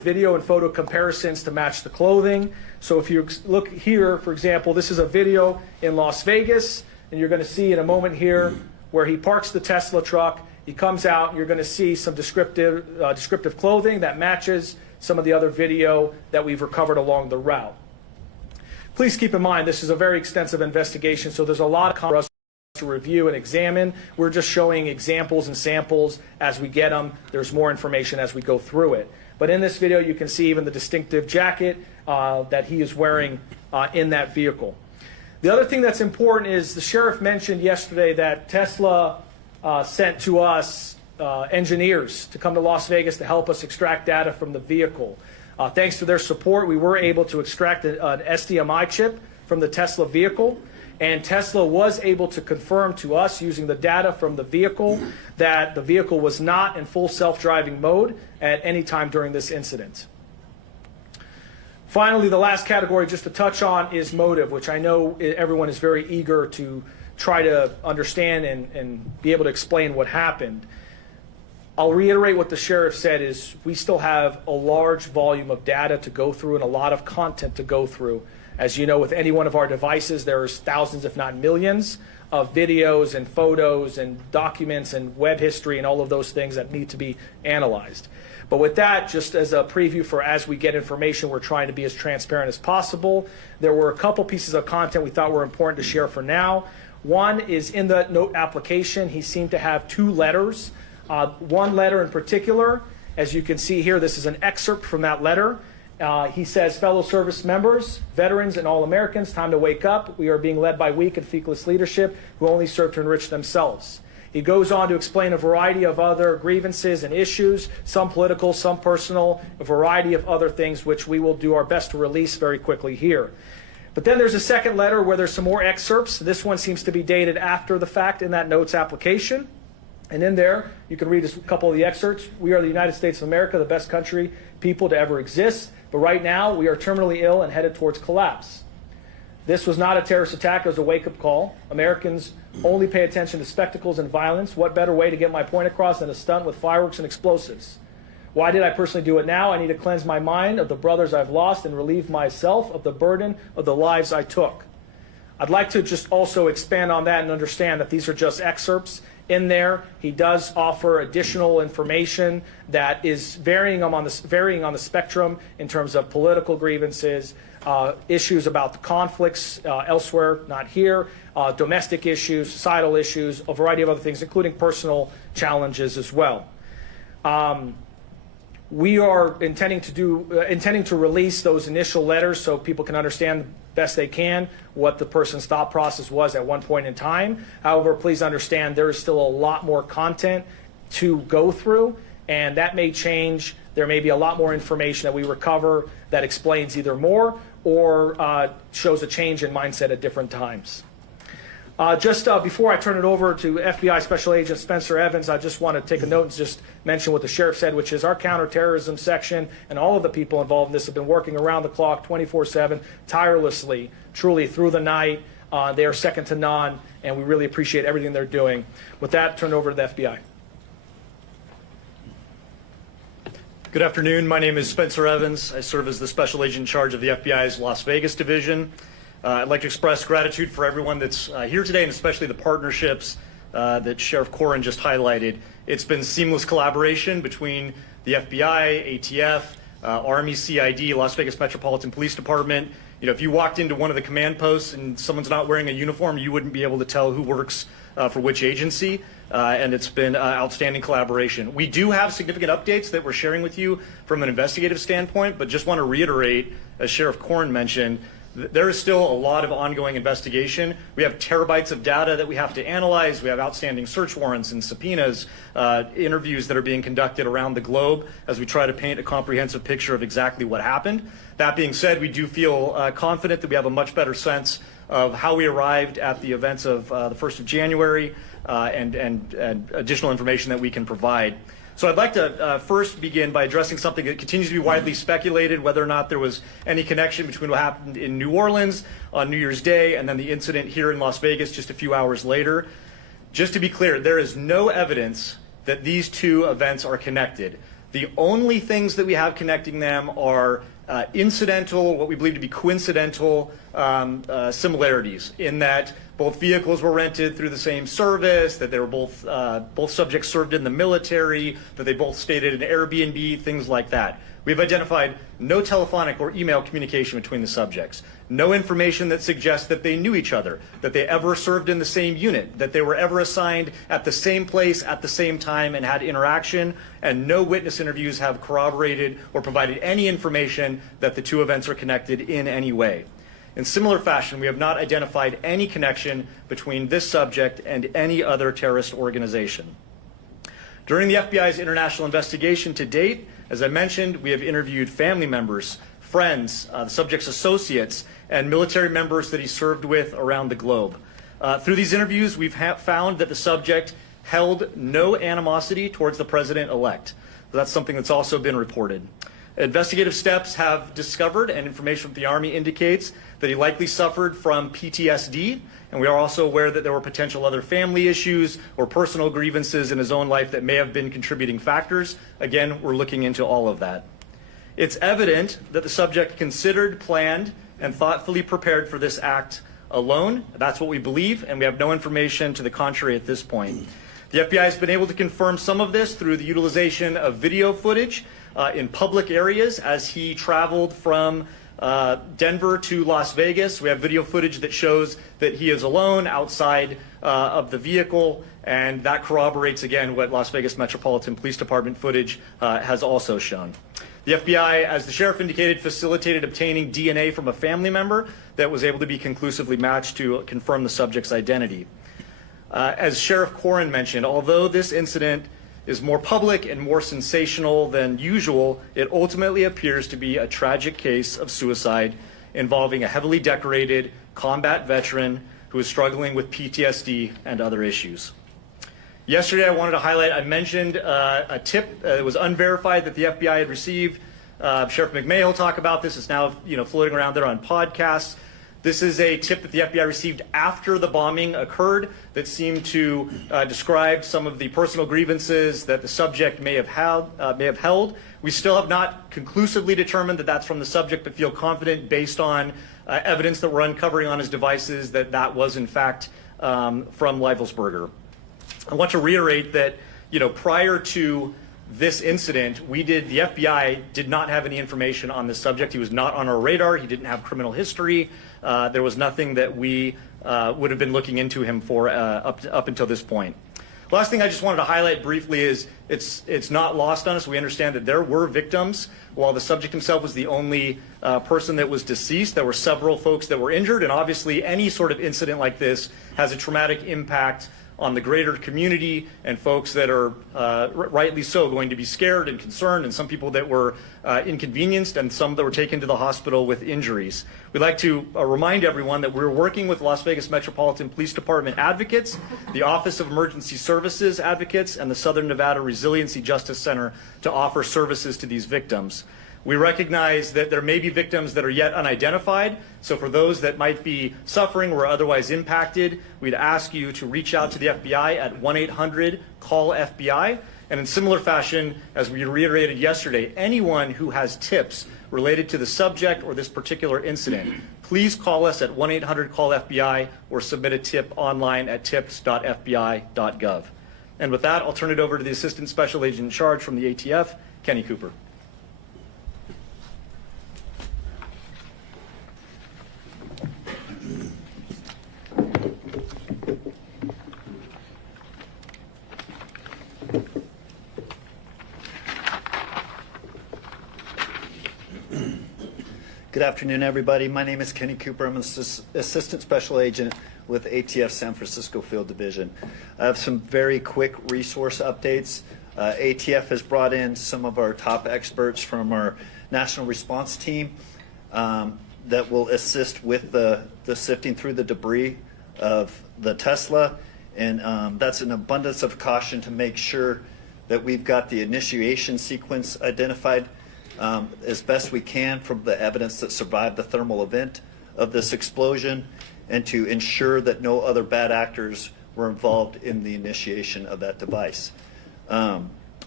video and photo comparisons to match the clothing. So if you look here, for example, this is a video in Las Vegas, and you're going to see in a moment here where he parks the Tesla truck. He comes out, and you're going to see some descriptive clothing that matches some of the other video that we've recovered along the route. Please keep in mind, this is a very extensive investigation, so there's a lot for us to review and examine. We're just showing examples and samples as we get them. There's more information as we go through it. But in this video, you can see even the distinctive jacket that he is wearing in that vehicle. The other thing that's important is the sheriff mentioned yesterday that Tesla sent to us engineers to come to Las Vegas to help us extract data from the vehicle. Thanks to their support, we were able to extract an SDMI chip from the Tesla vehicle, and Tesla was able to confirm to us using the data from the vehicle that the vehicle was not in full self-driving mode at any time during this incident. Finally, the last category just to touch on is motive, which I know everyone is very eager to try to understand and be able to explain what happened. I'll reiterate what the sheriff said is we still have a large volume of data to go through and a lot of content to go through. As you know, with any one of our devices, there's thousands, if not millions, of videos and photos and documents and web history and all of those things that need to be analyzed. But with that, just as a preview for as we get information, we're trying to be as transparent as possible. There were a couple pieces of content we thought were important to share for now. One is in the note application, he seemed to have two letters. One letter in particular, as you can see here, this is an excerpt from that letter. He says, fellow service members, veterans, and all Americans, time to wake up. We are being led by weak and feckless leadership who only serve to enrich themselves. He goes on to explain a variety of other grievances and issues, some political, some personal, a variety of other things which we will do our best to release very quickly here. But then there's a second letter where there's some more excerpts. This one seems to be dated after the fact in that notes application. And in there, you can read a couple of the excerpts. We are the United States of America, the best country, people to ever exist. But right now, we are terminally ill and headed towards collapse. This was not a terrorist attack. It was a wake-up call. Americans only pay attention to spectacles and violence. What better way to get my point across than a stunt with fireworks and explosives? Why did I personally do it now? I need to cleanse my mind of the brothers I've lost and relieve myself of the burden of the lives I took. I'd like to just also expand on that and understand that these are just excerpts. In there, he does offer additional information that is varying on the spectrum in terms of political grievances, issues about the conflicts elsewhere, not here, domestic issues, societal issues, a variety of other things, including personal challenges as well. We are intending to release those initial letters so people can understand best they can what the person's thought process was at one point in time. However, please understand there is still a lot more content to go through, and that may change. There may be a lot more information that we recover that explains either more or shows a change in mindset at different times. Just before I turn it over to FBI Special Agent Spencer Evans, I just want to take a note and just mention what the sheriff said, which is our counterterrorism section and all of the people involved in this have been working around the clock 24/7, tirelessly, truly through the night. They are second to none, and we really appreciate everything they're doing. With that, turn it over to the FBI. Good afternoon. My name is Spencer Evans. I serve as the Special Agent in charge of the FBI's Las Vegas division. I'd like to express gratitude for everyone that's here today, and especially the partnerships that Sheriff Corrin just highlighted. It's been seamless collaboration between the FBI, ATF, Army, CID, Las Vegas Metropolitan Police Department. You know, if you walked into one of the command posts and someone's not wearing a uniform, you wouldn't be able to tell who works for which agency, and it's been outstanding collaboration. We do have significant updates that we're sharing with you from an investigative standpoint, but just want to reiterate, as Sheriff Corrin mentioned, there is still a lot of ongoing investigation. We have terabytes of data that we have to analyze. We have outstanding search warrants and subpoenas, interviews that are being conducted around the globe as we try to paint a comprehensive picture of exactly what happened. That being said, we do feel confident that we have a much better sense of how we arrived at the events of the 1st of January and additional information that we can provide. So I'd like to first begin by addressing something that continues to be widely speculated, whether or not there was any connection between what happened in New Orleans on New Year's Day and then the incident here in Las Vegas just a few hours later. Just to be clear, there is no evidence that these two events are connected. The only things that we have connecting them are incidental, what we believe to be coincidental similarities, in that both vehicles were rented through the same service, that they were both subjects served in the military, that they both stayed at an Airbnb, things like that. We've identified no telephonic or email communication between the subjects, no information that suggests that they knew each other, that they ever served in the same unit, that they were ever assigned at the same place at the same time and had interaction, and no witness interviews have corroborated or provided any information that the two events are connected in any way. In similar fashion, we have not identified any connection between this subject and any other terrorist organization. During the FBI's international investigation to date, as I mentioned, we have interviewed family members, friends, the subject's associates, and military members that he served with around the globe. Through these interviews, we've found that the subject held no animosity towards the president-elect. That's something that's also been reported. Investigative steps have discovered, and information from the Army indicates, that he likely suffered from PTSD, and we are also aware that there were potential other family issues or personal grievances in his own life that may have been contributing factors. Again, we're looking into all of that. It's evident that the subject considered, planned, and thoughtfully prepared for this act alone. That's what we believe, and we have no information to the contrary at this point. The FBI has been able to confirm some of this through the utilization of video footage in public areas as he traveled from Denver to Las Vegas. We have video footage that shows that he is alone outside of the vehicle, and that corroborates, again, what Las Vegas Metropolitan Police Department footage has also shown. The FBI, as the sheriff indicated, facilitated obtaining DNA from a family member that was able to be conclusively matched to confirm the subject's identity. As Sheriff Corrin mentioned, although this incident is more public and more sensational than usual, it ultimately appears to be a tragic case of suicide involving a heavily decorated combat veteran who is struggling with PTSD and other issues. Yesterday, I wanted to highlight, I mentioned a tip that was unverified that the FBI had received. Sheriff McMahon will talk about this. It's now floating around there on podcasts. This is a tip that the FBI received after the bombing occurred that seemed to describe some of the personal grievances that the subject may have held. We still have not conclusively determined that that's from the subject, but feel confident based on evidence that we're uncovering on his devices that that was in fact from Livelsberger. I want to reiterate that prior to this incident, the FBI did not have any information on this subject. He was not on our radar. He didn't have criminal history. There was nothing that we would have been looking into him for up until this point. Last thing I just wanted to highlight briefly is it's not lost on us. We understand that there were victims. While the subject himself was the only person that was deceased, there were several folks that were injured, and obviously any sort of incident like this has a traumatic impact on the greater community and folks that are rightly so going to be scared and concerned, and some people that were inconvenienced and some that were taken to the hospital with injuries. We'd like to remind everyone that we're working with Las Vegas Metropolitan Police Department advocates, the Office of Emergency Services advocates, and the Southern Nevada Resiliency Justice Center to offer services to these victims. We recognize that there may be victims that are yet unidentified, so for those that might be suffering or otherwise impacted, we'd ask you to reach out to the FBI at 1-800-CALL-FBI. And in similar fashion, as we reiterated yesterday, anyone who has tips related to the subject or this particular incident, please call us at 1-800-CALL-FBI or submit a tip online at tips.fbi.gov. And with that, I'll turn it over to the Assistant Special Agent in Charge from the ATF, Kenny Cooper. Good afternoon, everybody. My name is Kenny Cooper. I'm an Assistant Special Agent with ATF San Francisco Field Division. I have some very quick resource updates. ATF has brought in some of our top experts from our national response team that will assist with the sifting through the debris of the Tesla. And that's an abundance of caution to make sure that we've got the initiation sequence identified as best we can from the evidence that survived the thermal event of this explosion, and to ensure that no other bad actors were involved in the initiation of that device.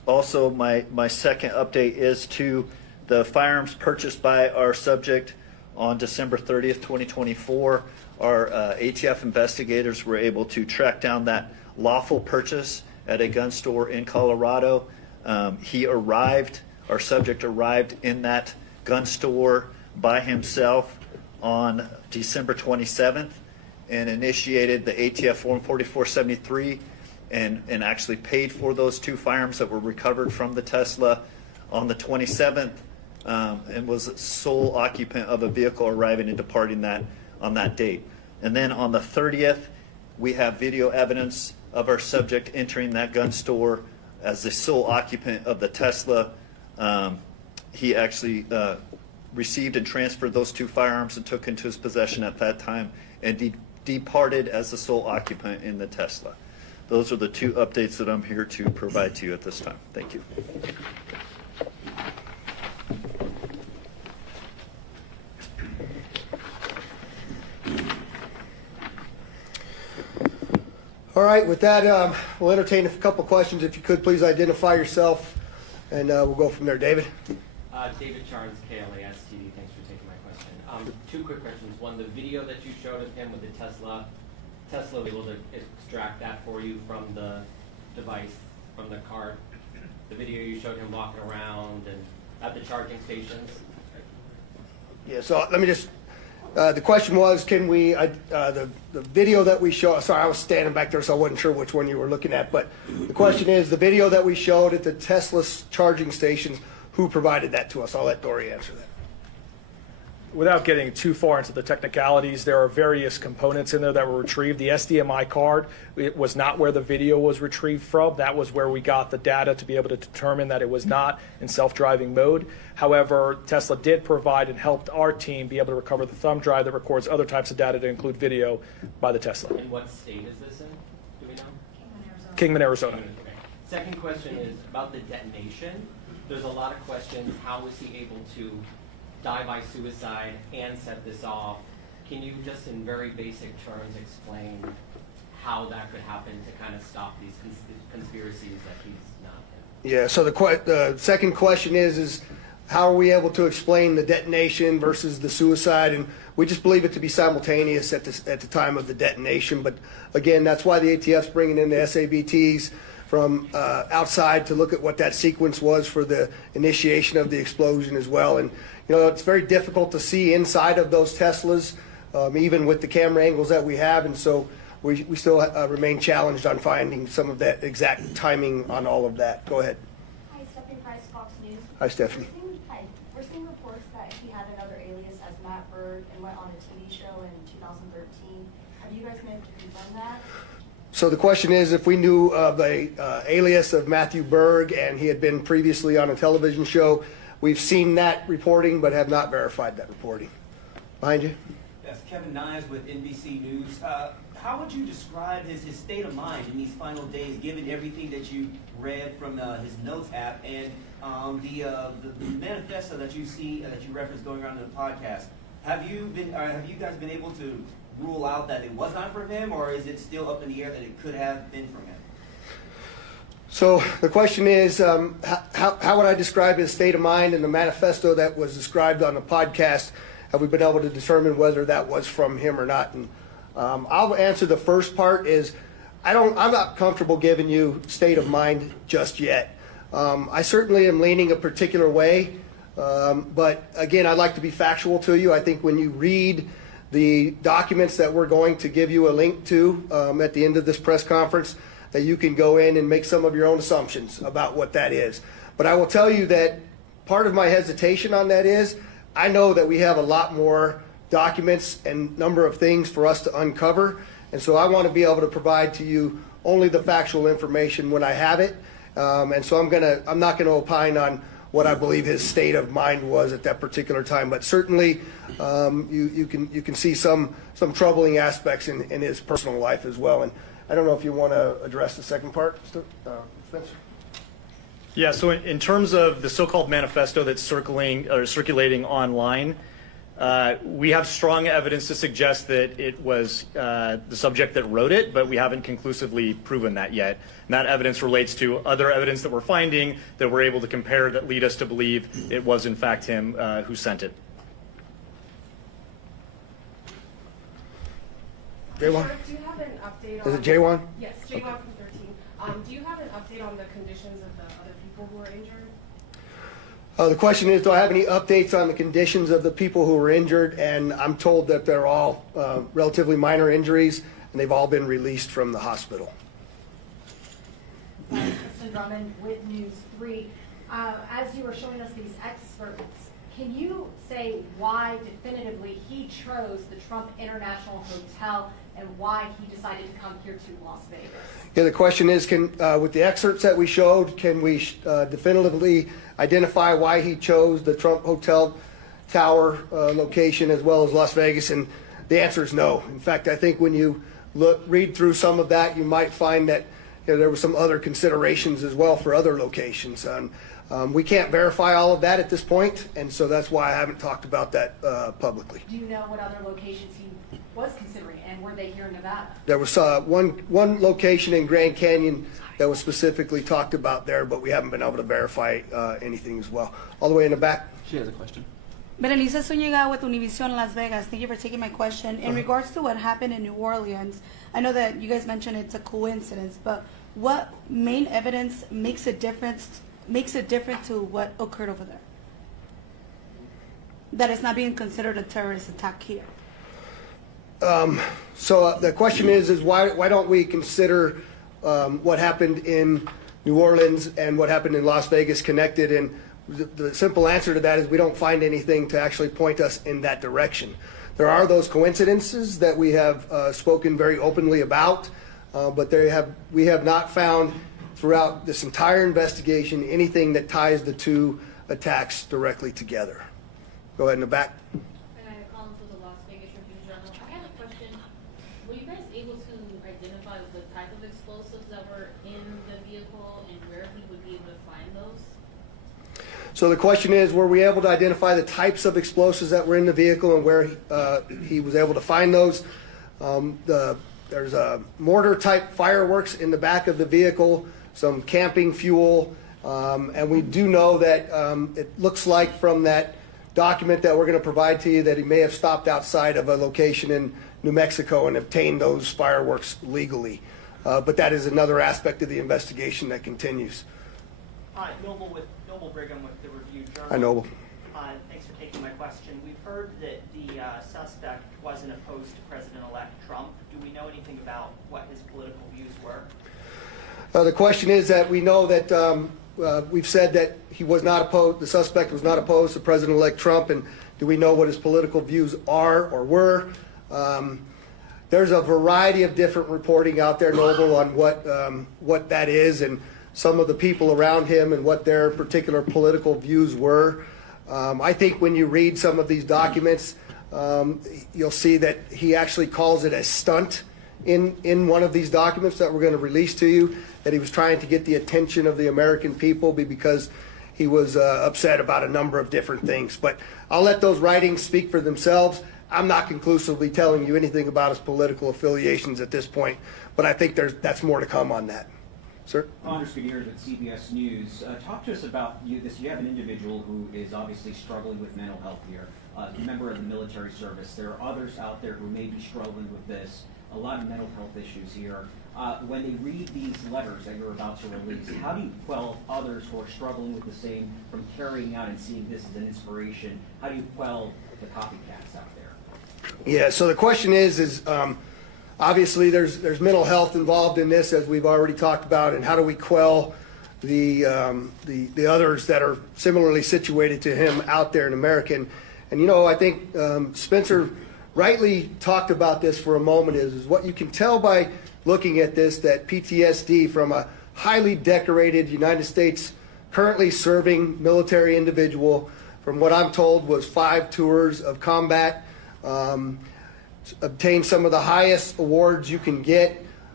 Also, my second update is to the firearms purchased by our subject on December 30th, 2024. Our ATF investigators were able to track down that lawful purchase at a gun store in Colorado. Our subject arrived in that gun store by himself on December 27th and initiated the ATF Form 4473 and actually paid for those 2 firearms that were recovered from the Tesla on the 27th, and was sole occupant of a vehicle arriving and departing that on that date. And then on the 30th, we have video evidence of our subject entering that gun store as the sole occupant of the Tesla. He actually received and transferred those 2 firearms and took into his possession at that time, and departed as the sole occupant in the Tesla. Those are the 2 updates that I'm here to provide to you at this time. Thank you. All right, with that, we'll entertain a couple questions. If you could, please identify yourself, and we'll go from there. David? David Charnes, KLA STD. Thanks for taking my question. 2 quick questions. One, the video that you showed of him with the Tesla was able to extract that for you from the device, from the card. The video you showed him walking around and at the charging stations. Yeah, so let me just, the question was, can we, the video that we showed, sorry, I was standing back there, so I wasn't sure which one you were looking at, but the question is, the video that we showed at the Tesla charging stations, who provided that to us? I'll let Dory answer that. Without getting too far into the technicalities, there are various components in there that were retrieved. The SDMI card, it was not where the video was retrieved from. That was where we got the data to be able to determine that it was not in self-driving mode. However, Tesla did provide and helped our team be able to recover the thumb drive that records other types of data to include video by the Tesla. And what state is this in? Do we know? Kingman, Arizona. Okay. Second question is about the detonation. There's a lot of questions. How was he able to die by suicide and set this off? Can you just in very basic terms explain how that could happen to kind of stop these conspiracies that he's not in? Yeah, so the second question is how are we able to explain the detonation versus the suicide? And we just believe it to be simultaneous at the time of the detonation. But again, that's why the ATF's bringing in the SABTs from outside to look at what that sequence was for the initiation of the explosion as well. And you know, it's very difficult to see inside of those Teslas, even with the camera angles that we have. And so we still remain challenged on finding some of that exact timing on all of that. Go ahead. Hi, Stephanie Price, Fox News. Hi, Stephanie. Hi. We're seeing reports that he had another alias as Matt Berg and went on a TV show in 2013. Have you guys been able to confirm that? So the question is if we knew of a alias of Matthew Berg and he had been previously on a television show. We've seen that reporting but have not verified that reporting. Behind you. Yes, Kevin Niles with NBC News. How would you describe his state of mind in these final days, given everything that you read from his notes app and the manifesto that you see that you referenced going around in the podcast? Have you guys been able to rule out that it was not from him, or is it still up in the air that it could have been from him? So the question is, how would I describe his state of mind in the manifesto that was described on the podcast? Have we been able to determine whether that was from him or not? And I'll answer the first part is, I'm not comfortable giving you state of mind just yet. I certainly am leaning a particular way, but again, I'd like to be factual to you. I think when you read the documents that we're going to give you a link to at the end of this press conference, that you can go in and make some of your own assumptions about what that is. But I will tell you that part of my hesitation on that is, I know that we have a lot more documents and number of things for us to uncover, and so I want to be able to provide to you only the factual information when I have it. And so I'm not gonna opine on what I believe his state of mind was at that particular time, but certainly you can see some troubling aspects in his personal life as well. And I don't know if you want to address the second part, Spencer. Yeah, so in terms of the so-called manifesto that's circulating online, We have strong evidence to suggest that it was the subject that wrote it, but we haven't conclusively proven that yet. And that evidence relates to other evidence that we're finding that we're able to compare that lead us to believe it was in fact him who sent it. Jaywan? Do you have an update on... Is it Jaywan? Yes, Jaywan from 13. Do you have an update on the conditions of the other people who were injured? The question is, do I have any updates on the conditions of the people who were injured? And I'm told that they're all relatively minor injuries, and they've all been released from the hospital. Kristen Drummond with News 3. As you were showing us these experts, can you say why definitively he chose the Trump International Hotel and why he decided to come here to Las Vegas? Yeah, the question is, with the excerpts that we showed, can we definitively identify why he chose the Trump Hotel Tower location as well as Las Vegas? And the answer is no. In fact, I think when you read through some of that, you might find that there were some other considerations as well for other locations. We can't verify all of that at this point, and so that's why I haven't talked about that publicly. Do you know what other locations he was considering, and were they here in Nevada? There was one location in Grand Canyon that was specifically talked about there, but we haven't been able to verify anything as well. All the way in the back. She has a question. Berenice Zúñiga with Univision Las Vegas. Thank you for taking my question. In regards to what happened in New Orleans, I know that you guys mentioned it's a coincidence, but what main evidence makes it different to what occurred over there? That it's not being considered a terrorist attack here. So the question is why don't we consider what happened in New Orleans and what happened in Las Vegas connected? And the simple answer to that is we don't find anything to actually point us in that direction. There are those coincidences that we have spoken very openly about, but we have not found throughout this entire investigation anything that ties the two attacks directly together. Go ahead in the back. I had a question. Were you guys able to identify the type of explosives that were in the vehicle and where we would be able to find those? So the question is, were we able to identify the types of explosives that were in the vehicle and where he was able to find those? There's a mortar-type fireworks in the back of the vehicle, some camping fuel, and we do know that it looks like from that document that we're going to provide to you that he may have stopped outside of a location in New Mexico and obtained those fireworks legally. But that is another aspect of the investigation that continues. Hi, Noble Brigham with the Review Journal. Hi, Noble. Thanks for taking my question. We've heard that the suspect wasn't opposed to President-elect Trump. Do we know anything about what his political views were? The question is that we know that we've said that he was not opposed, the suspect was not opposed to President-elect Trump, and do we know what his political views are or were? There's a variety of different reporting out there, Noble, on what that is and some of the people around him and what their particular political views were. I think when you read some of these documents, you'll see that he actually calls it a stunt in one of these documents that we're going to release to you, that he was trying to get the attention of the American people because he was upset about a number of different things. But I'll let those writings speak for themselves. I'm not conclusively telling you anything about his political affiliations at this point, but I think that's more to come on that. Sir? Anders Gutierrez at CBS News. Talk to us about you have an individual who is obviously struggling with mental health here, a member of the military service. There are others out there who may be struggling with this, a lot of mental health issues here. When they read these letters that you're about to release, how do you quell others who are struggling with the same from carrying out and seeing this as an inspiration? How do you quell the copycats out there? Yeah, so the question is obviously there's mental health involved in this, as we've already talked about, and how do we quell the others that are similarly situated to him out there in America? And you know, I think Spencer rightly talked about this for a moment, is what you can tell by looking at this, that PTSD from a highly decorated United States currently serving military individual, from what I'm told was 5 tours of combat, obtained some of the highest awards you can get,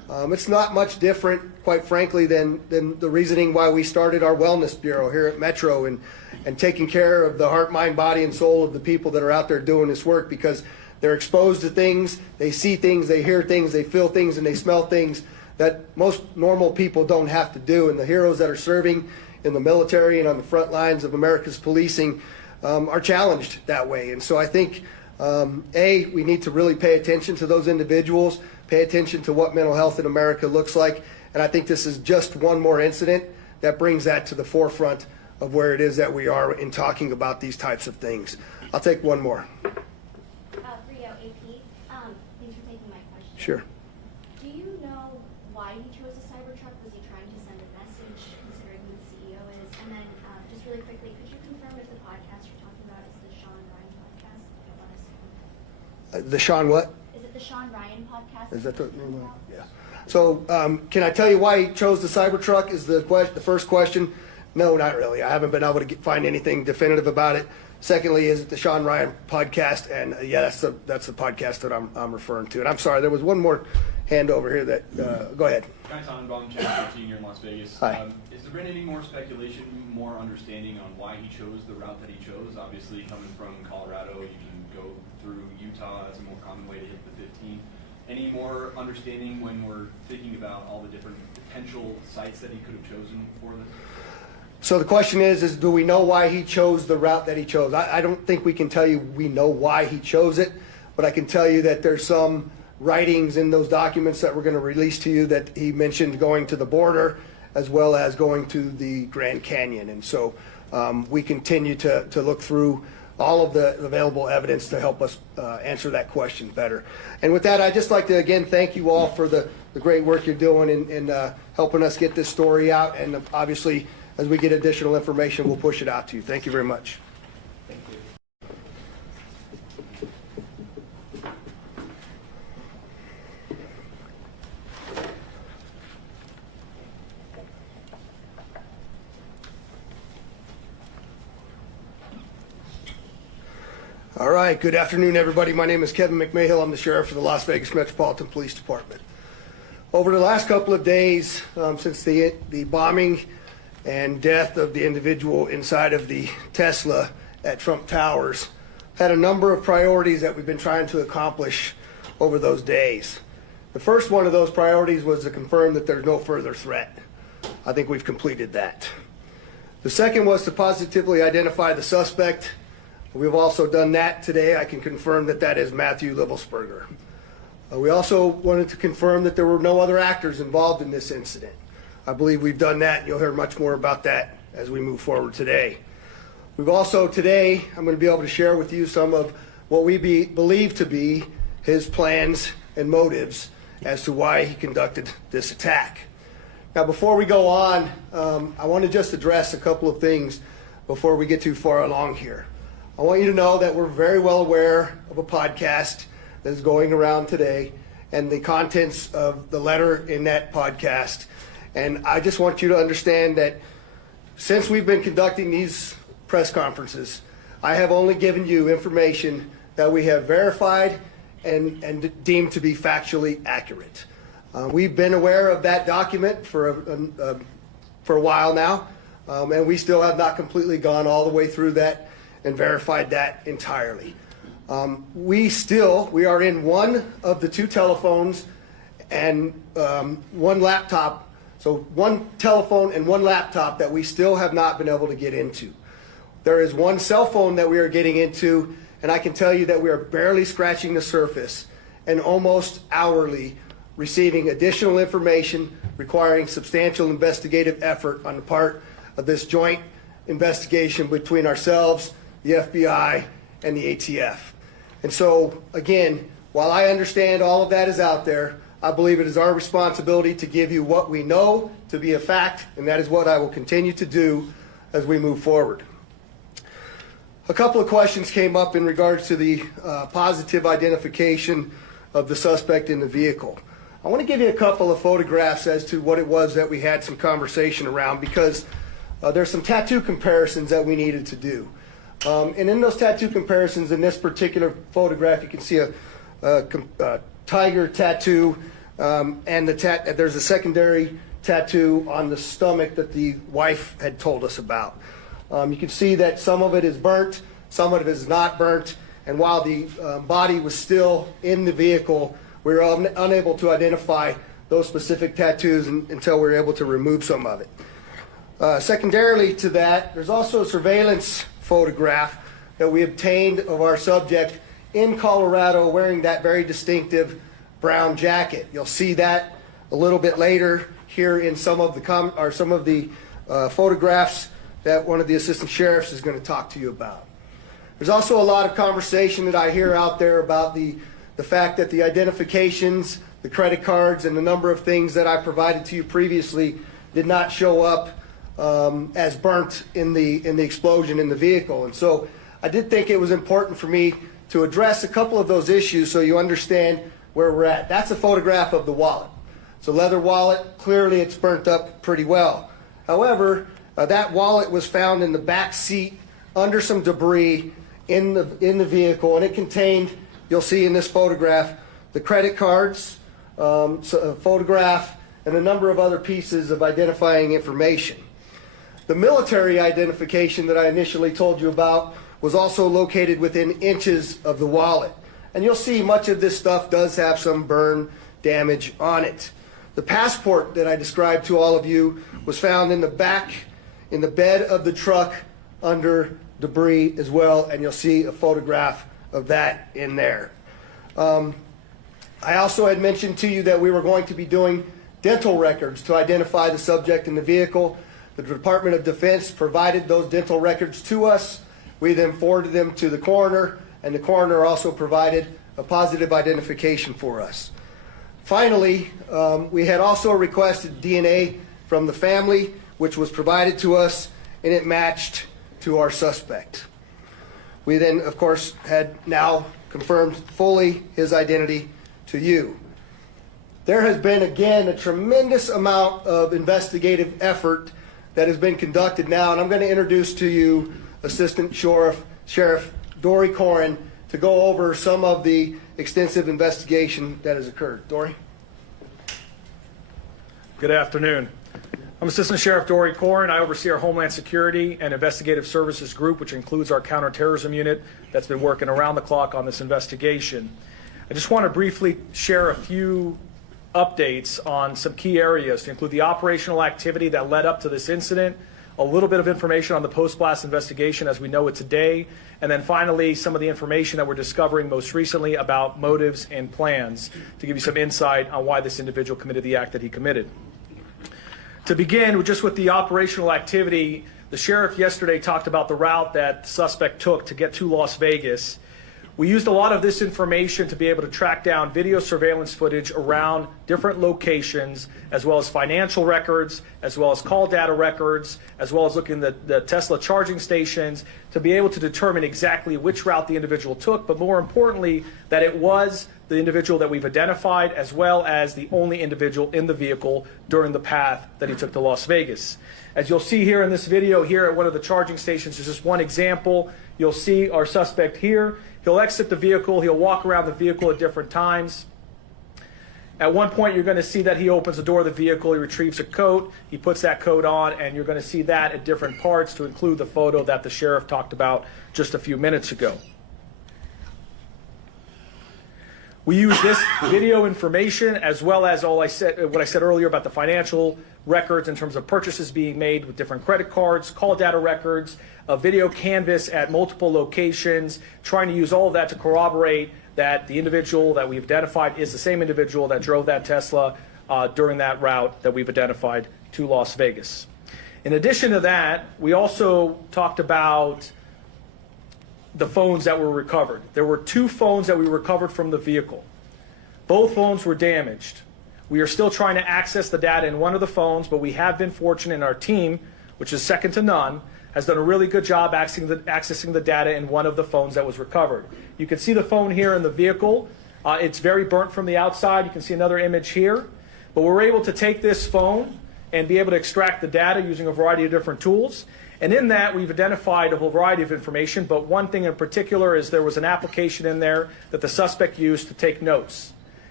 It's not much different, quite frankly, than the reasoning why we started our wellness bureau here at Metro and taking care of the heart, mind, body, and soul of the people that are out there doing this work, because they're exposed to things, they see things, they hear things, they feel things, and they smell things that most normal people don't have to do. And the heroes that are serving in the military and on the front lines of America's policing are challenged that way. And so I think, we need to really pay attention to those individuals, pay attention to what mental health in America looks like. And I think this is just one more incident that brings that to the forefront of where it is that we are in talking about these types of things. I'll take one more. Rio, AP. Thanks for taking my question. Sure. Do you know why he chose a Cybertruck? Was he trying to send a message, considering who the CEO is? And then, just really quickly, could you confirm if the podcast you're talking about is the Sean Ryan podcast? I don't want to say. The Sean what? Is it the Sean Ryan podcast? Is that the name of it? Yeah. So can I tell you why he chose the Cybertruck is the first question. No, not really. I haven't been able to find anything definitive about it. Secondly, is it the Sean Ryan podcast? And yeah, that's the podcast that I'm referring to. And I'm sorry, there was one more hand over here that, go ahead. Guy Tannenbaum, Channel 13 here in Las Vegas. Hi. Has there been any more speculation, more understanding on why he chose the route that he chose? Obviously, coming from Colorado, you can go through Utah. That's a more common way to hit the 15. Any more understanding when we're thinking about all the different potential sites that he could have chosen for this? So the question is do we know why he chose the route that he chose? I don't think we can tell you we know why he chose it, but I can tell you that there's some writings in those documents that we're going to release to you that he mentioned going to the border as well as going to the Grand Canyon. And so we continue to look through all of the available evidence to help us answer that question better. And with that, I'd just like to again thank you all for the great work you're doing in helping us get this story out. And obviously, as we get additional information, we'll push it out to you. Thank you very much. Thank you. All right, good afternoon, everybody. My name is Kevin McMahill. I'm the sheriff for the Las Vegas Metropolitan Police Department. Over the last couple of days, since the bombing and death of the individual inside of the Tesla at Trump Towers, had a number of priorities that we've been trying to accomplish over those days. The first one of those priorities was to confirm that there's no further threat. I think we've completed that. The second was to positively identify the suspect. We've also done that today. I can confirm that that is Matthew Livelsberger. We also wanted to confirm that there were no other actors involved in this incident. I believe we've done that, and you'll hear much more about that as we move forward today. We've also today, I'm going to be able to share with you some of what we believe to be his plans and motives as to why he conducted this attack. Now, before we go on, I want to just address a couple of things before we get too far along here. I want you to know that we're very well aware of a podcast that is going around today and the contents of the letter in that podcast. And I just want you to understand that since we've been conducting these press conferences, I have only given you information that we have verified and deemed to be factually accurate. We've been aware of that document for a while now, and we still have not completely gone all the way through that and verified that entirely. We are in one of the two telephones and one laptop, so one telephone and one laptop that we still have not been able to get into. There is one cell phone that we are getting into, and I can tell you that we are barely scratching the surface and almost hourly receiving additional information requiring substantial investigative effort on the part of this joint investigation between ourselves, the FBI, and the ATF. And so, again, while I understand all of that is out there, I believe it is our responsibility to give you what we know to be a fact, and that is what I will continue to do as we move forward. A couple of questions came up in regards to the positive identification of the suspect in the vehicle. I want to give you a couple of photographs as to what it was that we had some conversation around, because there's some tattoo comparisons that we needed to do. And in those tattoo comparisons, in this particular photograph, you can see a tiger tattoo And there's a secondary tattoo on the stomach that the wife had told us about. You can see that some of it is burnt, some of it is not burnt, and while the body was still in the vehicle, we were unable to identify those specific tattoos until we were able to remove some of it. Secondarily to that, there's also a surveillance photograph that we obtained of our subject in Colorado wearing that very distinctive brown jacket. You'll see that a little bit later here in some of the photographs that one of the assistant sheriffs is going to talk to you about. There's also a lot of conversation that I hear out there about the fact that the identifications, the credit cards, and the number of things that I provided to you previously did not show up as burnt in the explosion in the vehicle. And so I did think it was important for me to address a couple of those issues so you understand where we're at. That's a photograph of the wallet. It's a leather wallet. Clearly it's burnt up pretty well. However, that wallet was found in the back seat under some debris in the vehicle, and it contained, you'll see in this photograph, the credit cards, a photograph, and a number of other pieces of identifying information. The military identification that I initially told you about was also located within inches of the wallet. And you'll see much of this stuff does have some burn damage on it. The passport that I described to all of you was found in the back, in the bed of the truck under debris as well, and you'll see a photograph of that in there. I also had mentioned to you that we were going to be doing dental records to identify the subject in the vehicle. The Department of Defense provided those dental records to us. We then forwarded them to the coroner, and the coroner also provided a positive identification for us. Finally, we had also requested DNA from the family, which was provided to us, and it matched to our suspect. We then, of course, had now confirmed fully his identity to you. There has been, again, a tremendous amount of investigative effort that has been conducted now, and I'm going to introduce to you Assistant Sheriff Dory Corin to go over some of the extensive investigation that has occurred. Dory? Good afternoon. I'm Assistant Sheriff Dory Corin. I oversee our Homeland Security and Investigative Services Group, which includes our counterterrorism unit that's been working around the clock on this investigation. I just want to briefly share a few updates on some key areas to include the operational activity that led up to this incident, a little bit of information on the post-blast investigation as we know it today, and then finally some of the information that we're discovering most recently about motives and plans to give you some insight on why this individual committed the act that he committed. To begin, just with the operational activity, the sheriff yesterday talked about the route that the suspect took to get to Las Vegas. We used a lot of this information to be able to track down video surveillance footage around different locations, as well as financial records, as well as call data records, as well as looking at the Tesla charging stations to be able to determine exactly which route the individual took, but more importantly, that it was the individual that we've identified, as well as the only individual in the vehicle during the path that he took to Las Vegas. As you'll see here in this video here at one of the charging stations, there's just one example. You'll see our suspect here. He'll exit the vehicle. He'll walk around the vehicle at different times. At one point, you're going to see that he opens the door of the vehicle. He retrieves a coat. He puts that coat on, and you're going to see that at different parts to include the photo that the sheriff talked about just a few minutes ago. We use this video information as well as what I said earlier about the financial records in terms of purchases being made with different credit cards, call data records, a video canvas at multiple locations, trying to use all of that to corroborate that the individual that we've identified is the same individual that drove that Tesla during that route that we've identified to Las Vegas. In addition to that, we also talked about the phones that were recovered. There were 2 phones that we recovered from the vehicle. Both phones were damaged. We are still trying to access the data in one of the phones, but we have been fortunate in our team, which is second to none, has done a really good job accessing the data in one of the phones that was recovered. You can see the phone here in the vehicle. It's very burnt from the outside. You can see another image here. But we're able to take this phone and be able to extract the data using a variety of different tools. And in that, we've identified a whole variety of information, but one thing in particular is there was an application in there that the suspect used to take notes.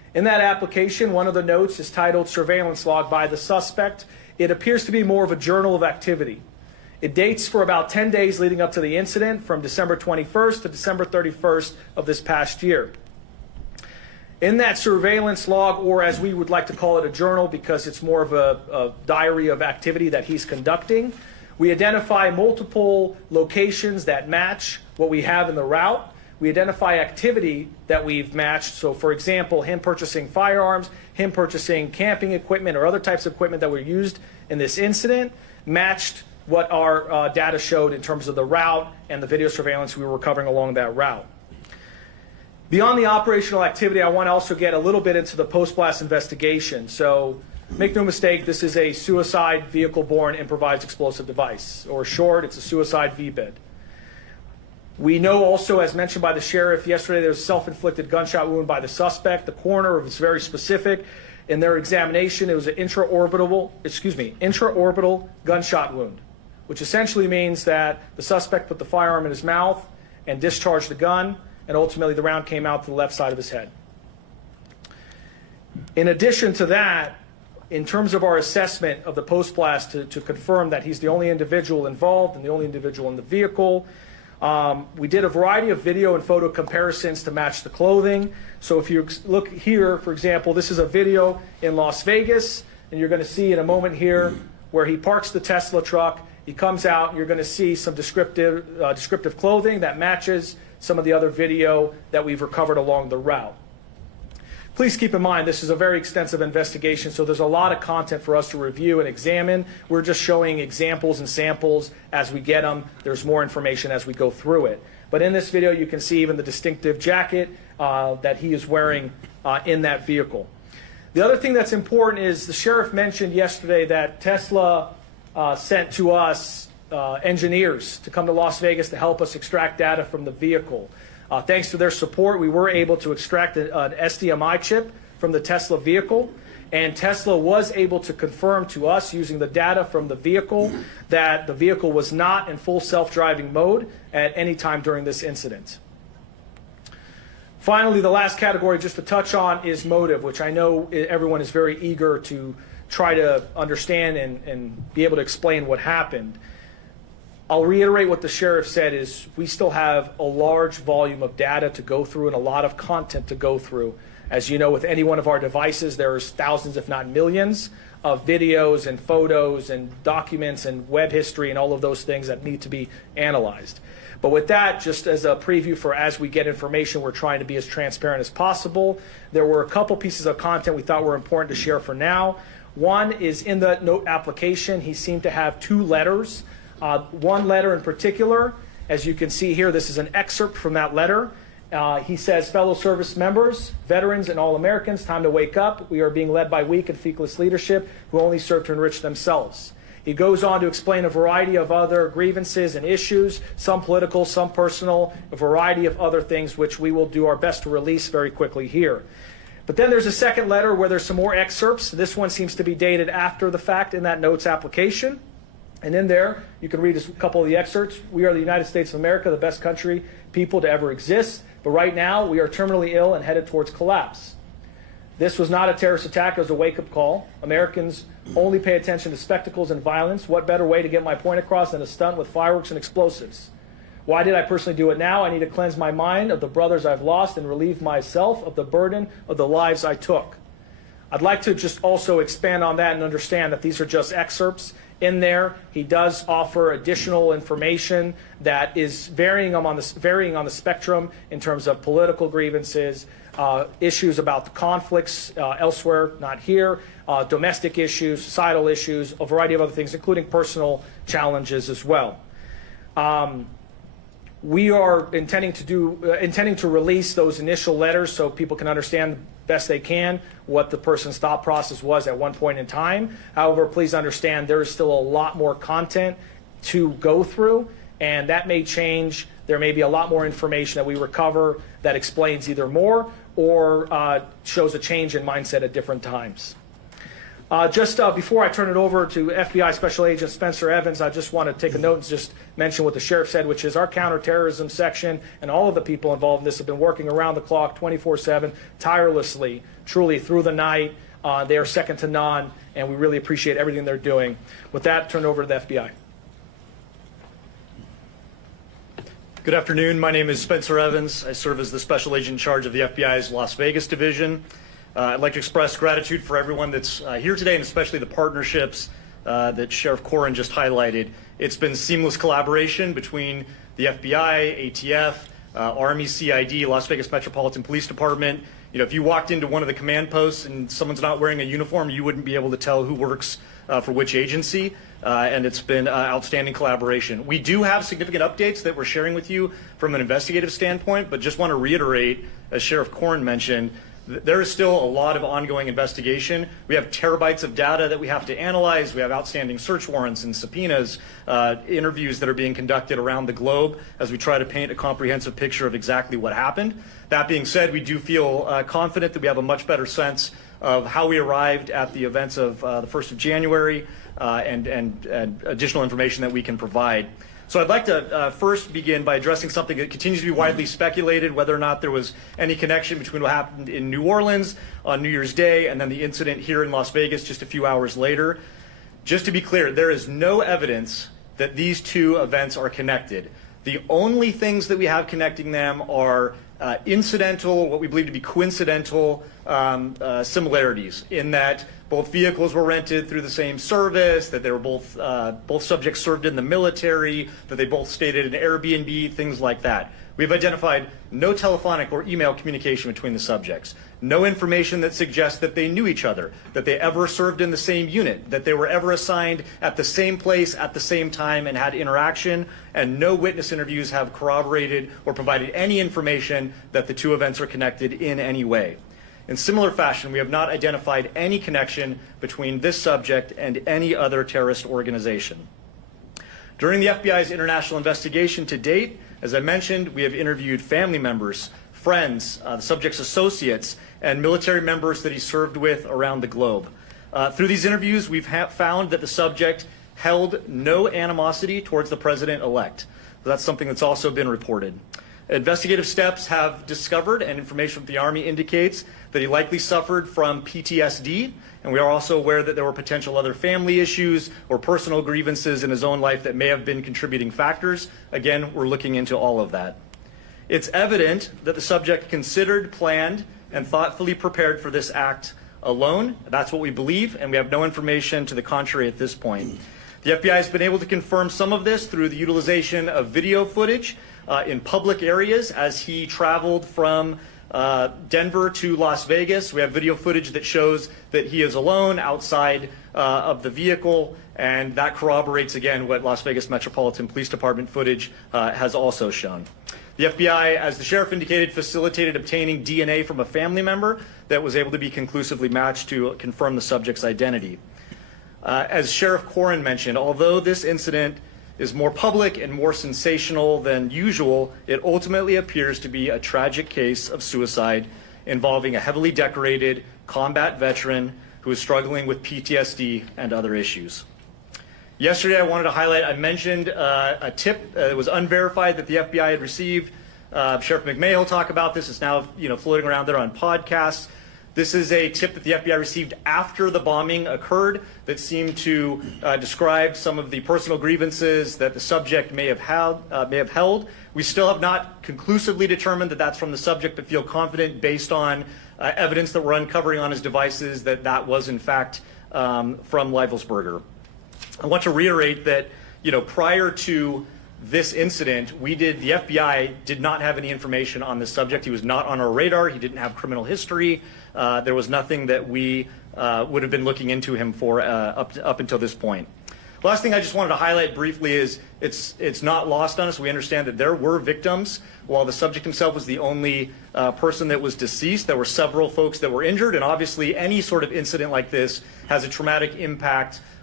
In that application, one of the notes is titled Surveillance Log by the Suspect. It appears to be more of a journal of activity. It dates for about 10 days leading up to the incident, from December 21st to December 31st of this past year. In that surveillance log, or as we would like to call it, a journal, because it's more of a diary of activity that he's conducting, we identify multiple locations that match what we have in the route. We identify activity that we've matched. So, for example, him purchasing firearms, him purchasing camping equipment or other types of equipment that were used in this incident, matched what our data showed in terms of the route and the video surveillance we were recovering along that route. Beyond the operational activity, I want to also get a little bit into the post-blast investigation. So make no mistake, this is a suicide vehicle-borne improvised explosive device, or short, it's a suicide VBID. We know also, as mentioned by the sheriff yesterday, there was a self-inflicted gunshot wound by the suspect. The coroner was very specific. In their examination, it was an intraorbital gunshot wound, which essentially means that the suspect put the firearm in his mouth and discharged the gun, and ultimately the round came out to the left side of his head. In addition to that, in terms of our assessment of the post-blast to confirm that he's the only individual involved and the only individual in the vehicle, we did a variety of video and photo comparisons to match the clothing. So if you look here, for example, this is a video in Las Vegas, and you're going to see in a moment here where he parks the Tesla truck. He comes out, and you're going to see some descriptive clothing that matches some of the other video that we've recovered along the route. Please keep in mind, this is a very extensive investigation, so there's a lot of content for us to review and examine. We're just showing examples and samples as we get them. There's more information as we go through it. But in this video, you can see even the distinctive jacket that he is wearing in that vehicle. The other thing that's important is the sheriff mentioned yesterday that Tesla sent to us engineers to come to Las Vegas to help us extract data from the vehicle. Thanks to their support, we were able to extract an SDMI chip from the Tesla vehicle, and Tesla was able to confirm to us using the data from the vehicle that the vehicle was not in full self-driving mode at any time during this incident. Finally, the last category just to touch on is motive, which I know everyone is very eager to try to understand and be able to explain what happened. I'll reiterate what the sheriff said is we still have a large volume of data to go through and a lot of content to go through. As you know, with any one of our devices, there's thousands, if not millions, of videos and photos and documents and web history and all of those things that need to be analyzed. But with that, just as a preview for as we get information, we're trying to be as transparent as possible. There were a couple pieces of content we thought were important to share for now. One is in the note application, he seemed to have two letters. One letter in particular, as you can see here, this is an excerpt from that letter. He says, fellow service members, veterans, and all Americans, time to wake up. We are being led by weak and feckless leadership who only serve to enrich themselves. He goes on to explain a variety of other grievances and issues, some political, some personal, a variety of other things which we will do our best to release very quickly here. But then there's a second letter where there's some more excerpts. This one seems to be dated after the fact in that notes application. And in there, you can read a couple of the excerpts. We are the United States of America, the best country, people to ever exist. But right now, we are terminally ill and headed towards collapse. This was not a terrorist attack. It was a wake-up call. Americans only pay attention to spectacles and violence. What better way to get my point across than a stunt with fireworks and explosives? Why did I personally do it now? I need to cleanse my mind of the brothers I've lost and relieve myself of the burden of the lives I took. I'd like to just also expand on that and understand that these are just excerpts. In there, he does offer additional information that is varying on the spectrum in terms of political grievances, issues about the conflicts elsewhere, not here, domestic issues, societal issues, a variety of other things, including personal challenges as well. We are intending to release those initial letters so people can understand best they can what the person's thought process was at one point in time. However, please understand there is still a lot more content to go through, and that may change. There may be a lot more information that we recover that explains either more or shows a change in mindset at different times. Just before I turn it over to FBI Special Agent Spencer Evans, I just want to take a note and just mention what the sheriff said, which is our counterterrorism section and all of the people involved in this have been working around the clock, 24/7, tirelessly, truly through the night. They are second to none, and we really appreciate everything they're doing. With that, turn it over to the FBI. Good afternoon. My name is Spencer Evans. I serve as the Special Agent in charge of the FBI's Las Vegas division. I'd like to express gratitude for everyone that's here today, and especially the partnerships that Sheriff Corrin just highlighted. It's been seamless collaboration between the FBI, ATF, Army, CID, Las Vegas Metropolitan Police Department. You know, if you walked into one of the command posts and someone's not wearing a uniform, you wouldn't be able to tell who works for which agency, and it's been outstanding collaboration. We do have significant updates that we're sharing with you from an investigative standpoint, but just want to reiterate, as Sheriff Corrin mentioned, there is still a lot of ongoing investigation. We have terabytes of data that we have to analyze. We have outstanding search warrants and subpoenas, interviews that are being conducted around the globe as we try to paint a comprehensive picture of exactly what happened. That being said, we do feel confident that we have a much better sense of how we arrived at the events of the 1st of January and additional information that we can provide. So I'd like to first begin by addressing something that continues to be widely speculated, whether or not there was any connection between what happened in New Orleans on New Year's Day and then the incident here in Las Vegas just a few hours later. Just to be clear, there is no evidence that these two events are connected. The only things that we have connecting them are incidental, what we believe to be coincidental similarities, in that both vehicles were rented through the same service, that they were both subjects served in the military, that they both stayed at an Airbnb, things like that. We've identified no telephonic or email communication between the subjects, no information that suggests that they knew each other, that they ever served in the same unit, that they were ever assigned at the same place at the same time and had interaction, and no witness interviews have corroborated or provided any information that the two events are connected in any way. In similar fashion, we have not identified any connection between this subject and any other terrorist organization. During the FBI's international investigation to date, as I mentioned, we have interviewed family members, friends, the subject's associates, and military members that he served with around the globe. Through these interviews, we've found that the subject held no animosity towards the president-elect. That's something that's also been reported. Investigative steps have discovered, and information from the Army indicates, that he likely suffered from PTSD, and we are also aware that there were potential other family issues or personal grievances in his own life that may have been contributing factors. Again, we're looking into all of that. It's evident that the subject considered, planned, and thoughtfully prepared for this act alone. That's what we believe, and we have no information to the contrary at this point. The FBI has been able to confirm some of this through the utilization of video footage in public areas as he traveled from Denver to Las Vegas. We have video footage that shows that he is alone outside of the vehicle, and that corroborates again what Las Vegas Metropolitan Police Department footage has also shown. The FBI, as the sheriff indicated, facilitated obtaining DNA from a family member that was able to be conclusively matched to confirm the subject's identity. As Sheriff Corrin mentioned, although this incident is more public and more sensational than usual, it ultimately appears to be a tragic case of suicide involving a heavily decorated combat veteran who is struggling with PTSD and other issues. Yesterday, I wanted to highlight, I mentioned a tip that was unverified that the FBI had received. Sheriff McMahon will talk about this. It's now floating around there on podcasts. This is a tip that the FBI received after the bombing occurred that seemed to describe some of the personal grievances that the subject may have held. We still have not conclusively determined that that's from the subject, but feel confident based on evidence that we're uncovering on his devices that that was in fact from Livelsberger. I want to reiterate that prior to this incident, the FBI did not have any information on this subject. He was not on our radar. He didn't have criminal history. There was nothing that we would have been looking into him for up until this point. Last thing I just wanted to highlight briefly is it's not lost on us. We understand that there were victims. While the subject himself was the only person that was deceased, there were several folks that were injured, and obviously any sort of incident like this has a traumatic impact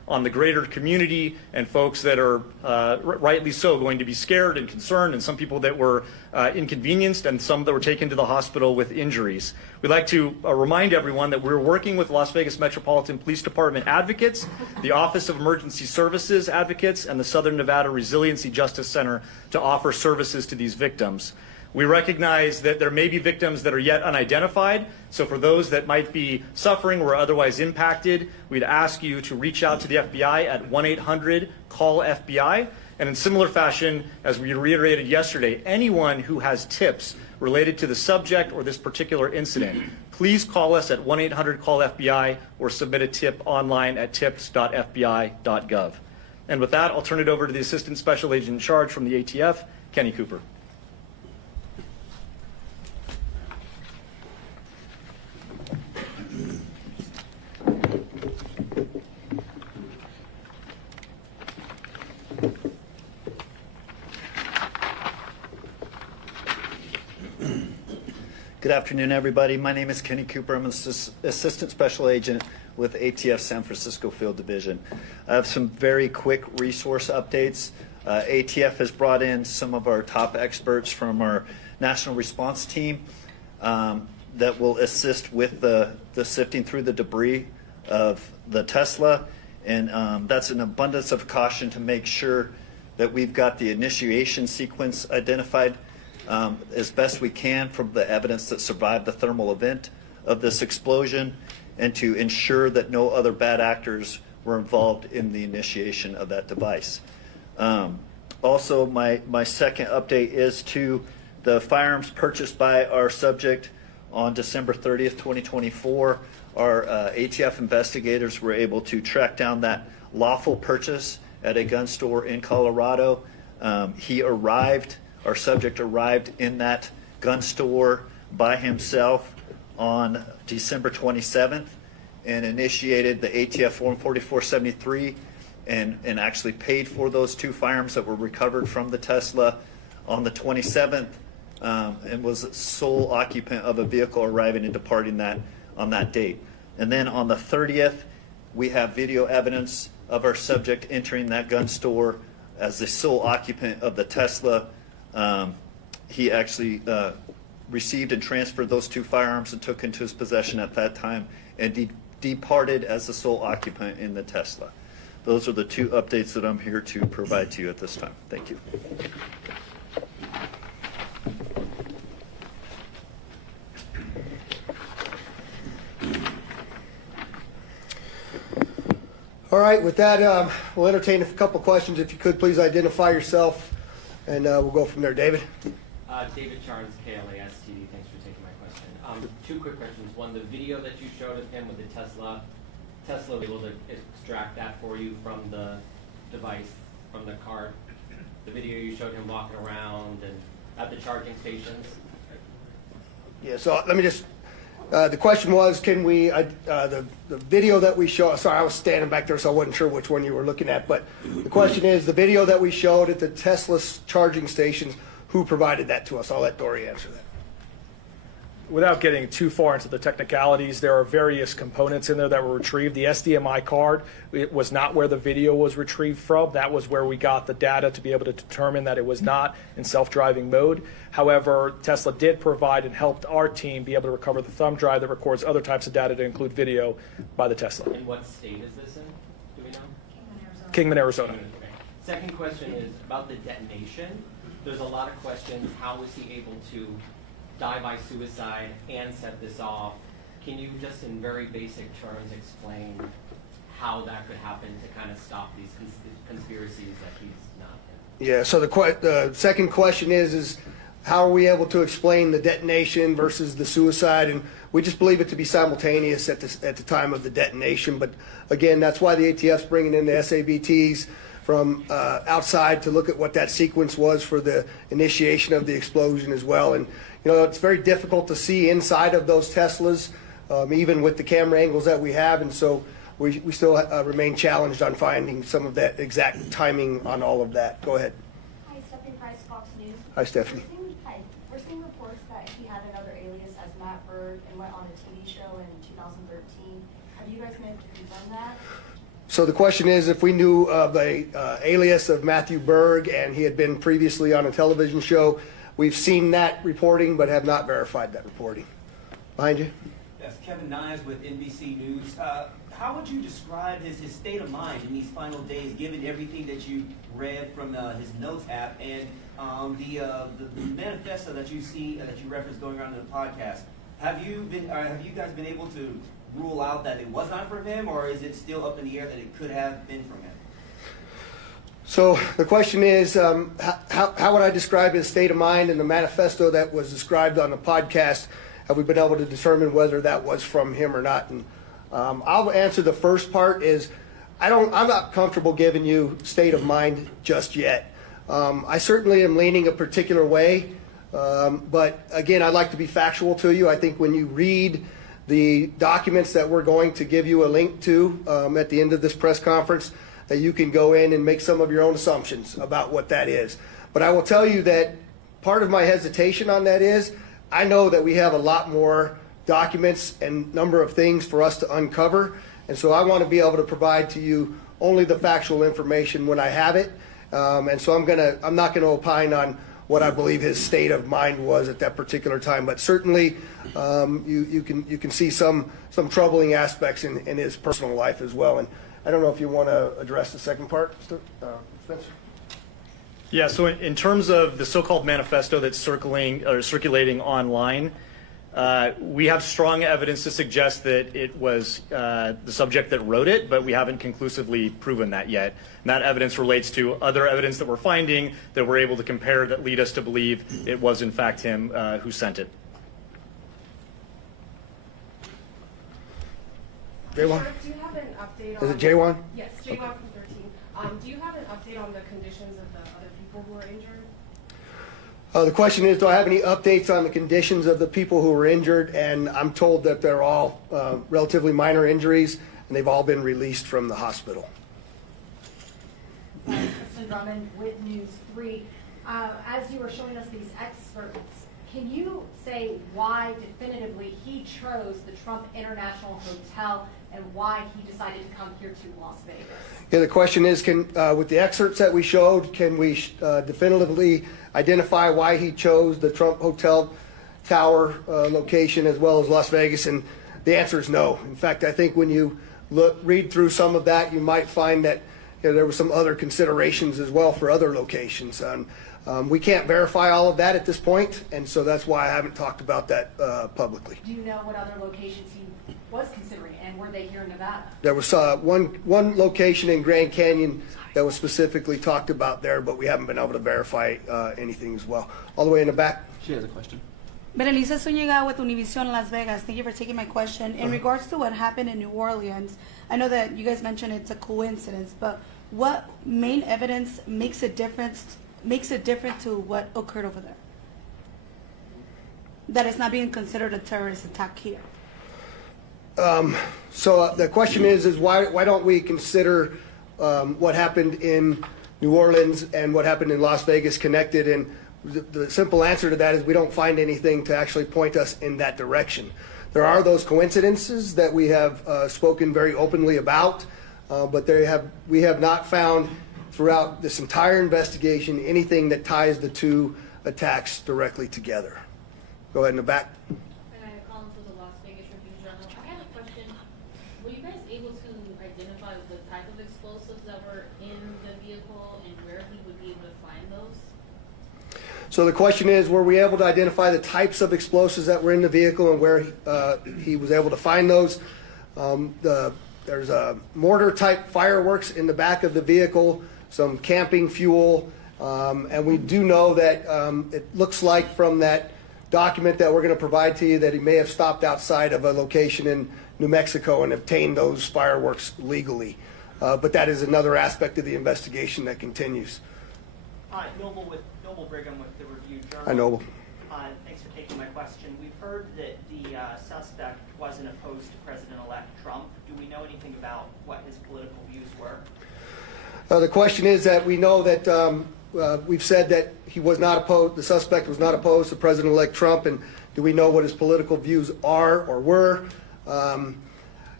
on the greater community and folks that are rightly so going to be scared and concerned, and some people that were inconvenienced and some that were taken to the hospital with injuries. We'd like to remind everyone that we're working with Las Vegas Metropolitan Police Department advocates, the Office of Emergency Services advocates, and the Southern Nevada Resiliency Justice Center to offer services to these victims. We recognize that there may be victims that are yet unidentified, so for those that might be suffering or otherwise impacted, we'd ask you to reach out to the FBI at 1-800-CALL-FBI. And in similar fashion, as we reiterated yesterday, anyone who has tips related to the subject or this particular incident, please call us at 1-800-CALL-FBI or submit a tip online at tips.fbi.gov. And with that, I'll turn it over to the Assistant Special Agent in Charge from the ATF, Kenny Cooper. Good afternoon, everybody. My name is Kenny Cooper. I'm an Assistant Special Agent with ATF San Francisco Field Division. I have some very quick resource updates. ATF has brought in some of our top experts from our national response team that will assist with the sifting through the debris of the Tesla. And that's an abundance of caution to make sure that we've got the initiation sequence identified as best we can from the evidence that survived the thermal event of this explosion, and to ensure that no other bad actors were involved in the initiation of that device. Also, my second update is to the firearms purchased by our subject on December 30th, 2024. Our ATF investigators were able to track down that lawful purchase at a gun store in Colorado. Our subject arrived in that gun store by himself on December 27th and initiated the ATF Form 4473 and actually paid for those two firearms that were recovered from the Tesla on the 27th and was sole occupant of a vehicle arriving and departing that on that date. And then on the 30th, we have video evidence of our subject entering that gun store as the sole occupant of the Tesla. He actually received and transferred those two firearms and took into his possession at that time and departed as the sole occupant in the Tesla. Those are the two updates that I'm here to provide to you at this time. Thank you. All right, with that, we'll entertain a couple questions. If you could, please identify yourself, and we'll go from there. David? David Charnes, KLAS TV. Thanks for taking my question. Two quick questions. One, the video that you showed of him with the Tesla was able to extract that for you from the device, from the card? The video you showed him walking around and at the charging stations? Yeah, so let me just, the question was, can we, the video that we showed, sorry, I was standing back there, so I wasn't sure which one you were looking at, but the question is, the video that we showed at the Tesla charging stations, who provided that to us? I'll let Dory answer that. Without getting too far into the technicalities, there are various components in there that were retrieved. The SDMI card, it was not where the video was retrieved from. That was where we got the data to be able to determine that it was not in self-driving mode. However, Tesla did provide and helped our team be able to recover the thumb drive that records other types of data to include video by the Tesla. And what state is this in? Do we know? Kingman, Arizona. Okay. Second question is about the detonation. There's a lot of questions. How was he able to die by suicide and set this off? Can you just in very basic terms explain how that could happen to kind of stop these conspiracies that he's not in? Yeah, so the second question is how are we able to explain the detonation versus the suicide? And we just believe it to be simultaneous at the time of the detonation. But again, that's why the ATF's bringing in the SABTs from outside to look at what that sequence was for the initiation of the explosion as well. And you know, it's very difficult to see inside of those Teslas, even with the camera angles that we have. And so we still remain challenged on finding some of that exact timing on all of that. Go ahead. Hi, Stephanie Price, Fox News. Hi, Stephanie. Hi. We're seeing reports that he had another alias as Matt Bird and went on a TV show in 2013. Have you guys been able to confirm that? So the question is, if we knew of a alias of Matthew Berg and he had been previously on a television show, we've seen that reporting but have not verified that reporting. Behind you. Yes, Kevin Nyes with NBC News. How would you describe his state of mind in these final days, given everything that you read from his notes app and the manifesto that you see that you referenced going on in the podcast? Have you guys been able to rule out that it was not from him, or is it still up in the air that it could have been from him? So the question is, how would I describe his state of mind in the manifesto that was described on the podcast? Have we been able to determine whether that was from him or not? And I'll answer the first part is, I'm not comfortable giving you state of mind just yet. I certainly am leaning a particular way, but again, I'd like to be factual to you. I think when you read the documents that we're going to give you a link to at the end of this press conference, that you can go in and make some of your own assumptions about what that is. But I will tell you that part of my hesitation on that is, I know that we have a lot more documents and number of things for us to uncover, and so I want to be able to provide to you only the factual information when I have it. And so I'm not gonna opine on what I believe his state of mind was at that particular time, but certainly you can see some troubling aspects in his personal life as well. And I don't know if you want to address the second part, Spencer. Yeah, so in terms of the so-called manifesto that's circulating online, we have strong evidence to suggest that it was the subject that wrote it, but we haven't conclusively proven that yet. And that evidence relates to other evidence that we're finding that we're able to compare that lead us to believe it was in fact him who sent it. J1? Do you have an update on... Is it J1? Yes, J1 from 13. Do you have an update on the conditions of the other people who were injured? The question is, do I have any updates on the conditions of the people who were injured? And I'm told that they're all relatively minor injuries, and they've all been released from the hospital. Kristen Drummond with News 3. As you were showing us these experts, can you say why definitively he chose the Trump International Hotel and why he decided to come here to Las Vegas? Yeah, the question is, with the excerpts that we showed, can we definitively identify why he chose the Trump Hotel Tower location as well as Las Vegas? And the answer is no. In fact, I think when you read through some of that, you might find that there were some other considerations as well for other locations. We can't verify all of that at this point, and so that's why I haven't talked about that publicly. Do you know what other locations he was considering, and were they here in Nevada? There was one location in Grand Canyon that was specifically talked about there, but we haven't been able to verify anything as well. All the way in the back. She has a question. Berenice Zuniga with Univision Las Vegas. Thank you for taking my question. In regards to what happened in New Orleans, I know that you guys mentioned it's a coincidence, but what main evidence makes it different to what occurred over there? That it's not being considered a terrorist attack here. So the question is why don't we consider what happened in New Orleans and what happened in Las Vegas connected? And the simple answer to that is we don't find anything to actually point us in that direction. There are those coincidences that we have spoken very openly about, but we have not found throughout this entire investigation anything that ties the two attacks directly together. Go ahead in the back. Collins with the Las Vegas Review-Journal. I had a question. Were you guys able to identify the type of explosives that were in the vehicle and where he would be able to find those? So the question is, were we able to identify the types of explosives that were in the vehicle and where he was able to find those? There's a mortar-type fireworks in the back of the vehicle, some camping fuel, and we do know that it looks like from that document that we're going to provide to you that he may have stopped outside of a location in New Mexico and obtained those fireworks legally. But that is another aspect of the investigation that continues. Hi, Noble Brigham with the Review-Journal. Hi, Noble. Thanks for taking my question. We've heard that the suspect wasn't opposed to President-elect Trump. Do we know anything about what his political views were? The question is that we know that we've said that he was not opposed, the suspect was not opposed to President-elect Trump, and do we know what his political views are or were?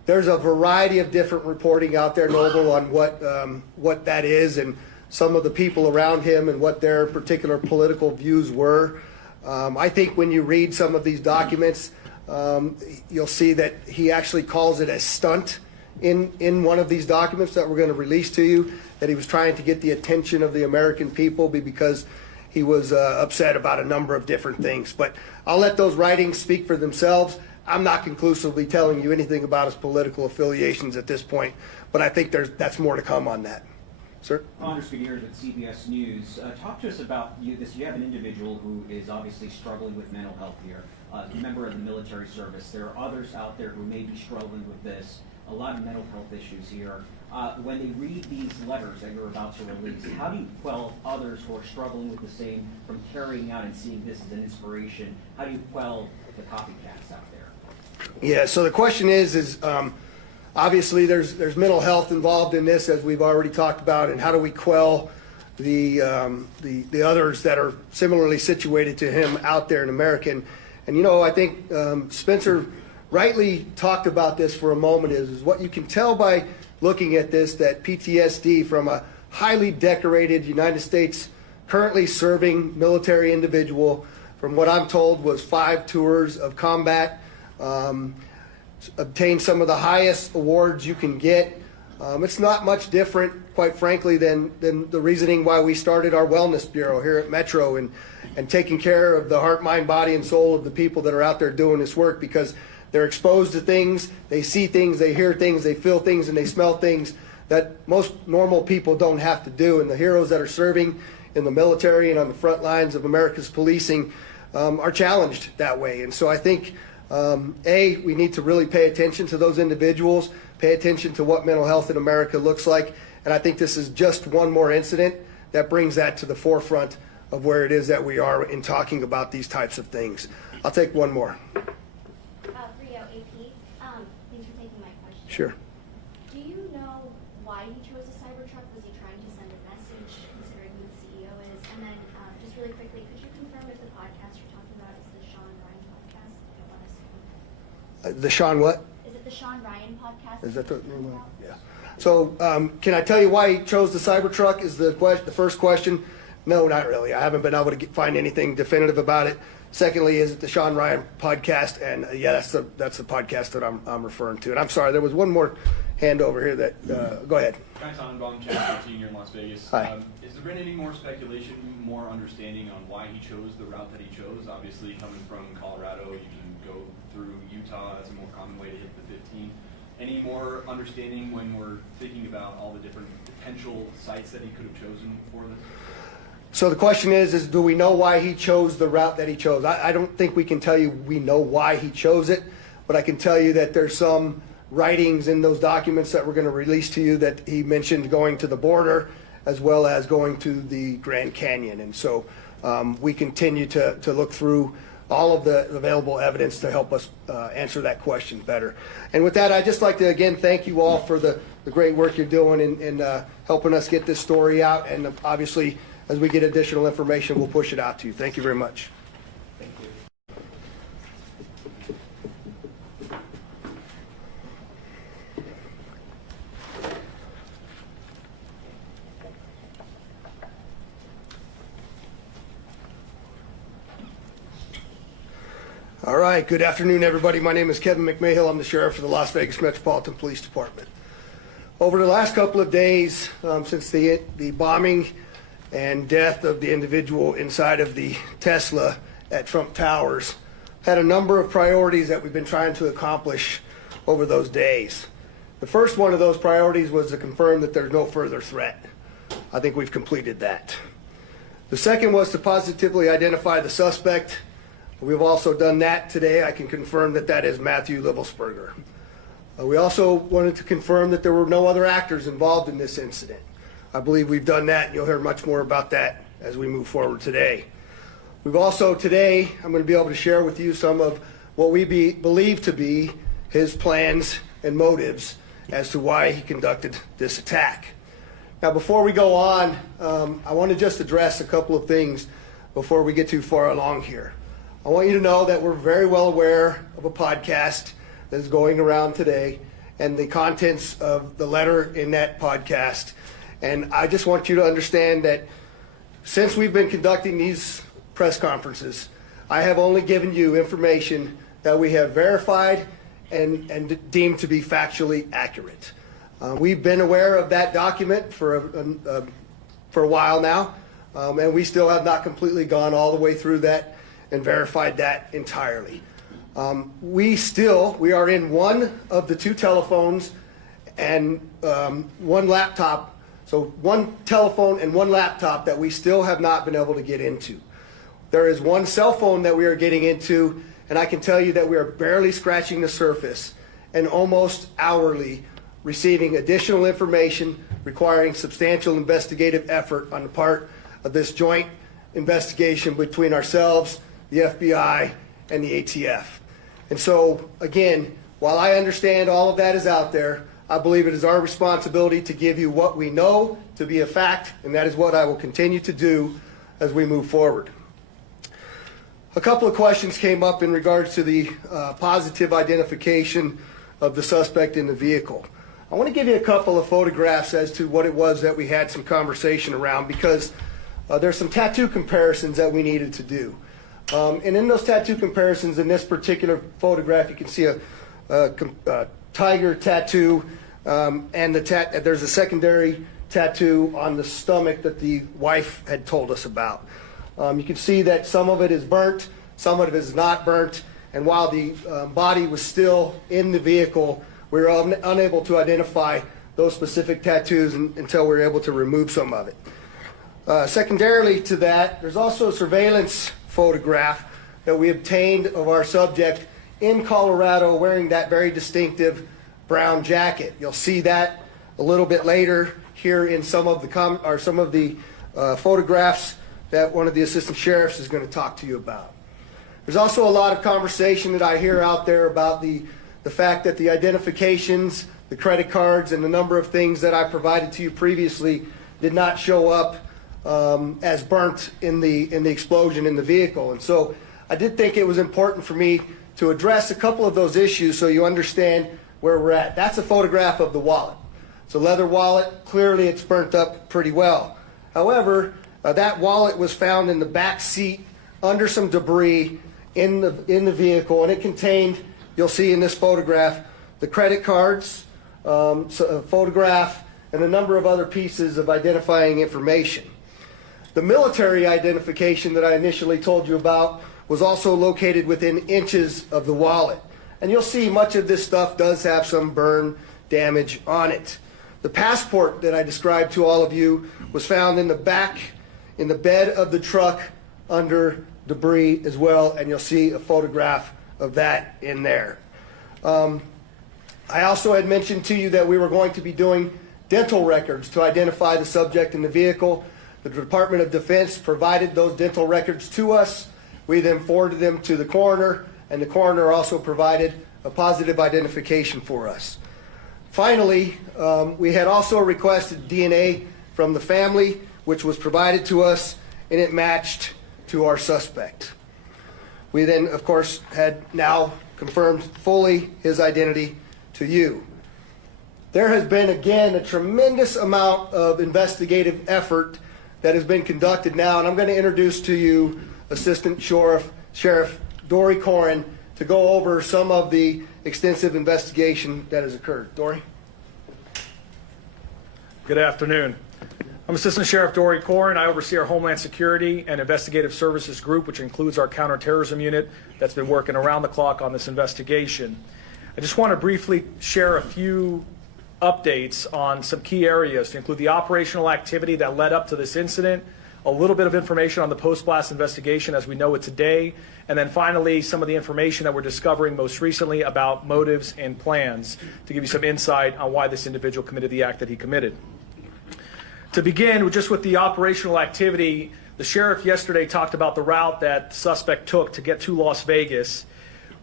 there's a variety of different reporting out there, Noble, on what that is and some of the people around him and what their particular political views were. I think when you read some of these documents, you'll see that he actually calls it a stunt in one of these documents that we're going to release to you, that he was trying to get the attention of the American people because he was upset about a number of different things. But I'll let those writings speak for themselves. I'm not conclusively telling you anything about his political affiliations at this point, but I think that's more to come on that. Sir? Anders Gutierrez with CBS News. Talk to us about you have an individual who is obviously struggling with mental health here, a member of the military service. There are others out there who may be struggling with this, a lot of mental health issues here. When they read these letters that you're about to release, how do you quell others who are struggling with the same from carrying out and seeing this as an inspiration? How do you quell the copycats out there? Yeah, so the question is obviously there's mental health involved in this, as we've already talked about, and how do we quell the others that are similarly situated to him out there in America. And I think Spencer rightly talked about this for a moment is what you can tell by looking at this, that PTSD from a highly decorated United States currently serving military individual, from what I'm told was 5 tours of combat, obtained some of the highest awards you can get. It's not much different, quite frankly, than the reasoning why we started our wellness bureau here at Metro and taking care of the heart, mind, body, and soul of the people that are out there doing this work, because they're exposed to things, they see things, they hear things, they feel things, and they smell things that most normal people don't have to do. And the heroes that are serving in the military and on the front lines of America's policing are challenged that way. And so I think we need to really pay attention to those individuals, pay attention to what mental health in America looks like. And I think this is just one more incident that brings that to the forefront of where it is that we are in talking about these types of things. I'll take one more. Rio, AP, thanks for taking my question. Sure. Do you know why he chose a Cybertruck? Was he trying to send a message, considering who the CEO is? And then, just really quickly, could you confirm if the podcast you're talking about is the Sean Ryan podcast? I don't want to The Sean what? Is it the Sean Ryan podcast? Is that the name? Yeah. So can I tell you why he chose the Cybertruck is the first question. No, not really. I haven't been able to find anything definitive about it. Secondly, is it the Sean Ryan podcast? And yeah, that's the podcast that I'm referring to. And I'm sorry, there was one more hand over here that, go ahead. Guy Tannenbaum, Channel 13 here in Las Vegas. Hi. Has there been any more speculation, more understanding on why he chose the route that he chose? Obviously, coming from Colorado, you can go through Utah. That's a more common way to hit the 15. Any more understanding when we're thinking about all the different potential sites that he could have chosen for this? So the question is do we know why he chose the route that he chose? I don't think we can tell you we know why he chose it, but I can tell you that there's some writings in those documents that we're going to release to you that he mentioned going to the border as well as going to the Grand Canyon. And so we continue to look through all of the available evidence to help us answer that question better. And with that, I'd just like to again thank you all for the great work you're doing in helping us get this story out. And obviously, as we get additional information, we'll push it out to you. Thank you very much. Thank you. All right, good afternoon, everybody. My name is Kevin McMahill. I'm the sheriff for the Las Vegas Metropolitan Police Department. Over the last couple of days, since the bombing and death of the individual inside of the Tesla at Trump Towers, had a number of priorities that we've been trying to accomplish over those days. The first one of those priorities was to confirm that there's no further threat. I think we've completed that. The second was to positively identify the suspect. We've also done that today. I can confirm that that is Matthew Livelsberger. We also wanted to confirm that there were no other actors involved in this incident. I believe we've done that, and you'll hear much more about that as we move forward today. We've also today, I'm going to be able to share with you some of what we believe to be his plans and motives as to why he conducted this attack. Now, before we go on, I want to just address a couple of things before we get too far along here. I want you to know that we're very well aware of a podcast that is going around today, and the contents of the letter in that podcast. And I just want you to understand that since we've been conducting these press conferences, I have only given you information that we have verified and deemed to be factually accurate. We've been aware of that document for a while now, and we still have not completely gone all the way through that and verified that entirely. We are in one of the two telephones and one laptop, so one telephone and one laptop that we still have not been able to get into. There is one cell phone that we are getting into, and I can tell you that we are barely scratching the surface and almost hourly receiving additional information requiring substantial investigative effort on the part of this joint investigation between ourselves, the FBI, and the ATF. And so, again, while I understand all of that is out there, I believe it is our responsibility to give you what we know to be a fact, and that is what I will continue to do as we move forward. A couple of questions came up in regards to the positive identification of the suspect in the vehicle. I want to give you a couple of photographs as to what it was that we had some conversation around, because there's some tattoo comparisons that we needed to do. And in those tattoo comparisons, in this particular photograph, you can see a tiger tattoo, and there's a secondary tattoo on the stomach that the wife had told us about. You can see that some of it is burnt, some of it is not burnt, and while the body was still in the vehicle, we were unable to identify those specific tattoos until we were able to remove some of it. Secondarily to that, there's also a surveillance photograph that we obtained of our subject in Colorado wearing that very distinctive brown jacket. You'll see that a little bit later here in some of the photographs that one of the assistant sheriffs is going to talk to you about. There's also a lot of conversation that I hear out there about the fact that the identifications, the credit cards, and the number of things that I provided to you previously did not show up as burnt in the explosion in the vehicle. And so I did think it was important for me to address a couple of those issues so you understand where we're at. That's a photograph of the wallet. It's a leather wallet. Clearly it's burnt up pretty well. However, that wallet was found in the back seat under some debris in the vehicle, and it contained, you'll see in this photograph, the credit cards, a photograph, and a number of other pieces of identifying information. The military identification that I initially told you about was also located within inches of the wallet. And you'll see much of this stuff does have some burn damage on it. The passport that I described to all of you was found in the back, in the bed of the truck under debris as well, and you'll see a photograph of that in there. I also had mentioned to you that we were going to be doing dental records to identify the subject in the vehicle. The Department of Defense provided those dental records to us. We then forwarded them to the coroner, and the coroner also provided a positive identification for us. Finally, we had also requested DNA from the family, which was provided to us, and it matched to our suspect. We then, of course, had now confirmed fully his identity to you. There has been, again, a tremendous amount of investigative effort that has been conducted now, and I'm going to introduce to you Assistant Sheriff Dory Corin to go over some of the extensive investigation that has occurred. Dory? Good afternoon. I'm Assistant Sheriff Dory Corin. I oversee our Homeland Security and Investigative Services Group, which includes our counterterrorism unit that's been working around the clock on this investigation. I just want to briefly share a few updates on some key areas to include the operational activity that led up to this incident, a little bit of information on the post-blast investigation as we know it today, and then finally some of the information that we're discovering most recently about motives and plans to give you some insight on why this individual committed the act that he committed. To begin, just with the operational activity, the sheriff yesterday talked about the route that the suspect took to get to Las Vegas.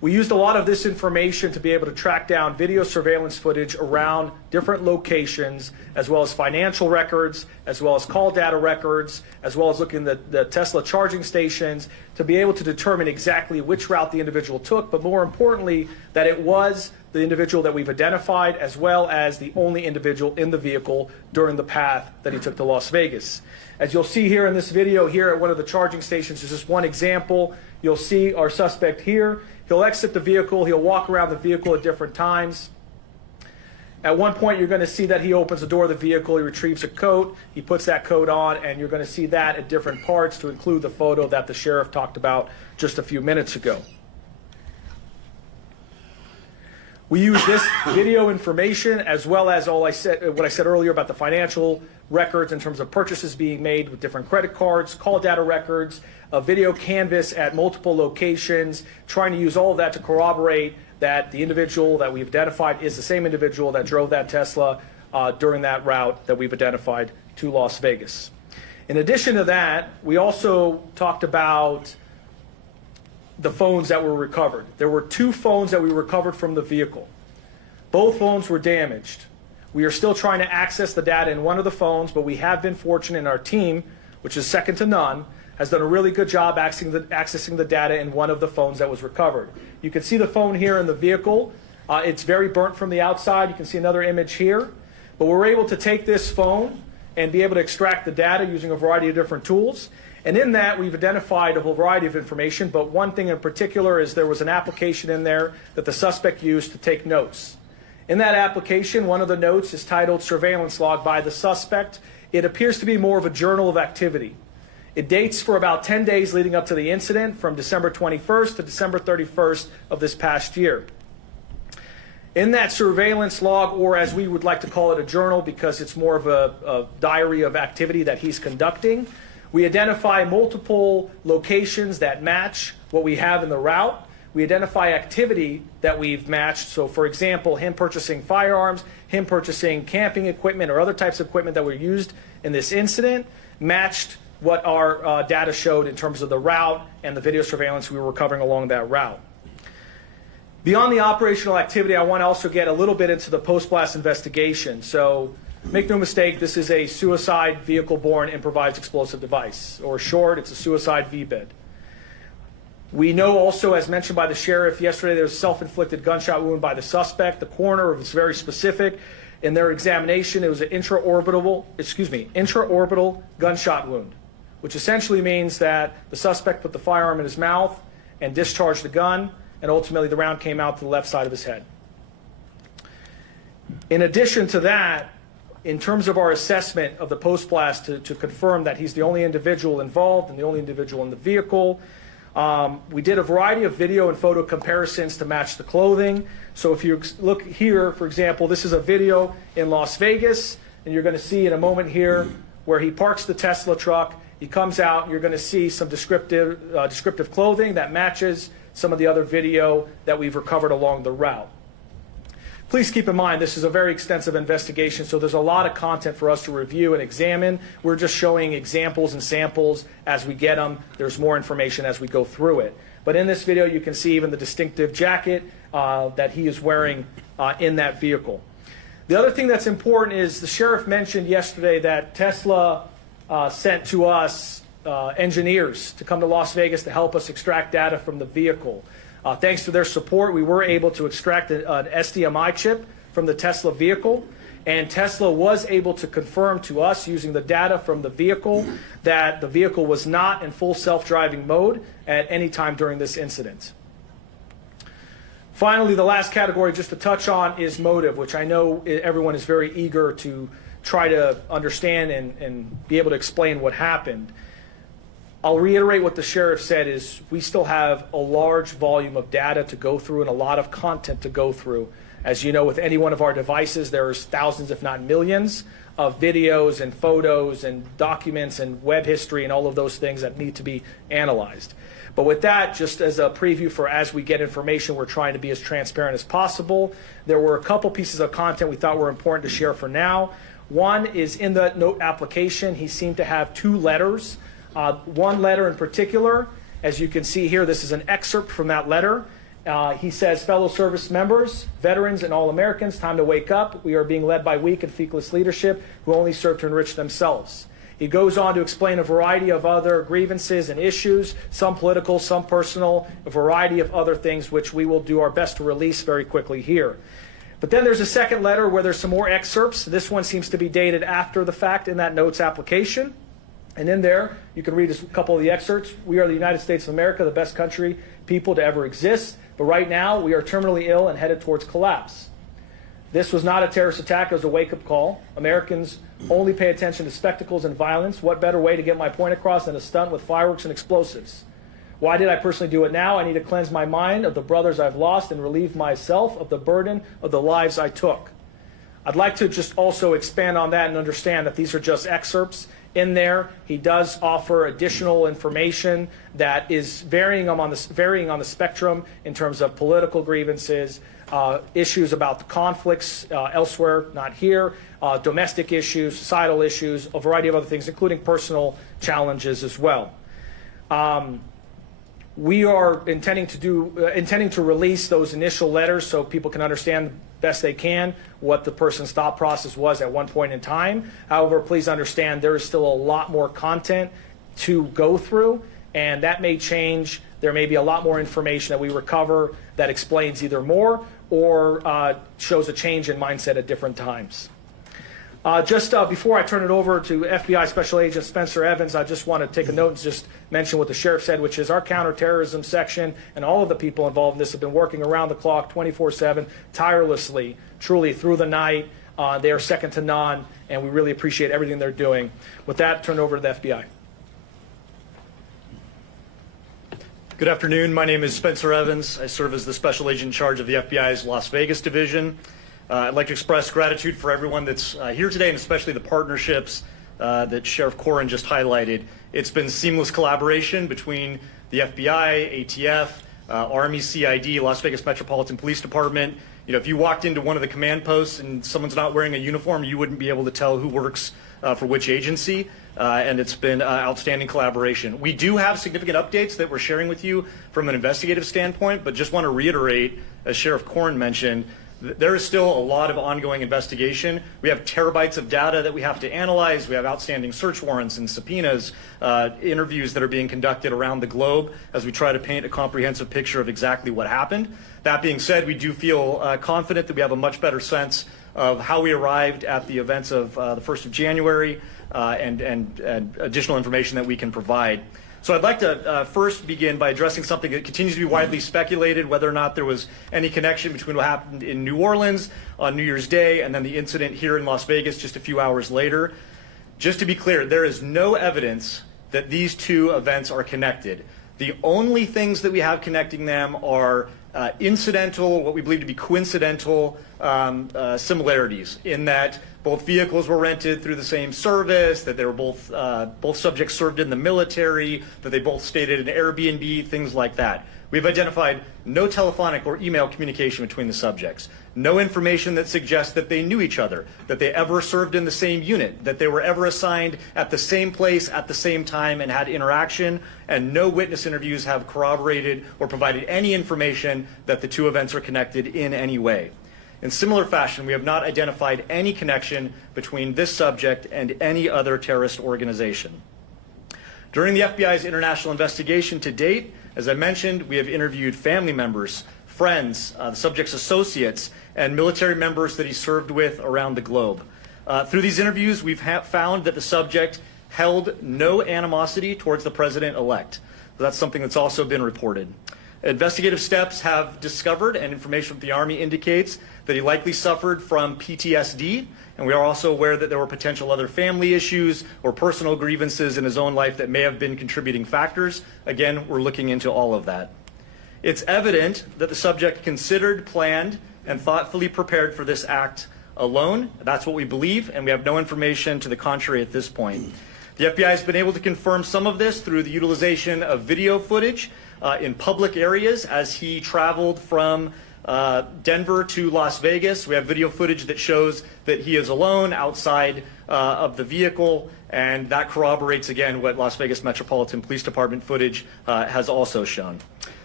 We used a lot of this information to be able to track down video surveillance footage around different locations, as well as financial records, as well as call data records, as well as looking at the Tesla charging stations to be able to determine exactly which route the individual took, but more importantly, that it was the individual that we've identified, as well as the only individual in the vehicle during the path that he took to Las Vegas. As you'll see here in this video here at one of the charging stations, is just one example. You'll see our suspect here. He'll exit the vehicle. He'll walk around the vehicle at different times. At one point, you're going to see that he opens the door of the vehicle. He retrieves a coat. He puts that coat on, and you're going to see that at different parts to include the photo that the sheriff talked about just a few minutes ago. We use this video information as well as what I said earlier about the financial records in terms of purchases being made with different credit cards, call data records, a video canvas at multiple locations, trying to use all of that to corroborate that the individual that we've identified is the same individual that drove that Tesla during that route that we've identified to Las Vegas. In addition to that, we also talked about the phones that were recovered. There were 2 phones that we recovered from the vehicle. Both phones were damaged. We are still trying to access the data in one of the phones, but we have been fortunate in our team, which is second to none, has done a really good job accessing the data in one of the phones that was recovered. You can see the phone here in the vehicle. It's very burnt from the outside. You can see another image here. But we're able to take this phone and be able to extract the data using a variety of different tools. And in that, we've identified a whole variety of information, but one thing in particular is there was an application in there that the suspect used to take notes. In that application, one of the notes is titled Surveillance Log by the Suspect. It appears to be more of a journal of activity. It dates for about 10 days leading up to the incident, from December 21st to December 31st of this past year. In that surveillance log, or as we would like to call it, a journal, because it's more of a diary of activity that he's conducting, we identify multiple locations that match what we have in the route. We identify activity that we've matched. So, for example, him purchasing firearms, him purchasing camping equipment or other types of equipment that were used in this incident, matched what our data showed in terms of the route and the video surveillance we were recovering along that route. Beyond the operational activity, I want to also get a little bit into the post-blast investigation. So, make no mistake, this is a suicide vehicle-borne improvised explosive device, or short, it's a suicide VBID. We know also, as mentioned by the sheriff yesterday, there was a self-inflicted gunshot wound by the suspect. The coroner was very specific. In their examination, it was an intraorbital gunshot wound, which essentially means that the suspect put the firearm in his mouth and discharged the gun, and ultimately the round came out to the left side of his head. In addition to that, in terms of our assessment of the post-blast to confirm that he's the only individual involved and the only individual in the vehicle, we did a variety of video and photo comparisons to match the clothing. So if you look here, for example, this is a video in Las Vegas, and you're going to see in a moment here where he parks the Tesla truck. He comes out, and you're going to see some descriptive clothing that matches some of the other video that we've recovered along the route. Please keep in mind, this is a very extensive investigation, so there's a lot of content for us to review and examine. We're just showing examples and samples as we get them. There's more information as we go through it. But in this video, you can see even the distinctive jacket that he is wearing in that vehicle. The other thing that's important is the sheriff mentioned yesterday that Tesla sent to us engineers to come to Las Vegas to help us extract data from the vehicle. Thanks to their support, we were able to extract an SDMI chip from the Tesla vehicle, and Tesla was able to confirm to us using the data from the vehicle that the vehicle was not in full self-driving mode at any time during this incident. Finally, the last category just to touch on is motive, which I know everyone is very eager to try to understand and be able to explain what happened. I'll reiterate what the sheriff said is we still have a large volume of data to go through and a lot of content to go through. As you know, with any one of our devices, there's thousands, if not millions, of videos and photos and documents and web history and all of those things that need to be analyzed. But with that, just as a preview for as we get information, we're trying to be as transparent as possible. There were a couple pieces of content we thought were important to share for now. One is in the note application, he seemed to have 2 letters. One letter in particular, as you can see here, this is an excerpt from that letter. He says, fellow service members, veterans, and all Americans, time to wake up. We are being led by weak and feckless leadership who only serve to enrich themselves. He goes on to explain a variety of other grievances and issues, some political, some personal, a variety of other things which we will do our best to release very quickly here. But then there's a second letter where there's some more excerpts. This one seems to be dated after the fact in that notes application. And in there, you can read a couple of the excerpts. We are the United States of America, the best country, people to ever exist. But right now, we are terminally ill and headed towards collapse. This was not a terrorist attack. It was a wake-up call. Americans only pay attention to spectacles and violence. What better way to get my point across than a stunt with fireworks and explosives? Why did I personally do it now? I need to cleanse my mind of the brothers I've lost and relieve myself of the burden of the lives I took. I'd like to just also expand on that and understand that these are just excerpts. In there, he does offer additional information that is varying on the spectrum in terms of political grievances, issues about the conflicts elsewhere, not here, domestic issues, societal issues, a variety of other things, including personal challenges as well. We are intending to release those initial letters so people can understand best they can what the person's thought process was at one point in time. However, please understand there is still a lot more content to go through, and that may change. There may be a lot more information that we recover that explains either more or shows a change in mindset at different times. Just before I turn it over to FBI Special Agent Spencer Evans, I just want to take a note and just mention what the sheriff said, which is our counterterrorism section and all of the people involved in this have been working around the clock, 24/7, tirelessly, truly through the night. They are second to none, and we really appreciate everything they're doing. With that, turn it over to the FBI. Good afternoon. My name is Spencer Evans. I serve as the Special Agent in charge of the FBI's Las Vegas division. I'd like to express gratitude for everyone that's here today, and especially the partnerships that Sheriff Corrin just highlighted. It's been seamless collaboration between the FBI, ATF, Army, CID, Las Vegas Metropolitan Police Department. You know, if you walked into one of the command posts and someone's not wearing a uniform, you wouldn't be able to tell who works for which agency, and it's been outstanding collaboration. We do have significant updates that we're sharing with you from an investigative standpoint, but just want to reiterate, as Sheriff Corrin mentioned, there is still a lot of ongoing investigation. We have terabytes of data that we have to analyze. We have outstanding search warrants and subpoenas, interviews that are being conducted around the globe as we try to paint a comprehensive picture of exactly what happened. That being said, we do feel confident that we have a much better sense of how we arrived at the events of the 1st of January and additional information that we can provide. So I'd like to first begin by addressing something that continues to be widely speculated, whether or not there was any connection between what happened in New Orleans on New Year's Day and then the incident here in Las Vegas just a few hours later. Just to be clear, there is no evidence that these two events are connected. The only things that we have connecting them are incidental, what we believe to be coincidental similarities, in that both vehicles were rented through the same service, that they were both subjects served in the military, that they both stayed at an Airbnb, things like that. We've identified no telephonic or email communication between the subjects, no information that suggests that they knew each other, that they ever served in the same unit, that they were ever assigned at the same place at the same time and had interaction, and no witness interviews have corroborated or provided any information that the two events are connected in any way. In similar fashion, we have not identified any connection between this subject and any other terrorist organization. During the FBI's international investigation to date, as I mentioned, we have interviewed family members, friends, the subject's associates, and military members that he served with around the globe. Through these interviews, we've found that the subject held no animosity towards the president-elect. That's something that's also been reported. Investigative steps have discovered, and information from the Army indicates, that he likely suffered from PTSD, and we are also aware that there were potential other family issues or personal grievances in his own life that may have been contributing factors. Again, we're looking into all of that. It's evident that the subject considered, planned, and thoughtfully prepared for this act alone. That's what we believe, and we have no information to the contrary at this point. The FBI has been able to confirm some of this through the utilization of video footage in public areas as he traveled from Denver to Las Vegas. We have video footage that shows that he is alone outside of the vehicle, and that corroborates again what Las Vegas Metropolitan Police Department footage has also shown.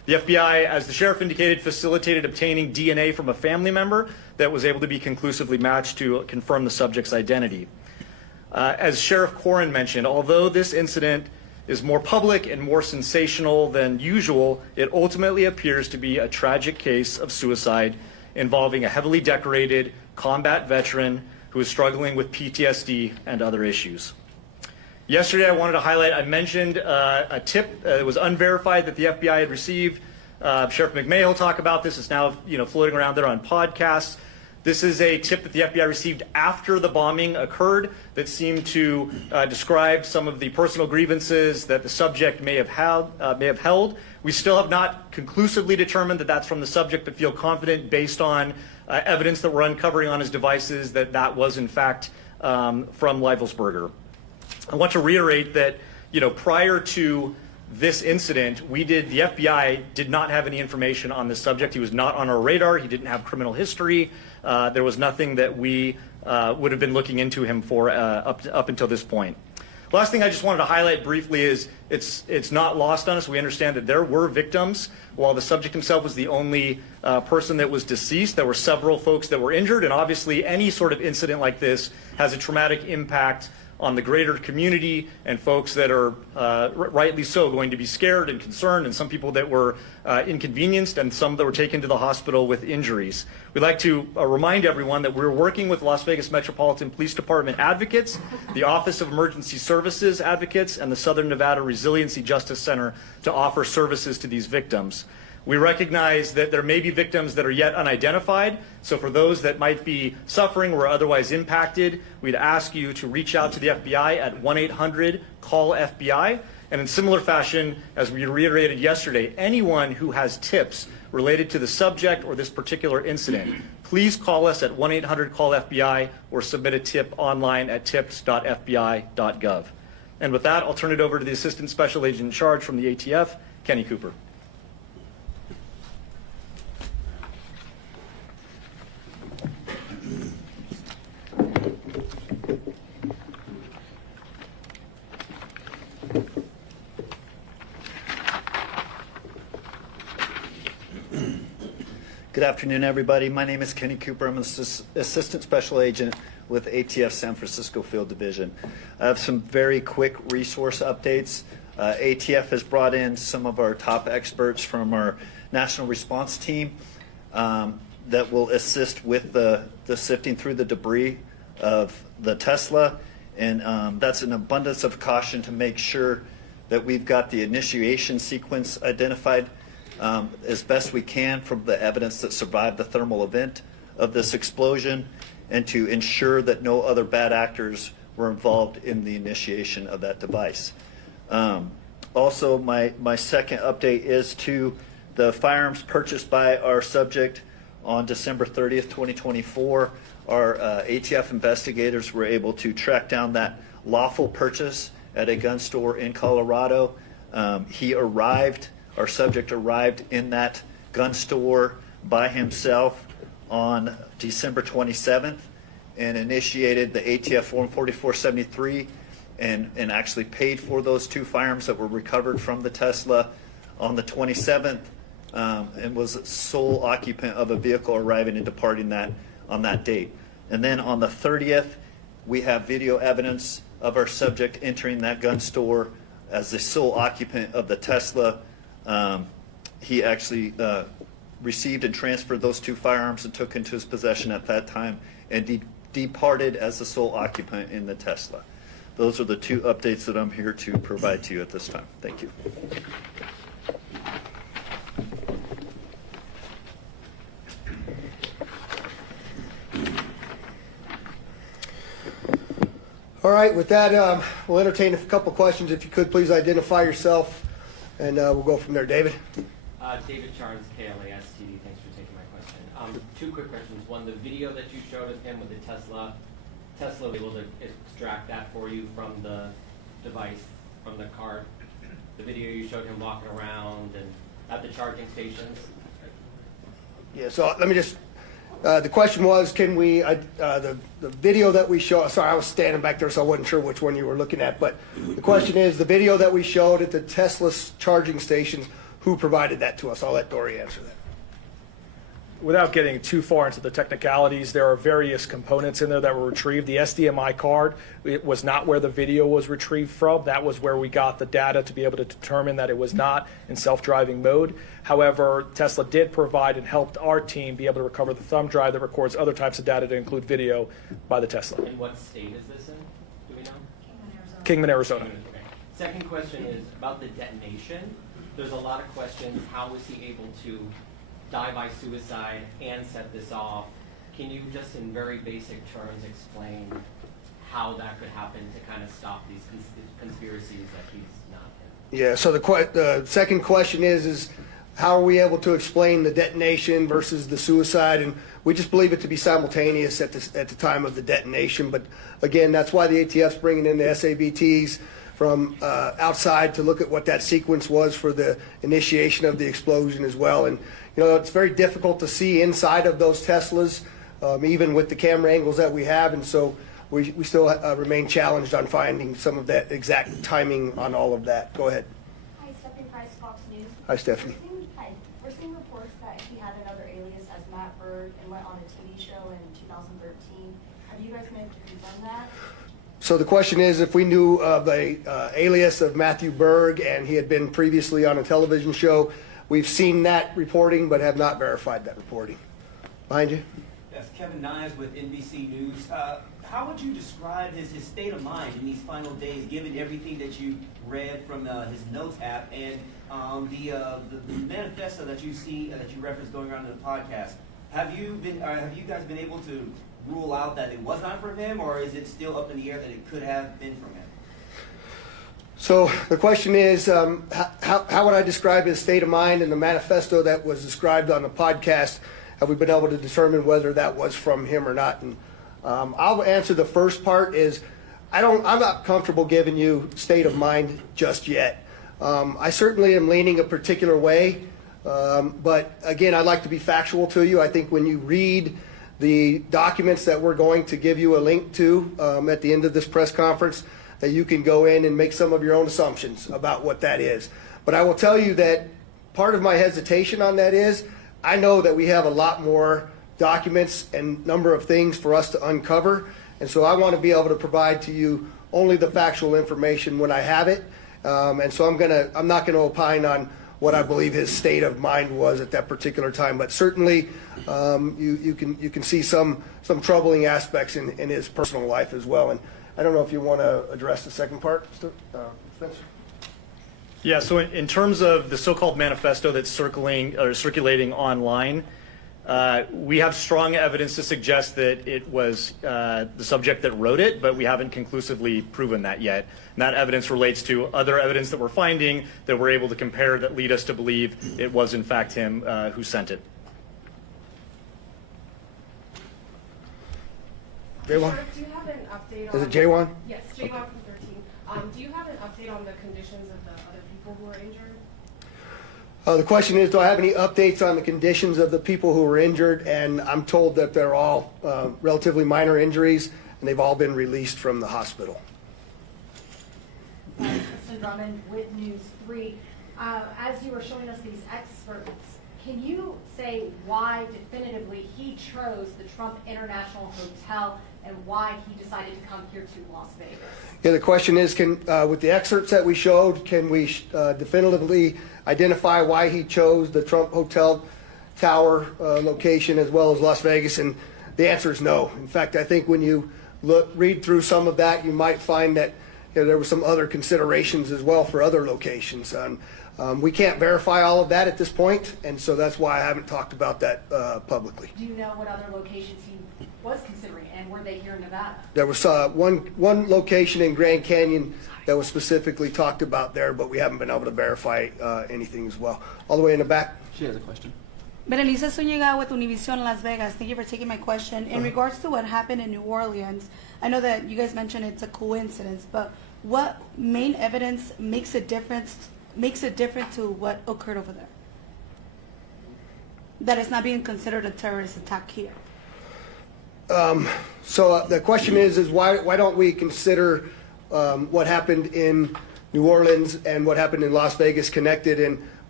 The FBI, as the sheriff indicated, facilitated obtaining DNA from a family member that was able to be conclusively matched to confirm the subject's identity. As Sheriff Corrin mentioned, although this incident is more public and more sensational than usual, it ultimately appears to be a tragic case of suicide involving a heavily decorated combat veteran who is struggling with PTSD and other issues. Yesterday, I wanted to highlight, I mentioned a tip that was unverified that the FBI had received. Sheriff McMahon will talk about this. It's now floating around there on podcasts. This is a tip that the FBI received after the bombing occurred that seemed to describe some of the personal grievances that the subject may have held. We still have not conclusively determined that that's from the subject, but feel confident based on evidence that we're uncovering on his devices that that was in fact from Livelsberger. I want to reiterate that, prior to this incident, the FBI did not have any information on this subject. He was not on our radar. He didn't have criminal history. There was nothing that we would have been looking into him for up until this point. Last thing I just wanted to highlight briefly is it's not lost on us. We understand that there were victims. While the subject himself was the only person that was deceased, there were several folks that were injured, and obviously any sort of incident like this has a traumatic impact on the greater community and folks that are rightly so going to be scared and concerned, and some people that were inconvenienced and some that were taken to the hospital with injuries. We'd like to remind everyone that we're working with Las Vegas Metropolitan Police Department advocates, the Office of Emergency Services advocates, and the Southern Nevada Resiliency Justice Center to offer services to these victims. We recognize that there may be victims that are yet unidentified, so for those that might be suffering or otherwise impacted, we'd ask you to reach out to the FBI at 1-800-CALL-FBI. And in similar fashion, as we reiterated yesterday, anyone who has tips related to the subject or this particular incident, please call us at 1-800-CALL-FBI or submit a tip online at tips.fbi.gov. And with that, I'll turn it over to the Assistant Special Agent in Charge from the ATF, Kenny Cooper. Good afternoon, everybody. My name is Kenny Cooper. I'm an Assistant Special Agent with ATF San Francisco Field Division. I have some very quick resource updates. ATF has brought in some of our top experts from our national response team that will assist with the sifting through the debris of the Tesla. And that's an abundance of caution to make sure that we've got the initiation sequence identified as best we can from the evidence that survived the thermal event of this explosion, and to ensure that no other bad actors were involved in the initiation of that device. Also, my second update is to the firearms purchased by our subject on December 30th, 2024. Our ATF investigators were able to track down that lawful purchase at a gun store in Colorado. Our subject arrived in that gun store by himself on December 27th and initiated the ATF Form 4473 and actually paid for those two firearms that were recovered from the Tesla on the 27th and was sole occupant of a vehicle arriving and departing that on that date. And then on the 30th, we have video evidence of our subject entering that gun store as the sole occupant of the Tesla. He actually received and transferred those two firearms and took into his possession at that time and departed as the sole occupant in the Tesla. Those are the two updates that I'm here to provide to you at this time. Thank you. All right, with that, we'll entertain a couple questions. If you could, please identify yourself, and we'll go from there. David? David Charnes, KLAS TV. Thanks for taking my question. Two quick questions. One, the video that you showed of him with the Tesla was able to extract that for you from the device, from the card? The video you showed him walking around and at the charging stations? Yeah, so let me just, the question was, can we, the video that we showed, sorry, I was standing back there, so I wasn't sure which one you were looking at, but the question is, the video that we showed at the Tesla charging stations, who provided that to us. I'll let Dory answer that. Without getting too far into the technicalities, there are various components in there that were retrieved. The SDMI card, it was not where the video was retrieved from. That was where we got the data to be able to determine that it was not in self-driving mode. However, Tesla did provide and helped our team be able to recover the thumb drive that records other types of data to include video by the Tesla. And what state is this in? Do we know? Kingman, Arizona. Okay. Second question is about the detonation. There's a lot of questions. How was he able to die by suicide and set this off? Can you just in very basic terms explain how that could happen to kind of stop these conspiracies that he's not in? Yeah, so the second question is how are we able to explain the detonation versus the suicide? And we just believe it to be simultaneous at the time of the detonation. But again, that's why the ATF's bringing in the SABTs from outside to look at what that sequence was for the initiation of the explosion as well. And you know, it's very difficult to see inside of those Teslas, even with the camera angles that we have. And so we still remain challenged on finding some of that exact timing on all of that. Go ahead. Hi, Stephanie Price, Fox News. Hi, Stephanie. Hi. We're seeing reports that he had another alias as Matt Berg and went on a TV show in 2013. Have you guys been able to confirm that? So the question is if we knew of a alias of Matthew Berg and he had been previously on a television show. We've seen that reporting but have not verified that reporting. Behind you. Yes, Kevin Nies with NBC News. How would you describe his state of mind in these final days, given everything that you read from his notes app and the manifesto that you see that you referenced going around in the podcast? Have you guys been able to rule out that it was not from him, or is it still up in the air that it could have been from him? So the question is, how would I describe his state of mind in the manifesto that was described on the podcast? Have we been able to determine whether that was from him or not? And I'll answer the first part is, I'm not comfortable giving you state of mind just yet. I certainly am leaning a particular way, but again, I'd like to be factual to you. I think when you read the documents that we're going to give you a link to at the end of this press conference, that you can go in and make some of your own assumptions about what that is. But I will tell you that part of my hesitation on that is I know that we have a lot more documents and number of things for us to uncover, and so I want to be able to provide to you only the factual information when I have it. And so I'm not gonna opine on what I believe his state of mind was at that particular time, but certainly you can see some troubling aspects in his personal life as well. And I don't know if you want to address the second part, Spencer. Yeah, so in terms of the so-called manifesto that's circulating online, we have strong evidence to suggest that it was the subject that wrote it, but we haven't conclusively proven that yet. And that evidence relates to other evidence that we're finding that we're able to compare that lead us to believe it was in fact him who sent it. J1? Do you have an update on... Is it J1? Yes, J1 from 13. Do you have an update on the conditions of the other people who were injured? The question is, do I have any updates on the conditions of the people who were injured? And I'm told that they're all relatively minor injuries, and they've all been released from the hospital. Kristen Drummond with News 3. As you were showing us these experts, can you say why definitively he chose the Trump International Hotel and why he decided to come here to Las Vegas? Yeah, the question is, with the excerpts that we showed, can we definitively identify why he chose the Trump Hotel Tower location as well as Las Vegas? And the answer is no. In fact, I think when you read through some of that, you might find that there were some other considerations as well for other locations. We can't verify all of that at this point, and so that's why I haven't talked about that publicly. Do you know what other locations he was considering, and were they here in Nevada? There was one location in Grand Canyon that was specifically talked about there, but we haven't been able to verify anything as well. All the way in the back. She has a question. Berenice Zuniga with Univision Las Vegas. Thank you for taking my question. In regards to what happened in New Orleans, I know that you guys mentioned it's a coincidence, but what main evidence makes it different to what occurred over there? That it's not being considered a terrorist attack here. So the question is why don't we consider what happened in New Orleans and what happened in Las Vegas connected? And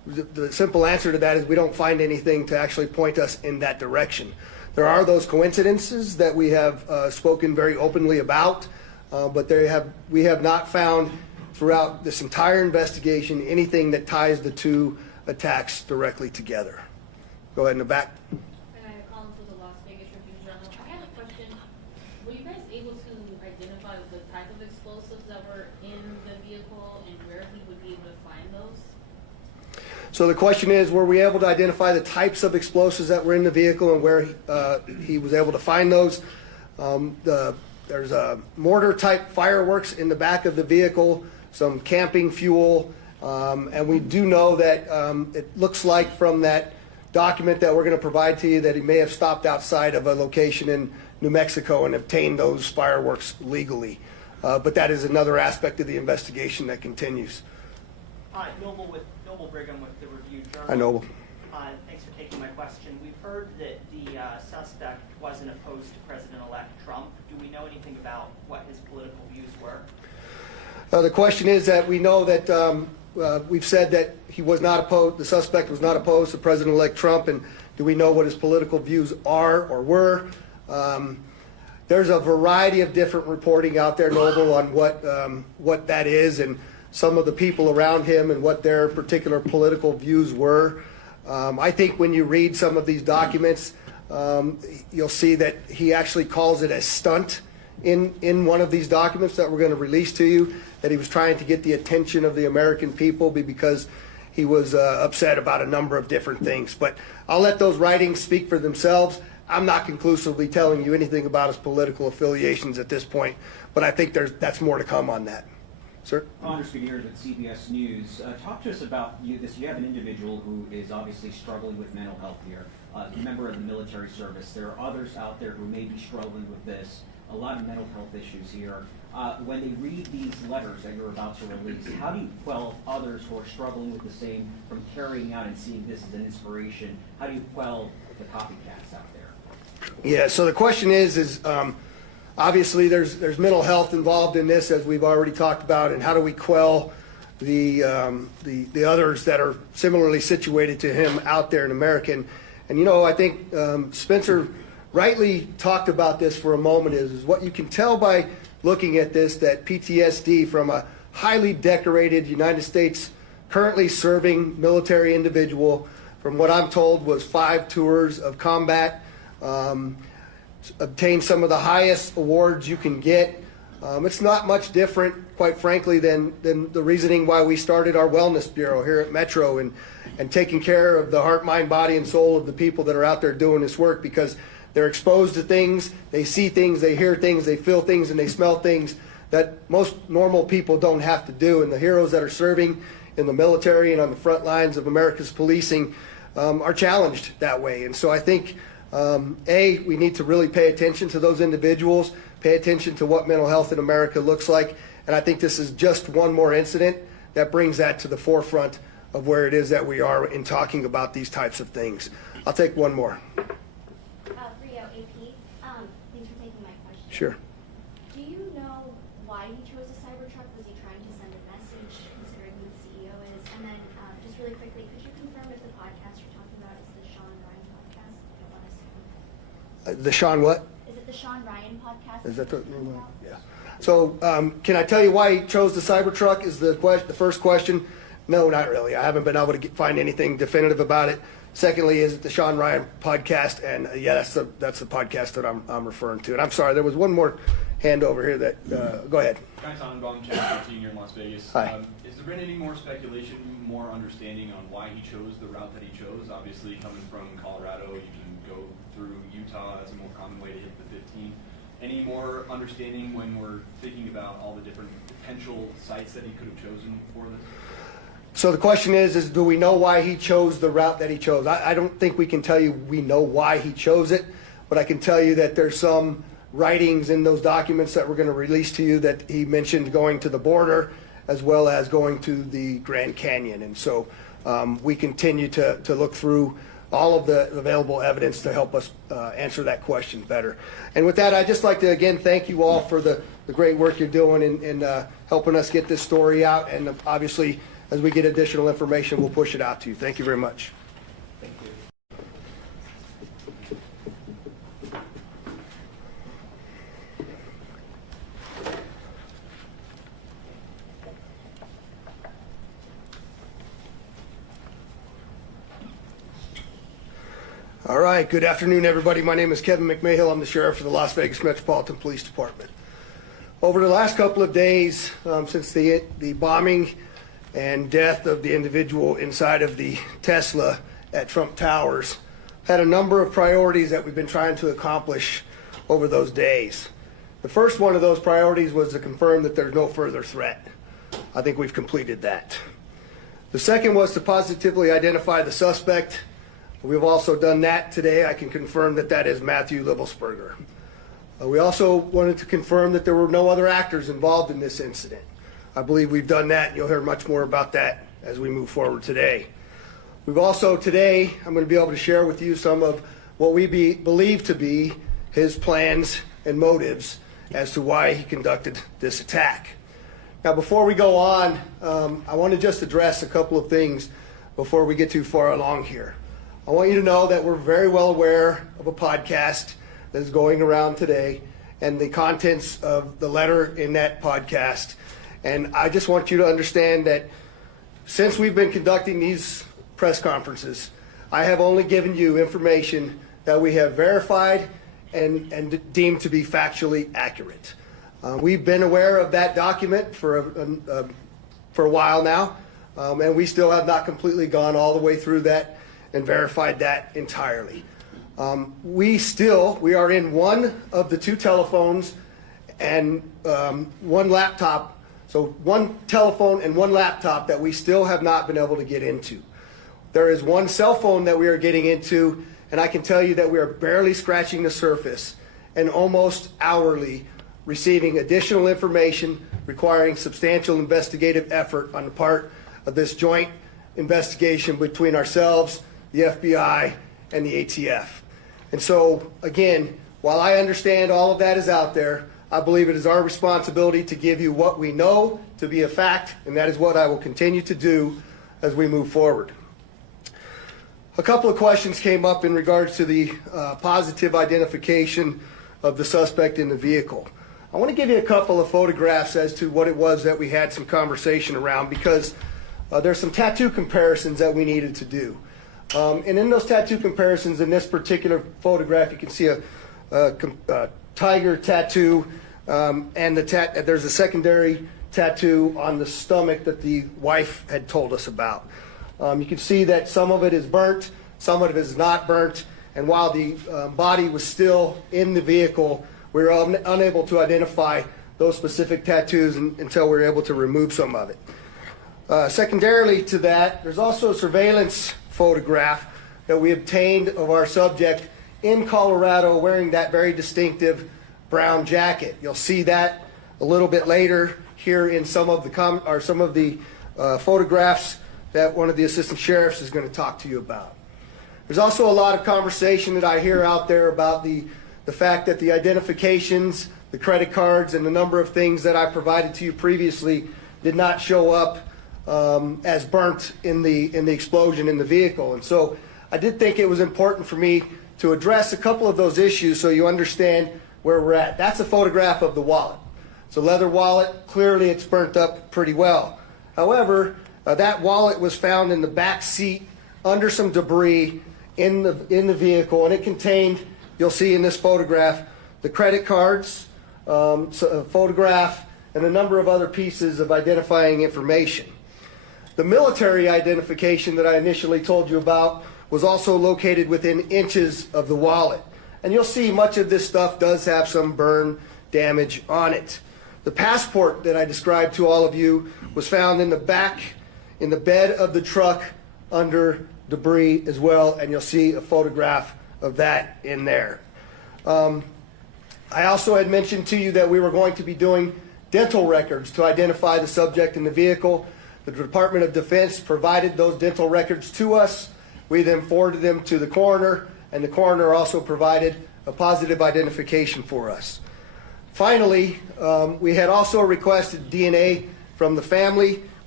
the simple answer to that is we don't find anything to actually point us in that direction. There are those coincidences that we have spoken very openly about, but we have not found throughout this entire investigation anything that ties the two attacks directly together. Go ahead in the back. Collins with the Las Vegas Review-Journal. I had a question. Were you guys able to identify the type of explosives that were in the vehicle and where he would be able to find those? So the question is, were we able to identify the types of explosives that were in the vehicle and where he was able to find those? There's a mortar-type fireworks in the back of the vehicle, some camping fuel, and we do know that it looks like from that document that we're going to provide to you that he may have stopped outside of a location in New Mexico and obtained those fireworks legally. But that is another aspect of the investigation that continues. Hi, Noble Brigham with the Review-Journal. Hi, Noble. Thanks for taking my question. We've heard that the suspect wasn't opposed to President-elect Trump. Do we know anything about what his political views were? The question is that we know that we've said that he was not opposed, the suspect was not opposed to President-elect Trump, and do we know what his political views are or were? There's a variety of different reporting out there, Noble, on what that is and some of the people around him and what their particular political views were. I think when you read some of these documents, you'll see that he actually calls it a stunt in one of these documents that we're going to release to you, that he was trying to get the attention of the American people because he was upset about a number of different things. But I'll let those writings speak for themselves. I'm not conclusively telling you anything about his political affiliations at this point, but I think that's more to come on that. Sir? Anders Gutierrez with CBS News. Talk to us about this. You have an individual who is obviously struggling with mental health here, a member of the military service. There are others out there who may be struggling with this, a lot of mental health issues here. When they read these letters that you're about to release, how do you quell others who are struggling with the same from carrying out and seeing this as an inspiration? How do you quell the copycats out there? Yeah, so the question is obviously there's mental health involved in this, as we've already talked about, and how do we quell the others that are similarly situated to him out there in America? And you know, I think Spencer rightly talked about this for a moment is what you can tell by looking at this, that PTSD from a highly decorated United States currently serving military individual, from what I'm told was 5 tours of combat, obtained some of the highest awards you can get. It's not much different, quite frankly, than the reasoning why we started our wellness bureau here at Metro and taking care of the heart, mind, body, and soul of the people that are out there doing this work, because they're exposed to things, they see things, they hear things, they feel things, and they smell things that most normal people don't have to do. And the heroes that are serving in the military and on the front lines of America's policing are challenged that way. And so I think we need to really pay attention to those individuals, pay attention to what mental health in America looks like, and I think this is just one more incident that brings that to the forefront of where it is that we are in talking about these types of things. I'll take one more. Rio, AP, thanks for taking my question. Sure. Do you know why he chose a Cybertruck? Was he trying to send a message, considering who the CEO is? And then, just really quickly, could you confirm if the podcast you're talking about is the Sean Ryan podcast? I don't want to The Sean what? Is it the Sean Ryan podcast? Is that the yeah? So can I tell you why he chose the Cybertruck? Is the first question? No, not really. I haven't been able to find anything definitive about it. Secondly, is it the Sean Ryan podcast? And yeah, that's the podcast that I'm referring to. And I'm sorry, there was one more hand over here that. Go ahead. Guy Tannenbaum, Channel 13 here in Las Vegas. Hi. Has there been any more speculation, more understanding on why he chose the route that he chose? Obviously, coming from Colorado, you can go through Utah. That's a more common way to hit the 15. Any more understanding when we're thinking about all the different potential sites that he could have chosen for this? So the question is do we know why he chose the route that he chose? I don't think we can tell you we know why he chose it, but I can tell you that there's some writings in those documents that we're going to release to you that he mentioned going to the border as well as going to the Grand Canyon. And so we continue to look through all of the available evidence to help us answer that question better. And with that, I'd just like to again thank you all for the great work you're doing in helping us get this story out, and obviously as we get additional information, we'll push it out to you. Thank you very much. Thank you. All right, good afternoon, everybody. My name is Kevin McMahill. I'm the sheriff for the Las Vegas Metropolitan Police Department. Over the last couple of days, since the bombing and death of the individual inside of the Tesla at Trump Towers, had a number of priorities that we've been trying to accomplish over those days. The first one of those priorities was to confirm that there's no further threat. I think we've completed that. The second was to positively identify the suspect. We've also done that today. I can confirm that that is Matthew Livelsberger. We also wanted to confirm that there were no other actors involved in this incident. I believe we've done that, and you'll hear much more about that as we move forward today. We've also today, I'm going to be able to share with you some of what we believe to be his plans and motives as to why he conducted this attack. Now, before we go on, I want to just address a couple of things before we get too far along here. I want you to know that we're very well aware of a podcast that is going around today and the contents of the letter in that podcast. And I just want you to understand that since we've been conducting these press conferences, I have only given you information that we have verified and deemed to be factually accurate. We've been aware of that document for a while now, and we still have not completely gone all the way through that and verified that entirely. We are in one of the two telephones and one laptop, so one telephone and one laptop that we still have not been able to get into. There is one cell phone that we are getting into, and I can tell you that we are barely scratching the surface and almost hourly receiving additional information requiring substantial investigative effort on the part of this joint investigation between ourselves, the FBI, and the ATF. And so, again, while I understand all of that is out there, I believe it is our responsibility to give you what we know to be a fact, and that is what I will continue to do as we move forward. A couple of questions came up in regards to the positive identification of the suspect in the vehicle. I want to give you a couple of photographs as to what it was that we had some conversation around, because there's some tattoo comparisons that we needed to do. And in those tattoo comparisons, in this particular photograph, you can see a tiger tattoo, and there's a secondary tattoo on the stomach that the wife had told us about. You can see that some of it is burnt, some of it is not burnt, and while the body was still in the vehicle, we were unable to identify those specific tattoos until we were able to remove some of it. Secondarily to that, there's also a surveillance photograph that we obtained of our subject in Colorado wearing that very distinctive brown jacket. You'll see that a little bit later here in some of the photographs that one of the assistant sheriffs is going to talk to you about. There's also a lot of conversation that I hear out there about the fact that the identifications, the credit cards, and the number of things that I provided to you previously did not show up as burnt in the explosion in the vehicle. And so I did think it was important for me to address a couple of those issues so you understand where we're at. That's a photograph of the wallet. It's a leather wallet. Clearly it's burnt up pretty well. However, that wallet was found in the back seat under some debris in the vehicle, and it contained, you'll see in this photograph, the credit cards, a photograph, and a number of other pieces of identifying information. The military identification that I initially told you about was also located within inches of the wallet. And you'll see much of this stuff does have some burn damage on it. The passport that I described to all of you was found in the back, in the bed of the truck under debris as well, and you'll see a photograph of that in there. I also had mentioned to you that we were going to be doing dental records to identify the subject in the vehicle. The Department of Defense provided those dental records to us. We then forwarded them to the coroner, and the coroner also provided a positive identification for us. Finally, we had also requested DNA from the family.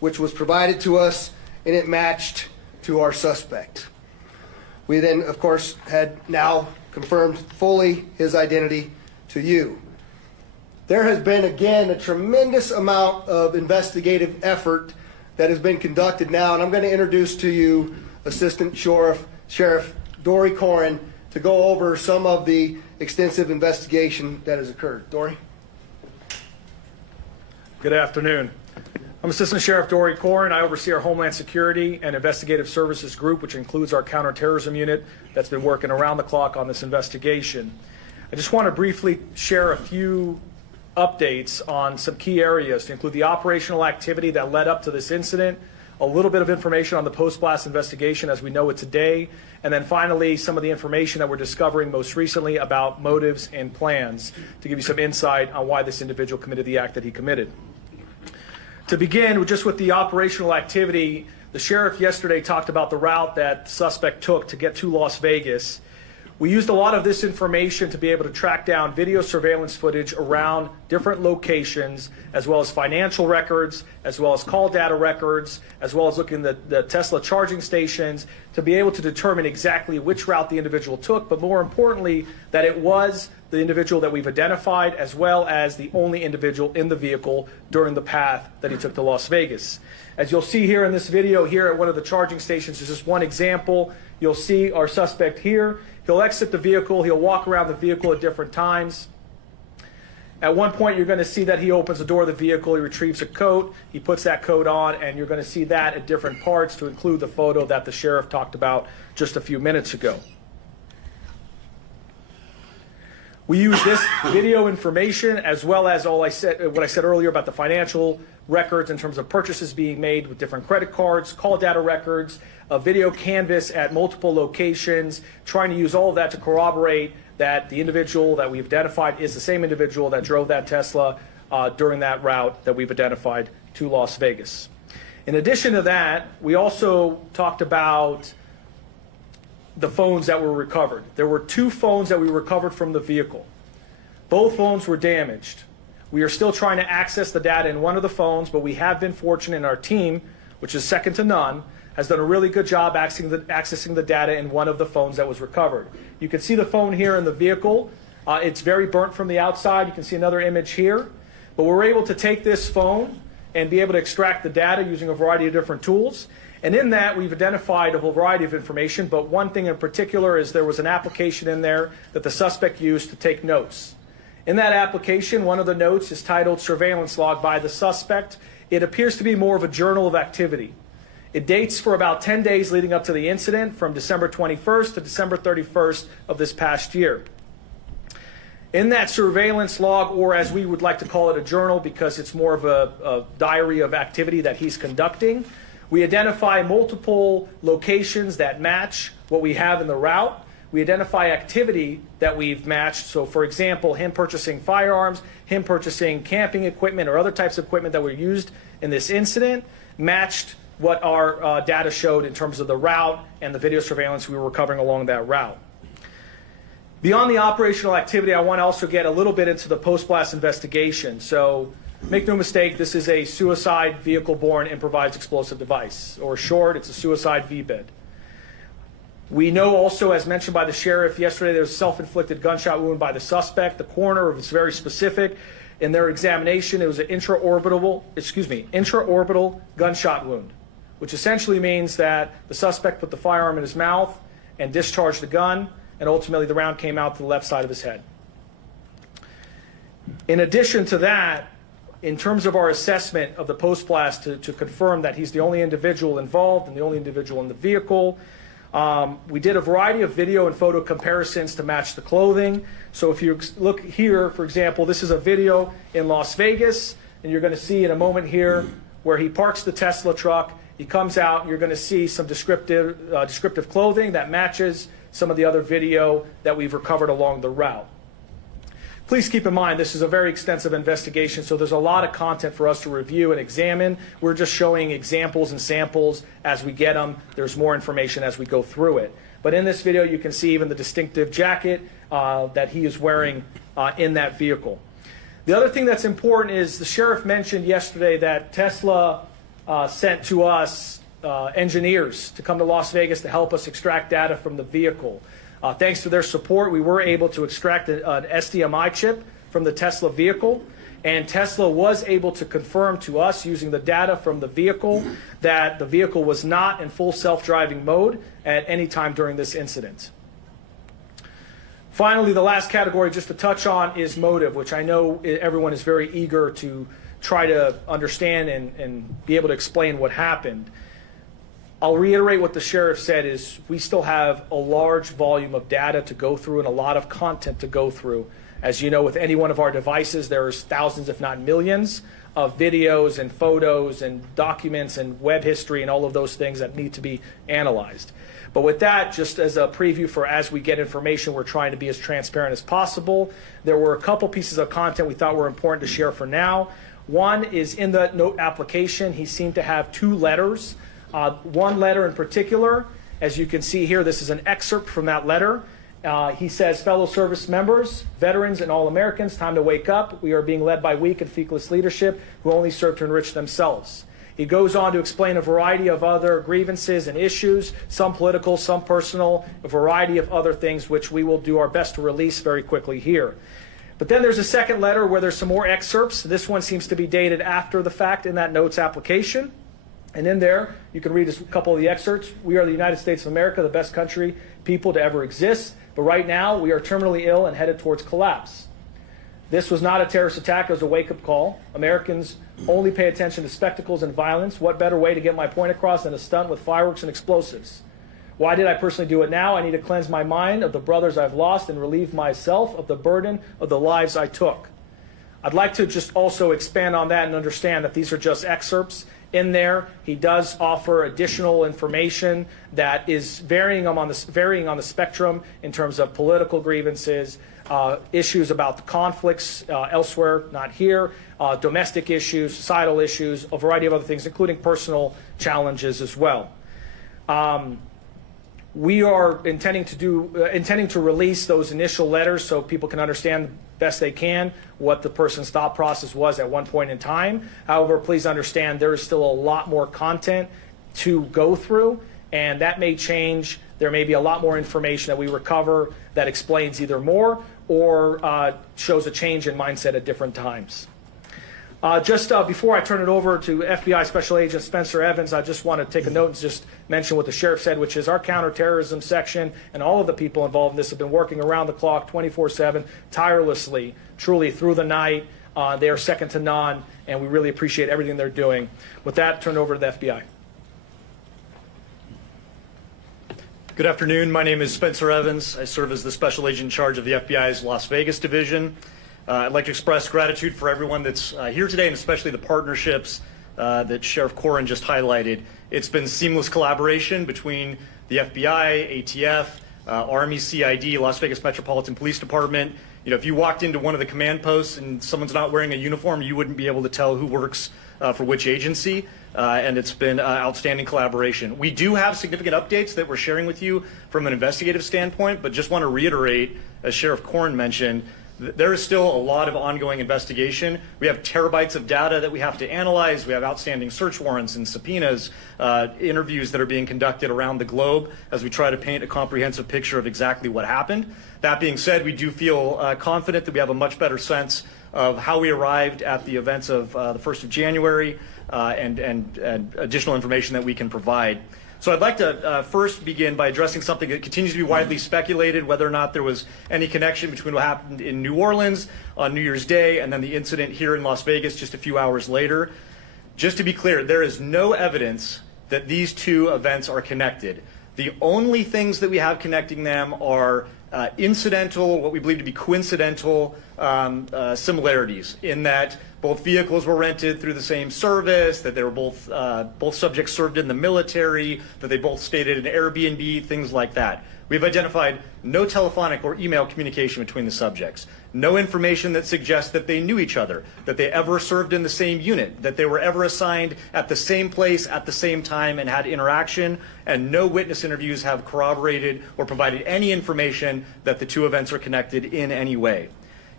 which was provided to us, and it matched to our suspect. We then, of course, had now confirmed fully his identity to you. There has been, again, a tremendous amount of investigative effort that has been conducted now, and I'm going to introduce to you Assistant Sheriff Dory Corin to go over some of the extensive investigation that has occurred. Dory? Good afternoon. I'm Assistant Sheriff Dory Corin. I oversee our Homeland Security and Investigative Services Group, which includes our counterterrorism unit that's been working around the clock on this investigation. I just want to briefly share a few updates on some key areas to include the operational activity that led up to this incident, a little bit of information on the post-blast investigation as we know it today, and then finally some of the information that we're discovering most recently about motives and plans to give you some insight on why this individual committed the act that he committed. To begin, just with the operational activity, the sheriff yesterday talked about the route that the suspect took to get to Las Vegas. We used a lot of this information to be able to track down video surveillance footage around different locations, as well as financial records, as well as call data records, as well as looking at the Tesla charging stations to be able to determine exactly which route the individual took, but more importantly, that it was the individual that we've identified, as well as the only individual in the vehicle during the path that he took to Las Vegas. As you'll see here in this video here at one of the charging stations, is just one example. You'll see our suspect here. He'll exit the vehicle. He'll walk around the vehicle at different times. At one point, you're going to see that he opens the door of the vehicle. He retrieves a coat. He puts that coat on, and you're going to see that at different parts to include the photo that the sheriff talked about just a few minutes ago. We use this video information as well as what I said earlier about the financial records in terms of purchases being made with different credit cards, call data records, a video canvas at multiple locations, trying to use all of that to corroborate that the individual that we've identified is the same individual that drove that Tesla during that route that we've identified to Las Vegas. In addition to that, we also talked about the phones that were recovered. There were 2 phones that we recovered from the vehicle. Both phones were damaged. We are still trying to access the data in one of the phones, but we have been fortunate in our team, which is second to none, has done a really good job accessing the data in one of the phones that was recovered. You can see the phone here in the vehicle. It's very burnt from the outside. You can see another image here. But we're able to take this phone and be able to extract the data using a variety of different tools. And in that, we've identified a whole variety of information, but one thing in particular is there was an application in there that the suspect used to take notes. In that application, one of the notes is titled Surveillance Log by the Suspect. It appears to be more of a journal of activity. It dates for about 10 days leading up to the incident, from December 21st to December 31st of this past year. In that surveillance log, or as we would like to call it, a journal, because it's more of a diary of activity that he's conducting, we identify multiple locations that match what we have in the route. We identify activity that we've matched. So, for example, him purchasing firearms, him purchasing camping equipment or other types of equipment that were used in this incident, matched what our data showed in terms of the route and the video surveillance we were recovering along that route. Beyond the operational activity, I want to also get a little bit into the post-blast investigation. So, make no mistake, this is a suicide vehicle-borne improvised explosive device, or short, it's a suicide VBID. We know also, as mentioned by the sheriff yesterday, there was a self-inflicted gunshot wound by the suspect. The coroner was very specific. In their examination, it was an intraorbital gunshot wound, which essentially means that the suspect put the firearm in his mouth and discharged the gun, and ultimately the round came out to the left side of his head. In addition to that, in terms of our assessment of the post-blast to confirm that he's the only individual involved and the only individual in the vehicle, we did a variety of video and photo comparisons to match the clothing. So if you look here, for example, this is a video in Las Vegas, and you're going to see in a moment here where he parks the Tesla truck. He comes out, and you're going to see some descriptive clothing that matches some of the other video that we've recovered along the route. Please keep in mind, this is a very extensive investigation, so there's a lot of content for us to review and examine. We're just showing examples and samples as we get them. There's more information as we go through it. But in this video, you can see even the distinctive jacket that he is wearing in that vehicle. The other thing that's important is the sheriff mentioned yesterday that Tesla sent to us engineers to come to Las Vegas to help us extract data from the vehicle. Thanks to their support, we were able to extract an SDMI chip from the Tesla vehicle, and Tesla was able to confirm to us using the data from the vehicle that the vehicle was not in full self-driving mode at any time during this incident. Finally, the last category just to touch on is motive, which I know everyone is very eager to try to understand and be able to explain what happened. I'll reiterate what the sheriff said is we still have a large volume of data to go through and a lot of content to go through. As you know, with any one of our devices, there's thousands, if not millions, of videos and photos and documents and web history and all of those things that need to be analyzed. But with that, just as a preview for as we get information, we're trying to be as transparent as possible. There were a couple pieces of content we thought were important to share for now. One is in the note application, he seemed to have 2 letters. One letter in particular, as you can see here, this is an excerpt from that letter. He says, fellow service members, veterans, and all Americans, time to wake up. We are being led by weak and feckless leadership who only serve to enrich themselves. He goes on to explain a variety of other grievances and issues, some political, some personal, a variety of other things which we will do our best to release very quickly here. But then there's a second letter where there's some more excerpts. This one seems to be dated after the fact in that notes application. And in there, you can read a couple of the excerpts. We are the United States of America, the best country, people to ever exist. But right now, we are terminally ill and headed towards collapse. This was not a terrorist attack. It was a wake-up call. Americans only pay attention to spectacles and violence. What better way to get my point across than a stunt with fireworks and explosives? Why did I personally do it now? I need to cleanse my mind of the brothers I've lost and relieve myself of the burden of the lives I took. I'd like to just also expand on that and understand that these are just excerpts. In there, he does offer additional information that is varying on the spectrum in terms of political grievances, issues about the conflicts elsewhere, not here, domestic issues, societal issues, a variety of other things, including personal challenges as well. We are intending to release those initial letters so people can understand best they can what the person's thought process was at one point in time. However, please understand there is still a lot more content to go through, and that may change. There may be a lot more information that we recover that explains either more or shows a change in mindset at different times. Just before I turn it over to FBI Special Agent Spencer Evans, I just want to take a note and just mention what the sheriff said, which is our counterterrorism section and all of the people involved in this have been working around the clock, 24/7, tirelessly, truly through the night. They are second to none, and we really appreciate everything they're doing. With that, turn it over to the FBI. Good afternoon. My name is Spencer Evans. I serve as the Special Agent in charge of the FBI's Las Vegas division. I'd like to express gratitude for everyone that's here today, and especially the partnerships that Sheriff Corrin just highlighted. It's been seamless collaboration between the FBI, ATF, Army, CID, Las Vegas Metropolitan Police Department. You know, if you walked into one of the command posts and someone's not wearing a uniform, you wouldn't be able to tell who works for which agency, and it's been outstanding collaboration. We do have significant updates that we're sharing with you from an investigative standpoint, but just want to reiterate, as Sheriff Corrin mentioned, there is still a lot of ongoing investigation. We have terabytes of data that we have to analyze. We have outstanding search warrants and subpoenas, interviews that are being conducted around the globe as we try to paint a comprehensive picture of exactly what happened. That being said, we do feel confident that we have a much better sense of how we arrived at the events of the 1st of January and additional information that we can provide. So I'd like to first begin by addressing something that continues to be widely speculated, whether or not there was any connection between what happened in New Orleans on New Year's Day and then the incident here in Las Vegas just a few hours later. Just to be clear, there is no evidence that these two events are connected. The only things that we have connecting them are incidental, what we believe to be coincidental similarities in that both vehicles were rented through the same service, that they were both subjects served in the military, that they both stayed at an Airbnb, things like that. We've identified no telephonic or email communication between the subjects, no information that suggests that they knew each other, that they ever served in the same unit, that they were ever assigned at the same place at the same time and had interaction, and no witness interviews have corroborated or provided any information that the two events are connected in any way.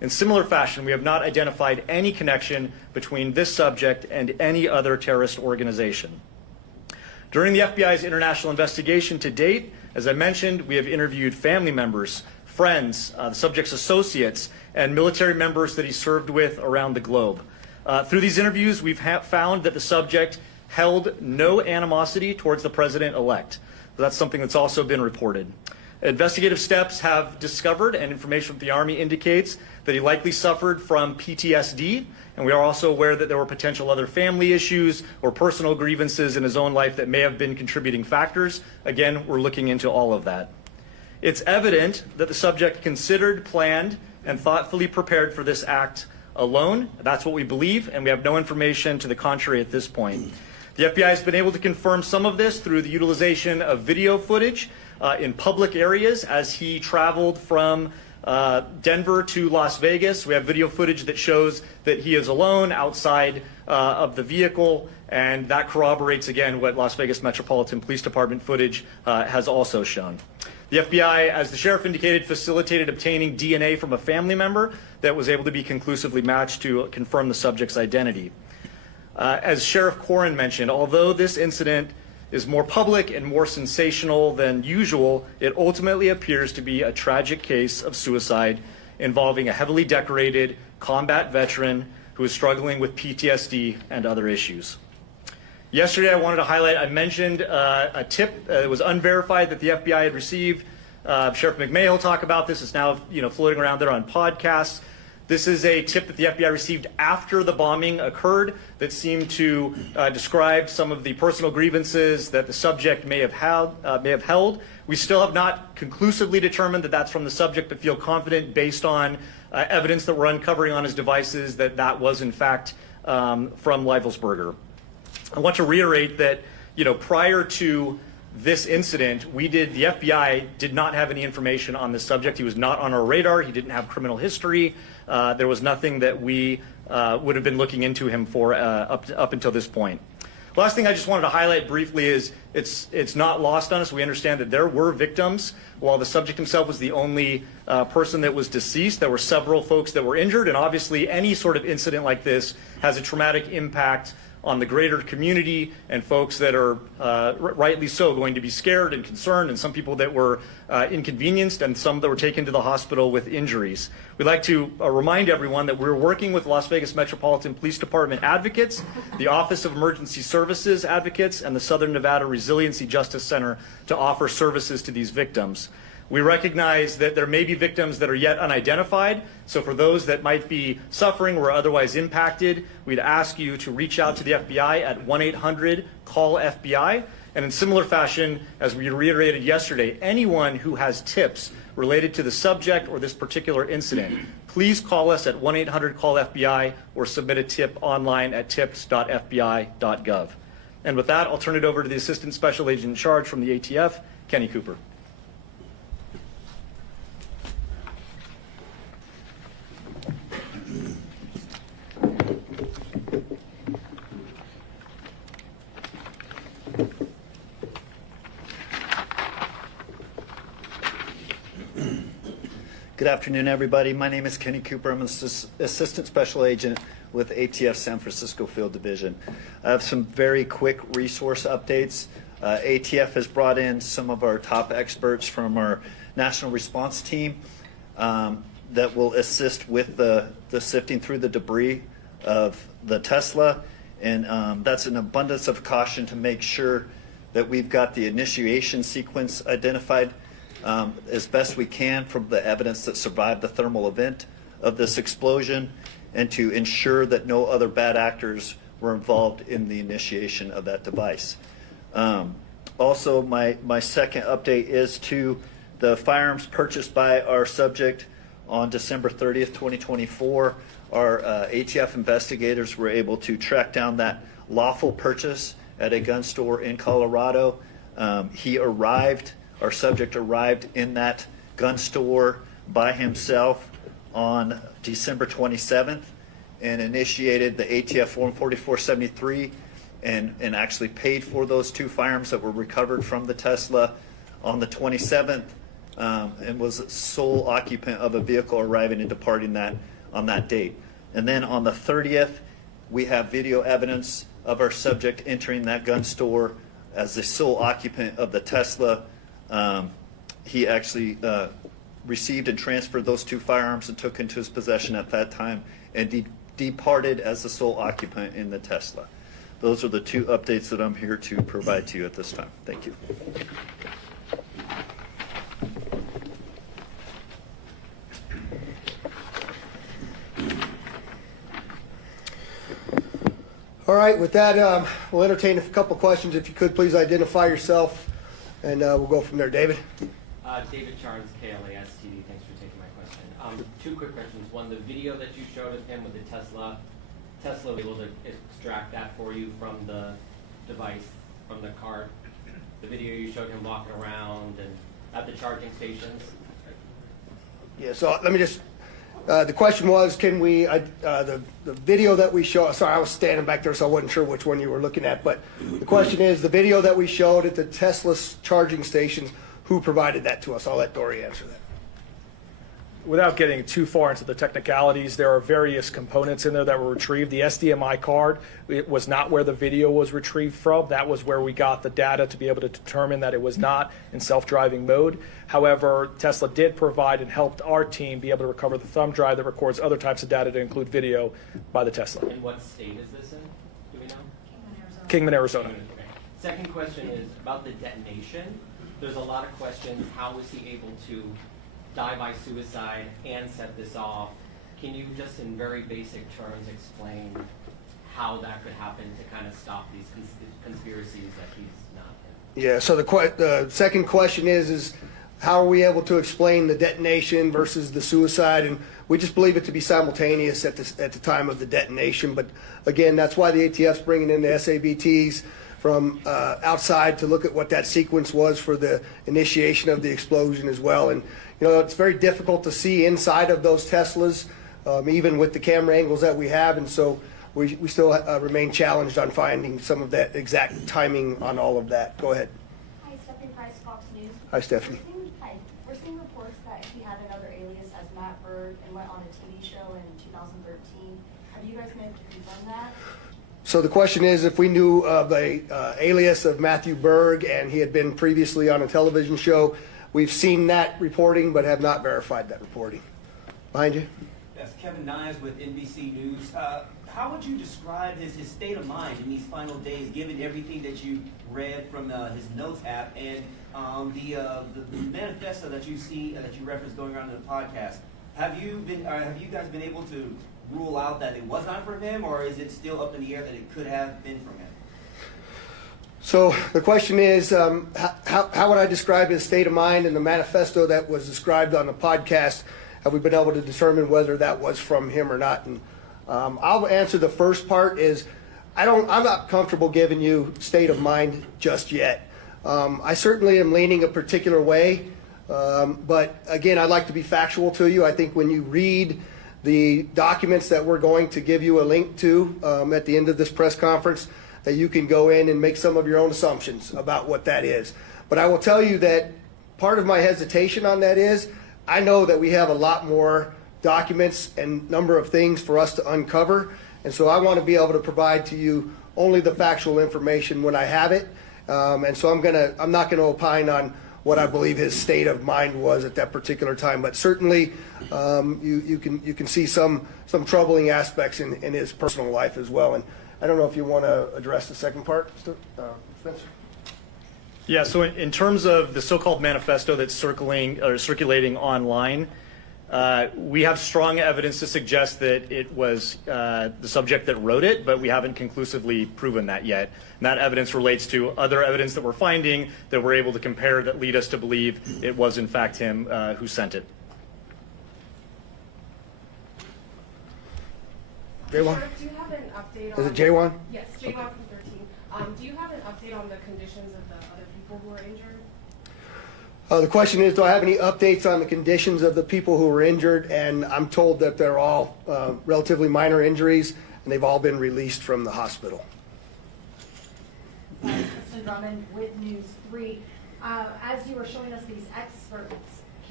In similar fashion, we have not identified any connection between this subject and any other terrorist organization. During the FBI's international investigation to date, as I mentioned, we have interviewed family members, friends, the subject's associates, and military members that he served with around the globe. Through these interviews, we've found that the subject held no animosity towards the president-elect. That's something that's also been reported. Investigative steps have discovered, and information from the Army indicates, that he likely suffered from PTSD, and we are also aware that there were potential other family issues or personal grievances in his own life that may have been contributing factors. Again, we're looking into all of that. It's evident that the subject considered, planned, and thoughtfully prepared for this act alone. That's what we believe, and we have no information to the contrary at this point. The FBI has been able to confirm some of this through the utilization of video footage in public areas as he traveled from Denver to Las Vegas. We have video footage that shows that he is alone outside of the vehicle, and that corroborates, again, what Las Vegas Metropolitan Police Department footage has also shown. The FBI, as the sheriff indicated, facilitated obtaining DNA from a family member that was able to be conclusively matched to confirm the subject's identity. As Sheriff Corrin mentioned, although this incident is more public and more sensational than usual, it ultimately appears to be a tragic case of suicide involving a heavily decorated combat veteran who is struggling with PTSD and other issues. Yesterday, I wanted to highlight, I mentioned a tip that was unverified that the FBI had received. Sheriff McMahon will talk about this. It's now floating around there on podcasts. This is a tip that the FBI received after the bombing occurred that seemed to describe some of the personal grievances that the subject may have held. We still have not conclusively determined that that's from the subject, but feel confident based on evidence that we're uncovering on his devices that that was in fact from Livelsberger. I want to reiterate that prior to this incident, the FBI did not have any information on this subject. He was not on our radar. He didn't have criminal history. There was nothing that we would have been looking into him for up until this point. Last thing I just wanted to highlight briefly is it's not lost on us. We understand that there were victims. While the subject himself was the only person that was deceased, there were several folks that were injured, and obviously any sort of incident like this has a traumatic impact on the greater community and folks that are rightly so going to be scared and concerned, and some people that were inconvenienced and some that were taken to the hospital with injuries. We'd like to remind everyone that we're working with Las Vegas Metropolitan Police Department advocates, the Office of Emergency Services advocates, and the Southern Nevada Resiliency Justice Center to offer services to these victims. We recognize that there may be victims that are yet unidentified, so for those that might be suffering or otherwise impacted, we'd ask you to reach out to the FBI at 1-800-CALL-FBI. And in similar fashion, as we reiterated yesterday, anyone who has tips related to the subject or this particular incident, please call us at 1-800-CALL-FBI or submit a tip online at tips.fbi.gov. And with that, I'll turn it over to the Assistant Special Agent in Charge from the ATF, Kenny Cooper. Good afternoon, everybody. My name is Kenny Cooper. I'm an Assistant Special Agent with ATF San Francisco Field Division. I have some very quick resource updates. ATF has brought in some of our top experts from our national response team that will assist with the sifting through the debris of the Tesla. And that's an abundance of caution to make sure that we've got the initiation sequence identified as best we can from the evidence that survived the thermal event of this explosion, and to ensure that no other bad actors were involved in the initiation of that device. Also, my second update is to the firearms purchased by our subject on December 30th, 2024. Our ATF investigators were able to track down that lawful purchase at a gun store in Colorado. Our subject arrived in that gun store by himself on December 27th and initiated the ATF Form 4473 and actually paid for those two firearms that were recovered from the Tesla on the 27th and was sole occupant of a vehicle arriving and departing that on that date. And then on the 30th, we have video evidence of our subject entering that gun store as the sole occupant of the Tesla. He actually received and transferred those 2 firearms and took into his possession at that time, and departed as the sole occupant in the Tesla. Those are the 2 updates that I'm here to provide to you at this time. Thank you. All right, with that, we'll entertain a couple questions. If you could, please identify yourself, and we'll go from there. David? David Charnes, KLAS TV. Thanks for taking my question. 2 quick questions. One, the video that you showed of him with the Tesla was able to extract that for you from the device, from the card. The video you showed him walking around and at the charging stations. Yeah, so let me just, the question was, can we, the video that we show, sorry, I was standing back there, so I wasn't sure which one you were looking at, but the question is, the video that we showed at the Tesla charging stations, who provided that to us? I'll let Dory answer that. Without getting too far into the technicalities, there are various components in there that were retrieved. The SDMI card, it was not where the video was retrieved from. That was where we got the data to be able to determine that it was not in self-driving mode. However, Tesla did provide and helped our team be able to recover the thumb drive that records other types of data to include video by the Tesla. And what state is this in? Do we know? Kingman, Arizona. Okay. Second question is about the detonation. There's a lot of questions. How was he able to die by suicide and set this off? Can you just in very basic terms explain how that could happen to kind of stop these conspiracies that he's not in? Yeah, so the second question is how are we able to explain the detonation versus the suicide? And we just believe it to be simultaneous at the time of the detonation. But again, that's why the ATF's bringing in the SABTs from outside to look at what that sequence was for the initiation of the explosion as well. And you know, it's very difficult to see inside of those Teslas, even with the camera angles that we have. And so we still remain challenged on finding some of that exact timing on all of that. Go ahead. Hi, Stephanie Price, Fox News. Hi, Stephanie. Hi. We're seeing reports that he had another alias as Matt Berg and went on a TV show in 2013. Have you guys been able to confirm that? So the question is if we knew of a alias of Matthew Berg and he had been previously on a television show. We've seen that reporting but have not verified that reporting. Behind you. Yes, Kevin Nyes with NBC News. How would you describe his state of mind in these final days, given everything that you read from his notes app and the manifesto that you see that you referenced going around in the podcast? Have you guys been able to rule out that it was not from him, or is it still up in the air that it could have been from him? So the question is, how would I describe his state of mind in the manifesto that was described on the podcast? Have we been able to determine whether that was from him or not? And I'll answer the first part is, I'm not comfortable giving you state of mind just yet. I certainly am leaning a particular way, but again, I'd like to be factual to you. I think when you read the documents that we're going to give you a link to at the end of this press conference, that you can go in and make some of your own assumptions about what that is. But I will tell you that part of my hesitation on that is I know that we have a lot more documents and number of things for us to uncover, and so I want to be able to provide to you only the factual information when I have it. And so I'm not gonna opine on what I believe his state of mind was at that particular time, but certainly you can see some troubling aspects in his personal life as well. And I don't know if you want to address the second part, Spencer. Yeah, so in terms of the so-called manifesto that's circulating online, we have strong evidence to suggest that it was the subject that wrote it, but we haven't conclusively proven that yet. And that evidence relates to other evidence that we're finding that we're able to compare that lead us to believe it was in fact him who sent it. J1? Do you have an update on... Is it J1? Yes, J1 from 13. Do you have an update on the conditions of the other people who were injured? The question is, do I have any updates on the conditions of the people who were injured? And I'm told that they're all relatively minor injuries, and they've all been released from the hospital. Kristen Drummond with News 3. As you were showing us these experts,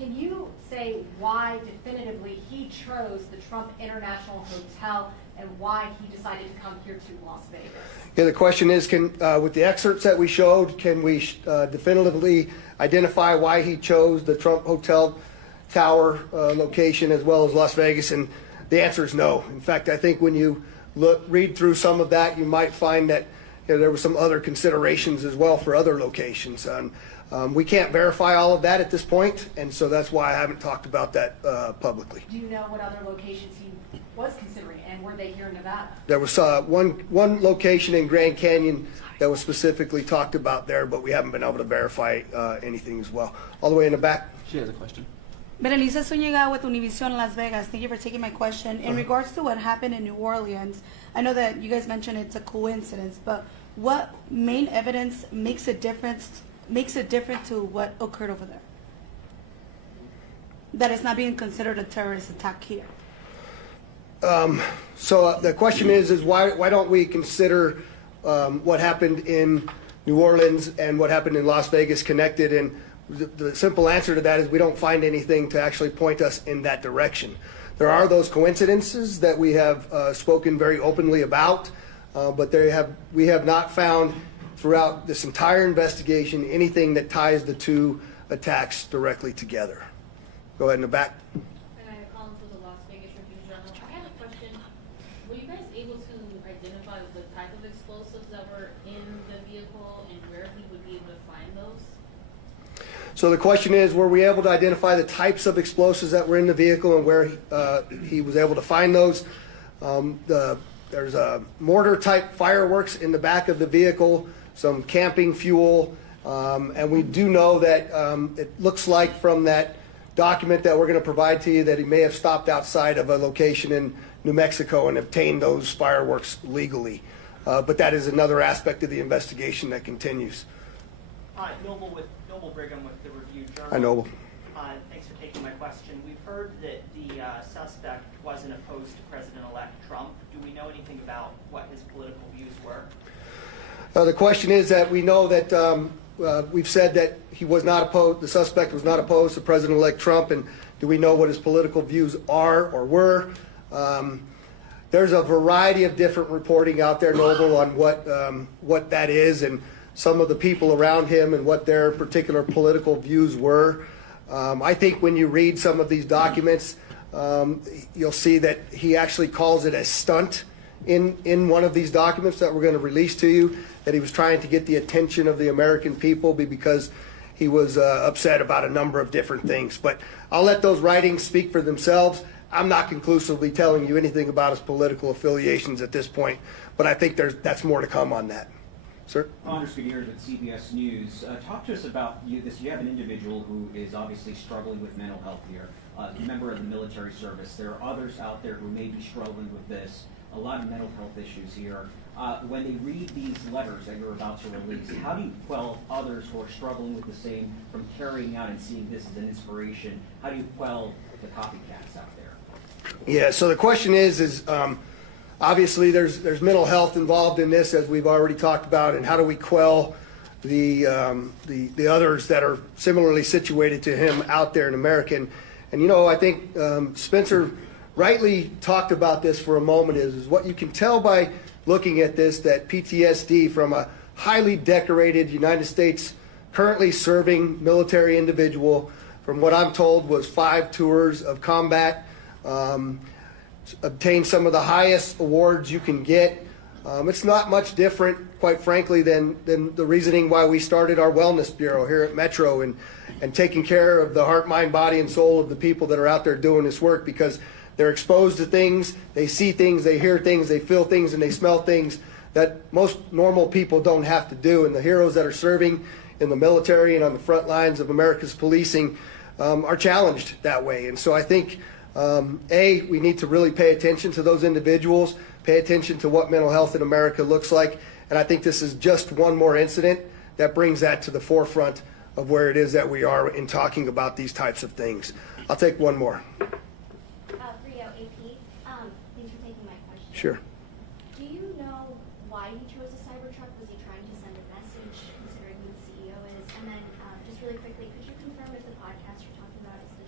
can you say why definitively he chose the Trump International Hotel and why he decided to come here to Las Vegas? Yeah, the question is, with the excerpts that we showed, can we definitively identify why he chose the Trump Hotel Tower location as well as Las Vegas? And the answer is no. In fact, I think when you read through some of that, you might find that there were some other considerations as well for other locations. We can't verify all of that at this point, and so that's why I haven't talked about that publicly. Do you know what other locations he was considering, and were they here in Nevada? There was one location in Grand Canyon that was specifically talked about there, but we haven't been able to verify anything as well. All the way in the back. She has a question. Berenice Zúñiga with Univision Las Vegas. Thank you for taking my question. In regards to what happened in New Orleans, I know that you guys mentioned it's a coincidence, but what main evidence makes it different to what occurred over there? That it's not being considered a terrorist attack here. So the question is why don't we consider what happened in New Orleans and what happened in Las Vegas connected? And the simple answer to that is we don't find anything to actually point us in that direction. There are those coincidences that we have spoken very openly about, but we have not found throughout this entire investigation anything that ties the two attacks directly together. Go ahead in the back. The Las Vegas Review Journal. I have a question. Were you guys able to identify the type of explosives that were in the vehicle and where he would be able to find those? So the question is, were we able to identify the types of explosives that were in the vehicle and where he was able to find those? There's a mortar-type fireworks in the back of the vehicle, some camping fuel, and we do know that it looks like from that document that we're going to provide to you that he may have stopped outside of a location in New Mexico and obtained those fireworks legally. But that is another aspect of the investigation that continues. Noble Brigham with the Review Journal. Hi, Noble. Thanks for taking my question. We've heard that the suspect wasn't opposed to President-elect Trump. Do we know anything about what his political views were? The question is that we know that we've said that he was not opposed, the suspect was not opposed to President-elect Trump, and do we know what his political views are or were? There's a variety of different reporting out there, Noble, on what that is and some of the people around him and what their particular political views were. I think when you read some of these documents, you'll see that he actually calls it a stunt in one of these documents that we're going to release to you, that he was trying to get the attention of the American people because he was upset about a number of different things. But I'll let those writings speak for themselves. I'm not conclusively telling you anything about his political affiliations at this point, but I think that's more to come on that. Sir? Anders Gutierrez with CBS News. Talk to us about this. You have an individual who is obviously struggling with mental health here, a member of the military service. There are others out there who may be struggling with this, a lot of mental health issues here. When they read these letters that you're about to release, how do you quell others who are struggling with the same from carrying out and seeing this as an inspiration? How do you quell the copycats out there? Yeah, so the question is obviously there's mental health involved in this, as we've already talked about, and how do we quell the others that are similarly situated to him out there in America? And you know, I think Spencer rightly talked about this for a moment is what you can tell by looking at this, that PTSD from a highly decorated United States currently serving military individual, from what I'm told was 5 tours of combat, obtained some of the highest awards you can get. It's not much different, quite frankly, than the reasoning why we started our wellness bureau here at Metro and taking care of the heart, mind, body, and soul of the people that are out there doing this work, because they're exposed to things, they see things, they hear things, they feel things, and they smell things that most normal people don't have to do. And the heroes that are serving in the military and on the front lines of America's policing are challenged that way. And so I think, we need to really pay attention to those individuals, pay attention to what mental health in America looks like. And I think this is just one more incident that brings that to the forefront of where it is that we are in talking about these types of things. I'll take one more. Rio, AP, thanks for taking my question. Sure. Do you know why he chose a Cybertruck? Was he trying to send a message, considering who the CEO is? And then, just really quickly, could you confirm if the podcast you're talking about is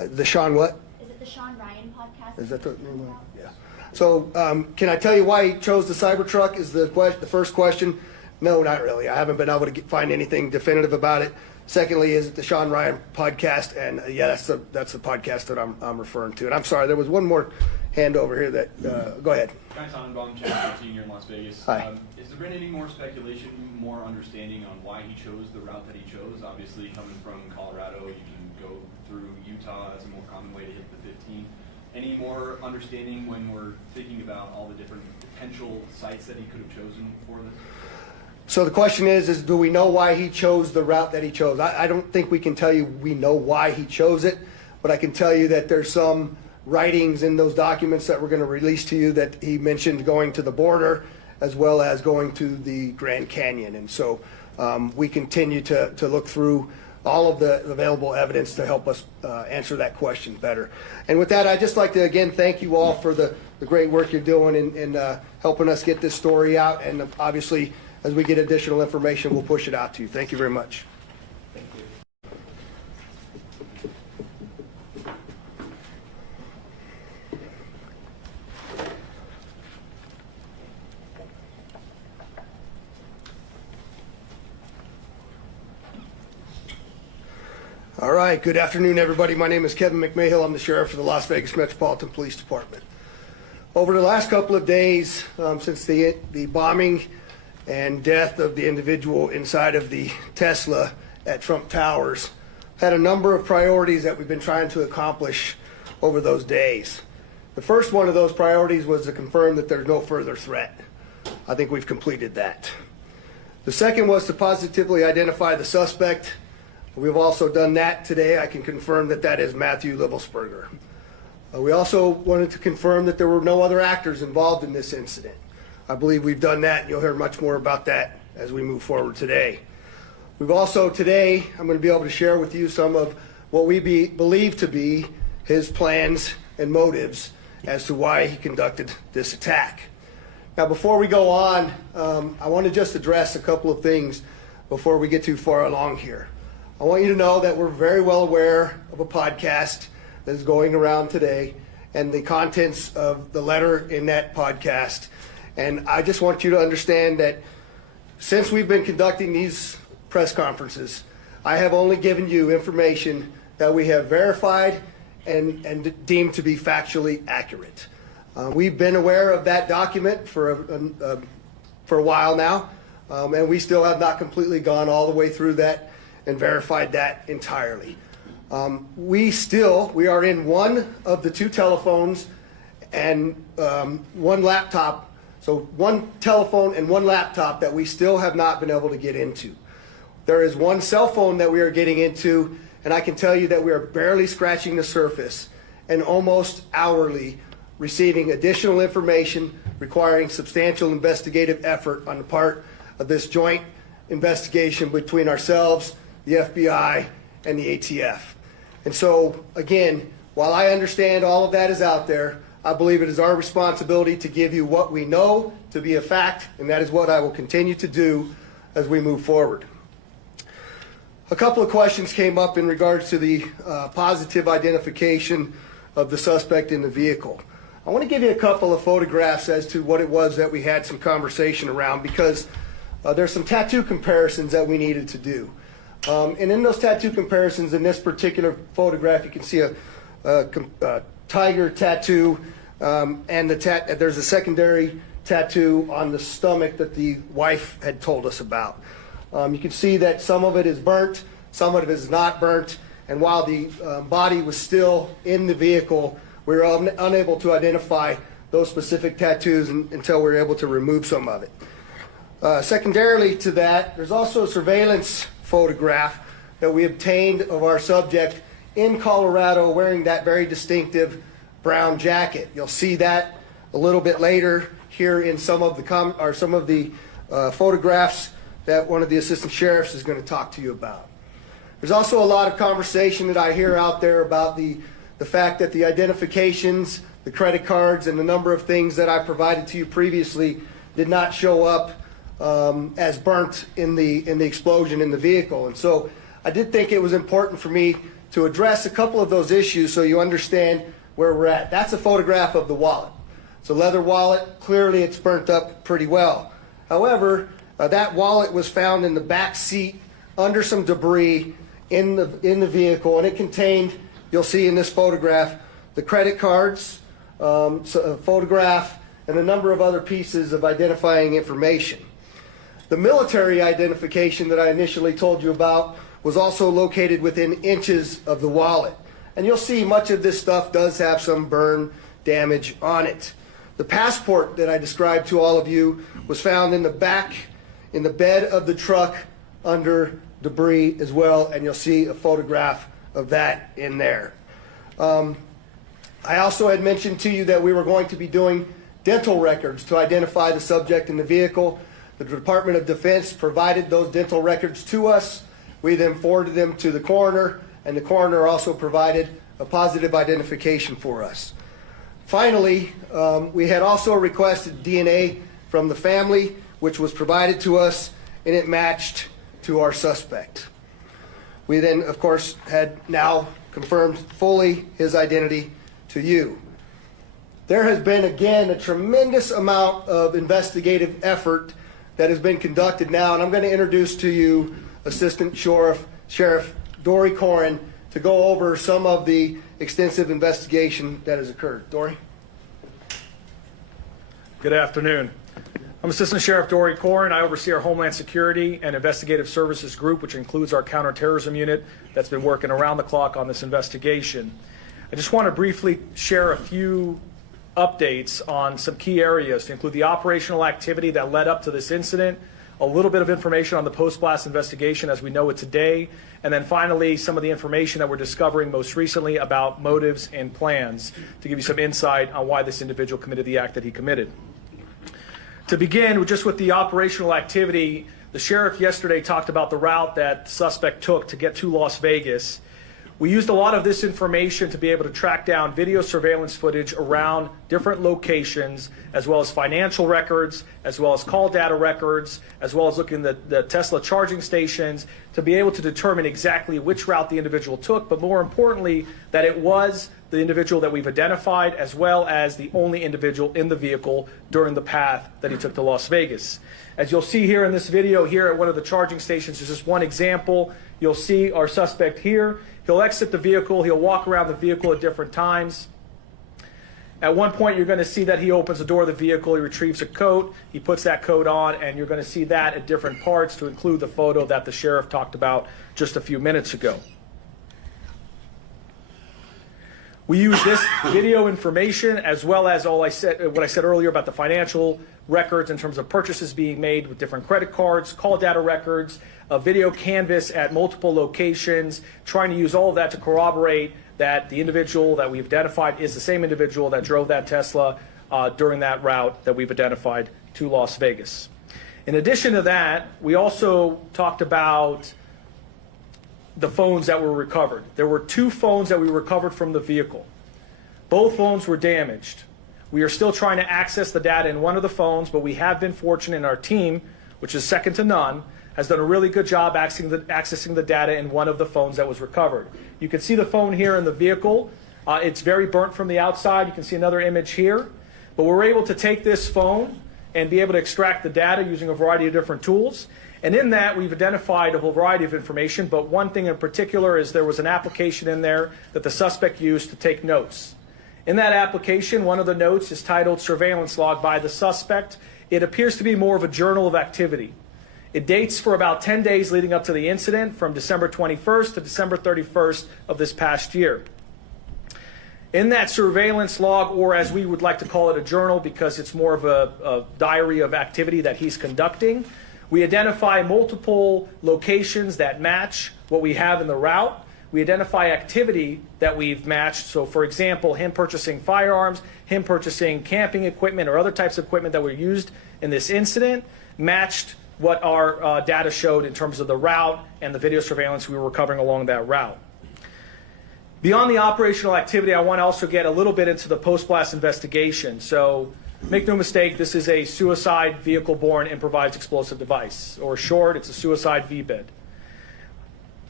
The Sean what? Is it the Sean Ryan podcast? Is that the name? Yeah. So can I tell you why he chose the Cybertruck is the first question? No, not really. I haven't been able to find anything definitive about it. Secondly, is it the Sean Ryan podcast? And yeah, that's the podcast that I'm referring to. And I'm sorry, there was one more hand over here that, go ahead. Guy Tannenbaum, Channel 13 here in Las Vegas. Hi. Has there been any more speculation, more understanding on why he chose the route that he chose? Obviously, coming from Colorado, you can go through Utah. That's a more common way to hit the 15. Any more understanding when we're thinking about all the different potential sites that he could have chosen for this? So the question is do we know why he chose the route that he chose? I don't think we can tell you we know why he chose it, but I can tell you that there's some writings in those documents that we're going to release to you that he mentioned going to the border as well as going to the Grand Canyon. And so we continue to look through all of the available evidence to help us answer that question better. And with that, I'd just like to again thank you all for the great work you're doing in helping us get this story out. And obviously, as we get additional information, we'll push it out to you. Thank you very much. Thank you. All right, good afternoon, everybody. My name is Kevin McMahill. I'm the sheriff of the Las Vegas Metropolitan Police Department. Over the last couple of days, since the bombing and death of the individual inside of the Tesla at Trump Towers, had a number of priorities that we've been trying to accomplish over those days. The first one of those priorities was to confirm that there's no further threat. I think we've completed that. The second was to positively identify the suspect. We've also done that today. I can confirm that that is Matthew Livelsberger. We also wanted to confirm that there were no other actors involved in this incident. I believe we've done that, and you'll hear much more about that as we move forward today. We've also today, I'm going to be able to share with you some of what we believe to be his plans and motives as to why he conducted this attack. Now, before we go on, I want to just address a couple of things before we get too far along here. I want you to know that we're very well aware of a podcast that is going around today and the contents of the letter in that podcast. And I just want you to understand that since we've been conducting these press conferences, I have only given you information that we have verified and deemed to be factually accurate. We've been aware of that document for a while now, and we still have not completely gone all the way through that and verified that entirely. We are in one of the two telephones and one laptop, so one telephone and one laptop that we still have not been able to get into. There is one cell phone that we are getting into, and I can tell you that we are barely scratching the surface and almost hourly receiving additional information requiring substantial investigative effort on the part of this joint investigation between ourselves, the FBI, and the ATF. And so, again, while I understand all of that is out there, I believe it is our responsibility to give you what we know to be a fact, and that is what I will continue to do as we move forward. A couple of questions came up in regards to the positive identification of the suspect in the vehicle. I want to give you a couple of photographs as to what it was that we had some conversation around, because there's some tattoo comparisons that we needed to do. And in those tattoo comparisons, in this particular photograph, you can see a tiger tattoo, and there's a secondary tattoo on the stomach that the wife had told us about. You can see that some of it is burnt, some of it is not burnt, and while the body was still in the vehicle, we were unable to identify those specific tattoos until we were able to remove some of it. Secondarily to that, there's also a surveillance photograph that we obtained of our subject in Colorado wearing that very distinctive brown jacket. You'll see that a little bit later here in some of the photographs that one of the assistant sheriffs is going to talk to you about. There's also a lot of conversation that I hear out there about the fact that the identifications, the credit cards, and the number of things that I provided to you previously did not show up as burnt in the explosion in the vehicle. And so I did think it was important for me to address a couple of those issues so you understand where we're at. That's a photograph of the wallet. It's a leather wallet. Clearly, it's burnt up pretty well. However, that wallet was found in the back seat under some debris in the vehicle, and it contained, you'll see in this photograph, the credit cards, a photograph, and a number of other pieces of identifying information. The military identification that I initially told you about was also located within inches of the wallet. And you'll see much of this stuff does have some burn damage on it. The passport that I described to all of you was found in the back, in the bed of the truck under debris as well, and you'll see a photograph of that in there. I also had mentioned to you that we were going to be doing dental records to identify the subject in the vehicle. The Department of Defense provided those dental records to us. We then forwarded them to the coroner, and the coroner also provided a positive identification for us. Finally, we had also requested DNA from the family, which was provided to us, and it matched to our suspect. We then, of course, had now confirmed fully his identity to you. There has been, again, a tremendous amount of investigative effort that has been conducted now, and I'm going to introduce to you Assistant Sheriff Dory Corin to go over some of the extensive investigation that has occurred. Dory? Good afternoon. I'm Assistant Sheriff Dory Corin. I oversee our Homeland Security and Investigative Services Group, which includes our counterterrorism unit that's been working around the clock on this investigation. I just want to briefly share a few updates on some key areas to include the operational activity that led up to this incident, a little bit of information on the post-blast investigation as we know it today, and then finally some of the information that we're discovering most recently about motives and plans to give you some insight on why this individual committed the act that he committed. To begin, just with the operational activity, the sheriff yesterday talked about the route that the suspect took to get to Las Vegas. We used a lot of this information to be able to track down video surveillance footage around different locations, as well as financial records, as well as call data records, as well as looking at the Tesla charging stations to be able to determine exactly which route the individual took, but more importantly, that it was the individual that we've identified, as well as the only individual in the vehicle during the path that he took to Las Vegas. As you'll see here in this video here at one of the charging stations, there's just one example. You'll see our suspect here. He'll exit the vehicle. He'll walk around the vehicle at different times. At one point, you're going to see that he opens the door of the vehicle. He retrieves a coat. He puts that coat on, and you're going to see that at different parts to include the photo that the sheriff talked about just a few minutes ago. We use this video information as well as what I said earlier about the financial records in terms of purchases being made with different credit cards, call data records, a video canvas at multiple locations, trying to use all of that to corroborate that the individual that we've identified is the same individual that drove that Tesla during that route that we've identified to Las Vegas. In addition to that, we also talked about the phones that were recovered. There were 2 phones that we recovered from the vehicle. Both phones were damaged. We are still trying to access the data in one of the phones, but we have been fortunate in our team, which is second to none, has done a really good job accessing the data in one of the phones that was recovered. You can see the phone here in the vehicle. It's very burnt from the outside. You can see another image here. But we're able to take this phone and be able to extract the data using a variety of different tools. And in that, we've identified a whole variety of information, but one thing in particular is there was an application in there that the suspect used to take notes. In that application, one of the notes is titled Surveillance Log by the Suspect. It appears to be more of a journal of activity. It dates for about 10 days leading up to the incident, from December 21st to December 31st of this past year. In that surveillance log, or as we would like to call it, a journal, because it's more of a diary of activity that he's conducting, we identify multiple locations that match what we have in the route. We identify activity that we've matched. So, for example, him purchasing firearms, him purchasing camping equipment or other types of equipment that were used in this incident, matched what our data showed in terms of the route and the video surveillance we were recovering along that route. Beyond the operational activity, I want to also get a little bit into the post-blast investigation. So, make no mistake, this is a suicide vehicle-borne improvised explosive device, or short, it's a suicide VBID.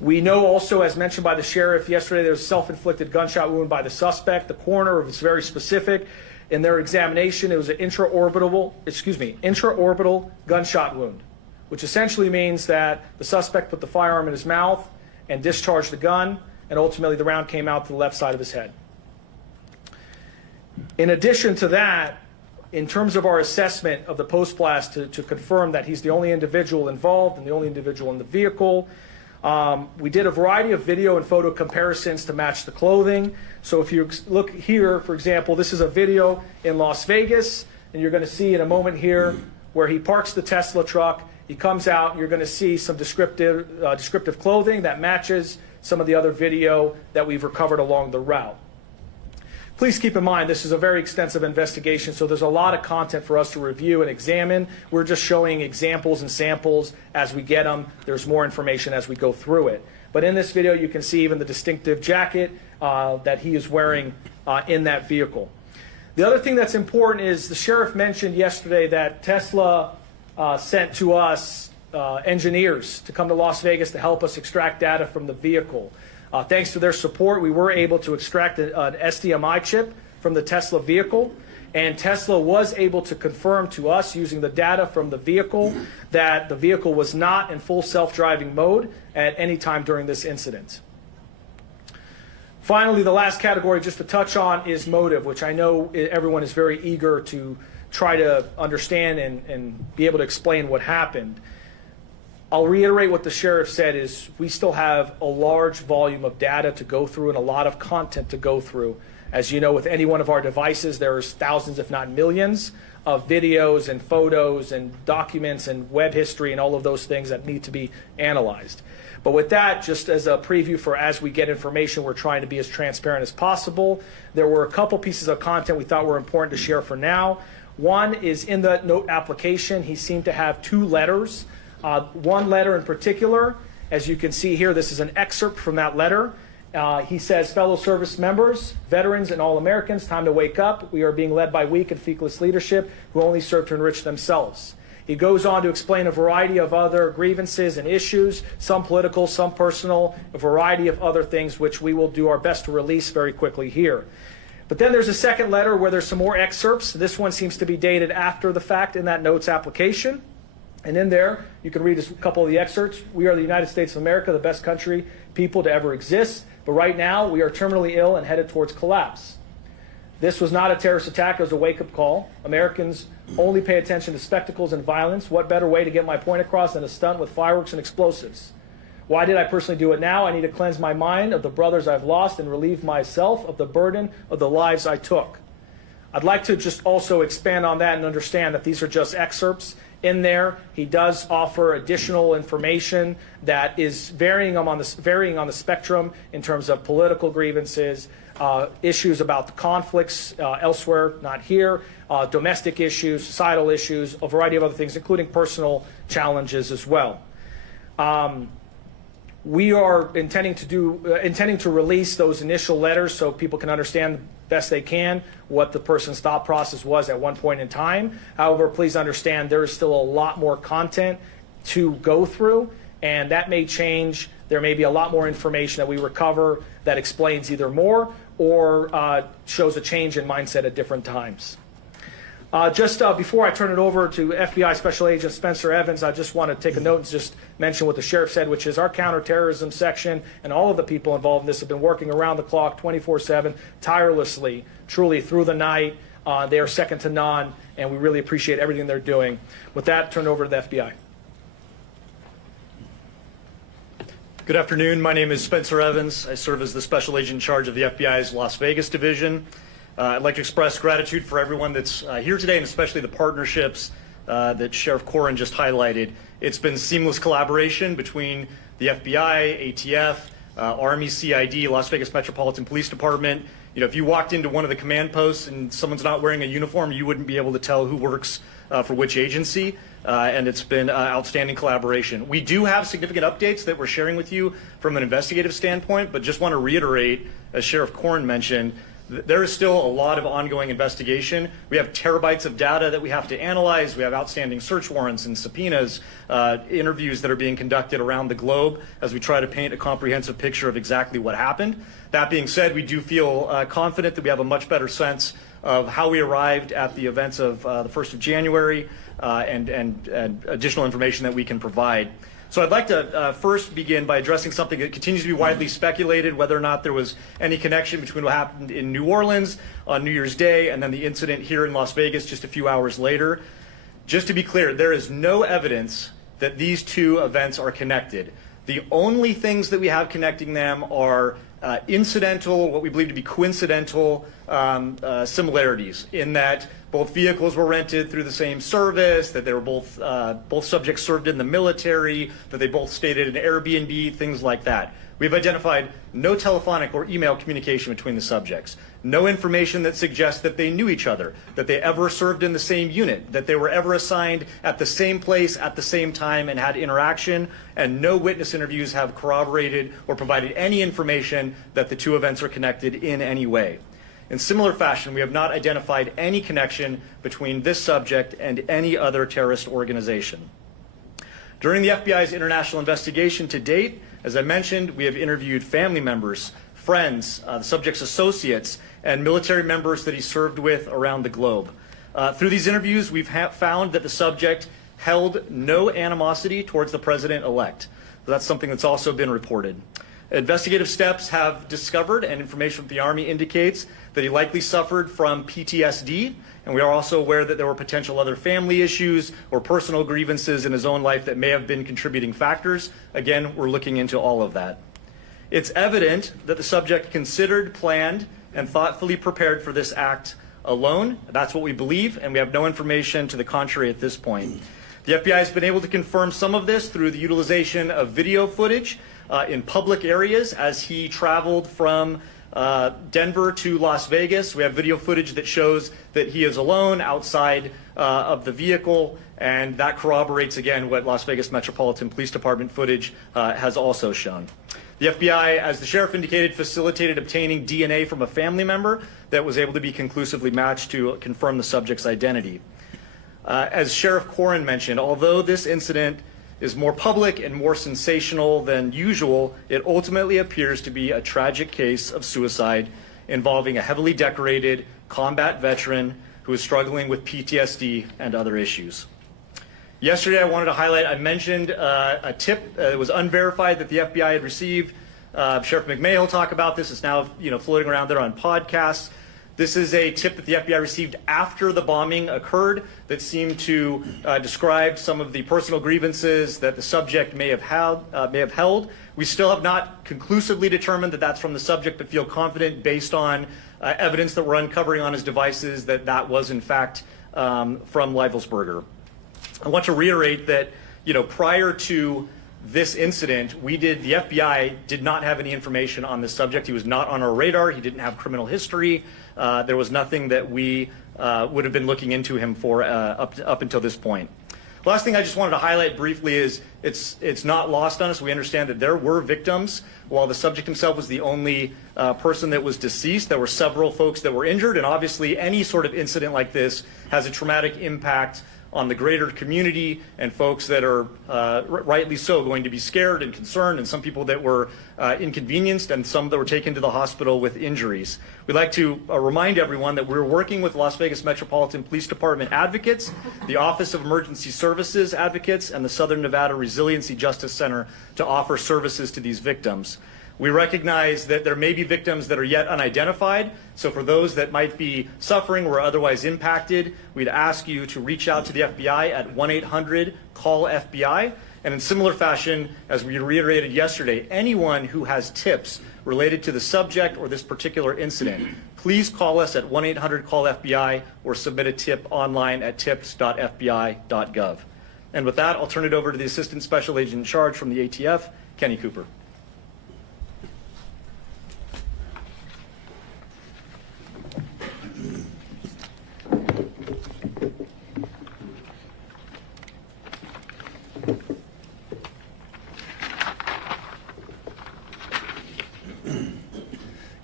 We know also, as mentioned by the sheriff yesterday, there was a self-inflicted gunshot wound by the suspect. The coroner was very specific. In their examination, it was an intraorbital gunshot wound, which essentially means that the suspect put the firearm in his mouth and discharged the gun, and ultimately the round came out to the left side of his head. In addition to that, in terms of our assessment of the post-blast to confirm that he's the only individual involved and the only individual in the vehicle, we did a variety of video and photo comparisons to match the clothing. So if you look here, for example, this is a video in Las Vegas, and you're going to see in a moment here where he parks the Tesla truck. He comes out, and you're going to see some descriptive clothing that matches some of the other video that we've recovered along the route. Please keep in mind, this is a very extensive investigation, so there's a lot of content for us to review and examine. We're just showing examples and samples as we get them. There's more information as we go through it. But in this video, you can see even the distinctive jacket that he is wearing in that vehicle. The other thing that's important is the sheriff mentioned yesterday that Tesla sent to us engineers to come to Las Vegas to help us extract data from the vehicle. Thanks to their support, we were able to extract an SDMI chip from the Tesla vehicle, and Tesla was able to confirm to us using the data from the vehicle that the vehicle was not in full self-driving mode at any time during this incident. Finally, the last category just to touch on is motive, which I know everyone is very eager to try to understand and be able to explain what happened. I'll reiterate what the sheriff said is we still have a large volume of data to go through and a lot of content to go through. As you know, with any one of our devices, there's thousands, if not millions, of videos and photos and documents and web history and all of those things that need to be analyzed. But with that, just as a preview for as we get information, we're trying to be as transparent as possible. There were a couple pieces of content we thought were important to share for now. One is in the note application, he seemed to have two letters. One letter in particular, as you can see here, this is an excerpt from that letter. He says, fellow service members, veterans, and all Americans, time to wake up. We are being led by weak and feckless leadership who only serve to enrich themselves. He goes on to explain a variety of other grievances and issues, some political, some personal, a variety of other things which we will do our best to release very quickly here. But then there's a second letter where there's some more excerpts. This one seems to be dated after the fact in that notes application. And in there, you can read a couple of the excerpts. We are the United States of America, the best country, people to ever exist. But right now, we are terminally ill and headed towards collapse. This was not a terrorist attack. It was a wake-up call. Americans only pay attention to spectacles and violence. What better way to get my point across than a stunt with fireworks and explosives? Why did I personally do it now? I need to cleanse my mind of the brothers I've lost and relieve myself of the burden of the lives I took. I'd like to just also expand on that and understand that these are just excerpts. In there, he does offer additional information that is varying on the spectrum in terms of political grievances, issues about the conflicts elsewhere, not here, domestic issues, societal issues, a variety of other things, including personal challenges as well. We are intending to release those initial letters so people can understand best they can what the person's thought process was at one point in time. However, please understand there is still a lot more content to go through, and that may change. There may be a lot more information that we recover that explains either more or shows a change in mindset at different times. Just before I turn it over to FBI Special Agent Spencer Evans, I just want to take a note and just mention what the sheriff said, which is our counterterrorism section and all of the people involved in this have been working around the clock, 24/7, tirelessly, truly through the night. They are second to none, and we really appreciate everything they're doing. With that, turn it over to the FBI. Good afternoon. My name is Spencer Evans. I serve as the Special Agent in charge of the FBI's Las Vegas division. I'd like to express gratitude for everyone that's here today, and especially the partnerships that Sheriff Corrin just highlighted. It's been seamless collaboration between the FBI, ATF, Army, CID, Las Vegas Metropolitan Police Department. You know, if you walked into one of the command posts and someone's not wearing a uniform, you wouldn't be able to tell who works for which agency, and it's been outstanding collaboration. We do have significant updates that we're sharing with you from an investigative standpoint, but just want to reiterate, as Sheriff Corrin mentioned, There is still a lot of ongoing investigation. We have terabytes of data that we have to analyze. We have outstanding search warrants and subpoenas, interviews that are being conducted around the globe as we try to paint a comprehensive picture of exactly what happened. That being said, we do feel confident that we have a much better sense of how we arrived at the events of the 1st of January and additional information that we can provide. So I'd like to first begin by addressing something that continues to be widely speculated, whether or not there was any connection between what happened in New Orleans on New Year's Day and then the incident here in Las Vegas just a few hours later. Just to be clear, there is no evidence that these two events are connected. The only things that we have connecting them are incidental, what we believe to be coincidental similarities in that both vehicles were rented through the same service, that they were both subjects served in the military, that they both stayed at an Airbnb, things like that. We've identified no telephonic or email communication between the subjects, no information that suggests that they knew each other, that they ever served in the same unit, that they were ever assigned at the same place at the same time and had interaction, and no witness interviews have corroborated or provided any information that the two events are connected in any way. In similar fashion, we have not identified any connection between this subject and any other terrorist organization. During the FBI's international investigation to date, as I mentioned, we have interviewed family members, friends, the subject's associates, and military members that he served with around the globe. Through these interviews, we've found that the subject held no animosity towards the president-elect. That's something that's also been reported. Investigative steps have discovered, and information from the Army indicates, that he likely suffered from PTSD, and we are also aware that there were potential other family issues or personal grievances in his own life that may have been contributing factors. Again, we're looking into all of that. It's evident that the subject considered, planned, and thoughtfully prepared for this act alone. That's what we believe, and we have no information to the contrary at this point. The FBI has been able to confirm some of this through the utilization of video footage in public areas as he traveled from Denver to Las Vegas. We have video footage that shows that he is alone outside of the vehicle, and that corroborates again what Las Vegas Metropolitan Police Department footage has also shown. The FBI, as the sheriff indicated, facilitated obtaining DNA from a family member that was able to be conclusively matched to confirm the subject's identity. As Sheriff Corrin mentioned, although this incident is more public and more sensational than usual, it ultimately appears to be a tragic case of suicide involving a heavily decorated combat veteran who is struggling with PTSD and other issues. Yesterday, I wanted to highlight, I mentioned a tip that was unverified that the FBI had received. Sheriff McMahon will talk about this. It's now floating around there on podcasts. This is a tip that the FBI received after the bombing occurred that seemed to describe some of the personal grievances that the subject may have held. We still have not conclusively determined that that's from the subject, but feel confident based on evidence that we're uncovering on his devices that that was in fact from Livelsberger. I want to reiterate that prior to this incident, the FBI did not have any information on this subject. He was not on our radar. He didn't have criminal history. There was nothing that we would have been looking into him for up until this point. Last thing I just wanted to highlight briefly is it's not lost on us. We understand that there were victims. While the subject himself was the only person that was deceased, there were several folks that were injured, and obviously any sort of incident like this has a traumatic impact on the greater community and folks that are rightly so going to be scared and concerned, and some people that were inconvenienced and some that were taken to the hospital with injuries. We'd like to remind everyone that we're working with Las Vegas Metropolitan Police Department advocates, the Office of Emergency Services advocates, and the Southern Nevada Resiliency Justice Center to offer services to these victims. We recognize that there may be victims that are yet unidentified, so for those that might be suffering or otherwise impacted, we'd ask you to reach out to the FBI at 1-800-CALL-FBI. And in similar fashion, as we reiterated yesterday, anyone who has tips related to the subject or this particular incident, please call us at 1-800-CALL-FBI or submit a tip online at tips.fbi.gov. And with that, I'll turn it over to the Assistant Special Agent in Charge from the ATF, Kenny Cooper.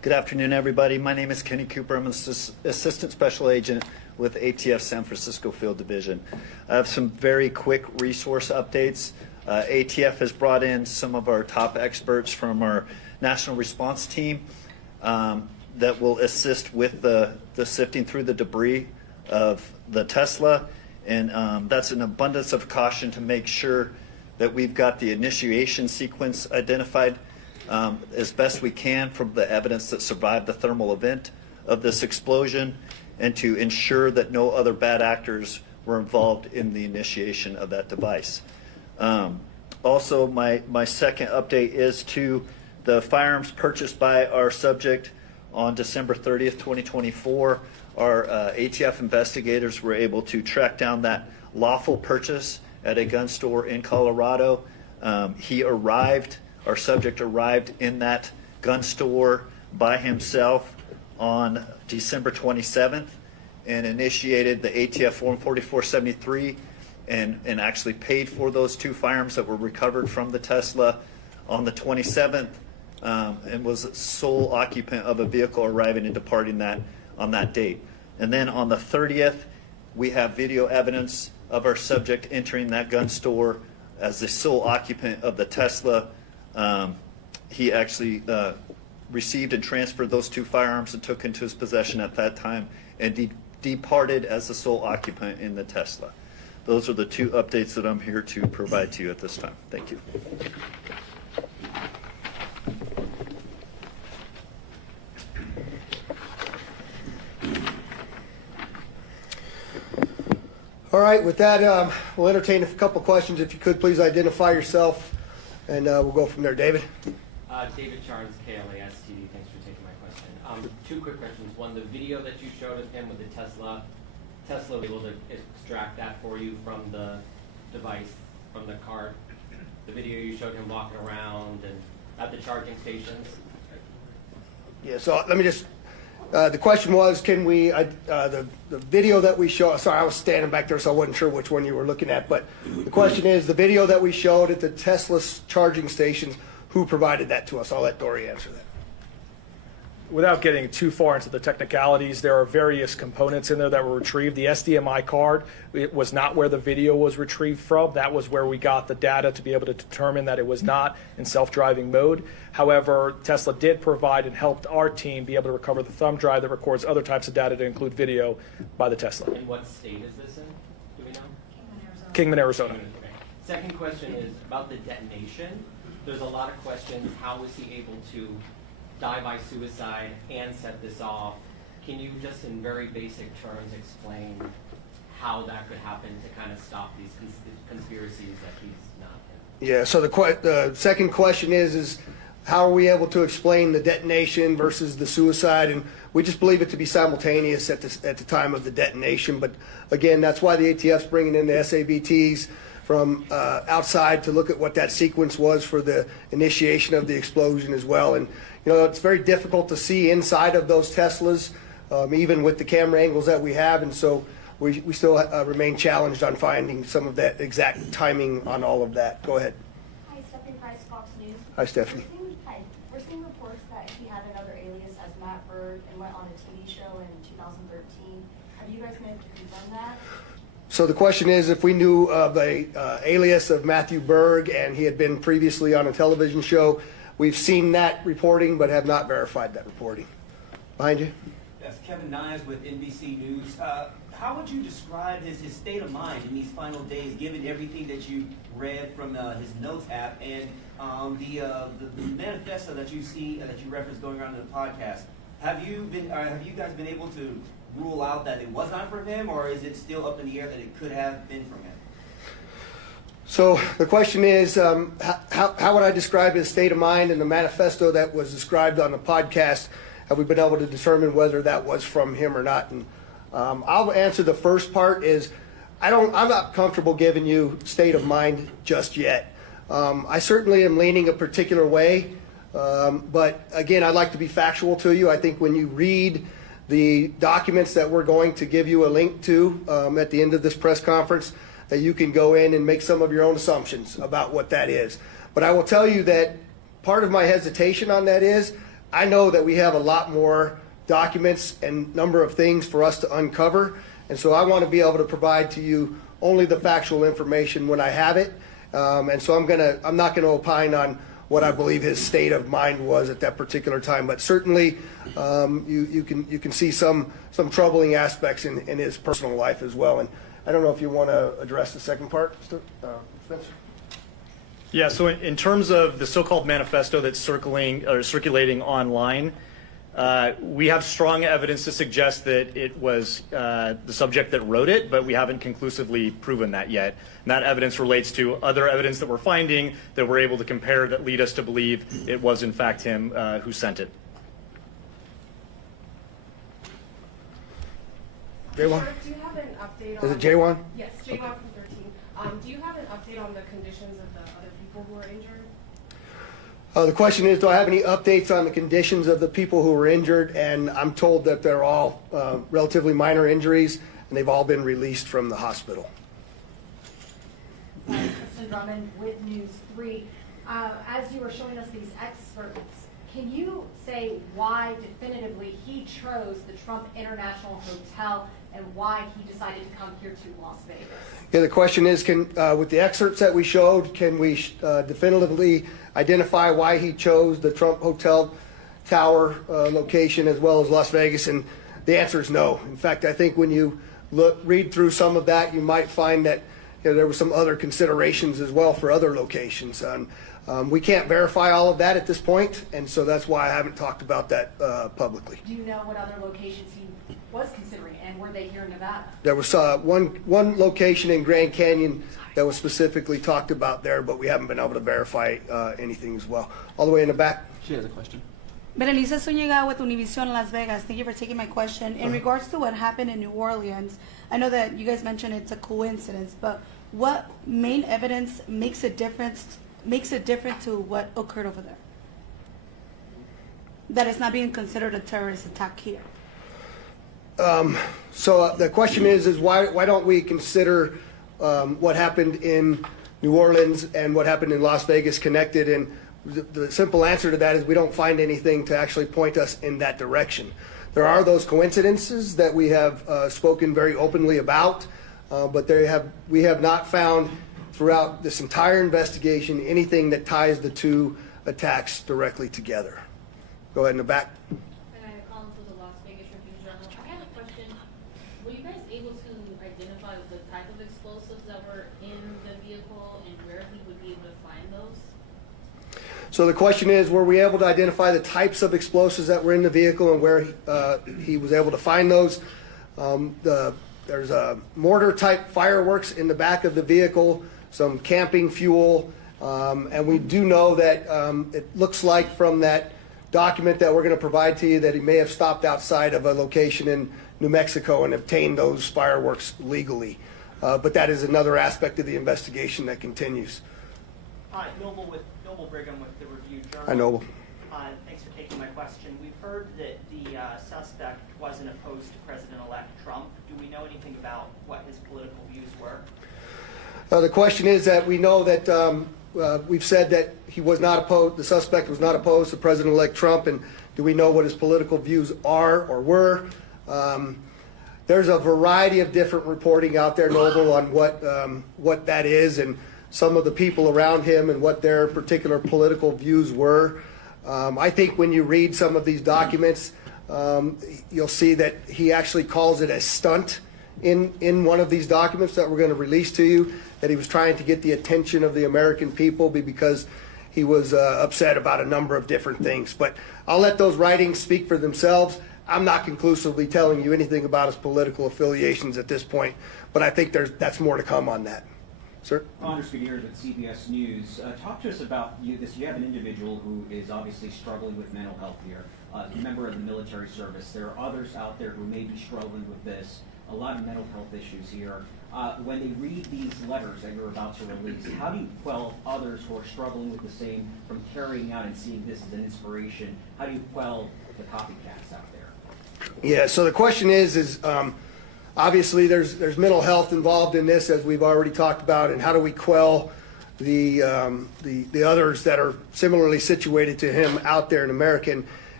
Good afternoon, everybody. My name is Kenny Cooper. I'm an Assistant Special Agent with ATF San Francisco Field Division. I have some very quick resource updates. ATF has brought in some of our top experts from our national response team that will assist with the sifting through the debris of the Tesla. And that's an abundance of caution to make sure that we've got the initiation sequence identified as best we can from the evidence that survived the thermal event of this explosion, and to ensure that no other bad actors were involved in the initiation of that device. Also, my second update is to the firearms purchased by our subject on December 30th, 2024. Our ATF investigators were able to track down that lawful purchase at a gun store in Colorado. Our subject arrived in that gun store by himself on December 27th and initiated the ATF Form 4473 and actually paid for those two firearms that were recovered from the Tesla on the 27th and was sole occupant of a vehicle arriving and departing that on that date. And then on the 30th, we have video evidence of our subject entering that gun store as the sole occupant of the Tesla. He actually received and transferred those two firearms and took into his possession at that time and departed as the sole occupant in the Tesla. Those are the two updates that I'm here to provide to you at this time. Thank you. All right, with that, we'll entertain a couple questions. If you could, please identify yourself, and we'll go from there. David? David Charnes, KLAS TV. Thanks for taking my question. Two quick questions. One, the video that you showed of him with the Tesla was able to extract that for you from the device, from the card. The video you showed him walking around and at the charging stations. Yeah, so let me just, the question was, can we, the video that we show, sorry, I was standing back there, so I wasn't sure which one you were looking at, but the question is, the video that we showed at the Tesla charging stations, who provided that to us? I'll let Dory answer that. Without getting too far into the technicalities, there are various components in there that were retrieved. The SDMI card, it was not where the video was retrieved from. That was where we got the data to be able to determine that it was not in self-driving mode. However, Tesla did provide and helped our team be able to recover the thumb drive that records other types of data to include video by the Tesla. And what state is this in? Do we know? Kingman, Arizona. Okay. Second question is about the detonation. There's a lot of questions. How was he able to die by suicide and set this off? Can you just in very basic terms explain how that could happen to kind of stop these conspiracies that he's not in? Yeah, so the second question is how are we able to explain the detonation versus the suicide? And we just believe it to be simultaneous at the time of the detonation. But again, that's why the ATF's bringing in the SABTs from outside to look at what that sequence was for the initiation of the explosion as well. And you know, it's very difficult to see inside of those Teslas, even with the camera angles that we have. And so we still remain challenged on finding some of that exact timing on all of that. Go ahead. Hi, Stephanie Price, Fox News. Hi, Stephanie. Hi. We're seeing reports that he had another alias as Matt Berg and went on a TV show in 2013. Have you guys been able to confirm that? So the question is if we knew of a alias of Matthew Berg and he had been previously on a television show. We've seen that reporting but have not verified that reporting. Behind you. Yes, Kevin Nyes with NBC News. How would you describe his state of mind in these final days, given everything that you read from his notes app and the manifesto that you see that you referenced going around in the podcast? Have you guys been able to rule out that it was not from him, or is it still up in the air that it could have been from him? So the question is, how would I describe his state of mind in the manifesto that was described on the podcast? Have we been able to determine whether that was from him or not? And I'll answer the first part is, I'm not comfortable giving you state of mind just yet. I certainly am leaning a particular way, but again, I'd like to be factual to you. I think when you read the documents that we're going to give you a link to at the end of this press conference, that you can go in and make some of your own assumptions about what that is. But I will tell you that part of my hesitation on that is I know that we have a lot more documents and number of things for us to uncover, and so I want to be able to provide to you only the factual information when I have it. And so I'm not gonna opine on what I believe his state of mind was at that particular time, but certainly you can see some troubling aspects in his personal life as well. And I don't know if you want to address the second part, Spencer. Yeah, so in terms of the so-called manifesto that's circulating online, we have strong evidence to suggest that it was the subject that wrote it, but we haven't conclusively proven that yet. And that evidence relates to other evidence that we're finding that we're able to compare that lead us to believe it was in fact him who sent it. J1? Do you have an update on... Is it J1? Yes, J1 from 13. Do you have an update on the conditions of the other people who were injured? The question is, do I have any updates on the conditions of the people who were injured? And I'm told that they're all relatively minor injuries, and they've all been released from the hospital. Kristen Drummond with News 3. As you were showing us these experts, can you say why definitively he chose the Trump International Hotel and why he decided to come here to Las Vegas? Yeah, the question is, with the excerpts that we showed, can we definitively identify why he chose the Trump Hotel Tower location as well as Las Vegas? And the answer is no. In fact, I think when you read through some of that, you might find that there were some other considerations as well for other locations. We can't verify all of that at this point, and so that's why I haven't talked about that publicly. Do you know what other locations he was considering, and were they here in Nevada? There was one location in Grand Canyon that was specifically talked about there, but we haven't been able to verify anything as well. All the way in the back. She has a question. Berenice Zuniga with Univision Las Vegas. Thank you for taking my question. In regards to what happened in New Orleans, I know that you guys mentioned it's a coincidence, but what main evidence makes it different to what occurred over there? That it's not being considered a terrorist attack here. So the question is why don't we consider what happened in New Orleans and what happened in Las Vegas connected? And the simple answer to that is we don't find anything to actually point us in that direction. There are those coincidences that we have spoken very openly about, but we have not found throughout this entire investigation anything that ties the two attacks directly together. Go ahead in the back. I had a question. Were you guys able to identify the type of explosives that were in the vehicle and where he would be able to find those? So the question is, were we able to identify the types of explosives that were in the vehicle and where he was able to find those? There's a mortar type fireworks in the back of the vehicle, some camping fuel, and we do know that it looks like from that document that we're going to provide to you that he may have stopped outside of a location in New Mexico and obtained those fireworks legally. But that is another aspect of the investigation that continues. Hi, Noble Brigham with the Review Journal. Hi, Noble. Thanks for taking my question. We've heard that the suspect wasn't opposed to President-elect Trump. Do we know anything about what his political views were? The question is that we know that we've said that he was not opposed, the suspect was not opposed to President-elect Trump, and do we know what his political views are or were? There's a variety of different reporting out there, Noble, on what that is and some of the people around him and what their particular political views were. I think when you read some of these documents, you'll see that he actually calls it a stunt in one of these documents that we're going to release to you, that he was trying to get the attention of the American people because he was upset about a number of different things. But I'll let those writings speak for themselves. I'm not conclusively telling you anything about his political affiliations at this point, but I think that's more to come on that. Sir? Anders Gutierrez with CBS News. Talk to us about this. You have an individual who is obviously struggling with mental health here, a member of the military service. There are others out there who may be struggling with this, a lot of mental health issues here. When they read these letters that you're about to release, how do you quell others who are struggling with the same from carrying out and seeing this as an inspiration? How do you quell the copycats out there? Yeah, so the question is obviously there's mental health involved in this, as we've already talked about, and how do we quell the others that are similarly situated to him out there in America?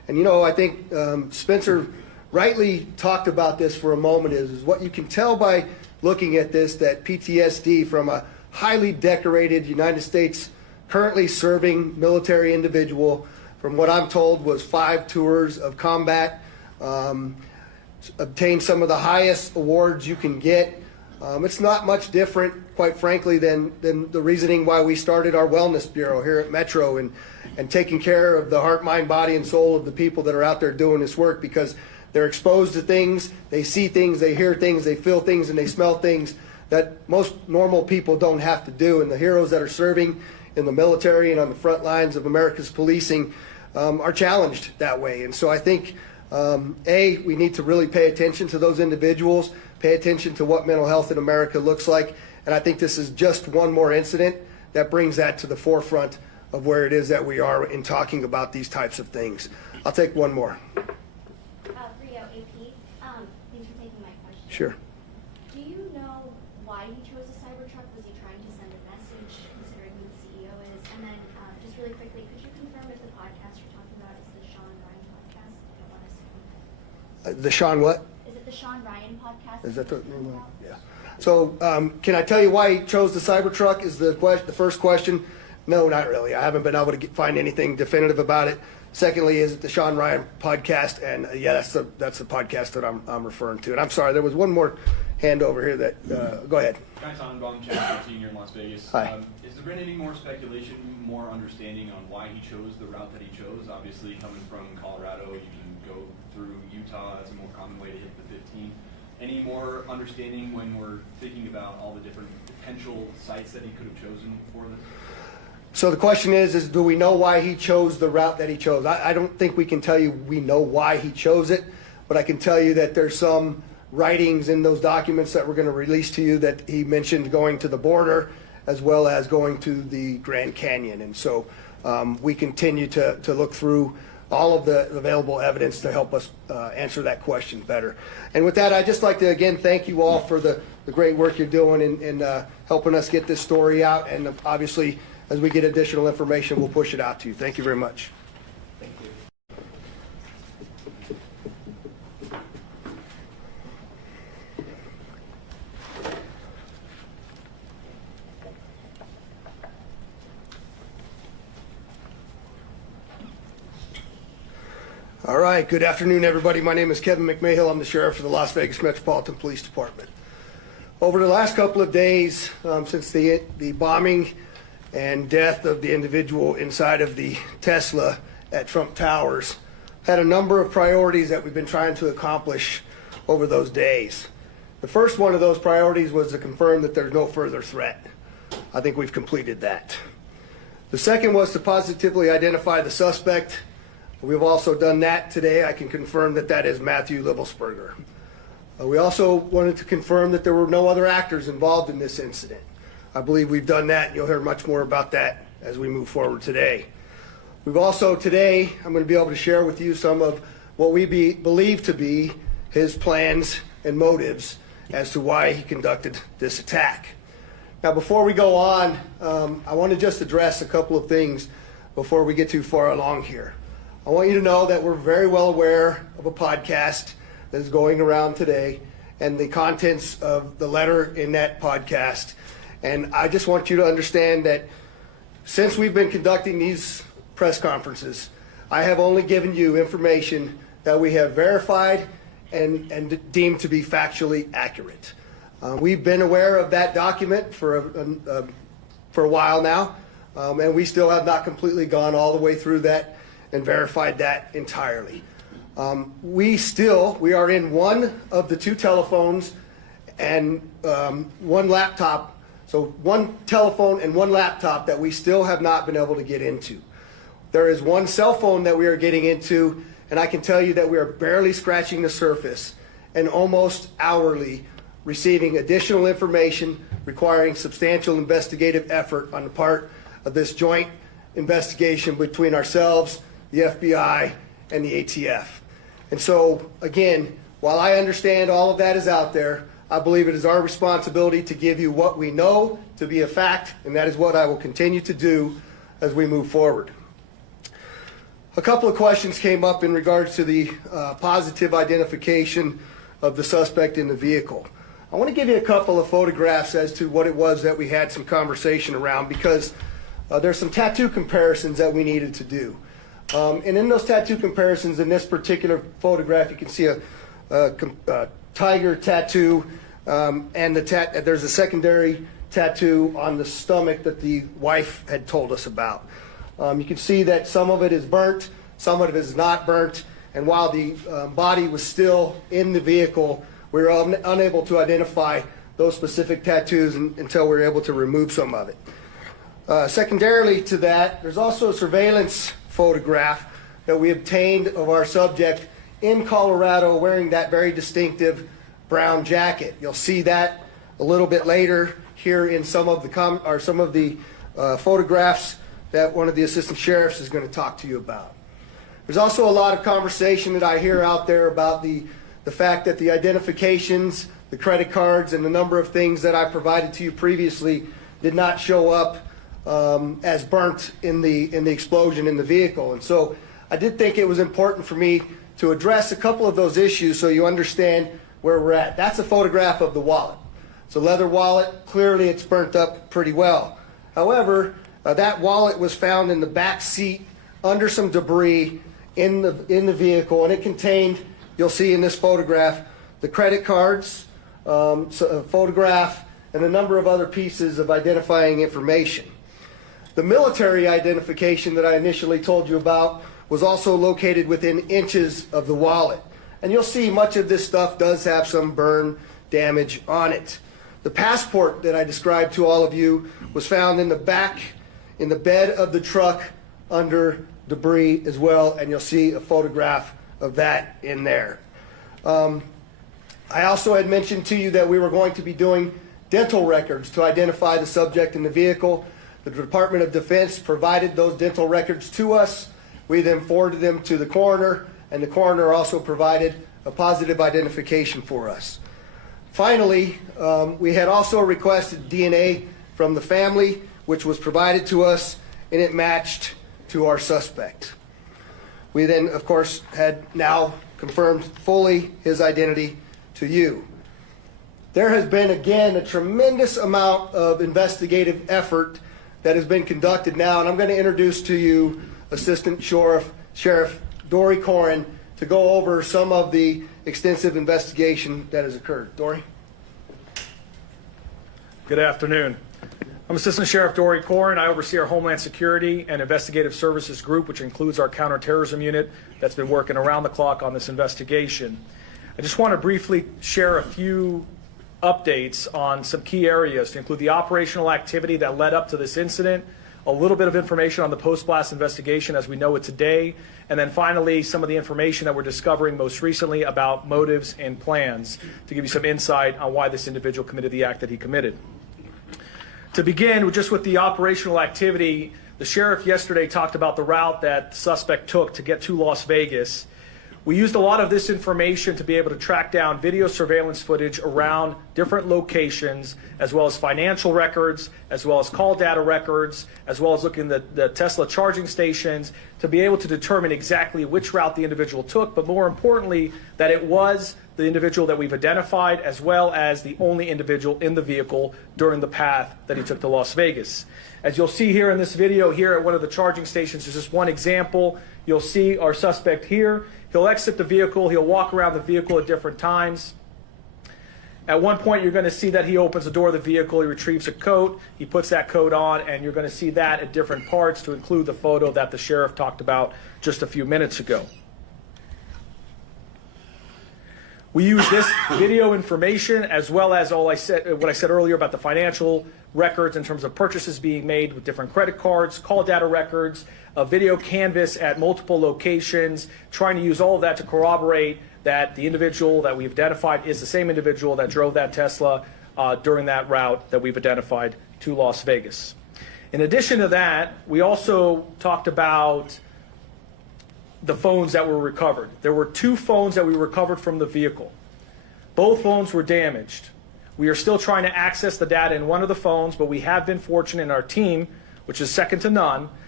And I think Spencer rightly talked about this for a moment is what you can tell by looking at this, that PTSD from a highly decorated United States currently serving military individual, from what I'm told was 5 tours of combat, obtained some of the highest awards you can get. It's not much different, quite frankly, than the reasoning why we started our wellness bureau here at Metro and taking care of the heart, mind, body, and soul of the people that are out there doing this work, because they're exposed to things, they see things, they hear things, they feel things, and they smell things that most normal people don't have to do. And the heroes that are serving in the military and on the front lines of America's policing are challenged that way. And so I think, we need to really pay attention to those individuals, pay attention to what mental health in America looks like. And I think this is just one more incident that brings that to the forefront of where it is that we are in talking about these types of things. I'll take one more. Rio, AP, thanks for taking my question. Sure. Do you know why he chose a Cybertruck? Was he trying to send a message, considering who the CEO is? And then, just really quickly, could you confirm if the podcast you're talking about is the Sean Ryan podcast? I don't want to The Sean what? Is it the Sean Ryan podcast? Is that the yeah? So can I tell you why he chose the Cybertruck? Is the first question? No, not really. I haven't been able to find anything definitive about it. Secondly, is it the Sean Ryan podcast? And yeah, that's the podcast that I'm referring to. And I'm sorry, there was one more hand over here that. Go ahead. Guy Tannenbaum, Channel 13 here in Las Vegas. Hi. Has there been any more speculation, more understanding on why he chose the route that he chose? Obviously, coming from Colorado, you can go through Utah. That's a more common way to hit the 15. Any more understanding when we're thinking about all the different potential sites that he could have chosen for this? So the question is do we know why he chose the route that he chose? I don't think we can tell you we know why he chose it, but I can tell you that there's some writings in those documents that we're going to release to you that he mentioned going to the border as well as going to the Grand Canyon. And so we continue to look through all of the available evidence to help us answer that question better. And with that, I'd just like to again thank you all for the great work you're doing in helping us get this story out. And obviously, as we get additional information, we'll push it out to you. Thank you very much. Thank you. All right, good afternoon, everybody. My name is Kevin McMahill. I'm the sheriff of the Las Vegas Metropolitan Police Department. Over the last couple of days, since the bombing and death of the individual inside of the Tesla at Trump Towers, had a number of priorities that we've been trying to accomplish over those days. The first one of those priorities was to confirm that there's no further threat. I think we've completed that. The second was to positively identify the suspect. We've also done that today. I can confirm that that is Matthew Livelsberger. We also wanted to confirm that there were no other actors involved in this incident. I believe we've done that, and you'll hear much more about that as we move forward today. We've also today, I'm going to be able to share with you some of what we believe to be his plans and motives as to why he conducted this attack. Now, before we go on, I want to just address a couple of things before we get too far along here. I want you to know that we're very well aware of a podcast that is going around today and the contents of the letter in that podcast. And I just want you to understand that since we've been conducting these press conferences, I have only given you information that we have verified and deemed to be factually accurate. We've been aware of that document for a while now, and we still have not completely gone all the way through that and verified that entirely. We are in one of the two telephones and one laptop, so one telephone and one laptop that we still have not been able to get into. There is one cell phone that we are getting into, and I can tell you that we are barely scratching the surface and almost hourly receiving additional information requiring substantial investigative effort on the part of this joint investigation between ourselves, the FBI, and the ATF. And so, again, while I understand all of that is out there, I believe it is our responsibility to give you what we know to be a fact, and that is what I will continue to do as we move forward. a couple of questions came up in regards to the positive identification of the suspect in the vehicle. I want to give you a couple of photographs as to what it was that we had some conversation around, because there's some tattoo comparisons that we needed to do. And in those tattoo comparisons, in this particular photograph, you can see a tiger tattoo, and there's a secondary tattoo on the stomach that the wife had told us about. You can see that some of it is burnt, some of it is not burnt, and while the body was still in the vehicle, we were unable to identify those specific tattoos until we were able to remove some of it. Secondarily to that, there's also a surveillance photograph that we obtained of our subject in Colorado wearing that very distinctive brown jacket. You'll see that a little bit later here in some of the photographs that one of the assistant sheriffs is going to talk to you about. There's also a lot of conversation that I hear out there about the fact that the identifications, the credit cards, and the number of things that I provided to you previously did not show up as burnt in the explosion in the vehicle. And so I did think it was important for me to address a couple of those issues so you understand where we're at. That's a photograph of the wallet. It's a leather wallet. Clearly it's burnt up pretty well. However, that wallet was found in the back seat under some debris in the vehicle, and it contained, you'll see in this photograph, the credit cards, a photograph, and a number of other pieces of identifying information. The military identification that I initially told you about was also located within inches of the wallet. And you'll see much of this stuff does have some burn damage on it. The passport that I described to all of you was found in the back, in the bed of the truck under debris as well, and you'll see a photograph of that in there. I also had mentioned to you that we were going to be doing dental records to identify the subject in the vehicle. The Department of Defense provided those dental records to us. We then forwarded them to the coroner, and the coroner also provided a positive identification for us. Finally, we had also requested DNA from the family, which was provided to us, and it matched to our suspect. We then, of course, had now confirmed fully his identity to you. There has been, again, a tremendous amount of investigative effort that has been conducted now, and I'm going to introduce to you Assistant Sheriff Dory Corin to go over some of the extensive investigation that has occurred. Dory? Good afternoon. I'm Assistant Sheriff Dory Corin. I oversee our Homeland Security and Investigative Services Group, which includes our counterterrorism unit that's been working around the clock on this investigation. I just want to briefly share a few updates on some key areas to include the operational activity that led up to this incident, a little bit of information on the post-blast investigation as we know it today, and then finally some of the information that we're discovering most recently about motives and plans to give you some insight on why this individual committed the act that he committed. To begin, just with the operational activity, the sheriff yesterday talked about the route that the suspect took to get to Las Vegas. We used a lot of this information to be able to track down video surveillance footage around different locations, as well as financial records, as well as call data records, as well as looking at the Tesla charging stations to be able to determine exactly which route the individual took, but more importantly, that it was the individual that we've identified, as well as the only individual in the vehicle during the path that he took to Las Vegas. As you'll see here in this video here at one of the charging stations, there's just one example. You'll see our suspect here. He'll exit the vehicle. He'll walk around the vehicle at different times. At one point, you're going to see that he opens the door of the vehicle. He retrieves a coat. He puts that coat on, and you're going to see that at different parts to include the photo that the sheriff talked about just a few minutes ago. We use this video information as well as what I said earlier about the financial records in terms of purchases being made with different credit cards, call data records, a video canvas at multiple locations, trying to use all of that to corroborate that the individual that we've identified is the same individual that drove that Tesla during that route that we've identified to Las Vegas. In addition to that, we also talked about the phones that were recovered. There were 2 phones that we recovered from the vehicle. Both phones were damaged. We are still trying to access the data in one of the phones, but we have been fortunate in our team, which is second to none,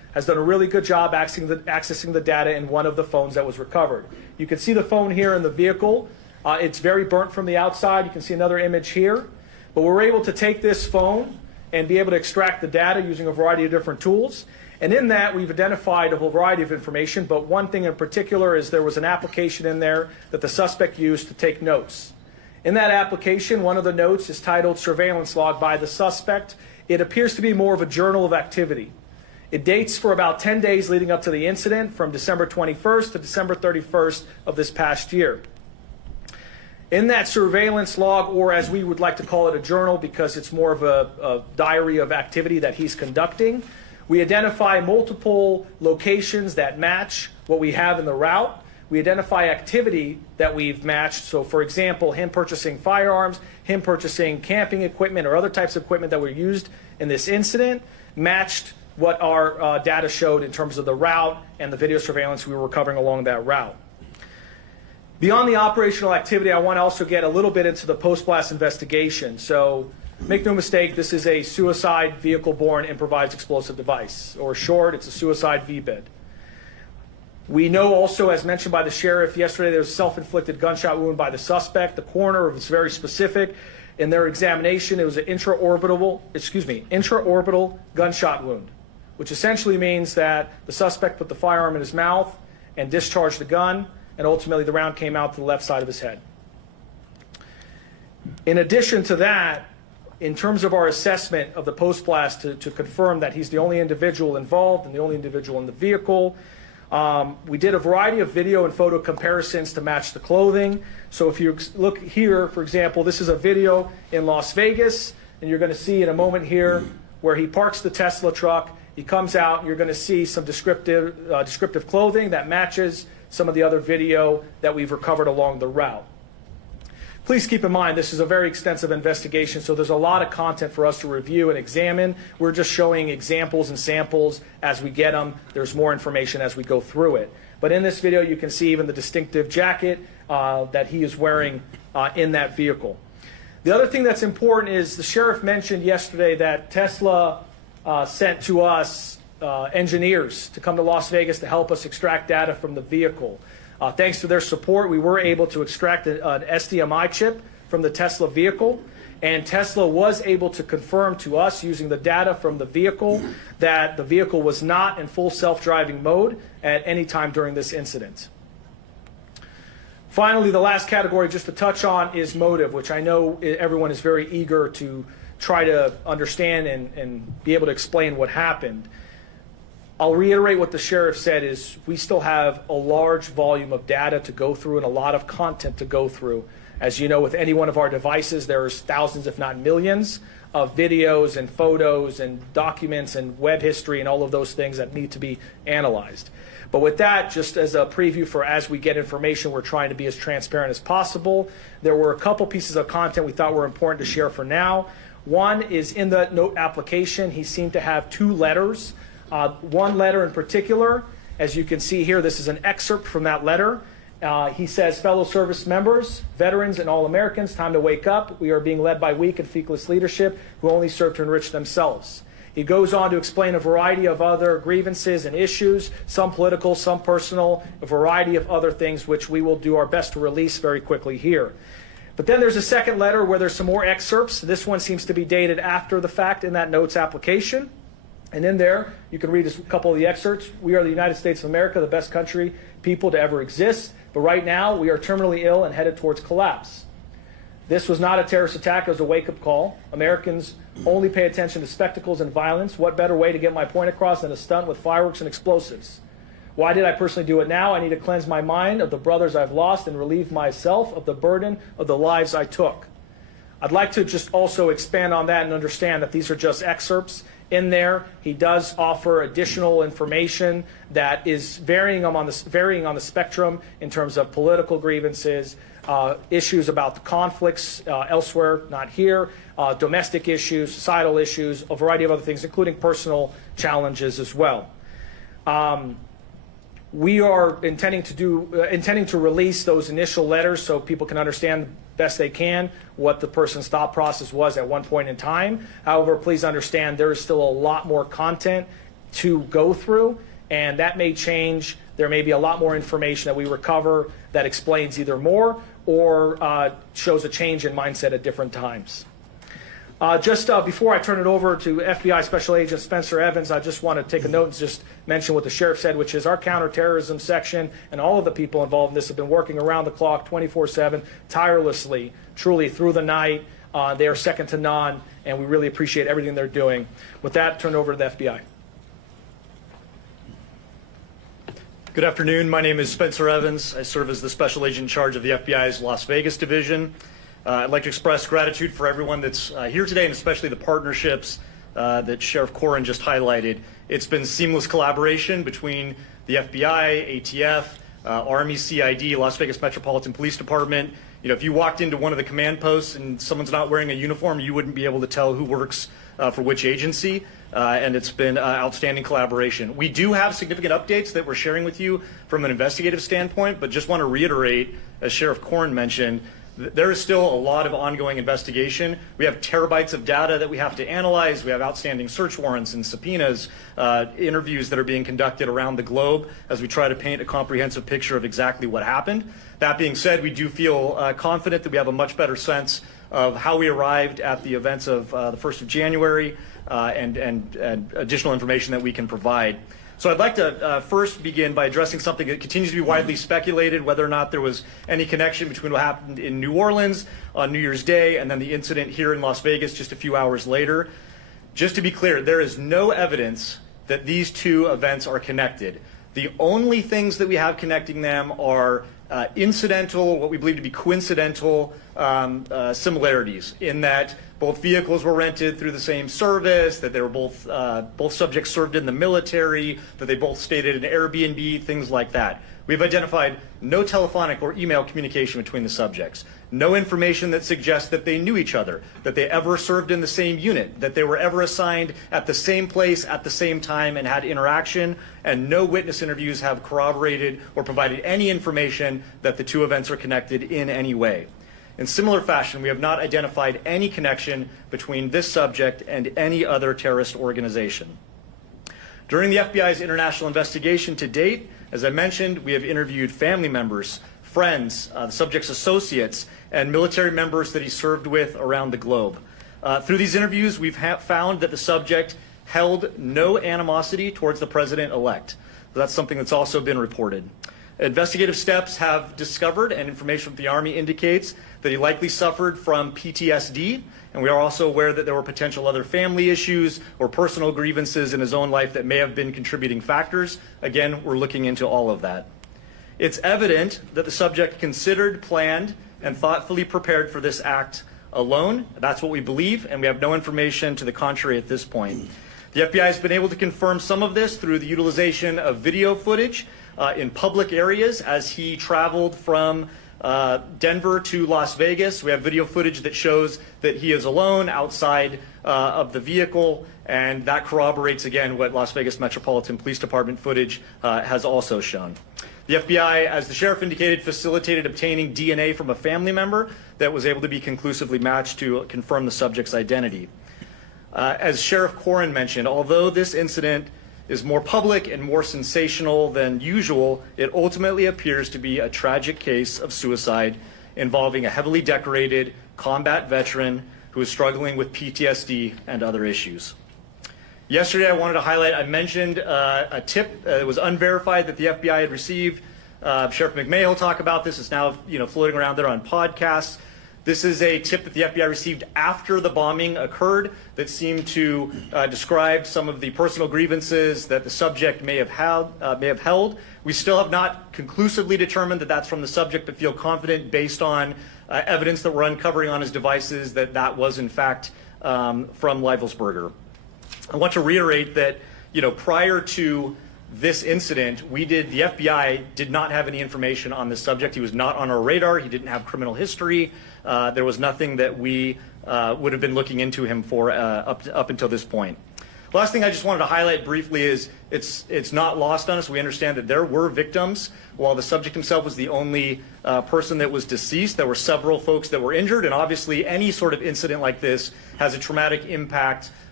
has done a really good job accessing the data in one of the phones that was recovered. You can see the phone here in the vehicle. It's very burnt from the outside. You can see another image here. But we're able to take this phone and be able to extract the data using a variety of different tools. And in that, we've identified a whole variety of information, but one thing in particular is there was an application in there that the suspect used to take notes. In that application, one of the notes is titled Surveillance Log by the Suspect. It appears to be more of a journal of activity. It dates for about 10 days leading up to the incident, from December 21st to December 31st of this past year. In that surveillance log, or as we would like to call it, a journal, because it's more of a diary of activity that he's conducting, we identify multiple locations that match what we have in the route. We identify activity that we've matched. So, for example, him purchasing firearms, him purchasing camping equipment or other types of equipment that were used in this incident, matched what our data showed in terms of the route and the video surveillance we were recovering along that route. Beyond the operational activity, I want to also get a little bit into the post-blast investigation. So, make no mistake, this is a suicide vehicle-borne improvised explosive device, or short, it's a suicide VBID. We know also, as mentioned by the sheriff yesterday, there was a self-inflicted gunshot wound by the suspect. The coroner was very specific. In their examination, it was an intraorbital gunshot wound, which essentially means that the suspect put the firearm in his mouth and discharged the gun, and ultimately the round came out to the left side of his head. In addition to that, in terms of our assessment of the post-blast to confirm that he's the only individual involved and the only individual in the vehicle, we did a variety of video and photo comparisons to match the clothing. So if you look here, for example, this is a video in Las Vegas, and you're going to see in a moment here where he parks the Tesla truck, he comes out, and you're going to see some descriptive clothing that matches some of the other video that we've recovered along the route. Please keep in mind, this is a very extensive investigation, so there's a lot of content for us to review and examine. We're just showing examples and samples as we get them. There's more information as we go through it. But in this video, you can see even the distinctive jacket that he is wearing in that vehicle. The other thing that's important is the sheriff mentioned yesterday that Tesla sent to us engineers to come to Las Vegas to help us extract data from the vehicle. Thanks to their support, we were able to extract an SDMI chip from the Tesla vehicle, and Tesla was able to confirm to us using the data from the vehicle that the vehicle was not in full self-driving mode at any time during this incident. Finally, the last category just to touch on is motive, which I know everyone is very eager to try to understand and be able to explain what happened. I'll reiterate what the sheriff said is we still have a large volume of data to go through and a lot of content to go through. As you know, with any one of our devices, there's thousands, if not millions, of videos and photos and documents and web history and all of those things that need to be analyzed. But with that, just as a preview for as we get information, we're trying to be as transparent as possible. There were a couple pieces of content we thought were important to share for now. One is in the note application, he seemed to have two letters. One letter in particular, as you can see here, this is an excerpt from that letter. He says, fellow service members, veterans, and all Americans, time to wake up. We are being led by weak and feckless leadership who only serve to enrich themselves. He goes on to explain a variety of other grievances and issues, some political, some personal, a variety of other things which we will do our best to release very quickly here. But then there's a second letter where there's some more excerpts. This one seems to be dated after the fact in that notes application. And in there, you can read a couple of the excerpts. We are the United States of America, the best country, people to ever exist. But right now, we are terminally ill and headed towards collapse. This was not a terrorist attack. It was a wake-up call. Americans only pay attention to spectacles and violence. What better way to get my point across than a stunt with fireworks and explosives? Why did I personally do it now? I need to cleanse my mind of the brothers I've lost and relieve myself of the burden of the lives I took. I'd like to just also expand on that and understand that these are just excerpts. In there, he does offer additional information that is varying on the spectrum in terms of political grievances, issues about the conflicts elsewhere, not here, domestic issues, societal issues, a variety of other things, including personal challenges as well. We are intending to release those initial letters so people can understand best they can what the person's thought process was at one point in time. However, please understand there is still a lot more content to go through, and that may change. There may be a lot more information that we recover that explains either more or shows a change in mindset at different times. Just before I turn it over to FBI Special Agent Spencer Evans, I just want to take a note and just mention what the sheriff said, which is our counterterrorism section and all of the people involved in this have been working around the clock, 24/7, tirelessly, truly through the night. They are second to none, and we really appreciate everything they're doing. With that, turn it over to the FBI. Good afternoon. My name is Spencer Evans. I serve as the Special Agent in charge of the FBI's Las Vegas division. I'd like to express gratitude for everyone that's here today, and especially the partnerships that Sheriff Corrin just highlighted. It's been seamless collaboration between the FBI, ATF, Army, CID, Las Vegas Metropolitan Police Department. You know, if you walked into one of the command posts and someone's not wearing a uniform, you wouldn't be able to tell who works for which agency, and it's been outstanding collaboration. We do have significant updates that we're sharing with you from an investigative standpoint, but just want to reiterate, as Sheriff Corrin mentioned, there is still a lot of ongoing investigation. We have terabytes of data that we have to analyze. We have outstanding search warrants and subpoenas, interviews that are being conducted around the globe as we try to paint a comprehensive picture of exactly what happened. That being said, we do feel confident that we have a much better sense of how we arrived at the events of the 1st of January and additional information that we can provide. So I'd like to first begin by addressing something that continues to be widely speculated, whether or not there was any connection between what happened in New Orleans on New Year's Day and then the incident here in Las Vegas just a few hours later. Just to be clear, there is no evidence that these two events are connected. The only things that we have connecting them are incidental, what we believe to be coincidental similarities, in that both vehicles were rented through the same service, that they were both subjects served in the military, that they both stayed at an Airbnb, things like that. We've identified no telephonic or email communication between the subjects, no information that suggests that they knew each other, that they ever served in the same unit, that they were ever assigned at the same place at the same time and had interaction, and no witness interviews have corroborated or provided any information that the two events are connected in any way. In similar fashion, we have not identified any connection between this subject and any other terrorist organization. During the FBI's international investigation to date, as I mentioned, we have interviewed family members, friends, the subject's associates, and military members that he served with around the globe. Through these interviews, we've found that the subject held no animosity towards the president-elect. That's something that's also been reported. Investigative steps have discovered, and information from the Army indicates, that he likely suffered from PTSD, and we are also aware that there were potential other family issues or personal grievances in his own life that may have been contributing factors. Again, we're looking into all of that. It's evident that the subject considered, planned, and thoughtfully prepared for this act alone. That's what we believe, and we have no information to the contrary at this point. The FBI has been able to confirm some of this through the utilization of video footage in public areas as he traveled from Denver to Las Vegas. We have video footage that shows that he is alone outside of the vehicle, and that corroborates again what Las Vegas Metropolitan Police Department footage has also shown. The FBI, as the sheriff indicated, facilitated obtaining DNA from a family member that was able to be conclusively matched to confirm the subject's identity. As Sheriff Corrin mentioned, although this incident is more public and more sensational than usual, it ultimately appears to be a tragic case of suicide involving a heavily decorated combat veteran who is struggling with PTSD and other issues. Yesterday, I wanted to highlight, I mentioned a tip that was unverified that the FBI had received. Sheriff McMahon will talk about this. It's now floating around there on podcasts. This is a tip that the FBI received after the bombing occurred that seemed to describe some of the personal grievances that the subject may have held. We still have not conclusively determined that that's from the subject, but feel confident based on evidence that we're uncovering on his devices that that was in fact from Livelsberger. I want to reiterate that prior to this incident, the FBI did not have any information on this subject. He was not on our radar. He didn't have criminal history. There was nothing that we would have been looking into him for up until this point. Last thing I just wanted to highlight briefly is it's not lost on us. We understand that there were victims. While the subject himself was the only person that was deceased, there were several folks that were injured, and obviously any sort of incident like this has a traumatic impact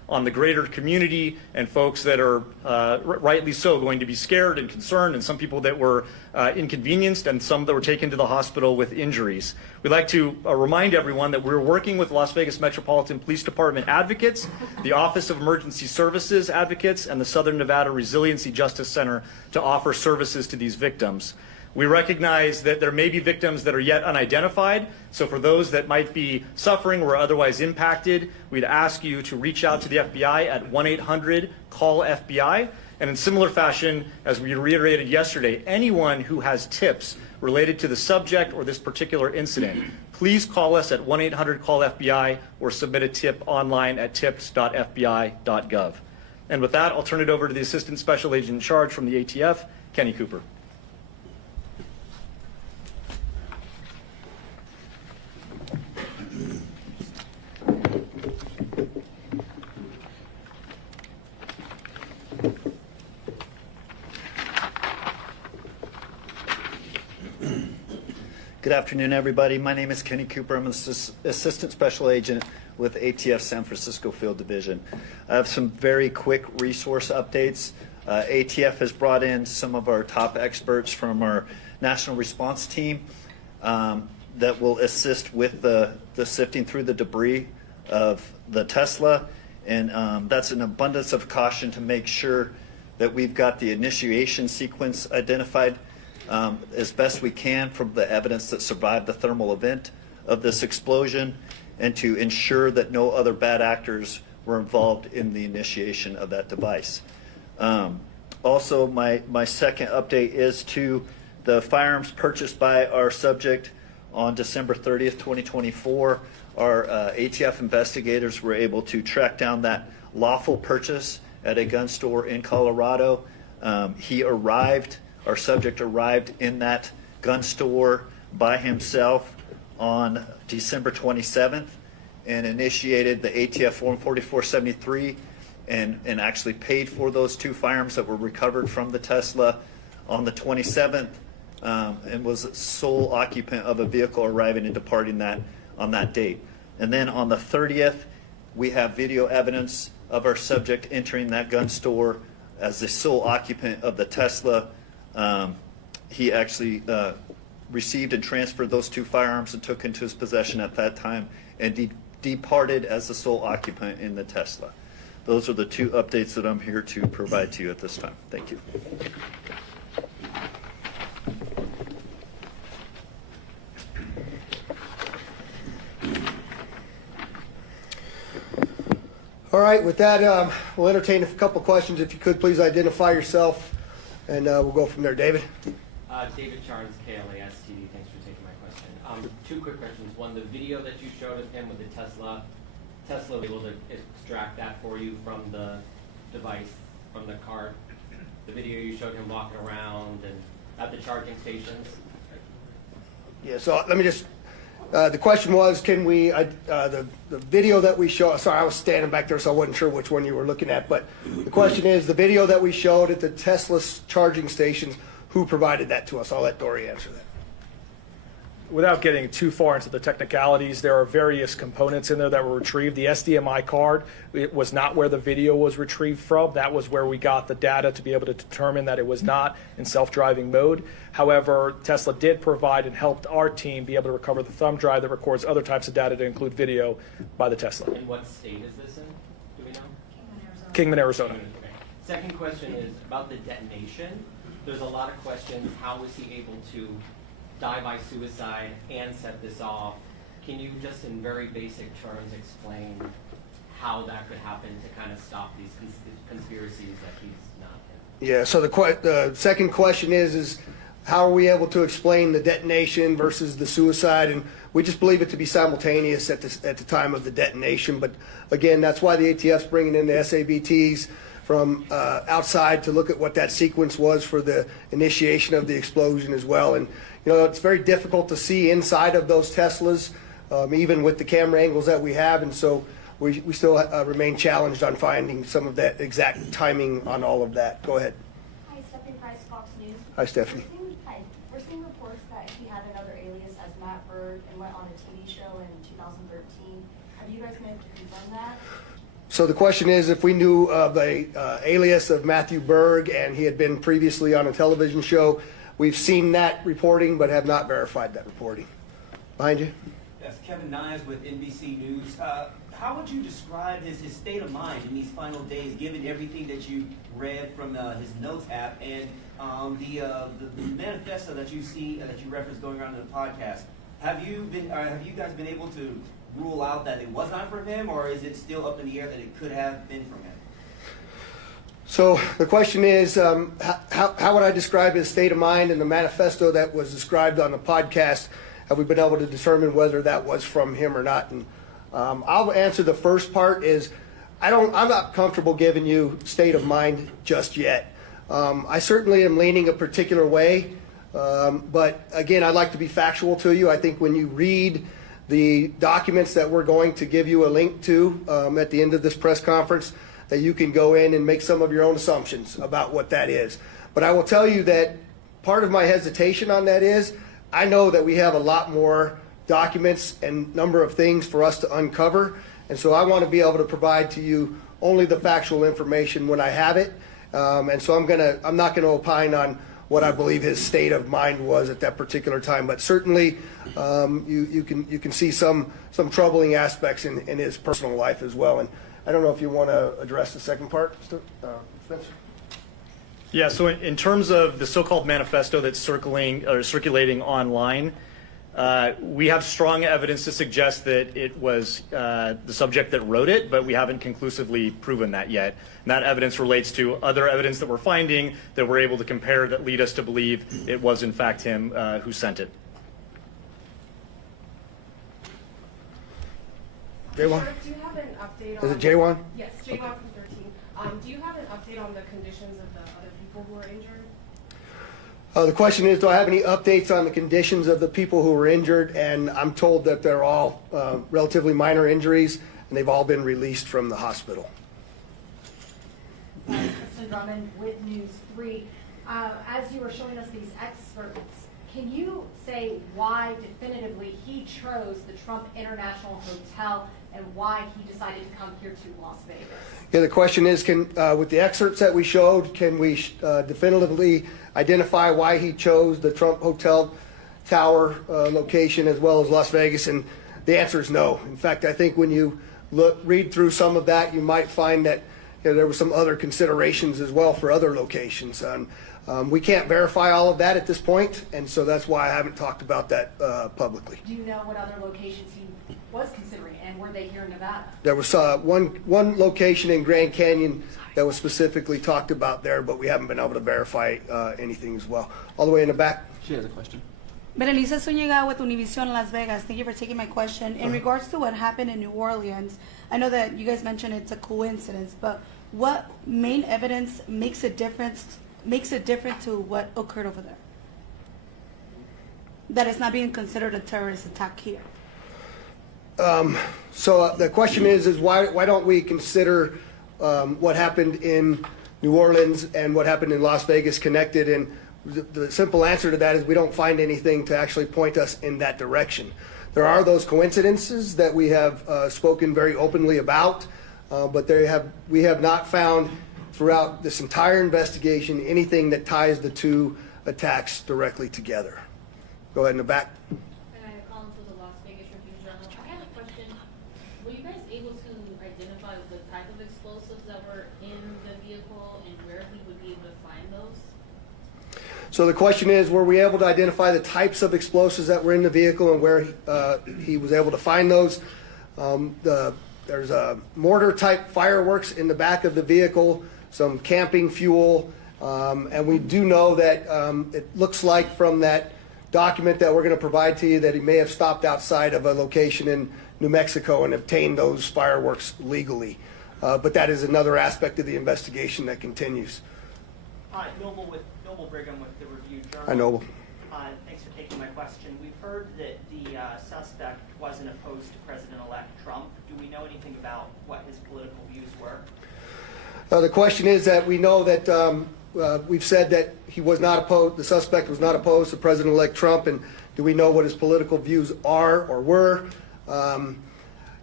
on the greater community and folks that are rightly so going to be scared and concerned, and some people that were inconvenienced and some that were taken to the hospital with injuries. We'd like to remind everyone that we're working with Las Vegas Metropolitan Police Department advocates, the Office of Emergency Services advocates, and the Southern Nevada Resiliency Justice Center to offer services to these victims. We recognize that there may be victims that are yet unidentified, so for those that might be suffering or otherwise impacted, we'd ask you to reach out to the FBI at 1-800-CALL-FBI. And in similar fashion, as we reiterated yesterday, anyone who has tips related to the subject or this particular incident, please call us at 1-800-CALL-FBI or submit a tip online at tips.fbi.gov. And with that, I'll turn it over to the Assistant Special Agent in Charge from the ATF, Kenny Cooper. Good afternoon, everybody. My name is Kenny Cooper. I'm an Assistant Special Agent with ATF San Francisco Field Division. I have some very quick resource updates. ATF has brought in some of our top experts from our national response team that will assist with the sifting through the debris of the Tesla. And that's an abundance of caution to make sure that we've got the initiation sequence identified as best we can from the evidence that survived the thermal event of this explosion, and to ensure that no other bad actors were involved in the initiation of that device. Also, my second update is to the firearms purchased by our subject on December 30th, 2024. Our ATF investigators were able to track down that lawful purchase at a gun store in Colorado. Our subject arrived in that gun store by himself on December 27th and initiated the ATF Form 4473 and actually paid for those two firearms that were recovered from the Tesla on the 27th and was sole occupant of a vehicle arriving and departing that on that date. And then on the 30th, we have video evidence of our subject entering that gun store as the sole occupant of the Tesla. He actually received and transferred those two firearms and took into his possession at that time and departed as the sole occupant in the Tesla. Those are the two updates that I'm here to provide to you at this time. Thank you. All right, with that, we'll entertain a couple questions. If you could, please identify yourself, and we'll go from there. David? David Charnes, KLAS TV. Thanks for taking my question. Two quick questions. One, the video that you showed of him with the Tesla was able to extract that for you from the device, from the card? The video you showed him walking around and at the charging stations? Yeah, so let me just, the question was, can we, the video that we show, sorry, I was standing back there, so I wasn't sure which one you were looking at, but the question is, the video that we showed at the Tesla charging stations, who provided that to us? I'll let Dory answer that. Without getting too far into the technicalities, there are various components in there that were retrieved. The SDMI card, it was not where the video was retrieved from. That was where we got the data to be able to determine that it was not in self-driving mode. However, Tesla did provide and helped our team be able to recover the thumb drive that records other types of data to include video by the Tesla. And what state is this in? Do we know? Kingman, Arizona. Okay. Second question is about the detonation. There's a lot of questions. How was he able to die by suicide and set this off? Can you just in very basic terms explain how that could happen to kind of stop these conspiracies that he's not in? Yeah, so the second question is how are we able to explain the detonation versus the suicide? And we just believe it to be simultaneous at the time of the detonation. But again, that's why the ATF's bringing in the SABTs from outside to look at what that sequence was for the initiation of the explosion as well. And you know, it's very difficult to see inside of those Teslas, even with the camera angles that we have. And so we still remain challenged on finding some of that exact timing on all of that. Go ahead. Hi, Stephanie Price, Fox News. Hi, Stephanie. Hi. We're seeing reports that he had another alias as Matt Bird and went on a TV show in 2013. Have you guys been able to confirm that? So the question is, if we knew of a alias of Matthew Berg and he had been previously on a television show, we've seen that reporting but have not verified that reporting. Behind you. Yes, Kevin Nyes with NBC News. How would you describe his state of mind in these final days, given everything that you read from his notes app and the manifesto that you see that you referenced going around in the podcast? Have you guys been able to rule out that it was not from him, or is it still up in the air that it could have been from him? So the question is, how would I describe his state of mind and the manifesto that was described on the podcast? Have we been able to determine whether that was from him or not? And I'll answer the first part is, I'm not comfortable giving you state of mind just yet. I certainly am leaning a particular way, but again, I'd like to be factual to you. I think when you read the documents that we're going to give you a link to at the end of this press conference, that you can go in and make some of your own assumptions about what that is. But I will tell you that part of my hesitation on that is, I know that we have a lot more documents and number of things for us to uncover, and so I want to be able to provide to you only the factual information when I have it. And so I'm not gonna opine on what I believe his state of mind was at that particular time, but certainly you can see some troubling aspects in his personal life as well. And I don't know if you want to address the second part, Spencer. Yeah, so in terms of the so-called manifesto that's circulating online, we have strong evidence to suggest that it was the subject that wrote it, but we haven't conclusively proven that yet. And that evidence relates to other evidence that we're finding that we're able to compare that lead us to believe it was in fact him who sent it. J1? Do you have an update on... Is it J1? Yes, J1 from 13. Do you have an update on the conditions of the other people who were injured? The question is, do I have any updates on the conditions of the people who were injured? And I'm told that they're all relatively minor injuries, and they've all been released from the hospital. Kristen Drummond with News 3. As you were showing us these experts, can you say why definitively he chose the Trump International Hotel and why he decided to come here to Las Vegas? Yeah, the question is, with the excerpts that we showed, can we definitively identify why he chose the Trump Hotel Tower location as well as Las Vegas? And the answer is no. In fact, I think when you read through some of that, you might find that there were some other considerations as well for other locations. We can't verify all of that at this point, and so that's why I haven't talked about that publicly. Do you know what other locations he was considering, and were they here in Nevada? There was one location in Grand Canyon that was specifically talked about there, but we haven't been able to verify anything as well. All the way in the back. She has a question. Berenice Zuniga with Univision Las Vegas. Thank you for taking my question. In regards to what happened in New Orleans, I know that you guys mentioned it's a coincidence, but what main evidence makes it different to what occurred over there? That it's not being considered a terrorist attack here. So the question is why don't we consider what happened in New Orleans and what happened in Las Vegas connected? And the simple answer to that is we don't find anything to actually point us in that direction. There are those coincidences that we have spoken very openly about, but we have not found throughout this entire investigation anything that ties the two attacks directly together. Go ahead in the back. I had a question. Were you guys able to identify the type of explosives that were in the vehicle and where he would be able to find those? So the question is, were we able to identify the types of explosives that were in the vehicle and where he was able to find those? There's a mortar-type fireworks in the back of the vehicle, some camping fuel, and we do know that it looks like from that document that we're going to provide to you that he may have stopped outside of a location in New Mexico and obtained those fireworks legally. But that is another aspect of the investigation that continues. Hi, Noble Brigham with the Review Journal. Hi, Noble. Thanks for taking my question. We've heard that the suspect wasn't opposed to President-elect Trump. Do we know anything about what his political views were? The question is that we know that we've said that he was not opposed, the suspect was not opposed to President-elect Trump, and do we know what his political views are or were?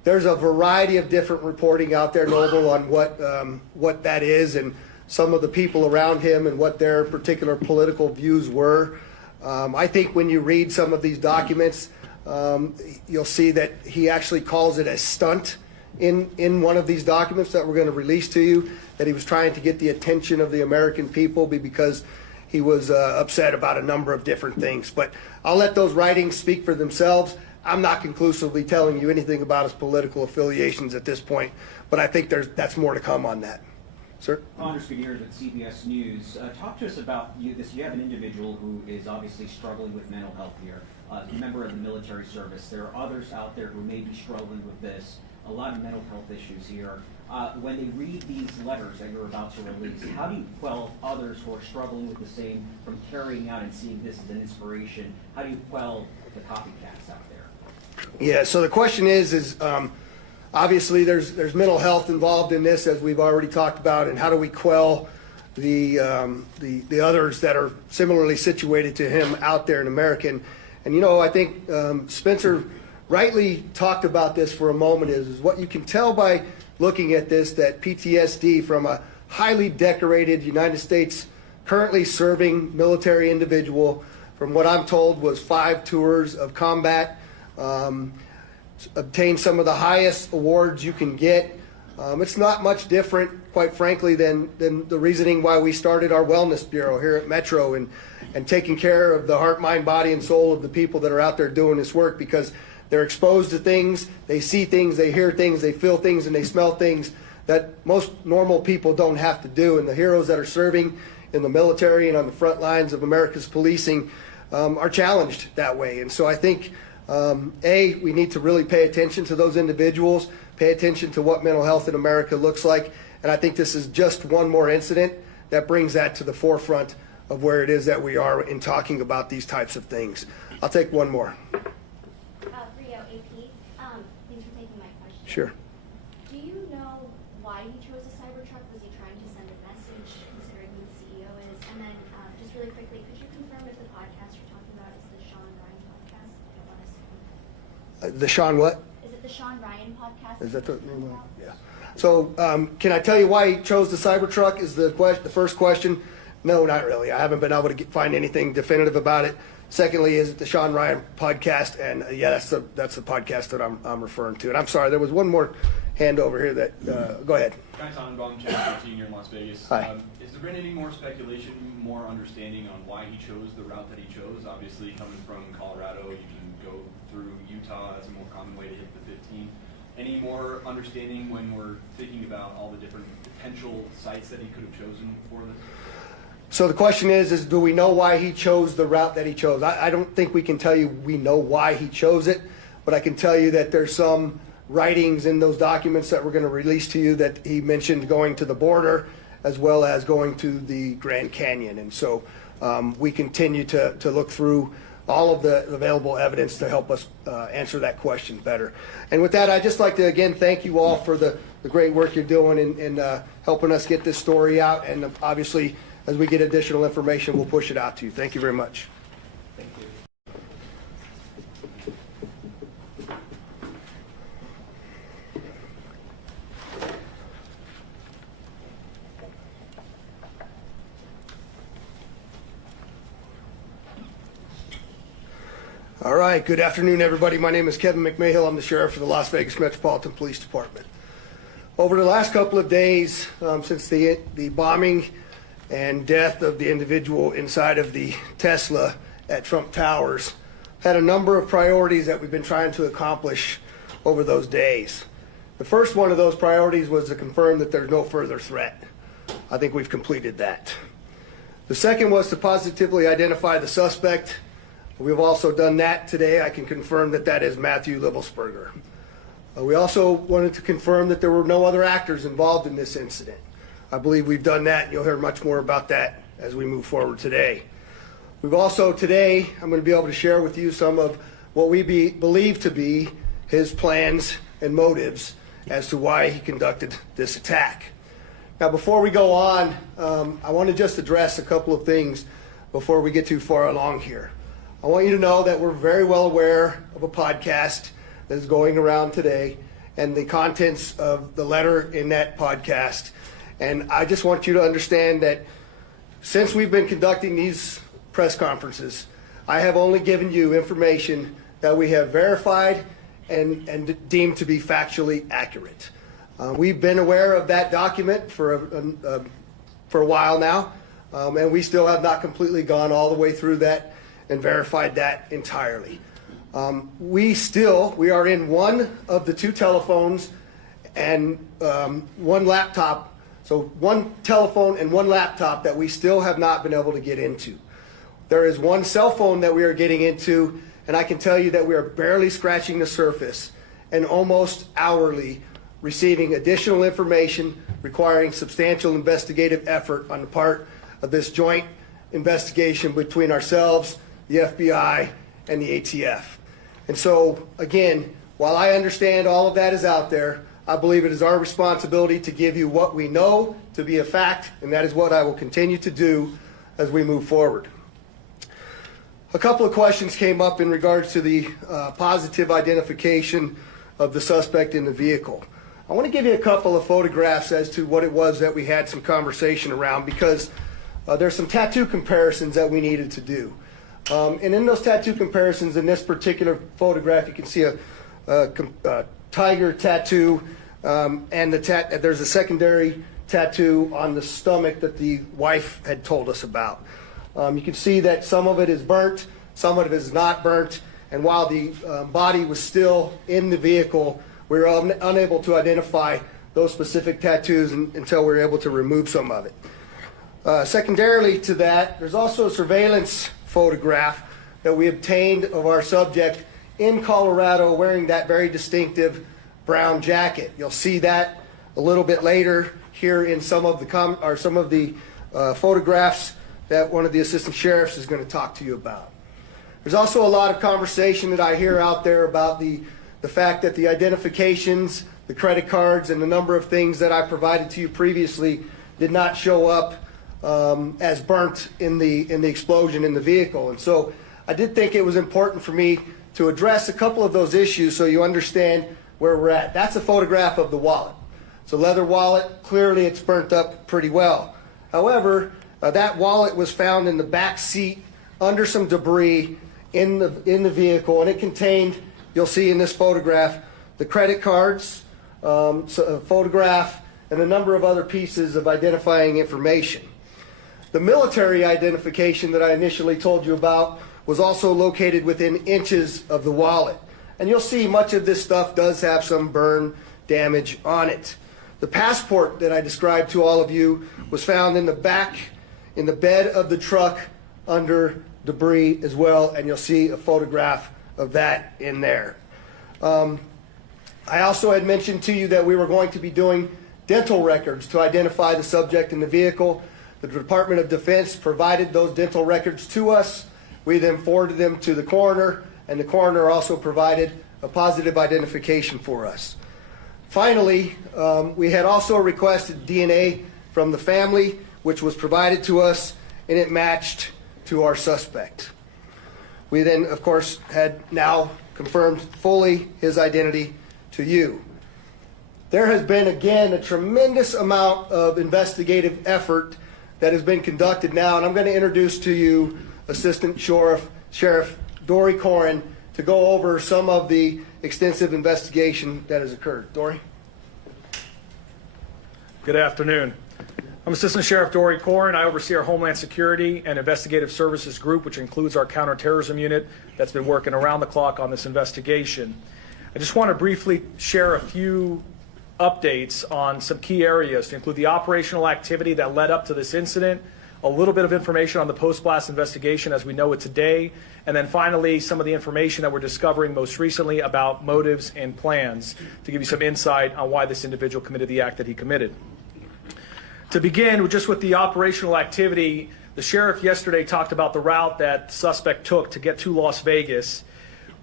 there's a variety of different reporting out there, Noble, on what that is and some of the people around him and what their particular political views were. I think when you read some of these documents, you'll see that he actually calls it a stunt in one of these documents that we're going to release to you, that he was trying to get the attention of the American people because he was upset about a number of different things. But I'll let those writings speak for themselves. I'm not conclusively telling you anything about his political affiliations at this point, but I think that's more to come on that. Sir? Anders Gutierrez at CBS News. Talk to us about this. You have an individual who is obviously struggling with mental health here, a member of the military service. There are others out there who may be struggling with this, a lot of mental health issues here. When they read these letters that you're about to release, how do you quell others who are struggling with the same from carrying out and seeing this as an inspiration? How do you quell the copycats out there? Yeah, so the question is obviously there's mental health involved in this, as we've already talked about, and how do we quell the others that are similarly situated to him out there in America? And you know, I think Spencer rightly talked about this for a moment is what you can tell by looking at this, that PTSD from a highly decorated United States currently serving military individual, from what I'm told was 5 tours of combat, obtained some of the highest awards you can get. It's not much different, quite frankly, than the reasoning why we started our wellness bureau here at Metro and taking care of the heart, mind, body, and soul of the people that are out there doing this work, because they're exposed to things, they see things, they hear things, they feel things, and they smell things that most normal people don't have to do. And the heroes that are serving in the military and on the front lines of America's policing are challenged that way. And so I think, we need to really pay attention to those individuals, pay attention to what mental health in America looks like. And I think this is just one more incident that brings that to the forefront of where it is that we are in talking about these types of things. I'll take one more. Rio, AP, thanks for taking my question. Sure. Do you know why he chose a Cybertruck? Was he trying to send a message, considering who the CEO is? And then, just really quickly, could you confirm if the podcast you're talking about is the Sean Ryan podcast? I don't want to The Sean what? Is it the Sean Ryan podcast? Is that the name? Yeah. So can I tell you why he chose the Cybertruck is the first question? No, not really. I haven't been able to find anything definitive about it. Secondly, is it the Sean Ryan podcast? And yeah, that's the podcast that I'm referring to. And I'm sorry, there was one more hand over here that, go ahead. Guy Tannenbaum, Channel 13 here in Las Vegas. Hi. Has there been any more speculation, more understanding on why he chose the route that he chose? Obviously, coming from Colorado, you can go through Utah. That's a more common way to hit the 15. Any more understanding when we're thinking about all the different potential sites that he could have chosen for this? So the question is do we know why he chose the route that he chose? I don't think we can tell you we know why he chose it, but I can tell you that there's some writings in those documents that we're going to release to you that he mentioned going to the border as well as going to the Grand Canyon. And so we continue to look through all of the available evidence to help us answer that question better. And with that, I'd just like to again thank you all for the great work you're doing in helping us get this story out. And obviously, as we get additional information, we'll push it out to you. Thank you very much. Thank you. All right, good afternoon, everybody. My name is Kevin McMahill. I'm the sheriff for the Las Vegas Metropolitan Police Department. Over the last couple of days, since the bombing and death of the individual inside of the Tesla at Trump Towers, had a number of priorities that we've been trying to accomplish over those days. The first one of those priorities was to confirm that there's no further threat. I think we've completed that. The second was to positively identify the suspect. We've also done that today. I can confirm that that is Matthew Livelsberger. We also wanted to confirm that there were no other actors involved in this incident. I believe we've done that, and you'll hear much more about that as we move forward today. We've also today, I'm going to be able to share with you some of what we believe to be his plans and motives as to why he conducted this attack. Now, before we go on, I want to just address a couple of things before we get too far along here. I want you to know that we're very well aware of a podcast that is going around today, and the contents of the letter in that podcast. And I just want you to understand that since we've been conducting these press conferences, I have only given you information that we have verified and deemed to be factually accurate. We've been aware of that document for a while now, and we still have not completely gone all the way through that and verified that entirely. We are in one of the two telephones and one laptop, so one telephone and one laptop that we still have not been able to get into. There is one cell phone that we are getting into, and I can tell you that we are barely scratching the surface and almost hourly receiving additional information requiring substantial investigative effort on the part of this joint investigation between ourselves, the FBI, and the ATF. And so, again, while I understand all of that is out there, I believe it is our responsibility to give you what we know to be a fact, and that is what I will continue to do as we move forward. A couple of questions came up in regards to the positive identification of the suspect in the vehicle. I want to give you a couple of photographs as to what it was that we had some conversation around, because there's some tattoo comparisons that we needed to do. And in those tattoo comparisons, in this particular photograph, you can see a tiger tattoo, and there's a secondary tattoo on the stomach that the wife had told us about. You can see that some of it is burnt, some of it is not burnt, and while the body was still in the vehicle, we were unable to identify those specific tattoos until we were able to remove some of it. Secondarily to that, there's also a surveillance photograph that we obtained of our subject in Colorado wearing that very distinctive brown jacket. You'll see that a little bit later here in some of the photographs that one of the assistant sheriffs is going to talk to you about. There's also a lot of conversation that I hear out there about the fact that the identifications, the credit cards, and the number of things that I provided to you previously did not show up as burnt in the explosion in the vehicle. And so I did think it was important for me to address a couple of those issues so you understand where we're at. That's a photograph of the wallet. It's a leather wallet. Clearly it's burnt up pretty well. However, that wallet was found in the back seat under some debris in the vehicle, and it contained, you'll see in this photograph, the credit cards, a photograph, and a number of other pieces of identifying information. The military identification that I initially told you about was also located within inches of the wallet. And you'll see much of this stuff does have some burn damage on it. The passport that I described to all of you was found in the back, in the bed of the truck under debris as well, and you'll see a photograph of that in there. I also had mentioned to you that we were going to be doing dental records to identify the subject in the vehicle. The Department of Defense provided those dental records to us. We then forwarded them to the coroner, and the coroner also provided a positive identification for us. Finally, we had also requested DNA from the family, which was provided to us, and it matched to our suspect. We then, of course, had now confirmed fully his identity to you. There has been, again, a tremendous amount of investigative effort that has been conducted now, and I'm going to introduce to you Assistant Sheriff Dory Corin to go over some of the extensive investigation that has occurred. Dory? Good afternoon. I'm Assistant Sheriff Dory Corin. I oversee our Homeland Security and Investigative Services Group, which includes our counterterrorism unit that's been working around the clock on this investigation. I just want to briefly share a few updates on some key areas to include the operational activity that led up to this incident, a little bit of information on the post-blast investigation as we know it today, and then finally some of the information that we're discovering most recently about motives and plans to give you some insight on why this individual committed the act that he committed. To begin, just with the operational activity, the sheriff yesterday talked about the route that the suspect took to get to Las Vegas.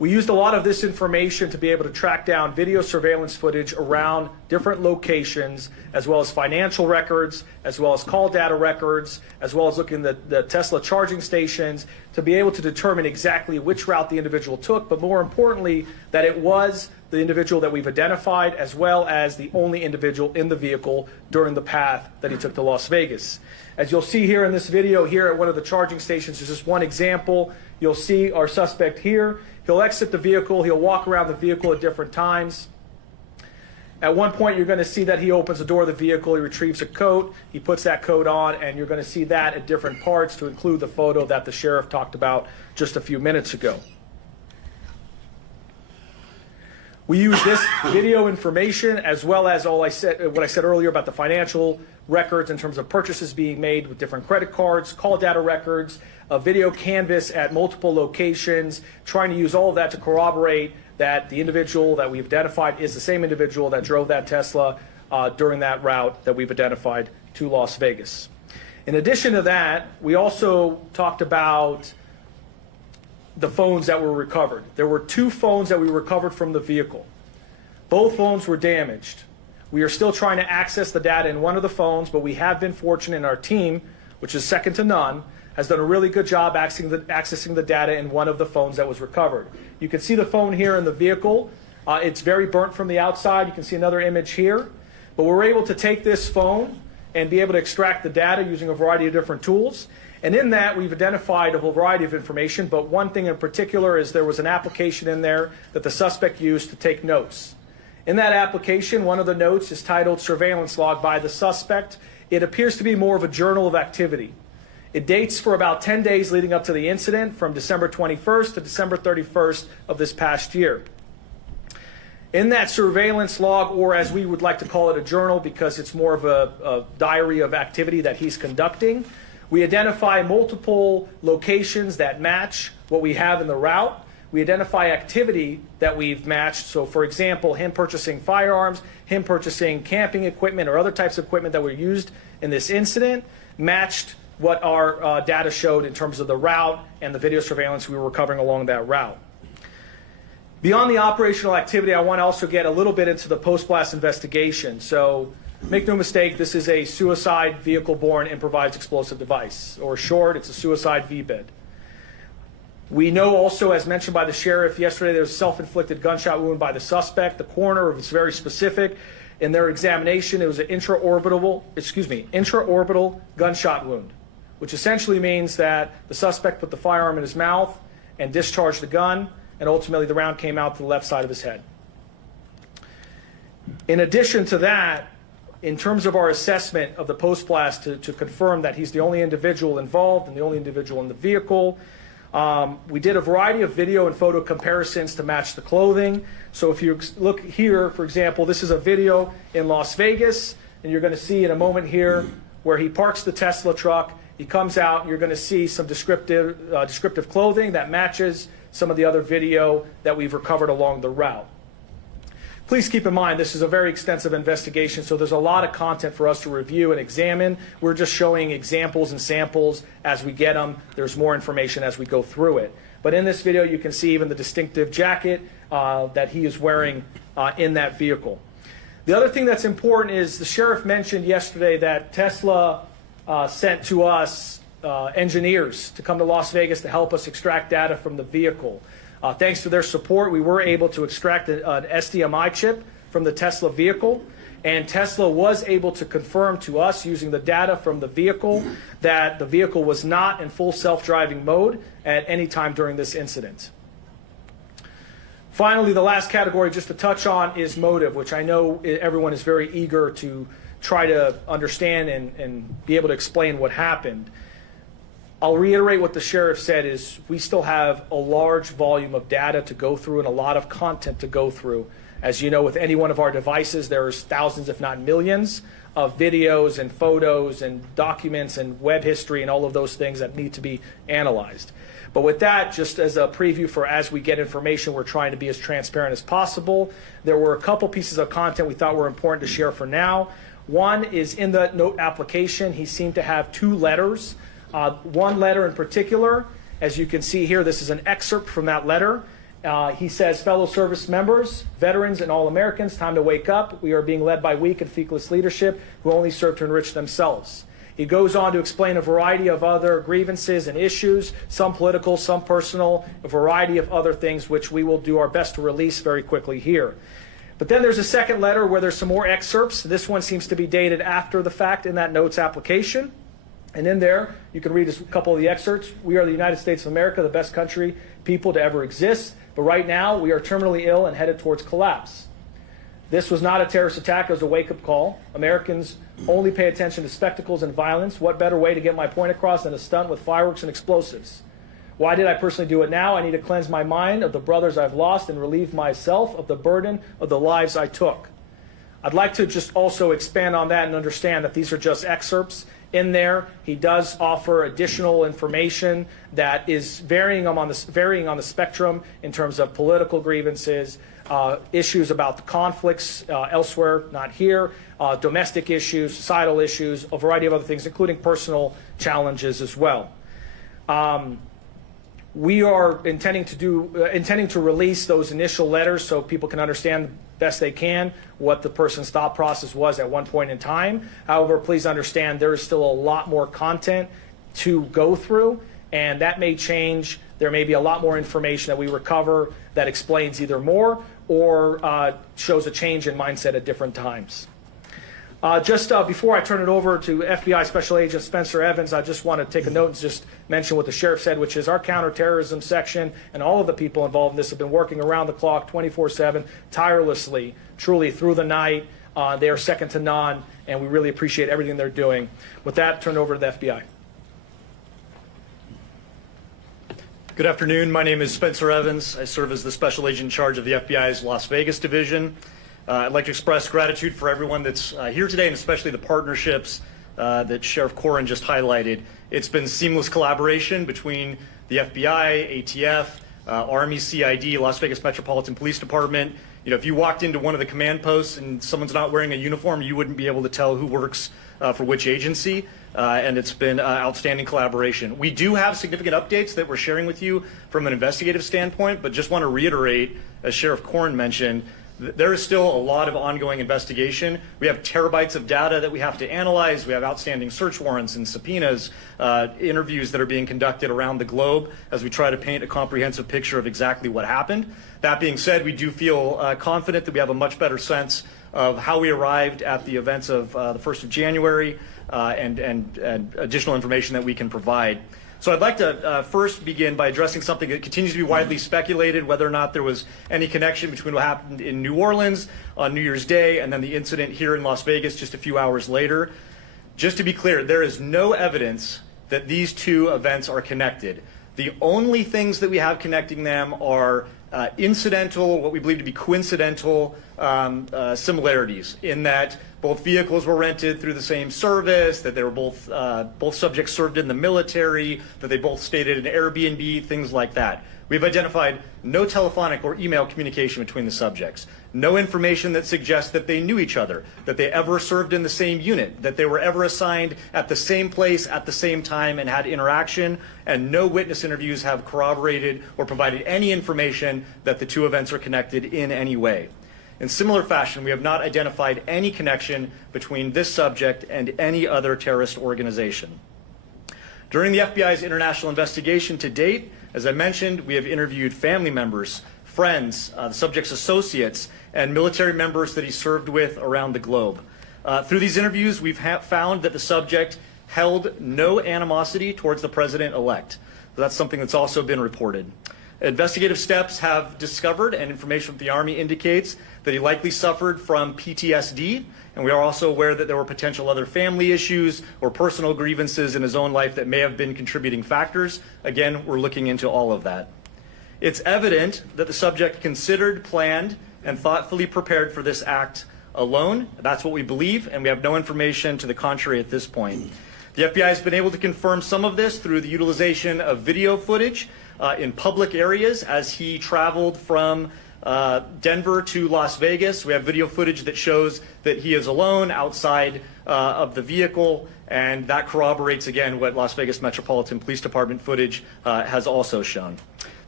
We used a lot of this information to be able to track down video surveillance footage around different locations, as well as financial records, as well as call data records, as well as looking at the Tesla charging stations to be able to determine exactly which route the individual took, but more importantly, that it was the individual that we've identified, as well as the only individual in the vehicle during the path that he took to Las Vegas. As you'll see here in this video here at one of the charging stations, there's just one example. You'll see our suspect here. He'll exit the vehicle. He'll walk around the vehicle at different times. At one point, you're going to see that he opens the door of the vehicle. He retrieves a coat. He puts that coat on, and you're going to see that at different parts to include the photo that the sheriff talked about just a few minutes ago. We use this video information as well as what I said earlier about the financial records in terms of purchases being made with different credit cards, call data records, a video canvas at multiple locations, trying to use all of that to corroborate that the individual that we've identified is the same individual that drove that Tesla during that route that we've identified to Las Vegas. In addition to that, we also talked about the phones that were recovered. There were 2 phones that we recovered from the vehicle. Both phones were damaged. We are still trying to access the data in one of the phones, but we have been fortunate in our team, which is second to none, has done a really good job accessing the data in one of the phones that was recovered. You can see the phone here in the vehicle. It's very burnt from the outside. You can see another image here. But we're able to take this phone and be able to extract the data using a variety of different tools. And in that, we've identified a whole variety of information, but one thing in particular is there was an application in there that the suspect used to take notes. In that application, one of the notes is titled Surveillance Log by the Suspect. It appears to be more of a journal of activity. It dates for about 10 days leading up to the incident, from December 21st to December 31st of this past year. In that surveillance log, or as we would like to call it, a journal, because it's more of a diary of activity that he's conducting, we identify multiple locations that match what we have in the route. We identify activity that we've matched. So, for example, him purchasing firearms, him purchasing camping equipment or other types of equipment that were used in this incident, matched what our data showed in terms of the route and the video surveillance we were recovering along that route. Beyond the operational activity, I want to also get a little bit into the post-blast investigation. So, make no mistake, this is a suicide vehicle-borne improvised explosive device, or short, it's a suicide VBID. We know also, as mentioned by the sheriff yesterday, there was a self-inflicted gunshot wound by the suspect. The coroner was very specific. In their examination, it was an intraorbital gunshot wound, which essentially means that the suspect put the firearm in his mouth and discharged the gun, and ultimately the round came out to the left side of his head. In addition to that, in terms of our assessment of the post-blast to confirm that he's the only individual involved and the only individual in the vehicle, we did a variety of video and photo comparisons to match the clothing. So if you look here, for example, this is a video in Las Vegas, and you're going to see in a moment here where he parks the Tesla truck. He comes out, and you're going to see some descriptive clothing that matches some of the other video that we've recovered along the route. Please keep in mind, this is a very extensive investigation, so there's a lot of content for us to review and examine. We're just showing examples and samples as we get them. There's more information as we go through it. But in this video, you can see even the distinctive jacket that he is wearing in that vehicle. The other thing that's important is the sheriff mentioned yesterday that Tesla sent to us engineers to come to Las Vegas to help us extract data from the vehicle. Thanks to their support, we were able to extract an SDMI chip from the Tesla vehicle, and Tesla was able to confirm to us using the data from the vehicle that the vehicle was not in full self-driving mode at any time during this incident. Finally, the last category just to touch on is motive, which I know everyone is very eager to try to understand and be able to explain what happened. I'll reiterate what the sheriff said is we still have a large volume of data to go through and a lot of content to go through. As you know, with any one of our devices, there's thousands, if not millions, of videos and photos and documents and web history and all of those things that need to be analyzed. But with that, just as a preview for as we get information, we're trying to be as transparent as possible. There were a couple pieces of content we thought were important to share for now. One is in the note application, he seemed to have 2 letters. One letter in particular, as you can see here, this is an excerpt from that letter, He says, fellow service members, veterans, and all Americans, time to wake up. We are being led by weak and feckless leadership who only serve to enrich themselves. He goes on to explain a variety of other grievances and issues, some political, some personal, a variety of other things which we will do our best to release very quickly here. But then there's a second letter where there's some more excerpts. This one seems to be dated after the fact in that notes application. And in there, you can read a couple of the excerpts. We are the United States of America, the best country, people to ever exist. But right now, we are terminally ill and headed towards collapse. This was not a terrorist attack. It was a wake-up call. Americans only pay attention to spectacles and violence. What better way to get my point across than a stunt with fireworks and explosives? Why did I personally do it now? I need to cleanse my mind of the brothers I've lost and relieve myself of the burden of the lives I took. I'd like to just also expand on that and understand that these are just excerpts. In there, he does offer additional information that is varying on the spectrum in terms of political grievances, issues about the conflicts elsewhere, not here, domestic issues, societal issues, a variety of other things, including personal challenges as well. We are intending to release those initial letters so people can understand best they can what the person's thought process was at one point in time. However, please understand there is still a lot more content to go through, and that may change. There may be a lot more information that we recover that explains either more or shows a change in mindset at different times. Just before I turn it over to FBI Special Agent Spencer Evans, I just want to take a note and just mention what the sheriff said, which is our counterterrorism section and all of the people involved in this have been working around the clock, 24/7, tirelessly, truly through the night. They are second to none, and we really appreciate everything they're doing. With that, turn it over to the FBI. Good afternoon. My name is Spencer Evans. I serve as the Special Agent in charge of the FBI's Las Vegas division. I'd like to express gratitude for everyone that's here today, and especially the partnerships that Sheriff Corrin just highlighted. It's been seamless collaboration between the FBI, ATF, Army, CID, Las Vegas Metropolitan Police Department. You know, if you walked into one of the command posts and someone's not wearing a uniform, you wouldn't be able to tell who works for which agency, and it's been outstanding collaboration. We do have significant updates that we're sharing with you from an investigative standpoint, but just want to reiterate, as Sheriff Corrin mentioned, there is still a lot of ongoing investigation. We have terabytes of data that we have to analyze. We have outstanding search warrants and subpoenas, interviews that are being conducted around the globe as we try to paint a comprehensive picture of exactly what happened. That being said, we do feel confident that we have a much better sense of how we arrived at the events of the 1st of January and additional information that we can provide. So I'd like to first begin by addressing something that continues to be widely speculated, whether or not there was any connection between what happened in New Orleans on New Year's Day and then the incident here in Las Vegas just a few hours later. Just to be clear, there is no evidence that these two events are connected. The only things that we have connecting them are incidental, what we believe to be coincidental similarities in that both vehicles were rented through the same service, that they were both subjects served in the military, that they both stayed at an Airbnb, things like that. We've identified no telephonic or email communication between the subjects, no information that suggests that they knew each other, that they ever served in the same unit, that they were ever assigned at the same place at the same time and had interaction, and no witness interviews have corroborated or provided any information that the two events are connected in any way. In similar fashion, we have not identified any connection between this subject and any other terrorist organization. During the FBI's international investigation to date, as I mentioned, we have interviewed family members, friends, the subject's associates, and military members that he served with around the globe. Through these interviews, we've found that the subject held no animosity towards the president-elect. That's something that's also been reported. Investigative steps have discovered, and information from the Army indicates, that he likely suffered from PTSD, and we are also aware that there were potential other family issues or personal grievances in his own life that may have been contributing factors. Again, we're looking into all of that. It's evident that the subject considered, planned, and thoughtfully prepared for this act alone. That's what we believe, and we have no information to the contrary at this point. The FBI has been able to confirm some of this through the utilization of video footage in public areas as he traveled from Denver to Las Vegas. We have video footage that shows that he is alone outside of the vehicle, and that corroborates again what Las Vegas Metropolitan Police Department footage has also shown.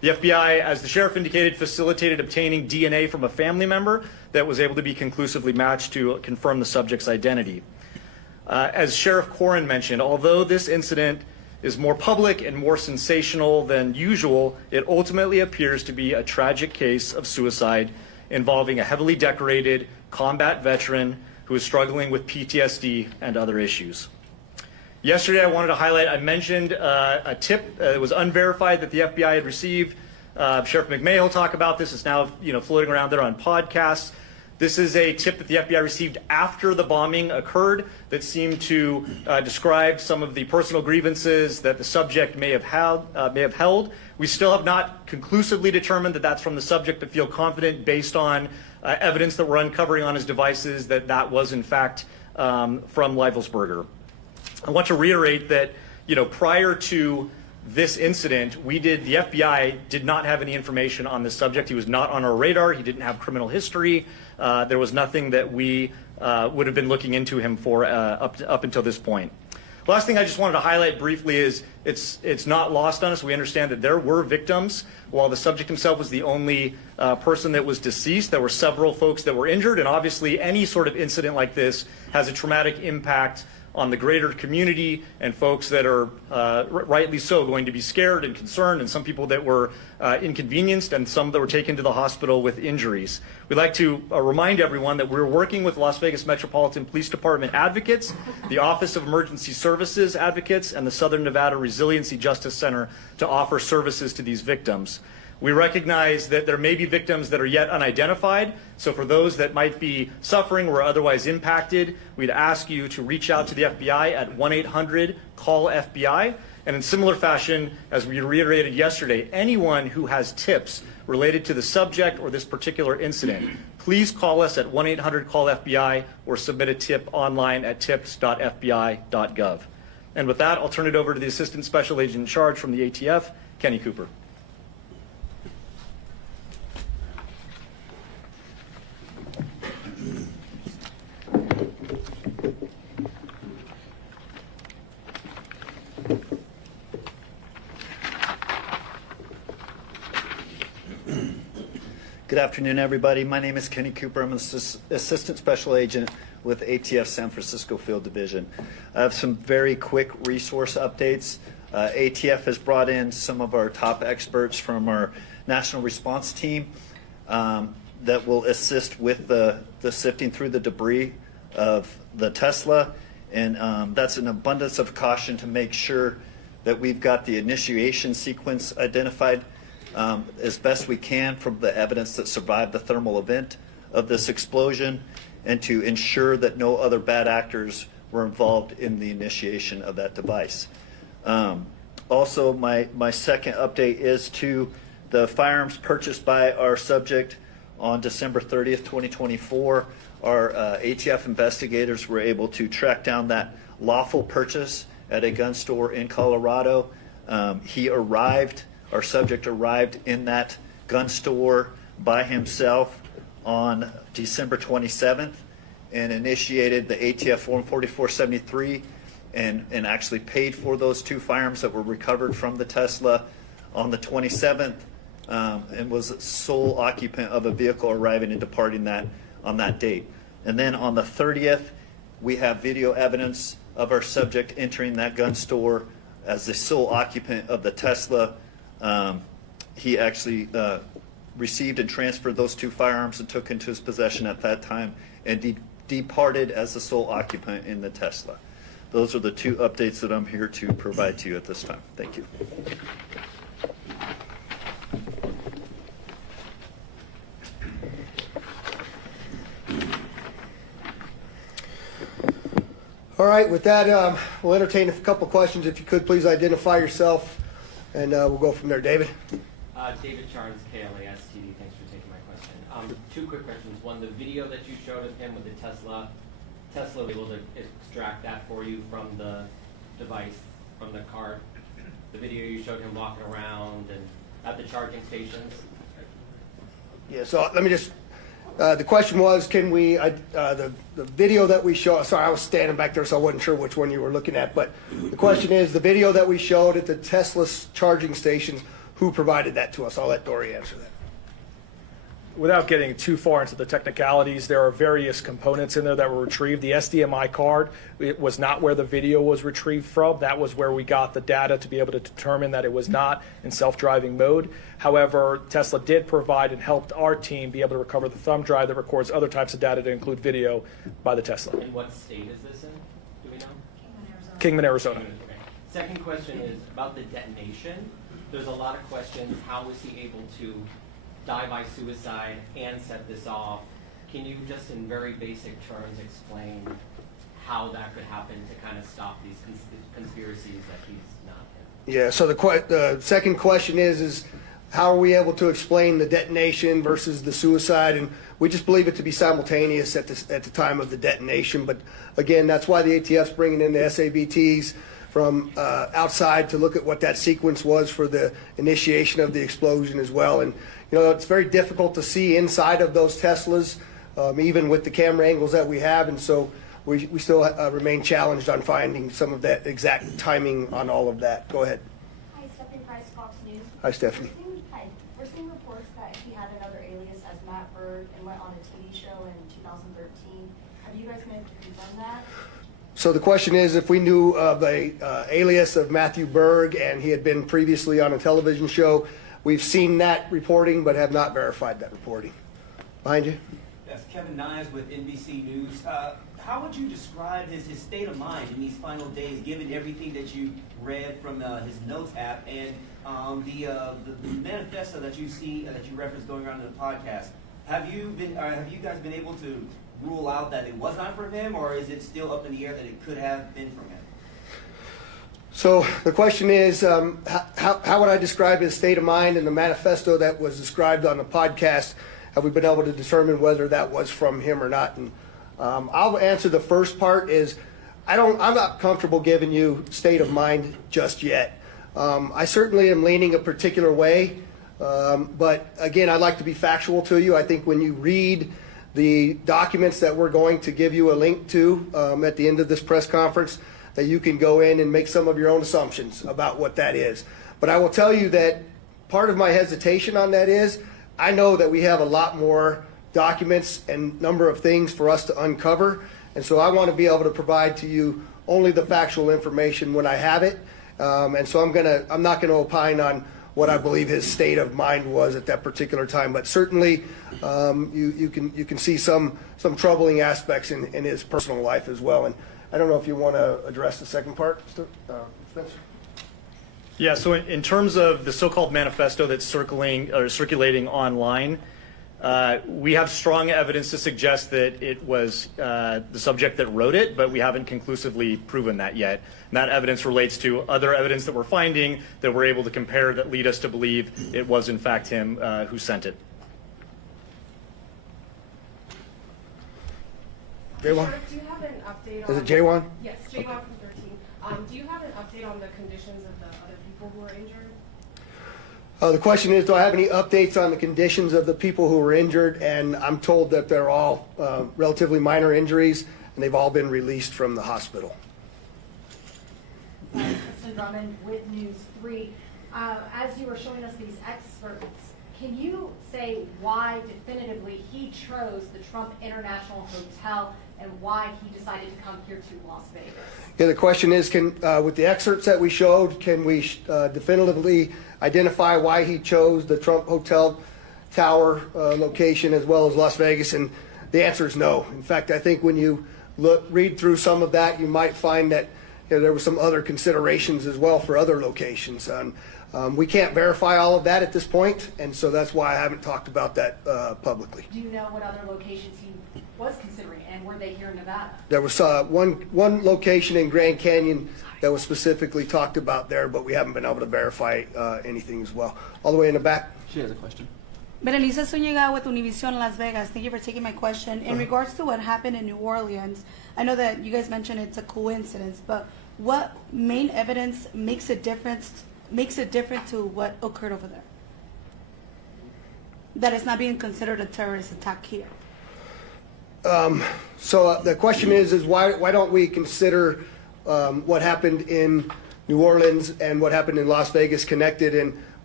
The FBI, as the sheriff indicated, facilitated obtaining DNA from a family member that was able to be conclusively matched to confirm the subject's identity. As Sheriff Corrin mentioned, although this incident is more public and more sensational than usual, it ultimately appears to be a tragic case of suicide involving a heavily decorated combat veteran who is struggling with PTSD and other issues. Yesterday, I wanted to highlight, I mentioned a tip that was unverified that the FBI had received. Sheriff McMahon will talk about this. It's now floating around there on podcasts. This is a tip that the FBI received after the bombing occurred that seemed to describe some of the personal grievances that the subject may have held. We still have not conclusively determined that that's from the subject, but feel confident based on evidence that we're uncovering on his devices that that was in fact from Livelsberger. I want to reiterate that, prior to this incident, the FBI did not have any information on this subject. He was not on our radar. He didn't have criminal history. There was nothing that we would have been looking into him for up until this point. Last thing I just wanted to highlight briefly is it's not lost on us. We understand that there were victims. While the subject himself was the only person that was deceased, there were several folks that were injured, and obviously any sort of incident like this has a traumatic impact on the greater community and folks that are rightly so going to be scared and concerned, and some people that were inconvenienced and some that were taken to the hospital with injuries. We'd like to remind everyone that we're working with Las Vegas Metropolitan Police Department advocates, the Office of Emergency Services advocates, and the Southern Nevada Resiliency Justice Center to offer services to these victims. We recognize that there may be victims that are yet unidentified, so for those that might be suffering or otherwise impacted, we'd ask you to reach out to the FBI at 1-800-CALL-FBI. And in similar fashion, as we reiterated yesterday, anyone who has tips related to the subject or this particular incident, please call us at 1-800-CALL-FBI or submit a tip online at tips.fbi.gov. And with that, I'll turn it over to the Assistant Special Agent in Charge from the ATF, Kenny Cooper. Good afternoon, everybody. My name is Kenny Cooper. I'm an Assistant Special Agent with ATF San Francisco Field Division. I have some very quick resource updates. ATF has brought in some of our top experts from our national response team that will assist with the sifting through the debris of the Tesla. And that's an abundance of caution to make sure that we've got the initiation sequence identified as best we can from the evidence that survived the thermal event of this explosion, and to ensure that no other bad actors were involved in the initiation of that device. Also, my second update is to the firearms purchased by our subject on December 30th, 2024. Our ATF investigators were able to track down that lawful purchase at a gun store in Colorado. Our subject arrived in that gun store by himself on December 27th and initiated the ATF Form 4473 and actually paid for those two firearms that were recovered from the Tesla on the 27th and was sole occupant of a vehicle arriving and departing that on that date. And then on the 30th, we have video evidence of our subject entering that gun store as the sole occupant of the Tesla. He actually received and transferred those two firearms and took into his possession at that time and departed as the sole occupant in the Tesla. Those are the two updates that I'm here to provide to you at this time. Thank you. All right, with that, we'll entertain a couple questions. If you could, please identify yourself, and we'll go from there. David? David Charnes, KLAS TV. Thanks for taking my question. Two quick questions. One, the video that you showed of him with the Tesla was able to extract that for you from the device, from the card? The video you showed him walking around and at the charging stations? Yeah, so let me just, the question was, can we, the video that we showed, sorry, I was standing back there, so I wasn't sure which one you were looking at, but the question is, the video that we showed at the Tesla charging stations, who provided that to us. I'll let Dory answer that. Without getting too far into the technicalities, there are various components in there that were retrieved. The SDMI card, it was not where the video was retrieved from. That was where we got the data to be able to determine that it was not in self-driving mode. However, Tesla did provide and helped our team be able to recover the thumb drive that records other types of data to include video by the Tesla. And what state is this in? Do we know? Kingman, Arizona. Okay. Second question is about the detonation. There's a lot of questions. How was he able to die by suicide and set this off? Can you just in very basic terms explain how that could happen to kind of stop these conspiracies that he's not in? Yeah, so the second question is how are we able to explain the detonation versus the suicide? And we just believe it to be simultaneous at the time of the detonation. But again, that's why the ATF's bringing in the SABTs from outside to look at what that sequence was for the initiation of the explosion as well. And you know, it's very difficult to see inside of those Teslas, even with the camera angles that we have. And so we still remain challenged on finding some of that exact timing on all of that. Go ahead. Hi, Stephanie Price, Fox News. Hi, Stephanie. Hi. We're seeing reports that he had another alias as Matt Berg and went on a TV show in 2013. Have you guys been able to confirm that? So the question is if we knew of a alias of Matthew Berg and he had been previously on a television show. We've seen that reporting but have not verified that reporting. Behind you. Yes, Kevin Nyes with NBC News. How would you describe his state of mind in these final days, given everything that you read from his notes app and the manifesto that you see that you referenced going around in the podcast? Have you guys been able to rule out that it was not from him, or is it still up in the air that it could have been from him? So the question is, how would I describe his state of mind in the manifesto that was described on the podcast? Have we been able to determine whether that was from him or not? And I'll answer the first part is, I'm not comfortable giving you state of mind just yet. I certainly am leaning a particular way, but again, I'd like to be factual to you. I think when you read the documents that we're going to give you a link to at the end of this press conference, that you can go in and make some of your own assumptions about what that is. But I will tell you that part of my hesitation on that is I know that we have a lot more documents and number of things for us to uncover, and so I want to be able to provide to you only the factual information when I have it. And so I'm not gonna opine on what I believe his state of mind was at that particular time, but certainly you can see some troubling aspects in his personal life as well. And I don't know if you want to address the second part, Spencer. Yeah, so in terms of the so-called manifesto that's circulating online, we have strong evidence to suggest that it was the subject that wrote it, but we haven't conclusively proven that yet. And that evidence relates to other evidence that we're finding that we're able to compare that lead us to believe it was in fact him who sent it. J1? Do you have an update on... Is it J1? Yes, J1 from 13. Do you have an update on the conditions of the other people who were injured? The question is, do I have any updates on the conditions of the people who were injured? And I'm told that they're all relatively minor injuries, and they've all been released from the hospital. Kristen Drummond with News 3. As you were showing us these experts, can you say why definitively he chose the Trump International Hotel and why he decided to come here to Las Vegas? Yeah, the question is, with the excerpts that we showed, can we definitively identify why he chose the Trump Hotel Tower location as well as Las Vegas? And the answer is no. In fact, I think when you read through some of that, you might find that there were some other considerations as well for other locations. We can't verify all of that at this point, and so that's why I haven't talked about that publicly. Do you know what other locations he was considering, and were they here in Nevada? There was one location in Grand Canyon that was specifically talked about there, but we haven't been able to verify anything as well. All the way in the back. She has a question. Berenice Zuniga with Univision Las Vegas. Thank you for taking my question. In regards to what happened in New Orleans, I know that you guys mentioned it's a coincidence, but what main evidence makes it different to what occurred over there? That it's not being considered a terrorist attack here. So the question is why don't we consider what happened in New Orleans and what happened in Las Vegas connected? And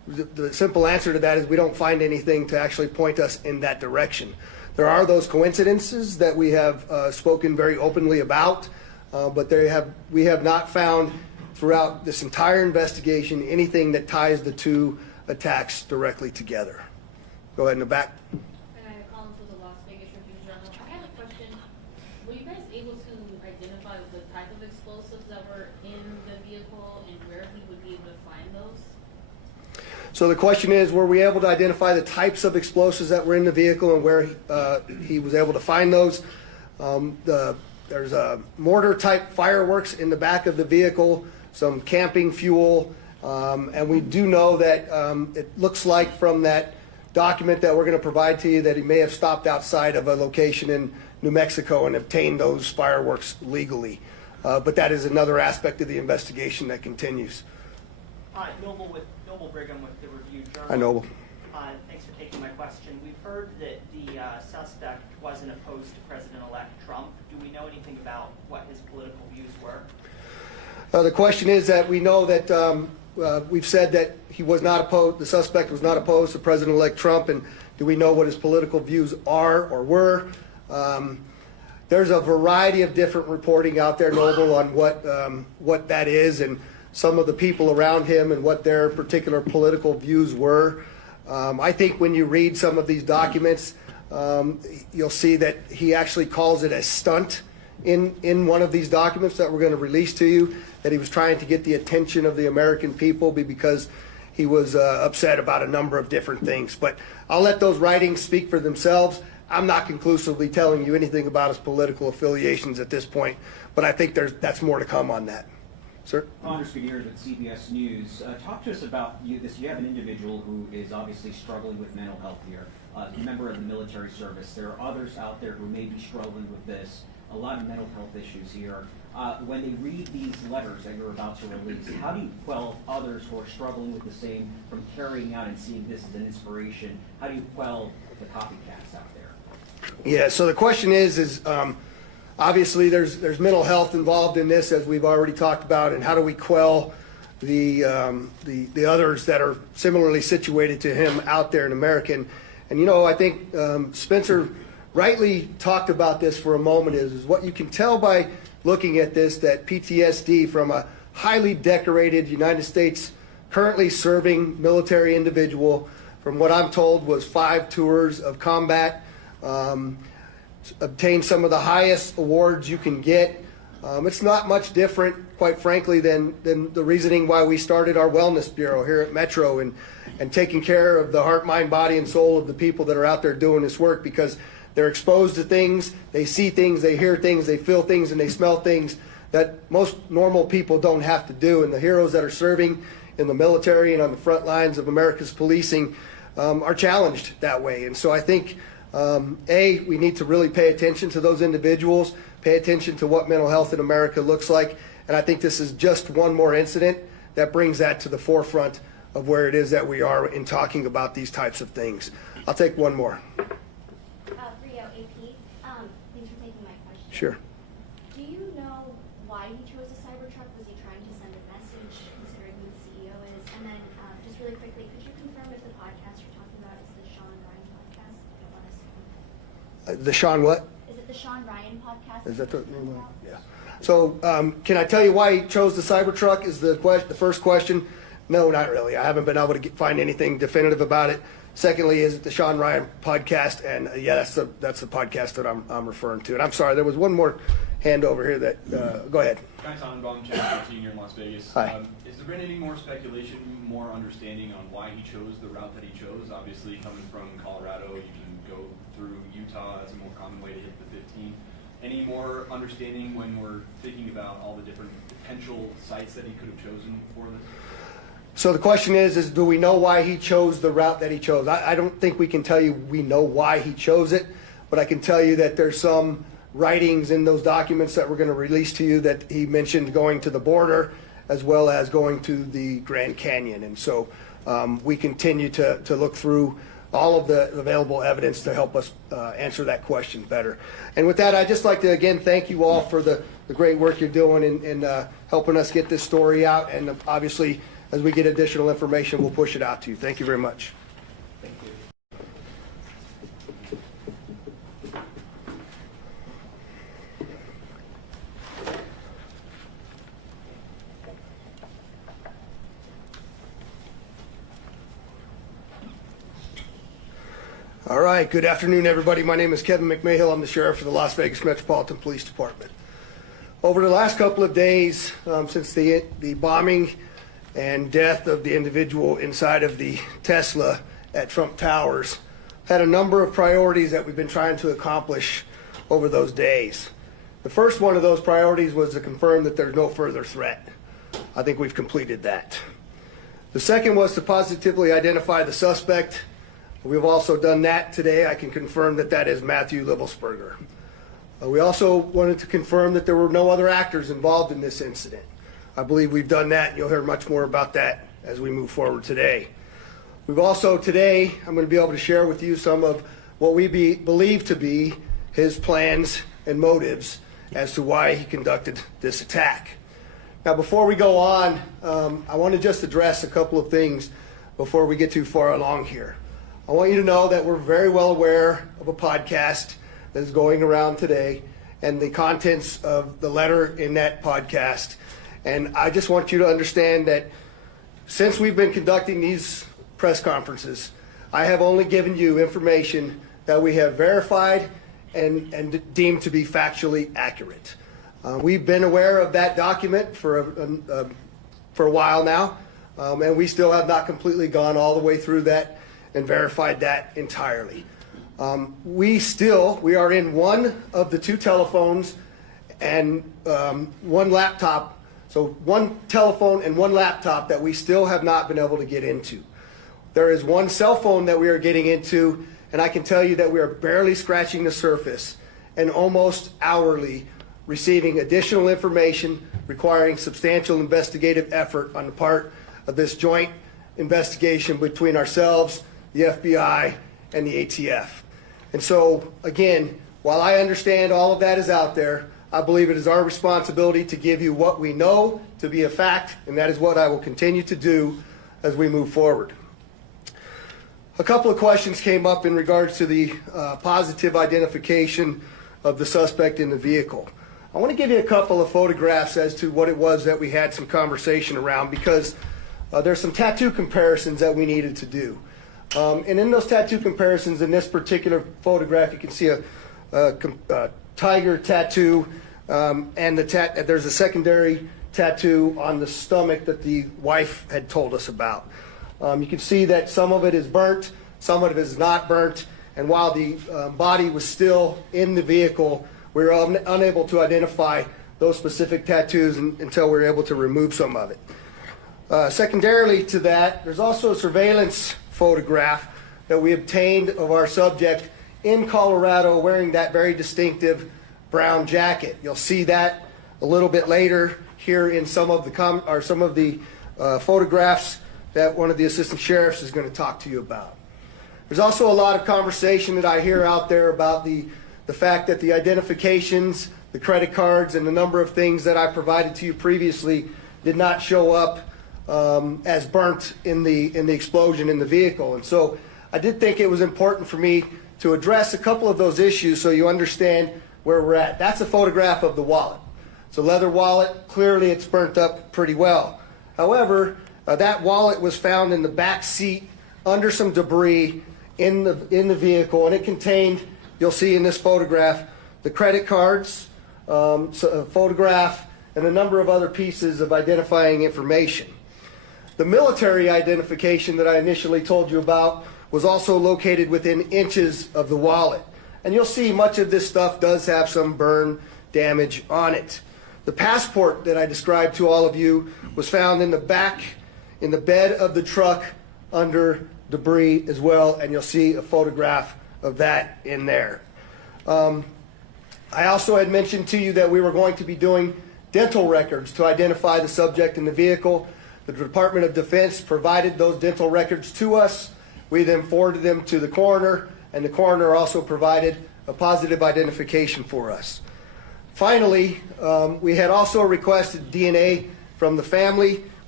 the simple answer to that is we don't find anything to actually point us in that direction. There are those coincidences that we have spoken very openly about, but we have not found throughout this entire investigation anything that ties the two attacks directly together. Go ahead in the back. Collins with the Las Vegas Review Journal. I had a question. Were you guys able to identify the type of explosives that were in the vehicle and where he would be able to find those? So the question is, were we able to identify the types of explosives that were in the vehicle and where he was able to find those? There's a mortar-type fireworks in the back of the vehicle, some camping fuel, and we do know that it looks like from that document that we're going to provide to you that he may have stopped outside of a location in New Mexico and obtained those fireworks legally. But that is another aspect of the investigation that continues. Noble Brigham with the Review Journal. Hi, Noble. Thanks for taking my question. We've heard that the suspect wasn't opposed to President-elect Trump. Do we know anything about what his political views were? The question is that we know that we've said that he was not opposed, the suspect was not opposed to President-elect Trump, and do we know what his political views are or were? There's a variety of different reporting out there, Noble, on what that is and some of the people around him and what their particular political views were. I think when you read some of these documents, you'll see that he actually calls it a stunt in one of these documents that we're going to release to you, that he was trying to get the attention of the American people because he was upset about a number of different things. But I'll let those writings speak for themselves. I'm not conclusively telling you anything about his political affiliations at this point, but I think that's more to come on that. Sir? Anders Gutierrez with CBS News. Talk to us about this. You have an individual who is obviously struggling with mental health here, a member of the military service. There are others out there who may be struggling with this, a lot of mental health issues here. When they read these letters that you're about to release, how do you quell others who are struggling with the same from carrying out and seeing this as an inspiration? How do you quell the copycats out there? Yeah, so the question is obviously there's mental health involved in this, as we've already talked about, and how do we quell the others that are similarly situated to him out there in America? And you know, I think Spencer rightly talked about this for a moment is what you can tell by looking at this, that PTSD from a highly decorated United States currently serving military individual, from what I'm told was 5 tours of combat, obtained some of the highest awards you can get. It's not much different, quite frankly, than the reasoning why we started our wellness bureau here at Metro and taking care of the heart, mind, body, and soul of the people that are out there doing this work, because they're exposed to things, they see things, they hear things, they feel things, and they smell things that most normal people don't have to do. And the heroes that are serving in the military and on the front lines of America's policing are challenged that way. And so I think, we need to really pay attention to those individuals, pay attention to what mental health in America looks like. And I think this is just one more incident that brings that to the forefront of where it is that we are in talking about these types of things. I'll take one more. Rio, AP, thanks for taking my question. Sure. Do you know why he chose a Cybertruck? Was he trying to send a message, considering who the CEO is? And then, just really quickly, could you confirm if the podcast you're talking about is the Sean Ryan podcast? I don't want to The Sean what? Is it the Sean Ryan podcast? Is that the name? Yeah. So can I tell you why he chose the Cybertruck is the first question? No, not really. I haven't been able to find anything definitive about it. Secondly, is it the Sean Ryan podcast? And yeah, that's the podcast that I'm referring to. And I'm sorry, there was one more hand over here that, go ahead. Guy Tannenbaum, Channel 13 here in Las Vegas. Hi. Has there been any more speculation, more understanding on why he chose the route that he chose? Obviously, coming from Colorado, you can go through Utah. That's a more common way to hit the 15. Any more understanding when we're thinking about all the different potential sites that he could have chosen for this? So the question is do we know why he chose the route that he chose? I don't think we can tell you we know why he chose it, but I can tell you that there's some writings in those documents that we're going to release to you that he mentioned going to the border as well as going to the Grand Canyon. And so we continue to look through all of the available evidence to help us answer that question better. And with that, I'd just like to again thank you all for the great work you're doing in helping us get this story out, and obviously as we get additional information, we'll push it out to you. Thank you very much. Thank you. All right, good afternoon, everybody. My name is Kevin McMahill. I'm the sheriff for the Las Vegas Metropolitan Police Department. Over the last couple of days, since the bombing and death of the individual inside of the Tesla at Trump Towers, had a number of priorities that we've been trying to accomplish over those days. The first one of those priorities was to confirm that there's no further threat. I think we've completed that. The second was to positively identify the suspect. We've also done that today. I can confirm that that is Matthew Livelsberger. We also wanted to confirm that there were no other actors involved in this incident. I believe we've done that, and you'll hear much more about that as we move forward today. We've also today, I'm going to be able to share with you some of what we believe to be his plans and motives as to why he conducted this attack. Now, before we go on, I want to just address a couple of things before we get too far along here. I want you to know that we're very well aware of a podcast that is going around today and the contents of the letter in that podcast. And I just want you to understand that since we've been conducting these press conferences, I have only given you information that we have verified and deemed to be factually accurate. We've been aware of that document for a while now, and we still have not completely gone all the way through that and verified that entirely. We are in one of the two telephones and one laptop, so one telephone and one laptop that we still have not been able to get into. There is one cell phone that we are getting into, and I can tell you that we are barely scratching the surface and almost hourly receiving additional information requiring substantial investigative effort on the part of this joint investigation between ourselves, the FBI, and the ATF. And so, again, while I understand all of that is out there, I believe it is our responsibility to give you what we know to be a fact, and that is what I will continue to do as we move forward. A couple of questions came up in regards to the positive identification of the suspect in the vehicle. I want to give you a couple of photographs as to what it was that we had some conversation around, because there's some tattoo comparisons that we needed to do. And in those tattoo comparisons, in this particular photograph, you can see a tiger tattoo, and there's a secondary tattoo on the stomach that the wife had told us about. You can see that some of it is burnt, some of it is not burnt, and while the body was still in the vehicle, we were unable to identify those specific tattoos until we were able to remove some of it. Secondarily to that, there's also a surveillance photograph that we obtained of our subject in Colorado wearing that very distinctive brown jacket. You'll see that a little bit later here in some of the photographs that one of the assistant sheriffs is going to talk to you about. There's also a lot of conversation that I hear out there about the fact that the identifications, the credit cards, and the number of things that I provided to you previously did not show up as burnt in the explosion in the vehicle. And so I did think it was important for me to address a couple of those issues so you understand where we're at. That's a photograph of the wallet. It's a leather wallet. Clearly it's burnt up pretty well. However, that wallet was found in the back seat under some debris in the vehicle, and it contained, you'll see in this photograph, the credit cards, a photograph, and a number of other pieces of identifying information. The military identification that I initially told you about was also located within inches of the wallet. And you'll see much of this stuff does have some burn damage on it. The passport that I described to all of you was found in the back, in the bed of the truck under debris as well, and you'll see a photograph of that in there. I also had mentioned to you that we were going to be doing dental records to identify the subject in the vehicle. The Department of Defense provided those dental records to us. We then forwarded them to the coroner, and the coroner also provided a positive identification for us. Finally, we had also requested DNA from the family.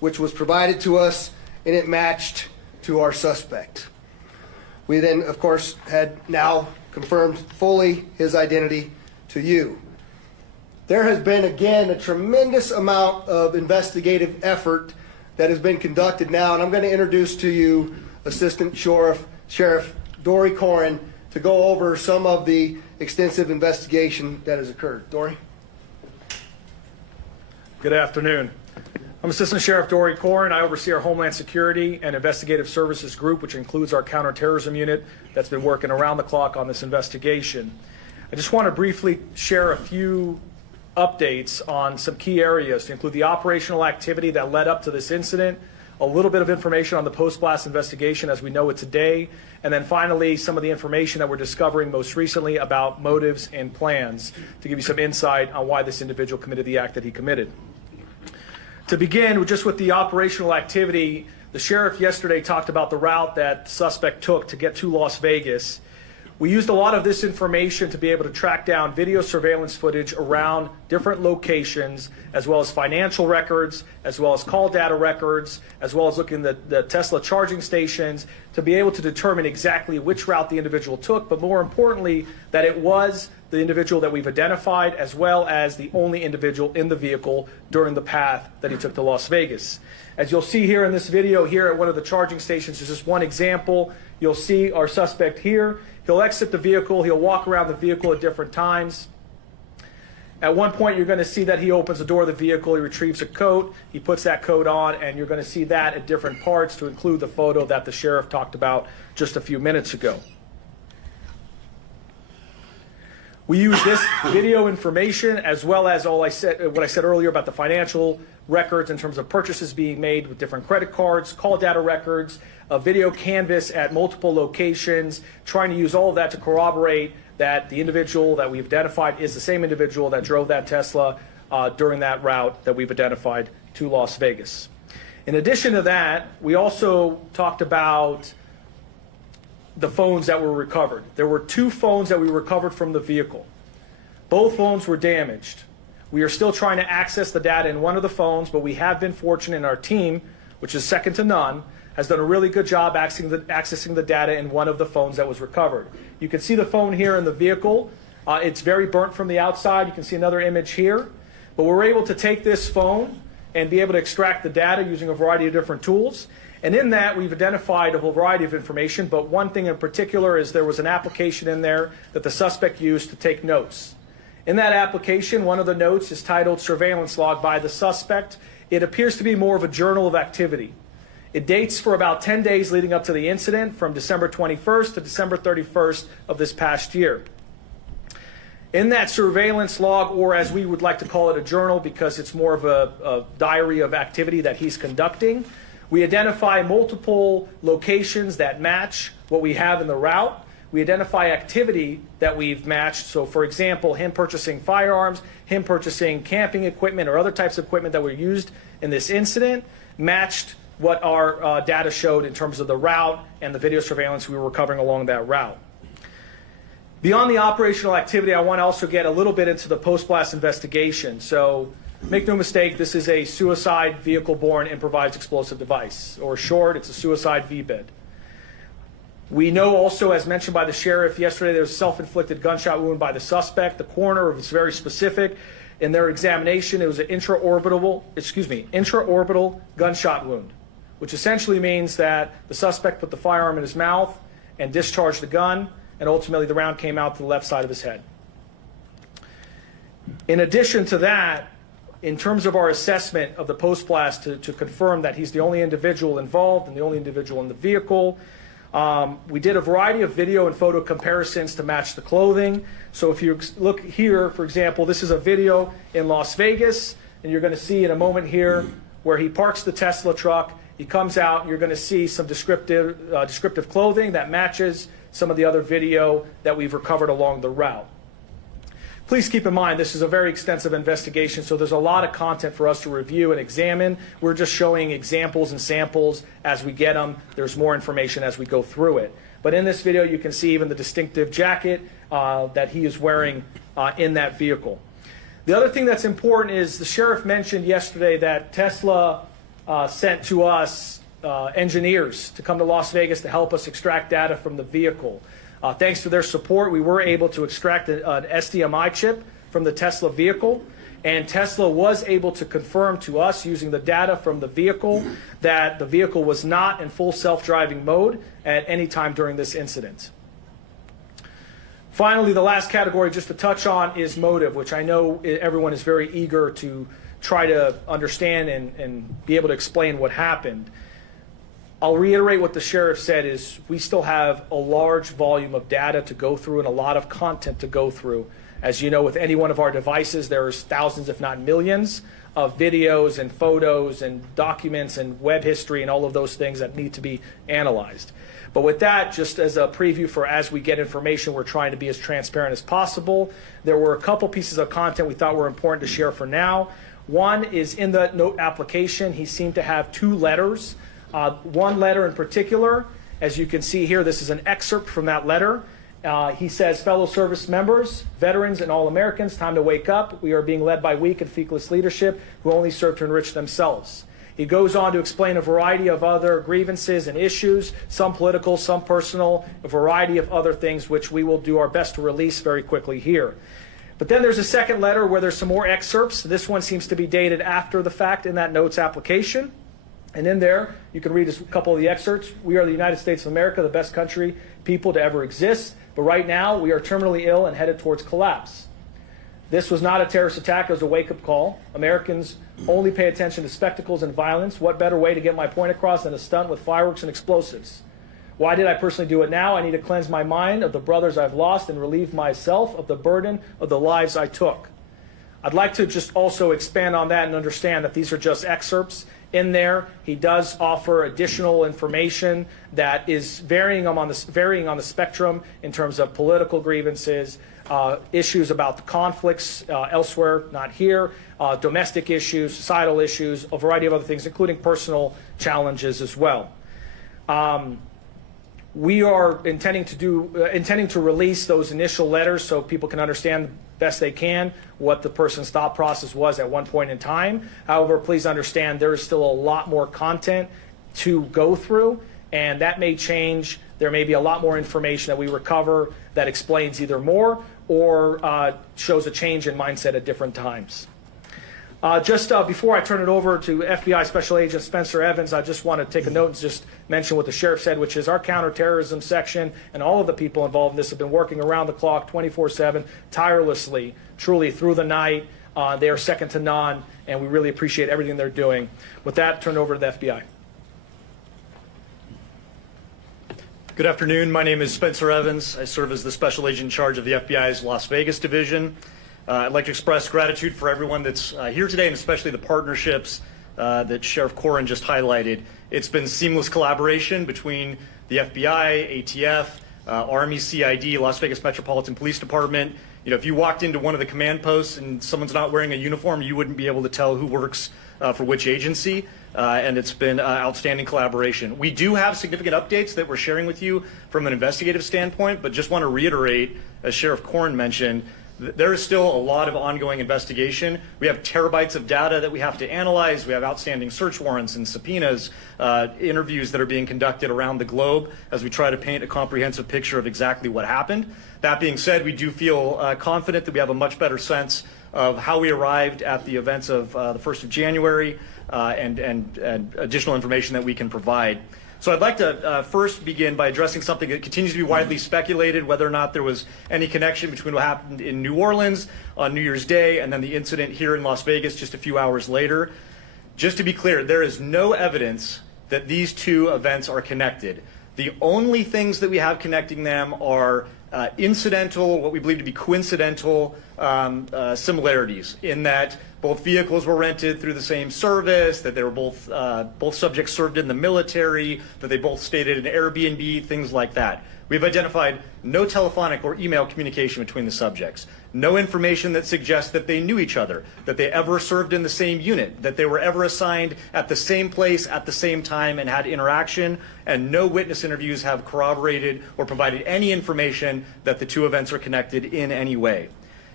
which was provided to us, and it matched to our suspect. We then, of course, had now confirmed fully his identity to you. There has been, again, a tremendous amount of investigative effort that has been conducted now, and I'm going to introduce to you Assistant Sheriff Dory Corin to go over some of the extensive investigation that has occurred. Dory? Good afternoon. I'm Assistant Sheriff Dory Corin. I oversee our Homeland Security and Investigative Services Group, which includes our counterterrorism unit that's been working around the clock on this investigation. I just want to briefly share a few updates on some key areas to include the operational activity that led up to this incident, a little bit of information on the post-blast investigation as we know it today, and then finally some of the information that we're discovering most recently about motives and plans to give you some insight on why this individual committed the act that he committed. To begin, just with the operational activity, the sheriff yesterday talked about the route that the suspect took to get to Las Vegas. We used a lot of this information to be able to track down video surveillance footage around different locations, as well as financial records, as well as call data records, as well as looking at the Tesla charging stations to be able to determine exactly which route the individual took, but more importantly, that it was the individual that we've identified, as well as the only individual in the vehicle during the path that he took to Las Vegas. As you'll see here in this video here at one of the charging stations, is just one example. You'll see our suspect here. He'll exit the vehicle. He'll walk around the vehicle at different times. At one point, you're going to see that he opens the door of the vehicle. He retrieves a coat. He puts that coat on, and you're going to see that at different parts to include the photo that the sheriff talked about just a few minutes ago. We use this video information as well as what I said earlier about the financial records in terms of purchases being made with different credit cards, call data records, a video canvas at multiple locations, trying to use all of that to corroborate that the individual that we've identified is the same individual that drove that Tesla during that route that we've identified to Las Vegas. In addition to that, we also talked about the phones that were recovered. There were 2 phones that we recovered from the vehicle. Both phones were damaged. We are still trying to access the data in one of the phones, but we have been fortunate in our team, which is second to none, has done a really good job accessing the data in one of the phones that was recovered. You can see the phone here in the vehicle. It's very burnt from the outside. You can see another image here. But we're able to take this phone and be able to extract the data using a variety of different tools. And in that, we've identified a whole variety of information, but one thing in particular is there was an application in there that the suspect used to take notes. In that application, one of the notes is titled Surveillance Log by the Suspect. It appears to be more of a journal of activity. It dates for about 10 days leading up to the incident, from December 21st to December 31st of this past year. In that surveillance log, or as we would like to call it, a journal, because it's more of a diary of activity that he's conducting, we identify multiple locations that match what we have in the route. We identify activity that we've matched. So, for example, him purchasing firearms, him purchasing camping equipment or other types of equipment that were used in this incident, matched what our data showed in terms of the route and the video surveillance we were recovering along that route. Beyond the operational activity, I want to also get a little bit into the post-blast investigation. So, make no mistake, this is a suicide vehicle-borne improvised explosive device, or short, it's a suicide VBID. We know also, as mentioned by the sheriff yesterday, there was a self-inflicted gunshot wound by the suspect. The coroner was very specific. In their examination, it was an intraorbital gunshot wound, which essentially means that the suspect put the firearm in his mouth and discharged the gun, and ultimately the round came out to the left side of his head. In addition to that, in terms of our assessment of the post-blast to confirm that he's the only individual involved and the only individual in the vehicle, we did a variety of video and photo comparisons to match the clothing. So if you look here, for example, this is a video in Las Vegas, and you're going to see in a moment here where he parks the Tesla truck. He comes out, and you're going to see some descriptive clothing that matches some of the other video that we've recovered along the route. Please keep in mind, this is a very extensive investigation, so there's a lot of content for us to review and examine. We're just showing examples and samples as we get them. There's more information as we go through it. But in this video, you can see even the distinctive jacket that he is wearing in that vehicle. The other thing that's important is the sheriff mentioned yesterday that Tesla sent to us engineers to come to Las Vegas to help us extract data from the vehicle. Thanks to their support, we were able to extract an SDMI chip from the Tesla vehicle, and Tesla was able to confirm to us using the data from the vehicle that the vehicle was not in full self-driving mode at any time during this incident. Finally, the last category just to touch on is motive, which I know everyone is very eager to try to understand and be able to explain what happened. I'll reiterate what the sheriff said is we still have a large volume of data to go through and a lot of content to go through. As you know, with any one of our devices, there's thousands, if not millions, of videos and photos and documents and web history and all of those things that need to be analyzed. But with that, just as a preview for as we get information, we're trying to be as transparent as possible. There were a couple pieces of content we thought were important to share for now. One is in the note application, he seemed to have 2 letters. One letter in particular, as you can see here, this is an excerpt from that letter. He says, fellow service members, veterans, and all Americans, time to wake up. We are being led by weak and feckless leadership who only serve to enrich themselves. He goes on to explain a variety of other grievances and issues, some political, some personal, a variety of other things which we will do our best to release very quickly here. But then there's a second letter where there's some more excerpts. This one seems to be dated after the fact in that notes application. And in there, you can read a couple of the excerpts. We are the United States of America, the best country, people to ever exist. But right now, we are terminally ill and headed towards collapse. This was not a terrorist attack. It was a wake-up call. Americans only pay attention to spectacles and violence. What better way to get my point across than a stunt with fireworks and explosives? Why did I personally do it now? I need to cleanse my mind of the brothers I've lost and relieve myself of the burden of the lives I took. I'd like to just also expand on that and understand that these are just excerpts. In there, he does offer additional information that is varying on the spectrum in terms of political grievances, issues about the conflicts elsewhere, not here, domestic issues, societal issues, a variety of other things, including personal challenges as well. We are intending to release those initial letters so people can understand best they can what the person's thought process was at one point in time. However, please understand there is still a lot more content to go through, and that may change. There may be a lot more information that we recover that explains either more or shows a change in mindset at different times. Just before I turn it over to FBI Special Agent Spencer Evans, I just want to take a note and just mention what the sheriff said, which is our counterterrorism section and all of the people involved in this have been working around the clock, 24/7, tirelessly, truly through the night. They are second to none, and we really appreciate everything they're doing. With that, turn it over to the FBI. Good afternoon. My name is Spencer Evans. I serve as the Special Agent in charge of the FBI's Las Vegas division. I'd like to express gratitude for everyone that's here today, and especially the partnerships that Sheriff Corrin just highlighted. It's been seamless collaboration between the FBI, ATF, Army, CID, Las Vegas Metropolitan Police Department. You know, if you walked into one of the command posts and someone's not wearing a uniform, you wouldn't be able to tell who works for which agency, and it's been outstanding collaboration. We do have significant updates that we're sharing with you from an investigative standpoint, but just want to reiterate, as Sheriff Corrin mentioned, there is still a lot of ongoing investigation. We have terabytes of data that we have to analyze. We have outstanding search warrants and subpoenas, interviews that are being conducted around the globe as we try to paint a comprehensive picture of exactly what happened. That being said, we do feel confident that we have a much better sense of how we arrived at the events of the 1st of January and additional information that we can provide. So I'd like to first begin by addressing something that continues to be widely speculated, whether or not there was any connection between what happened in New Orleans on New Year's Day and then the incident here in Las Vegas just a few hours later. Just to be clear, there is no evidence that these two events are connected. The only things that we have connecting them are incidental, what we believe to be coincidental similarities in that both vehicles were rented through the same service, that they were both subjects served in the military, that they both stayed at an Airbnb, things like that. We've identified no telephonic or email communication between the subjects, no information that suggests that they knew each other, that they ever served in the same unit, that they were ever assigned at the same place at the same time and had interaction, and no witness interviews have corroborated or provided any information that the two events are connected in any way.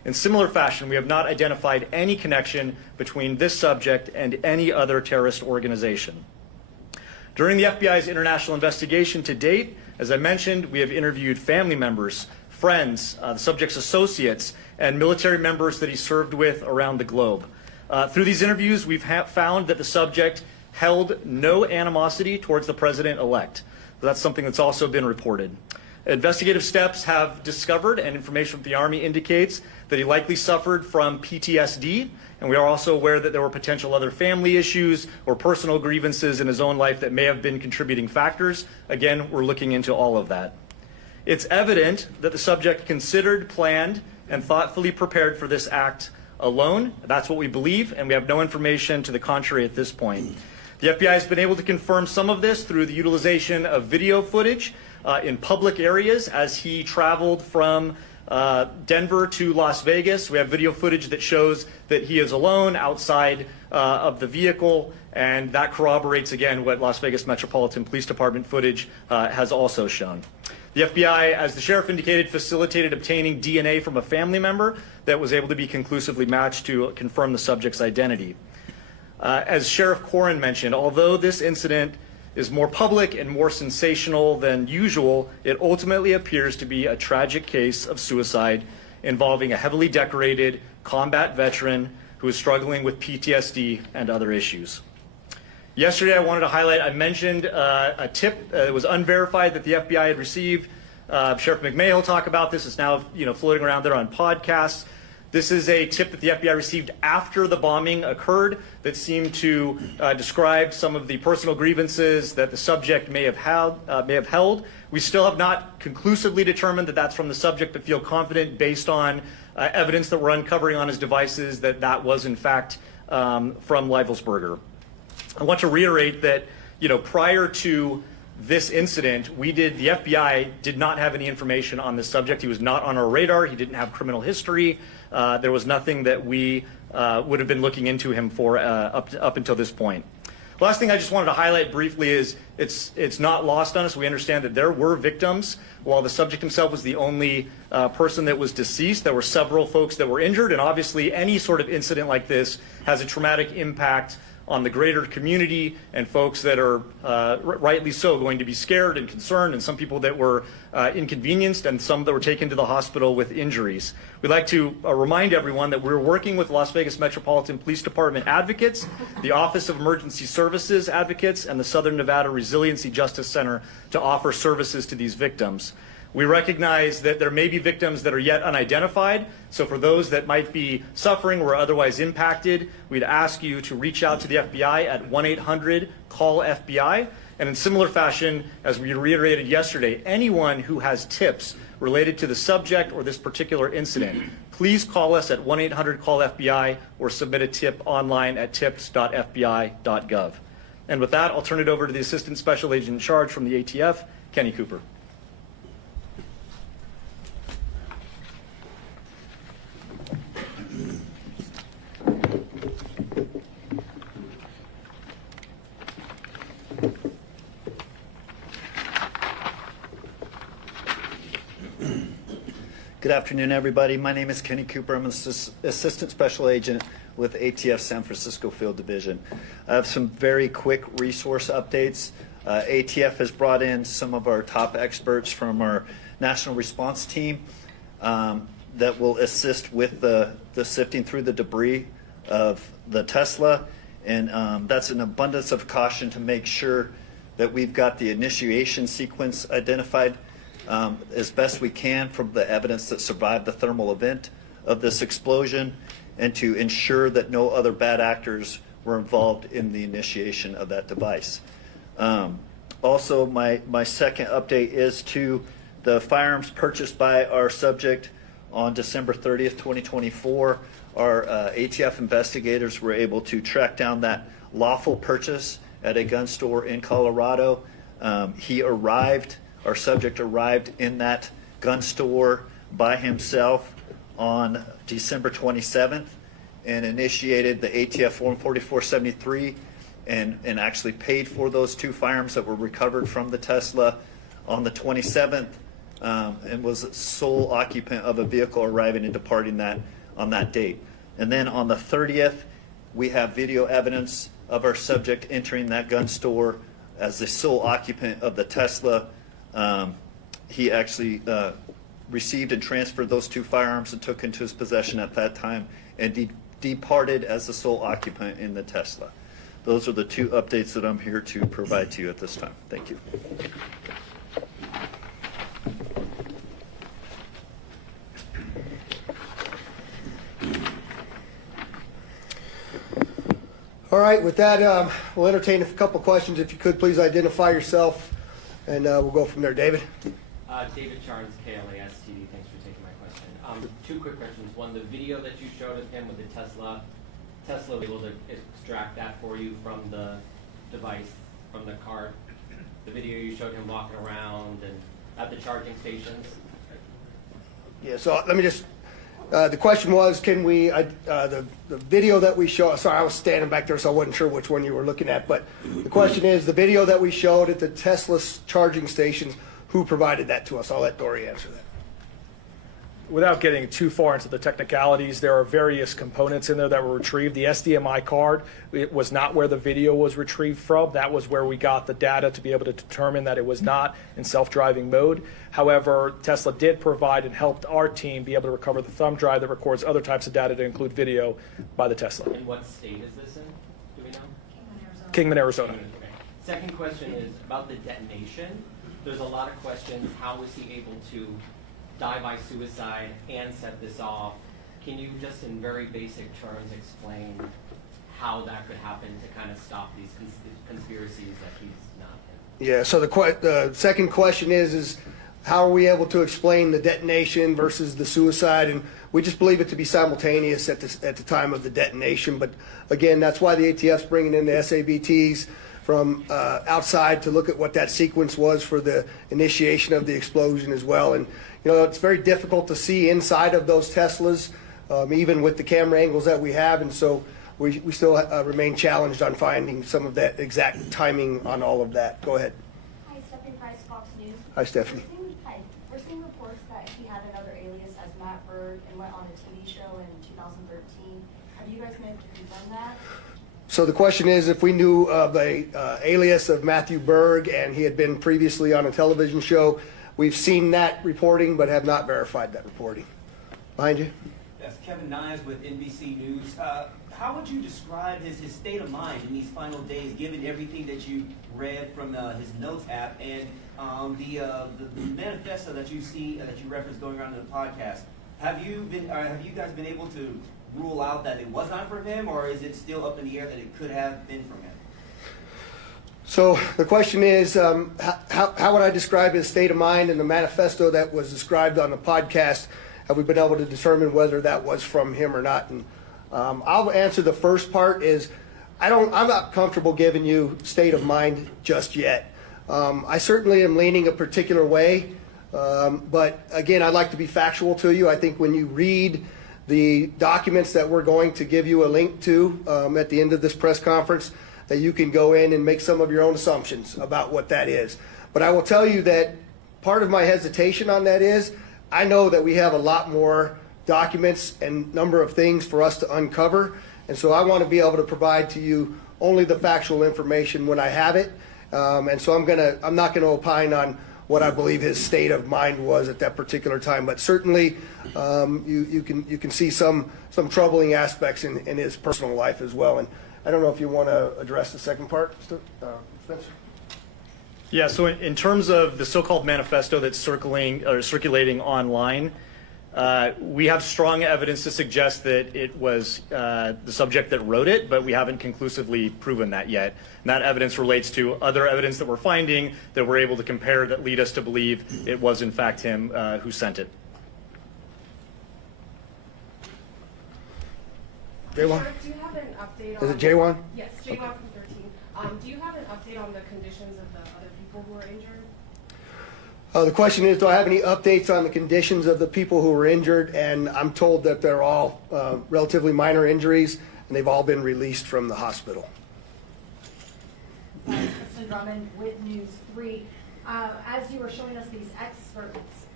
In similar fashion, we have not identified any connection between this subject and any other terrorist organization. During the FBI's international investigation to date, as I mentioned, we have interviewed family members, friends, the subject's associates, and military members that he served with around the globe. Through these interviews, we've found that the subject held no animosity towards the president-elect. That's something that's also been reported. Investigative steps have discovered, and information from the Army indicates, that he likely suffered from PTSD, and we are also aware that there were potential other family issues or personal grievances in his own life that may have been contributing factors. Again, we're looking into all of that. It's evident that the subject considered, planned, and thoughtfully prepared for this act alone. That's what we believe, and we have no information to the contrary at this point. The FBI has been able to confirm some of this through the utilization of video footage in public areas as he traveled from Denver to Las Vegas. We have video footage that shows that he is alone outside of the vehicle, and that corroborates, again, what Las Vegas Metropolitan Police Department footage has also shown. The FBI, as the sheriff indicated, facilitated obtaining DNA from a family member that was able to be conclusively matched to confirm the subject's identity. As Sheriff Corrin mentioned, although this incident is more public and more sensational than usual, it ultimately appears to be a tragic case of suicide involving a heavily decorated combat veteran who is struggling with PTSD and other issues. Yesterday, I wanted to highlight, I mentioned a tip that was unverified that the FBI had received. Sheriff McMahon will talk about this. It's now floating around there on podcasts. This is a tip that the FBI received after the bombing occurred that seemed to describe some of the personal grievances that the subject may have held. We still have not conclusively determined that that's from the subject, but feel confident based on evidence that we're uncovering on his devices that that was in fact from Livelsberger. I want to reiterate that prior to this incident, the FBI did not have any information on this subject. He was not on our radar. He didn't have criminal history. There was nothing that we would have been looking into him for up until this point. Last thing I just wanted to highlight briefly is it's not lost on us. We understand that there were victims. While the subject himself was the only person that was deceased, there were several folks that were injured, and obviously any sort of incident like this has a traumatic impact on the greater community and folks that are rightly so going to be scared and concerned, and some people that were inconvenienced and some that were taken to the hospital with injuries. We'd like to remind everyone that we're working with Las Vegas Metropolitan Police Department advocates, the Office of Emergency Services advocates, and the Southern Nevada Resiliency Justice Center to offer services to these victims. We recognize that there may be victims that are yet unidentified, so for those that might be suffering or otherwise impacted, we'd ask you to reach out to the FBI at 1-800-CALL-FBI. And in similar fashion, as we reiterated yesterday, anyone who has tips related to the subject or this particular incident, please call us at 1-800-CALL-FBI or submit a tip online at tips.fbi.gov. And with that, I'll turn it over to the Assistant Special Agent in Charge from the ATF, Kenny Cooper. Good afternoon, everybody. My name is Kenny Cooper. I'm an Assistant Special Agent with ATF San Francisco Field Division. I have some very quick resource updates. ATF has brought in some of our top experts from our national response team that will assist with the sifting through the debris of the Tesla. And that's an abundance of caution to make sure that we've got the initiation sequence identified as best we can from the evidence that survived the thermal event of this explosion, and to ensure that no other bad actors were involved in the initiation of that device. Also, my second update is to the firearms purchased by our subject on December 30th, 2024. Our ATF investigators were able to track down that lawful purchase at a gun store in Colorado. Our subject arrived in that gun store by himself on December 27th and initiated the ATF Form 4473 and actually paid for those two firearms that were recovered from the Tesla on the 27th and was sole occupant of a vehicle arriving and departing that on that date. And then on the 30th, we have video evidence of our subject entering that gun store as the sole occupant of the Tesla. He actually received and transferred those 2 firearms and took into his possession at that time, and departed as the sole occupant in the Tesla. Those are the 2 updates that I'm here to provide to you at this time. Thank you. All right, with that, we'll entertain a couple questions. If you could, please identify yourself, and we'll go from there. David? David Charnes, KLAS TV. Thanks for taking my question. 2 quick questions. One, the video that you showed of him with the Tesla was able to extract that for you from the device, from the card? The video you showed him walking around and at the charging stations? Yeah, so let me just, the question was, can we, the video that we show, sorry, I was standing back there, so I wasn't sure which one you were looking at, but the question is, the video that we showed at the Tesla charging stations, who provided that to us? I'll let Dory answer that. Without getting too far into the technicalities, there are various components in there that were retrieved. The SDMI card, it was not where the video was retrieved from. That was where we got the data to be able to determine that it was not in self-driving mode. However, Tesla did provide and helped our team be able to recover the thumb drive that records other types of data to include video by the Tesla. And what state is this in? Do we know? Kingman, Arizona. Okay. Second question is about the detonation. There's a lot of questions. How was he able to die by suicide and set this off? Can you just in very basic terms explain how that could happen to kind of stop these conspiracies that he's not in? Yeah, so the second question is how are we able to explain the detonation versus the suicide? And we just believe it to be simultaneous at the time of the detonation. But again, that's why the ATF's bringing in the SABTs from outside to look at what that sequence was for the initiation of the explosion as well. And you know, it's very difficult to see inside of those Teslas, even with the camera angles that we have. And so we still remain challenged on finding some of that exact timing on all of that. Go ahead. Hi, Stephanie Price, Fox News. Hi, Stephanie. Hi. We're seeing reports that he had another alias as Matt Berg and went on a TV show in 2013. Have you guys been able to confirm that? So the question is if we knew of a alias of Matthew Berg and he had been previously on a television show. We've seen that reporting but have not verified that reporting. Behind you. Yes, Kevin Nyes with NBC News. How would you describe his state of mind in these final days, given everything that you read from his notes app and the manifesto that you see that you referenced going around in the podcast? Have you guys been able to rule out that it was not from him, or is it still up in the air that it could have been from him? So the question is, how would I describe his state of mind in the manifesto that was described on the podcast? Have we been able to determine whether that was from him or not? And I'll answer the first part is, I'm not comfortable giving you state of mind just yet. I certainly am leaning a particular way, but again, I'd like to be factual to you. I think when you read the documents that we're going to give you a link to at the end of this press conference, that you can go in and make some of your own assumptions about what that is. But I will tell you that part of my hesitation on that is I know that we have a lot more documents and number of things for us to uncover, and so I want to be able to provide to you only the factual information when I have it. And so I'm not gonna opine on what I believe his state of mind was at that particular time, but certainly you can see some troubling aspects in his personal life as well. And I don't know if you want to address the second part, Spencer. Yeah, so in terms of the so-called manifesto that's circulating online, we have strong evidence to suggest that it was the subject that wrote it, but we haven't conclusively proven that yet. And that evidence relates to other evidence that we're finding that we're able to compare that lead us to believe it was in fact him who sent it. J1? Do you have an update on... Is it J1? Yes, J1 from 13. Do you have an update on the conditions of the other people who were injured? The question is, do I have any updates on the conditions of the people who were injured? And I'm told that they're all relatively minor injuries, and they've all been released from the hospital. Kristen Drummond with News 3. As you were showing us these experts,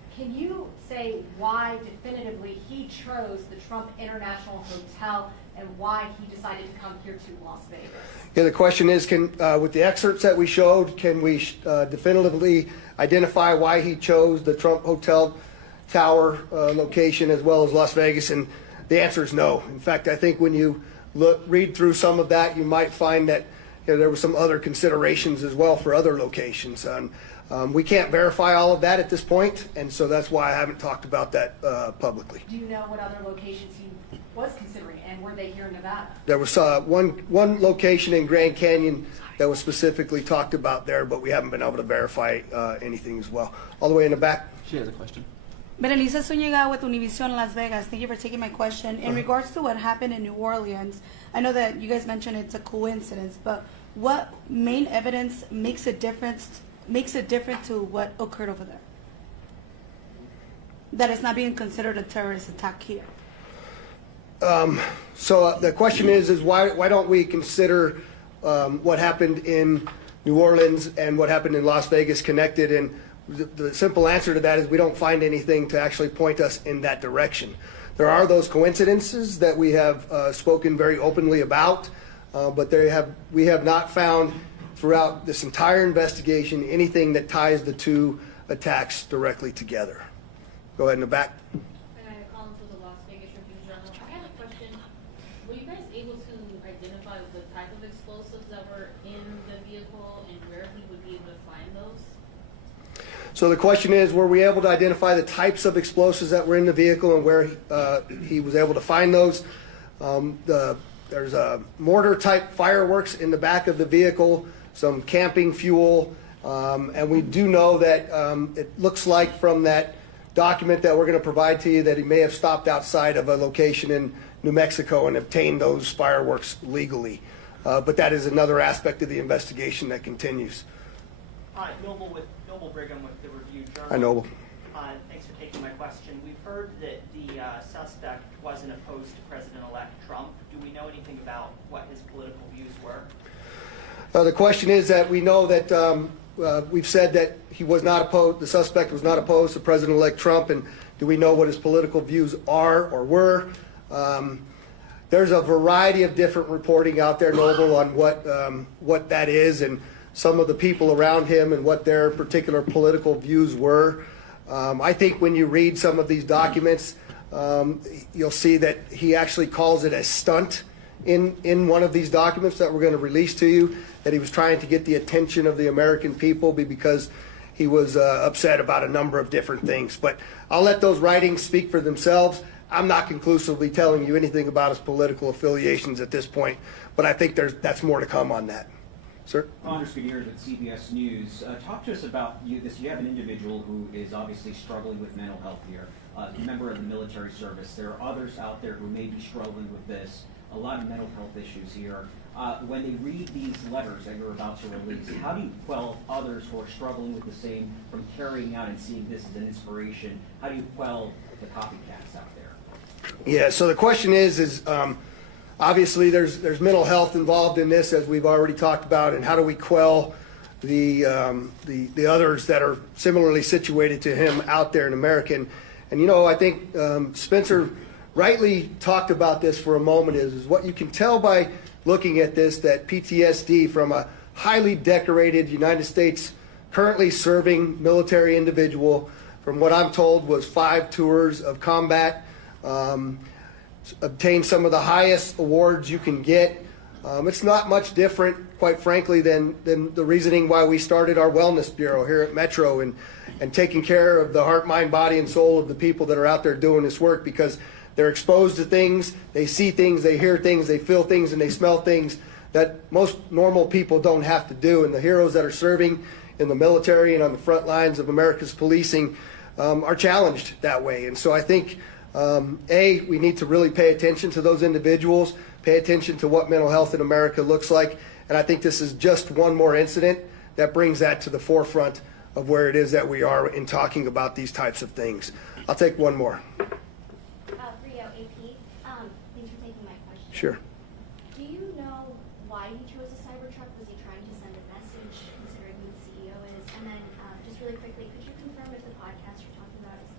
Can you say why definitively he chose the Trump International Hotel and why he decided to come here to Las Vegas? Yeah, the question is, with the excerpts that we showed, can we definitively identify why he chose the Trump Hotel Tower location as well as Las Vegas? And the answer is no. In fact, I think when you read through some of that, you might find that there were some other considerations as well for other locations. We can't verify all of that at this point, and so that's why I haven't talked about that publicly. Do you know what other locations he was considering, and were they here in Nevada? There was one location in Grand Canyon that was specifically talked about there, but we haven't been able to verify anything as well. All the way in the back. She has a question. Berenice Zúñiga with Univision Las Vegas. Thank you for taking my question. In regards to what happened in New Orleans, I know that you guys mentioned it's a coincidence, but what main evidence makes it different to what occurred over there? That it's not being considered a terrorist attack here. So the question is why don't we consider what happened in New Orleans and what happened in Las Vegas connected? And the simple answer to that is we don't find anything to actually point us in that direction. There are those coincidences that we have spoken very openly about, but we have not found throughout this entire investigation anything that ties the two attacks directly together. Go ahead in the back. Collins with the Las Vegas Review Journal. I had a question. Were you guys able to identify the type of explosives that were in the vehicle and where he would be able to find those? So the question is, were we able to identify the types of explosives that were in the vehicle and where he was able to find those? There's a mortar-type fireworks in the back of the vehicle, some camping fuel, and we do know that it looks like from that document that we're going to provide to you that he may have stopped outside of a location in New Mexico and obtained those fireworks legally. But that is another aspect of the investigation that continues. Hi, Noble Brigham with the Review Journal. Hi, Noble. Thanks for taking my question. We've heard that the suspect wasn't opposed to President-elect Trump. Do we know anything about what his political views were? The question is that we know that we've said that he was not opposed, the suspect was not opposed to President-elect Trump, and do we know what his political views are or were? There's a variety of different reporting out there, Noble, on what that is and some of the people around him and what their particular political views were. I think when you read some of these documents, you'll see that he actually calls it a stunt in one of these documents that we're going to release to you, that he was trying to get the attention of the American people because he was upset about a number of different things. But I'll let those writings speak for themselves. I'm not conclusively telling you anything about his political affiliations at this point, but I think that's more to come on that. Sir? Anders Gutierrez with CBS News. Talk to us about this. You have an individual who is obviously struggling with mental health here, a member of the military service. There are others out there who may be struggling with this, a lot of mental health issues here. When they read these letters that you're about to release, how do you quell others who are struggling with the same from carrying out and seeing this as an inspiration? How do you quell the copycats out there? Yeah, so the question is obviously there's mental health involved in this, as we've already talked about, and how do we quell the others that are similarly situated to him out there in America? And you know, I think Spencer rightly talked about this for a moment is what you can tell by looking at this, that PTSD from a highly decorated United States currently serving military individual, from what I'm told was 5 tours of combat, obtained some of the highest awards you can get. It's not much different, quite frankly, than the reasoning why we started our wellness bureau here at Metro and taking care of the heart, mind, body, and soul of the people that are out there doing this work, because they're exposed to things, they see things, they hear things, they feel things, and they smell things that most normal people don't have to do. And the heroes that are serving in the military and on the front lines of America's policing are challenged that way. And so I think, we need to really pay attention to those individuals, pay attention to what mental health in America looks like. And I think this is just one more incident that brings that to the forefront of where it is that we are in talking about these types of things. I'll take one more. Rio, AP, thanks for taking my question. Sure. Do you know why he chose a Cybertruck? Was he trying to send a message, considering who the CEO is? And then, just really quickly, could you confirm if the podcast you're talking about is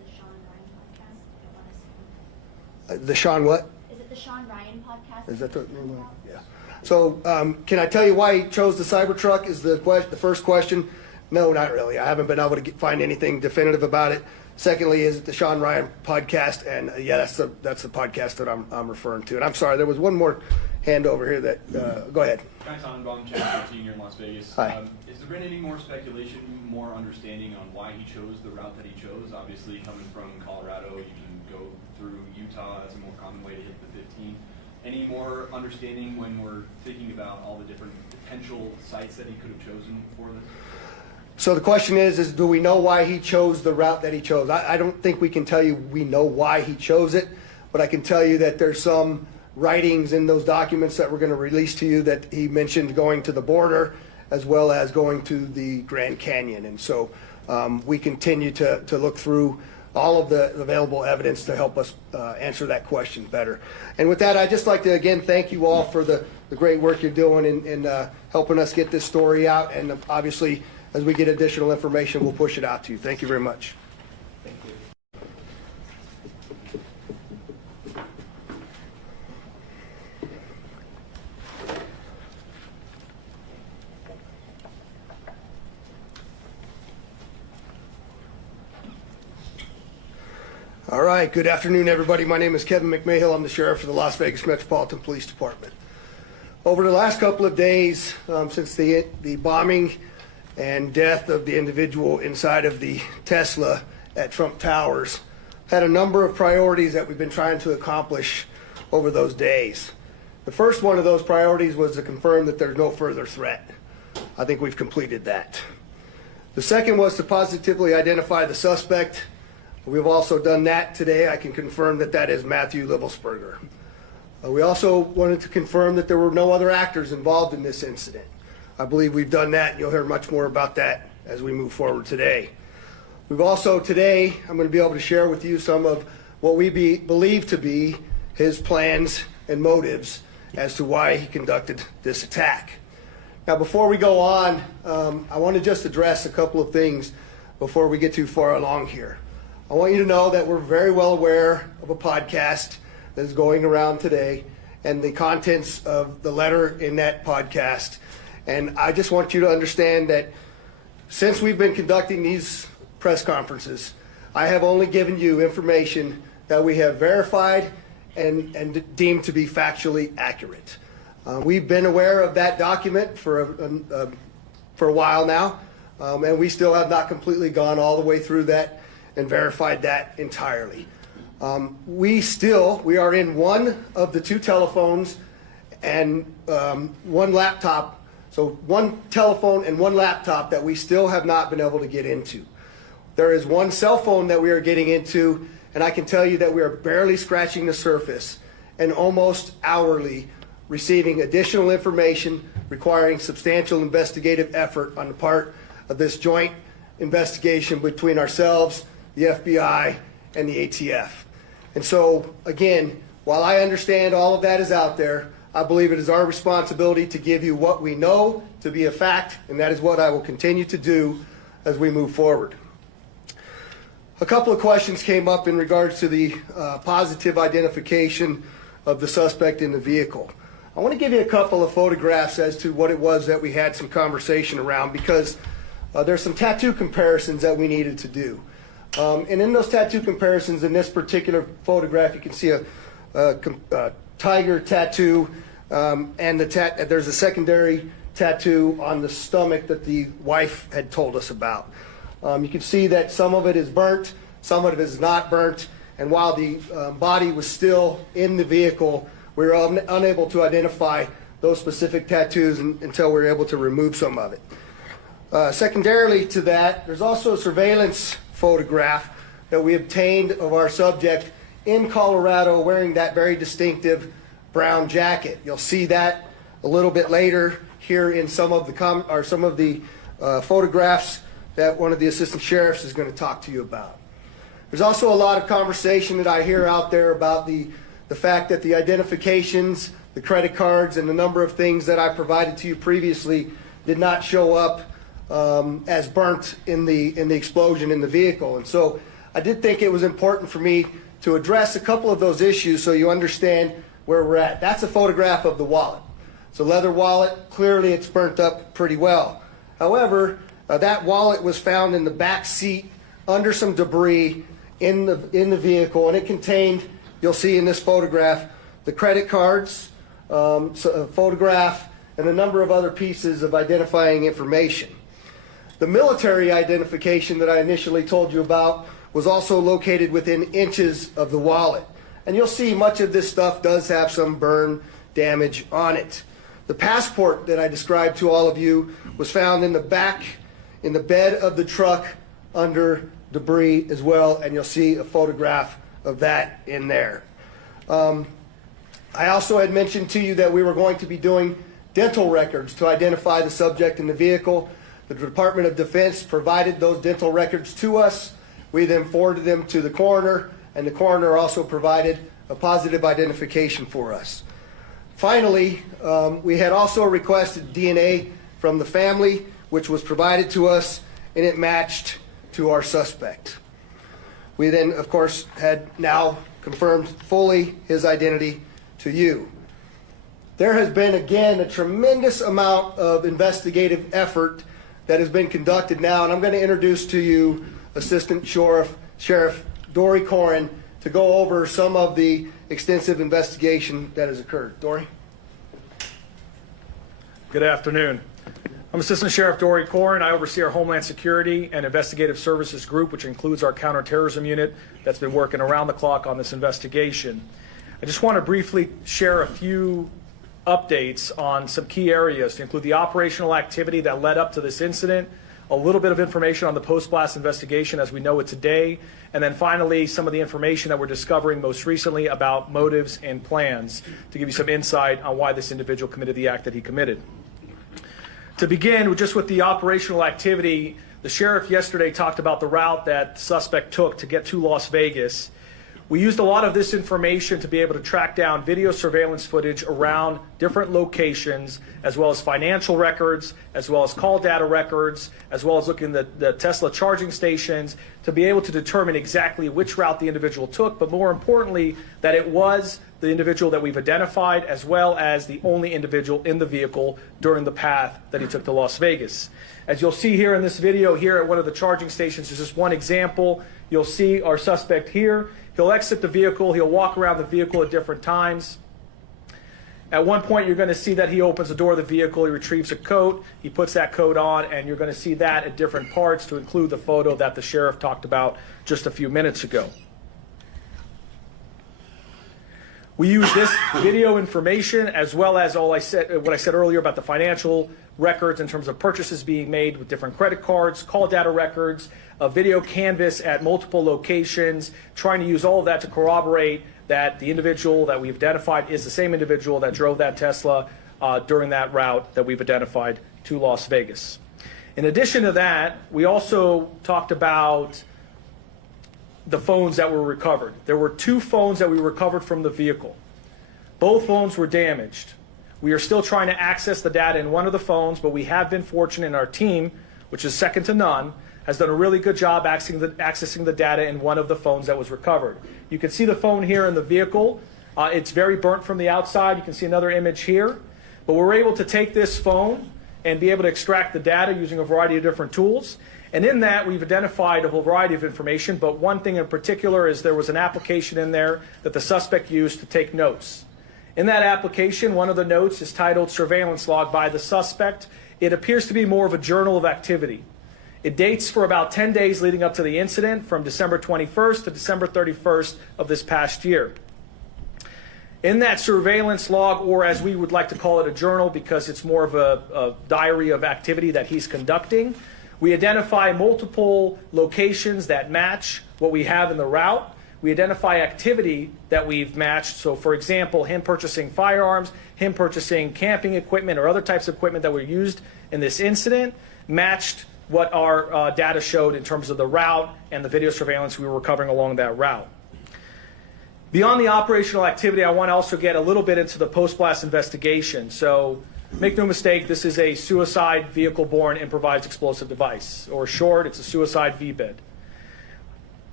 The Sean what? Is it the Sean Ryan podcast? Is that the name? Yeah. So can I tell you why he chose the Cybertruck is the first question? No, not really. I haven't been able to find anything definitive about it. Secondly, is it the Sean Ryan podcast? And yeah, that's the podcast that I'm referring to. And I'm sorry, there was one more hand over here that, go ahead. Guy Tannenbaum, Channel 13 here in Las Vegas. Hi. Has there been any more speculation, more understanding on why he chose the route that he chose? Obviously, coming from Colorado, you can go through Utah. That's a more common way to hit the 15. Any more understanding when we're thinking about all the different potential sites that he could have chosen for this? So the question is do we know why he chose the route that he chose? I don't think we can tell you we know why he chose it, but I can tell you that there's some writings in those documents that we're going to release to you that he mentioned going to the border as well as going to the Grand Canyon. And so we continue to look through all of the available evidence to help us answer that question better. And with that, I'd just like to again thank you all for the great work you're doing in helping us get this story out. And obviously, as we get additional information, we'll push it out to you. Thank you very much. Thank you. All right, good afternoon, everybody. My name is Kevin McMahill. I'm the sheriff of the Las Vegas Metropolitan Police Department. Over the last couple of days, since the bombing and death of the individual inside of the Tesla at Trump Towers, had a number of priorities that we've been trying to accomplish over those days. The first one of those priorities was to confirm that there's no further threat. I think we've completed that. The second was to positively identify the suspect. We've also done that today. I can confirm that that is Matthew Livelsberger. We also wanted to confirm that there were no other actors involved in this incident. I believe we've done that, and you'll hear much more about that as we move forward today. We've also today, I'm going to be able to share with you some of what we believe to be his plans and motives as to why he conducted this attack. Now, before we go on, I want to just address a couple of things before we get too far along here. I want you to know that we're very well aware of a podcast that is going around today and the contents of the letter in that podcast. And I just want you to understand that since we've been conducting these press conferences, I have only given you information that we have verified and deemed to be factually accurate. We've been aware of that document for a while now, and we still have not completely gone all the way through that and verified that entirely. We are in one of the two telephones and one laptop, so one telephone and one laptop that we still have not been able to get into. There is one cell phone that we are getting into, and I can tell you that we are barely scratching the surface and almost hourly receiving additional information requiring substantial investigative effort on the part of this joint investigation between ourselves, the FBI, and the ATF. And so, again, while I understand all of that is out there, I believe it is our responsibility to give you what we know to be a fact, and that is what I will continue to do as we move forward. A couple of questions came up in regards to the positive identification of the suspect in the vehicle. I want to give you a couple of photographs as to what it was that we had some conversation around, because there's some tattoo comparisons that we needed to do. And in those tattoo comparisons, in this particular photograph, you can see a tiger tattoo, and there's a secondary tattoo on the stomach that the wife had told us about. You can see that some of it is burnt, some of it is not burnt, and while the body was still in the vehicle, we were unable to identify those specific tattoos until we were able to remove some of it. Secondarily to that, there's also a surveillance photograph that we obtained of our subject in Colorado wearing that very distinctive brown jacket. You'll see that a little bit later here in some of the photographs that one of the assistant sheriffs is going to talk to you about. There's also a lot of conversation that I hear out there about the fact that the identifications, the credit cards, and the number of things that I provided to you previously did not show up as burnt in the explosion in the vehicle. And so I did think it was important for me to address a couple of those issues so you understand where we're at. That's a photograph of the wallet. It's a leather wallet. Clearly, it's burnt up pretty well. However, that wallet was found in the back seat under some debris in the vehicle, and it contained, you'll see in this photograph, the credit cards, a photograph, and a number of other pieces of identifying information. The military identification that I initially told you about was also located within inches of the wallet. And you'll see much of this stuff does have some burn damage on it. The passport that I described to all of you was found in the back, in the bed of the truck under debris as well, and you'll see a photograph of that in there. I also had mentioned to you that we were going to be doing dental records to identify the subject in the vehicle. The Department of Defense provided those dental records to us. We then forwarded them to the coroner, and the coroner also provided a positive identification for us. Finally, we had also requested DNA from the family, which was provided to us, and it matched to our suspect. We then, of course, had now confirmed fully his identity to you. There has been, again, a tremendous amount of investigative effort that has been conducted now, and I'm going to introduce to you Assistant Sheriff Dory Corin to go over some of the extensive investigation that has occurred. Dory? Good afternoon. I'm Assistant Sheriff Dory Corin. I oversee our Homeland Security and Investigative Services Group, which includes our counterterrorism unit that's been working around the clock on this investigation. I just want to briefly share a few updates on some key areas to include the operational activity that led up to this incident, a little bit of information on the post-blast investigation as we know it today, and then finally some of the information that we're discovering most recently about motives and plans to give you some insight on why this individual committed the act that he committed. To begin, just with the operational activity, the sheriff yesterday talked about the route that the suspect took to get to Las Vegas. We used a lot of this information to be able to track down video surveillance footage around different locations, as well as financial records, as well as call data records, as well as looking at the Tesla charging stations to be able to determine exactly which route the individual took, but more importantly, that it was the individual that we've identified, as well as the only individual in the vehicle during the path that he took to Las Vegas. As you'll see here in this video here at one of the charging stations, there's just one example. You'll see our suspect here. He'll exit the vehicle. He'll walk around the vehicle at different times. At one point, you're going to see that he opens the door of the vehicle. He retrieves a coat. He puts that coat on, and you're going to see that at different parts to include the photo that the sheriff talked about just a few minutes ago. We use this video information as well as what I said earlier about the financial records in terms of purchases being made with different credit cards, call data records, a video canvas at multiple locations, trying to use all of that to corroborate that the individual that we've identified is the same individual that drove that Tesla during that route that we've identified to Las Vegas. In addition to that, we also talked about the phones that were recovered. There were 2 phones that we recovered from the vehicle. Both phones were damaged. We are still trying to access the data in one of the phones, but we have been fortunate in our team, which is second to none, has done a really good job accessing the data in one of the phones that was recovered. You can see the phone here in the vehicle. It's very burnt from the outside. You can see another image here. But we're able to take this phone and be able to extract the data using a variety of different tools. And in that, we've identified a whole variety of information, but one thing in particular is there was an application in there that the suspect used to take notes. In that application, one of the notes is titled Surveillance Log by the Suspect. It appears to be more of a journal of activity. It dates for about 10 days leading up to the incident, from December 21st to December 31st of this past year. In that surveillance log, or as we would like to call it, a journal, because it's more of a diary of activity that he's conducting, we identify multiple locations that match what we have in the route. We identify activity that we've matched. So, for example, him purchasing firearms, him purchasing camping equipment or other types of equipment that were used in this incident matched what our data showed in terms of the route and the video surveillance we were recovering along that route. Beyond the operational activity, I want to also get a little bit into the post-blast investigation. So, make no mistake, this is a suicide vehicle-borne improvised explosive device, or short, it's a suicide VBID.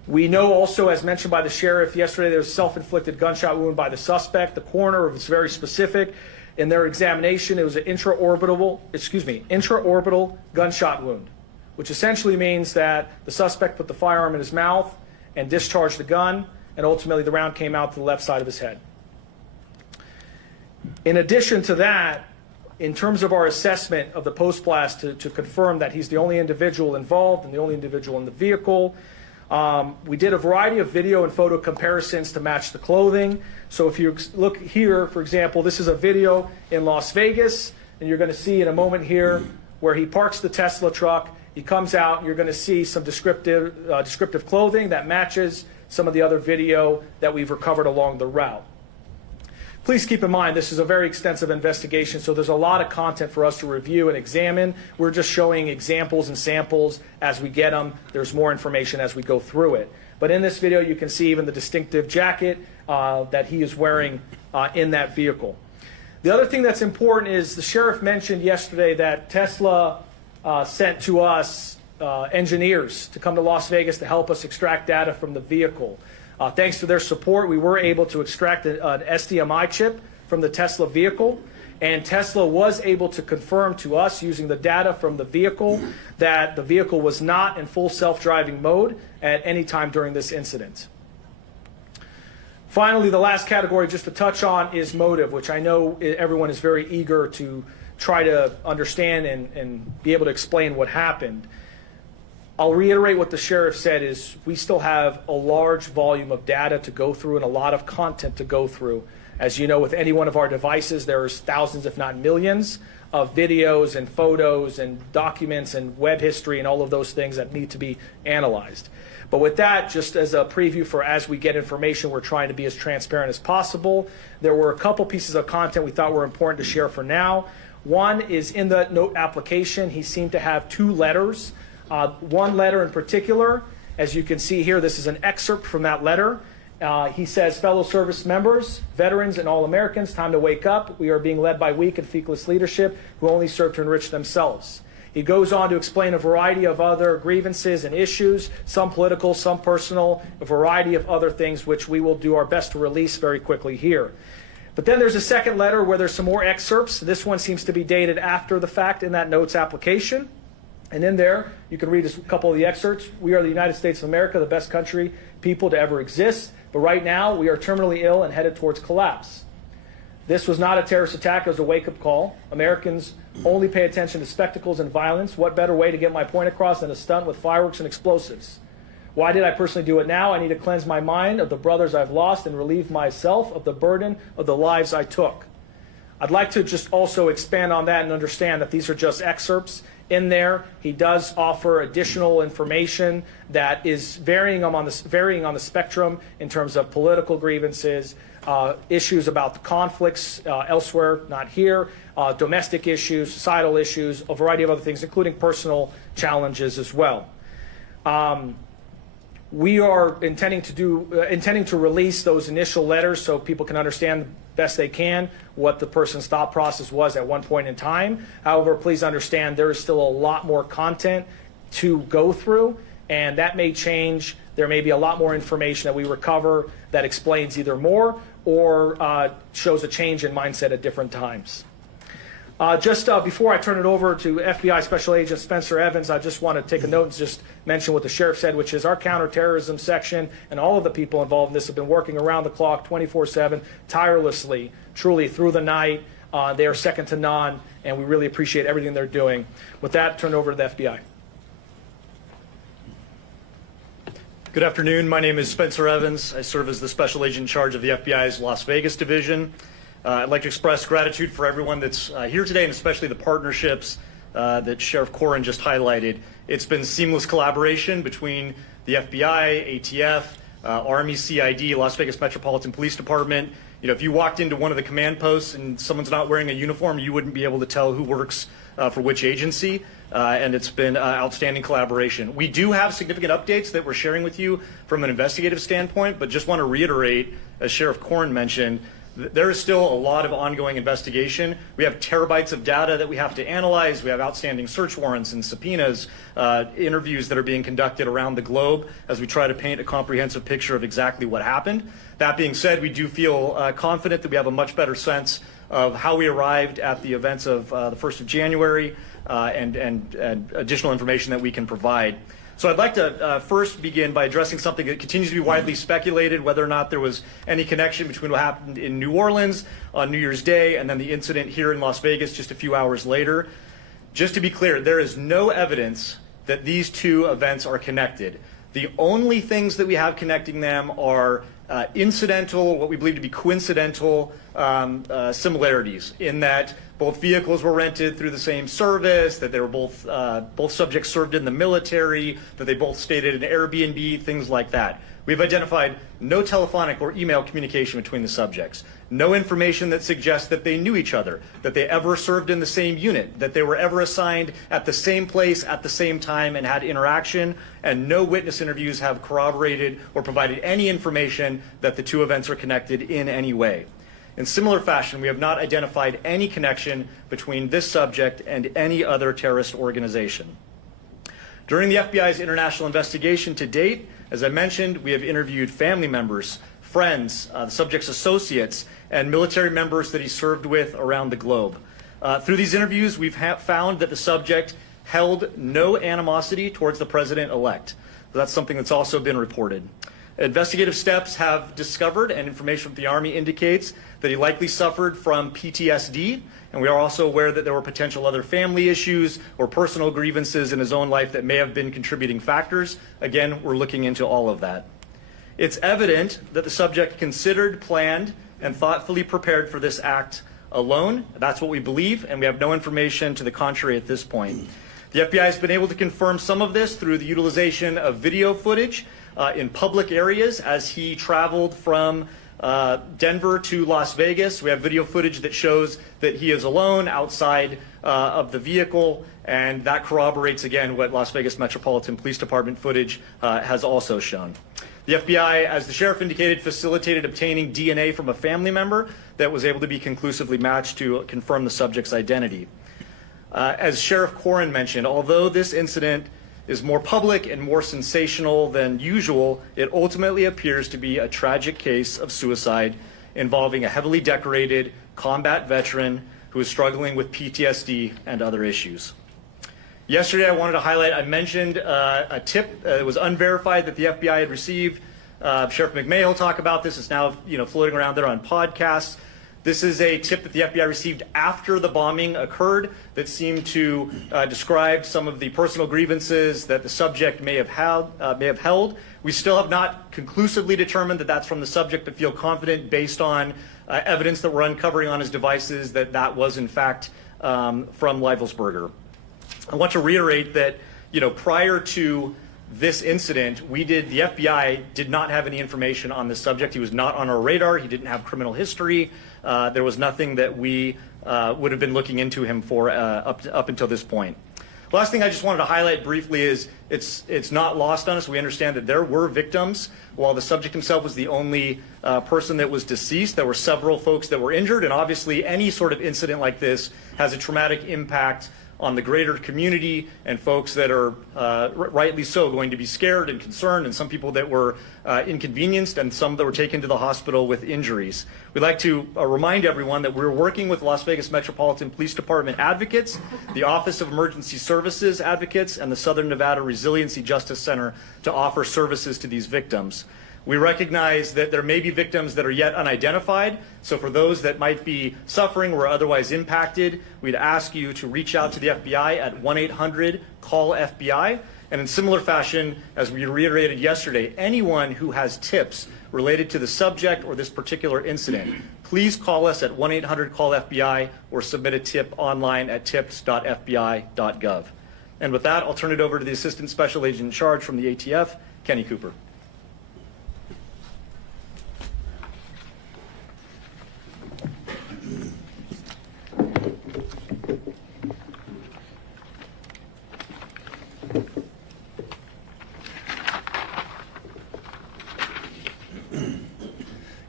We know also, as mentioned by the sheriff yesterday, there was a self-inflicted gunshot wound by the suspect. The coroner was very specific. In their examination, it was an intraorbital gunshot wound, which essentially means that the suspect put the firearm in his mouth and discharged the gun, and ultimately the round came out to the left side of his head. In addition to that, in terms of our assessment of the post-blast to confirm that he's the only individual involved and the only individual in the vehicle, we did a variety of video and photo comparisons to match the clothing. So if you look here, for example, this is a video in Las Vegas, and you're going to see in a moment here where he parks the Tesla truck. He comes out, and you're going to see some descriptive clothing that matches some of the other video that we've recovered along the route. Please keep in mind, this is a very extensive investigation, so there's a lot of content for us to review and examine. We're just showing examples and samples as we get them. There's more information as we go through it. But in this video, you can see even the distinctive jacket that he is wearing in that vehicle. The other thing that's important is the sheriff mentioned yesterday that Tesla sent to us engineers to come to Las Vegas to help us extract data from the vehicle. Thanks to their support, we were able to extract an SDMI chip from the Tesla vehicle, and Tesla was able to confirm to us using the data from the vehicle that the vehicle was not in full self-driving mode at any time during this incident. Finally, the last category just to touch on is motive, which I know everyone is very eager to try to understand and be able to explain what happened. I'll reiterate what the sheriff said is we still have a large volume of data to go through and a lot of content to go through. As you know, with any one of our devices, there's thousands, if not millions, of videos and photos and documents and web history and all of those things that need to be analyzed. But with that, just as a preview for as we get information, we're trying to be as transparent as possible. There were a couple pieces of content we thought were important to share for now. One is in the note application, he seemed to have two letters. One letter in particular, as you can see here, this is an excerpt from that letter. He says, fellow service members, veterans, and all Americans, time to wake up. We are being led by weak and feckless leadership who only serve to enrich themselves. He goes on to explain a variety of other grievances and issues, some political, some personal, a variety of other things which we will do our best to release very quickly here. But then there's a second letter where there's some more excerpts. This one seems to be dated after the fact in that notes application. And in there, you can read a couple of the excerpts. We are the United States of America, the best country, people to ever exist. But right now, we are terminally ill and headed towards collapse. This was not a terrorist attack. It was a wake-up call. Americans only pay attention to spectacles and violence. What better way to get my point across than a stunt with fireworks and explosives? Why did I personally do it now? I need to cleanse my mind of the brothers I've lost and relieve myself of the burden of the lives I took. I'd like to just also expand on that and understand that these are just excerpts. In there, he does offer additional information that is varying on the spectrum in terms of political grievances, issues about the conflicts elsewhere, not here, domestic issues, societal issues, a variety of other things, including personal challenges as well. We are intending to release those initial letters so people can understand the best they can what the person's thought process was at one point in time. However, please understand there is still a lot more content to go through, and that may change. There may be a lot more information that we recover that explains either more or shows a change in mindset at different times. Just before I turn it over to FBI Special Agent Spencer Evans, I just want to take a note and just mention what the sheriff said, which is our counterterrorism section and all of the people involved in this have been working around the clock, 24/7, tirelessly, truly through the night. They are second to none, and we really appreciate everything they're doing. With that, turn it over to the FBI. Good afternoon. My name is Spencer Evans. I serve as the Special Agent in charge of the FBI's Las Vegas division. I'd like to express gratitude for everyone that's here today, and especially the partnerships that Sheriff Corrin just highlighted. It's been seamless collaboration between the FBI, ATF, Army, CID, Las Vegas Metropolitan Police Department. You know, if you walked into one of the command posts and someone's not wearing a uniform, you wouldn't be able to tell who works for which agency, and it's been outstanding collaboration. We do have significant updates that we're sharing with you from an investigative standpoint, but just want to reiterate, as Sheriff Corrin mentioned, There is still a lot of ongoing investigation. We have terabytes of data that we have to analyze. We have outstanding search warrants and subpoenas, interviews that are being conducted around the globe as we try to paint a comprehensive picture of exactly what happened. That being said, we do feel confident that we have a much better sense of how we arrived at the events of the 1st of January and additional information that we can provide. So I'd like to first begin by addressing something that continues to be widely speculated, whether or not there was any connection between what happened in New Orleans on New Year's Day and then the incident here in Las Vegas just a few hours later. Just to be clear, there is no evidence that these two events are connected. The only things that we have connecting them are incidental, what we believe to be coincidental similarities in that both vehicles were rented through the same service, that they were both subjects served in the military, that they both stayed at an Airbnb, things like that. We've identified no telephonic or email communication between the subjects, no information that suggests that they knew each other, that they ever served in the same unit, that they were ever assigned at the same place at the same time and had interaction, and no witness interviews have corroborated or provided any information that the two events are connected in any way. In similar fashion, we have not identified any connection between this subject and any other terrorist organization. During the FBI's international investigation to date, as I mentioned, we have interviewed family members, friends, the subject's associates, and military members that he served with around the globe. Through these interviews, we've found that the subject held no animosity towards the president-elect. That's something that's also been reported. Investigative steps have discovered, and information from the Army indicates, that he likely suffered from PTSD, and we are also aware that there were potential other family issues or personal grievances in his own life that may have been contributing factors. Again, we're looking into all of that. It's evident that the subject considered, planned, and thoughtfully prepared for this act alone. That's what we believe, and we have no information to the contrary at this point. The FBI has been able to confirm some of this through the utilization of video footage in public areas as he traveled from Denver to Las Vegas. We have video footage that shows that he is alone outside of the vehicle, and that corroborates again what Las Vegas Metropolitan Police Department footage has also shown. The FBI, as the sheriff indicated, facilitated obtaining DNA from a family member that was able to be conclusively matched to confirm the subject's identity. As Sheriff Corrin mentioned, although this incident is more public and more sensational than usual, it ultimately appears to be a tragic case of suicide involving a heavily decorated combat veteran who is struggling with PTSD and other issues. Yesterday, I wanted to highlight, I mentioned a tip that was unverified that the FBI had received. Sheriff McMahon will talk about this. It's now floating around there on podcasts. This is a tip that the FBI received after the bombing occurred that seemed to describe some of the personal grievances that the subject may have held. We still have not conclusively determined that that's from the subject, but feel confident based on evidence that we're uncovering on his devices that that was in fact from Livelsberger. I want to reiterate that prior to this incident, the FBI did not have any information on this subject. He was not on our radar. He didn't have criminal history. There was nothing that we would have been looking into him for up until this point. Last thing I just wanted to highlight briefly is it's not lost on us. We understand that there were victims. While the subject himself was the only person that was deceased, there were several folks that were injured, and obviously any sort of incident like this has a traumatic impact on the greater community and folks that are rightly so going to be scared and concerned, and some people that were inconvenienced and some that were taken to the hospital with injuries. We'd like to remind everyone that we're working with Las Vegas Metropolitan Police Department advocates, the Office of Emergency Services advocates, and the Southern Nevada Resiliency Justice Center to offer services to these victims. We recognize that there may be victims that are yet unidentified, so for those that might be suffering or otherwise impacted, we'd ask you to reach out to the FBI at 1-800-CALL-FBI. And in similar fashion, as we reiterated yesterday, anyone who has tips related to the subject or this particular incident, please call us at 1-800-CALL-FBI or submit a tip online at tips.fbi.gov. And with that, I'll turn it over to the Assistant Special Agent in Charge from the ATF, Kenny Cooper.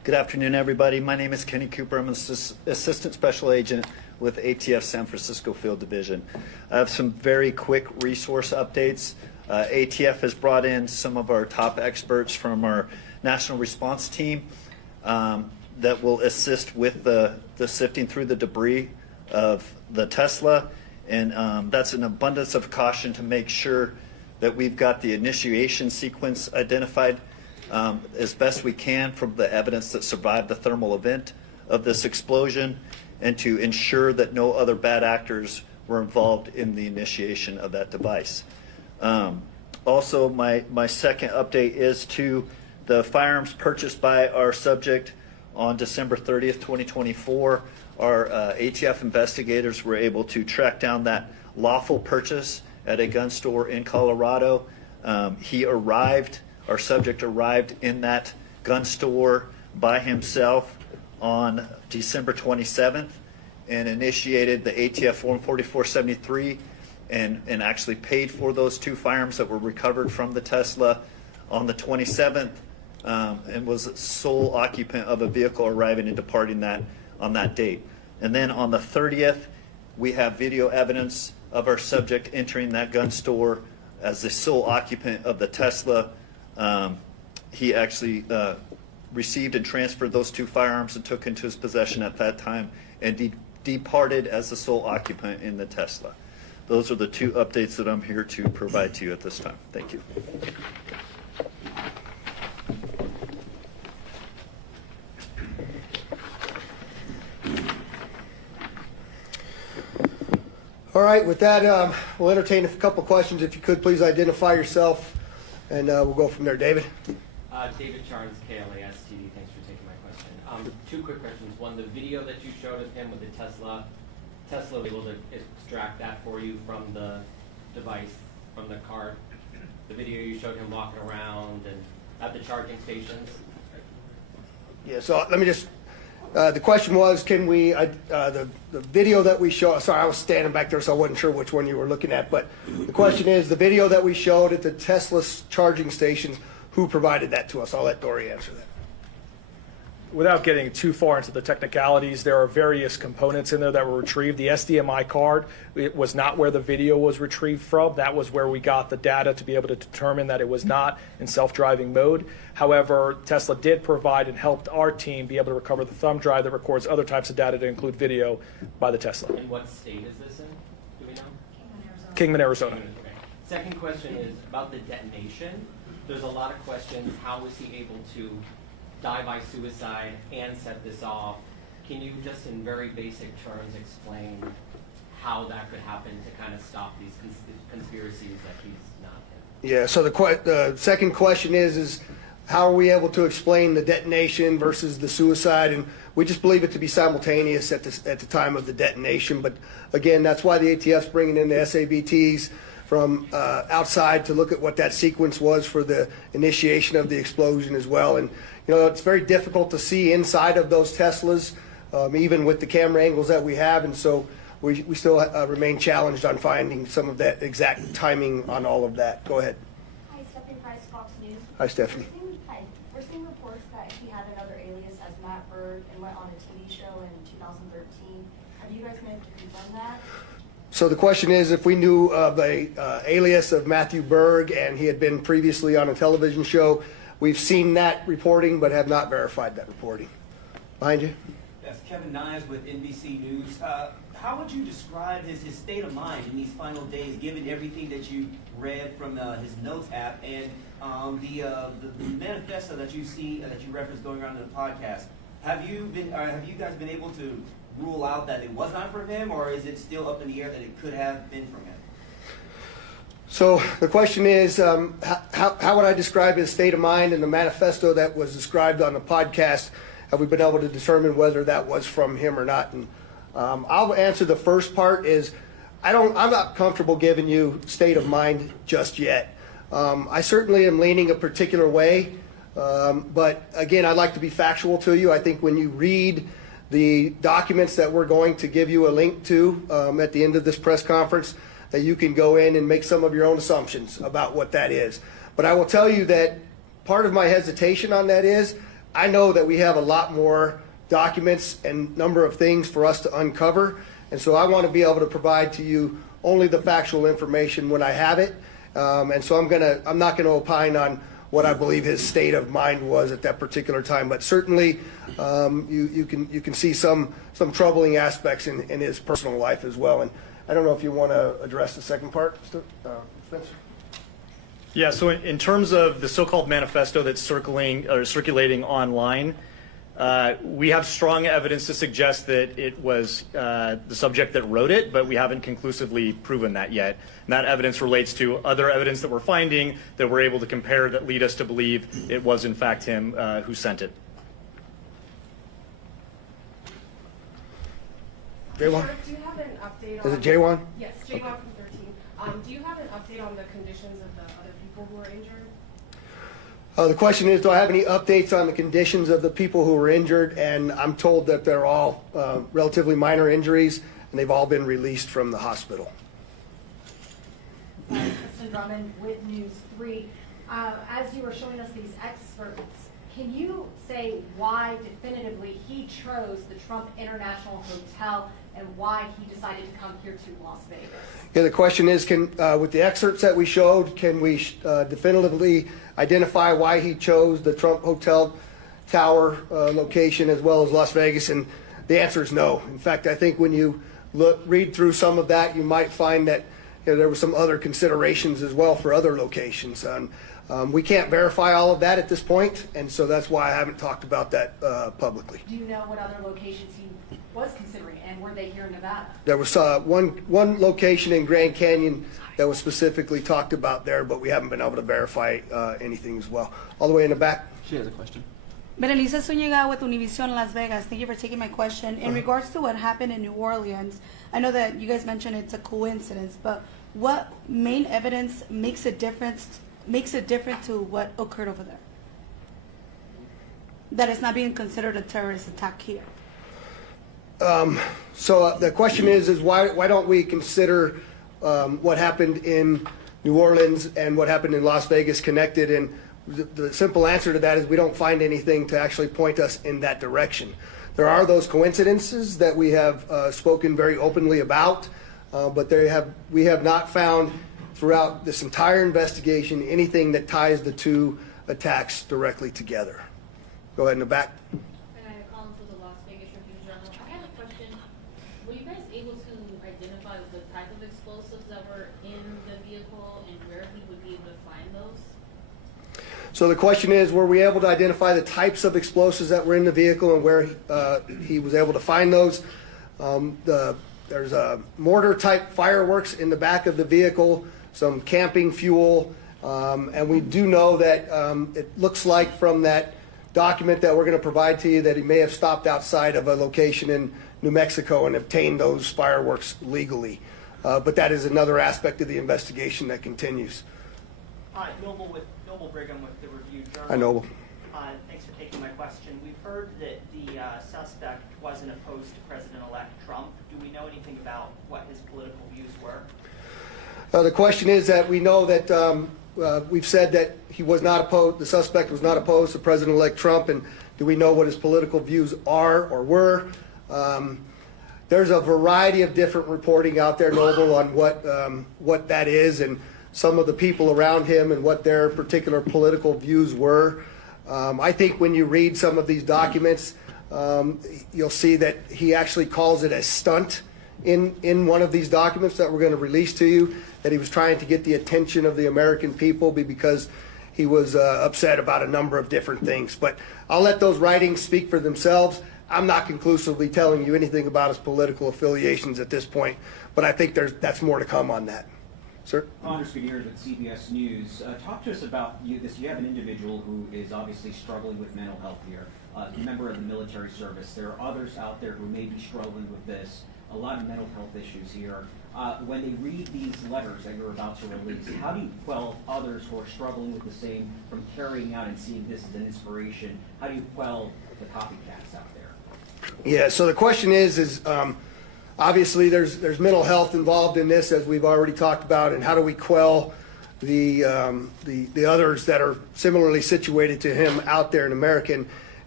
Good afternoon, everybody. My name is Kenny Cooper. I'm an Assistant Special Agent with ATF San Francisco Field Division. I have some very quick resource updates. ATF has brought in some of our top experts from our national response team that will assist with the sifting through the debris of the Tesla. And that's an abundance of caution to make sure that we've got the initiation sequence identified as best we can from the evidence that survived the thermal event of this explosion, and to ensure that no other bad actors were involved in the initiation of that device. Also, my second update is to the firearms purchased by our subject on December 30th, 2024. Our ATF investigators were able to track down that lawful purchase at a gun store in Colorado. Our subject arrived in that gun store by himself on December 27th and initiated the ATF Form 4473 and actually paid for those two firearms that were recovered from the Tesla on the 27th and was sole occupant of a vehicle arriving and departing that on that date. And then on the 30th, we have video evidence of our subject entering that gun store as the sole occupant of the Tesla. He actually received and transferred those two firearms and took into his possession at that time and departed as the sole occupant in the Tesla. Those are the two updates that I'm here to provide to you at this time. Thank you. All right, with that, we'll entertain a couple questions. If you could, please identify yourself, and we'll go from there. David? David Charnes, KLAS TV. Thanks for taking my question. Two quick questions. One, the video that you showed of him with the Tesla was able to extract that for you from the device, from the card. The video you showed him walking around and at the charging stations. Yeah, so let me just, the question was, can we, the video that we show, sorry, I was standing back there, so I wasn't sure which one you were looking at, but the question is, the video that we showed at the Tesla charging stations, who provided that to us? I'll let Dory answer that. Without getting too far into the technicalities, there are various components in there that were retrieved. The SDMI card, it was not where the video was retrieved from. That was where we got the data to be able to determine that it was not in self-driving mode. However, Tesla did provide and helped our team be able to recover the thumb drive that records other types of data to include video by the Tesla. And what state is this in? Do we know? Kingman, Arizona. Okay. Second question is about the detonation. There's a lot of questions. How was he able to die by suicide and set this off? Can you just in very basic terms explain how that could happen to kind of stop these conspiracies that he's not in? Yeah, so the second question is how are we able to explain the detonation versus the suicide? And we just believe it to be simultaneous at the time of the detonation. But again, that's why the ATF's bringing in the SABTs from outside to look at what that sequence was for the initiation of the explosion as well. And you know, it's very difficult to see inside of those Teslas, even with the camera angles that we have. And so we still remain challenged on finding some of that exact timing on all of that. Go ahead. Hi, Stephanie Price, Fox News. Hi, Stephanie. Hi. We're seeing reports that he had another alias as Matt Berg and went on a TV show in 2013. Have you guys been able to confirm that? So the question is if we knew of a alias of Matthew Berg and he had been previously on a television show. We've seen that reporting but have not verified that reporting. Behind you. Yes, Kevin Nyes with NBC News. How would you describe his state of mind in these final days, given everything that you read from his notes app and the manifesto that you see that you referenced going around in the podcast? Have you guys been able to rule out that it was not from him, or is it still up in the air that it could have been from him? So the question is, how would I describe his state of mind in the manifesto that was described on the podcast? Have we been able to determine whether that was from him or not? And I'll answer the first part is, I'm not comfortable giving you state of mind just yet. I certainly am leaning a particular way, but again, I'd like to be factual to you. I think when you read the documents that we're going to give you a link to at the end of this press conference, that you can go in and make some of your own assumptions about what that is. But I will tell you that part of my hesitation on that is I know that we have a lot more documents and number of things for us to uncover, and so I want to be able to provide to you only the factual information when I have it. And so I'm not gonna opine on what I believe his state of mind was at that particular time, but certainly you can see some troubling aspects in his personal life as well. And I don't know if you want to address the second part, Spencer. Yeah, so in terms of the so-called manifesto that's circulating online, we have strong evidence to suggest that it was the subject that wrote it, but we haven't conclusively proven that yet. And that evidence relates to other evidence that we're finding that we're able to compare that lead us to believe it was in fact him who sent it. J1? Do you have an update on... Is it J1? Yes, J1 from 13. Do you have an update on the conditions of the other people who were injured? The question is, do I have any updates on the conditions of the people who were injured? And I'm told that they're all relatively minor injuries, and they've all been released from the hospital. Kristen Drummond with News 3. As you were showing us these experts, can you say why definitively he chose the Trump International Hotel and why he decided to come here to Las Vegas? Yeah, the question is, with the excerpts that we showed, can we definitively identify why he chose the Trump Hotel Tower location as well as Las Vegas? And the answer is no. In fact, I think when you read through some of that, you might find that there were some other considerations as well for other locations. We can't verify all of that at this point, and so that's why I haven't talked about that publicly. Do you know what other locations he was considering, and were they here in Nevada? There was one location in Grand Canyon that was specifically talked about there, but we haven't been able to verify anything as well. All the way in the back. She has a question. Berenice Zúñiga with Univision Las Vegas. Thank you for taking my question. In regards to what happened in New Orleans, I know that you guys mentioned it's a coincidence, but what main evidence makes it different to what occurred over there? That it's not being considered a terrorist attack here. So the question is why don't we consider what happened in New Orleans and what happened in Las Vegas connected? And the simple answer to that is we don't find anything to actually point us in that direction. There are those coincidences that we have spoken very openly about, but we have not found throughout this entire investigation anything that ties the two attacks directly together. Go ahead in the back. I had a question. Were you guys able to identify the type of explosives that were in the vehicle and where he would be able to find those? So the question is, were we able to identify the types of explosives that were in the vehicle and where he was able to find those? There's a mortar type fireworks in the back of the vehicle, some camping fuel, and we do know that it looks like from that document that we're going to provide to you that he may have stopped outside of a location in New Mexico and obtained those fireworks legally. But that is another aspect of the investigation that continues. Hi, Noble Brigham with the Review Journal. Hi, Noble. Thanks for taking my question. We've heard that the suspect wasn't opposed to President-elect Trump. Do we know anything about what his political views were? The question is that we know that we've said that he was not opposed, the suspect was not opposed to President-elect Trump, and do we know what his political views are or were? There's a variety of different reporting out there, Noble, on what that is and some of the people around him and what their particular political views were. I think when you read some of these documents, you'll see that he actually calls it a stunt in one of these documents that we're going to release to you, that he was trying to get the attention of the American people because he was upset about a number of different things. But I'll let those writings speak for themselves. I'm not conclusively telling you anything about his political affiliations at this point, but I think that's more to come on that. Sir? Anders Gutierrez with CBS News. Talk to us about this. You have an individual who is obviously struggling with mental health here, a member of the military service. There are others out there who may be struggling with this, a lot of mental health issues here. When they read these letters that you're about to release, how do you quell others who are struggling with the same from carrying out and seeing this as an inspiration? How do you quell the copycats out there? Yeah, so the question is obviously there's mental health involved in this, as we've already talked about, and how do we quell the others that are similarly situated to him out there in America?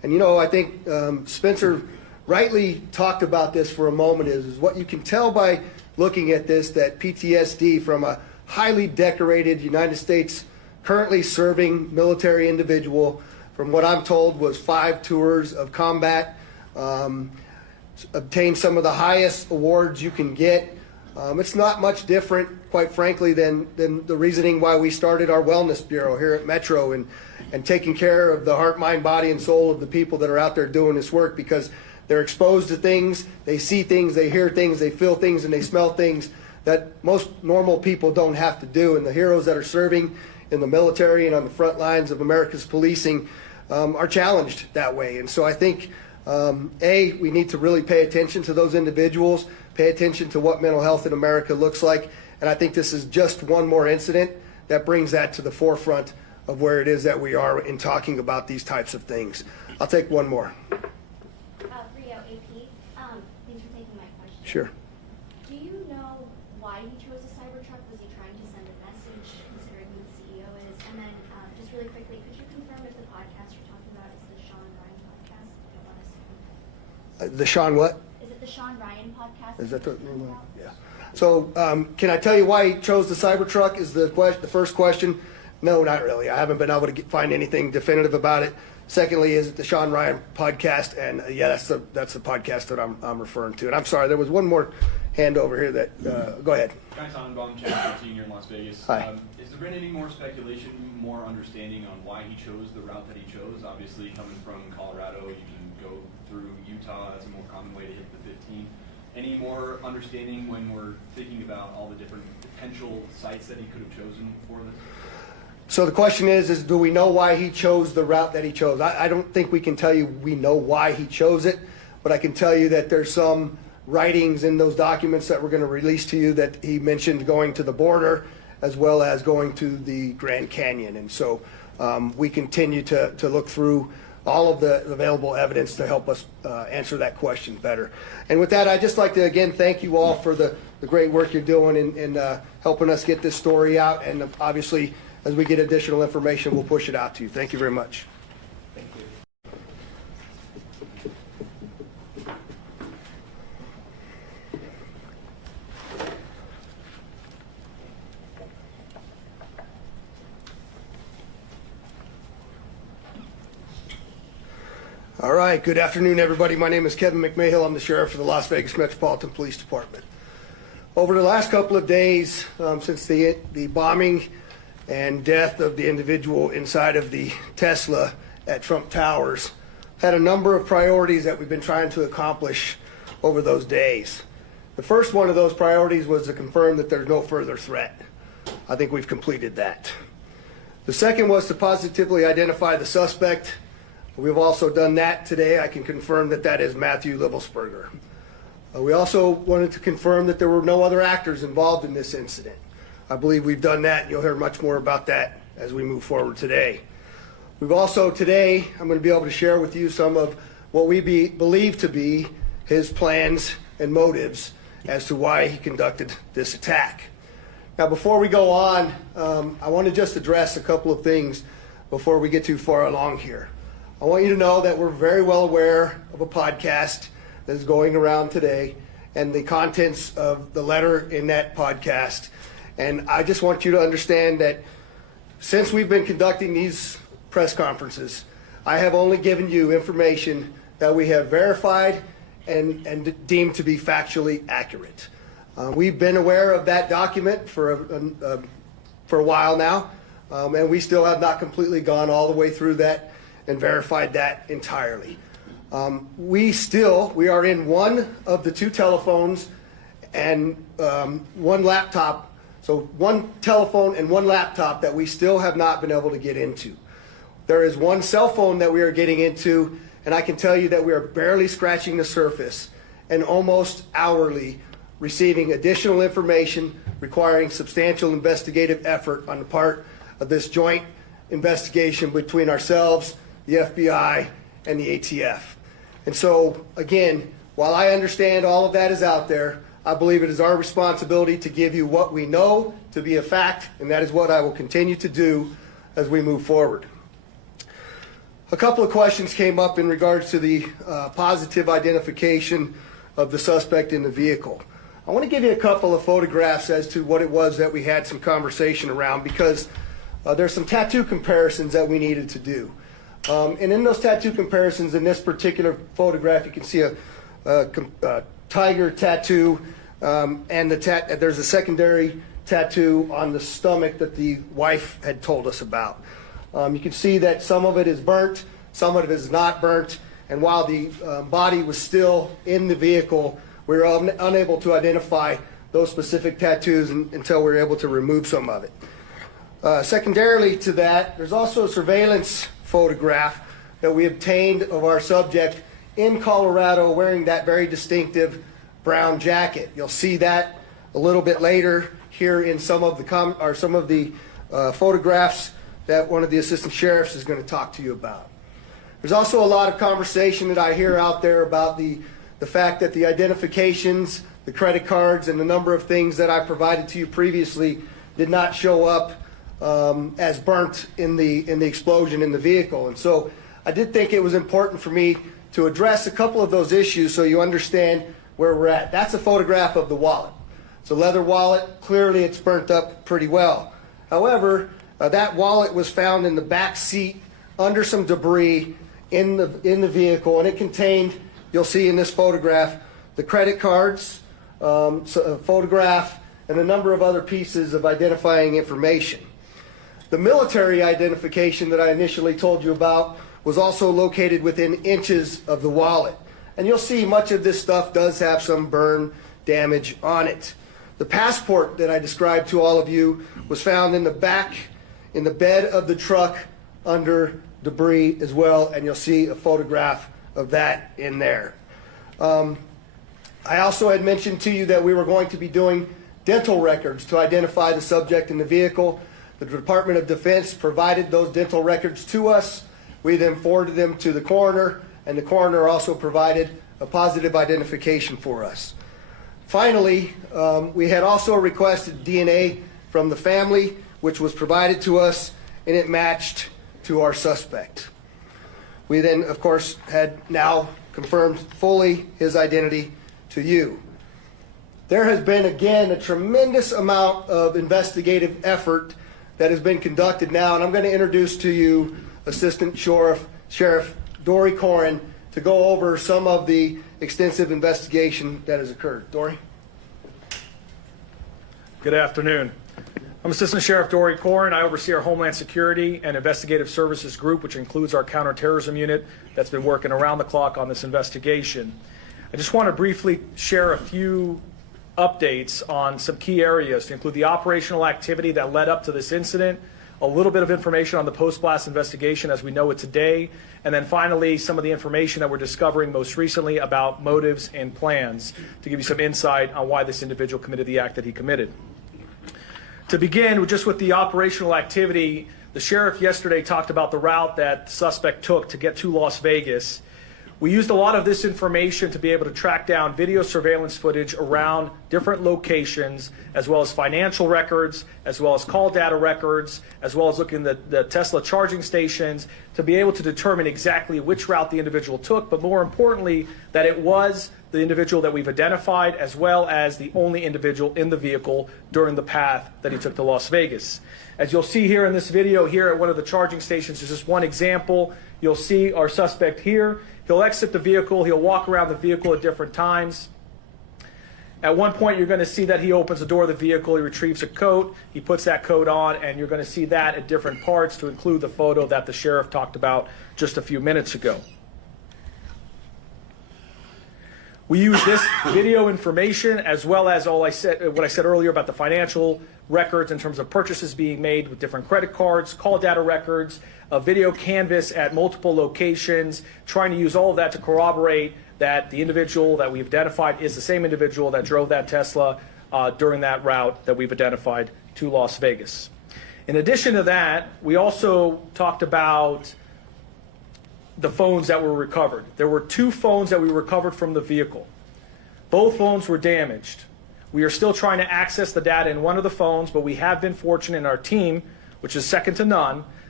And I think Spencer rightly talked about this for a moment is what you can tell by looking at this, that PTSD from a highly decorated United States currently serving military individual, from what I'm told was 5 tours of combat, obtained some of the highest awards you can get. It's not much different, quite frankly, than the reasoning why we started our wellness bureau here at Metro and taking care of the heart, mind, body, and soul of the people that are out there doing this work, because they're exposed to things, they see things, they hear things, they feel things, and they smell things that most normal people don't have to do. And the heroes that are serving in the military and on the front lines of America's policing are challenged that way. And so I think, we need to really pay attention to those individuals, pay attention to what mental health in America looks like. And I think this is just one more incident that brings that to the forefront of where it is that we are in talking about these types of things. I'll take one more. Rio, AP, thanks for taking my question. Sure. Do you know why he chose a Cybertruck? Was he trying to send a message, considering who the CEO is? And then, just really quickly, could you confirm if the podcast you're talking about is the Sean Ryan podcast? I don't want to The Sean what? Is it the Sean Ryan podcast? Is that the yeah? So can I tell you why he chose the Cybertruck? Is the first question? No, not really. I haven't been able to find anything definitive about it. Secondly, is it the Sean Ryan podcast? And yeah, that's the podcast that I'm referring to. And I'm sorry, there was one more hand over here that. Go ahead. Guy Sonnenbaum, Channel 13 here in Las Vegas. Hi. Has there been any more speculation, more understanding on why he chose the route that he chose? Obviously, coming from Colorado, you can go through Utah. That's a more common way to hit the 15. Any more understanding when we're thinking about all the different potential sites that he could have chosen for this? So the question is do we know why he chose the route that he chose? I don't think we can tell you we know why he chose it, but I can tell you that there's some writings in those documents that we're going to release to you that he mentioned going to the border as well as going to the Grand Canyon. And so we continue to look through all of the available evidence to help us answer that question better. And with that, I'd just like to again thank you all for the great work you're doing in helping us get this story out. And obviously, as we get additional information, we'll push it out to you. Thank you very much. Thank you. All right, good afternoon, everybody. My name is Kevin McMahill. I'm the sheriff for the Las Vegas Metropolitan Police Department. Over the last couple of days, since the bombing and death of the individual inside of the Tesla at Trump Towers, had a number of priorities that we've been trying to accomplish over those days. The first one of those priorities was to confirm that there's no further threat. I think we've completed that. The second was to positively identify the suspect. We've also done that today. I can confirm that that is Matthew Livelsberger. We also wanted to confirm that there were no other actors involved in this incident. I believe we've done that, and you'll hear much more about that as we move forward today. We've also today, I'm going to be able to share with you some of what we believe to be his plans and motives as to why he conducted this attack. Now, before we go on, I want to just address a couple of things before we get too far along here. I want you to know that we're very well aware of a podcast that is going around today and the contents of the letter in that podcast. And I just want you to understand that since we've been conducting these press conferences, I have only given you information that we have verified and deemed to be factually accurate. We've been aware of that document for a while now, and we still have not completely gone all the way through that and verified that entirely. We are in one of the two telephones and one laptop, so one telephone and one laptop that we still have not been able to get into. There is one cell phone that we are getting into, and I can tell you that we are barely scratching the surface and almost hourly receiving additional information requiring substantial investigative effort on the part of this joint investigation between ourselves, the FBI, and the ATF. And so, again, while I understand all of that is out there, I believe it is our responsibility to give you what we know to be a fact, and that is what I will continue to do as we move forward. a couple of questions came up in regards to the positive identification of the suspect in the vehicle. I want to give you a couple of photographs as to what it was that we had some conversation around, because there's some tattoo comparisons that we needed to do. And in those tattoo comparisons, in this particular photograph, you can see a tiger tattoo, and there's a secondary tattoo on the stomach that the wife had told us about. You can see that some of it is burnt, some of it is not burnt, and while the body was still in the vehicle, we were unable to identify those specific tattoos until we were able to remove some of it. Secondarily to that, there's also a surveillance photograph that we obtained of our subject in Colorado wearing that very distinctive brown jacket. You'll see that a little bit later here in some of the photographs that one of the assistant sheriffs is going to talk to you about. There's also a lot of conversation that I hear out there about the fact that the identifications, the credit cards, and the number of things that I provided to you previously did not show up as burnt in the explosion in the vehicle. And so I did think it was important for me to address a couple of those issues so you understand where we're at. That's a photograph of the wallet. It's a leather wallet. Clearly it's burnt up pretty well. However, that wallet was found in the back seat under some debris in the vehicle, and it contained, you'll see in this photograph, the credit cards, a photograph, and a number of other pieces of identifying information. The military identification that I initially told you about was also located within inches of the wallet. And you'll see much of this stuff does have some burn damage on it. The passport that I described to all of you was found in the back, in the bed of the truck under debris as well, and you'll see a photograph of that in there. I also had mentioned to you that we were going to be doing dental records to identify the subject in the vehicle. The Department of Defense provided those dental records to us. We then forwarded them to the coroner, and the coroner also provided a positive identification for us. Finally, we had also requested DNA from the family, which was provided to us, and it matched to our suspect. We then, of course, had now confirmed fully his identity to you. There has been, again, a tremendous amount of investigative effort that has been conducted now, and I'm going to introduce to you Assistant Sheriff Dory Corin to go over some of the extensive investigation that has occurred. Dory? Good afternoon. I'm Assistant Sheriff Dory Corin. I oversee our Homeland Security and Investigative Services Group, which includes our counterterrorism unit that's been working around the clock on this investigation. I just want to briefly share a few updates on some key areas to include the operational activity that led up to this incident, a little bit of information on the post-blast investigation as we know it today, and then finally some of the information that we're discovering most recently about motives and plans to give you some insight on why this individual committed the act that he committed. To begin, just with the operational activity, the sheriff yesterday talked about the route that the suspect took to get to Las Vegas. We used a lot of this information to be able to track down video surveillance footage around different locations, as well as financial records, as well as call data records, as well as looking at the Tesla charging stations to be able to determine exactly which route the individual took, but more importantly, that it was the individual that we've identified, as well as the only individual in the vehicle during the path that he took to Las Vegas. As you'll see here in this video here at one of the charging stations, there's just one example. You'll see our suspect here. He'll exit the vehicle. He'll walk around the vehicle at different times. At one point, you're going to see that he opens the door of the vehicle. He retrieves a coat. He puts that coat on, and you're going to see that at different parts to include the photo that the sheriff talked about just a few minutes ago. We use this video information as well as what I said earlier about the financial records in terms of purchases being made with different credit cards, call data records, a video canvas at multiple locations, trying to use all of that to corroborate that the individual that we've identified is the same individual that drove that Tesla during that route that we've identified to Las Vegas. In addition to that, we also talked about the phones that were recovered. There were 2 phones that we recovered from the vehicle. Both phones were damaged. We are still trying to access the data in one of the phones, but we have been fortunate in our team, which is second to none,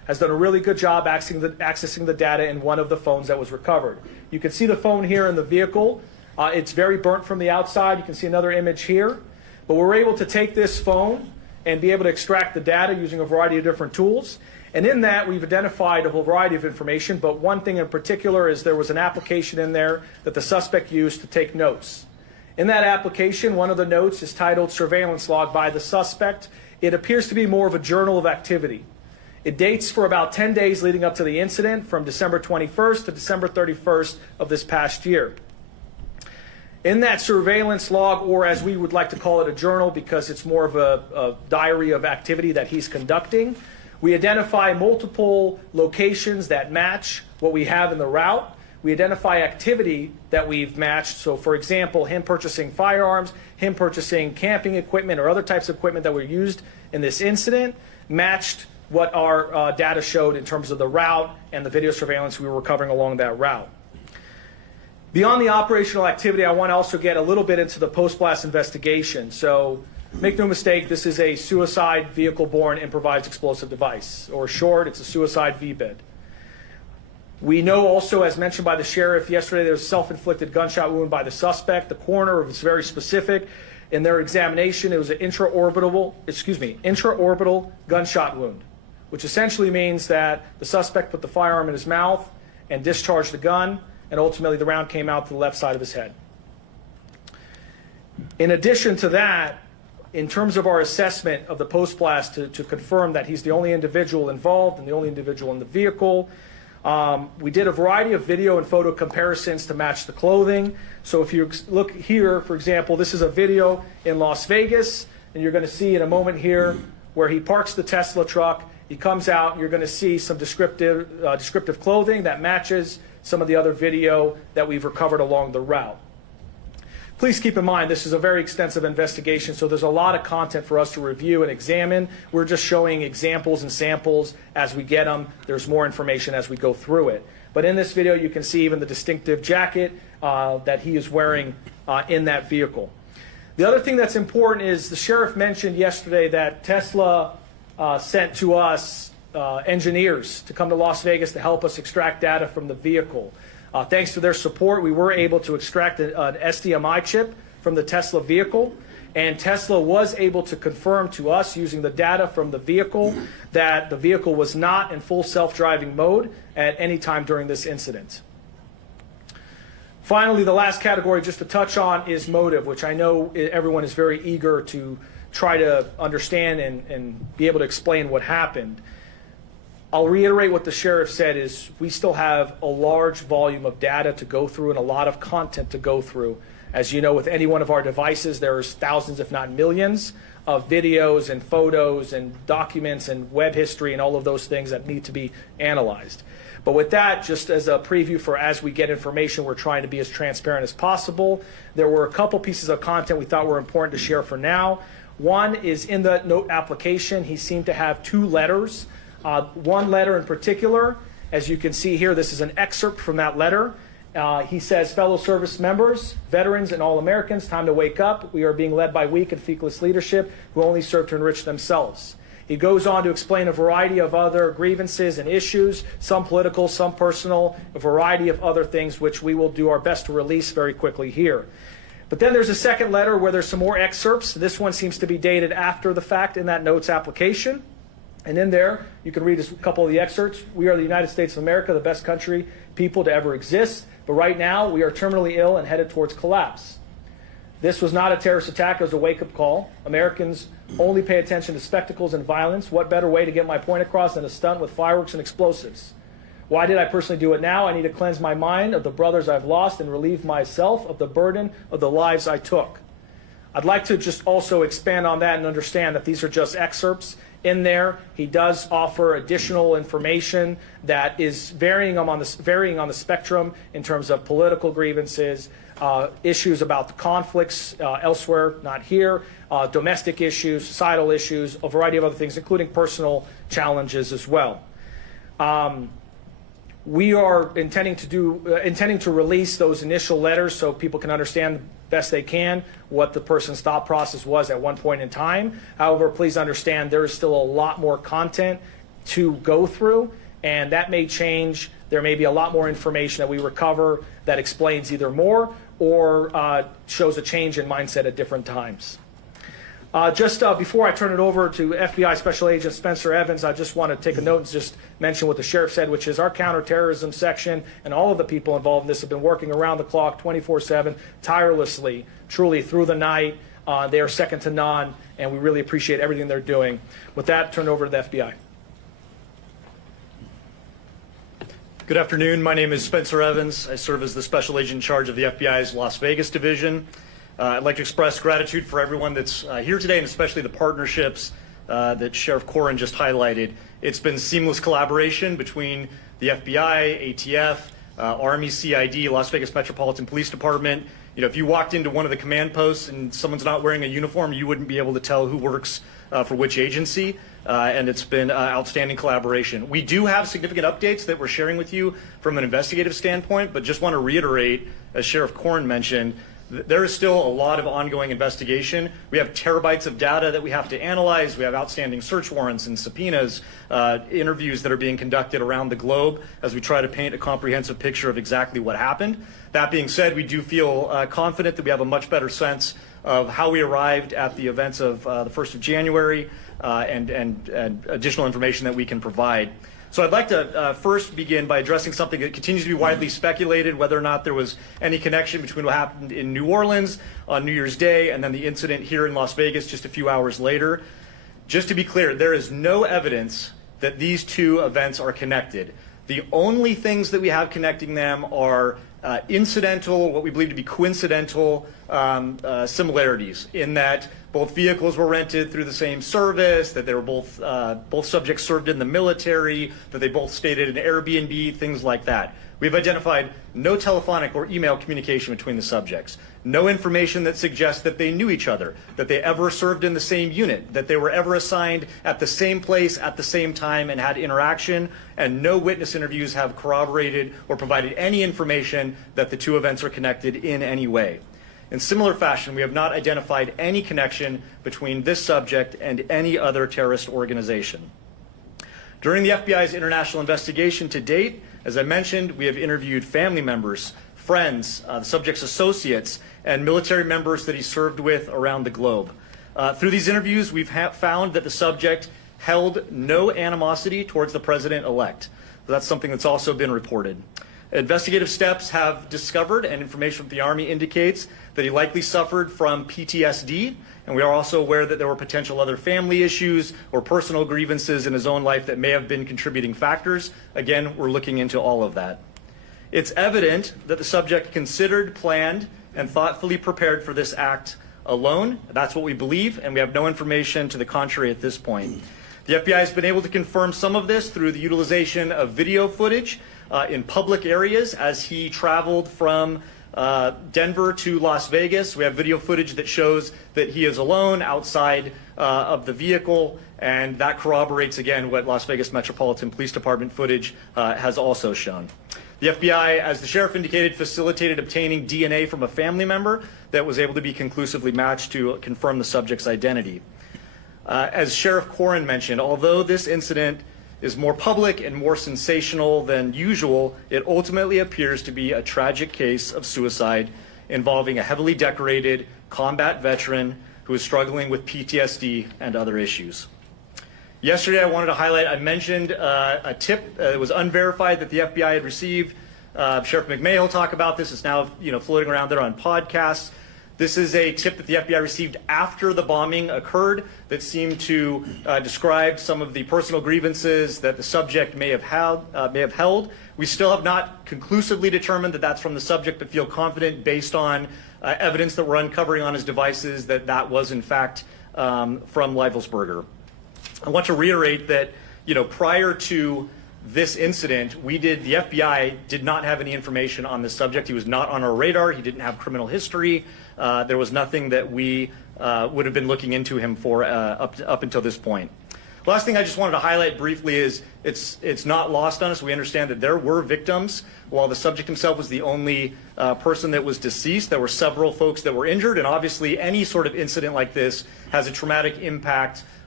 has done a really good job accessing the data in one of the phones that was recovered. You can see the phone here in the vehicle. It's very burnt from the outside. You can see another image here. But we're able to take this phone and be able to extract the data using a variety of different tools. And in that, we've identified a whole variety of information, but one thing in particular is there was an application in there that the suspect used to take notes. In that application, one of the notes is titled Surveillance Log by the Suspect. It appears to be more of a journal of activity. It dates for about 10 days leading up to the incident, from December 21st to December 31st of this past year. In that surveillance log, or as we would like to call it, a journal, because it's more of a diary of activity that he's conducting, we identify multiple locations that match what we have in the route. We identify activity that we've matched. So, for example, him purchasing firearms, him purchasing camping equipment or other types of equipment that were used in this incident, matched what our data showed in terms of the route and the video surveillance we were recovering along that route. Beyond the operational activity, I want to also get a little bit into the post-blast investigation. So, make no mistake, this is a suicide vehicle-borne improvised explosive device, or short, it's a suicide VBID. We know also, as mentioned by the sheriff yesterday, there was a self-inflicted gunshot wound by the suspect. The coroner was very specific. In their examination, it was an intraorbital gunshot wound, which essentially means that the suspect put the firearm in his mouth and discharged the gun, and ultimately the round came out to the left side of his head. In addition to that, in terms of our assessment of the post-blast to confirm that he's the only individual involved and the only individual in the vehicle, we did a variety of video and photo comparisons to match the clothing. So if you look here, for example, this is a video in Las Vegas, and you're going to see in a moment here where he parks the Tesla truck, he comes out, and you're going to see some descriptive clothing that matches some of the other video that we've recovered along the route. Please keep in mind, this is a very extensive investigation, so there's a lot of content for us to review and examine. We're just showing examples and samples as we get them. There's more information as we go through it. But in this video, you can see even the distinctive jacket that he is wearing in that vehicle. The other thing that's important is the sheriff mentioned yesterday that Tesla sent to us engineers to come to Las Vegas to help us extract data from the vehicle. Thanks to their support, we were able to extract an SDMI chip from the Tesla vehicle, and Tesla was able to confirm to us using the data from the vehicle that the vehicle was not in full self-driving mode at any time during this incident. Finally, the last category just to touch on is motive, which I know everyone is very eager to try to understand and be able to explain what happened. I'll reiterate what the sheriff said is we still have a large volume of data to go through and a lot of content to go through. As you know, with any one of our devices, there's thousands, if not millions, of videos and photos and documents and web history and all of those things that need to be analyzed. But with that, just as a preview for as we get information, we're trying to be as transparent as possible. There were a couple pieces of content we thought were important to share for now. One is in the note application, he seemed to have two letters. One letter in particular, as you can see here, this is an excerpt from that letter. He says, fellow service members, veterans, and all Americans, time to wake up. We are being led by weak and feckless leadership who only serve to enrich themselves. He goes on to explain a variety of other grievances and issues, some political, some personal, a variety of other things which we will do our best to release very quickly here. But then there's a second letter where there's some more excerpts. This one seems to be dated after the fact in that notes application. And in there, you can read a couple of the excerpts. We are the United States of America, the best country, people to ever exist. But right now, we are terminally ill and headed towards collapse. This was not a terrorist attack. It was a wake-up call. Americans only pay attention to spectacles and violence. What better way to get my point across than a stunt with fireworks and explosives? Why did I personally do it now? I need to cleanse my mind of the brothers I've lost and relieve myself of the burden of the lives I took. I'd like to just also expand on that and understand that these are just excerpts. In there, he does offer additional information that is varying on the spectrum in terms of political grievances, issues about the conflicts elsewhere, not here, domestic issues, societal issues, a variety of other things, including personal challenges as well. We are intending to release those initial letters so people can understand best they can what the person's thought process was at one point in time. However, please understand there is still a lot more content to go through, and that may change. There may be a lot more information that we recover that explains either more or shows a change in mindset at different times. Just before I turn it over to FBI Special Agent Spencer Evans, I just want to take a note and just mention what the sheriff said, which is our counterterrorism section and all of the people involved in this have been working around the clock, 24/7, tirelessly, truly through the night. They are second to none, and we really appreciate everything they're doing. With that, turn it over to the FBI. Good afternoon. My name is Spencer Evans. I serve as the Special Agent in charge of the FBI's Las Vegas division. I'd like to express gratitude for everyone that's here today, and especially the partnerships that Sheriff Corrin just highlighted. It's been seamless collaboration between the FBI, ATF, Army, CID, Las Vegas Metropolitan Police Department. You know, if you walked into one of the command posts and someone's not wearing a uniform, you wouldn't be able to tell who works for which agency, and it's been outstanding collaboration. We do have significant updates that we're sharing with you from an investigative standpoint, but just want to reiterate, as Sheriff Corrin mentioned, there is still a lot of ongoing investigation. We have terabytes of data that we have to analyze. We have outstanding search warrants and subpoenas, interviews that are being conducted around the globe as we try to paint a comprehensive picture of exactly what happened. That being said, we do feel confident that we have a much better sense of how we arrived at the events of the 1st of January and additional information that we can provide. So I'd like to first begin by addressing something that continues to be widely speculated, whether or not there was any connection between what happened in New Orleans on New Year's Day and then the incident here in Las Vegas just a few hours later. Just to be clear, there is no evidence that these two events are connected. The only things that we have connecting them are incidental, what we believe to be coincidental similarities, in that both vehicles were rented through the same service, that they were both subjects served in the military, that they both stayed at an Airbnb, things like that. We've identified no telephonic or email communication between the subjects, no information that suggests that they knew each other, that they ever served in the same unit, that they were ever assigned at the same place at the same time and had interaction, and no witness interviews have corroborated or provided any information that the two events are connected in any way. In similar fashion, we have not identified any connection between this subject and any other terrorist organization. During the FBI's international investigation to date, as I mentioned, we have interviewed family members, friends, the subject's associates, and military members that he served with around the globe. Through these interviews, we've found that the subject held no animosity towards the president-elect. That's something that's also been reported. Investigative steps have discovered, and information from the Army indicates, that he likely suffered from PTSD, and we are also aware that there were potential other family issues or personal grievances in his own life that may have been contributing factors. Again, we're looking into all of that. It's evident that the subject considered, planned, and thoughtfully prepared for this act alone. That's what we believe, and we have no information to the contrary at this point. The FBI has been able to confirm some of this through the utilization of video footage in public areas as he traveled from Denver to Las Vegas. We have video footage that shows that he is alone outside of the vehicle, and that corroborates again what Las Vegas Metropolitan Police Department footage has also shown. The FBI, as the sheriff indicated, facilitated obtaining DNA from a family member that was able to be conclusively matched to confirm the subject's identity. As Sheriff Corrin mentioned, although this incident is more public and more sensational than usual, it ultimately appears to be a tragic case of suicide involving a heavily decorated combat veteran who is struggling with PTSD and other issues. Yesterday, I wanted to highlight, I mentioned a tip that was unverified that the FBI had received. Sheriff McMahon will talk about this. It's now floating around there on podcasts. This is a tip that the FBI received after the bombing occurred that seemed to describe some of the personal grievances that the subject may have held. We still have not conclusively determined that that's from the subject, but feel confident based on evidence that we're uncovering on his devices that that was in fact from Livelsberger. I want to reiterate that prior to this incident, the FBI did not have any information on this subject. He was not on our radar. He didn't have criminal history. There was nothing that we would have been looking into him for up until this point. Last thing I just wanted to highlight briefly is it's not lost on us. We understand that there were victims. While the subject himself was the only person that was deceased, there were several folks that were injured, and obviously any sort of incident like this has a traumatic impact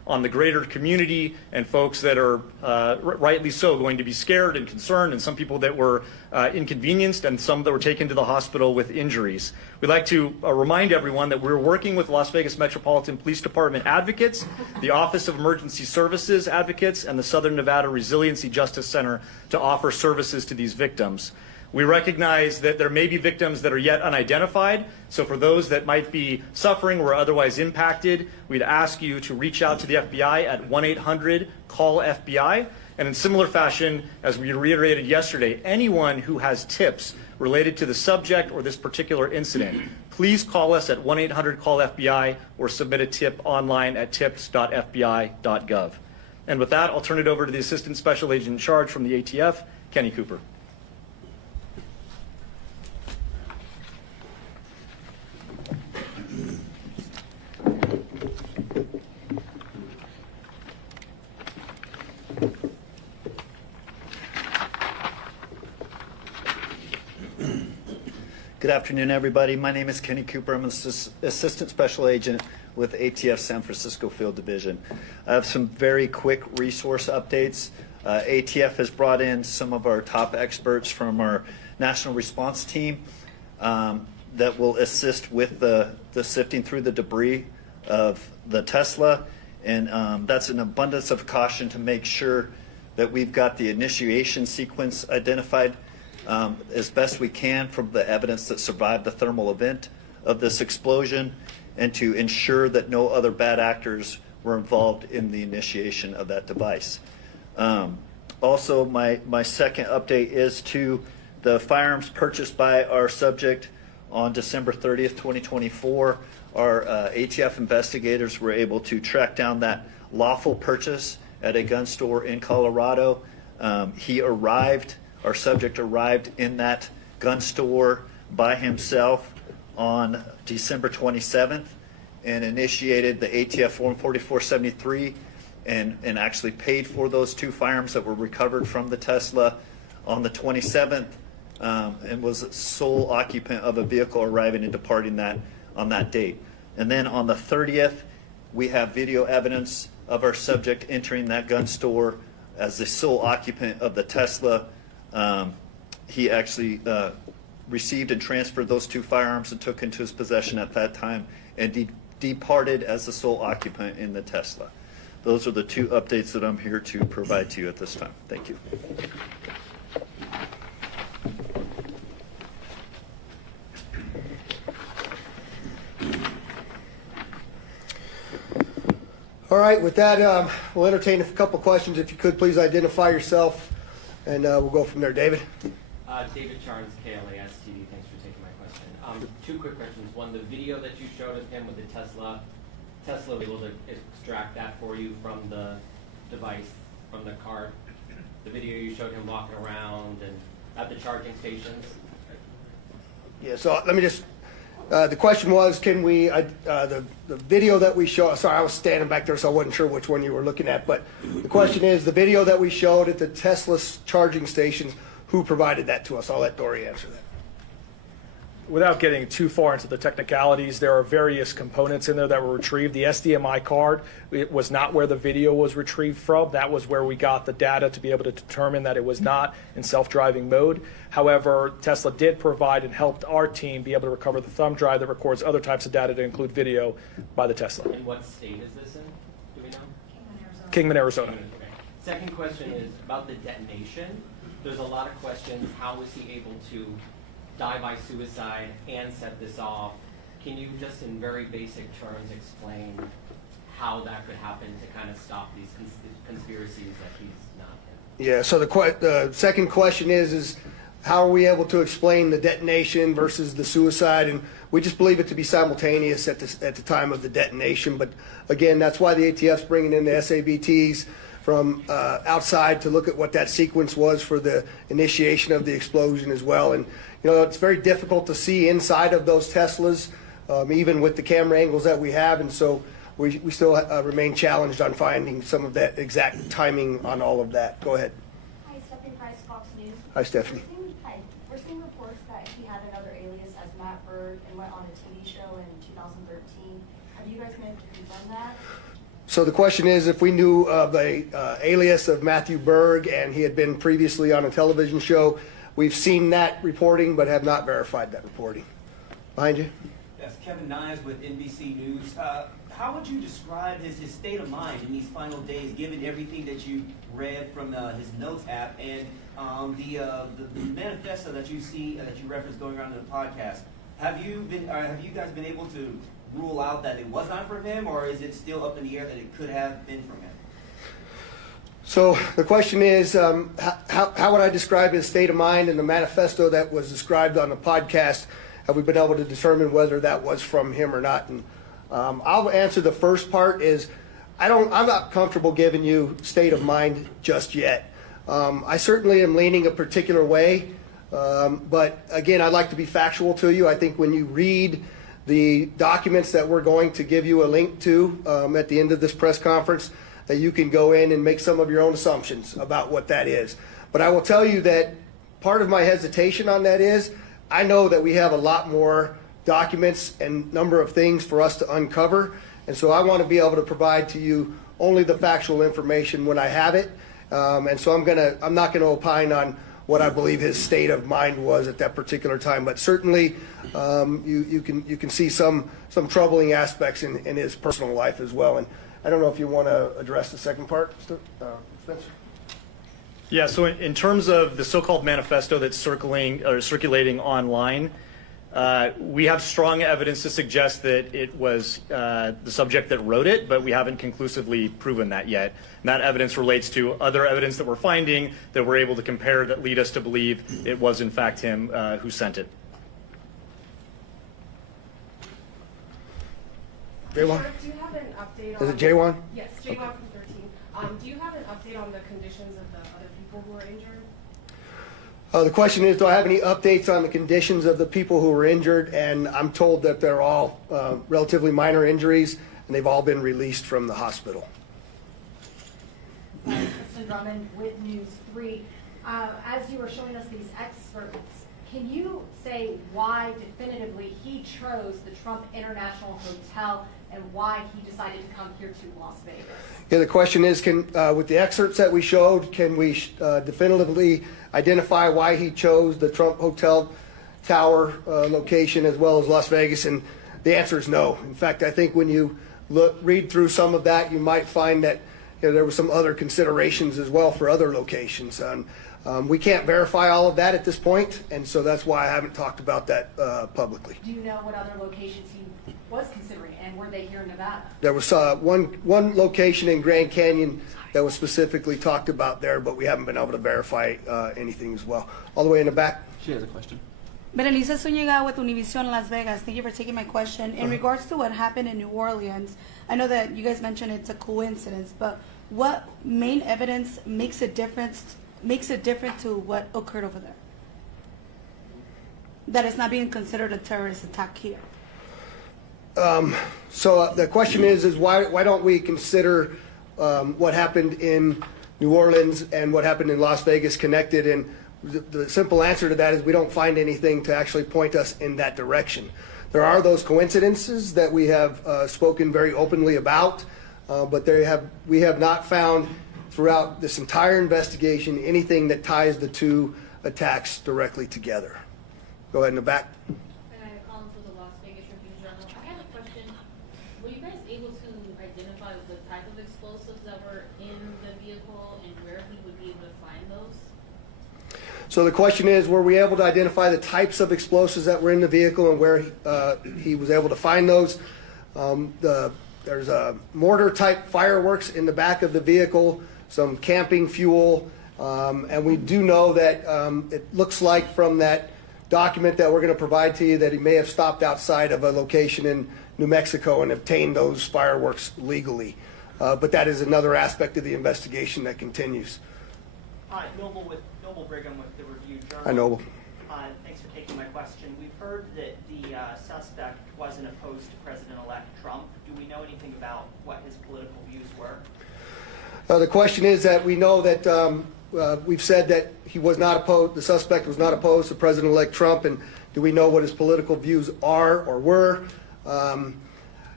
on the greater community and folks that are rightly so going to be scared and concerned, and some people that were inconvenienced and some that were taken to the hospital with injuries. We'd like to remind everyone that we're working with Las Vegas Metropolitan Police Department advocates, the Office of Emergency Services advocates, and the Southern Nevada Resiliency Justice Center to offer services to these victims. We recognize that there may be victims that are yet unidentified, so for those that might be suffering or otherwise impacted, we'd ask you to reach out to the FBI at 1-800-CALL-FBI. And in similar fashion, as we reiterated yesterday, anyone who has tips related to the subject or this particular incident, please call us at 1-800-CALL-FBI or submit a tip online at tips.fbi.gov. And with that, I'll turn it over to the Assistant Special Agent in Charge from the ATF, Kenny Cooper. Good afternoon, everybody. My name is Kenny Cooper. I'm an Assistant Special Agent with ATF San Francisco Field Division. I have some very quick resource updates. ATF has brought in some of our top experts from our national response team that will assist with the sifting through the debris of the Tesla. And that's an abundance of caution to make sure that we've got the initiation sequence identified as best we can from the evidence that survived the thermal event of this explosion, and to ensure that no other bad actors were involved in the initiation of that device. Also, my second update is to the firearms purchased by our subject on December 30th, 2024. Our ATF investigators were able to track down that lawful purchase at a gun store in Colorado. Our subject arrived in that gun store by himself on December 27th and initiated the ATF Form 4473 and actually paid for those two firearms that were recovered from the Tesla on the 27th and was sole occupant of a vehicle arriving and departing that on that date. And then on the 30th, we have video evidence of our subject entering that gun store as the sole occupant of the Tesla. He actually received and transferred those two firearms and took into his possession at that time and departed as the sole occupant in the Tesla. Those are the two updates that I'm here to provide to you at this time. Thank you. All right, with that, we'll entertain a couple questions. If you could, please identify yourself, and we'll go from there. David? David Charnes, KLAS TV. Thanks for taking my question. Two quick questions. One, the video that you showed of him with the Tesla was able to extract that for you from the device, from the card? The video you showed him walking around and at the charging stations? Yeah, so let me just, the question was, can we, the video that we show, sorry, I was standing back there, so I wasn't sure which one you were looking at, but the question is, the video that we showed at the Tesla charging stations, who provided that to us? I'll let Dory answer that. Without getting too far into the technicalities, there are various components in there that were retrieved. The SDMI card, it was not where the video was retrieved from. That was where we got the data to be able to determine that it was not in self-driving mode. However, Tesla did provide and helped our team be able to recover the thumb drive that records other types of data to include video by the Tesla. And what state is this in? Do we know? Kingman, Arizona. Okay. Second question is about the detonation. There's a lot of questions. How was he able to die by suicide and set this off? Can you just in very basic terms explain how that could happen to kind of stop these conspiracies that he's not in? Yeah, so the second question is how are we able to explain the detonation versus the suicide? And we just believe it to be simultaneous at the time of the detonation. But again, that's why the ATF's bringing in the SABTs from outside to look at what that sequence was for the initiation of the explosion as well. And you know, it's very difficult to see inside of those Teslas, even with the camera angles that we have. And so we still remain challenged on finding some of that exact timing on all of that. Go ahead. Hi, Stephanie Price, Fox News. Hi, Stephanie. Hi. We're seeing reports that he had another alias as Matt Bird and went on a TV show in 2013. Have you guys been able to confirm that? So the question is, if we knew of a alias of Matthew Berg and he had been previously on a television show, we've seen that reporting but have not verified that reporting. Behind you. Yes, Kevin Nyes with NBC News. How would you describe his state of mind in these final days, given everything that you read from his notes app and the manifesto that you see that you referenced going around in the podcast? Have you guys been able to rule out that it was not from him, or is it still up in the air that it could have been from him? So the question is, how would I describe his state of mind in the manifesto that was described on the podcast? Have we been able to determine whether that was from him or not? And I'll answer the first part is, I'm not comfortable giving you state of mind just yet. I certainly am leaning a particular way, but again, I'd like to be factual to you. I think when you read the documents that we're going to give you a link to at the end of this press conference, that you can go in and make some of your own assumptions about what that is. But I will tell you that part of my hesitation on that is, I know that we have a lot more documents and number of things for us to uncover, and so I want to be able to provide to you only the factual information when I have it. And so I'm not gonna opine on what I believe his state of mind was at that particular time, but certainly you can see some troubling aspects in his personal life as well. And I don't know if you want to address the second part, Spencer. Yeah, so in terms of the so-called manifesto that's circulating online, we have strong evidence to suggest that it was the subject that wrote it, but we haven't conclusively proven that yet. And that evidence relates to other evidence that we're finding that we're able to compare that lead us to believe it was in fact him who sent it. J1? Do you have an update on... Is it J1? Yes, J1 from 13. Do you have an update on the conditions of the other people who are injured? The question is, do I have any updates on the conditions of the people who were injured? And I'm told that they're all relatively minor injuries, and they've all been released from the hospital. Kristen Drummond with News 3. As you were showing us these experts, can you say why definitively he chose the Trump International Hotel and why he decided to come here to Las Vegas? Yeah, the question is, with the excerpts that we showed, can we definitively identify why he chose the Trump Hotel Tower location as well as Las Vegas? And the answer is no. In fact, I think when you read through some of that, you might find that there were some other considerations as well for other locations. We can't verify all of that at this point, and so that's why I haven't talked about that publicly. Do you know what other locations he was considering, and were they here in Nevada? There was one location in Grand Canyon that was specifically talked about there, but we haven't been able to verify anything as well. All the way in the back. She has a question. Berenice Zúñiga with Univision Las Vegas. Thank you for taking my question. In regards to what happened in New Orleans, I know that you guys mentioned it's a coincidence, but what main evidence makes it different to what occurred over there? That it's not being considered a terrorist attack here. So the question is why don't we consider what happened in New Orleans and what happened in Las Vegas connected? And the simple answer to that is we don't find anything to actually point us in that direction. There are those coincidences that we have spoken very openly about, but we have not found throughout this entire investigation anything that ties the two attacks directly together. Go ahead in the back. I have a question. Were you guys able to identify the type of explosives that were in the vehicle and where he would be able to find those? So the question is, were we able to identify the types of explosives that were in the vehicle and where he was able to find those? There's a mortar-type fireworks in the back of the vehicle, some camping fuel, and we do know that it looks like from that document that we're going to provide to you that he may have stopped outside of a location in New Mexico and obtained those fireworks legally. But that is another aspect of the investigation that continues. Hi, Noble Brigham with the Review Journal. Hi, Noble. Thanks for taking my question. We've heard that the suspect wasn't opposed to President-elect Trump. Do we know anything about what his political views were? The question is that we know that we've said that he was not opposed, the suspect was not opposed to President-elect Trump, and do we know what his political views are or were?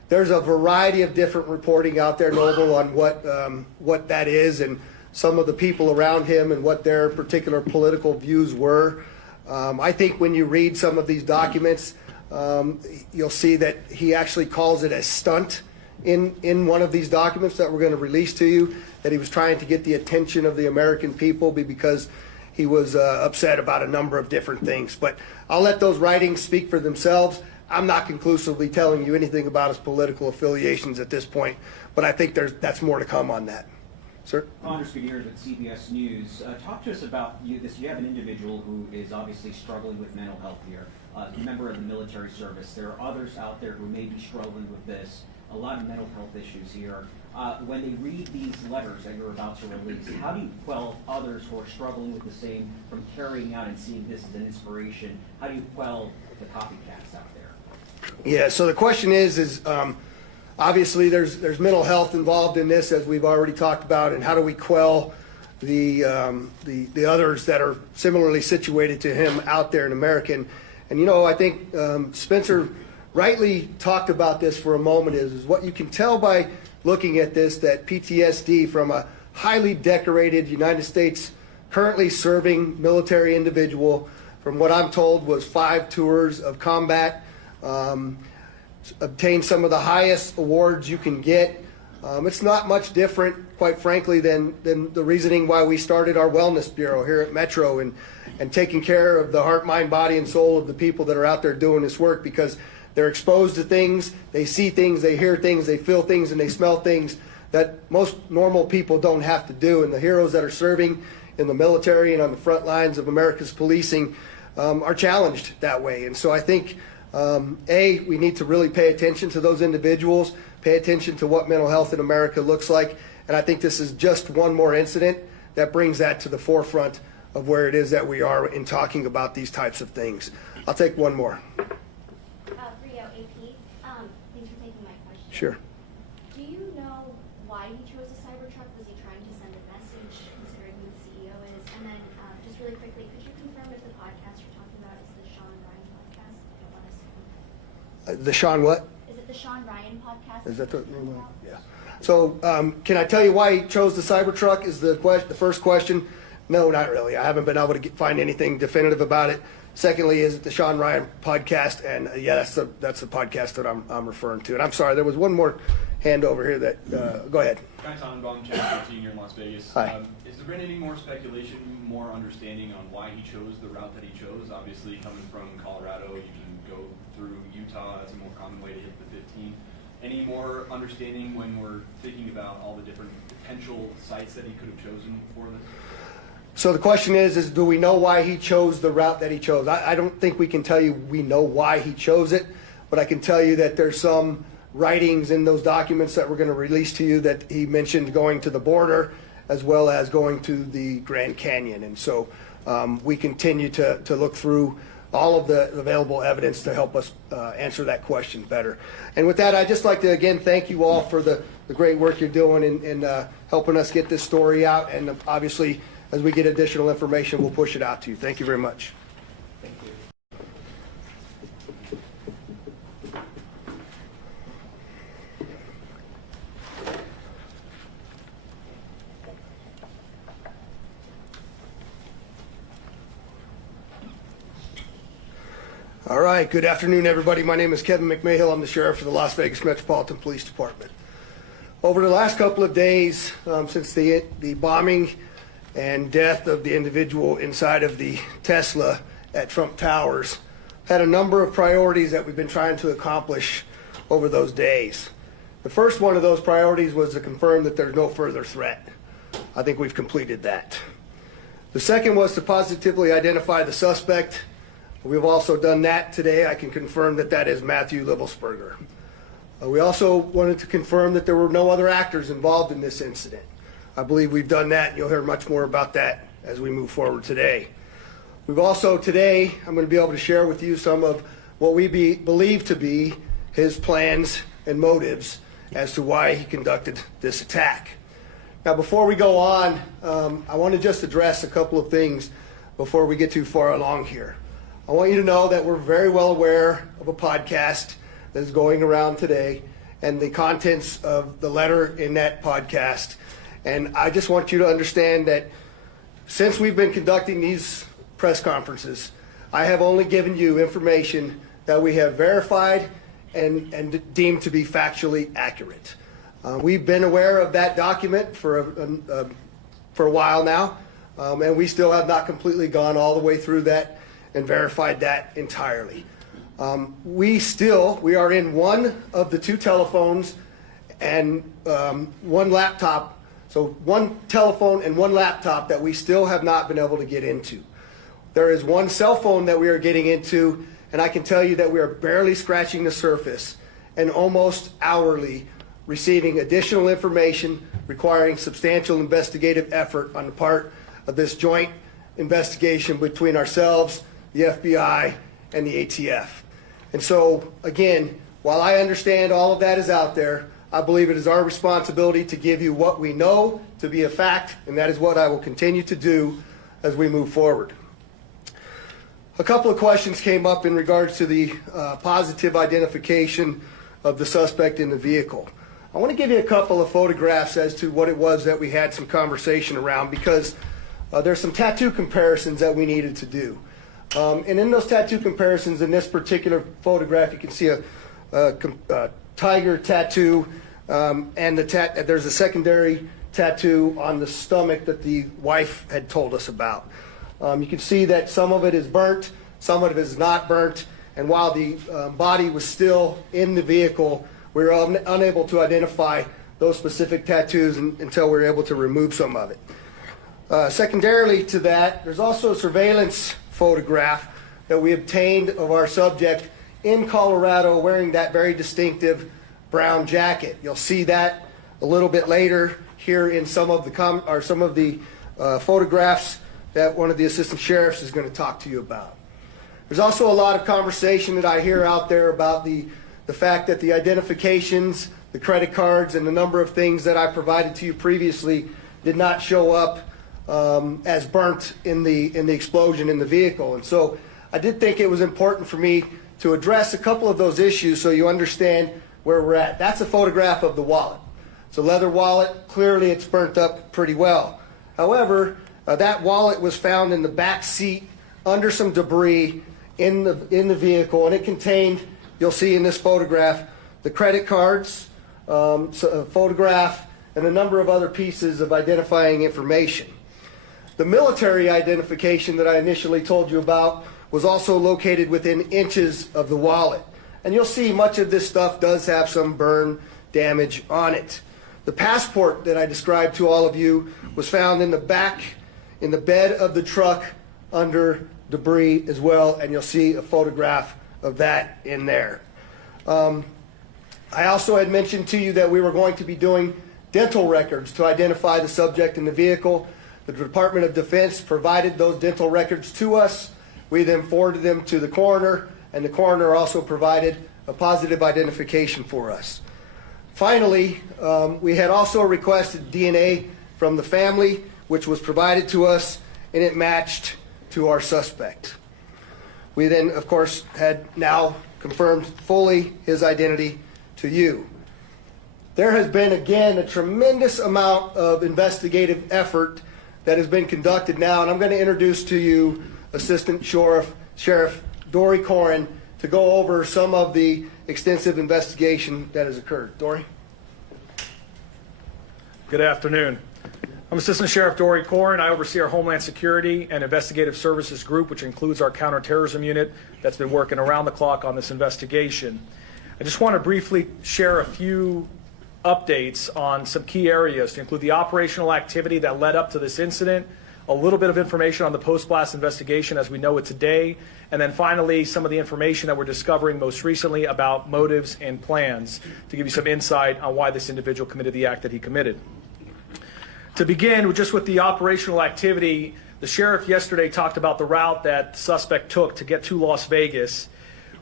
there's a variety of different reporting out there, Noble, on what that is and some of the people around him and what their particular political views were. I think when you read some of these documents, you'll see that he actually calls it a stunt in one of these documents that we're going to release to you, that he was trying to get the attention of the American people because he was upset about a number of different things. But I'll let those writings speak for themselves. I'm not conclusively telling you anything about his political affiliations at this point, but I think that's more to come on that. Sir? Anders Gutierrez with CBS News. Talk to us about you have an individual who is obviously struggling with mental health here, a member of the military service. There are others out there who may be struggling with this, a lot of mental health issues here. When they read these letters that you're about to release, how do you quell others who are struggling with the same from carrying out and seeing this as an inspiration? How do you quell the copycats out there? Yeah, so the question is obviously there's mental health involved in this, as we've already talked about, and how do we quell the others that are similarly situated to him out there in America. And I think Spencer rightly talked about this for a moment is what you can tell by looking at this, that PTSD from a highly decorated United States currently serving military individual, from what I'm told was 5 tours of combat, obtained some of the highest awards you can get. It's not much different, quite frankly, than the reasoning why we started our wellness bureau here at Metro and taking care of the heart, mind, body, and soul of the people that are out there doing this work, because they're exposed to things, they see things, they hear things, they feel things, and they smell things that most normal people don't have to do. And the heroes that are serving in the military and on the front lines of America's policing are challenged that way. And so I think we need to really pay attention to those individuals, pay attention to what mental health in America looks like, and I think this is just one more incident that brings that to the forefront of where it is that we are in talking about these types of things. I'll take one more. Rio, AP, thanks for taking my question. Sure. Do you know why he chose a Cybertruck? Was he trying to send a message, considering who the CEO is? And then, just really quickly, could you confirm if the podcast you're talking about is the Sean Ryan podcast? I don't want to The Sean what? Is it the Sean Ryan podcast? Is that the yeah? So can I tell you why he chose the Cybertruck? Is the first question? No, not really. I haven't been able to find anything definitive about it. Secondly, is it the Sean Ryan podcast? And yeah, that's the podcast that I'm referring to. And I'm sorry, there was one more hand over here that. Go ahead. Guy Tannenbaum, Channel 13 here in Las Vegas. Hi. Is there been any more speculation, more understanding on why he chose the route that he chose? Obviously, coming from Colorado, you can go through Utah. That's a more common way to hit the 15. Any more understanding when we're thinking about all the different potential sites that he could have chosen for this? So the question is do we know why he chose the route that he chose? I don't think we can tell you we know why he chose it, but I can tell you that there's some writings in those documents that we're going to release to you that he mentioned going to the border as well as going to the Grand Canyon. And so we continue to look through all of the available evidence to help us answer that question better. And with that, I'd just like to again thank you all for the great work you're doing in helping us get this story out. And obviously, as we get additional information, we'll push it out to you. Thank you very much. Thank you. All right, good afternoon, everybody. My name is Kevin McMahill. I'm the sheriff for the Las Vegas Metropolitan Police Department. Over the last couple of days, since the bombing and death of the individual inside of the Tesla at Trump Towers, had a number of priorities that we've been trying to accomplish over those days. The first one of those priorities was to confirm that there's no further threat. I think we've completed that. The second was to positively identify the suspect. We've also done that today. I can confirm that that is Matthew Livelsberger. We also wanted to confirm that there were no other actors involved in this incident. I believe we've done that, and you'll hear much more about that as we move forward today. We've also today, I'm going to be able to share with you some of what we believe to be his plans and motives as to why he conducted this attack. Now, before we go on, I want to just address a couple of things before we get too far along here. I want you to know that we're very well aware of a podcast that is going around today, and the contents of the letter in that podcast. And I just want you to understand that since we've been conducting these press conferences, I have only given you information that we have verified and deemed to be factually accurate. We've been aware of that document for a while now, and we still have not completely gone all the way through that and verified that entirely. We are in one of the two telephones and one laptop, so one telephone and one laptop that we still have not been able to get into. There is one cell phone that we are getting into, and I can tell you that we are barely scratching the surface and almost hourly receiving additional information requiring substantial investigative effort on the part of this joint investigation between ourselves, the FBI, and the ATF. And so, again, while I understand all of that is out there, I believe it is our responsibility to give you what we know to be a fact, and that is what I will continue to do as we move forward. A couple of questions came up in regards to the positive identification of the suspect in the vehicle. I want to give you a couple of photographs as to what it was that we had some conversation around, because there's some tattoo comparisons that we needed to do. And in those tattoo comparisons, in this particular photograph, you can see a tiger tattoo, and there's a secondary tattoo on the stomach that the wife had told us about. You can see that some of it is burnt, some of it is not burnt, and while the body was still in the vehicle, we were unable to identify those specific tattoos until we were able to remove some of it. Secondarily to that, there's also a surveillance photograph that we obtained of our subject in Colorado wearing that very distinctive brown jacket. You'll see that a little bit later here in some of the photographs that one of the assistant sheriffs is going to talk to you about. There's also a lot of conversation that I hear out there about the fact that the identifications, the credit cards, and the number of things that I provided to you previously did not show up as burnt in the explosion in the vehicle. And so I did think it was important for me to address a couple of those issues so you understand where we're at. That's a photograph of the wallet. It's a leather wallet. Clearly it's burnt up pretty well. However, that wallet was found in the back seat under some debris in the vehicle, and it contained, you'll see in this photograph, the credit cards, a photograph, and a number of other pieces of identifying information. The military identification that I initially told you about was also located within inches of the wallet. And you'll see much of this stuff does have some burn damage on it. The passport that I described to all of you was found in the back, in the bed of the truck under debris as well, and you'll see a photograph of that in there. I also had mentioned to you that we were going to be doing dental records to identify the subject in the vehicle. The Department of Defense provided those dental records to us. We then forwarded them to the coroner, and the coroner also provided a positive identification for us. Finally, we had also requested DNA from the family, which was provided to us, and it matched to our suspect. We then, of course, had now confirmed fully his identity to you. There has been, again, a tremendous amount of investigative effort that has been conducted now, and I'm going to introduce to you Assistant Sheriff Dory Corin to go over some of the extensive investigation that has occurred. Dory? Good afternoon. I'm Assistant Sheriff Dory Corin. I oversee our Homeland Security and Investigative Services Group, which includes our counterterrorism unit that's been working around the clock on this investigation. I just want to briefly share a few updates on some key areas to include the operational activity that led up to this incident, a little bit of information on the post-blast investigation as we know it today, and then finally some of the information that we're discovering most recently about motives and plans to give you some insight on why this individual committed the act that he committed. To begin, just with the operational activity, the sheriff yesterday talked about the route that the suspect took to get to Las Vegas.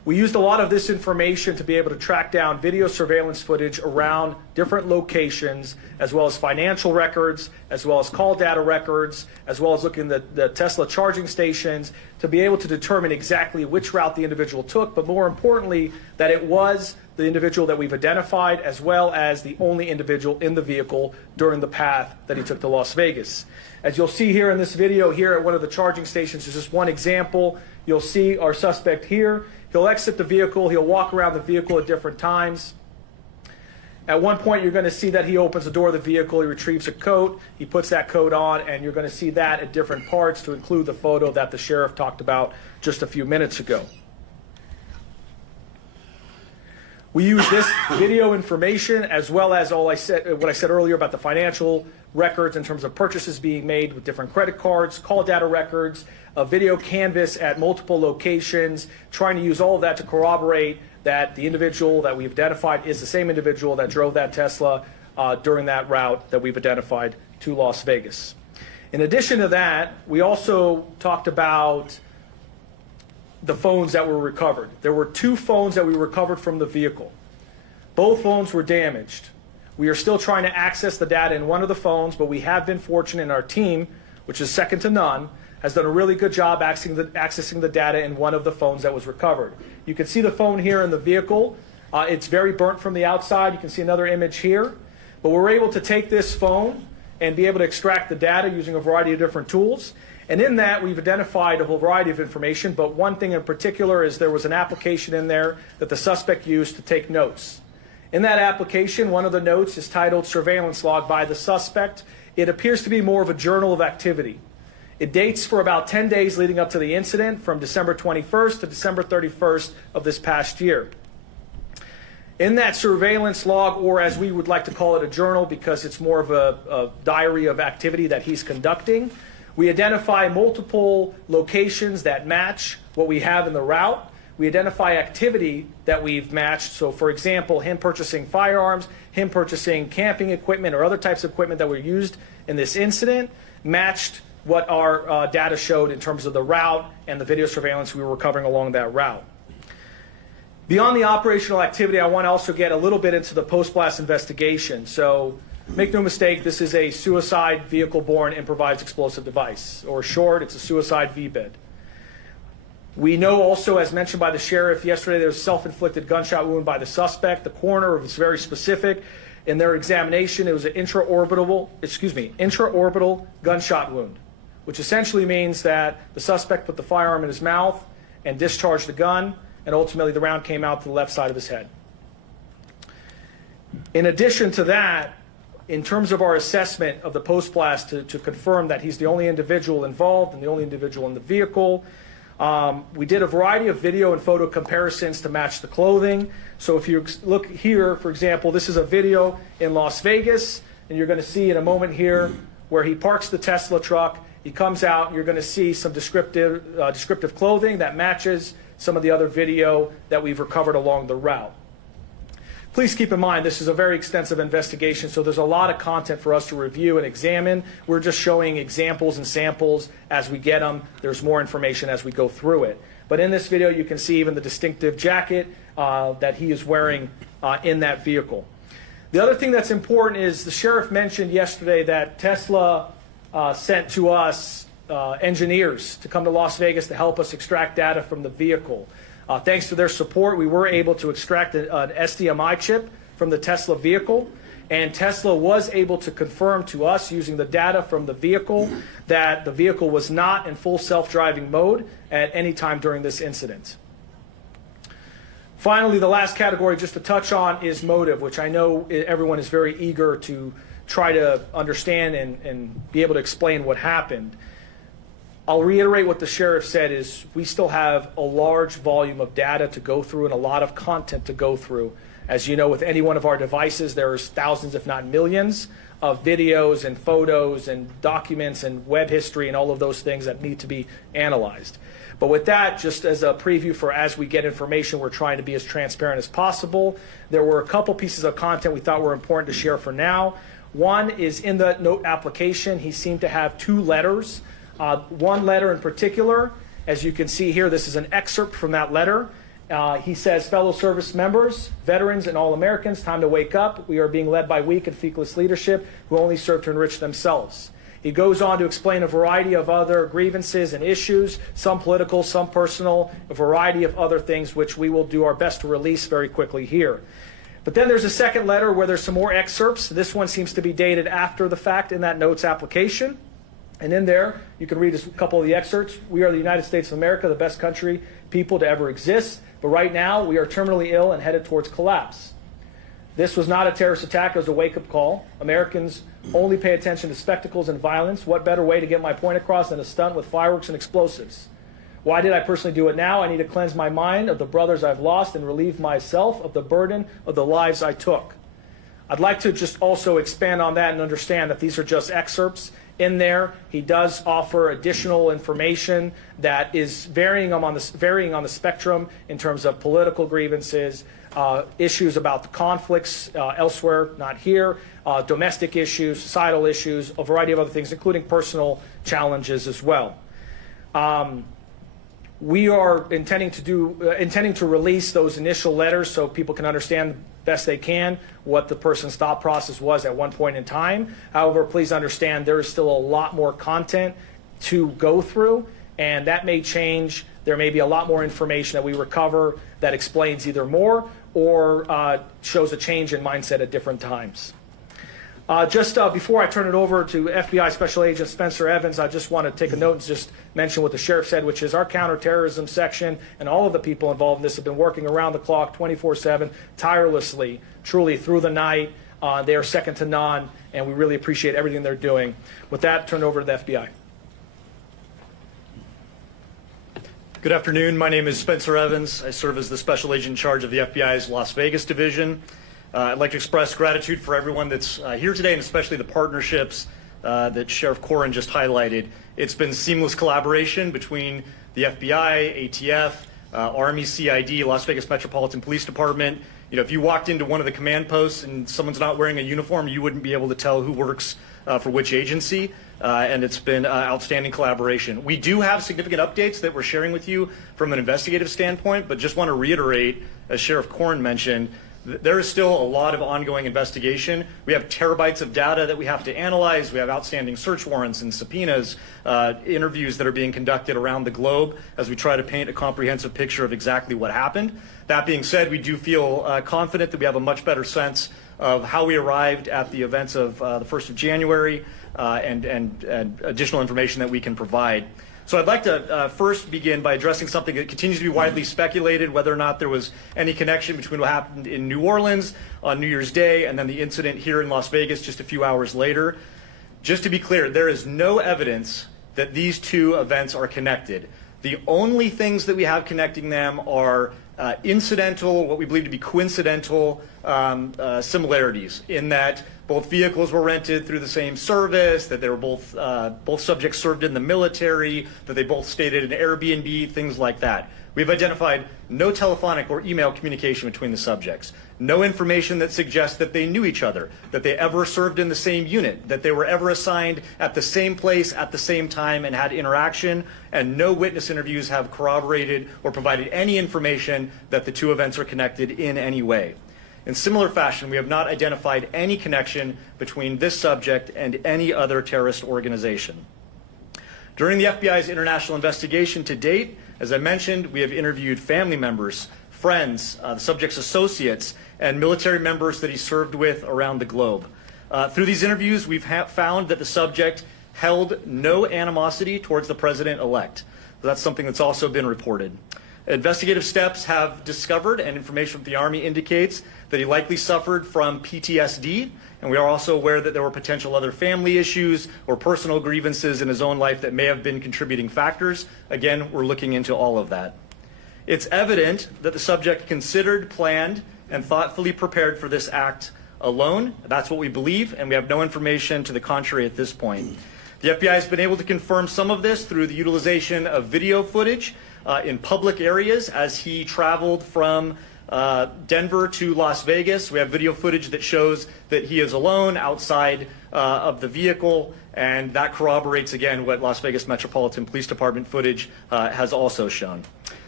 We used a lot of this information to be able to track down video surveillance footage around different locations, as well as financial records, as well as call data records, as well as looking at the Tesla charging stations to be able to determine exactly which route the individual took, but more importantly, that it was the individual that we've identified, as well as the only individual in the vehicle during the path that he took to Las Vegas. As you'll see here in this video here at one of the charging stations, is just one example. You'll see our suspect here. He'll exit the vehicle. He'll walk around the vehicle at different times. At one point, you're going to see that he opens the door of the vehicle. He retrieves a coat. He puts that coat on, and you're going to see that at different parts to include the photo that the sheriff talked about just a few minutes ago. We use this video information as well as what I said earlier about the financial records in terms of purchases being made with different credit cards, call data records, a video canvas at multiple locations, trying to use all of that to corroborate that the individual that we've identified is the same individual that drove that Tesla during that route that we've identified to Las Vegas. In addition to that, we also talked about the phones that were recovered. There were 2 phones that we recovered from the vehicle. Both phones were damaged. We are still trying to access the data in one of the phones, but we have been fortunate in our team, which is second to none, has done a really good job accessing the data in one of the phones that was recovered. You can see the phone here in the vehicle. It's very burnt from the outside. You can see another image here. But we're able to take this phone and be able to extract the data using a variety of different tools. And in that, we've identified a whole variety of information, but one thing in particular is there was an application in there that the suspect used to take notes. In that application, one of the notes is titled Surveillance Log by the Suspect. It appears to be more of a journal of activity. It dates for about 10 days leading up to the incident, from December 21st to December 31st of this past year. In that surveillance log, or as we would like to call it, a journal, because it's more of a diary of activity that he's conducting, we identify multiple locations that match what we have in the route. We identify activity that we've matched. So, for example, him purchasing firearms, him purchasing camping equipment or other types of equipment that were used in this incident, matched what our data showed in terms of the route and the video surveillance we were recovering along that route. Beyond the operational activity, I want to also get a little bit into the post-blast investigation. So, make no mistake, this is a suicide vehicle-borne improvised explosive device, or short, it's a suicide VBID. We know also, as mentioned by the sheriff yesterday, there was a self-inflicted gunshot wound by the suspect. The coroner was very specific. In their examination, it was an intraorbital gunshot wound, which essentially means that the suspect put the firearm in his mouth and discharged the gun, and ultimately the round came out to the left side of his head. In addition to that, in terms of our assessment of the post-blast to confirm that he's the only individual involved and the only individual in the vehicle, we did a variety of video and photo comparisons to match the clothing. So if you look here, for example, this is a video in Las Vegas, and you're going to see in a moment here where he parks the Tesla truck. He comes out, and you're going to see some descriptive clothing that matches some of the other video that we've recovered along the route. Please keep in mind, this is a very extensive investigation, so there's a lot of content for us to review and examine. We're just showing examples and samples as we get them. There's more information as we go through it. But in this video, you can see even the distinctive jacket that he is wearing in that vehicle. The other thing that's important is the sheriff mentioned yesterday that Tesla sent to us engineers to come to Las Vegas to help us extract data from the vehicle. Thanks to their support, we were able to extract an SDMI chip from the Tesla vehicle, and Tesla was able to confirm to us using the data from the vehicle that the vehicle was not in full self-driving mode at any time during this incident. Finally, the last category just to touch on is motive, which I know everyone is very eager to try to understand and be able to explain what happened. I'll reiterate what the sheriff said is we still have a large volume of data to go through and a lot of content to go through. As you know, with any one of our devices, there's thousands, if not millions, of videos and photos and documents and web history and all of those things that need to be analyzed. But with that, just as a preview for as we get information, we're trying to be as transparent as possible. There were a couple pieces of content we thought were important to share for now. One is in the note application, he seemed to have 2 letters. One letter in particular, as you can see here, this is an excerpt from that letter, He says, fellow service members, veterans, and all Americans, time to wake up. We are being led by weak and feckless leadership who only serve to enrich themselves. He goes on to explain a variety of other grievances and issues, some political, some personal, a variety of other things which we will do our best to release very quickly here. But then there's a second letter where there's some more excerpts. This one seems to be dated after the fact in that notes application. And in there, you can read a couple of the excerpts. We are the United States of America, the best country, people to ever exist. But right now, we are terminally ill and headed towards collapse. This was not a terrorist attack. It was a wake-up call. Americans only pay attention to spectacles and violence. What better way to get my point across than a stunt with fireworks and explosives? Why did I personally do it now? I need to cleanse my mind of the brothers I've lost and relieve myself of the burden of the lives I took. I'd like to just also expand on that and understand that these are just excerpts. In there, he does offer additional information that is varying on the spectrum in terms of political grievances, issues about the conflicts elsewhere, not here, domestic issues, societal issues, a variety of other things, including personal challenges as well. We are intending to release those initial letters so people can understand best they can what the person's thought process was at one point in time. However, please understand there is still a lot more content to go through, and that may change. There may be a lot more information that we recover that explains either more or shows a change in mindset at different times. Just before I turn it over to FBI Special Agent Spencer Evans, I just want to take a note and just mention what the sheriff said, which is our counterterrorism section and all of the people involved in this have been working around the clock, 24/7, tirelessly, truly through the night. They are second to none, and we really appreciate everything they're doing. With that, turn it over to the FBI. Good afternoon. My name is Spencer Evans. I serve as the Special Agent in charge of the FBI's Las Vegas division. I'd like to express gratitude for everyone that's here today, and especially the partnerships that Sheriff Corrin just highlighted. It's been seamless collaboration between the FBI, ATF, Army, CID, Las Vegas Metropolitan Police Department. You know, if you walked into one of the command posts and someone's not wearing a uniform, you wouldn't be able to tell who works for which agency, and it's been outstanding collaboration. We do have significant updates that we're sharing with you from an investigative standpoint, but just want to reiterate, as Sheriff Corrin mentioned, there is still a lot of ongoing investigation. We have terabytes of data that we have to analyze. We have outstanding search warrants and subpoenas, interviews that are being conducted around the globe as we try to paint a comprehensive picture of exactly what happened. That being said, we do feel confident that we have a much better sense of how we arrived at the events of the 1st of January and additional information that we can provide. So I'd like to first begin by addressing something that continues to be widely speculated, whether or not there was any connection between what happened in New Orleans on New Year's Day and then the incident here in Las Vegas just a few hours later. Just to be clear, there is no evidence that these two events are connected. The only things that we have connecting them are incidental, what we believe to be coincidental similarities, in that both vehicles were rented through the same service, that they were both subjects served in the military, that they both stayed at an Airbnb, things like that. We've identified no telephonic or email communication between the subjects, no information that suggests that they knew each other, that they ever served in the same unit, that they were ever assigned at the same place at the same time and had interaction, and no witness interviews have corroborated or provided any information that the two events are connected in any way. In similar fashion, we have not identified any connection between this subject and any other terrorist organization. During the FBI's international investigation to date, as I mentioned, we have interviewed family members, friends, the subject's associates, and military members that he served with around the globe. Through these interviews, we've found that the subject held no animosity towards the president-elect. That's something that's also been reported. Investigative steps have discovered, and information from the Army indicates, that he likely suffered from PTSD, and we are also aware that there were potential other family issues or personal grievances in his own life that may have been contributing factors. Again, we're looking into all of that. It's evident that the subject considered, planned, and thoughtfully prepared for this act alone. That's what we believe, and we have no information to the contrary at this point. The FBI has been able to confirm some of this through the utilization of video footage in public areas as he traveled from Denver to Las Vegas. We have video footage that shows that he is alone outside of the vehicle, and that corroborates again what Las Vegas Metropolitan Police Department footage has also shown.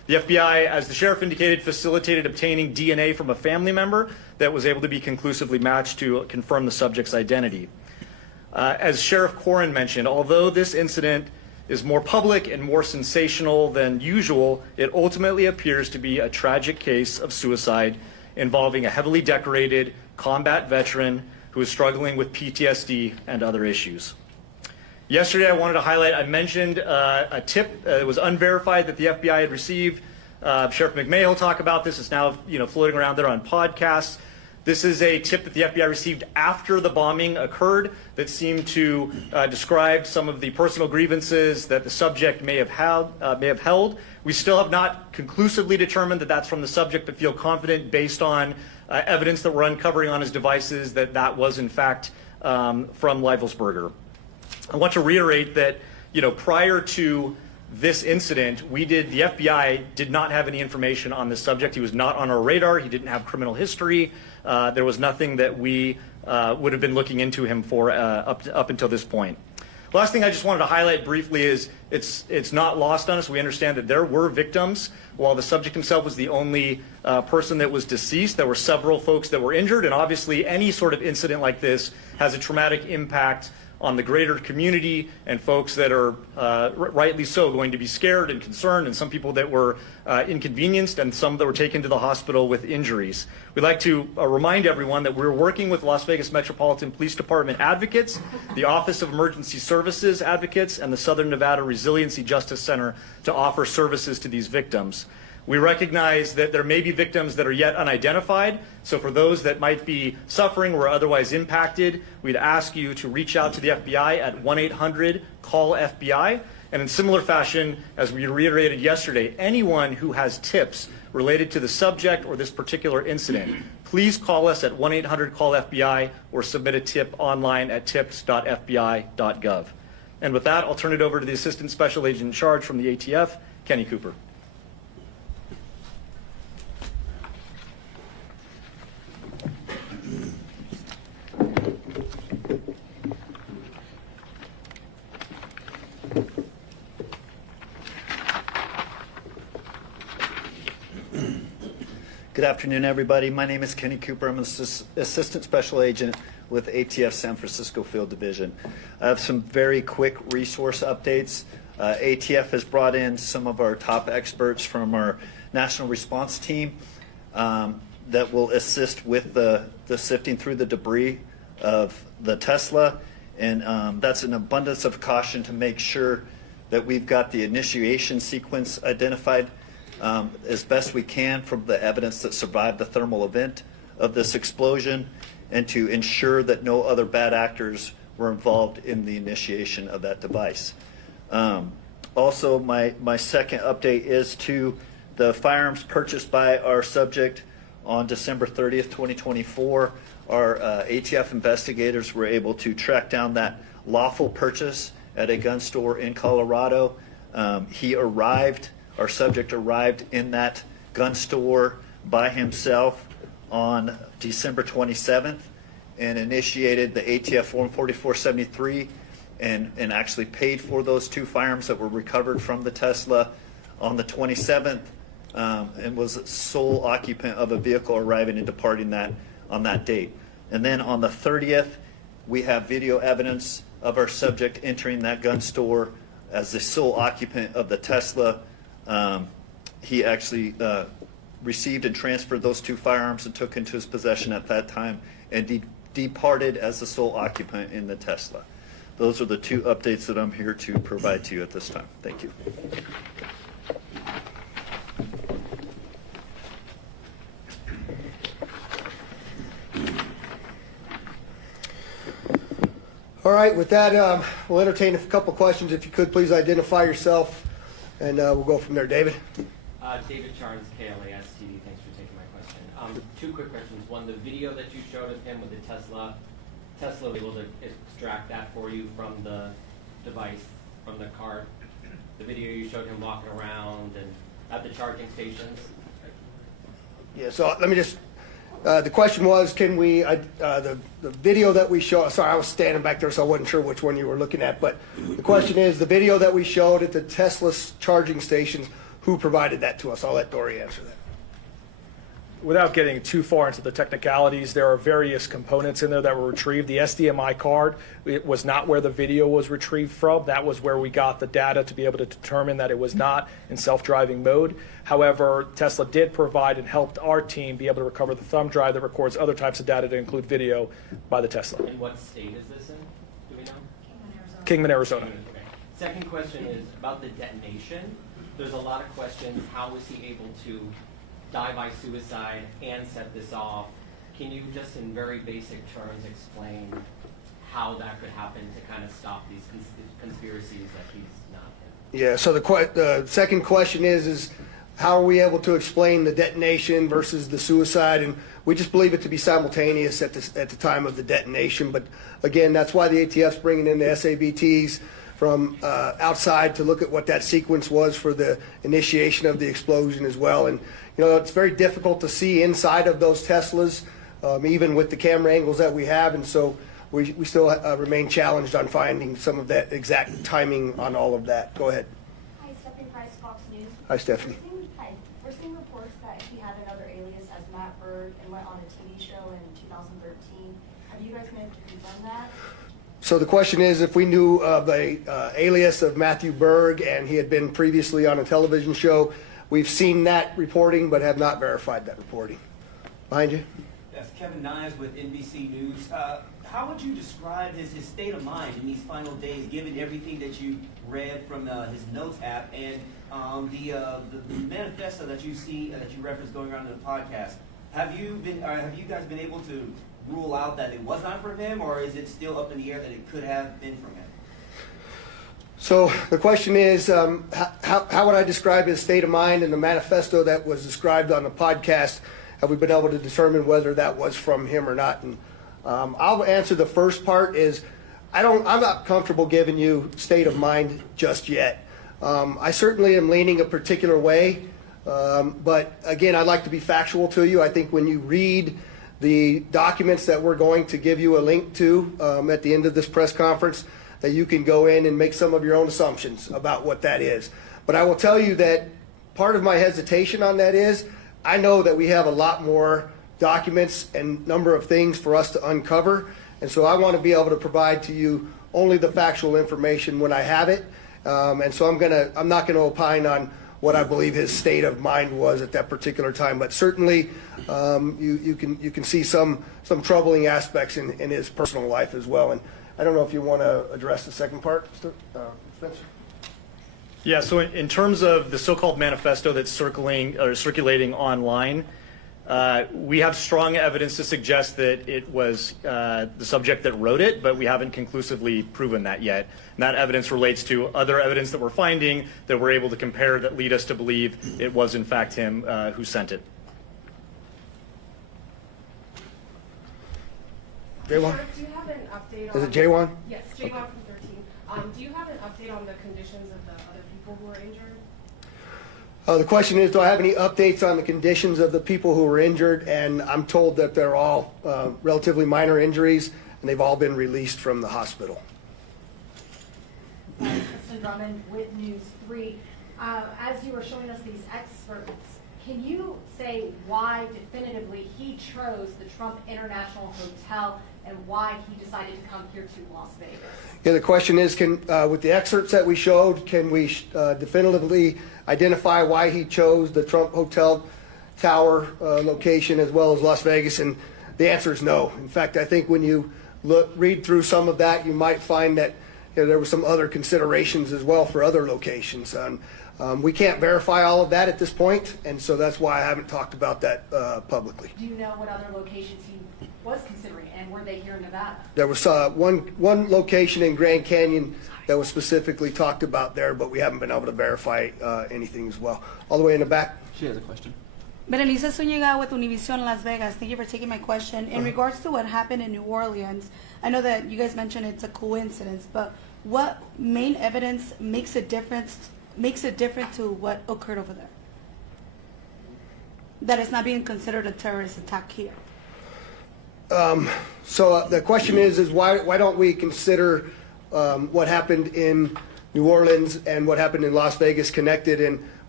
The FBI, as the sheriff indicated, facilitated obtaining DNA from a family member that was able to be conclusively matched to confirm the subject's identity. As Sheriff Corrin mentioned, although this incident is more public and more sensational than usual, it ultimately appears to be a tragic case of suicide involving a heavily decorated combat veteran who is struggling with PTSD and other issues. Yesterday, I wanted to highlight, I mentioned a tip that was unverified that the FBI had received. Sheriff McMahon will talk about this. It's now floating around there on podcasts. This is a tip that the FBI received after the bombing occurred that seemed to describe some of the personal grievances that the subject may have held. We still have not conclusively determined that that's from the subject, but feel confident based on evidence that we're uncovering on his devices that that was in fact from Livelsberger. I want to reiterate that, prior to this incident, the FBI did not have any information on this subject. He was not on our radar. He didn't have criminal history. There was nothing that we would have been looking into him for up until this point. Last thing I just wanted to highlight briefly is it's not lost on us. We understand that there were victims. While the subject himself was the only person that was deceased, there were several folks that were injured, and obviously any sort of incident like this has a traumatic impact on the greater community and folks that are rightly so going to be scared and concerned, and some people that were inconvenienced and some that were taken to the hospital with injuries. We'd like to remind everyone that we're working with Las Vegas Metropolitan Police Department advocates, the Office of Emergency Services advocates, and the Southern Nevada Resiliency Justice Center to offer services to these victims. We recognize that there may be victims that are yet unidentified, so for those that might be suffering or otherwise impacted, we'd ask you to reach out to the FBI at 1-800-CALL-FBI. And in similar fashion, as we reiterated yesterday, anyone who has tips related to the subject or this particular incident, please call us at 1-800-CALL-FBI or submit a tip online at tips.fbi.gov. And with that, I'll turn it over to the Assistant Special Agent in Charge from the ATF, Kenny Cooper. Good afternoon, everybody. My name is Kenny Cooper. I'm an Assistant Special Agent with ATF San Francisco Field Division. I have some very quick resource updates. ATF has brought in some of our top experts from our national response team that will assist with the sifting through the debris of the Tesla. And that's an abundance of caution to make sure that we've got the initiation sequence identified as best we can from the evidence that survived the thermal event of this explosion, and to ensure that no other bad actors were involved in the initiation of that device. Also, my second update is to the firearms purchased by our subject on December 30th, 2024. Our ATF investigators were able to track down that lawful purchase at a gun store in Colorado. Our subject arrived in that gun store by himself on December 27th and initiated the ATF Form 4473 and actually paid for those two firearms that were recovered from the Tesla on the 27th and was sole occupant of a vehicle arriving and departing that on that date. And then on the 30th, we have video evidence of our subject entering that gun store as the sole occupant of the Tesla. He actually received and transferred those two firearms and took into his possession at that time and departed as the sole occupant in the Tesla. Those are the two updates that I'm here to provide to you at this time. Thank you. All right, with that, we'll entertain a couple questions. If you could, please identify yourself, and we'll go from there. David? David Charnes, KLAS TV. Thanks for taking my question. Two quick questions. One, the video that you showed of him with the Tesla was able to extract that for you from the device, from the card? The video you showed him walking around and at the charging stations? Yeah, so let me just, the question was, can we, the video that we showed, sorry, I was standing back there, so I wasn't sure which one you were looking at, but the question is, the video that we showed at the Tesla charging stations, who provided that to us. I'll let Dory answer that. Without getting too far into the technicalities, there are various components in there that were retrieved. The SDMI card, it was not where the video was retrieved from. That was where we got the data to be able to determine that it was not in self-driving mode. However, Tesla did provide and helped our team be able to recover the thumb drive that records other types of data to include video by the Tesla. And what state is this in? Do we know? Kingman, Arizona. Okay. Second question is about the detonation. There's a lot of questions. How was he able to die by suicide and set this off? Can you just in very basic terms explain how that could happen to kind of stop these conspiracies that he's not in? Yeah, so the second question is how are we able to explain the detonation versus the suicide? And we just believe it to be simultaneous at the time of the detonation. But again, that's why the ATF's bringing in the SABTs from outside to look at what that sequence was for the initiation of the explosion as well. And you know, it's very difficult to see inside of those Teslas, even with the camera angles that we have. And so we still remain challenged on finding some of that exact timing on all of that. Go ahead. Hi, Stephanie Price, Fox News. Hi, Stephanie. Hi. We're seeing reports that he had another alias as Matt Berg and went on a TV show in 2013. Have you guys been able to confirm that? So the question is if we knew of a alias of Matthew Berg and he had been previously on a television show. We've seen that reporting but have not verified that reporting. Behind you. Yes, Kevin Niles with NBC News. How would you describe his state of mind in these final days, given everything that you read from his notes app and the manifesto that you see that you referenced going around in the podcast? Have you guys been able to rule out that it was not from him, or is it still up in the air that it could have been from him? So the question is, how would I describe his state of mind in the manifesto that was described on the podcast? Have we been able to determine whether that was from him or not? And I'll answer the first part is, I'm not comfortable giving you state of mind just yet. I certainly am leaning a particular way, but again, I'd like to be factual to you. I think when you read the documents that we're going to give you a link to at the end of this press conference, that you can go in and make some of your own assumptions about what that is. But I will tell you that part of my hesitation on that is I know that we have a lot more documents and number of things for us to uncover, and so I want to be able to provide to you only the factual information when I have it. And so I'm not gonna opine on what I believe his state of mind was at that particular time, but certainly you can see some troubling aspects in his personal life as well. And I don't know if you want to address the second part, Spencer. Yeah, so in terms of the so-called manifesto that's circulating online, we have strong evidence to suggest that it was the subject that wrote it, but we haven't conclusively proven that yet. And that evidence relates to other evidence that we're finding that we're able to compare that lead us to believe it was in fact him who sent it. J1? Do you have an update on... Is it J1? Yes, J1 from 13. Do you have an update on the conditions of the other people who were injured? The question is, do I have any updates on the conditions of the people who were injured? And I'm told that they're all relatively minor injuries, and they've all been released from the hospital. Kristen Drummond with News 3. As you were showing us these experts, can you say why definitively he chose the Trump International Hotel and why he decided to come here to Las Vegas? Yeah, the question is, with the excerpts that we showed, can we definitively identify why he chose the Trump Hotel Tower location as well as Las Vegas? And the answer is no. In fact, I think when you read through some of that, you might find that there were some other considerations as well for other locations. We can't verify all of that at this point, and so that's why I haven't talked about that publicly. Do you know what other locations he was considering, and were they here in Nevada? There was one location in Grand Canyon that was specifically talked about there, but we haven't been able to verify anything as well. All the way in the back. She has a question. Berenice Zuniga with Univision Las Vegas. Thank you for taking my question. In regards to what happened in New Orleans, I know that you guys mentioned it's a coincidence, but what main evidence makes it different to what occurred over there? That it's not being considered a terrorist attack here. So the question is why don't we consider what happened in New Orleans and what happened in Las Vegas connected? And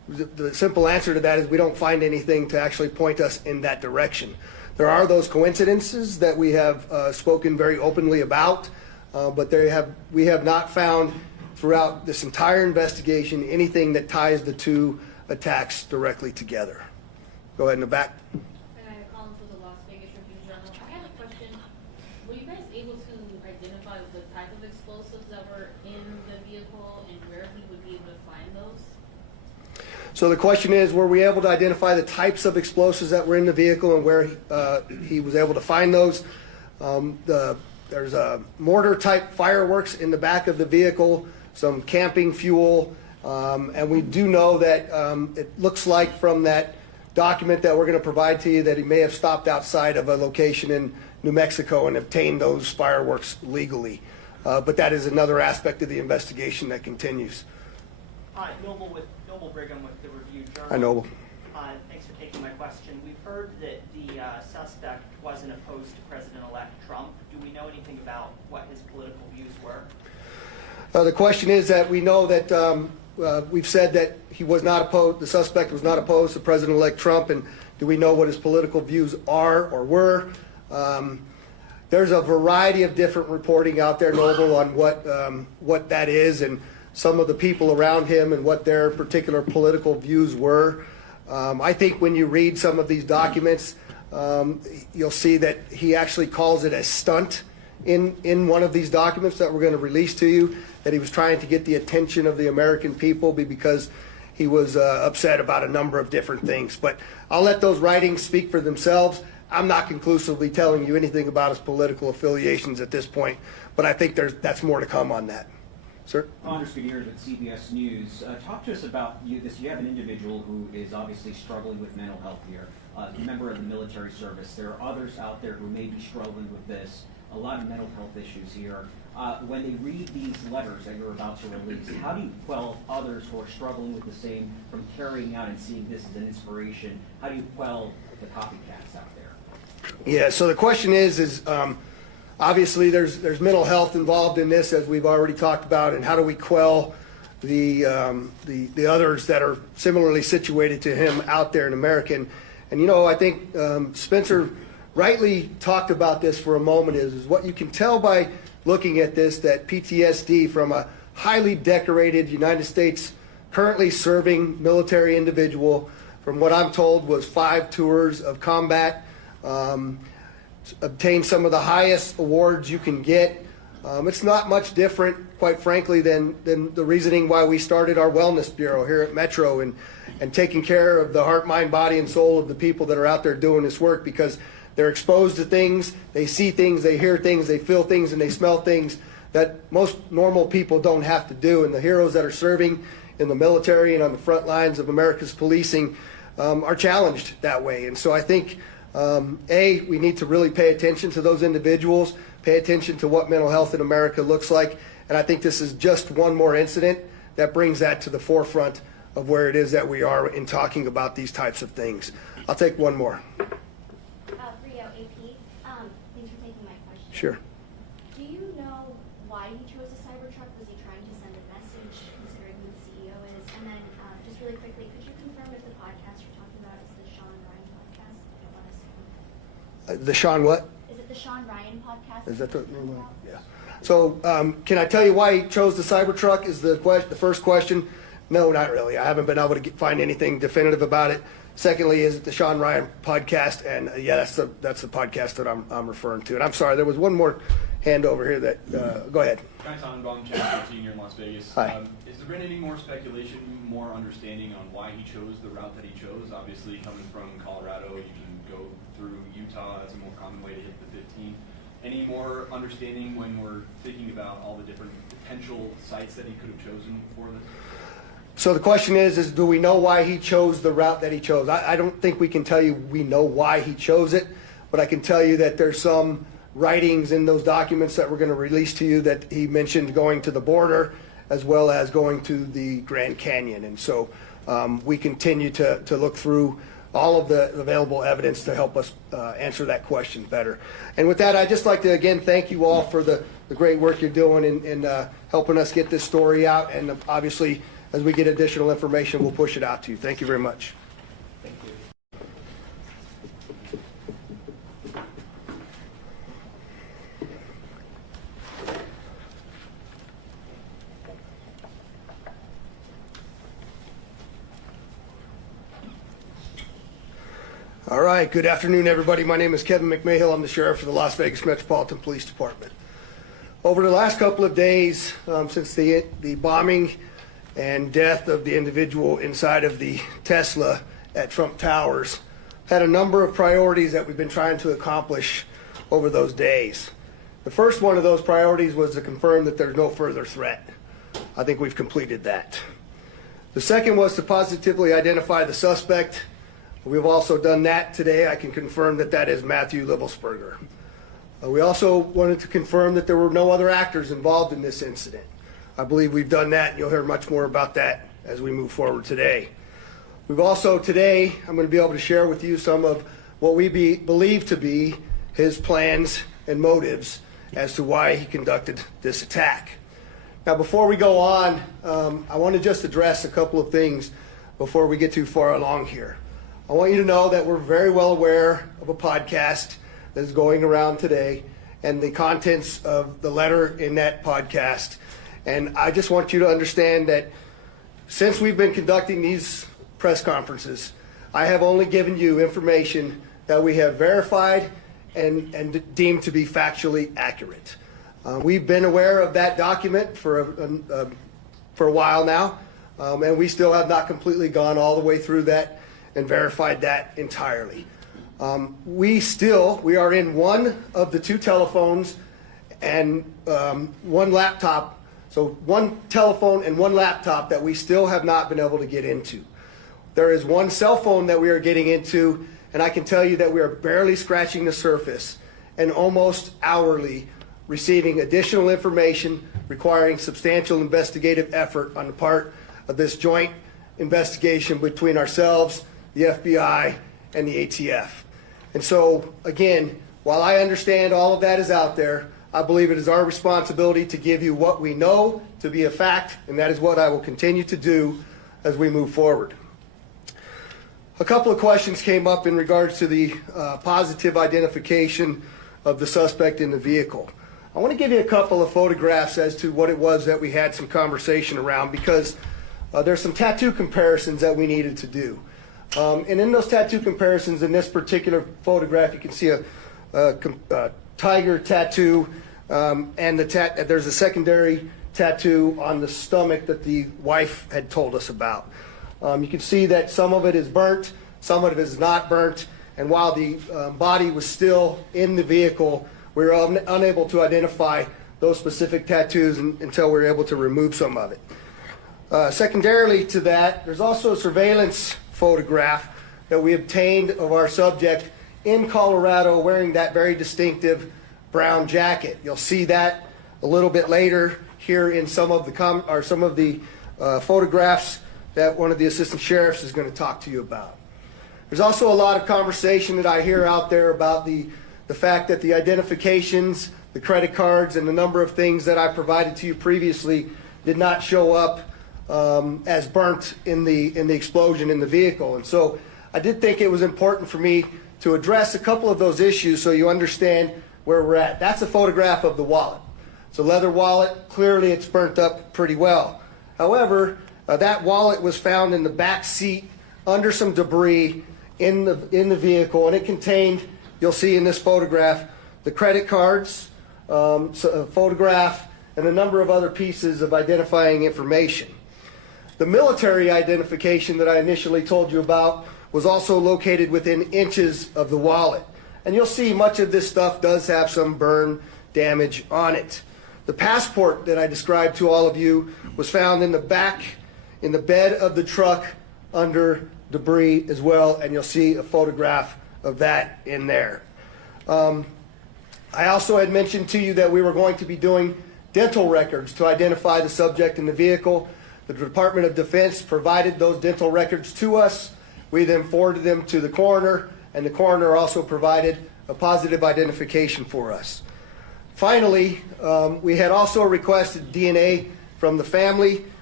The simple answer to that is we don't find anything to actually point us in that direction. There are those coincidences that we have spoken very openly about, but we have not found throughout this entire investigation anything that ties the two attacks directly together. Go ahead in the back. Collins with the Las Vegas Review-Journal. I had a question. Were you guys able to identify the type of explosives that were in the vehicle and where he would be able to find those? So the question is, were we able to identify the types of explosives that were in the vehicle and where he was able to find those? There's a mortar-type fireworks in the back of the vehicle, some camping fuel, and we do know that it looks like from that document that we're going to provide to you that he may have stopped outside of a location in New Mexico and obtained those fireworks legally. But that is another aspect of the investigation that continues. Hi, Noble Brigham with the Review-Journal. Hi, Noble. Thanks for taking my question. We've heard that the suspect wasn't opposed to President-elect Trump. Do we know anything about what his political views were? The question is that we know that we've said that he was not opposed, the suspect was not opposed to President-elect Trump, and do we know what his political views are or were? There's a variety of different reporting out there, Noble, on what that is and some of the people around him and what their particular political views were. I think when you read some of these documents, you'll see that he actually calls it a stunt in one of these documents that we're going to release to you, that he was trying to get the attention of the American people because he was upset about a number of different things. But I'll let those writings speak for themselves. I'm not conclusively telling you anything about his political affiliations at this point, but I think that's more to come on that. Sir? Anders Gutierrez with CBS News. Talk to us about this. You have an individual who is obviously struggling with mental health here, a member of the military service. There are others out there who may be struggling with this, a lot of mental health issues here. When they read these letters that you're about to release, how do you quell others who are struggling with the same from carrying out and seeing this as an inspiration? How do you quell the copycats out there? Yeah, so the question is obviously there's mental health involved in this, as we've already talked about, and how do we quell the others that are similarly situated to him out there in America? And you know, I think Spencer rightly talked about this for a moment is what you can tell by looking at this, that PTSD from a highly decorated United States currently serving military individual, from what I'm told was 5 tours of combat, obtained some of the highest awards you can get. It's not much different, quite frankly, than the reasoning why we started our wellness bureau here at Metro and taking care of the heart, mind, body, and soul of the people that are out there doing this work, because they're exposed to things, they see things, they hear things, they feel things, and they smell things that most normal people don't have to do. And the heroes that are serving in the military and on the front lines of America's policing are challenged that way. And so I think we need to really pay attention to those individuals, pay attention to what mental health in America looks like, and I think this is just one more incident that brings that to the forefront of where it is that we are in talking about these types of things. I'll take one more. Rio, AP, thanks for taking my question. Sure. Do you know why he chose a Cybertruck? Was he trying to send a message, considering who the CEO is? And then, just really quickly, could you confirm if the podcast you're talking about is the Sean Ryan podcast? I don't want to The Sean what? Is it the Sean Ryan podcast? Is that the yeah? So can I tell you why he chose the Cybertruck? Is the first question? No, not really. I haven't been able to find anything definitive about it. Secondly, is it the Sean Ryan podcast? And yeah, that's the podcast that I'm referring to. And I'm sorry, there was one more hand over here that. Go ahead. Guy Tannenbaum, Channel 13 here in Las Vegas. Hi. Has there been any more speculation, more understanding on why he chose the route that he chose? Obviously, coming from Colorado, you can go through Utah. That's a more common way to hit the 15. Any more understanding when we're thinking about all the different potential sites that he could have chosen for this? So the question is do we know why he chose the route that he chose? I don't think we can tell you we know why he chose it, but I can tell you that there's some writings in those documents that we're going to release to you that he mentioned going to the border as well as going to the Grand Canyon. And so we continue to look through all of the available evidence to help us answer that question better. And with that, I'd just like to again thank you all for the great work you're doing in helping us get this story out, and obviously as we get additional information, we'll push it out to you. Thank you very much. Thank you. All right, good afternoon, everybody. My name is Kevin McMahill. I'm the sheriff for the Las Vegas Metropolitan Police Department. Over the last couple of days, since the bombing and death of the individual inside of the Tesla at Trump Towers, had a number of priorities that we've been trying to accomplish over those days. The first one of those priorities was to confirm that there's no further threat. I think we've completed that. The second was to positively identify the suspect. We've also done that today. I can confirm that that is Matthew Livelsberger. We also wanted to confirm that there were no other actors involved in this incident. I believe we've done that, and you'll hear much more about that as we move forward today. We've also today, I'm going to be able to share with you some of what we believe to be his plans and motives as to why he conducted this attack. Now, before we go on, I want to just address a couple of things before we get too far along here. I want you to know that we're very well aware of a podcast that is going around today and the contents of the letter in that podcast. And I just want you to understand that since we've been conducting these press conferences, I have only given you information that we have verified and deemed to be factually accurate. We've been aware of that document for a while now, and we still have not completely gone all the way through that and verified that entirely. We are in one of the two telephones and one laptop, so one telephone and one laptop that we still have not been able to get into. There is one cell phone that we are getting into, and I can tell you that we are barely scratching the surface and almost hourly receiving additional information requiring substantial investigative effort on the part of this joint investigation between ourselves, the FBI, and the ATF. And so, again, while I understand all of that is out there, I believe it is our responsibility to give you what we know to be a fact, and that is what I will continue to do as we move forward. A couple of questions came up in regards to the positive identification of the suspect in the vehicle. I want to give you a couple of photographs as to what it was that we had some conversation around, because there's some tattoo comparisons that we needed to do. And in those tattoo comparisons, in this particular photograph, you can see a tiger tattoo, and there's a secondary tattoo on the stomach that the wife had told us about. You can see that some of it is burnt, some of it is not burnt, and while the body was still in the vehicle, we were unable to identify those specific tattoos until we were able to remove some of it. Secondarily to that, there's also a surveillance photograph that we obtained of our subject in Colorado wearing that very distinctive brown jacket. You'll see that a little bit later here in some of the photographs that one of the assistant sheriffs is going to talk to you about. There's also a lot of conversation that I hear out there about the fact that the identifications, the credit cards, and the number of things that I provided to you previously did not show up as burnt in the explosion in the vehicle. And so I did think it was important for me to address a couple of those issues so you understand where we're at. That's a photograph of the wallet. It's a leather wallet. Clearly it's burnt up pretty well. However, that wallet was found in the back seat under some debris in the vehicle, and it contained, you'll see in this photograph, the credit cards, a photograph, and a number of other pieces of identifying information. The military identification that I initially told you about was also located within inches of the wallet. And you'll see much of this stuff does have some burn damage on it. The passport that I described to all of you was found in the back, in the bed of the truck under debris as well, and you'll see a photograph of that in there. I also had mentioned to you that we were going to be doing dental records to identify the subject in the vehicle. The Department of Defense provided those dental records to us. We then forwarded them to the coroner, and the coroner also provided a positive identification for us. Finally, we had also requested DNA from the family.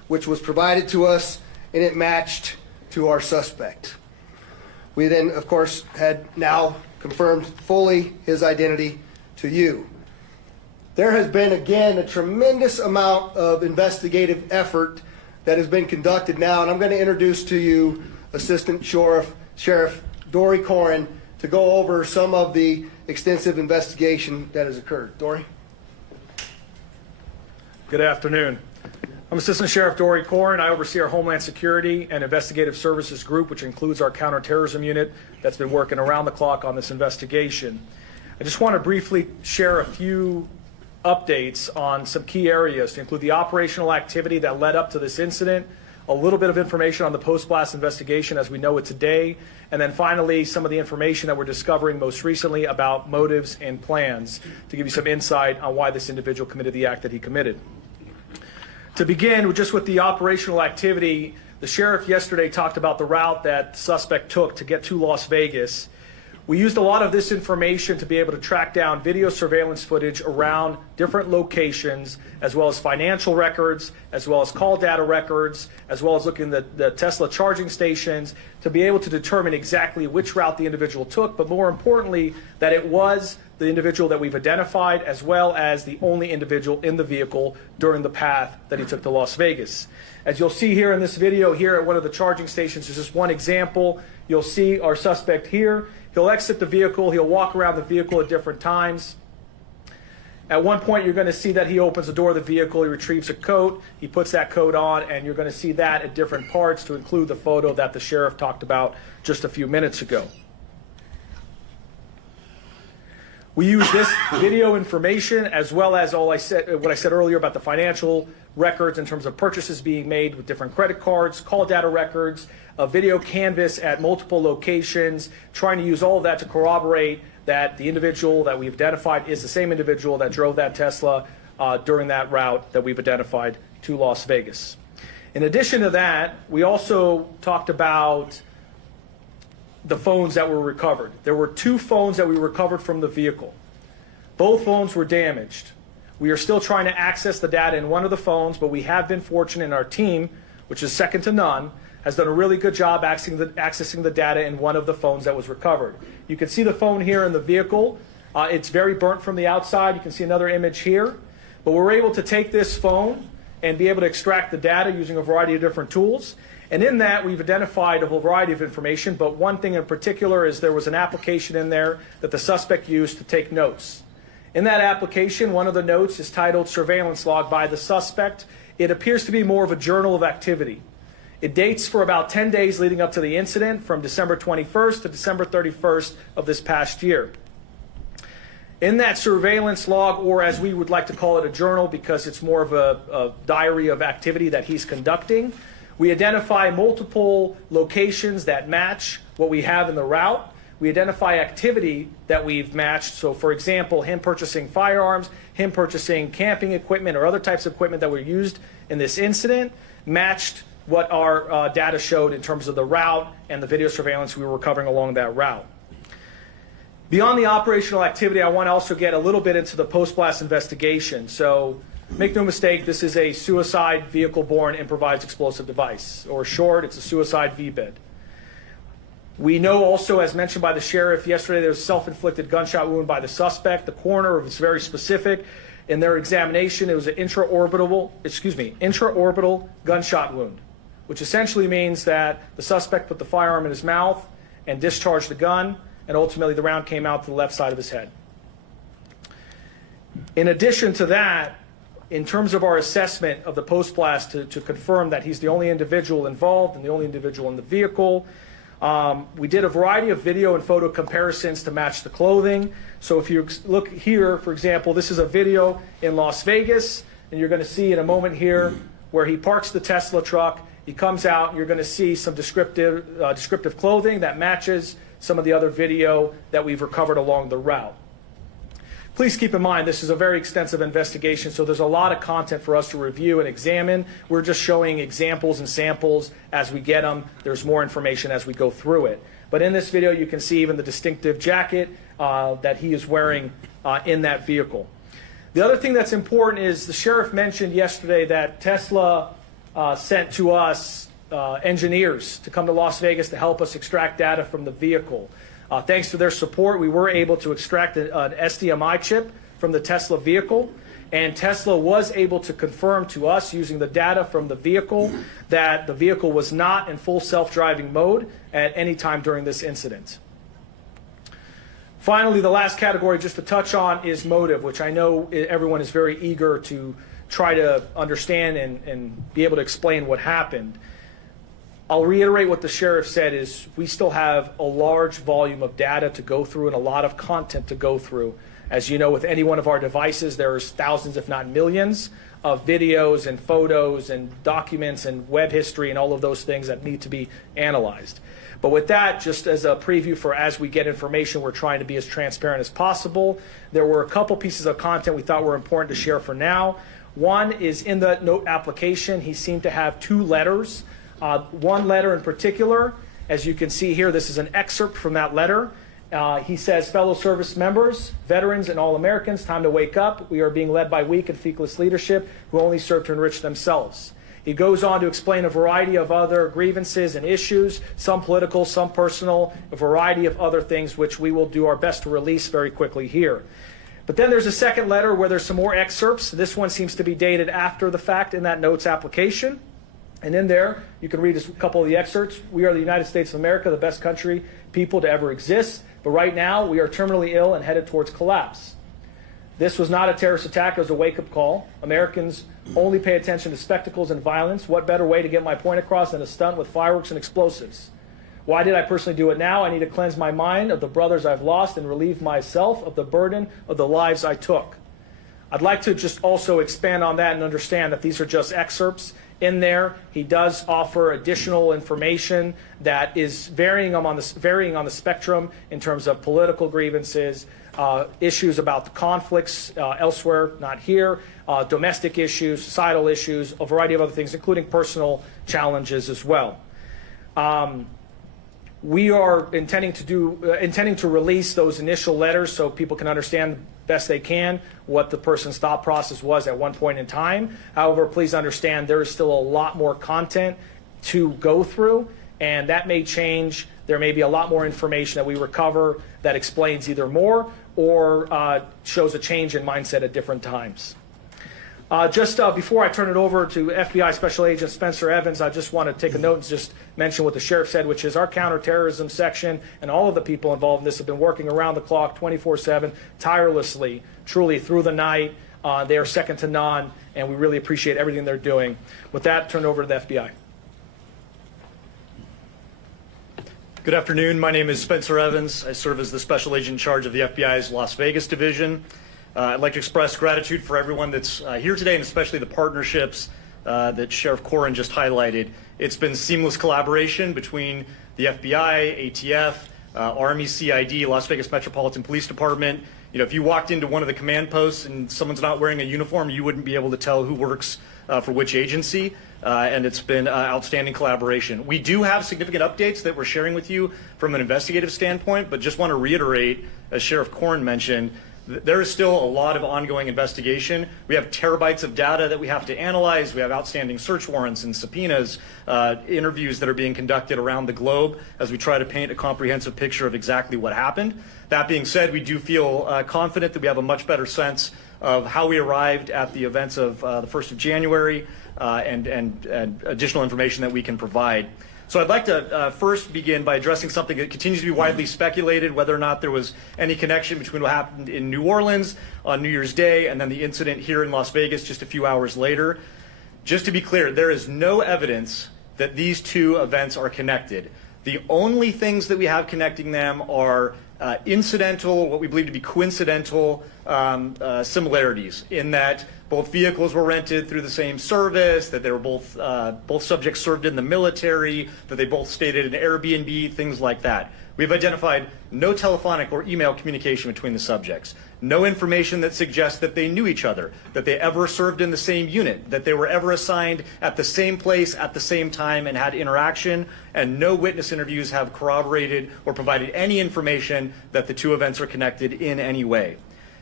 which was provided to us, and it matched to our suspect. We then, of course, had now confirmed fully his identity to you. There has been, again, a tremendous amount of investigative effort that has been conducted now, and I'm going to introduce to you Assistant Sheriff Dory Corin to go over some of the extensive investigation that has occurred. Dory? Good afternoon. I'm Assistant Sheriff Dory Corin. I oversee our Homeland Security and Investigative Services Group, which includes our counterterrorism unit that's been working around the clock on this investigation. I just want to briefly share a few updates on some key areas to include the operational activity that led up to this incident, a little bit of information on the post-blast investigation as we know it today, and then finally some of the information that we're discovering most recently about motives and plans to give you some insight on why this individual committed the act that he committed. To begin, just with the operational activity, the sheriff yesterday talked about the route that the suspect took to get to Las Vegas. We used a lot of this information to be able to track down video surveillance footage around different locations, as well as financial records, as well as call data records, as well as looking at the Tesla charging stations to be able to determine exactly which route the individual took, but more importantly, that it was the individual that we've identified, as well as the only individual in the vehicle during the path that he took to Las Vegas. As you'll see here in this video here at one of the charging stations, there's just one example. You'll see our suspect here. He'll exit the vehicle. He'll walk around the vehicle at different times. At one point, you're going to see that he opens the door of the vehicle. He retrieves a coat. He puts that coat on, and you're going to see that at different parts to include the photo that the sheriff talked about just a few minutes ago. We use this video information as well as what I said earlier about the financial records in terms of purchases being made with different credit cards, call data records, a video canvas at multiple locations, trying to use all of that to corroborate that the individual that we've identified is the same individual that drove that Tesla during that route that we've identified to Las Vegas. In addition to that, we also talked about the phones that were recovered. There were 2 phones that we recovered from the vehicle. Both phones were damaged. We are still trying to access the data in one of the phones, but we have been fortunate in our team, which is second to none, has done a really good job accessing the data in one of the phones that was recovered. You can see the phone here in the vehicle. It's very burnt from the outside. You can see another image here. But we're able to take this phone and be able to extract the data using a variety of different tools. And in that, we've identified a whole variety of information, but one thing in particular is there was an application in there that the suspect used to take notes. In that application, one of the notes is titled Surveillance Log by the Suspect. It appears to be more of a journal of activity. It dates for about 10 days leading up to the incident, from December 21st to December 31st of this past year. In that surveillance log, or as we would like to call it, a journal, because it's more of a diary of activity that he's conducting, we identify multiple locations that match what we have in the route. We identify activity that we've matched. So, for example, him purchasing firearms, him purchasing camping equipment or other types of equipment that were used in this incident, matched what our data showed in terms of the route and the video surveillance we were recovering along that route. Beyond the operational activity, I want to also get a little bit into the post-blast investigation. So, make no mistake, this is a suicide vehicle-borne improvised explosive device, or short, it's a suicide VBID. We know also, as mentioned by the sheriff yesterday, there was a self-inflicted gunshot wound by the suspect. The coroner was very specific. In their examination, it was an intraorbital gunshot wound, which essentially means that the suspect put the firearm in his mouth and discharged the gun, and ultimately the round came out to the left side of his head. In addition to that, in terms of our assessment of the post-blast to confirm that he's the only individual involved and the only individual in the vehicle, we did a variety of video and photo comparisons to match the clothing. So if you look here, for example, this is a video in Las Vegas, and you're going to see in a moment here where he parks the Tesla truck. He comes out, and you're going to see some descriptive clothing that matches some of the other video that we've recovered along the route. Please keep in mind, this is a very extensive investigation, so there's a lot of content for us to review and examine. We're just showing examples and samples as we get them. There's more information as we go through it. But in this video, you can see even the distinctive jacket that he is wearing in that vehicle. The other thing that's important is the sheriff mentioned yesterday that Tesla sent to us engineers to come to Las Vegas to help us extract data from the vehicle. Thanks to their support, we were able to extract an SDMI chip from the Tesla vehicle, and Tesla was able to confirm to us using the data from the vehicle that the vehicle was not in full self-driving mode at any time during this incident. Finally, the last category just to touch on is motive, which I know everyone is very eager to try to understand and be able to explain what happened. I'll reiterate what the sheriff said is we still have a large volume of data to go through and a lot of content to go through. As you know, with any one of our devices, there's thousands, if not millions, of videos and photos and documents and web history and all of those things that need to be analyzed. But with that, just as a preview for as we get information, we're trying to be as transparent as possible. There were a couple pieces of content we thought were important to share for now. One is in the note application, he seemed to have 2 letters. One letter in particular, as you can see here, this is an excerpt from that letter. He says, fellow service members, veterans, and all Americans, time to wake up. We are being led by weak and feckless leadership who only serve to enrich themselves. He goes on to explain a variety of other grievances and issues, some political, some personal, a variety of other things which we will do our best to release very quickly here. But then there's a second letter where there's some more excerpts. This one seems to be dated after the fact in that notes application. And in there, you can read a couple of the excerpts. We are the United States of America, the best country, people to ever exist. But right now, we are terminally ill and headed towards collapse. This was not a terrorist attack. It was a wake-up call. Americans only pay attention to spectacles and violence. What better way to get my point across than a stunt with fireworks and explosives? Why did I personally do it now? I need to cleanse my mind of the brothers I've lost and relieve myself of the burden of the lives I took. I'd like to just also expand on that and understand that these are just excerpts. In there, he does offer additional information that is varying on the spectrum in terms of political grievances, issues about the conflicts elsewhere, not here, domestic issues, societal issues, a variety of other things, including personal challenges as well. We are intending to release those initial letters so people can understand best they can what the person's thought process was at one point in time. However, please understand there is still a lot more content to go through, and that may change. There may be a lot more information that we recover that explains either more or shows a change in mindset at different times. Just before I turn it over to FBI Special Agent Spencer Evans, I just want to take a note and just mention what the sheriff said, which is our counterterrorism section and all of the people involved in this have been working around the clock, 24/7, tirelessly, truly through the night. They are second to none, and we really appreciate everything they're doing. With that, turn it over to the FBI. Good afternoon. My name is Spencer Evans. I serve as the Special Agent in charge of the FBI's Las Vegas division. I'd like to express gratitude for everyone that's here today, and especially the partnerships that Sheriff Corrin just highlighted. It's been seamless collaboration between the FBI, ATF, Army, CID, Las Vegas Metropolitan Police Department. You know, if you walked into one of the command posts and someone's not wearing a uniform, you wouldn't be able to tell who works for which agency, and it's been outstanding collaboration. We do have significant updates that we're sharing with you from an investigative standpoint, but just want to reiterate, as Sheriff Corrin mentioned, there is still a lot of ongoing investigation. We have terabytes of data that we have to analyze. We have outstanding search warrants and subpoenas, interviews that are being conducted around the globe as we try to paint a comprehensive picture of exactly what happened. That being said, we do feel confident that we have a much better sense of how we arrived at the events of the 1st of January and additional information that we can provide. So I'd like to first begin by addressing something that continues to be widely speculated, whether or not there was any connection between what happened in New Orleans on New Year's Day and then the incident here in Las Vegas just a few hours later. Just to be clear, there is no evidence that these two events are connected. The only things that we have connecting them are incidental, what we believe to be coincidental similarities in that both vehicles were rented through the same service, that they were both subjects served in the military, that they both stayed at an Airbnb, things like that. We've identified no telephonic or email communication between the subjects, no information that suggests that they knew each other, that they ever served in the same unit, that they were ever assigned at the same place at the same time and had interaction, and no witness interviews have corroborated or provided any information that the two events are connected in any way.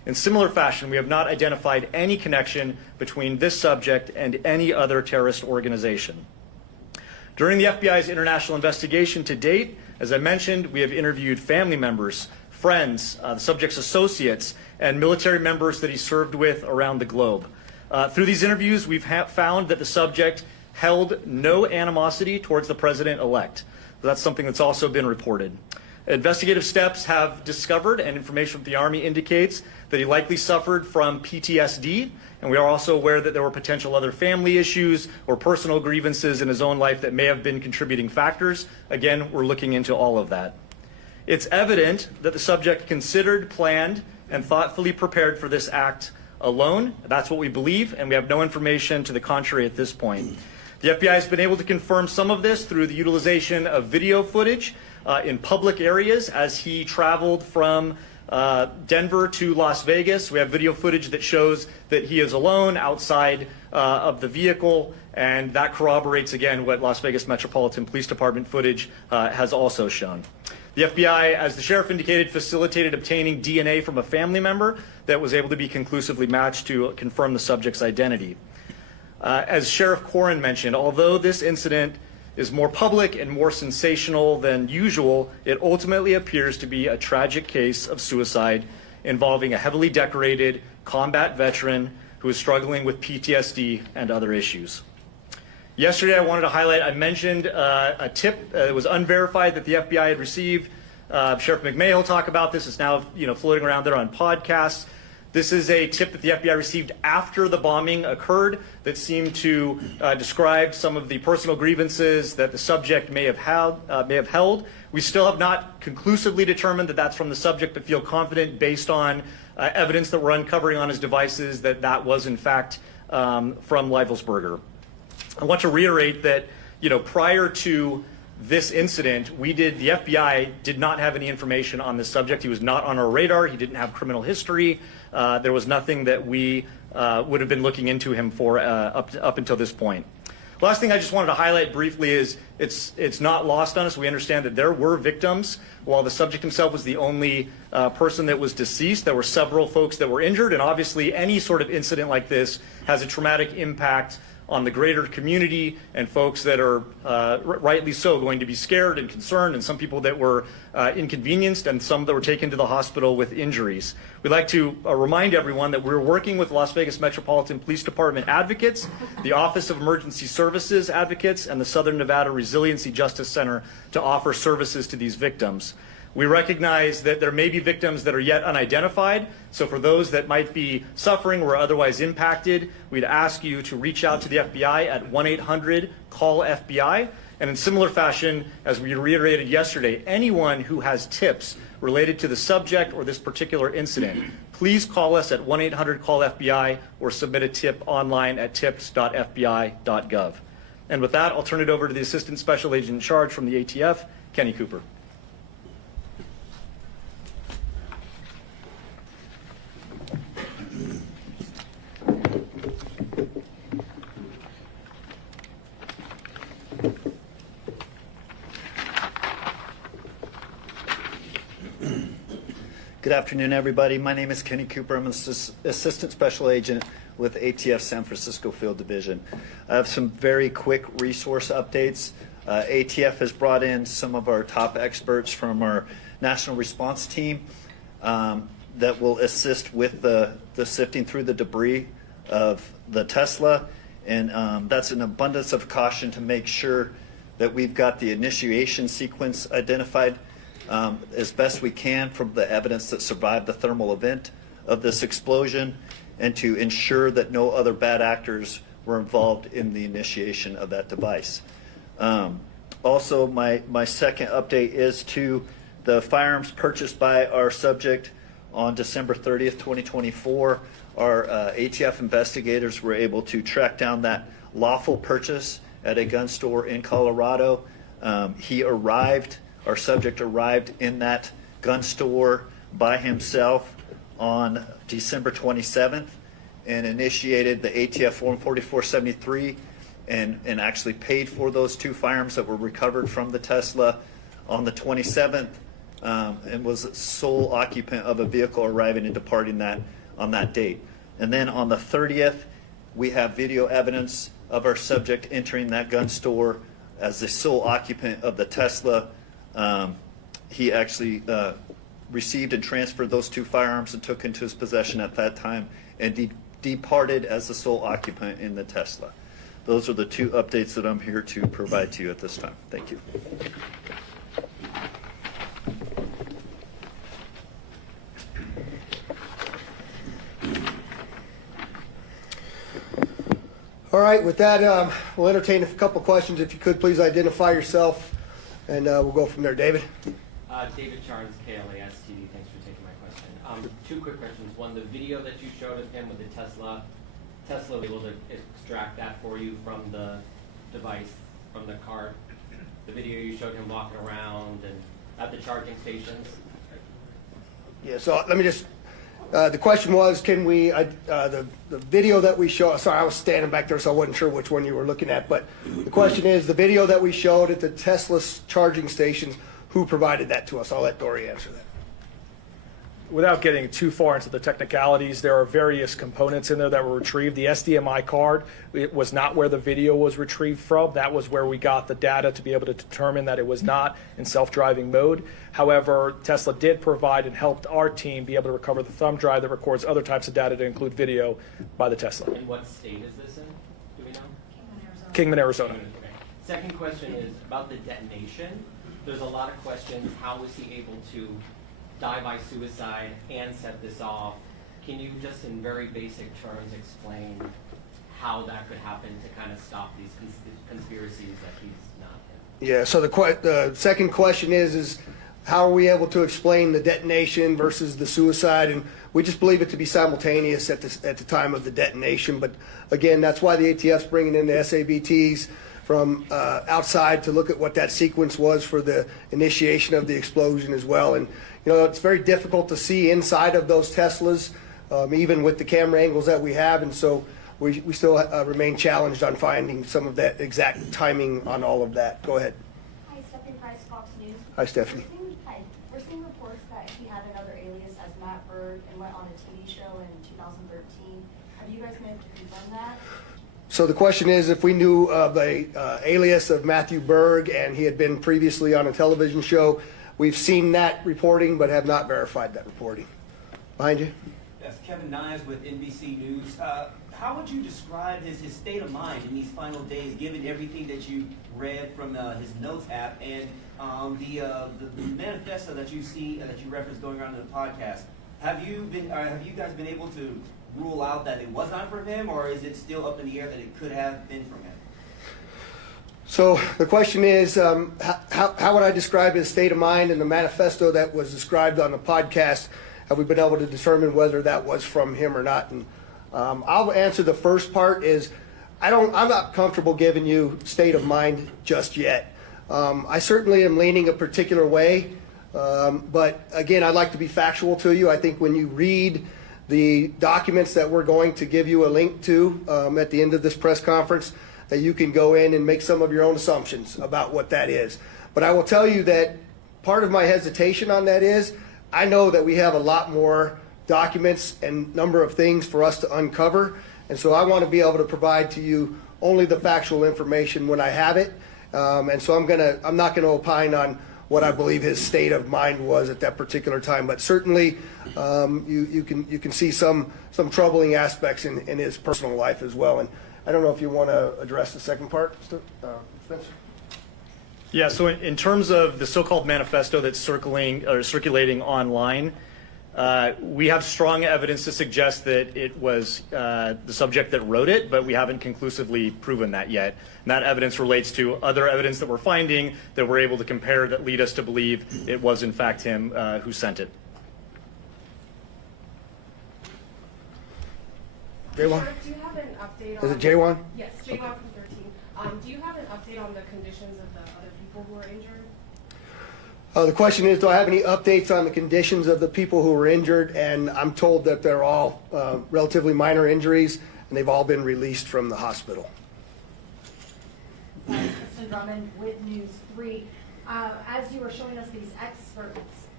In similar fashion, we have not identified any connection between this subject and any other terrorist organization. During the FBI's international investigation to date, as I mentioned, we have interviewed family members, friends, the subject's associates, and military members that he served with around the globe. Through these interviews, we've found that the subject held no animosity towards the president-elect. That's something that's also been reported. Investigative steps have discovered, and information from the Army indicates, that he likely suffered from PTSD, and we are also aware that there were potential other family issues or personal grievances in his own life that may have been contributing factors. Again, we're looking into all of that. It's evident that the subject considered, planned, and thoughtfully prepared for this act alone. That's what we believe, and we have no information to the contrary at this point. The FBI has been able to confirm some of this through the utilization of video footage in public areas as he traveled from Denver to Las Vegas. We have video footage that shows that he is alone outside of the vehicle, and that corroborates, again, what Las Vegas Metropolitan Police Department footage has also shown. The FBI, as the sheriff indicated, facilitated obtaining DNA from a family member that was able to be conclusively matched to confirm the subject's identity. As Sheriff Corrin mentioned, although this incident is more public and more sensational than usual, it ultimately appears to be a tragic case of suicide involving a heavily decorated combat veteran who is struggling with PTSD and other issues. Yesterday, I wanted to highlight, I mentioned a tip that was unverified that the FBI had received. Sheriff McMahon will talk about this. It's now floating around there on podcasts. This is a tip that the FBI received after the bombing occurred that seemed to describe some of the personal grievances that the subject may have held. We still have not conclusively determined that that's from the subject, but feel confident based on evidence that we're uncovering on his devices that that was in fact from Livelsberger. I want to reiterate that prior to this incident, the FBI did not have any information on this subject. He was not on our radar. He didn't have criminal history. There was nothing that we would have been looking into him for up until this point. Last thing I just wanted to highlight briefly is it's not lost on us. We understand that there were victims. While the subject himself was the only person that was deceased, there were several folks that were injured, and obviously any sort of incident like this has a traumatic impact on the greater community and folks that are rightly so going to be scared and concerned, and some people that were inconvenienced and some that were taken to the hospital with injuries. We'd like to remind everyone that we're working with Las Vegas Metropolitan Police Department advocates, the Office of Emergency Services advocates, and the Southern Nevada Resiliency Justice Center to offer services to these victims. We recognize that there may be victims that are yet unidentified, so for those that might be suffering or otherwise impacted, we'd ask you to reach out to the FBI at 1-800-CALL-FBI. And in similar fashion, as we reiterated yesterday, anyone who has tips related to the subject or this particular incident, please call us at 1-800-CALL-FBI or submit a tip online at tips.fbi.gov. And with that, I'll turn it over to the Assistant Special Agent in Charge from the ATF, Kenny Cooper. Good afternoon, everybody. My name is Kenny Cooper. I'm an Assistant Special Agent with ATF San Francisco Field Division. I have some very quick resource updates. ATF has brought in some of our top experts from our National Response Team that will assist with the sifting through the debris of the Tesla. And that's an abundance of caution to make sure that we've got the initiation sequence identified as best we can from the evidence that survived the thermal event of this explosion, and to ensure that no other bad actors were involved in the initiation of that device. Also, my second update is to the firearms purchased by our subject on December 30th, 2024. Our ATF investigators were able to track down that lawful purchase at a gun store in Colorado. Our subject arrived in that gun store by himself on December 27th and initiated the ATF Form 4473 and actually paid for those two firearms that were recovered from the Tesla on the 27th and was sole occupant of a vehicle arriving and departing that on that date. And then on the 30th, we have video evidence of our subject entering that gun store as the sole occupant of the Tesla. He actually received and transferred those 2 firearms and took into his possession at that time, and departed as the sole occupant in the Tesla. Those are the 2 updates that I'm here to provide to you at this time. Thank you. All right, with that, we'll entertain a couple questions. If you could, please identify yourself, and we'll go from there. David? David Charnes, KLAS TV. Thanks for taking my question. 2 quick questions. One, the video that you showed of him with the Tesla was able to extract that for you from the device, from the card? The video you showed him walking around and at the charging stations? Yeah, so let me just, the question was, can we, the video that we show, sorry, I was standing back there, so I wasn't sure which one you were looking at, but the question is, the video that we showed at the Tesla charging stations, who provided that to us? I'll let Dory answer that. Without getting too far into the technicalities, there are various components in there that were retrieved. The SDMI card, it was not where the video was retrieved from. That was where we got the data to be able to determine that it was not in self-driving mode. However, Tesla did provide and helped our team be able to recover the thumb drive that records other types of data to include video by the Tesla. And what state is this in? Do we know? Kingman, Arizona. Okay. Second question is about the detonation. There's a lot of questions. How was he able to die by suicide and set this off? Can you just in very basic terms explain how that could happen to kind of stop these conspiracies that he's not in? Yeah, so the second question is how are we able to explain the detonation versus the suicide? And we just believe it to be simultaneous at the time of the detonation. But again, that's why the ATF's bringing in the SABTs from outside to look at what that sequence was for the initiation of the explosion as well. And you know, it's very difficult to see inside of those Teslas, even with the camera angles that we have. And so we still remain challenged on finding some of that exact timing on all of that. Go ahead. Hi, Stephanie Price, Fox News. Hi, Stephanie. Hi. We're seeing reports that he had another alias as Matt Berg and went on a TV show in 2013. Have you guys been able to confirm that? So the question is if we knew of a alias of Matthew Berg and he had been previously on a television show. We've seen that reporting but have not verified that reporting. Behind you. Yes, Kevin Nyes with NBC News. How would you describe his state of mind in these final days, given everything that you read from his notes app and the manifesto that you see that you referenced going around in the podcast? Have you guys been able to rule out that it was not from him, or is it still up in the air that it could have been from him? So the question is, how would I describe his state of mind in the manifesto that was described on the podcast? Have we been able to determine whether that was from him or not? And I'll answer the first part is, I'm not comfortable giving you state of mind just yet. I certainly am leaning a particular way, but again, I'd like to be factual to you. I think when you read the documents that we're going to give you a link to at the end of this press conference, that you can go in and make some of your own assumptions about what that is. But I will tell you that part of my hesitation on that is I know that we have a lot more documents and number of things for us to uncover, and so I want to be able to provide to you only the factual information when I have it. And so I'm not gonna opine on what I believe his state of mind was at that particular time, but certainly you can see some troubling aspects in his personal life as well. And I don't know if you want to address the second part, Spencer. Yeah, so in terms of the so-called manifesto that's circulating online, we have strong evidence to suggest that it was the subject that wrote it, but we haven't conclusively proven that yet. And that evidence relates to other evidence that we're finding that we're able to compare that lead us to believe it was in fact him who sent it. J1? Do you have an update on... Is it J1? Yes, J1 from 13. Do you have an update on the conditions of the other people who are injured? The question is, do I have any updates on the conditions of the people who were injured? And I'm told that they're all relatively minor injuries, and they've all been released from the hospital. Kristen Drummond with News 3. As you were showing us these experts,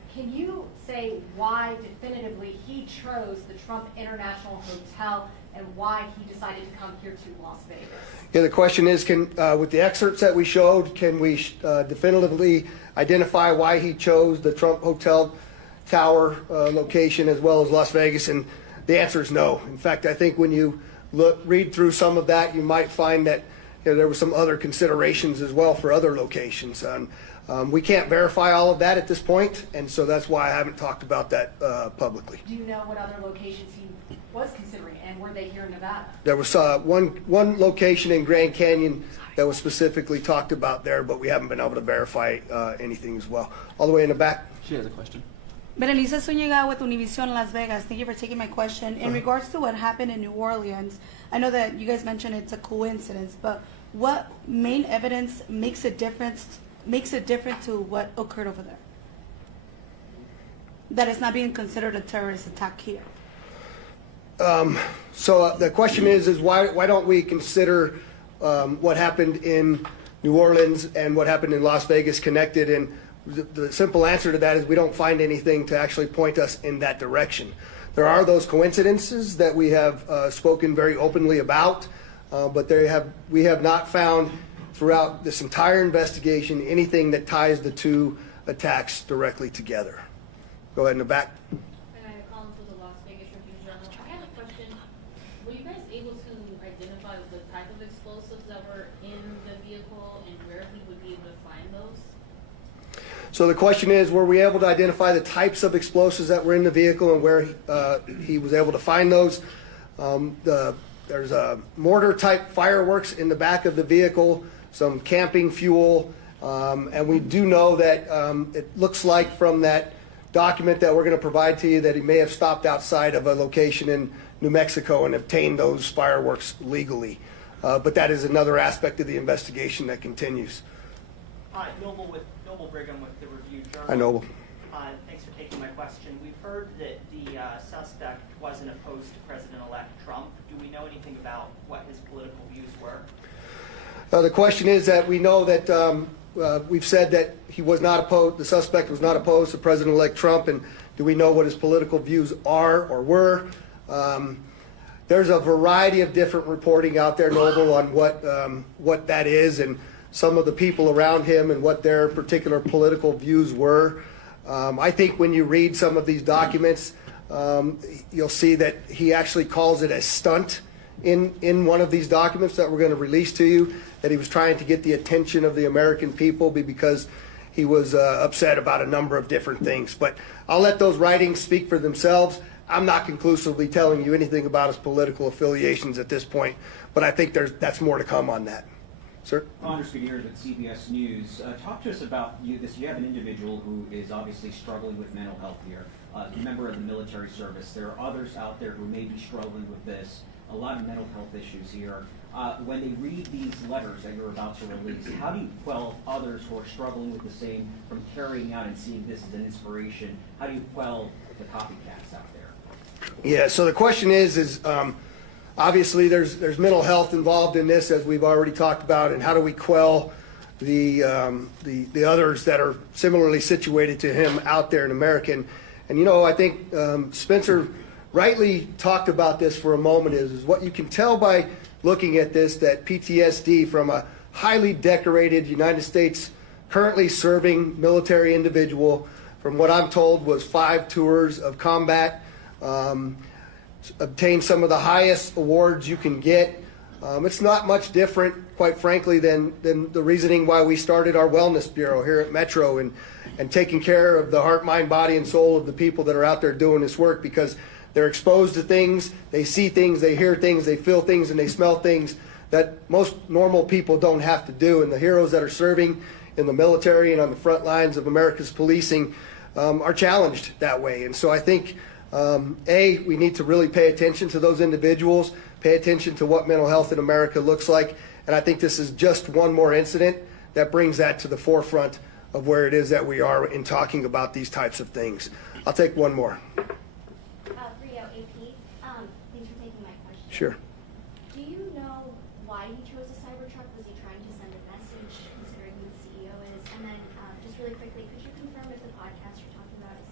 Can you say why definitively he chose the Trump International Hotel and why he decided to come here to Las Vegas? Yeah, the question is, with the excerpts that we showed, can we definitively identify why he chose the Trump Hotel Tower location as well as Las Vegas? And the answer is no. In fact, I think when you read through some of that, you might find that there were some other considerations as well for other locations. We can't verify all of that at this point, and so that's why I haven't talked about that publicly. Do you know what other locations he was considering, and were they here in Nevada? There was one location in Grand Canyon that was specifically talked about there, but we haven't been able to verify anything as well. All the way in the back. She has a question. Berenice Zuniga with Univision Las Vegas. Thank you for taking my question. In regards to what happened in New Orleans, I know that you guys mentioned it's a coincidence, but what main evidence makes it different to what occurred over there? That it's not being considered a terrorist attack here. So the question is why don't we consider what happened in New Orleans and what happened in Las Vegas connected? And the simple answer to that is we don't find anything to actually point us in that direction. There are those coincidences that we have spoken very openly about, but we have not found throughout this entire investigation anything that ties the two attacks directly together. Go ahead in the back. Collins with the Las Vegas Review Journal. I had a question. Were you guys able to identify the type of explosives that were in the vehicle and where he would be able to find those? So the question is, were we able to identify the types of explosives that were in the vehicle and where he was able to find those? There's a mortar-type fireworks in the back of the vehicle, some camping fuel, and we do know that it looks like from that document that we're going to provide to you that he may have stopped outside of a location in New Mexico and obtained those fireworks legally. But that is another aspect of the investigation that continues. Hi, Noble Brigham with the Review Journal. Hi, Noble. Thanks for taking my question. We've heard that the suspect wasn't opposed to President-elect Trump. Do we know anything about what his political views were? The question is that we know that we've said that he was not opposed, the suspect was not opposed to President-elect Trump, and do we know what his political views are or were? There's a variety of different reporting out there, Noble, on what that is and some of the people around him and what their particular political views were. I think when you read some of these documents, you'll see that he actually calls it a stunt in one of these documents that we're going to release to you, that he was trying to get the attention of the American people because he was upset about a number of different things. But I'll let those writings speak for themselves. I'm not conclusively telling you anything about his political affiliations at this point, but I think that's more to come on that. Sir? Anders Gutierrez with CBS News. Talk to us about you have an individual who is obviously struggling with mental health here, a member of the military service. There are others out there who may be struggling with this, a lot of mental health issues here. When they read these letters that you're about to release, how do you quell others who are struggling with the same from carrying out and seeing this as an inspiration? How do you quell the copycats out there? Yeah, so the question is obviously there's mental health involved in this, as we've already talked about, and how do we quell the others that are similarly situated to him out there in America? And you know, I think Spencer rightly talked about this for a moment is what you can tell by looking at this, that PTSD from a highly decorated United States currently serving military individual, from what I'm told was 5 tours of combat, obtained some of the highest awards you can get. It's not much different, quite frankly, than the reasoning why we started our wellness bureau here at Metro and taking care of the heart, mind, body, and soul of the people that are out there doing this work, because they're exposed to things, they see things, they hear things, they feel things, and they smell things that most normal people don't have to do. And the heroes that are serving in the military and on the front lines of America's policing are challenged that way. And so I think, we need to really pay attention to those individuals, pay attention to what mental health in America looks like. And I think this is just one more incident that brings that to the forefront of where it is that we are in talking about these types of things. I'll take one more. Rio, AP, thanks for taking my question. Sure. Do you know why he chose a Cybertruck? Was he trying to send a message, considering who the CEO is? And then, just really quickly, could you confirm if the podcast you're talking about is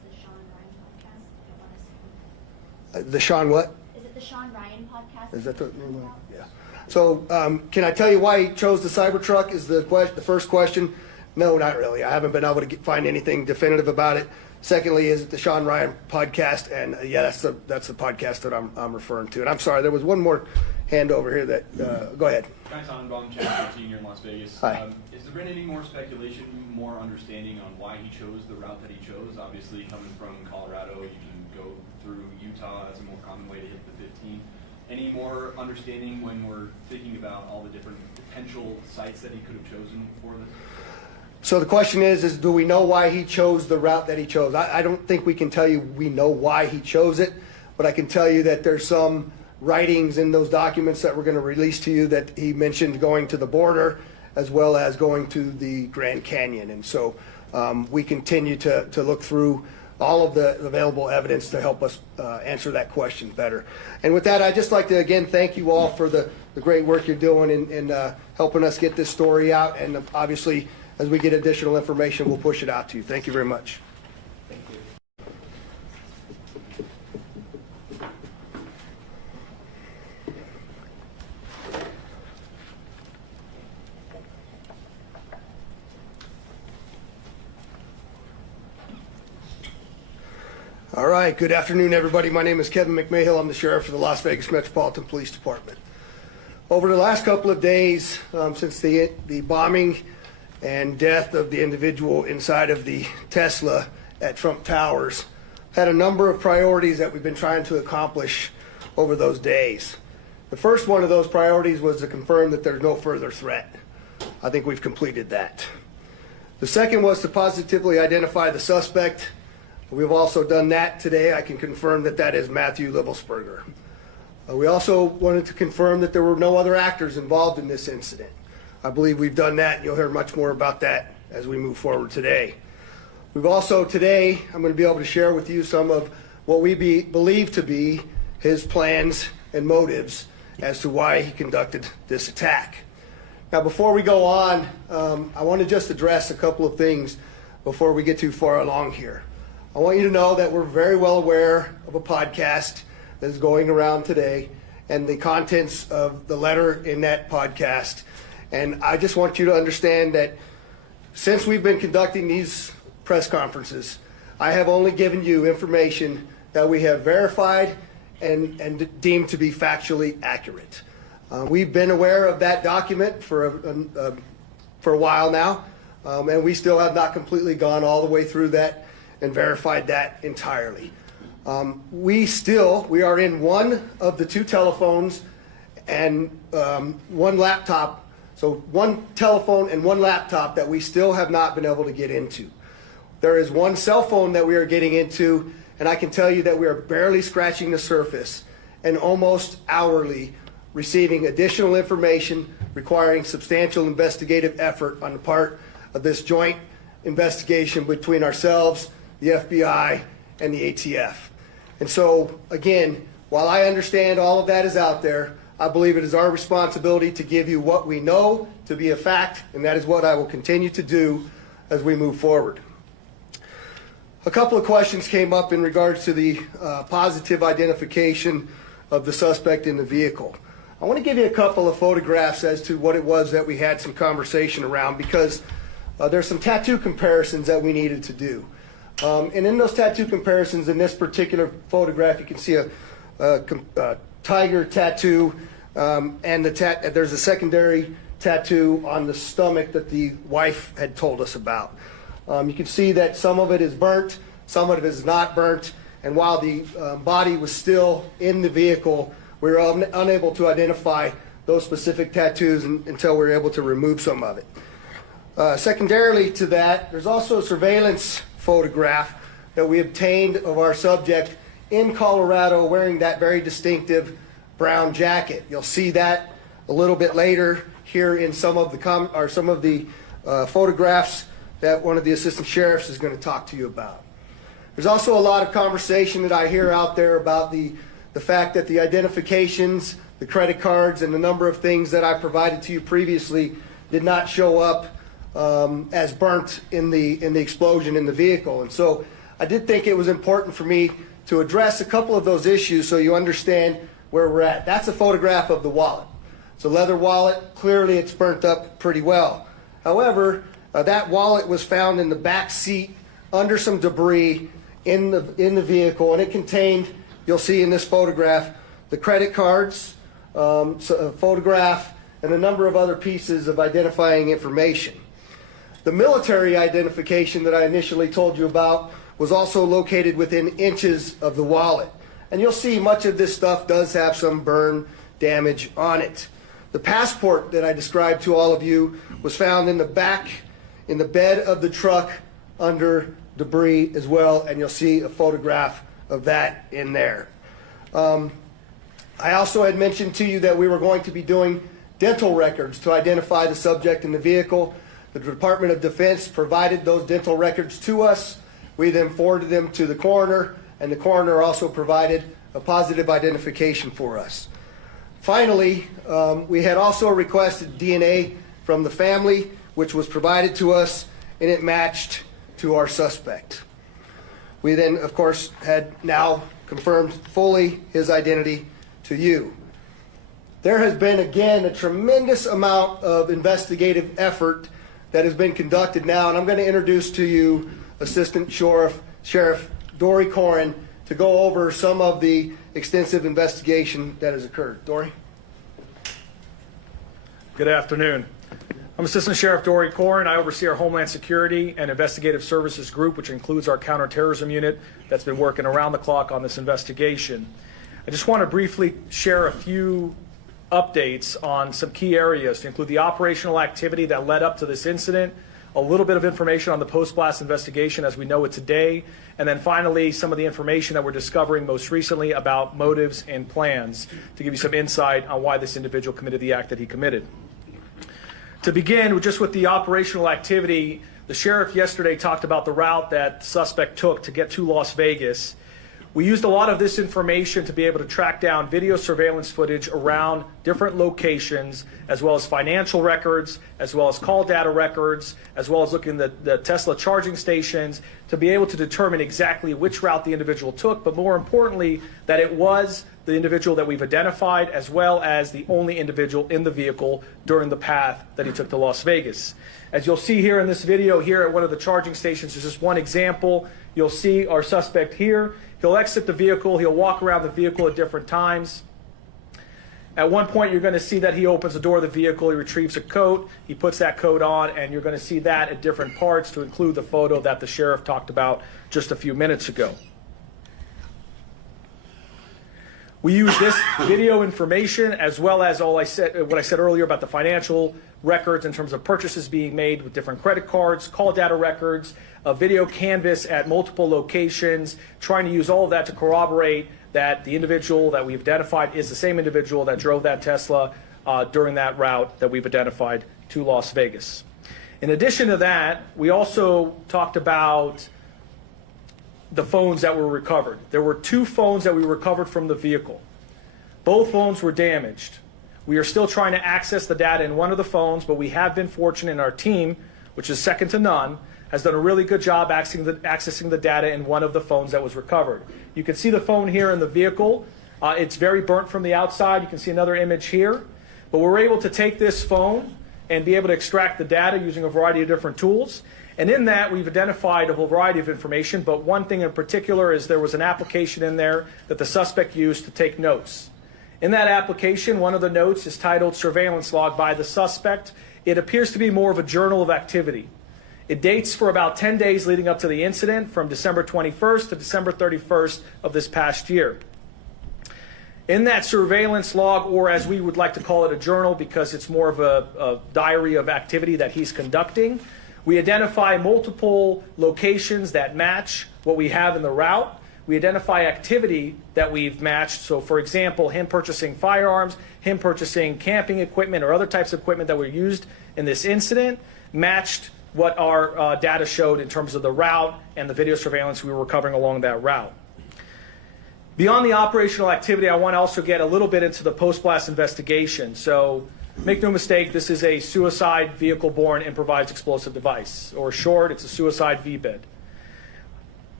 The Sean what? Is it the Sean Ryan podcast? Is that the name of it? Yeah. So can I tell you why he chose the Cybertruck is the first question? No, not really. I haven't been able to find anything definitive about it. Secondly, is it the Sean Ryan podcast? And yeah, that's the podcast that I'm referring to. And I'm sorry, there was one more hand over here that, go ahead. Guy Tannenbaum, Channel 13 here in Las Vegas. Hi. Has there been any more speculation, more understanding on why he chose the route that he chose? Obviously, coming from Colorado, you can go through Utah. That's a more common way to hit the 15. Any more understanding when we're thinking about all the different potential sites that he could have chosen for this? So the question is do we know why he chose the route that he chose? I don't think we can tell you we know why he chose it, but I can tell you that there's some writings in those documents that we're going to release to you that he mentioned going to the border as well as going to the Grand Canyon. And so we continue to look through all of the available evidence to help us answer that question better. And with that, I'd just like to again thank you all for the great work you're doing in helping us get this story out. And obviously, as we get additional information, we'll push it out to you. Thank you very much. Thank you. All right, good afternoon, everybody. My name is Kevin McMahill. I'm the sheriff for the Las Vegas Metropolitan Police Department. Over the last couple of days, since the bombing and death of the individual inside of the Tesla at Trump Towers, had a number of priorities that we've been trying to accomplish over those days. The first one of those priorities was to confirm that there's no further threat. I think we've completed that. The second was to positively identify the suspect. We've also done that today. I can confirm that that is Matthew Livelsberger. We also wanted to confirm that there were no other actors involved in this incident. I believe we've done that. You'll hear much more about that as we move forward today. We've also today, I'm going to be able to share with you some of what we believe to be his plans and motives as to why he conducted this attack. Now, before we go on, I want to just address a couple of things before we get too far along here. I want you to know that we're very well aware of a podcast that is going around today and the contents of the letter in that podcast. And I just want you to understand that since we've been conducting these press conferences, I have only given you information that we have verified and deemed to be factually accurate. We've been aware of that document for a while now, and we still have not completely gone all the way through that and verified that entirely. We are in one of the two telephones and one laptop, so one telephone and one laptop that we still have not been able to get into. There is one cell phone that we are getting into, and I can tell you that we are barely scratching the surface and almost hourly receiving additional information requiring substantial investigative effort on the part of this joint investigation between ourselves, the FBI, and the ATF. And so, again, while I understand all of that is out there, I believe it is our responsibility to give you what we know to be a fact, and that is what I will continue to do as we move forward. A couple of questions came up in regards to the positive identification of the suspect in the vehicle. I want to give you a couple of photographs as to what it was that we had some conversation around, because there's some tattoo comparisons that we needed to do. And in those tattoo comparisons, in this particular photograph, you can see a tiger tattoo, and there's a secondary tattoo on the stomach that the wife had told us about. You can see that some of it is burnt, some of it is not burnt, and while the body was still in the vehicle, we were unable to identify those specific tattoos until we were able to remove some of it. Secondarily to that, there's also a surveillance photograph that we obtained of our subject in Colorado wearing that very distinctive brown jacket. You'll see that a little bit later here in some of the photographs that one of the assistant sheriffs is going to talk to you about. There's also a lot of conversation that I hear out there about the fact that the identifications, the credit cards, and the number of things that I provided to you previously did not show up as burnt in the explosion in the vehicle. And so I did think it was important for me to address a couple of those issues so you understand where we're at. That's a photograph of the wallet. It's a leather wallet. Clearly, it's burnt up pretty well. However, that wallet was found in the back seat under some debris in the vehicle, and it contained, you'll see in this photograph, the credit cards, a photograph, and a number of other pieces of identifying information. The military identification that I initially told you about was also located within inches of the wallet. And you'll see much of this stuff does have some burn damage on it. The passport that I described to all of you was found in the back, in the bed of the truck under debris as well, and you'll see a photograph of that in there. I also had mentioned to you that we were going to be doing dental records to identify the subject in the vehicle. The Department of Defense provided those dental records to us. We then forwarded them to the coroner, and the coroner also provided a positive identification for us. Finally, we had also requested DNA from the family, which was provided to us, and it matched to our suspect. We then, of course, had now confirmed fully his identity to you. There has been, again, a tremendous amount of investigative effort that has been conducted now, and I'm going to introduce to you Assistant Sheriff Dory Corin to go over some of the extensive investigation that has occurred. Dory? Good afternoon. I'm Assistant Sheriff Dory Corin. I oversee our Homeland Security and Investigative Services Group, which includes our counterterrorism unit that's been working around the clock on this investigation. I just want to briefly share a few updates on some key areas to include the operational activity that led up to this incident, a little bit of information on the post-blast investigation as we know it today, and then finally some of the information that we're discovering most recently about motives and plans to give you some insight on why this individual committed the act that he committed. To begin, just with the operational activity, the sheriff yesterday talked about the route that the suspect took to get to Las Vegas. We used a lot of this information to be able to track down video surveillance footage around different locations, as well as financial records, as well as call data records, as well as looking at the Tesla charging stations to be able to determine exactly which route the individual took, but more importantly, that it was the individual that we've identified, as well as the only individual in the vehicle during the path that he took to Las Vegas. As you'll see here in this video here at one of the charging stations, there's just one example. You'll see our suspect here. He'll exit the vehicle. He'll walk around the vehicle at different times. At one point, you're going to see that he opens the door of the vehicle. He retrieves a coat. He puts that coat on, and you're going to see that at different parts to include the photo that the sheriff talked about just a few minutes ago. We use this video information as well as what I said earlier about the financial records in terms of purchases being made with different credit cards, call data records, a video canvas at multiple locations, trying to use all of that to corroborate that the individual that we've identified is the same individual that drove that Tesla during that route that we've identified to Las Vegas. In addition to that, we also talked about the phones that were recovered. There were 2 phones that we recovered from the vehicle. Both phones were damaged. We are still trying to access the data in one of the phones, but we have been fortunate in our team, which is second to none, has done a really good job accessing the data in one of the phones that was recovered. You can see the phone here in the vehicle. It's very burnt from the outside. You can see another image here. But we're able to take this phone and be able to extract the data using a variety of different tools. And in that, we've identified a whole variety of information, but one thing in particular is there was an application in there that the suspect used to take notes. In that application, one of the notes is titled Surveillance Log by the Suspect. It appears to be more of a journal of activity. It dates for about 10 days leading up to the incident, from December 21st to December 31st of this past year. In that surveillance log, or as we would like to call it, a journal, because it's more of a diary of activity that he's conducting, we identify multiple locations that match what we have in the route. We identify activity that we've matched. So, for example, him purchasing firearms, him purchasing camping equipment or other types of equipment that were used in this incident, matched what our data showed in terms of the route and the video surveillance we were recovering along that route. Beyond the operational activity, I want to also get a little bit into the post-blast investigation. So, make no mistake, this is a suicide vehicle-borne improvised explosive device, or short, it's a suicide VBID.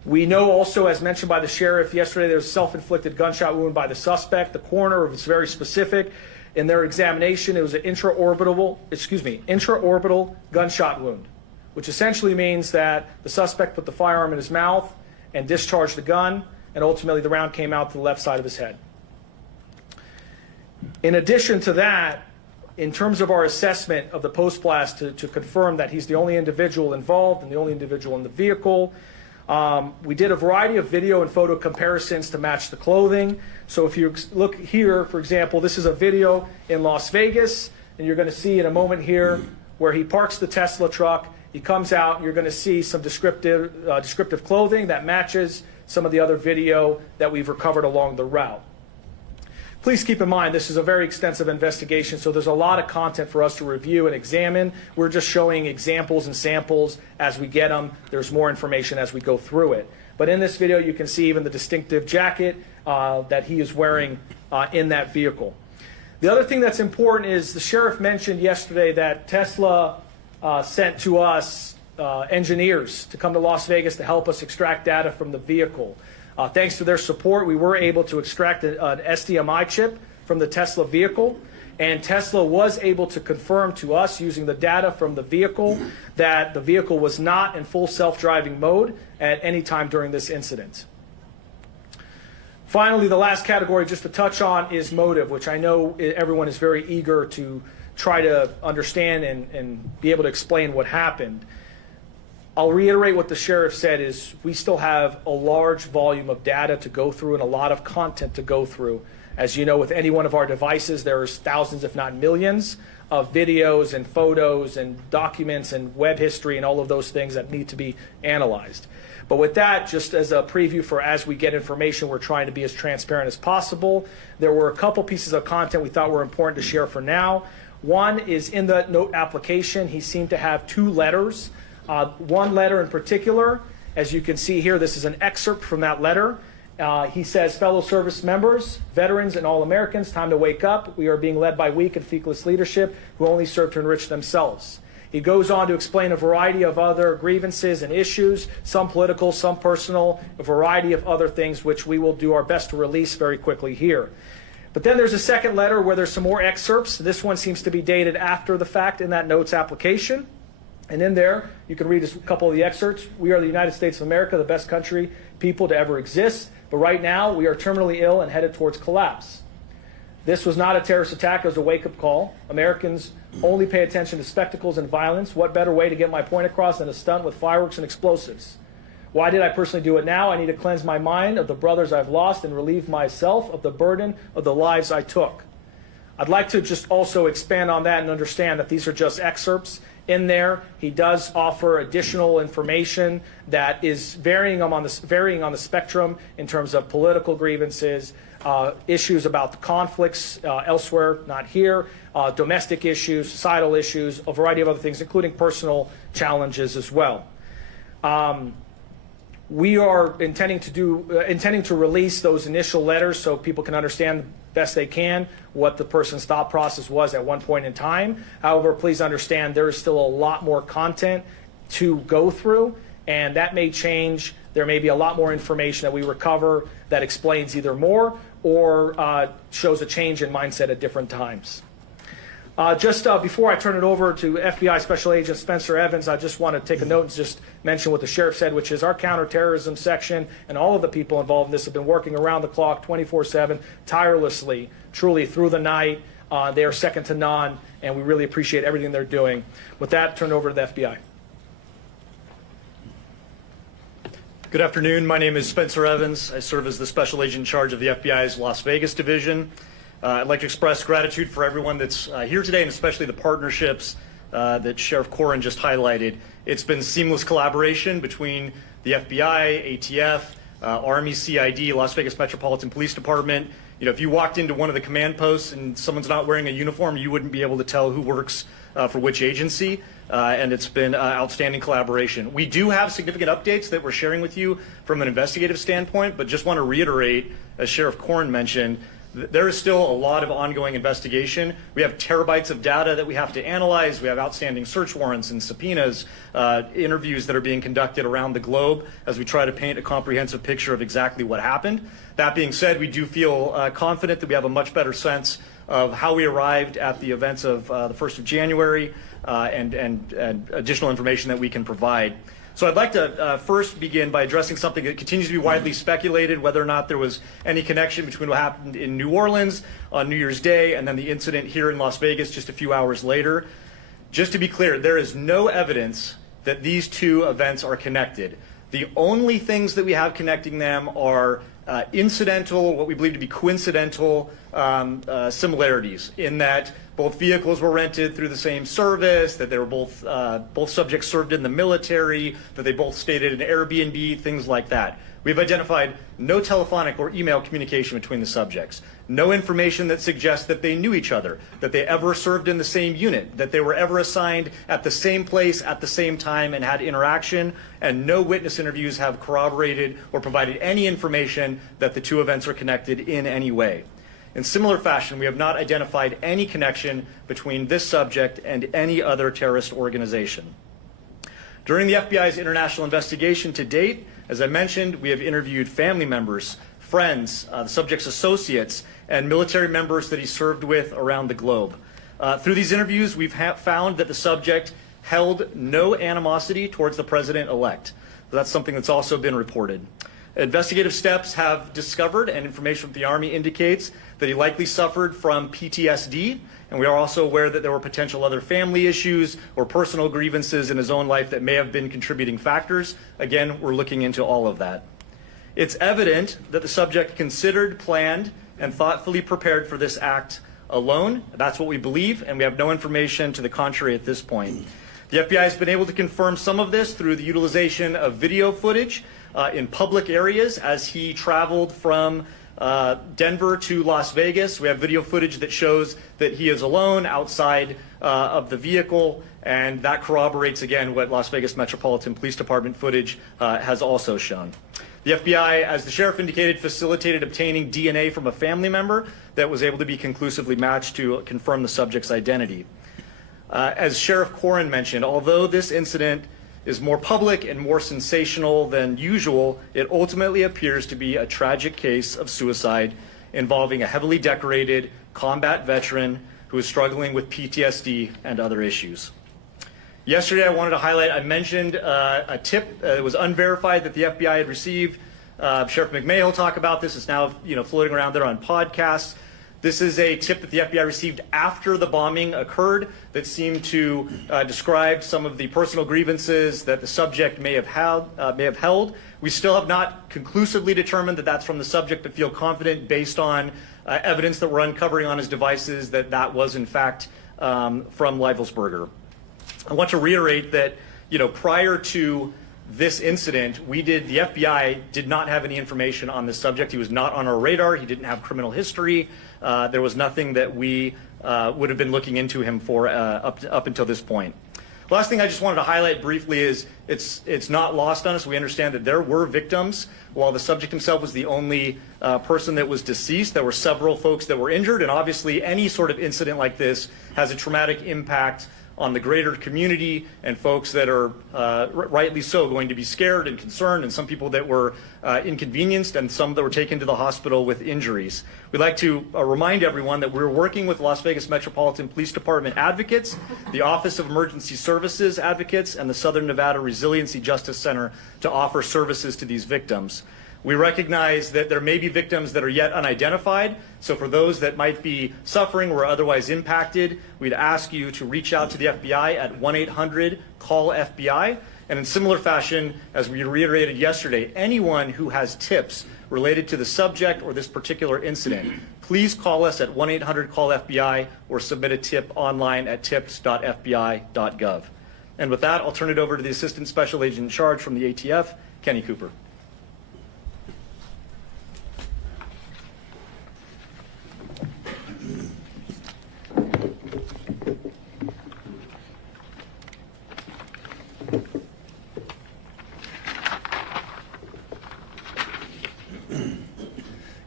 We know also, as mentioned by the sheriff yesterday, there was a self-inflicted gunshot wound by the suspect. The coroner was very specific. In their examination, it was an intraorbital gunshot wound, which essentially means that the suspect put the firearm in his mouth and discharged the gun, and ultimately the round came out to the left side of his head. In addition to that, in terms of our assessment of the post-blast to confirm that he's the only individual involved and the only individual in the vehicle, we did a variety of video and photo comparisons to match the clothing. So if you look here, for example, this is a video in Las Vegas, and you're going to see in a moment here where he parks the Tesla truck. He comes out, and you're going to see some descriptive clothing that matches some of the other video that we've recovered along the route. Please keep in mind, this is a very extensive investigation, so there's a lot of content for us to review and examine. We're just showing examples and samples as we get them. There's more information as we go through it. But in this video, you can see even the distinctive jacket that he is wearing in that vehicle. The other thing that's important is the sheriff mentioned yesterday that Tesla sent to us engineers to come to Las Vegas to help us extract data from the vehicle. Thanks to their support, we were able to extract an SDMI chip from the Tesla vehicle, and Tesla was able to confirm to us using the data from the vehicle that the vehicle was not in full self-driving mode at any time during this incident. Finally, the last category just to touch on is motive, which I know everyone is very eager to try to understand and be able to explain what happened. I'll reiterate what the sheriff said is we still have a large volume of data to go through and a lot of content to go through. As you know, with any one of our devices, there's thousands, if not millions, of videos and photos and documents and web history and all of those things that need to be analyzed. But with that, just as a preview for as we get information, we're trying to be as transparent as possible. There were a couple pieces of content we thought were important to share for now. One is in the note application, he seemed to have two letters. One letter in particular, as you can see here, this is an excerpt from that letter. He says, fellow service members, veterans, and all Americans, time to wake up. We are being led by weak and feckless leadership who only serve to enrich themselves. He goes on to explain a variety of other grievances and issues, some political, some personal, a variety of other things which we will do our best to release very quickly here. But then there's a second letter where there's some more excerpts. This one seems to be dated after the fact in that notes application. And in there, you can read a couple of the excerpts. We are the United States of America, the best country, people to ever exist. But right now, we are terminally ill and headed towards collapse. This was not a terrorist attack. It was a wake-up call. Americans only pay attention to spectacles and violence. What better way to get my point across than a stunt with fireworks and explosives? Why did I personally do it now? I need to cleanse my mind of the brothers I've lost and relieve myself of the burden of the lives I took. I'd like to just also expand on that and understand that these are just excerpts. In there, he does offer additional information that is varying on the spectrum in terms of political grievances, issues about the conflicts elsewhere, not here, domestic issues, societal issues, a variety of other things, including personal challenges as well. We are intending to release those initial letters so people can understand best they can what the person's thought process was at one point in time. However, please understand there is still a lot more content to go through, and that may change. There may be a lot more information that we recover that explains either more or shows a change in mindset at different times. Just before I turn it over to FBI Special Agent Spencer Evans, I just want to take a note and just mention what the sheriff said, which is our counterterrorism section and all of the people involved in this have been working around the clock, 24/7, tirelessly, truly through the night. They are second to none, and we really appreciate everything they're doing. With that, turn it over to the FBI. Good afternoon. My name is Spencer Evans. I serve as the Special Agent in charge of the FBI's Las Vegas division. I'd like to express gratitude for everyone that's here today, and especially the partnerships that Sheriff Corrin just highlighted. It's been seamless collaboration between the FBI, ATF, Army, CID, Las Vegas Metropolitan Police Department. You know, if you walked into one of the command posts and someone's not wearing a uniform, you wouldn't be able to tell who works for which agency, and it's been outstanding collaboration. We do have significant updates that we're sharing with you from an investigative standpoint, but just want to reiterate, as Sheriff Corrin mentioned, There is still a lot of ongoing investigation. We have terabytes of data that we have to analyze. We have outstanding search warrants and subpoenas, interviews that are being conducted around the globe as we try to paint a comprehensive picture of exactly what happened. That being said, we do feel confident that we have a much better sense of how we arrived at the events of the 1st of January and additional information that we can provide. So I'd like to first begin by addressing something that continues to be widely speculated, whether or not there was any connection between what happened in New Orleans on New Year's Day and then the incident here in Las Vegas just a few hours later. Just to be clear, there is no evidence that these two events are connected. The only things that we have connecting them are incidental, what we believe to be coincidental similarities in that both vehicles were rented through the same service, that they were both subjects served in the military, that they both stayed at an Airbnb, things like that. We've identified no telephonic or email communication between the subjects, no information that suggests that they knew each other, that they ever served in the same unit, that they were ever assigned at the same place at the same time and had interaction, and no witness interviews have corroborated or provided any information that the two events are connected in any way. In similar fashion, we have not identified any connection between this subject and any other terrorist organization. During the FBI's international investigation to date, as I mentioned, we have interviewed family members, friends, the subject's associates, and military members that he served with around the globe. Through these interviews, we've found that the subject held no animosity towards the president-elect. That's something that's also been reported. Investigative steps have discovered, and information from the Army indicates, that he likely suffered from PTSD, and we are also aware that there were potential other family issues or personal grievances in his own life that may have been contributing factors. Again, we're looking into all of that. It's evident that the subject considered, planned, and thoughtfully prepared for this act alone. That's what we believe, and we have no information to the contrary at this point. The FBI has been able to confirm some of this through the utilization of video footage in public areas as he traveled from Denver to Las Vegas. We have video footage that shows that he is alone outside of the vehicle, and that corroborates again what Las Vegas Metropolitan Police Department footage has also shown. The FBI, as the sheriff indicated, facilitated obtaining DNA from a family member that was able to be conclusively matched to confirm the subject's identity. As Sheriff Corrin mentioned, although this incident is more public and more sensational than usual, it ultimately appears to be a tragic case of suicide involving a heavily decorated combat veteran who is struggling with PTSD and other issues. Yesterday, I wanted to highlight, I mentioned a tip that was unverified that the FBI had received. Sheriff McMahon will talk about this. It's now floating around there on podcasts. This is a tip that the FBI received after the bombing occurred that seemed to describe some of the personal grievances that the subject may have held. We still have not conclusively determined that that's from the subject, but feel confident based on evidence that we're uncovering on his devices that that was in fact from Livelsberger. I want to reiterate that prior to this incident, the FBI did not have any information on this subject. He was not on our radar. He didn't have criminal history. There was nothing that we would have been looking into him for up until this point. Last thing I just wanted to highlight briefly is it's not lost on us. We understand that there were victims. While the subject himself was the only person that was deceased, there were several folks that were injured, and obviously any sort of incident like this has a traumatic impact on the greater community and folks that are rightly so going to be scared and concerned, and some people that were inconvenienced and some that were taken to the hospital with injuries. We'd like to remind everyone that we're working with Las Vegas Metropolitan Police Department advocates, the Office of Emergency Services advocates, and the Southern Nevada Resiliency Justice Center to offer services to these victims. We recognize that there may be victims that are yet unidentified, so for those that might be suffering or otherwise impacted, we'd ask you to reach out to the FBI at 1-800-CALL-FBI. And in similar fashion, as we reiterated yesterday, anyone who has tips related to the subject or this particular incident, please call us at 1-800-CALL-FBI or submit a tip online at tips.fbi.gov. And with that, I'll turn it over to the Assistant Special Agent in Charge from the ATF, Kenny Cooper.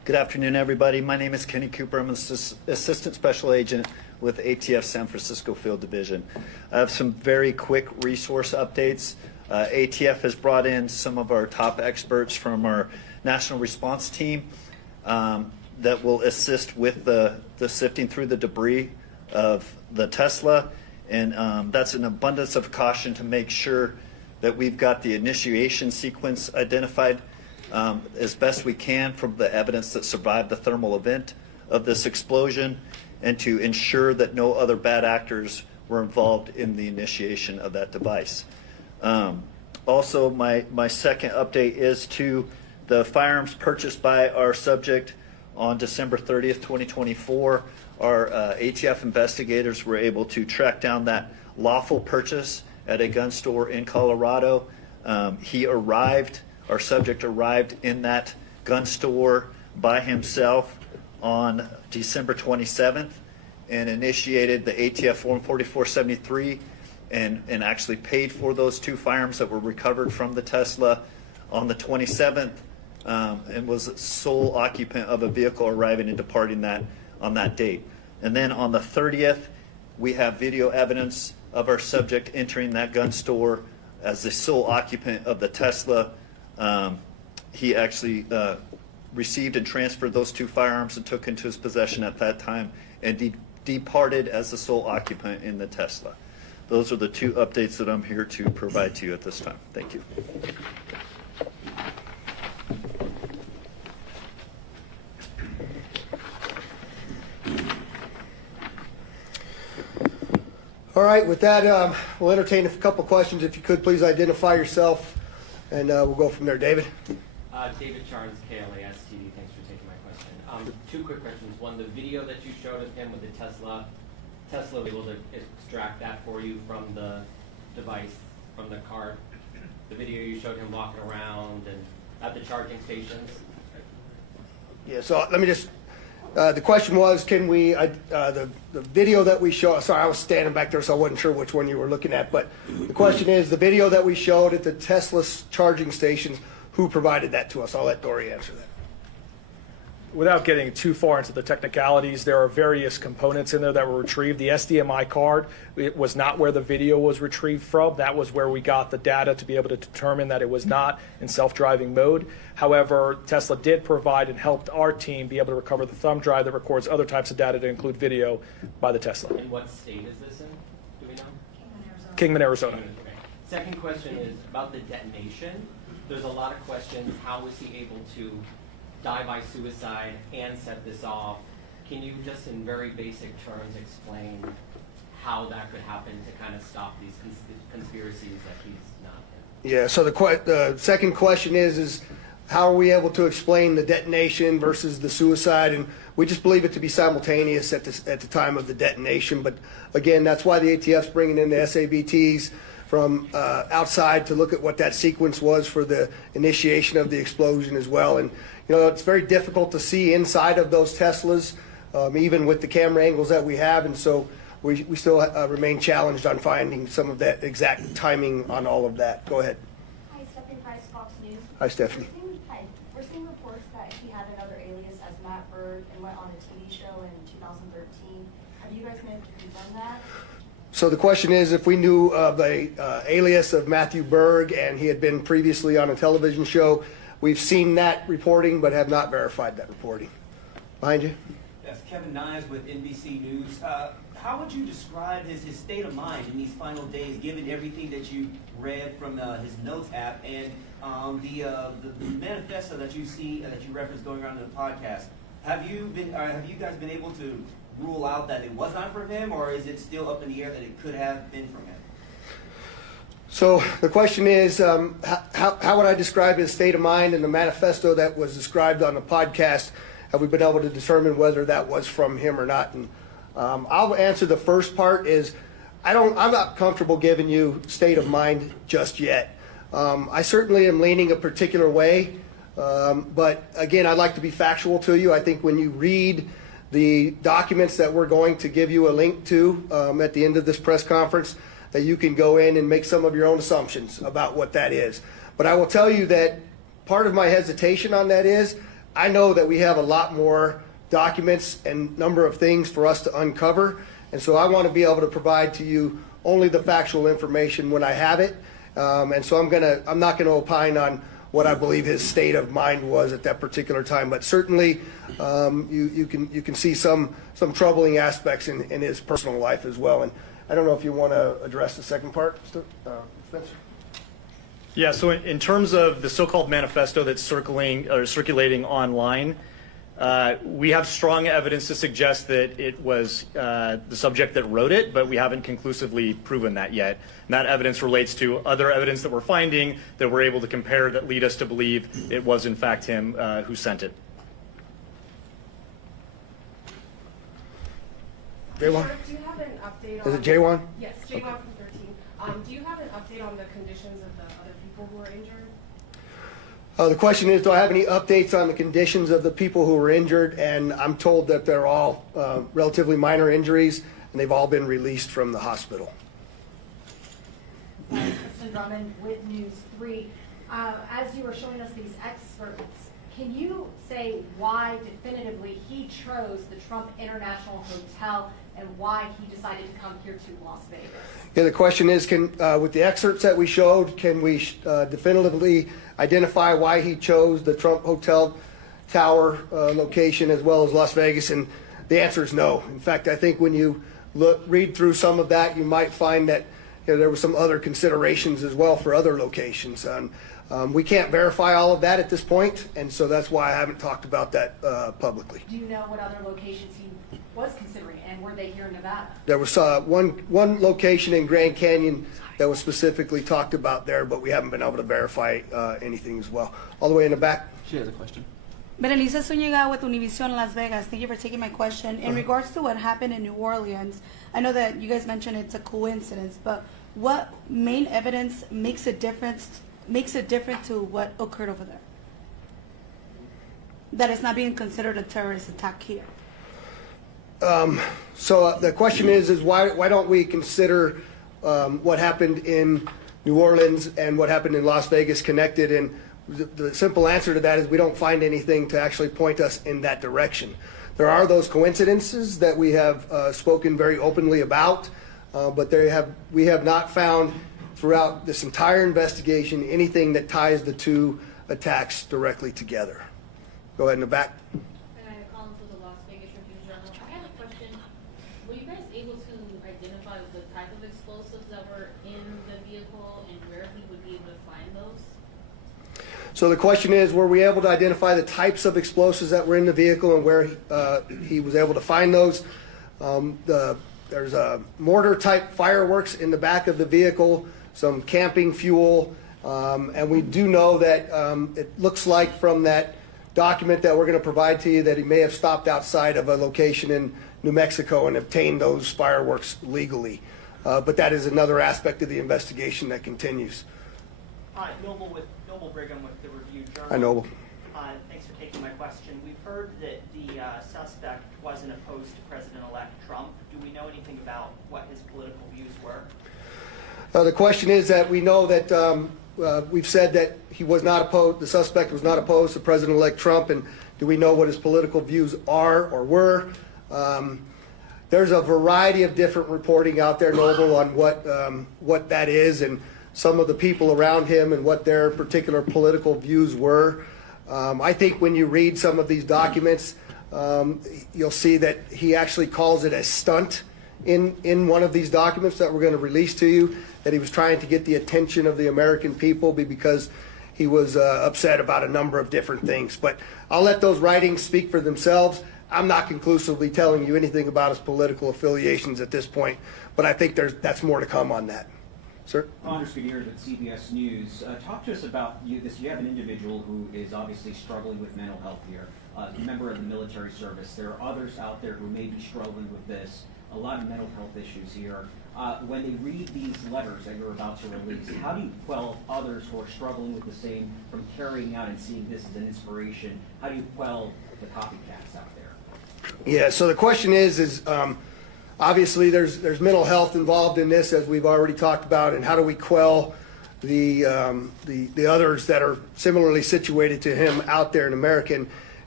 Good afternoon, everybody. My name is Kenny Cooper. I'm an Assistant Special Agent with ATF San Francisco Field Division. I have some very quick resource updates. ATF has brought in some of our top experts from our national response team that will assist with the sifting through the debris of the Tesla. And that's an abundance of caution to make sure that we've got the initiation sequence identified as best we can from the evidence that survived the thermal event of this explosion, and to ensure that no other bad actors were involved in the initiation of that device. Also, my second update is to the firearms purchased by our subject on December 30th, 2024. Our ATF investigators were able to track down that lawful purchase at a gun store in Colorado. Our subject arrived in that gun store by himself on December 27th and initiated the ATF Form 4473 and actually paid for those two firearms that were recovered from the Tesla on the 27th and was sole occupant of a vehicle arriving and departing that on that date. And then on the 30th, we have video evidence of our subject entering that gun store as the sole occupant of the Tesla. He actually received and transferred those two firearms and took into his possession at that time and departed as the sole occupant in the Tesla. Those are the two updates that I'm here to provide to you at this time. Thank you. All right, with that, we'll entertain a couple questions. If you could, please identify yourself, and we'll go from there. David? David Charnes, KLAS TV. Thanks for taking my question. Two quick questions. One, the video that you showed of him with the Tesla was able to extract that for you from the device, from the card. The video you showed him walking around and at the charging stations. Yeah, so let me just, the question was, can we, the video that we showed, sorry, I was standing back there, so I wasn't sure which one you were looking at, but the question is, the video that we showed at the Tesla charging stations, who provided that to us? I'll let Dory answer that. Without getting too far into the technicalities, there are various components in there that were retrieved. The SDMI card, it was not where the video was retrieved from. That was where we got the data to be able to determine that it was not in self-driving mode. However, Tesla did provide and helped our team be able to recover the thumb drive that records other types of data to include video by the Tesla. And what state is this in? Do we know? Kingman, Arizona. Okay. Second question is about the detonation. There's a lot of questions. How was he able to die by suicide and set this off? Can you just in very basic terms explain how that could happen to kind of stop these conspiracies that he's not in? Yeah, so the second question is how are we able to explain the detonation versus the suicide? And we just believe it to be simultaneous at the time of the detonation. But again, that's why the ATF's bringing in the SABTs from outside to look at what that sequence was for the initiation of the explosion as well. And you know, it's very difficult to see inside of those Teslas, even with the camera angles that we have. And so we still remain challenged on finding some of that exact timing on all of that. Go ahead. Hi, Stephanie Price, Fox News. Hi, Stephanie. Hi. We're seeing reports that he had another alias as Matt Berg and went on a TV show in 2013. Have you guys been able to confirm that? So the question is if we knew of a alias of Matthew Berg and he had been previously on a television show. We've seen that reporting but have not verified that reporting. Behind you. Yes, Kevin Nyes with NBC News. How would you describe his state of mind in these final days, given everything that you read from his notes app and the manifesto that you see that you referenced going around in the podcast? Have you guys been able to rule out that it was not from him, or is it still up in the air that it could have been from him? So the question is, how would I describe his state of mind in the manifesto that was described on the podcast? Have we been able to determine whether that was from him or not? And I'll answer the first part is, I'm not comfortable giving you state of mind just yet. I certainly am leaning a particular way, but again, I'd like to be factual to you. I think when you read the documents that we're going to give you a link to at the end of this press conference, that you can go in and make some of your own assumptions about what that is. But I will tell you that part of my hesitation on that is I know that we have a lot more documents and number of things for us to uncover, and so I want to be able to provide to you only the factual information when I have it. And so I'm not gonna opine on what I believe his state of mind was at that particular time, but certainly you can see some troubling aspects in his personal life as well. And I don't know if you want to address the second part, Spencer. Yeah, so in terms of the so-called manifesto that's circulating online, we have strong evidence to suggest that it was the subject that wrote it, but we haven't conclusively proven that yet. And that evidence relates to other evidence that we're finding that we're able to compare that lead us to believe it was in fact him who sent it. J1? Do you have an update on... Is it J1? Yes, J1 from 13. Do you have an update on the conditions of the other people who were injured? The question is, do I have any updates on the conditions of the people who were injured? And I'm told that they're all relatively minor injuries, and they've all been released from the hospital. Kristen Drummond with News 3. As you were showing us these experts, can you say why definitively he chose the Trump International Hotel and why he decided to come here to Las Vegas? Yeah, the question is, with the excerpts that we showed, can we definitively identify why he chose the Trump Hotel Tower location as well as Las Vegas? And the answer is no. In fact, I think when you read through some of that, you might find that there were some other considerations as well for other locations. We can't verify all of that at this point, and so that's why I haven't talked about that publicly. Do you know what other locations he was considering, and were they here in Nevada? There was one location in Grand Canyon that was specifically talked about there, but we haven't been able to verify anything as well. All the way in the back. She has a question. Berenice Zúñiga with Univision Las Vegas. Thank you for taking my question. In regards to what happened in New Orleans, I know that you guys mentioned it's a coincidence, but what main evidence makes it different to what occurred over there? That it's not being considered a terrorist attack here. So the question is why don't we consider what happened in New Orleans and what happened in Las Vegas connected? And the simple answer to that is we don't find anything to actually point us in that direction. There are those coincidences that we have spoken very openly about, but we have not found throughout this entire investigation anything that ties the two attacks directly together. Go ahead in the back. I have a question. Were you guys able to identify the type of explosives that were in the vehicle and where he would be able to find those? So the question is, were we able to identify the types of explosives that were in the vehicle and where he was able to find those? There's a mortar type fireworks in the back of the vehicle, some camping fuel, and we do know that it looks like from that document that we're going to provide to you that he may have stopped outside of a location in New Mexico and obtained those fireworks legally. But that is another aspect of the investigation that continues. Hi, Noble Brigham with the Review Journal. Hi, Noble. Thanks for taking my question. We've heard that the suspect wasn't opposed to President-elect Trump. Do we know anything about what his political views were? The question is that we know that we've said that he was not opposed, the suspect was not opposed to President-elect Trump, and do we know what his political views are or were? There's a variety of different reporting out there, Noble, on what that is and some of the people around him and what their particular political views were. I think when you read some of these documents, you'll see that he actually calls it a stunt in one of these documents that we're going to release to you, that he was trying to get the attention of the American people because he was upset about a number of different things. But I'll let those writings speak for themselves. I'm not conclusively telling you anything about his political affiliations at this point, but I think that's more to come on that. Sir? Anders Gutierrez at CBS News. Talk to us about this. You have an individual who is obviously struggling with mental health here, a member of the military service. There are others out there who may be struggling with this, a lot of mental health issues here. When they read these letters that you're about to release, how do you quell others who are struggling with the same from carrying out and seeing this as an inspiration? How do you quell the copycats out there? Yeah, so the question is obviously there's mental health involved in this, as we've already talked about, and how do we quell the others that are similarly situated to him out there in America?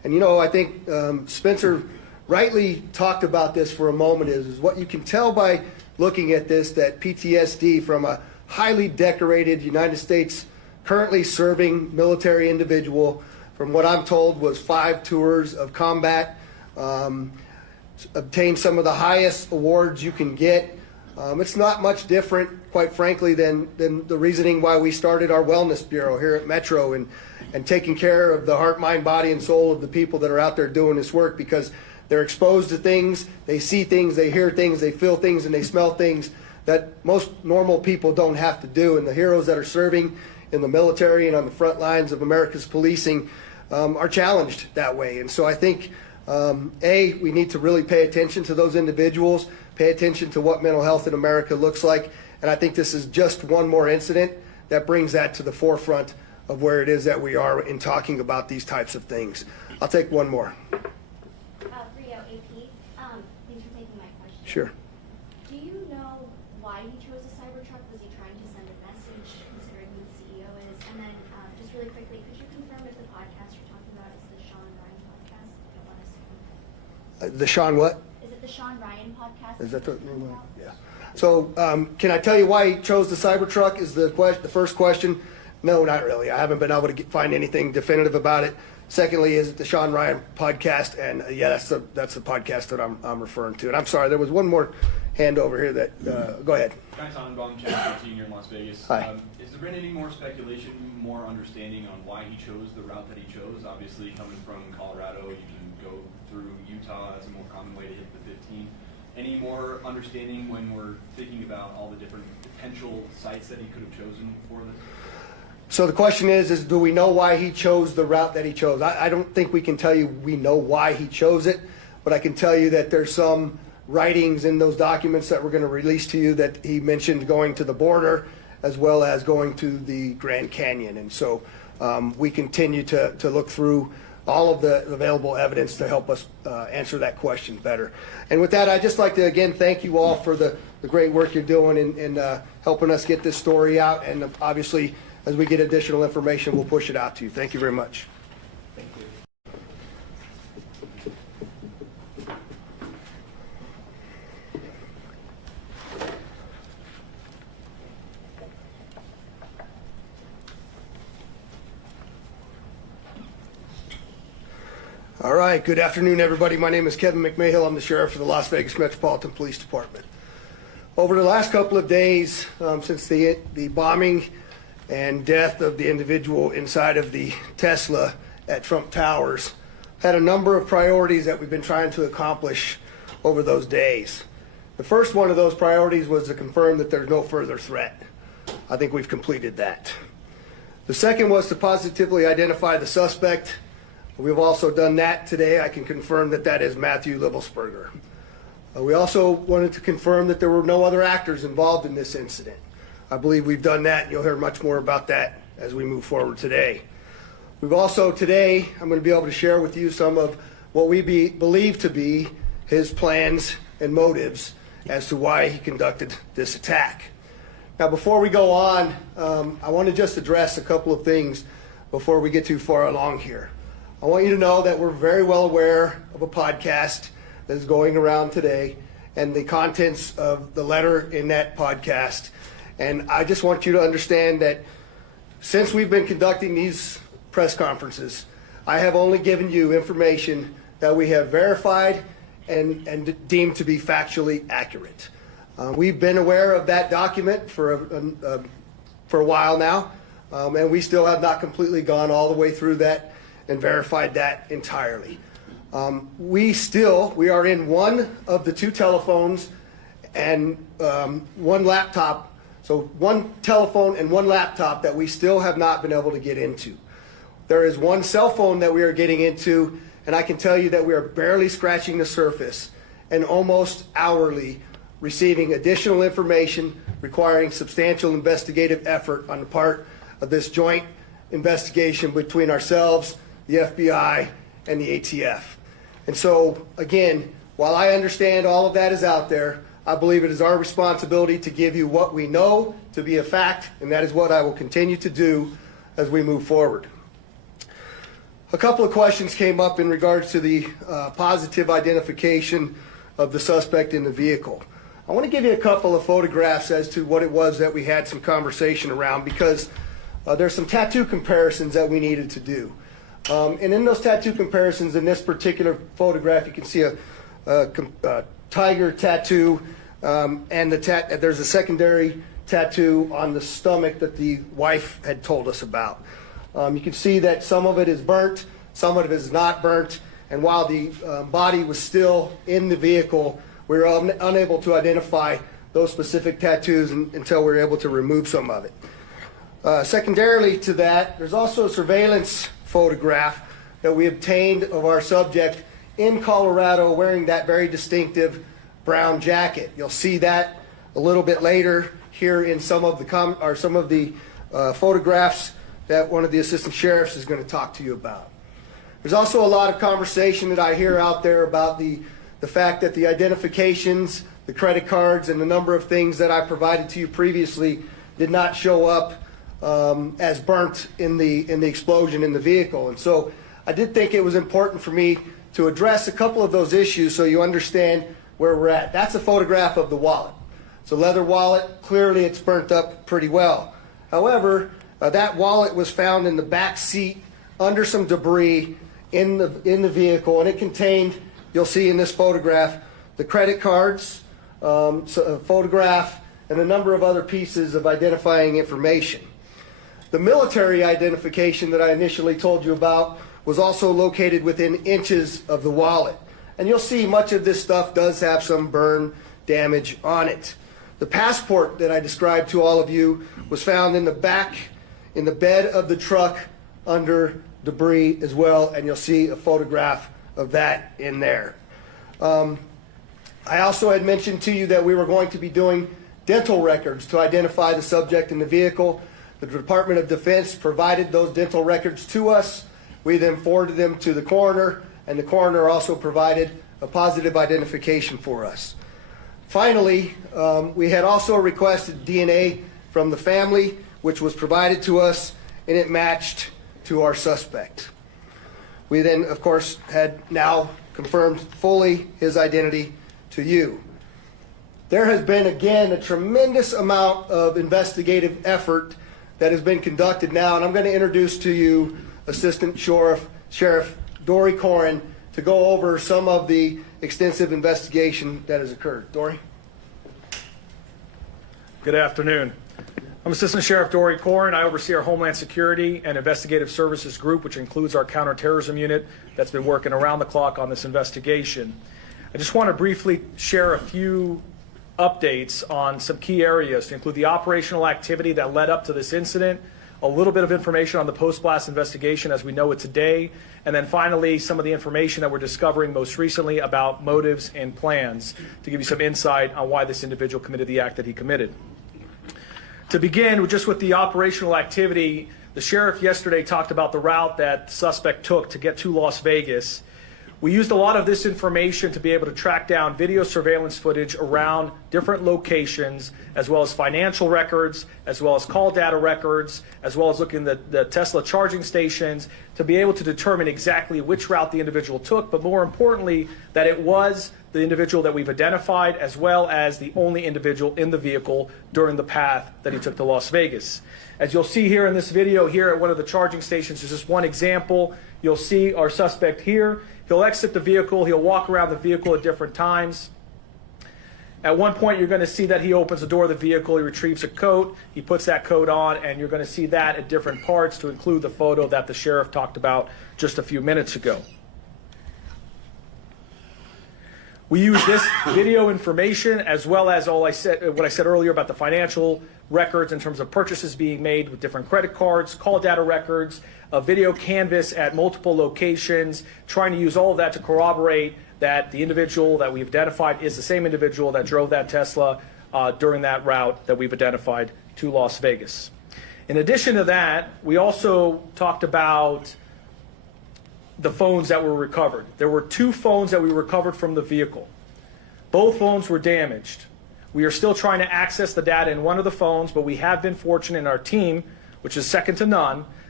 And I think Spencer rightly talked about this for a moment is what you can tell by looking at this, that PTSD from a highly decorated United States currently serving military individual, from what I'm told was 5 tours of combat, obtained some of the highest awards you can get. It's not much different, quite frankly, than the reasoning why we started our wellness bureau here at Metro and taking care of the heart, mind, body, and soul of the people that are out there doing this work, because they're exposed to things, they see things, they hear things, they feel things, and they smell things that most normal people don't have to do. And the heroes that are serving in the military and on the front lines of America's policing are challenged that way. And so I think, we need to really pay attention to those individuals, pay attention to what mental health in America looks like. And I think this is just one more incident that brings that to the forefront of where it is that we are in talking about these types of things. I'll take one more. Rio, AP, thanks for taking my question. Sure. Do you know why he chose a Cybertruck? Was he trying to send a message, considering who the CEO is? And then, just really quickly, could you confirm if the podcast you're talking about is the Sean Ryan podcast? I don't want to The Sean what? Is it the Sean Ryan podcast? Is that the name? Yeah. So can I tell you why he chose the Cybertruck is the first question? No, not really. I haven't been able to find anything definitive about it. Secondly, is it the Sean Ryan podcast? And yeah, that's the podcast that I'm referring to. And I'm sorry, there was one more hand over here that, go ahead. Guy Tannenbaum, Channel 13 here in Las Vegas. Hi. Has there been any more speculation, more understanding on why he chose the route that he chose? Obviously, coming from Colorado, you can go through Utah. That's a more common way to hit the 15. Any more understanding when we're thinking about all the different potential sites that he could have chosen for this? So the question is do we know why he chose the route that he chose? I don't think we can tell you we know why he chose it, but I can tell you that there's some writings in those documents that we're going to release to you that he mentioned going to the border as well as going to the Grand Canyon. And so we continue to look through all of the available evidence to help us answer that question better. And with that, I'd just like to again thank you all for the great work you're doing in helping us get this story out. And obviously, as we get additional information, we'll push it out to you. Thank you very much. Thank you. All right, good afternoon, everybody. My name is Kevin McMahill. I'm the sheriff of the Las Vegas Metropolitan Police Department. Over the last couple of days, since the bombing and death of the individual inside of the Tesla at Trump Towers, had a number of priorities that we've been trying to accomplish over those days. The first one of those priorities was to confirm that there's no further threat. I think we've completed that. The second was to positively identify the suspect. We've also done that today. I can confirm that that is Matthew Livelsberger. We also wanted to confirm that there were no other actors involved in this incident. I believe we've done that, and you'll hear much more about that as we move forward today. We've also today, I'm going to be able to share with you some of what we believe to be his plans and motives as to why he conducted this attack. Now, before we go on, I want to just address a couple of things before we get too far along here. I want you to know that we're very well aware of a podcast that is going around today and the contents of the letter in that podcast. And I just want you to understand that since we've been conducting these press conferences, I have only given you information that we have verified and deemed to be factually accurate. We've been aware of that document for a while now, and we still have not completely gone all the way through that and verified that entirely. We are in one of the two telephones and one laptop, so one telephone and one laptop that we still have not been able to get into. There is one cell phone that we are getting into, and I can tell you that we are barely scratching the surface and almost hourly receiving additional information requiring substantial investigative effort on the part of this joint investigation between ourselves, the FBI, and the ATF. And so, again, while I understand all of that is out there, I believe it is our responsibility to give you what we know to be a fact, and that is what I will continue to do as we move forward. a couple of questions came up in regards to the positive identification of the suspect in the vehicle. I want to give you a couple of photographs as to what it was that we had some conversation around, because there's some tattoo comparisons that we needed to do. And in those tattoo comparisons, in this particular photograph, you can see a tiger tattoo, and there's a secondary tattoo on the stomach that the wife had told us about. You can see that some of it is burnt, some of it is not burnt, and while the body was still in the vehicle, we were unable to identify those specific tattoos until we were able to remove some of it. Secondarily to that, there's also a surveillance photograph that we obtained of our subject in Colorado wearing that very distinctive brown jacket. You'll see that a little bit later here in some of the photographs that one of the assistant sheriffs is going to talk to you about. There's also a lot of conversation that I hear out there about the fact that the identifications, the credit cards, and the number of things that I provided to you previously did not show up as burnt in the explosion in the vehicle. And so I did think it was important for me to address a couple of those issues so you understand where we're at. That's a photograph of the wallet. It's a leather wallet. Clearly it's burnt up pretty well. However, that wallet was found in the back seat under some debris in the vehicle, and it contained, you'll see in this photograph, the credit cards, a photograph, and a number of other pieces of identifying information. The military identification that I initially told you about was also located within inches of the wallet. And you'll see much of this stuff does have some burn damage on it. The passport that I described to all of you was found in the back, in the bed of the truck under debris as well, and you'll see a photograph of that in there. I also had mentioned to you that we were going to be doing dental records to identify the subject in the vehicle. The Department of Defense provided those dental records to us. We then forwarded them to the coroner, and the coroner also provided a positive identification for us. Finally, we had also requested DNA from the family, which was provided to us, and it matched to our suspect. We then, of course, had now confirmed fully his identity to you. There has been, again, a tremendous amount of investigative effort that has been conducted now, and I'm going to introduce to you Assistant Sheriff Dory Corin to go over some of the extensive investigation that has occurred. Dory? Good afternoon. I'm Assistant Sheriff Dory Corin. I oversee our Homeland Security and Investigative Services Group, which includes our counterterrorism unit that's been working around the clock on this investigation. I just want to briefly share a few updates on some key areas to include the operational activity that led up to this incident, a little bit of information on the post-blast investigation as we know it today, and then finally some of the information that we're discovering most recently about motives and plans to give you some insight on why this individual committed the act that he committed. To begin, just with the operational activity, the sheriff yesterday talked about the route that the suspect took to get to Las Vegas. We used a lot of this information to be able to track down video surveillance footage around different locations, as well as financial records, as well as call data records, as well as looking at the Tesla charging stations to be able to determine exactly which route the individual took, but more importantly, that it was the individual that we've identified, as well as the only individual in the vehicle during the path that he took to Las Vegas. As you'll see here in this video here at one of the charging stations, there's just one example. You'll see our suspect here. He'll exit the vehicle. He'll walk around the vehicle at different times. At one point, you're going to see that he opens the door of the vehicle. He retrieves a coat. He puts that coat on, and you're going to see that at different parts to include the photo that the sheriff talked about just a few minutes ago. We use this video information as well as what I said earlier about the financial records in terms of purchases being made with different credit cards, call data records, a video canvas at multiple locations, trying to use all of that to corroborate that the individual that we've identified is the same individual that drove that Tesla during that route that we've identified to Las Vegas. In addition to that, we also talked about the phones that were recovered. There were 2 phones that we recovered from the vehicle. Both phones were damaged. We are still trying to access the data in one of the phones, but we have been fortunate in our team, which is second to none,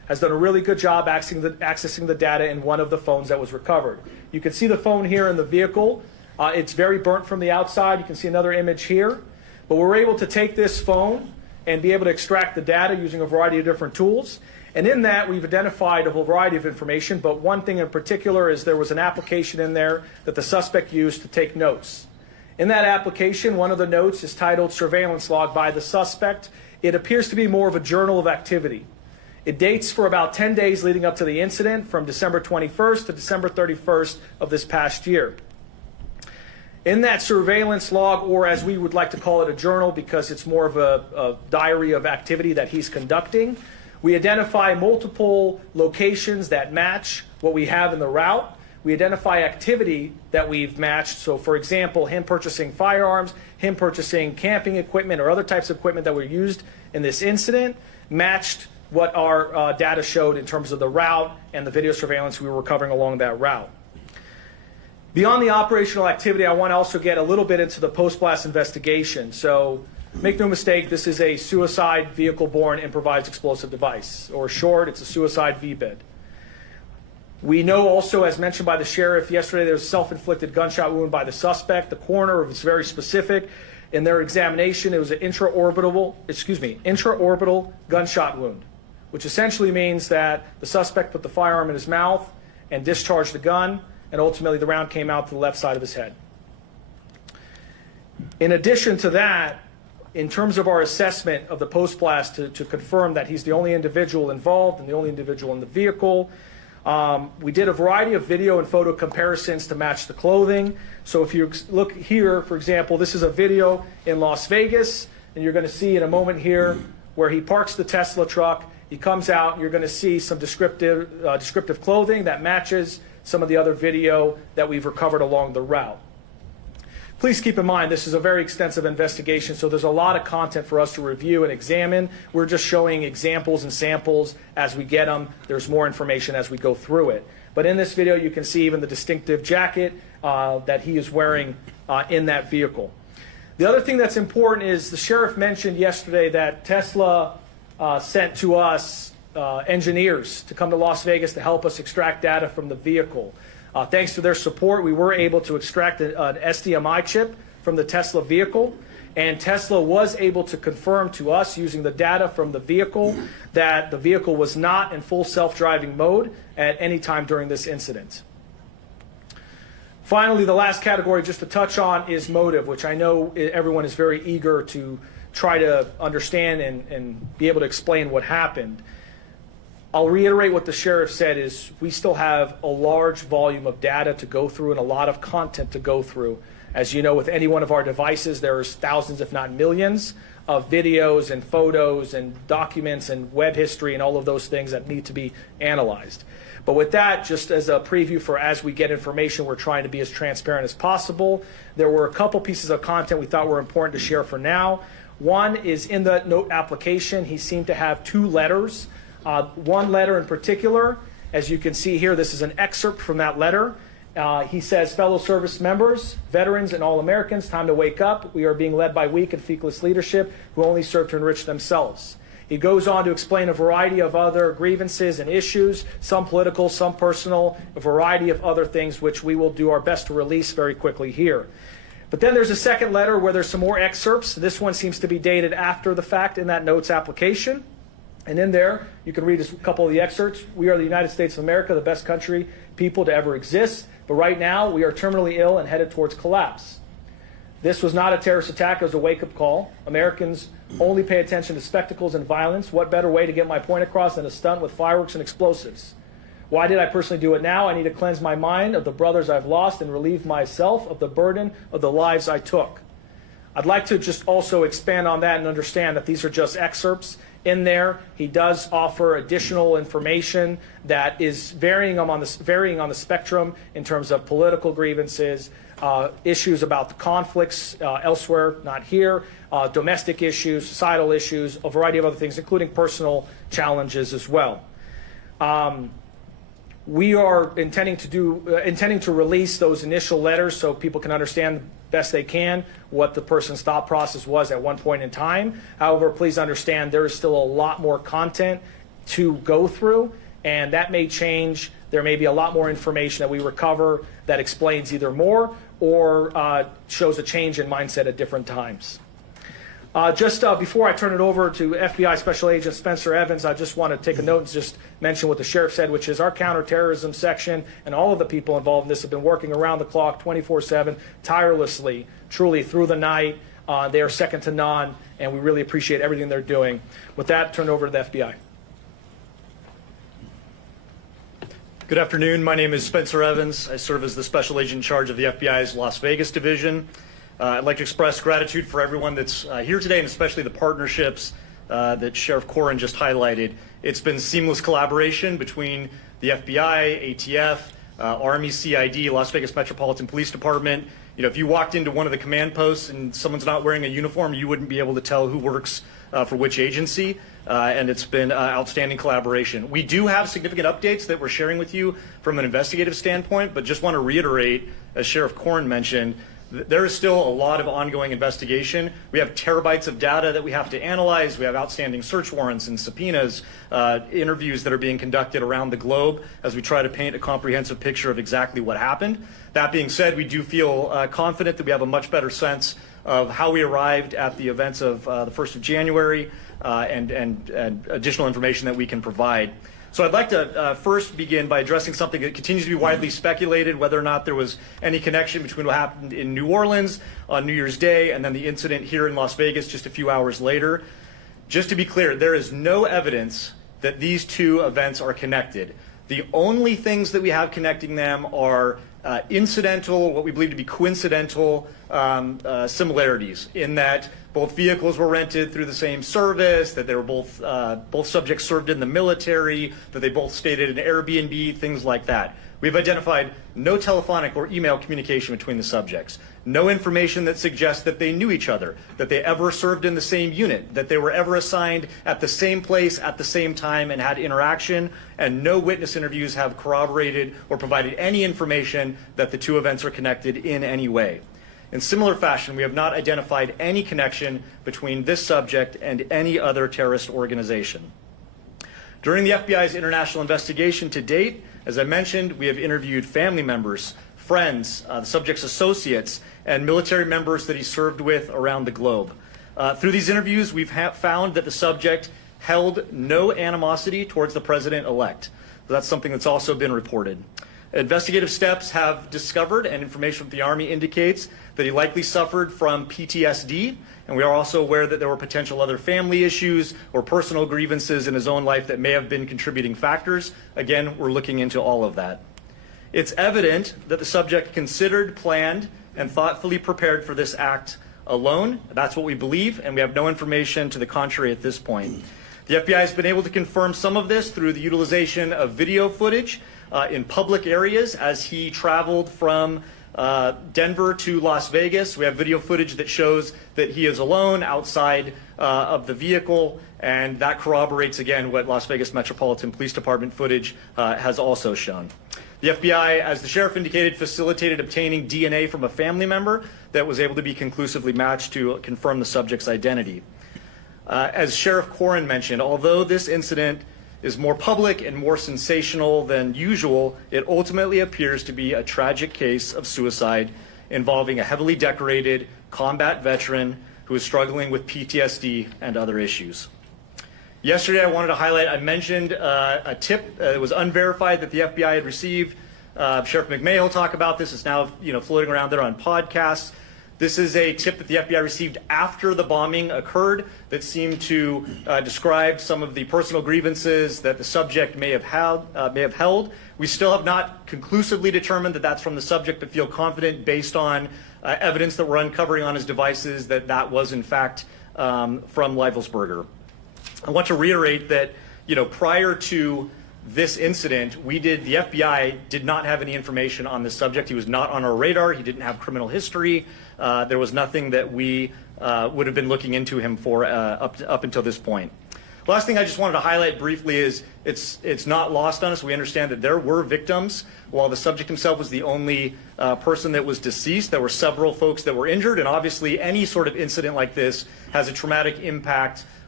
has done a really good job accessing the data in one of the phones that was recovered. You can see the phone here in the vehicle. It's very burnt from the outside. You can see another image here. But we're able to take this phone and be able to extract the data using a variety of different tools. And in that, we've identified a whole variety of information, but one thing in particular is there was an application in there that the suspect used to take notes. In that application, one of the notes is titled Surveillance Log by the Suspect. It appears to be more of a journal of activity. It dates for about 10 days leading up to the incident, from December 21st to December 31st of this past year. In that surveillance log, or as we would like to call it, a journal, because it's more of a diary of activity that he's conducting, we identify multiple locations that match what we have in the route. We identify activity that we've matched. So, for example, him purchasing firearms, him purchasing camping equipment or other types of equipment that were used in this incident, matched what our data showed in terms of the route and the video surveillance we were recovering along that route. Beyond the operational activity, I want to also get a little bit into the post-blast investigation. So, make no mistake, this is a suicide vehicle-borne improvised explosive device, or short, it's a suicide VBID. We know also, as mentioned by the sheriff yesterday, there's a self-inflicted gunshot wound by the suspect. The coroner was very specific. In their examination, it was an intraorbital gunshot wound, which essentially means that the suspect put the firearm in his mouth and discharged the gun, and ultimately the round came out to the left side of his head. In addition to that, in terms of our assessment of the post-blast to confirm that he's the only individual involved and the only individual in the vehicle, we did a variety of video and photo comparisons to match the clothing. So if you look here, for example, this is a video in Las Vegas, and you're going to see in a moment here where he parks the Tesla truck, he comes out, and you're going to see some descriptive clothing that matches some of the other video that we've recovered along the route. Please keep in mind, this is a very extensive investigation, so there's a lot of content for us to review and examine. We're just showing examples and samples as we get them. There's more information as we go through it. But in this video, you can see even the distinctive jacket that he is wearing in that vehicle. The other thing that's important is the sheriff mentioned yesterday that Tesla sent to us engineers to come to Las Vegas to help us extract data from the vehicle. Thanks to their support, we were able to extract an SDMI chip from the Tesla vehicle, and Tesla was able to confirm to us using the data from the vehicle that the vehicle was not in full self-driving mode at any time during this incident. Finally, the last category just to touch on is motive, which I know everyone is very eager to try to understand and be able to explain what happened. I'll reiterate what the sheriff said is we still have a large volume of data to go through and a lot of content to go through. As you know, with any one of our devices, there's thousands, if not millions, of videos and photos and documents and web history and all of those things that need to be analyzed. But with that, just as a preview for as we get information, we're trying to be as transparent as possible. There were a couple pieces of content we thought were important to share for now. One is in the note application, he seemed to have two letters. One letter in particular, as you can see here, this is an excerpt from that letter. He says, fellow service members, veterans, and all Americans, time to wake up. We are being led by weak and feckless leadership who only serve to enrich themselves. He goes on to explain a variety of other grievances and issues, some political, some personal, a variety of other things which we will do our best to release very quickly here. But then there's a second letter where there's some more excerpts. This one seems to be dated after the fact in that notes application. And in there, you can read a couple of the excerpts. We are the United States of America, the best country, people to ever exist. But right now, we are terminally ill and headed towards collapse. This was not a terrorist attack. It was a wake-up call. Americans only pay attention to spectacles and violence. What better way to get my point across than a stunt with fireworks and explosives? Why did I personally do it now? I need to cleanse my mind of the brothers I've lost and relieve myself of the burden of the lives I took. I'd like to just also expand on that and understand that these are just excerpts. In there, he does offer additional information that is varying on the spectrum in terms of political grievances, issues about the conflicts elsewhere, not here, domestic issues, societal issues, a variety of other things, including personal challenges as well. We are intending to release those initial letters so people can understand the best they can what the person's thought process was at one point in time. However, please understand there is still a lot more content to go through, and that may change. There may be a lot more information that we recover that explains either more or shows a change in mindset at different times. Just before I turn it over to FBI Special Agent Spencer Evans, I just want to take a note and just mention what the sheriff said, which is our counterterrorism section and all of the people involved in this have been working around the clock, 24/7, tirelessly, truly through the night. They are second to none, and we really appreciate everything they're doing. With that, turn it over to the FBI. Good afternoon. My name is Spencer Evans. I serve as the Special Agent in charge of the FBI's Las Vegas division. I'd like to express gratitude for everyone that's here today, and especially the partnerships that Sheriff Corrin just highlighted. It's been seamless collaboration between the FBI, ATF, Army, CID, Las Vegas Metropolitan Police Department. You know, if you walked into one of the command posts and someone's not wearing a uniform, you wouldn't be able to tell who works for which agency, and it's been outstanding collaboration. We do have significant updates that we're sharing with you from an investigative standpoint, but just want to reiterate, as Sheriff Corrin mentioned, there is still a lot of ongoing investigation. We have terabytes of data that we have to analyze. We have outstanding search warrants and subpoenas, interviews that are being conducted around the globe as we try to paint a comprehensive picture of exactly what happened. That being said, we do feel confident that we have a much better sense of how we arrived at the events of the 1st of January and additional information that we can provide. So I'd like to first begin by addressing something that continues to be widely speculated, whether or not there was any connection between what happened in New Orleans on New Year's Day and then the incident here in Las Vegas just a few hours later. Just to be clear, there is no evidence that these two events are connected. The only things that we have connecting them are incidental, what we believe to be coincidental similarities, in that both vehicles were rented through the same service, that they were both subjects served in the military, that they both stayed at an Airbnb, things like that. We've identified no telephonic or email communication between the subjects, no information that suggests that they knew each other, that they ever served in the same unit, that they were ever assigned at the same place at the same time and had interaction, and no witness interviews have corroborated or provided any information that the two events are connected in any way. In similar fashion, we have not identified any connection between this subject and any other terrorist organization. During the FBI's international investigation to date, as I mentioned, we have interviewed family members, friends, the subject's associates, and military members that he served with around the globe. Through these interviews, we've found that the subject held no animosity towards the president-elect. That's something that's also been reported. Investigative steps have discovered, and information from the Army indicates, that he likely suffered from PTSD, and we are also aware that there were potential other family issues or personal grievances in his own life that may have been contributing factors. Again, we're looking into all of that. It's evident that the subject considered, planned, and thoughtfully prepared for this act alone. That's what we believe, and we have no information to the contrary at this point. The FBI has been able to confirm some of this through the utilization of video footage in public areas as he traveled from Denver to Las Vegas. We have video footage that shows that he is alone outside of the vehicle, and that corroborates again what Las Vegas Metropolitan Police Department footage has also shown. The FBI, as the sheriff indicated, facilitated obtaining DNA from a family member that was able to be conclusively matched to confirm the subject's identity. As Sheriff Corrin mentioned, although this incident is more public and more sensational than usual, it ultimately appears to be a tragic case of suicide involving a heavily decorated combat veteran who is struggling with PTSD and other issues. Yesterday, I wanted to highlight, I mentioned a tip that was unverified that the FBI had received. Sheriff McMahon will talk about this. It's now floating around there on podcasts. This is a tip that the FBI received after the bombing occurred that seemed to describe some of the personal grievances that the subject may have held. We still have not conclusively determined that that's from the subject, but feel confident based on evidence that we're uncovering on his devices that that was in fact from Livelsberger. I want to reiterate that prior to this incident, the FBI did not have any information on this subject. He was not on our radar. He didn't have criminal history. There was nothing that we would have been looking into him for up until this point. Last thing I just wanted to highlight briefly is it's not lost on us. We understand that there were victims. While the subject himself was the only person that was deceased, there were several folks that were injured, and obviously any sort of incident like this has a traumatic impact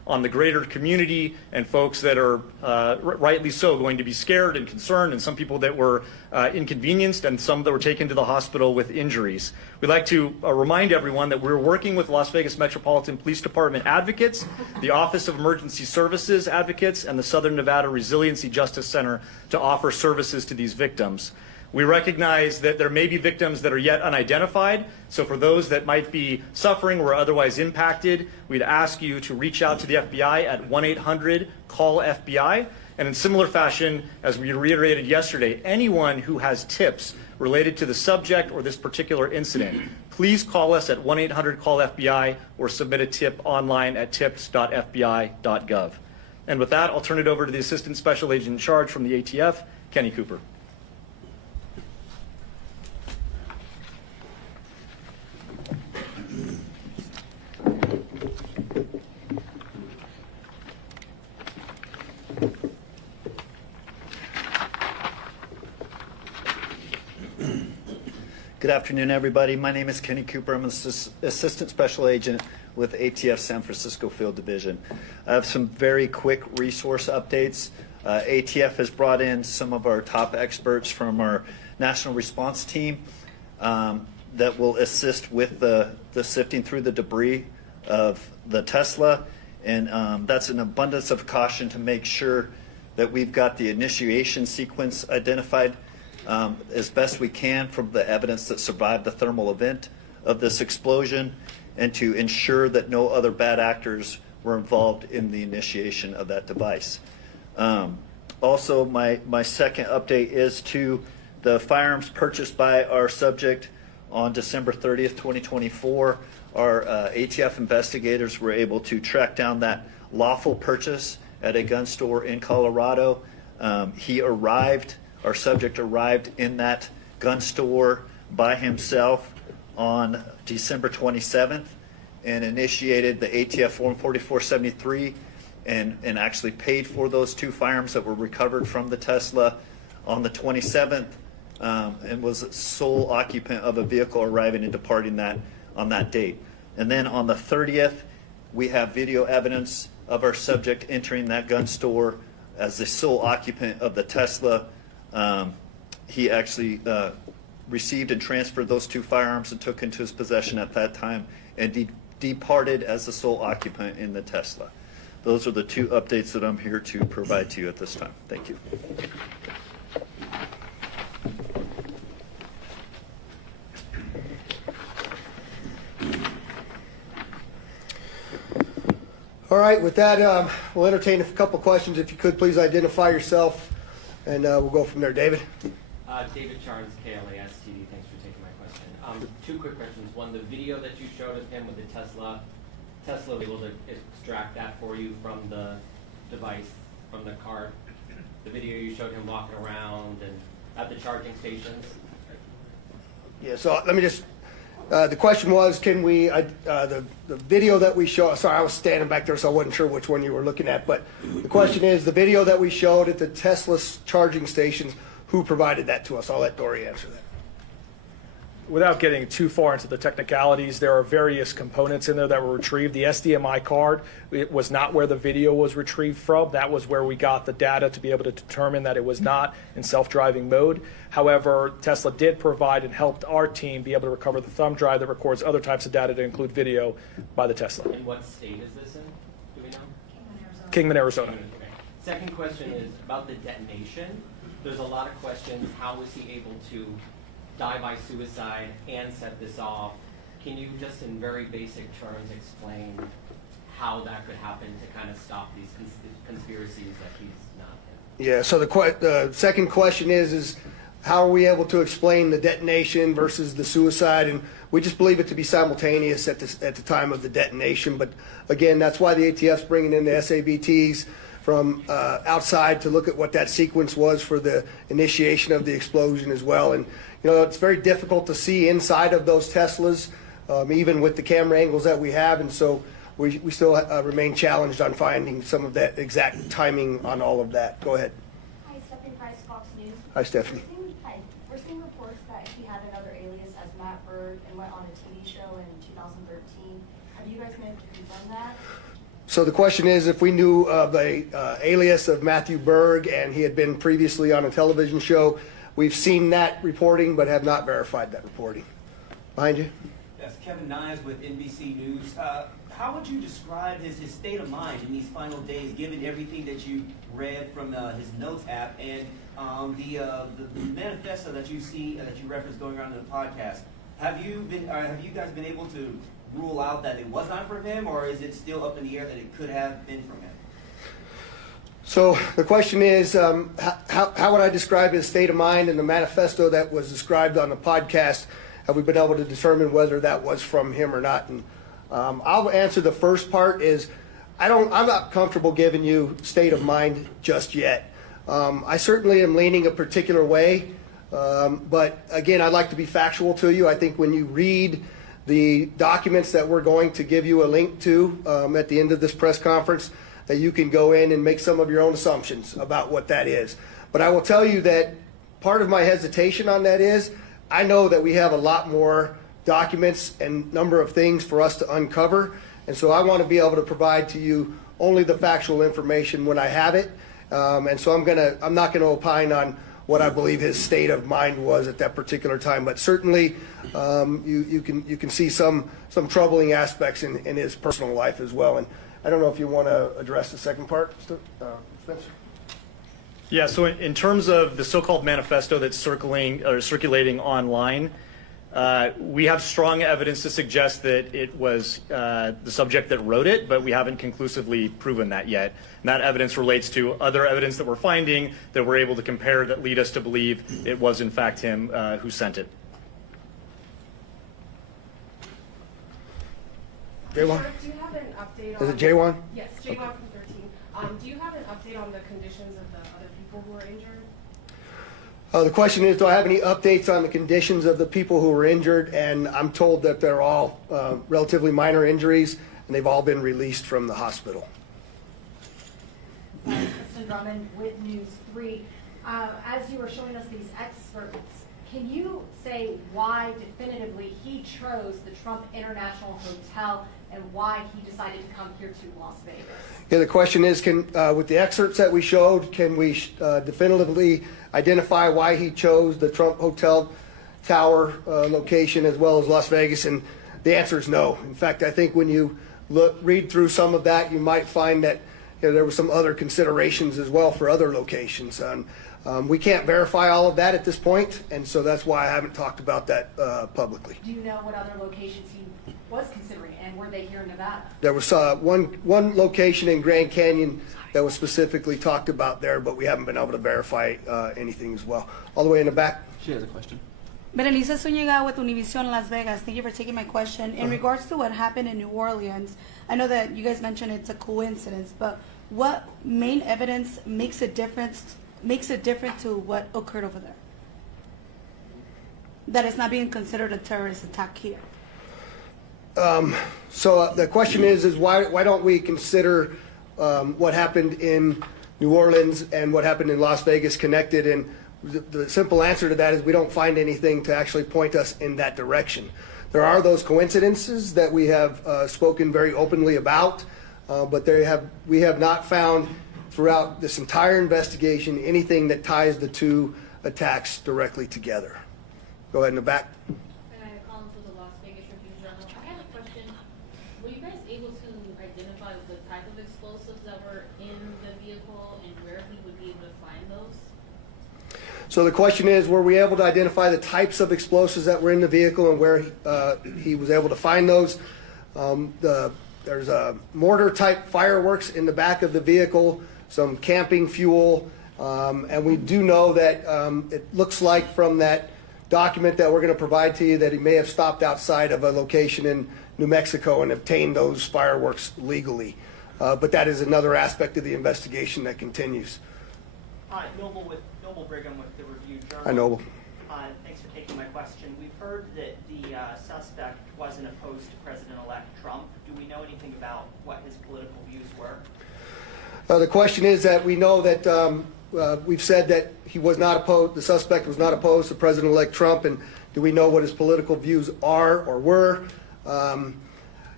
on the greater community and folks that are rightly so going to be scared and concerned, and some people that were inconvenienced and some that were taken to the hospital with injuries. We'd like to remind everyone that we're working with Las Vegas Metropolitan Police Department advocates, the Office of Emergency Services advocates, and the Southern Nevada Resiliency Justice Center to offer services to these victims. We recognize that there may be victims that are yet unidentified, so for those that might be suffering or otherwise impacted, we'd ask you to reach out to the FBI at 1-800-CALL-FBI. And in similar fashion, as we reiterated yesterday, anyone who has tips related to the subject or this particular incident, please call us at 1-800-CALL-FBI or submit a tip online at tips.fbi.gov. And with that, I'll turn it over to the Assistant Special Agent in Charge from the ATF, Kenny Cooper. Good afternoon, everybody. My name is Kenny Cooper. I'm an Assistant Special Agent with ATF San Francisco Field Division. I have some very quick resource updates. ATF has brought in some of our top experts from our national response team that will assist with the sifting through the debris of the Tesla. And that's an abundance of caution to make sure that we've got the initiation sequence identified as best we can from the evidence that survived the thermal event of this explosion, and to ensure that no other bad actors were involved in the initiation of that device. Also, my second update is to the firearms purchased by our subject on December 30th, 2024. Our ATF investigators were able to track down that lawful purchase at a gun store in Colorado. Our subject arrived in that gun store by himself on December 27th and initiated the ATF Form 4473 and actually paid for those two firearms that were recovered from the Tesla on the 27th and was sole occupant of a vehicle arriving and departing that on that date. And then on the 30th, we have video evidence of our subject entering that gun store as the sole occupant of the Tesla. He actually received and transferred those two firearms and took into his possession at that time and departed as the sole occupant in the Tesla. Those are the two updates that I'm here to provide to you at this time. Thank you. All right, with that, we'll entertain a couple questions. If you could, please identify yourself, and we'll go from there. David? David Charnes, KLAS TV. Thanks for taking my question. Two quick questions. One, the video that you showed of him with the Tesla was able to extract that for you from the device, from the card? The video you showed him walking around and at the charging stations? Yeah, so let me just, the question was, can we, the video that we show, sorry, I was standing back there, so I wasn't sure which one you were looking at, but the question is, the video that we showed at the Tesla charging stations, who provided that to us? I'll let Dory answer that. Without getting too far into the technicalities, there are various components in there that were retrieved. The SDMI card, it was not where the video was retrieved from. That was where we got the data to be able to determine that it was not in self-driving mode. However, Tesla did provide and helped our team be able to recover the thumb drive that records other types of data to include video by the Tesla. And what state is this in? Do we know? Kingman, Arizona. Okay. Second question is about the detonation. There's a lot of questions. How was he able to die by suicide and set this off? Can you just in very basic terms explain how that could happen to kind of stop these conspiracies that he's not in? Yeah, so the second question is how are we able to explain the detonation versus the suicide? And we just believe it to be simultaneous at the time of the detonation. But again, that's why the ATF's bringing in the SABTs from outside to look at what that sequence was for the initiation of the explosion as well. And you know, it's very difficult to see inside of those Teslas, even with the camera angles that we have. And so we still remain challenged on finding some of that exact timing on all of that. Go ahead. Hi, Stephanie Price, Fox News. Hi, Stephanie. Hi. We're seeing reports that he had another alias as Matt Bird and went on a TV show in 2013. Have you guys been able to confirm that? So the question is, if we knew of a alias of Matthew Berg and he had been previously on a television show, we've seen that reporting but have not verified that reporting. Behind you. Yes, Kevin Nyes with NBC News. How would you describe his state of mind in these final days, given everything that you read from his notes app and the manifesto that you see that you referenced going around in the podcast? Have you guys been able to rule out that it was not from him, or is it still up in the air that it could have been from him? So the question is, how would I describe his state of mind in the manifesto that was described on the podcast? Have we been able to determine whether that was from him or not? And I'll answer the first part is, I'm not comfortable giving you state of mind just yet. I certainly am leaning a particular way, but again, I'd like to be factual to you. I think when you read the documents that we're going to give you a link to at the end of this press conference, that you can go in and make some of your own assumptions about what that is. But I will tell you that part of my hesitation on that is, I know that we have a lot more documents and number of things for us to uncover, and so I want to be able to provide to you only the factual information when I have it. And so I'm not gonna opine on what I believe his state of mind was at that particular time, but certainly you can see some troubling aspects in his personal life as well. And I don't know if you want to address the second part, Spencer. Yeah, so in terms of the so-called manifesto that's circulating online, we have strong evidence to suggest that it was the subject that wrote it, but we haven't conclusively proven that yet. And that evidence relates to other evidence that we're finding that we're able to compare that lead us to believe it was in fact him who sent it. J1? Do you have an update on... Is it J1? Yes, J1 from 13. Do you have an update on the conditions of the other people who were injured? The question is, do I have any updates on the conditions of the people who were injured? And I'm told that they're all relatively minor injuries, and they've all been released from the hospital. Kristen Drummond with News 3. As you were showing us these experts, can you say why definitively he chose the Trump International Hotel and why he decided to come here to Las Vegas? Yeah, the question is, with the excerpts that we showed, can we definitively identify why he chose the Trump Hotel Tower location as well as Las Vegas? And the answer is no. In fact, I think when you read through some of that, you might find that there were some other considerations as well for other locations. We can't verify all of that at this point, and so that's why I haven't talked about that publicly. Do you know what other locations he was considering, and were they here in Nevada? There was one location in Grand Canyon that was specifically talked about there, but we haven't been able to verify anything as well. All the way in the back. She has a question. Berenice Zúñiga with Univision Las Vegas. Thank you for taking my question. In regards to what happened in New Orleans, I know that you guys mentioned it's a coincidence, but what main evidence makes it different to what occurred over there? That it's not being considered a terrorist attack here. So the question is why don't we consider what happened in New Orleans and what happened in Las Vegas connected? And the simple answer to that is we don't find anything to actually point us in that direction. There are those coincidences that we have spoken very openly about, but we have not found throughout this entire investigation anything that ties the two attacks directly together. Go ahead in the back. Collins with the Las Vegas Review-Journal. I had a question. Were you guys able to identify the type of explosives that were in the vehicle and where he would be able to find those? So the question is, were we able to identify the types of explosives that were in the vehicle and where he was able to find those? There's a mortar-type fireworks in the back of the vehicle, some camping fuel, and we do know that it looks like from that document that we're going to provide to you that he may have stopped outside of a location in New Mexico and obtained those fireworks legally. But that is another aspect of the investigation that continues. Hi, Noble Brigham with the Review-Journal. Hi, Noble. Thanks for taking my question. We've heard that the suspect wasn't opposed to President-elect Trump. Do we know anything about what his political views were? The question is that we know that we've said that he was not opposed, the suspect was not opposed to President-elect Trump, and do we know what his political views are or were?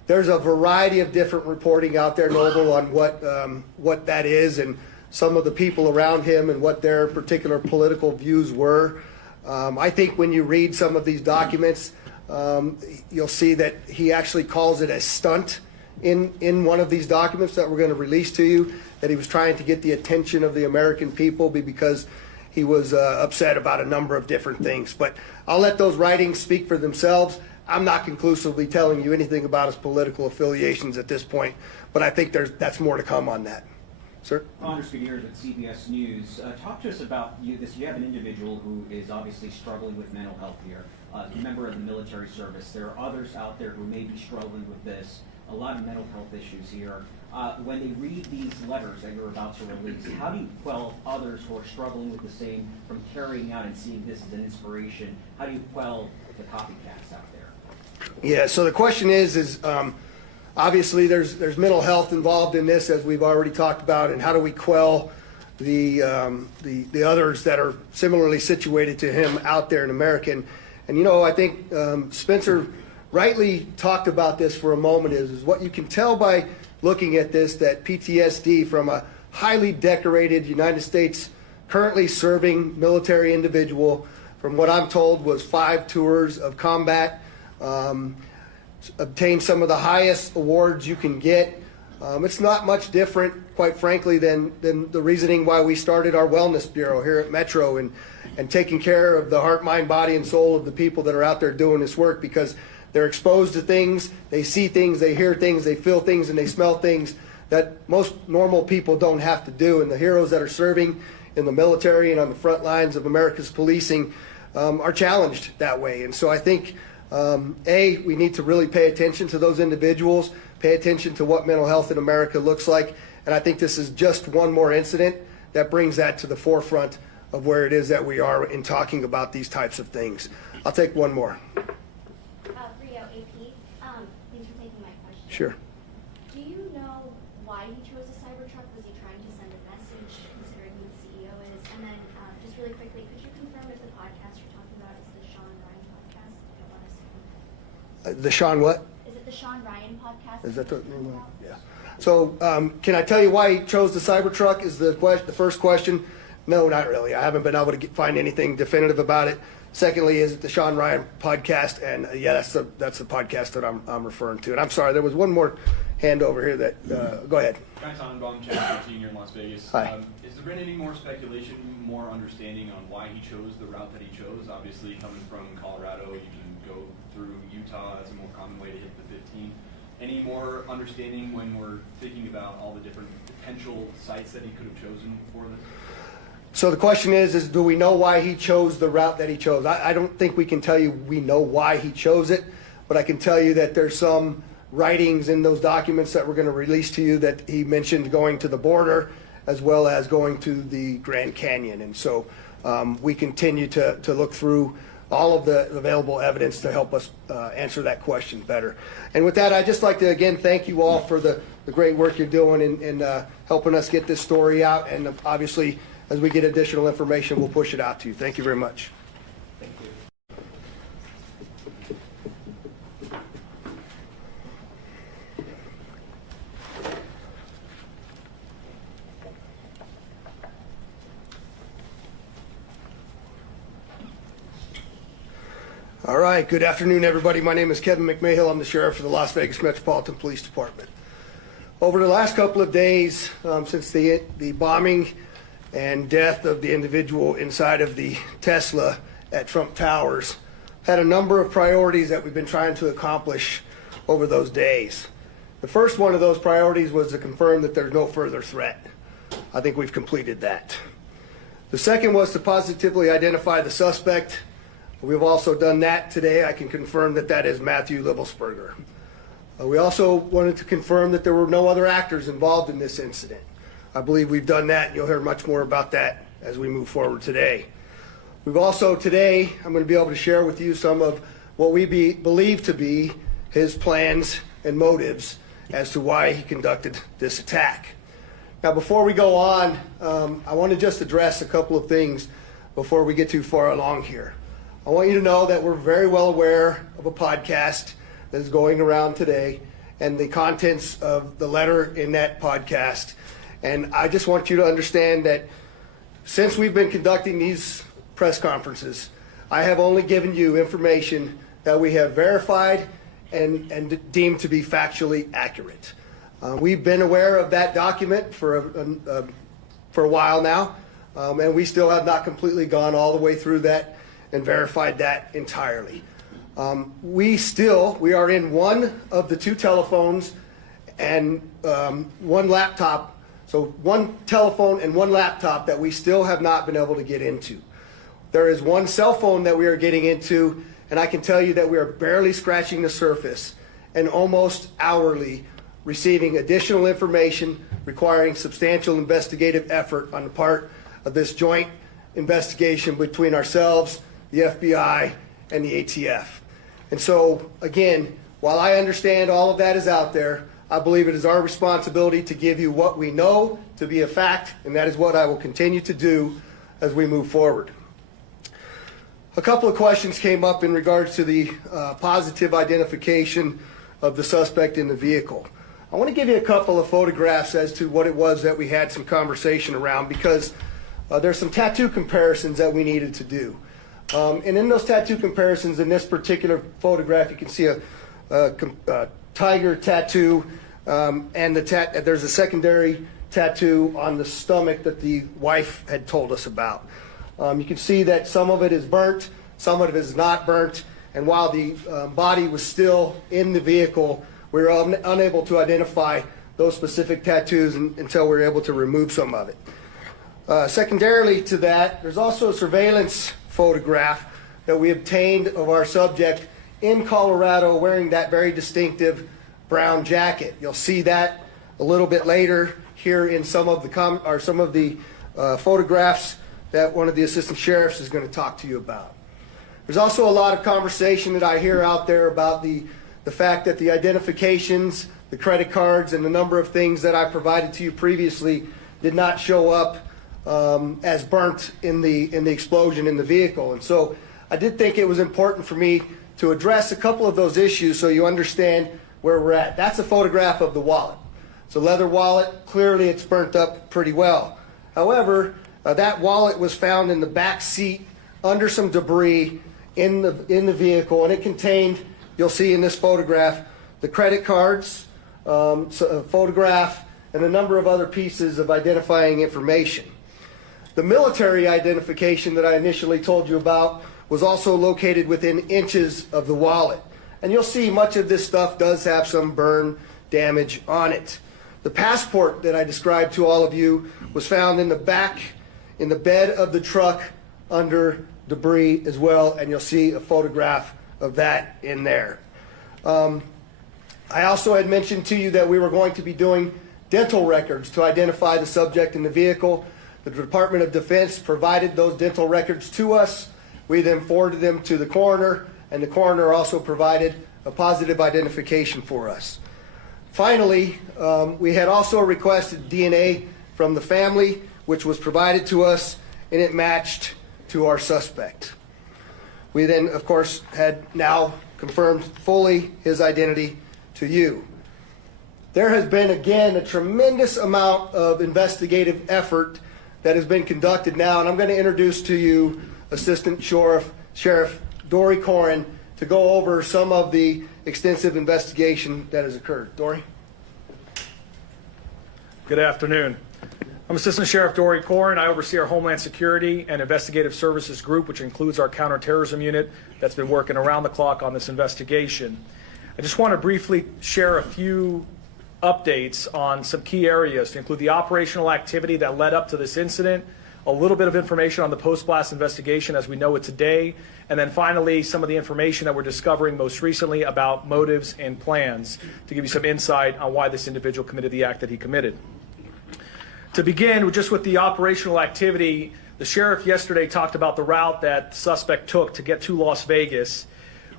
there's a variety of different reporting out there, Noble, on what that is and some of the people around him and what their particular political views were. I think when you read some of these documents, you'll see that he actually calls it a stunt in one of these documents that we're going to release to you, that he was trying to get the attention of the American people because he was upset about a number of different things. But I'll let those writings speak for themselves. I'm not conclusively telling you anything about his political affiliations at this point, but I think that's more to come on that. Sir? Anders Gutierrez at CBS News. Talk to us about you have an individual who is obviously struggling with mental health here, a member of the military service. There are others out there who may be struggling with this, a lot of mental health issues here. When they read these letters that you're about to release, how do you quell others who are struggling with the same from carrying out and seeing this as an inspiration? How do you quell the copycats out there? Yeah, so the question is obviously there's mental health involved in this, as we've already talked about, and how do we quell the others that are similarly situated to him out there in America? And you know, I think Spencer rightly talked about this for a moment is what you can tell by looking at this, that PTSD from a highly decorated United States currently serving military individual, from what I'm told was 5 tours of combat, obtained some of the highest awards you can get. It's not much different, quite frankly, than the reasoning why we started our wellness bureau here at Metro and taking care of the heart, mind, body, and soul of the people that are out there doing this work, because they're exposed to things, they see things, they hear things, they feel things, and they smell things that most normal people don't have to do. And the heroes that are serving in the military and on the front lines of America's policing are challenged that way. And so I think, we need to really pay attention to those individuals, pay attention to what mental health in America looks like. And I think this is just one more incident that brings that to the forefront of where it is that we are in talking about these types of things. I'll take one more. Rio, AP, thanks for taking my question. Sure. Do you know why he chose a Cybertruck? Was he trying to send a message, considering who the CEO is? And then, just really quickly, could you confirm if the podcast you're talking about is the Sean Ryan podcast? I don't want to The Sean what? Is it the Sean Ryan podcast? Is that the name? Yeah. So can I tell you why he chose the Cybertruck is the first question? No, not really. I haven't been able to find anything definitive about it. Secondly, is it the Sean Ryan podcast? And yeah, that's the podcast that I'm referring to. And I'm sorry, there was one more hand over here that, go ahead. Guy Tannenbaum, Channel 13 here in Las Vegas. Hi. Has there been any more speculation, more understanding on why he chose the route that he chose? Obviously, coming from Colorado, you can go through Utah. That's a more common way to hit the 15. Any more understanding when we're thinking about all the different potential sites that he could have chosen for this? So the question is do we know why he chose the route that he chose? I don't think we can tell you we know why he chose it, but I can tell you that there's some writings in those documents that we're going to release to you that he mentioned going to the border as well as going to the Grand Canyon. And so we continue to look through all of the available evidence to help us answer that question better. And with that, I'd just like to again thank you all for the great work you're doing in helping us get this story out. And obviously, as we get additional information, we'll push it out to you. Thank you very much. Thank you. All right, good afternoon, everybody. My name is Kevin McMahill. I'm the sheriff for the Las Vegas Metropolitan Police Department. Over the last couple of days, since the bombing and death of the individual inside of the Tesla at Trump Towers, had a number of priorities that we've been trying to accomplish over those days. The first one of those priorities was to confirm that there's no further threat. I think we've completed that. The second was to positively identify the suspect. We've also done that today. I can confirm that that is Matthew Livelsberger. We also wanted to confirm that there were no other actors involved in this incident. I believe we've done that, and you'll hear much more about that as we move forward today. We've also today, I'm going to be able to share with you some of what we believe to be his plans and motives as to why he conducted this attack. Now, before we go on, I want to just address a couple of things before we get too far along here. I want you to know that we're very well aware of a podcast that is going around today, and the contents of the letter in that podcast. And I just want you to understand that since we've been conducting these press conferences, I have only given you information that we have verified and deemed to be factually accurate. We've been aware of that document for a while now, and we still have not completely gone all the way through that and verified that entirely. We are in one of the two telephones and one laptop, so one telephone and one laptop that we still have not been able to get into. There is one cell phone that we are getting into, and I can tell you that we are barely scratching the surface and almost hourly receiving additional information requiring substantial investigative effort on the part of this joint investigation between ourselves, the FBI, and the ATF. And so, again, while I understand all of that is out there, I believe it is our responsibility to give you what we know to be a fact, and that is what I will continue to do as we move forward. A couple of questions came up in regards to the positive identification of the suspect in the vehicle. I want to give you a couple of photographs as to what it was that we had some conversation around, because there's some tattoo comparisons that we needed to do. And in those tattoo comparisons, in this particular photograph, you can see a tiger tattoo, and there's a secondary tattoo on the stomach that the wife had told us about. You can see that some of it is burnt, some of it is not burnt, and while the body was still in the vehicle, we were unable to identify those specific tattoos until we were able to remove some of it. Secondarily to that, there's also a surveillance photograph that we obtained of our subject in Colorado wearing that very distinctive brown jacket. You'll see that a little bit later here in some of the photographs that one of the assistant sheriffs is going to talk to you about. There's also a lot of conversation that I hear out there about the fact that the identifications, the credit cards, and the number of things that I provided to you previously did not show up as burnt in the explosion in the vehicle. And so I did think it was important for me to address a couple of those issues so you understand where we're at. That's a photograph of the wallet. It's a leather wallet. Clearly it's burnt up pretty well. However, that wallet was found in the back seat under some debris in the vehicle, and it contained, you'll see in this photograph, the credit cards, a photograph, and a number of other pieces of identifying information. The military identification that I initially told you about was also located within inches of the wallet. And you'll see much of this stuff does have some burn damage on it. The passport that I described to all of you was found in the back, in the bed of the truck under debris as well, and you'll see a photograph of that in there. I also had mentioned to you that we were going to be doing dental records to identify the subject in the vehicle. The Department of Defense provided those dental records to us. We then forwarded them to the coroner, and the coroner also provided a positive identification for us. Finally, we had also requested DNA from the family, which was provided to us, and it matched to our suspect. We then, of course, had now confirmed fully his identity to you. There has been, again, a tremendous amount of investigative effort that has been conducted now, and I'm going to introduce to you Assistant Sheriff Dory Corin to go over some of the extensive investigation that has occurred. Dory? Good afternoon. I'm Assistant Sheriff Dory Corin. I oversee our Homeland Security and Investigative Services Group, which includes our counterterrorism unit that's been working around the clock on this investigation. I just want to briefly share a few updates on some key areas to include the operational activity that led up to this incident, a little bit of information on the post-blast investigation as we know it today, and then finally some of the information that we're discovering most recently about motives and plans to give you some insight on why this individual committed the act that he committed. To begin, just with the operational activity, the sheriff yesterday talked about the route that the suspect took to get to Las Vegas.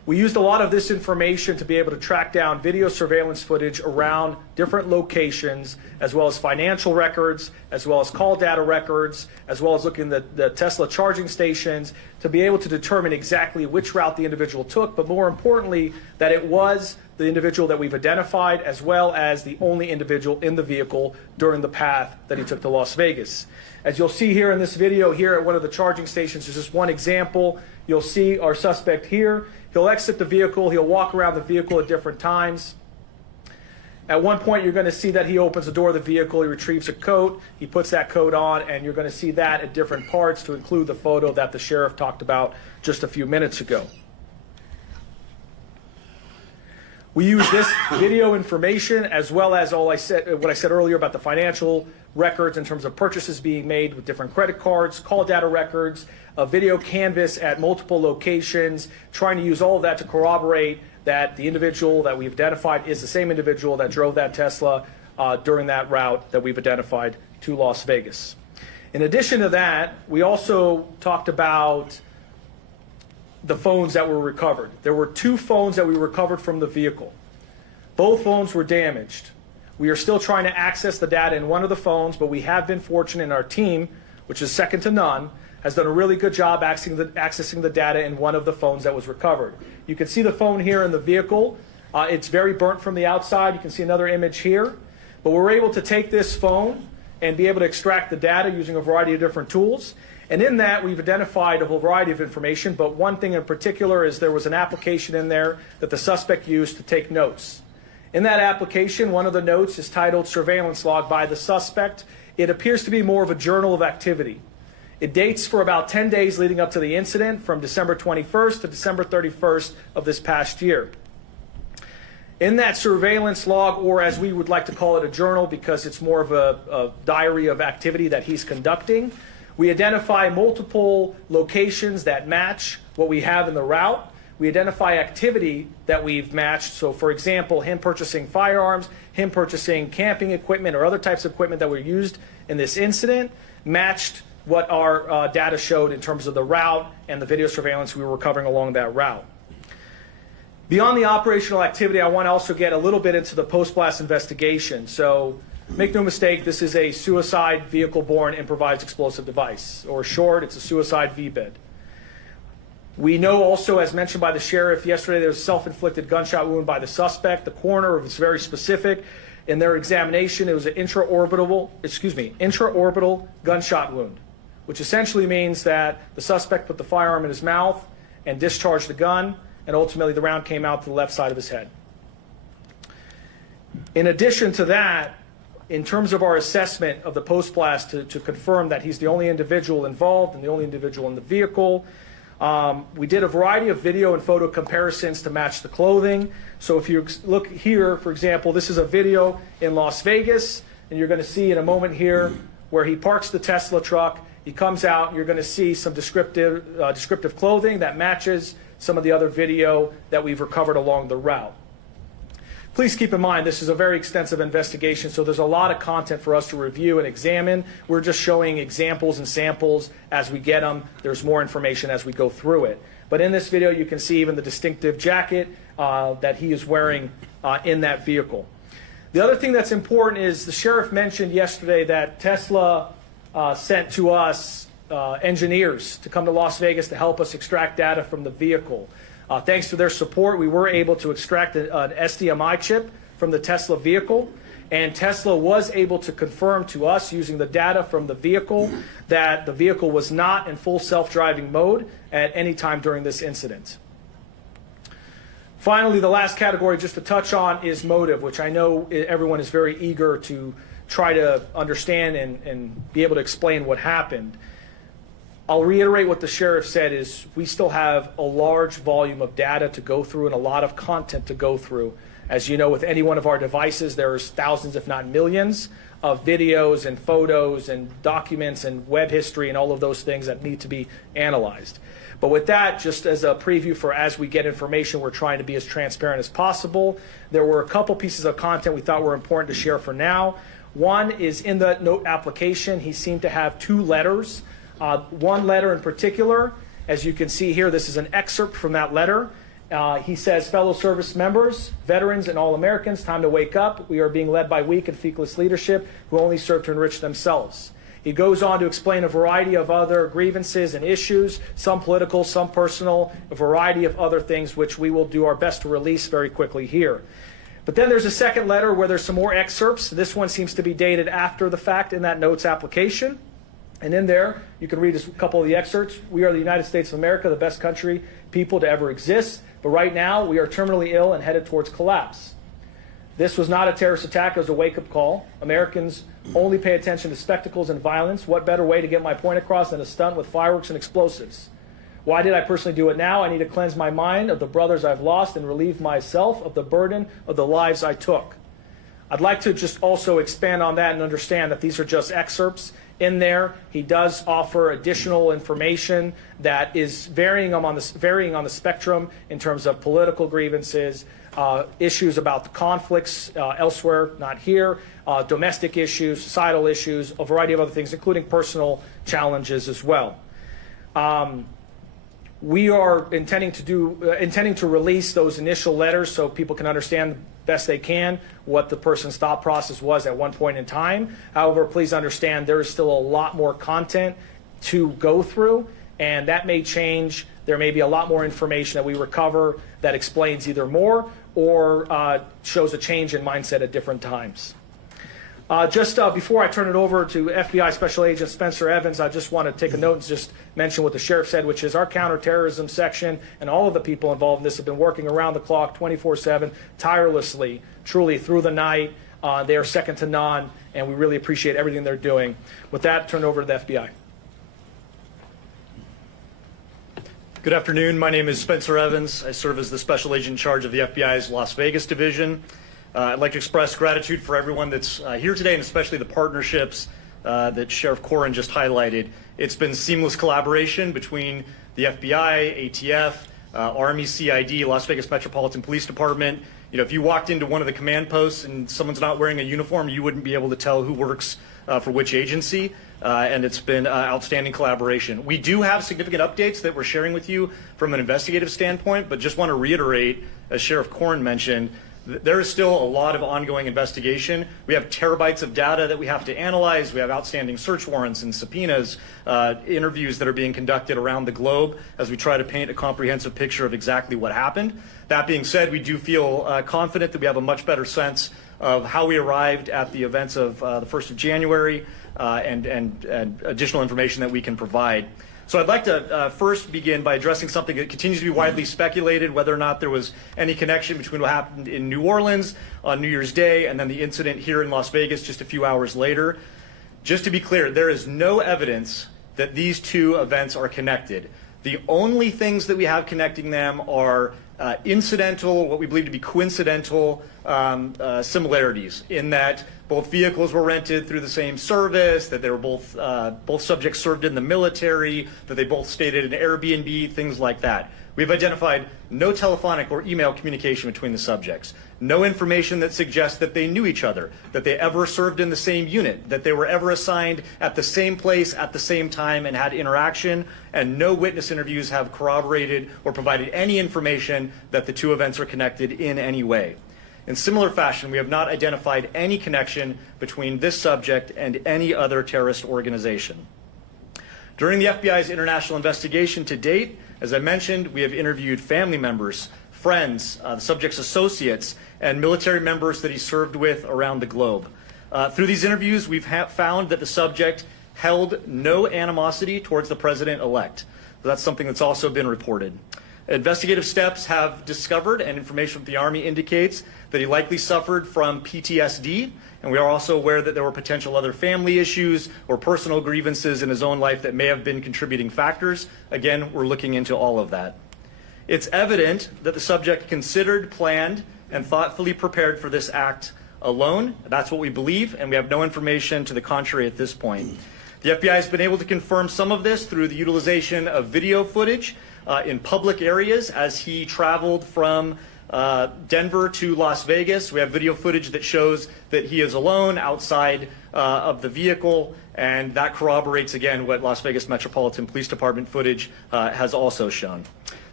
We used a lot of this information to be able to track down video surveillance footage around different locations, as well as financial records, as well as call data records, as well as looking at the Tesla charging stations to be able to determine exactly which route the individual took, but more importantly, that it was the individual that we've identified, as well as the only individual in the vehicle during the path that he took to Las Vegas. As you'll see here in this video here at one of the charging stations, there's just one example. You'll see our suspect here. He'll exit the vehicle. He'll walk around the vehicle at different times. At one point, you're going to see that he opens the door of the vehicle. He retrieves a coat. He puts that coat on, and you're going to see that at different parts to include the photo that the sheriff talked about just a few minutes ago. We use this video information as well as what I said earlier about the financial records in terms of purchases being made with different credit cards, call data records, a video canvas at multiple locations, trying to use all of that to corroborate that the individual that we've identified is the same individual that drove that Tesla during that route that we've identified to Las Vegas. In addition to that, we also talked about the phones that were recovered. There were 2 phones that we recovered from the vehicle. Both phones were damaged. We are still trying to access the data in one of the phones, but we have been fortunate in our team, which is second to none, has done a really good job accessing the data in one of the phones that was recovered. You can see the phone here in the vehicle. It's very burnt from the outside. You can see another image here. But we're able to take this phone and be able to extract the data using a variety of different tools. And in that, we've identified a whole variety of information, but one thing in particular is there was an application in there that the suspect used to take notes. In that application, one of the notes is titled Surveillance Log by the Suspect. It appears to be more of a journal of activity. It dates for about 10 days leading up to the incident, from December 21st to December 31st of this past year. In that surveillance log, or as we would like to call it, a journal, because it's more of a diary of activity that he's conducting, we identify multiple locations that match what we have in the route. We identify activity that we've matched. So, for example, him purchasing firearms, him purchasing camping equipment or other types of equipment that were used in this incident, matched what our data showed in terms of the route and the video surveillance we were recovering along that route. Beyond the operational activity, I want to also get a little bit into the post-blast investigation. So, make no mistake, this is a suicide vehicle-borne improvised explosive device, or short, it's a suicide VBID. We know also, as mentioned by the sheriff yesterday, there was a self-inflicted gunshot wound by the suspect. The coroner was very specific. In their examination, it was an intraorbital gunshot wound, which essentially means that the suspect put the firearm in his mouth and discharged the gun, and ultimately the round came out to the left side of his head. In addition to that, in terms of our assessment of the post-blast to confirm that he's the only individual involved and the only individual in the vehicle, we did a variety of video and photo comparisons to match the clothing. So if you look here, for example, this is a video in Las Vegas, and you're going to see in a moment here where he parks the Tesla truck. He comes out, and you're going to see some descriptive clothing that matches some of the other video that we've recovered along the route. Please keep in mind, this is a very extensive investigation, so there's a lot of content for us to review and examine. We're just showing examples and samples as we get them. There's more information as we go through it. But in this video, you can see even the distinctive jacket that he is wearing in that vehicle. The other thing that's important is the sheriff mentioned yesterday that Tesla sent to us engineers to come to Las Vegas to help us extract data from the vehicle. Thanks to their support, we were able to extract an SDMI chip from the Tesla vehicle, and Tesla was able to confirm to us using the data from the vehicle that the vehicle was not in full self-driving mode at any time during this incident. Finally, the last category just to touch on is motive, which I know everyone is very eager to try to understand and be able to explain what happened. I'll reiterate what the sheriff said is we still have a large volume of data to go through and a lot of content to go through. As you know, with any one of our devices, there's thousands, if not millions, of videos and photos and documents and web history and all of those things that need to be analyzed. But with that, just as a preview for as we get information, we're trying to be as transparent as possible. There were a couple pieces of content we thought were important to share for now. One is in the note application, he seemed to have 2 letters. One letter in particular, as you can see here, this is an excerpt from that letter, He says, fellow service members, veterans, and all Americans, time to wake up. We are being led by weak and feckless leadership who only serve to enrich themselves. He goes on to explain a variety of other grievances and issues, some political, some personal, a variety of other things which we will do our best to release very quickly here. But then there's a second letter where there's some more excerpts. This one seems to be dated after the fact in that notes application. And in there, you can read a couple of the excerpts. We are the United States of America, the best country, people to ever exist. But right now, we are terminally ill and headed towards collapse. This was not a terrorist attack. It was a wake-up call. Americans only pay attention to spectacles and violence. What better way to get my point across than a stunt with fireworks and explosives? Why did I personally do it now? I need to cleanse my mind of the brothers I've lost and relieve myself of the burden of the lives I took. I'd like to just also expand on that and understand that these are just excerpts. In there, he does offer additional information that is varying on the spectrum in terms of political grievances, issues about the conflicts elsewhere, not here, domestic issues, societal issues, a variety of other things, including personal challenges as well. We are intending to release those initial letters so people can understand best they can what the person's thought process was at one point in time. However, please understand there is still a lot more content to go through, and that may change. There may be a lot more information that we recover that explains either more or shows a change in mindset at different times. Just before I turn it over to FBI Special Agent Spencer Evans, I just want to take a note and just mention what the sheriff said, which is our counterterrorism section and all of the people involved in this have been working around the clock, 24/7, tirelessly, truly through the night. They are second to none, and we really appreciate everything they're doing. With that, turn it over to the FBI. Good afternoon. My name is Spencer Evans. I serve as the Special Agent in charge of the FBI's Las Vegas division. I'd like to express gratitude for everyone that's here today, and especially the partnerships that Sheriff Corrin just highlighted. It's been seamless collaboration between the FBI, ATF, Army, CID, Las Vegas Metropolitan Police Department. You know, if you walked into one of the command posts and someone's not wearing a uniform, you wouldn't be able to tell who works for which agency, and it's been outstanding collaboration. We do have significant updates that we're sharing with you from an investigative standpoint, but just want to reiterate, as Sheriff Corrin mentioned, there is still a lot of ongoing investigation. We have terabytes of data that we have to analyze. We have outstanding search warrants and subpoenas, interviews that are being conducted around the globe as we try to paint a comprehensive picture of exactly what happened. That being said, we do feel confident that we have a much better sense of how we arrived at the events of the 1st of January and additional information that we can provide. So I'd like to first begin by addressing something that continues to be widely speculated, whether or not there was any connection between what happened in New Orleans on New Year's Day and then the incident here in Las Vegas just a few hours later. Just to be clear, there is no evidence that these two events are connected. The only things that we have connecting them are incidental, what we believe to be coincidental similarities in that both vehicles were rented through the same service, that they were both subjects served in the military, that they both stayed at an Airbnb, things like that. We've identified no telephonic or email communication between the subjects, no information that suggests that they knew each other, that they ever served in the same unit, that they were ever assigned at the same place at the same time and had interaction, and no witness interviews have corroborated or provided any information that the two events are connected in any way. In similar fashion, we have not identified any connection between this subject and any other terrorist organization. During the FBI's international investigation to date, as I mentioned, we have interviewed family members, friends, the subject's associates, and military members that he served with around the globe. Through these interviews, we've found that the subject held no animosity towards the president-elect. That's something that's also been reported. Investigative steps have discovered, and information from the Army indicates, that he likely suffered from PTSD, and we are also aware that there were potential other family issues or personal grievances in his own life that may have been contributing factors. Again, we're looking into all of that. It's evident that the subject considered, planned, and thoughtfully prepared for this act alone. That's what we believe, and we have no information to the contrary at this point. The FBI has been able to confirm some of this through the utilization of video footage in public areas as he traveled from Denver to Las Vegas. We have video footage that shows that he is alone outside of the vehicle, and that corroborates again what Las Vegas Metropolitan Police Department footage has also shown.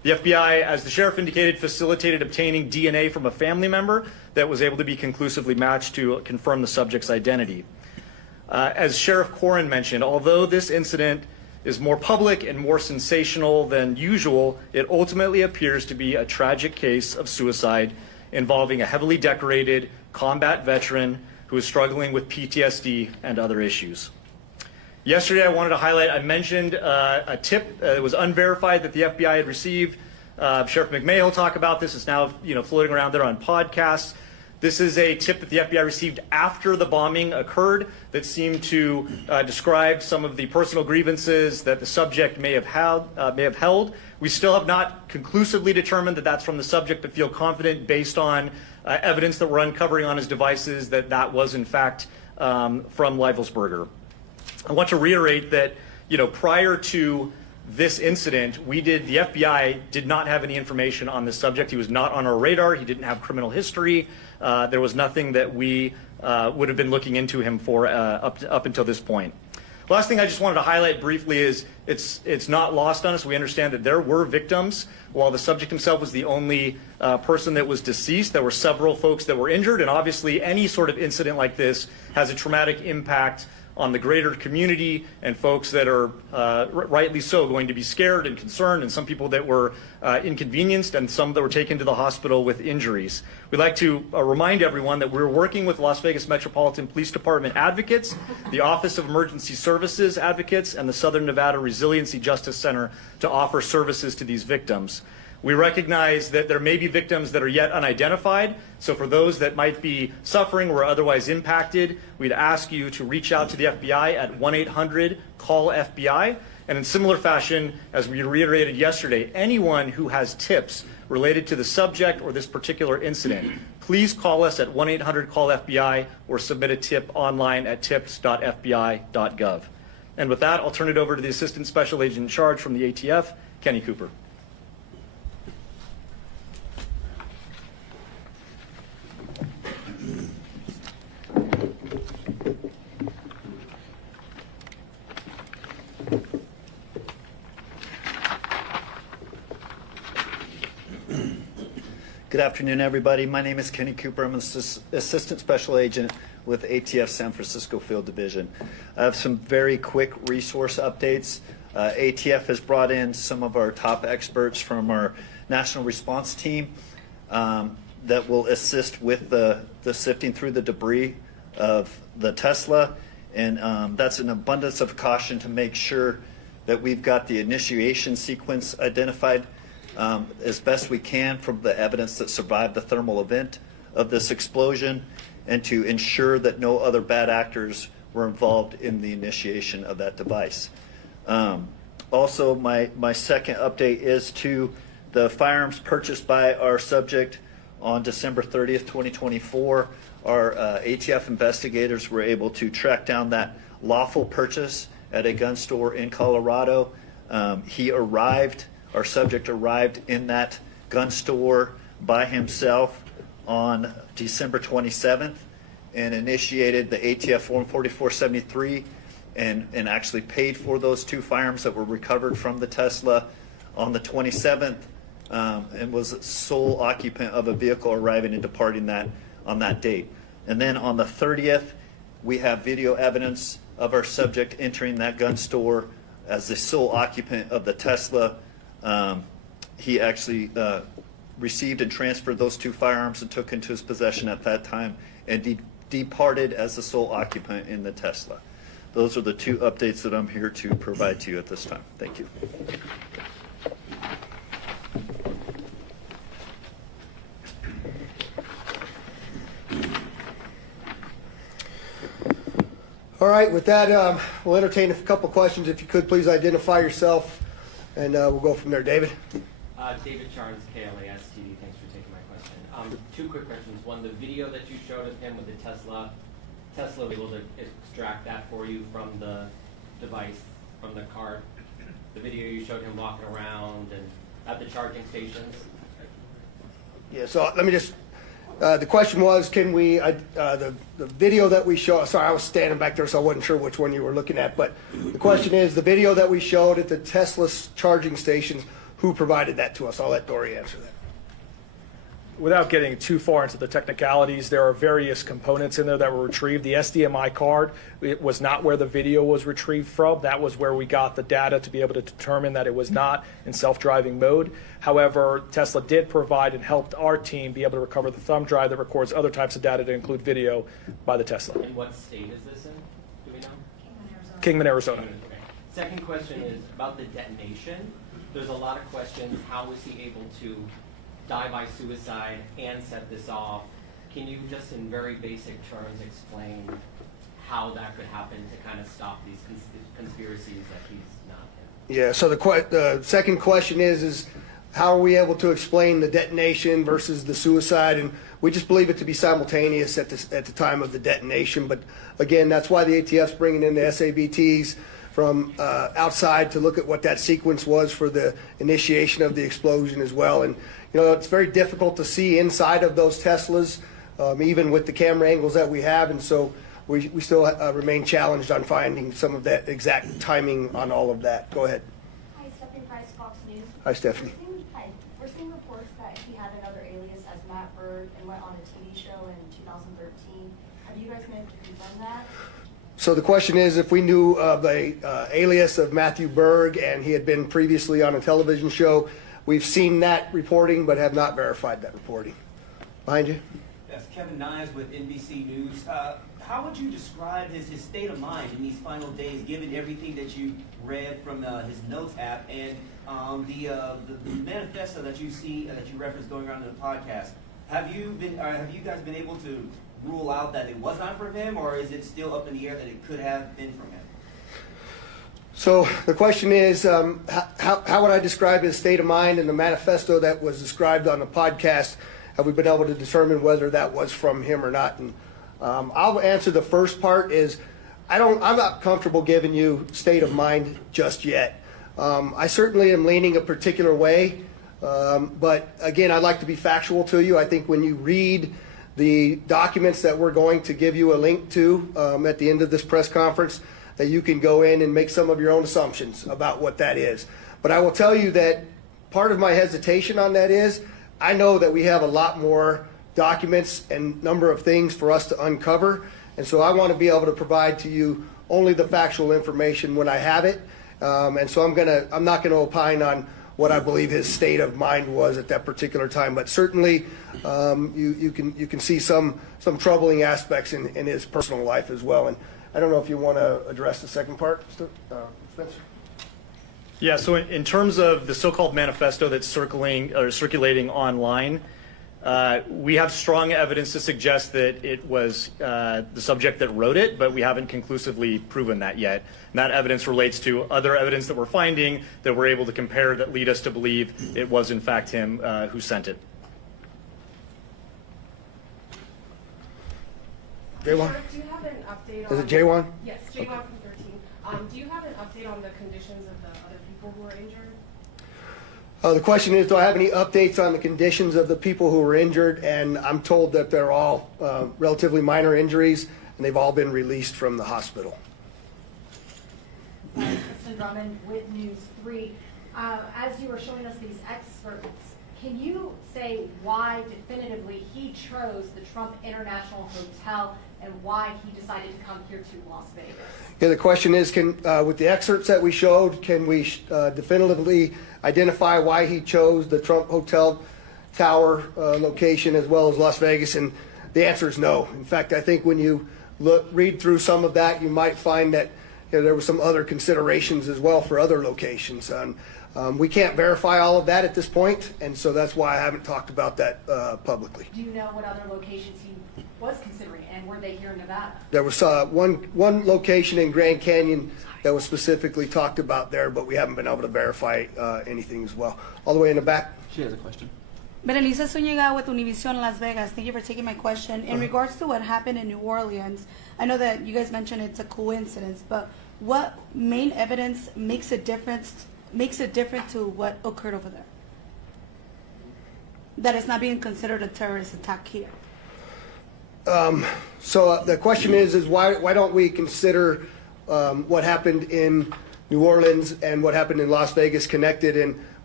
The FBI, as the sheriff indicated, facilitated obtaining DNA from a family member that was able to be conclusively matched to confirm the subject's identity. As Sheriff Corrin mentioned, although this incident is more public and more sensational than usual, it ultimately appears to be a tragic case of suicide involving a heavily decorated combat veteran who is struggling with PTSD and other issues. Yesterday, I wanted to highlight, I mentioned a tip that was unverified that the FBI had received. Sheriff McMahon will talk about this. It's now floating around there on podcasts. This is a tip that the FBI received after the bombing occurred that seemed to describe some of the personal grievances that the subject may have held. We still have not conclusively determined that that's from the subject, but feel confident based on evidence that we're uncovering on his devices that that was in fact from Livelsberger. I want to reiterate that, prior to this incident, the FBI did not have any information on this subject. He was not on our radar. He didn't have criminal history. There was nothing that we would have been looking into him for up until this point. Last thing I just wanted to highlight briefly is it's not lost on us. We understand that there were victims. While the subject himself was the only person that was deceased, there were several folks that were injured, and obviously any sort of incident like this has a traumatic impact on the greater community and folks that are rightly so going to be scared and concerned, and some people that were inconvenienced and some that were taken to the hospital with injuries. We'd like to remind everyone that we're working with Las Vegas Metropolitan Police Department advocates, the Office of Emergency Services advocates, and the Southern Nevada Resiliency Justice Center to offer services to these victims. We recognize that there may be victims that are yet unidentified, so for those that might be suffering or otherwise impacted, we'd ask you to reach out to the FBI at 1-800-CALL-FBI. And in similar fashion, as we reiterated yesterday, anyone who has tips related to the subject or this particular incident, please call us at 1-800-CALL-FBI or submit a tip online at tips.fbi.gov. And with that, I'll turn it over to the Assistant Special Agent in Charge from the ATF, Kenny Cooper. Good afternoon, everybody. My name is Kenny Cooper. I'm an Assistant Special Agent with ATF San Francisco Field Division. I have some very quick resource updates. ATF has brought in some of our top experts from our national response team that will assist with the sifting through the debris of the Tesla. And that's an abundance of caution to make sure that we've got the initiation sequence identified as best we can from the evidence that survived the thermal event of this explosion, and to ensure that no other bad actors were involved in the initiation of that device. Also, my second update is to the firearms purchased by our subject on December 30th, 2024. Our ATF investigators were able to track down that lawful purchase at a gun store in Colorado. Our subject arrived in that gun store by himself on December 27th and initiated the ATF Form 4473 and actually paid for those two firearms that were recovered from the Tesla on the 27th and was sole occupant of a vehicle arriving and departing that on that date. And then on the 30th, we have video evidence of our subject entering that gun store as the sole occupant of the Tesla. He actually received and transferred those two firearms and took into his possession at that time and departed as the sole occupant in the Tesla. Those are the two updates that I'm here to provide to you at this time. Thank you. All right, with that, we'll entertain a couple questions. If you could, please identify yourself, and we'll go from there. David? David Charnes, KLAS TV. Thanks for taking my question. Two quick questions. One, the video that you showed of him with the Tesla was able to extract that for you from the device, from the card? The video you showed him walking around and at the charging stations? Yeah, so let me just, the question was, can we, the video that we showed, sorry, I was standing back there, so I wasn't sure which one you were looking at, but the question is, the video that we showed at the Tesla charging stations, who provided that to us. I'll let Dory answer that. Without getting too far into the technicalities, there are various components in there that were retrieved. The SDMI card, it was not where the video was retrieved from. That was where we got the data to be able to determine that it was not in self-driving mode. However, Tesla did provide and helped our team be able to recover the thumb drive that records other types of data to include video by the Tesla. And what state is this in? Do we know? Kingman, Arizona. Okay. Second question is about the detonation. There's a lot of questions. How was he able to die by suicide and set this off? Can you just in very basic terms explain how that could happen to kind of stop these conspiracies that he's not in? Yeah, so the second question is how are we able to explain the detonation versus the suicide? And we just believe it to be simultaneous at the time of the detonation. But again, that's why the ATF's bringing in the SABTs from outside to look at what that sequence was for the initiation of the explosion as well. And you know, it's very difficult to see inside of those Teslas, even with the camera angles that we have. And so we still remain challenged on finding some of that exact timing on all of that. Go ahead. Hi, Stephanie Price, Fox News. Hi, Stephanie. Hi. We're seeing reports that he had another alias as Matt Berg and went on a TV show in 2013. Have you guys been able to confirm that? So the question is if we knew of a alias of Matthew Berg and he had been previously on a television show. We've seen that reporting but have not verified that reporting. Behind you. Yes, Kevin Nyes with NBC News. How would you describe his state of mind in these final days, given everything that you read from his notes app and the manifesto that you see that you referenced going around in the podcast? Have you guys been able to rule out that it was not from him, or is it still up in the air that it could have been from him? So the question is, how would I describe his state of mind in the manifesto that was described on the podcast? Have we been able to determine whether that was from him or not? And I'll answer the first part is, I'm not comfortable giving you state of mind just yet. I certainly am leaning a particular way, but again, I'd like to be factual to you. I think when you read the documents that we're going to give you a link to at the end of this press conference, that you can go in and make some of your own assumptions about what that is. But I will tell you that part of my hesitation on that is I know that we have a lot more documents and number of things for us to uncover, and so I want to be able to provide to you only the factual information when I have it. And so I'm not gonna opine on what I believe his state of mind was at that particular time, but certainly you can see some troubling aspects in his personal life as well. And I don't know if you want to address the second part, Spencer. Yeah, so in terms of the so-called manifesto that's circulating online, we have strong evidence to suggest that it was the subject that wrote it, but we haven't conclusively proven that yet. And that evidence relates to other evidence that we're finding that we're able to compare that lead us to believe it was in fact him who sent it. J1? Do you have an update on... Is it J1? Yes, J1 from 13. Do you have an update on the conditions of the other people who were injured? The question is, do I have any updates on the conditions of the people who were injured? And I'm told that they're all relatively minor injuries, and they've all been released from the hospital. Kristen Drummond with News 3. As you were showing us these experts, can you say why definitively he chose the Trump International Hotel and why he decided to come here to Las Vegas? Yeah, the question is, with the excerpts that we showed, can we definitively identify why he chose the Trump Hotel Tower location as well as Las Vegas? And the answer is no. In fact, I think when you read through some of that, you might find that there were some other considerations as well for other locations. We can't verify all of that at this point, and so that's why I haven't talked about that publicly. Do you know what other locations he was considering, and were they here in Nevada? There was one location in Grand Canyon that was specifically talked about there, but we haven't been able to verify anything as well. All the way in the back. She has a question. Berenice Zuniga with Univision Las Vegas. Thank you for taking my question. In regards to what happened in New Orleans, I know that you guys mentioned it's a coincidence, but what main evidence makes it different to what occurred over there? That it's not being considered a terrorist attack here. So the question is why don't we consider what happened in New Orleans and what happened in Las Vegas connected? And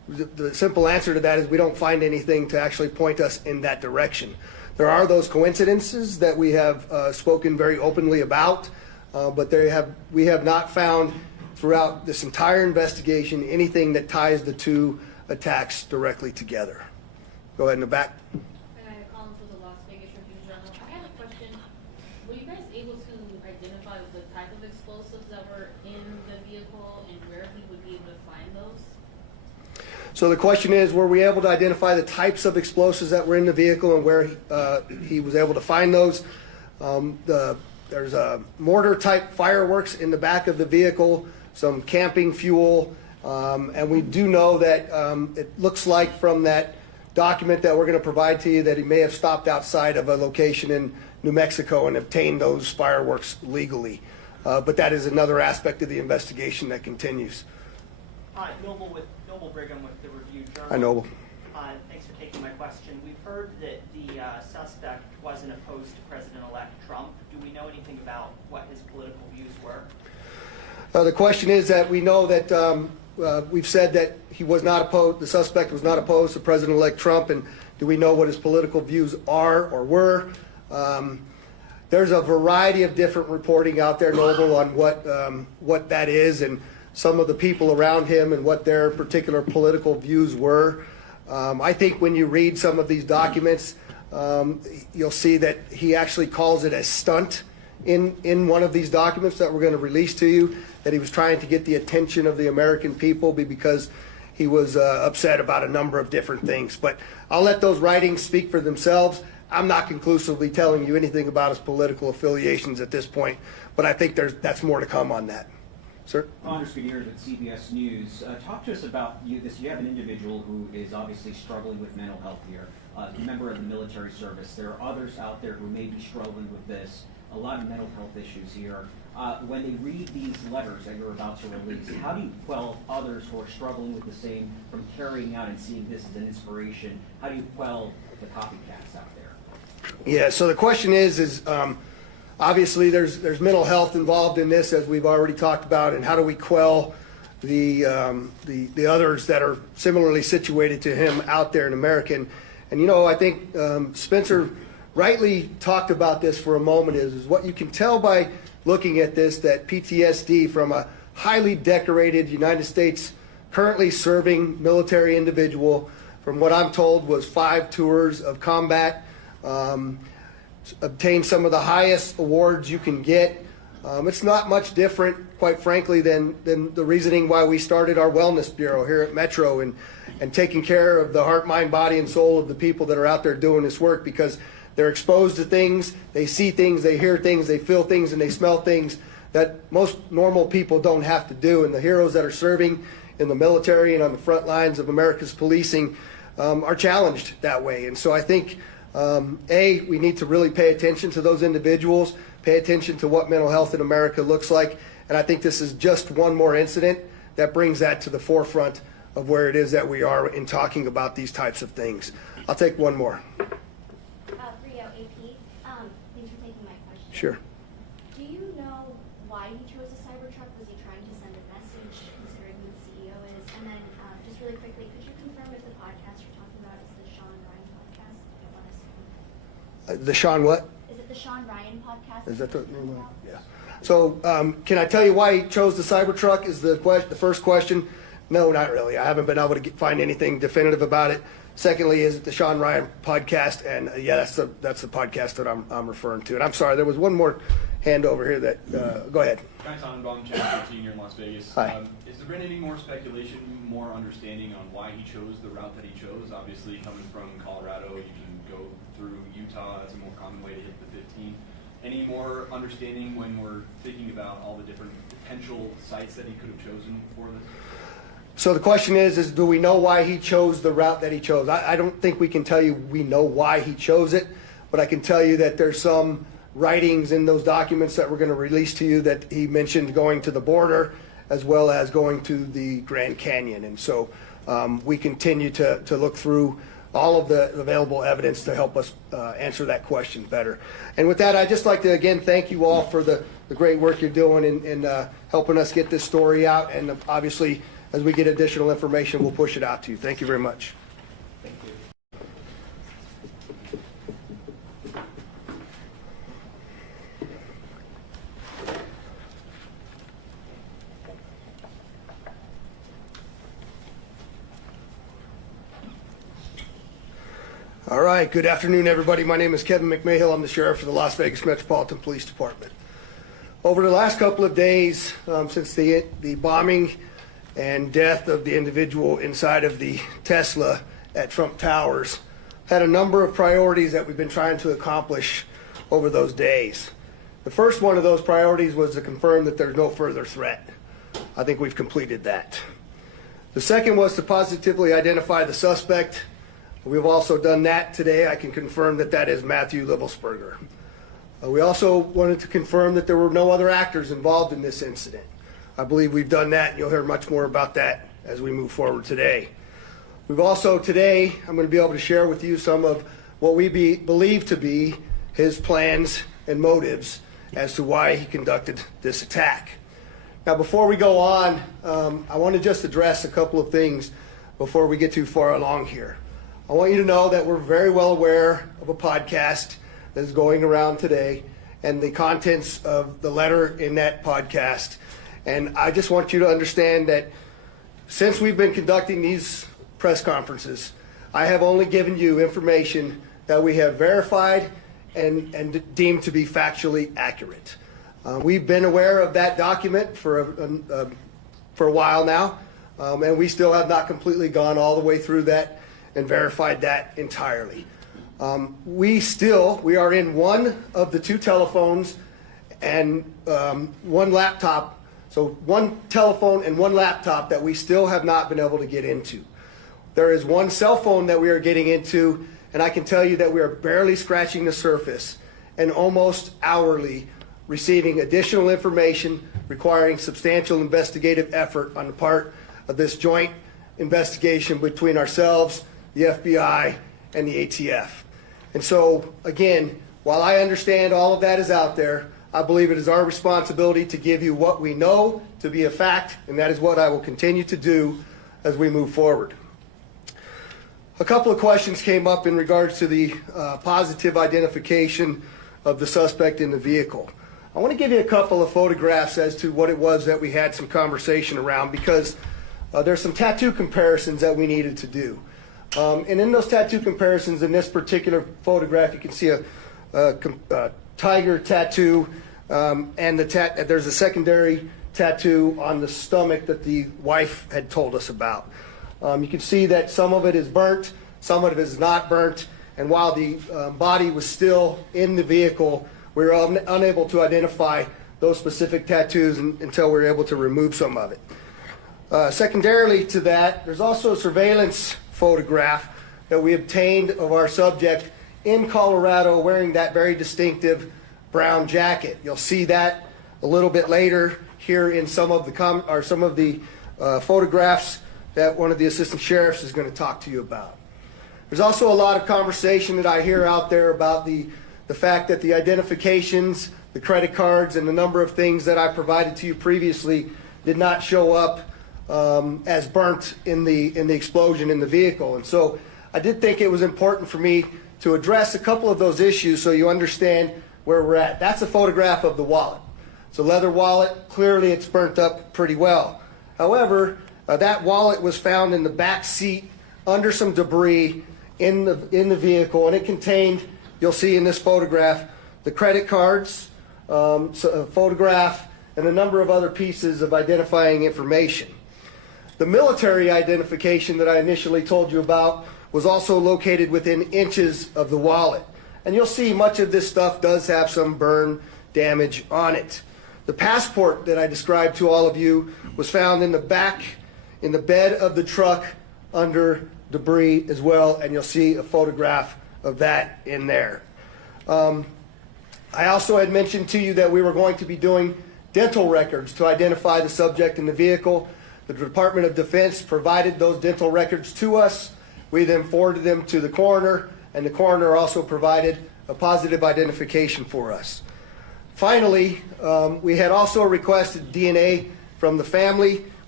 The simple answer to that is we don't find anything to actually point us in that direction. There are those coincidences that we have spoken very openly about, but we have not found throughout this entire investigation anything that ties the two attacks directly together. Go ahead in the back. Collins with the Las Vegas Review-Journal. I had a question. Were you guys able to identify the type of explosives that were in the vehicle and where he would be able to find those? So the question is, were we able to identify the types of explosives that were in the vehicle and where he was able to find those? There's a mortar-type fireworks in the back of the vehicle, some camping fuel, and we do know that it looks like from that document that we're going to provide to you that he may have stopped outside of a location in New Mexico and obtained those fireworks legally. But that is another aspect of the investigation that continues. Hi, Noble Brigham with the Review-Journal. Hi, Noble. Thanks for taking my question. We've heard that the suspect wasn't opposed to President-elect Trump. Do we know anything about what his political views were? The question is that we know that we've said that he was not opposed, the suspect was not opposed to President-elect Trump, and do we know what his political views are or were? There's a variety of different reporting out there, Noble, on what that is and some of the people around him and what their particular political views were. I think when you read some of these documents, you'll see that he actually calls it a stunt in one of these documents that we're going to release to you, that he was trying to get the attention of the American people because he was upset about a number of different things. But I'll let those writings speak for themselves. I'm not conclusively telling you anything about his political affiliations at this point, but I think that's more to come on that. Sir? Anders Gutierrez with CBS News. Talk to us about you have an individual who is obviously struggling with mental health here, a member of the military service. There are others out there who may be struggling with this, a lot of mental health issues here. When they read these letters that you're about to release, how do you quell others who are struggling with the same from carrying out and seeing this as an inspiration? How do you quell the copycats out there? Yeah, so the question is obviously there's mental health involved in this, as we've already talked about, and how do we quell the others that are similarly situated to him out there in America? And you know, I think Spencer rightly talked about this for a moment is what you can tell by looking at this, that PTSD from a highly decorated United States currently serving military individual, from what I'm told was 5 tours of combat, obtained some of the highest awards you can get. It's not much different, quite frankly, than the reasoning why we started our wellness bureau here at Metro and taking care of the heart, mind, body, and soul of the people that are out there doing this work, because they're exposed to things, they see things, they hear things, they feel things, and they smell things that most normal people don't have to do. And the heroes that are serving in the military and on the front lines of America's policing are challenged that way. And so I think, we need to really pay attention to those individuals, pay attention to what mental health in America looks like. And I think this is just one more incident that brings that to the forefront of where it is that we are in talking about these types of things. I'll take one more. Rio, AP, thanks for taking my question. Sure. Do you know why he chose a Cybertruck? Was he trying to send a message, considering who the CEO is? And then, just really quickly, could you confirm if the podcast you're talking about is the Sean Ryan podcast? I don't want to The Sean what? Is it the Sean Ryan podcast? Is that the name of it? Yeah. So can I tell you why he chose the Cybertruck is the first question? No, not really. I haven't been able to find anything definitive about it. Secondly, is it the Sean Ryan podcast? And yeah, that's the podcast that I'm referring to. And I'm sorry, there was one more hand over here that, go ahead. Guy Tannenbaum, Channel 15 here in Las Vegas. Hi. Has there been any more speculation, more understanding on why he chose the route that he chose? Obviously, coming from Colorado, you can go through Utah. That's a more common way to hit the 15. Any more understanding when we're thinking about all the different potential sites that he could have chosen for this? So the question is do we know why he chose the route that he chose? I don't think we can tell you we know why he chose it, but I can tell you that there's some writings in those documents that we're going to release to you that he mentioned going to the border as well as going to the Grand Canyon. And so we continue to look through all of the available evidence to help us answer that question better. And with that, I'd just like to again thank you all for the great work you're doing in helping us get this story out, and obviously as we get additional information, we'll push it out to you. Thank you very much. Thank you. All right, good afternoon, everybody. My name is Kevin McMahill. I'm the sheriff for the Las Vegas Metropolitan Police Department. Over the last couple of days, since the bombing and death of the individual inside of the Tesla at Trump Towers, had a number of priorities that we've been trying to accomplish over those days. The first one of those priorities was to confirm that there's no further threat. I think we've completed that. The second was to positively identify the suspect. We've also done that today. I can confirm that that is Matthew Livelsberger. We also wanted to confirm that there were no other actors involved in this incident. I believe we've done that, and you'll hear much more about that as we move forward today. We've also today, I'm going to be able to share with you some of what we believe to be his plans and motives as to why he conducted this attack. Now, before we go on, I want to just address a couple of things before we get too far along here. I want you to know that we're very well aware of a podcast that is going around today and the contents of the letter in that podcast. And I just want you to understand that since we've been conducting these press conferences, I have only given you information that we have verified and deemed to be factually accurate. We've been aware of that document for a while now, and we still have not completely gone all the way through that and verified that entirely. We are in one of the two telephones and one laptop, so one telephone and one laptop that we still have not been able to get into. There is one cell phone that we are getting into, and I can tell you that we are barely scratching the surface and almost hourly receiving additional information requiring substantial investigative effort on the part of this joint investigation between ourselves, the FBI, and the ATF. And so, again, while I understand all of that is out there, I believe it is our responsibility to give you what we know to be a fact, and that is what I will continue to do as we move forward. A couple of questions came up in regards to the positive identification of the suspect in the vehicle. I want to give you a couple of photographs as to what it was that we had some conversation around, because there's some tattoo comparisons that we needed to do. And in those tattoo comparisons, in this particular photograph, you can see a tiger tattoo, and there's a secondary tattoo on the stomach that the wife had told us about. You can see that some of it is burnt, some of it is not burnt, and while the body was still in the vehicle, we were unable to identify those specific tattoos until we were able to remove some of it. Secondarily to that, there's also a surveillance photograph that we obtained of our subject in Colorado wearing that very distinctive brown jacket. You'll see that a little bit later here in some of the photographs that one of the assistant sheriffs is going to talk to you about. There's also a lot of conversation that I hear out there about the fact that the identifications, the credit cards, and the number of things that I provided to you previously did not show up as burnt in the explosion in the vehicle. And so I did think it was important for me to address a couple of those issues so you understand where we're at. That's a photograph of the wallet. It's a leather wallet. Clearly it's burnt up pretty well. However, that wallet was found in the back seat under some debris in the vehicle, and it contained, you'll see in this photograph, the credit cards, a photograph, and a number of other pieces of identifying information. The military identification that I initially told you about was also located within inches of the wallet. And you'll see much of this stuff does have some burn damage on it. The passport that I described to all of you was found in the back, in the bed of the truck under debris as well, and you'll see a photograph of that in there. I also had mentioned to you that we were going to be doing dental records to identify the subject in the vehicle. The Department of Defense provided those dental records to us. We then forwarded them to the coroner, and the coroner also provided a positive identification for us. Finally, we had also requested DNA from the family.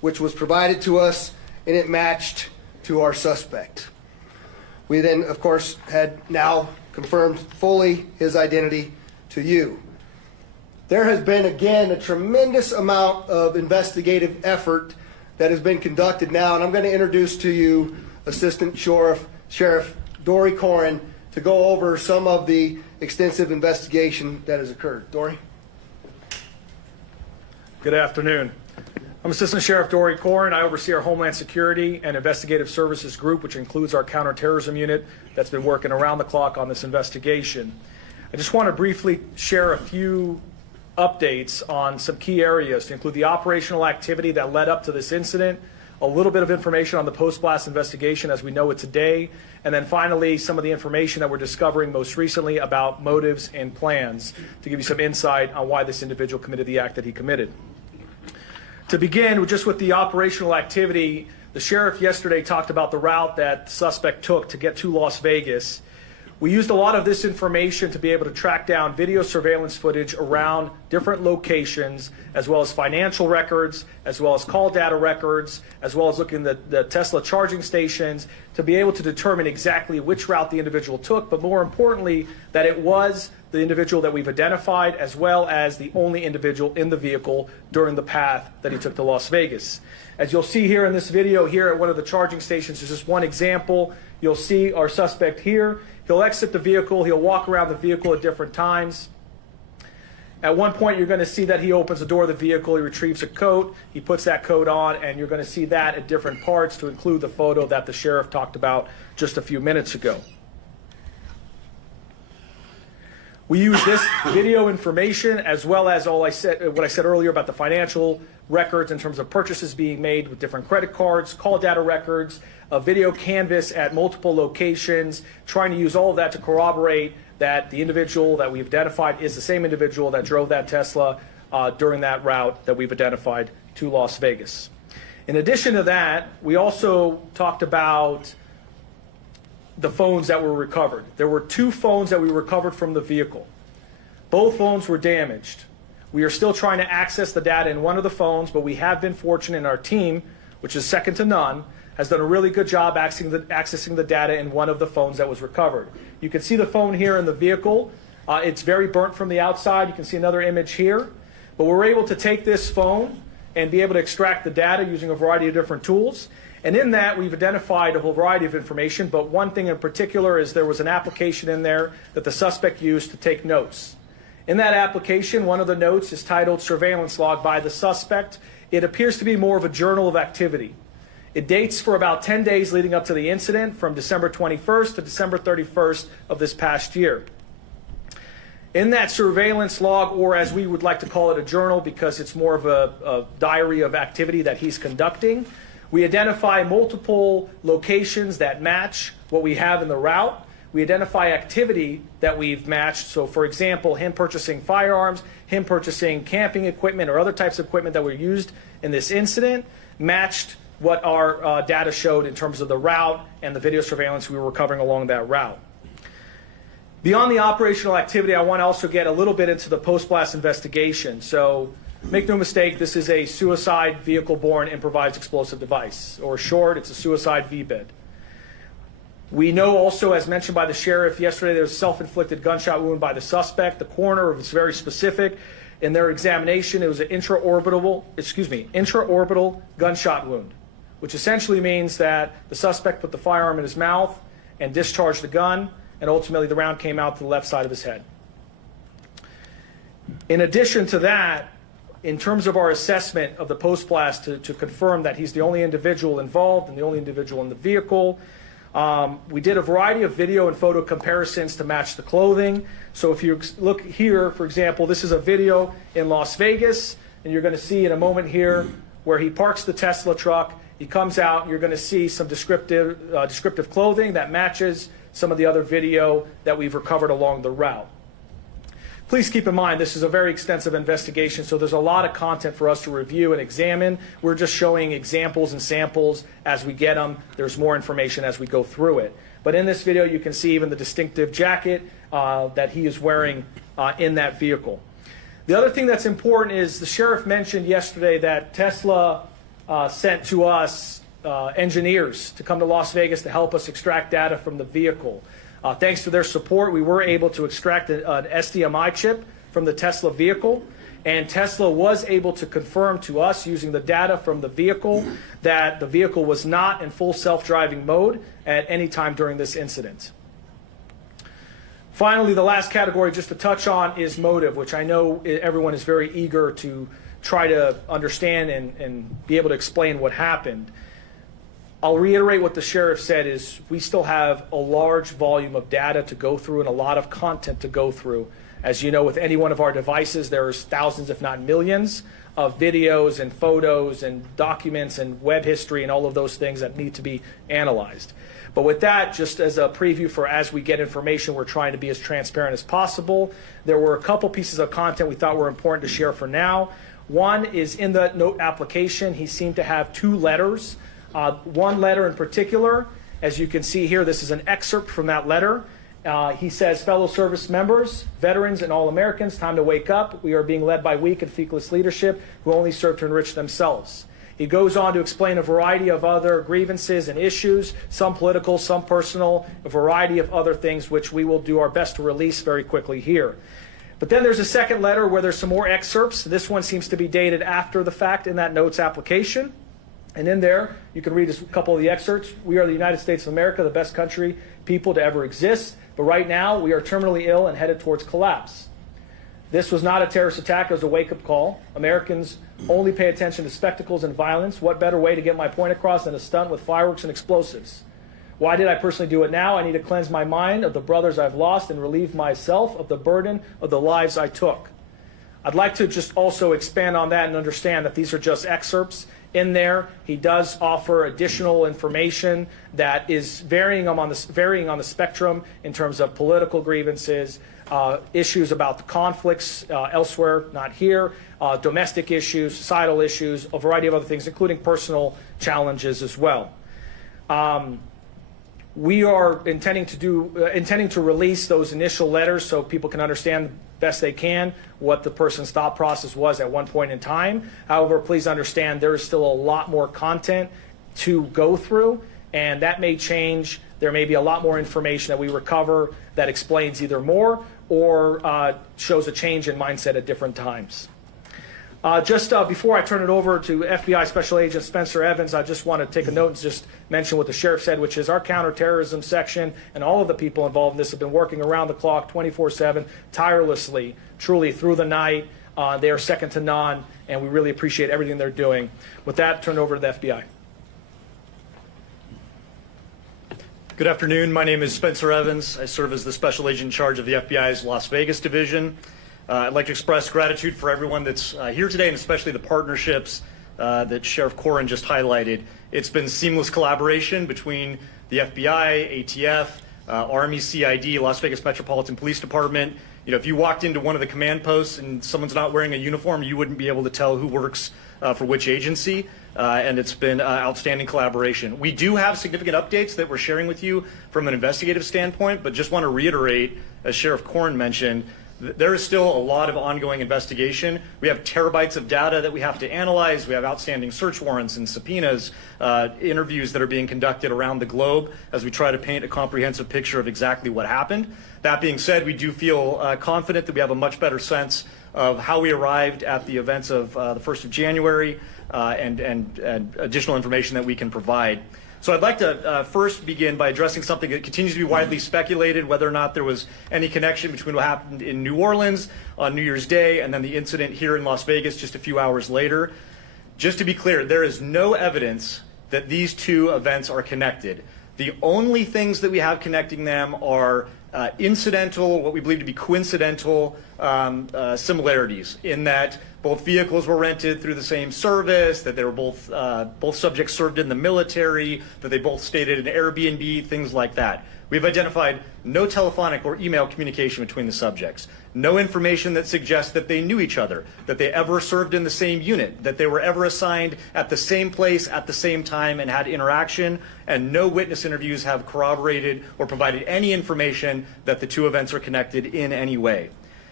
which was provided to us, and it matched to our suspect. We then, of course, had now confirmed fully his identity to you. There has been, again, a tremendous amount of investigative effort that has been conducted now, and I'm going to introduce to you Assistant Sheriff Dory Corin to go over some of the extensive investigation that has occurred. Dory? Good afternoon. I'm Assistant Sheriff Dory Corin. I oversee our Homeland Security and Investigative Services Group, which includes our counterterrorism unit that's been working around the clock on this investigation. I just want to briefly share a few updates on some key areas to include the operational activity that led up to this incident, a little bit of information on the post-blast investigation as we know it today, and then finally some of the information that we're discovering most recently about motives and plans to give you some insight on why this individual committed the act that he committed. To begin, just with the operational activity, the sheriff yesterday talked about the route that the suspect took to get to Las Vegas. We used a lot of this information to be able to track down video surveillance footage around different locations, as well as financial records, as well as call data records, as well as looking at the Tesla charging stations to be able to determine exactly which route the individual took, but more importantly, that it was the individual that we've identified, as well as the only individual in the vehicle during the path that he took to Las Vegas. As you'll see here in this video here at one of the charging stations, there's just one example. You'll see our suspect here. He'll exit the vehicle. He'll walk around the vehicle at different times. At one point, you're going to see that he opens the door of the vehicle. He retrieves a coat. He puts that coat on, and you're going to see that at different parts to include the photo that the sheriff talked about just a few minutes ago. We use this video information as well as what I said earlier about the financial records in terms of purchases being made with different credit cards, call data records, a video canvas at multiple locations, trying to use all of that to corroborate that the individual that we've identified is the same individual that drove that Tesla during that route that we've identified to Las Vegas. In addition to that, we also talked about the phones that were recovered. There were 2 phones that we recovered from the vehicle. Both phones were damaged. We are still trying to access the data in one of the phones, but we have been fortunate in our team, which is second to none, has done a really good job accessing the data in one of the phones that was recovered. You can see the phone here in the vehicle. It's very burnt from the outside. You can see another image here. But we're able to take this phone and be able to extract the data using a variety of different tools. And in that, we've identified a whole variety of information, but one thing in particular is there was an application in there that the suspect used to take notes. In that application, one of the notes is titled Surveillance Log by the Suspect. It appears to be more of a journal of activity. It dates for about 10 days leading up to the incident, from December 21st to December 31st of this past year. In that surveillance log, or as we would like to call it, a journal, because it's more of a diary of activity that he's conducting, we identify multiple locations that match what we have in the route. We identify activity that we've matched. So, for example, him purchasing firearms, him purchasing camping equipment or other types of equipment that were used in this incident, matched what our data showed in terms of the route and the video surveillance we were recovering along that route. Beyond the operational activity, I want to also get a little bit into the post-blast investigation. So, make no mistake, this is a suicide vehicle-borne improvised explosive device, or short, it's a suicide VBID. We know also, as mentioned by the sheriff yesterday, there was a self-inflicted gunshot wound by the suspect. The coroner was very specific. In their examination, it was an intraorbital gunshot wound, which essentially means that the suspect put the firearm in his mouth and discharged the gun, and ultimately the round came out to the left side of his head. In addition to that, in terms of our assessment of the post-blast to confirm that he's the only individual involved and the only individual in the vehicle, we did a variety of video and photo comparisons to match the clothing. So if you look here, for example, this is a video in Las Vegas, and you're going to see in a moment here where he parks the Tesla truck. He comes out, and you're going to see some descriptive clothing that matches some of the other video that we've recovered along the route. Please keep in mind, this is a very extensive investigation, so there's a lot of content for us to review and examine. We're just showing examples and samples as we get them. There's more information as we go through it. But in this video, you can see even the distinctive jacket that he is wearing in that vehicle. The other thing that's important is the sheriff mentioned yesterday that Tesla sent to us engineers to come to Las Vegas to help us extract data from the vehicle. Thanks to their support, we were able to extract an SDMI chip from the Tesla vehicle, and Tesla was able to confirm to us using the data from the vehicle that the vehicle was not in full self-driving mode at any time during this incident. Finally, the last category just to touch on is motive, which I know everyone is very eager to try to understand and be able to explain what happened. I'll reiterate what the sheriff said is we still have a large volume of data to go through and a lot of content to go through. As you know, with any one of our devices, there's thousands, if not millions, of videos and photos and documents and web history and all of those things that need to be analyzed. But with that, just as a preview for as we get information, we're trying to be as transparent as possible. There were a couple pieces of content we thought were important to share for now. One is in the note application, he seemed to have 2 letters. One letter in particular, as you can see here, this is an excerpt from that letter. He says, fellow service members, veterans, and all Americans, time to wake up. We are being led by weak and feckless leadership who only serve to enrich themselves. He goes on to explain a variety of other grievances and issues, some political, some personal, a variety of other things which we will do our best to release very quickly here. But then there's a second letter where there's some more excerpts. This one seems to be dated after the fact in that notes application. And in there, you can read a couple of the excerpts. We are the United States of America, the best country, people to ever exist. But right now, we are terminally ill and headed towards collapse. This was not a terrorist attack. It was a wake-up call. Americans only pay attention to spectacles and violence. What better way to get my point across than a stunt with fireworks and explosives? Why did I personally do it now? I need to cleanse my mind of the brothers I've lost and relieve myself of the burden of the lives I took. I'd like to just also expand on that and understand that these are just excerpts. In there, he does offer additional information that is varying on the spectrum in terms of political grievances, issues about the conflicts elsewhere, not here, domestic issues, societal issues, a variety of other things, including personal challenges as well. We are intending to release those initial letters so people can understand best they can what the person's thought process was at one point in time. However, please understand there is still a lot more content to go through, and that may change. There may be a lot more information that we recover that explains either more or shows a change in mindset at different times. Just before I turn it over to FBI Special Agent Spencer Evans, I just want to take a note and just mention what the sheriff said, which is our counterterrorism section and all of the people involved in this have been working around the clock, 24/7, tirelessly, truly through the night. They are second to none, and we really appreciate everything they're doing. With that, turn it over to the FBI. Good afternoon. My name is Spencer Evans. I serve as the Special Agent in charge of the FBI's Las Vegas division. I'd like to express gratitude for everyone that's here today, and especially the partnerships that Sheriff Corrin just highlighted. It's been seamless collaboration between the FBI, ATF, Army, CID, Las Vegas Metropolitan Police Department. You know, if you walked into one of the command posts and someone's not wearing a uniform, you wouldn't be able to tell who works for which agency, and it's been outstanding collaboration. We do have significant updates that we're sharing with you from an investigative standpoint, but just want to reiterate, as Sheriff Corrin mentioned, there is still a lot of ongoing investigation. We have terabytes of data that we have to analyze. We have outstanding search warrants and subpoenas, interviews that are being conducted around the globe as we try to paint a comprehensive picture of exactly what happened. That being said, we do feel confident that we have a much better sense of how we arrived at the events of the 1st of January and additional information that we can provide. So I'd like to first begin by addressing something that continues to be widely speculated, whether or not there was any connection between what happened in New Orleans on New Year's Day and then the incident here in Las Vegas just a few hours later. Just to be clear, there is no evidence that these two events are connected. The only things that we have connecting them are incidental, what we believe to be coincidental similarities in that both vehicles were rented through the same service, that they were both subjects served in the military, that they both stayed at an Airbnb, things like that. We've identified no telephonic or email communication between the subjects, no information that suggests that they knew each other, that they ever served in the same unit, that they were ever assigned at the same place at the same time and had interaction, and no witness interviews have corroborated or provided any information that the two events are connected in any way.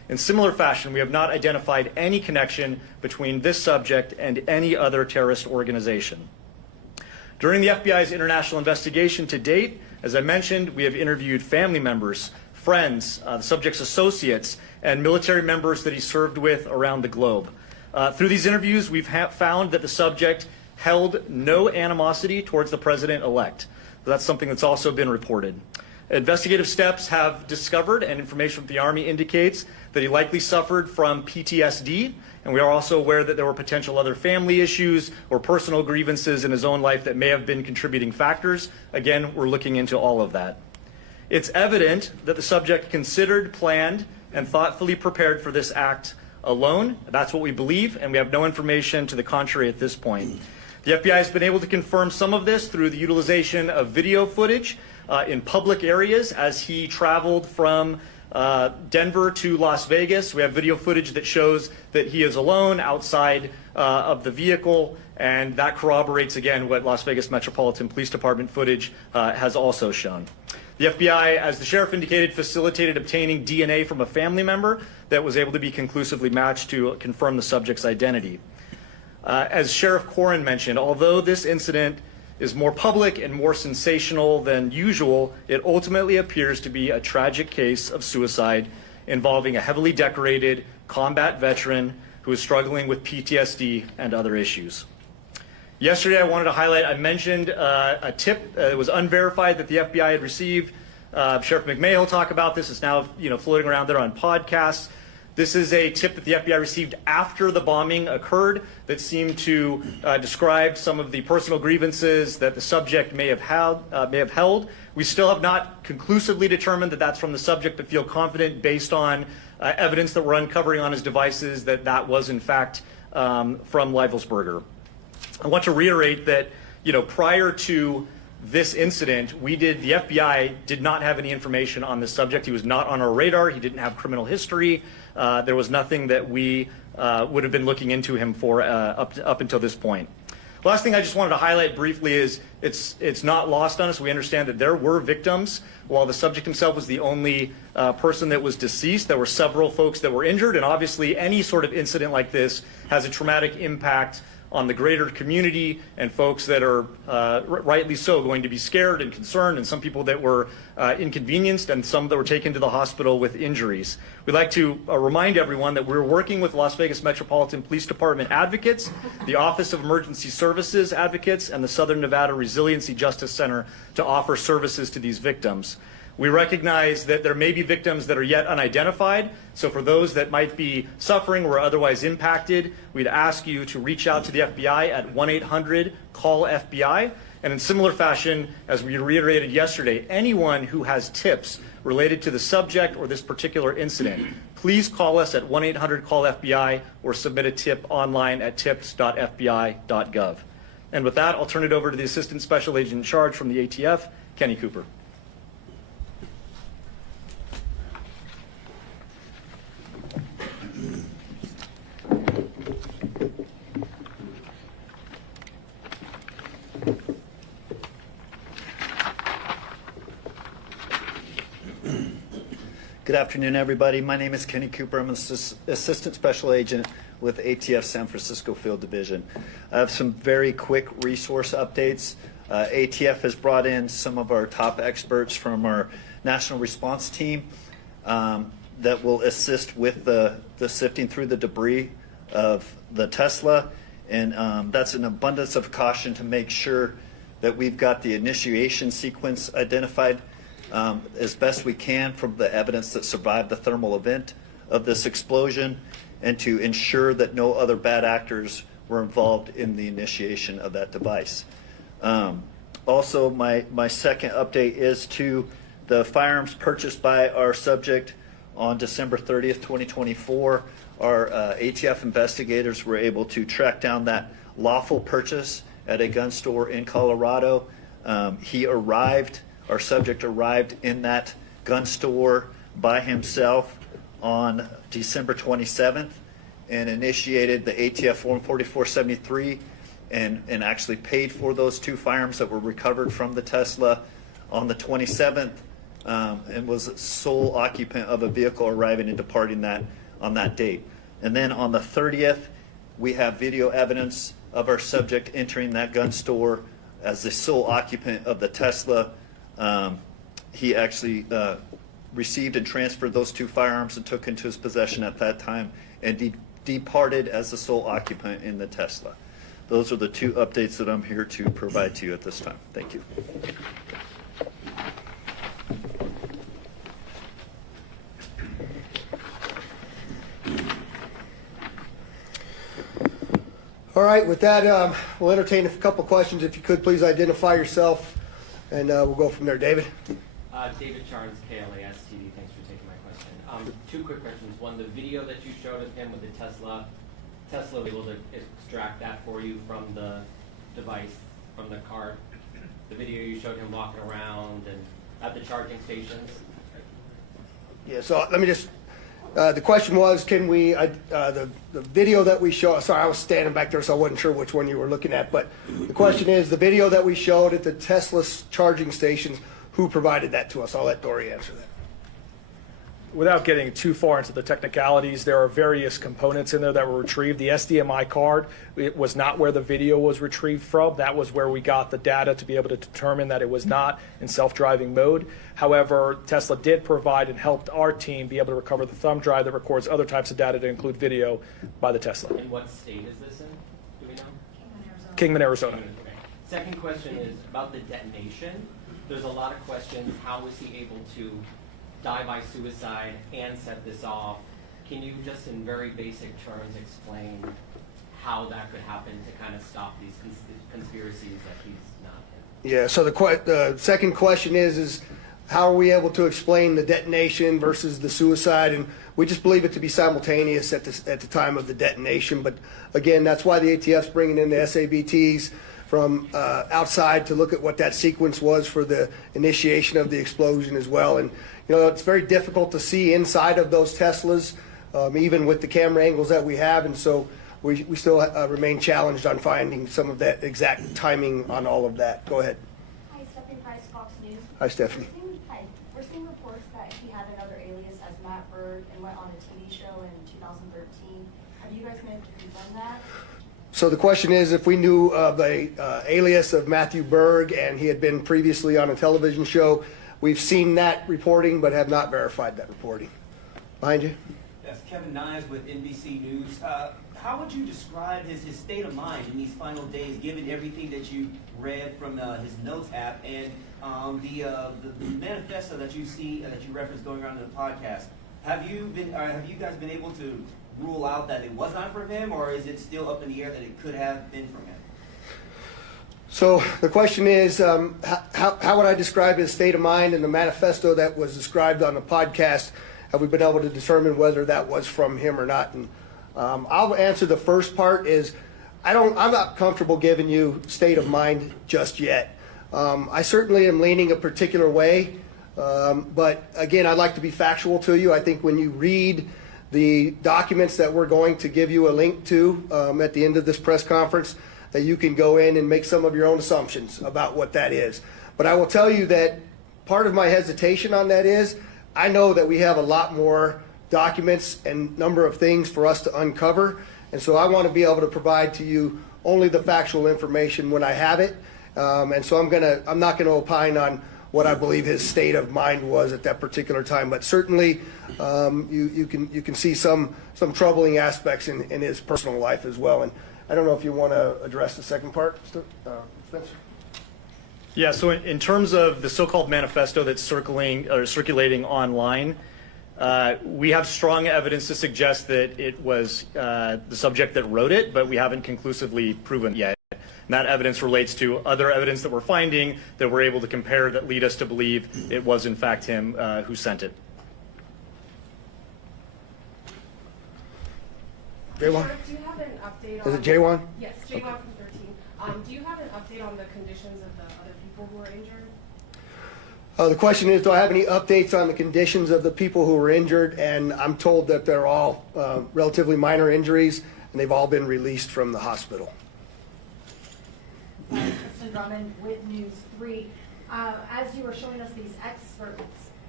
In similar fashion, we have not identified any connection between this subject and any other terrorist organization. During the FBI's international investigation to date, as I mentioned, we have interviewed family members, friends, the subject's associates, and military members that he served with around the globe. Through these interviews, we've found that the subject held no animosity towards the president-elect. That's something that's also been reported. Investigative steps have discovered, and information from the Army indicates, that he likely suffered from PTSD, and we are also aware that there were potential other family issues or personal grievances in his own life that may have been contributing factors. Again, we're looking into all of that. It's evident that the subject considered, planned, and thoughtfully prepared for this act alone. That's what we believe, and we have no information to the contrary at this point. The FBI has been able to confirm some of this through the utilization of video footage in public areas as he traveled from Denver to Las Vegas. We have video footage that shows that he is alone outside of the vehicle, and that corroborates, again, what Las Vegas Metropolitan Police Department footage has also shown. The FBI, as the sheriff indicated, facilitated obtaining DNA from a family member that was able to be conclusively matched to confirm the subject's identity. As Sheriff Corrin mentioned, although this incident is more public and more sensational than usual, it ultimately appears to be a tragic case of suicide involving a heavily decorated combat veteran who is struggling with PTSD and other issues. Yesterday, I wanted to highlight, I mentioned a tip that was unverified that the FBI had received. Sheriff McMahon will talk about this. It's now floating around there on podcasts. This is a tip that the FBI received after the bombing occurred that seemed to describe some of the personal grievances that the subject may have held. We still have not conclusively determined that that's from the subject, but feel confident based on evidence that we're uncovering on his devices that that was in fact from Livelsberger. I want to reiterate that prior to this incident, the FBI did not have any information on this subject. He was not on our radar. He didn't have criminal history. There was nothing that we would have been looking into him for up until this point. Last thing I just wanted to highlight briefly is it's not lost on us. We understand that there were victims. While the subject himself was the only person that was deceased, there were several folks that were injured, and obviously any sort of incident like this has a traumatic impact on the greater community and folks that are rightly so going to be scared and concerned, and some people that were inconvenienced and some that were taken to the hospital with injuries. We'd like to remind everyone that we're working with Las Vegas Metropolitan Police Department advocates, the Office of Emergency Services advocates, and the Southern Nevada Resiliency Justice Center to offer services to these victims. We recognize that there may be victims that are yet unidentified, so for those that might be suffering or otherwise impacted, we'd ask you to reach out to the FBI at 1-800-CALL-FBI. And in similar fashion, as we reiterated yesterday, anyone who has tips related to the subject or this particular incident, please call us at 1-800-CALL-FBI or submit a tip online at tips.fbi.gov. And with that, I'll turn it over to the Assistant Special Agent in Charge from the ATF, Kenny Cooper. Good afternoon, everybody. My name is Kenny Cooper. I'm an Assistant Special Agent with ATF San Francisco Field Division. I have some very quick resource updates. ATF has brought in some of our top experts from our national response team that will assist with the sifting through the debris of the Tesla. And that's an abundance of caution to make sure that we've got the initiation sequence identified as best we can from the evidence that survived the thermal event of this explosion, and to ensure that no other bad actors were involved in the initiation of that device. Also, my second update is to the firearms purchased by our subject on December 30th, 2024. Our ATF investigators were able to track down that lawful purchase at a gun store in Colorado. Our subject arrived in that gun store by himself on December 27th and initiated the ATF Form 4473 and actually paid for those two firearms that were recovered from the Tesla on the 27th and was sole occupant of a vehicle arriving and departing that on that date. And then on the 30th, we have video evidence of our subject entering that gun store as the sole occupant of the Tesla. He actually received and transferred those 2 firearms and took into his possession at that time, and departed as the sole occupant in the Tesla. Those are the 2 updates that I'm here to provide to you at this time. Thank you. All right, with that, we'll entertain a couple questions. If you could, please identify yourself, and we'll go from there. David? David Charnes, KLAS TV. Thanks for taking my question. 2 quick questions. One, the video that you showed of him with the Tesla was able to extract that for you from the device, from the card. The video you showed him walking around and at the charging stations. Yeah, so let me just, the question was, can we, the video that we show, sorry, I was standing back there, so I wasn't sure which one you were looking at, but the question is, the video that we showed at the Tesla charging stations, who provided that to us? I'll let Dory answer that. Without getting too far into the technicalities, there are various components in there that were retrieved. The SDMI card, it was not where the video was retrieved from. That was where we got the data to be able to determine that it was not in self-driving mode. However, Tesla did provide and helped our team be able to recover the thumb drive that records other types of data to include video by the Tesla. And what state is this in? Do we know? Kingman, Arizona. Okay. Second question is about the detonation. There's a lot of questions. How was he able to die by suicide and set this off? Can you just in very basic terms explain how that could happen to kind of stop these conspiracies that he's not in? Yeah, so the second question is how are we able to explain the detonation versus the suicide? And we just believe it to be simultaneous at the time of the detonation. But again, that's why the ATF's bringing in the SABTs from outside to look at what that sequence was for the initiation of the explosion as well. And you know, it's very difficult to see inside of those Teslas, even with the camera angles that we have. And so we still remain challenged on finding some of that exact timing on all of that. Go ahead. Hi, Stephanie Price, Fox News. Hi, Stephanie. Hi. We're seeing reports that he had another alias as Matt Berg and went on a TV show in 2013. Have you guys been able to confirm that? So the question is if we knew of a alias of Matthew Berg and he had been previously on a television show. We've seen that reporting but have not verified that reporting. Behind you. Yes, Kevin Nyes with NBC News. How would you describe his state of mind in these final days, given everything that you read from his notes app and the manifesto that you see that you referenced going around in the podcast? Have you guys been able to rule out that it was not from him, or is it still up in the air that it could have been from him? So the question is, how would I describe his state of mind in the manifesto that was described on the podcast? Have we been able to determine whether that was from him or not? And I'll answer the first part is, I'm not comfortable giving you state of mind just yet. I certainly am leaning a particular way, but again, I'd like to be factual to you. I think when you read the documents that we're going to give you a link to at the end of this press conference, that you can go in and make some of your own assumptions about what that is. But I will tell you that part of my hesitation on that is I know that we have a lot more documents and number of things for us to uncover, and so I want to be able to provide to you only the factual information when I have it. And so I'm not gonna opine on what I believe his state of mind was at that particular time, but certainly you can see some troubling aspects in his personal life as well. And I don't know if you want to address the second part, Spencer. Yeah, so in terms of the so-called manifesto that's circulating online, we have strong evidence to suggest that it was the subject that wrote it, but we haven't conclusively proven yet. And that evidence relates to other evidence that we're finding that we're able to compare that lead us to believe it was in fact him who sent it. J1? Do you have an update on... Is it J1? Yes, J1 from 13. Do you have an update on the conditions of the other people who were injured? The question is, do I have any updates on the conditions of the people who were injured? And I'm told that they're all relatively minor injuries, and they've all been released from the hospital. Kristen Drummond with News 3. As you were showing us these experts,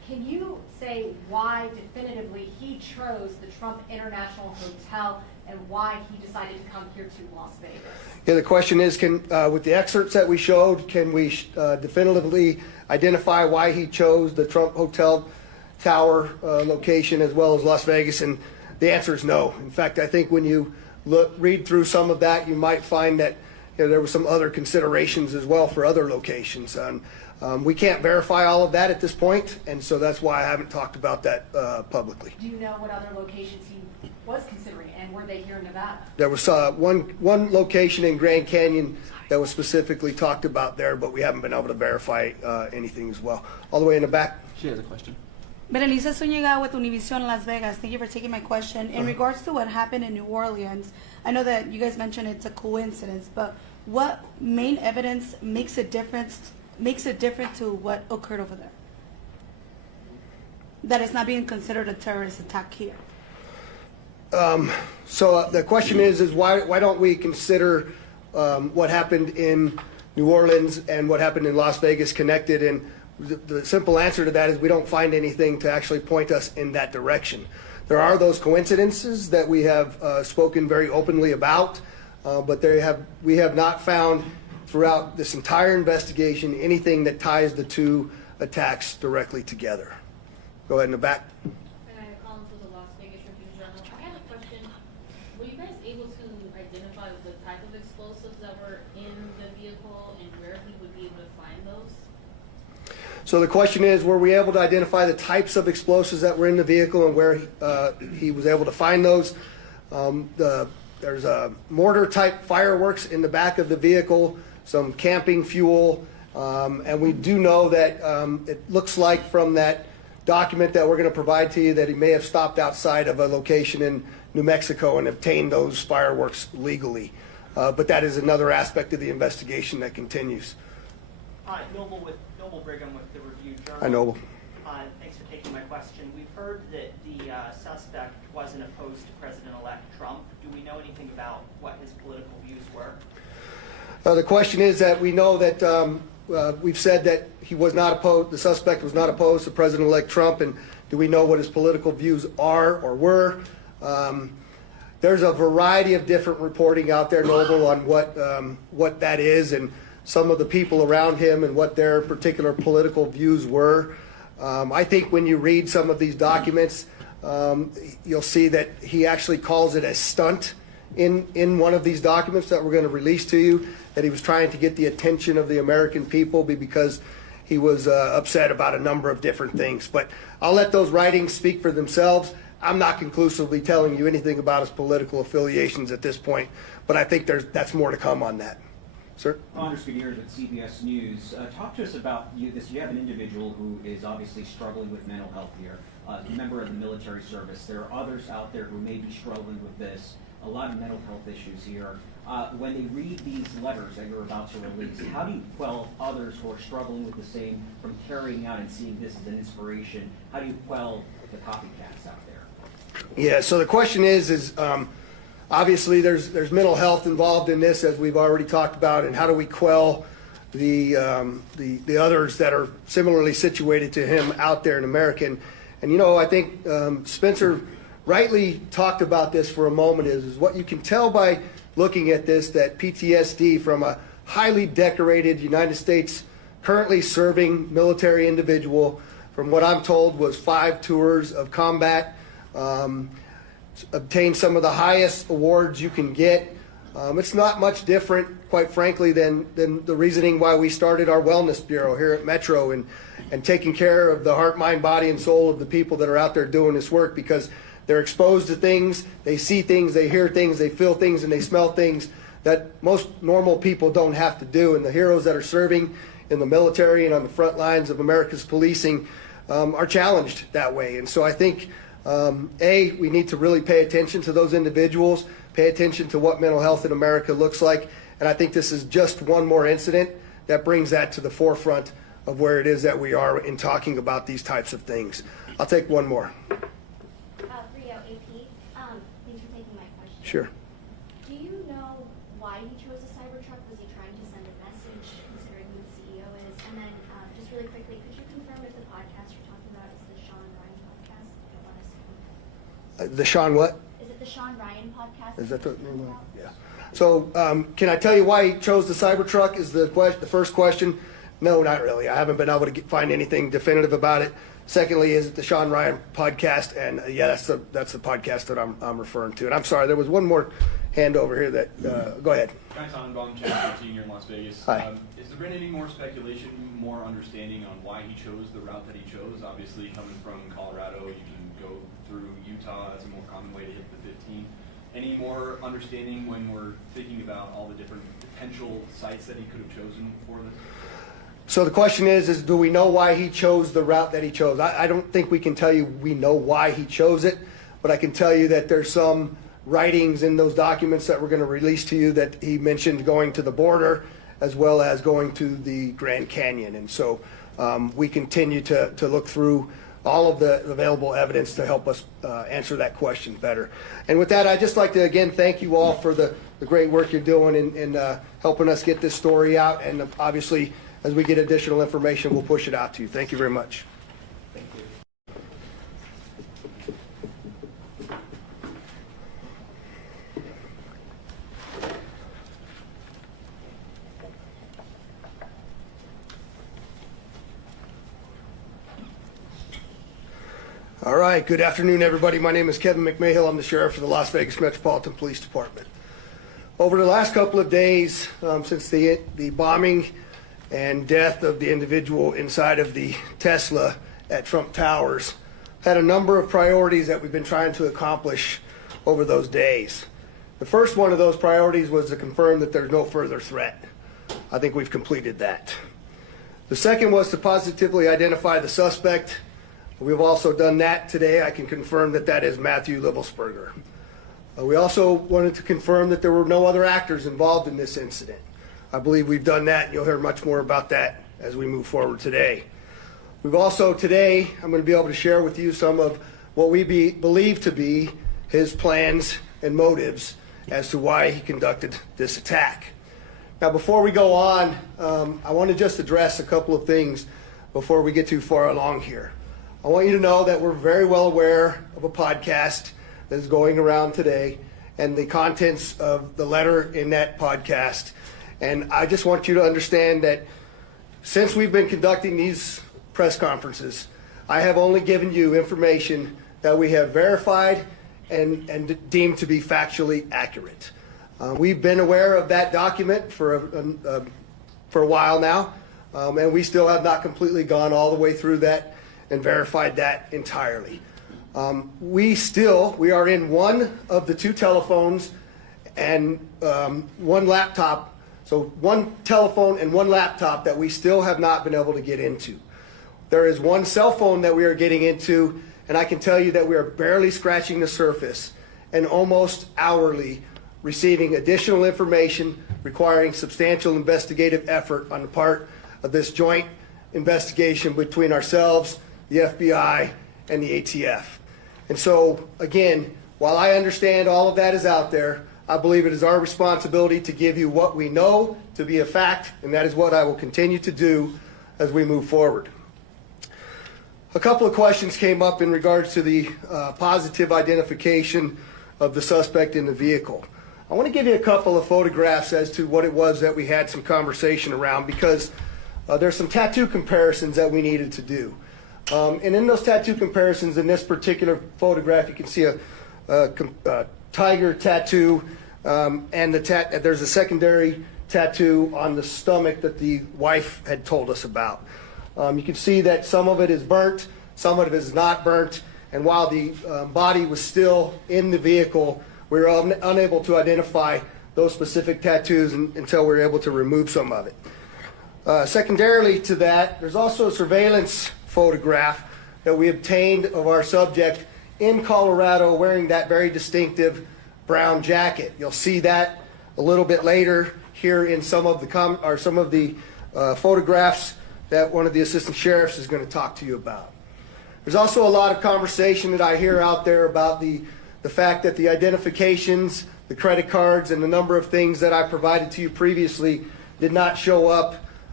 Can you say why definitively he chose the Trump International Hotel and why he decided to come here to Las Vegas? Yeah, the question is, with the excerpts that we showed, can we definitively identify why he chose the Trump Hotel Tower location as well as Las Vegas? And the answer is no. In fact, I think when you read through some of that, you might find that there were some other considerations as well for other locations. We can't verify all of that at this point, and so that's why I haven't talked about that publicly. Do you know what other locations he was considering, and were they here in Nevada? There was one location in Grand Canyon that was specifically talked about there, but we haven't been able to verify anything as well. All the way in the back. She has a question. Berenice Zuniga with Univision Las Vegas. Thank you for taking my question. In regards to what happened in New Orleans, I know that you guys mentioned it's a coincidence, but what main evidence makes it different to what occurred over there? That it's not being considered a terrorist attack here. So the question is why don't we consider what happened in New Orleans and what happened in Las Vegas connected? And the simple answer to that is we don't find anything to actually point us in that direction. There are those coincidences that we have spoken very openly about, but we have not found throughout this entire investigation anything that ties the two attacks directly together. Go ahead in the back. Collins with the Las Vegas Tribune Journal. I had a question. Were you guys able to identify the type of explosives that were in the vehicle and where he would be able to find those? So the question is, were we able to identify the types of explosives that were in the vehicle and where he was able to find those? There's a mortar-type fireworks in the back of the vehicle, some camping fuel, and we do know that it looks like from that document that we're going to provide to you that he may have stopped outside of a location in New Mexico and obtained those fireworks legally. But that is another aspect of the investigation that continues. Hi, Noble Brigham with the Review Journal. Hi, Noble. Thanks for taking my question. We've heard that the suspect wasn't opposed to President-elect Trump. Do we know anything about what his political views were? The question is that we know that we've said that he was not opposed, the suspect was not opposed to President-elect Trump, and do we know what his political views are or were? There's a variety of different reporting out there, Noble, on what that is and some of the people around him and what their particular political views were. I think when you read some of these documents, you'll see that he actually calls it a stunt in one of these documents that we're going to release to you, that he was trying to get the attention of the American people because he was upset about a number of different things. But I'll let those writings speak for themselves. I'm not conclusively telling you anything about his political affiliations at this point, but I think that's more to come on that. Sir? Anders Gutierrez with CBS News. Talk to us about this. You have an individual who is obviously struggling with mental health here, a member of the military service. There are others out there who may be struggling with this, a lot of mental health issues here. When they read these letters that you're about to release, how do you quell others who are struggling with the same from carrying out and seeing this as an inspiration? How do you quell the copycats out there? Yeah, so the question is obviously there's mental health involved in this, as we've already talked about, and how do we quell the others that are similarly situated to him out there in America? And you know, I think Spencer rightly talked about this for a moment is what you can tell by looking at this, that PTSD from a highly decorated United States currently serving military individual, from what I'm told was 5 tours of combat, obtained some of the highest awards you can get. It's not much different, quite frankly, than the reasoning why we started our wellness bureau here at Metro and taking care of the heart, mind, body, and soul of the people that are out there doing this work, because they're exposed to things, they see things, they hear things, they feel things, and they smell things that most normal people don't have to do. And the heroes that are serving in the military and on the front lines of America's policing are challenged that way. And so I think, we need to really pay attention to those individuals, pay attention to what mental health in America looks like. And I think this is just one more incident that brings that to the forefront of where it is that we are in talking about these types of things. I'll take one more. Rio, AP, thanks for taking my question. Sure. Do you know why he chose a Cybertruck? Was he trying to send a message, considering who the CEO is? And then just really quickly, could you confirm if the podcast you're talking about is the Sean Ryan podcast? I don't want to The Sean what? Is it the Sean Ryan podcast? Is that the name of it? Yeah. So can I tell you why he chose the Cybertruck is the first question? No, not really. I haven't been able to find anything definitive about it. Secondly, is it the Sean Ryan podcast? And yeah, that's the podcast that I'm referring to. And I'm sorry, there was one more hand over here that, go ahead. Guy Tannenbaum, Channel 13 here in Las Vegas. Hi. Has there been any more speculation, more understanding on why he chose the route that he chose? Obviously, coming from Colorado, you can go through Utah. That's a more common way to hit the 15. Any more understanding when we're thinking about all the different potential sites that he could have chosen for this? So the question is do we know why he chose the route that he chose? I don't think we can tell you we know why he chose it, but I can tell you that there's some writings in those documents that we're going to release to you that he mentioned going to the border as well as going to the Grand Canyon. And so we continue to look through all of the available evidence to help us answer that question better. And with that, I'd just like to again thank you all for the great work you're doing in helping us get this story out. And obviously, as we get additional information, we'll push it out to you. Thank you very much. Thank you. All right, good afternoon, everybody. My name is Kevin McMahill. I'm the sheriff of the Las Vegas Metropolitan Police Department. Over the last couple of days, since the bombing and death of the individual inside of the Tesla at Trump Towers, had a number of priorities that we've been trying to accomplish over those days. The first one of those priorities was to confirm that there's no further threat. I think we've completed that. The second was to positively identify the suspect. We've also done that today. I can confirm that that is Matthew Livelsberger. We also wanted to confirm that there were no other actors involved in this incident. I believe we've done that, and you'll hear much more about that as we move forward today. We've also today, I'm going to be able to share with you some of what we believe to be his plans and motives as to why he conducted this attack. Now, before we go on, I want to just address a couple of things before we get too far along here. I want you to know that we're very well aware of a podcast that is going around today and the contents of the letter in that podcast. And I just want you to understand that since we've been conducting these press conferences, I have only given you information that we have verified and deemed to be factually accurate. We've been aware of that document for a while now, and we still have not completely gone all the way through that and verified that entirely. We are in one of the two telephones and one laptop. So one telephone and one laptop that we still have not been able to get into. There is one cell phone that we are getting into, and I can tell you that we are barely scratching the surface and almost hourly receiving additional information requiring substantial investigative effort on the part of this joint investigation between ourselves, the FBI, and the ATF. And so, again, while I understand all of that is out there, I believe it is our responsibility to give you what we know to be a fact, and that is what I will continue to do as we move forward. A couple of questions came up in regards to the positive identification of the suspect in the vehicle. I want to give you a couple of photographs as to what it was that we had some conversation around, because there's some tattoo comparisons that we needed to do. And in those tattoo comparisons, in this particular photograph, you can see a tiger tattoo, and there's a secondary tattoo on the stomach that the wife had told us about. You can see that some of it is burnt, some of it is not burnt, and while the body was still in the vehicle, we were unable to identify those specific tattoos until we were able to remove some of it. Secondarily to that, there's also a surveillance photograph that we obtained of our subject in Colorado wearing that very distinctive brown jacket. You'll see that a little bit later here in some of the photographs that one of the assistant sheriffs is going to talk to you about. There's also a lot of conversation that I hear out there about the fact that the identifications, the credit cards, and the number of things that I provided to you previously did not show up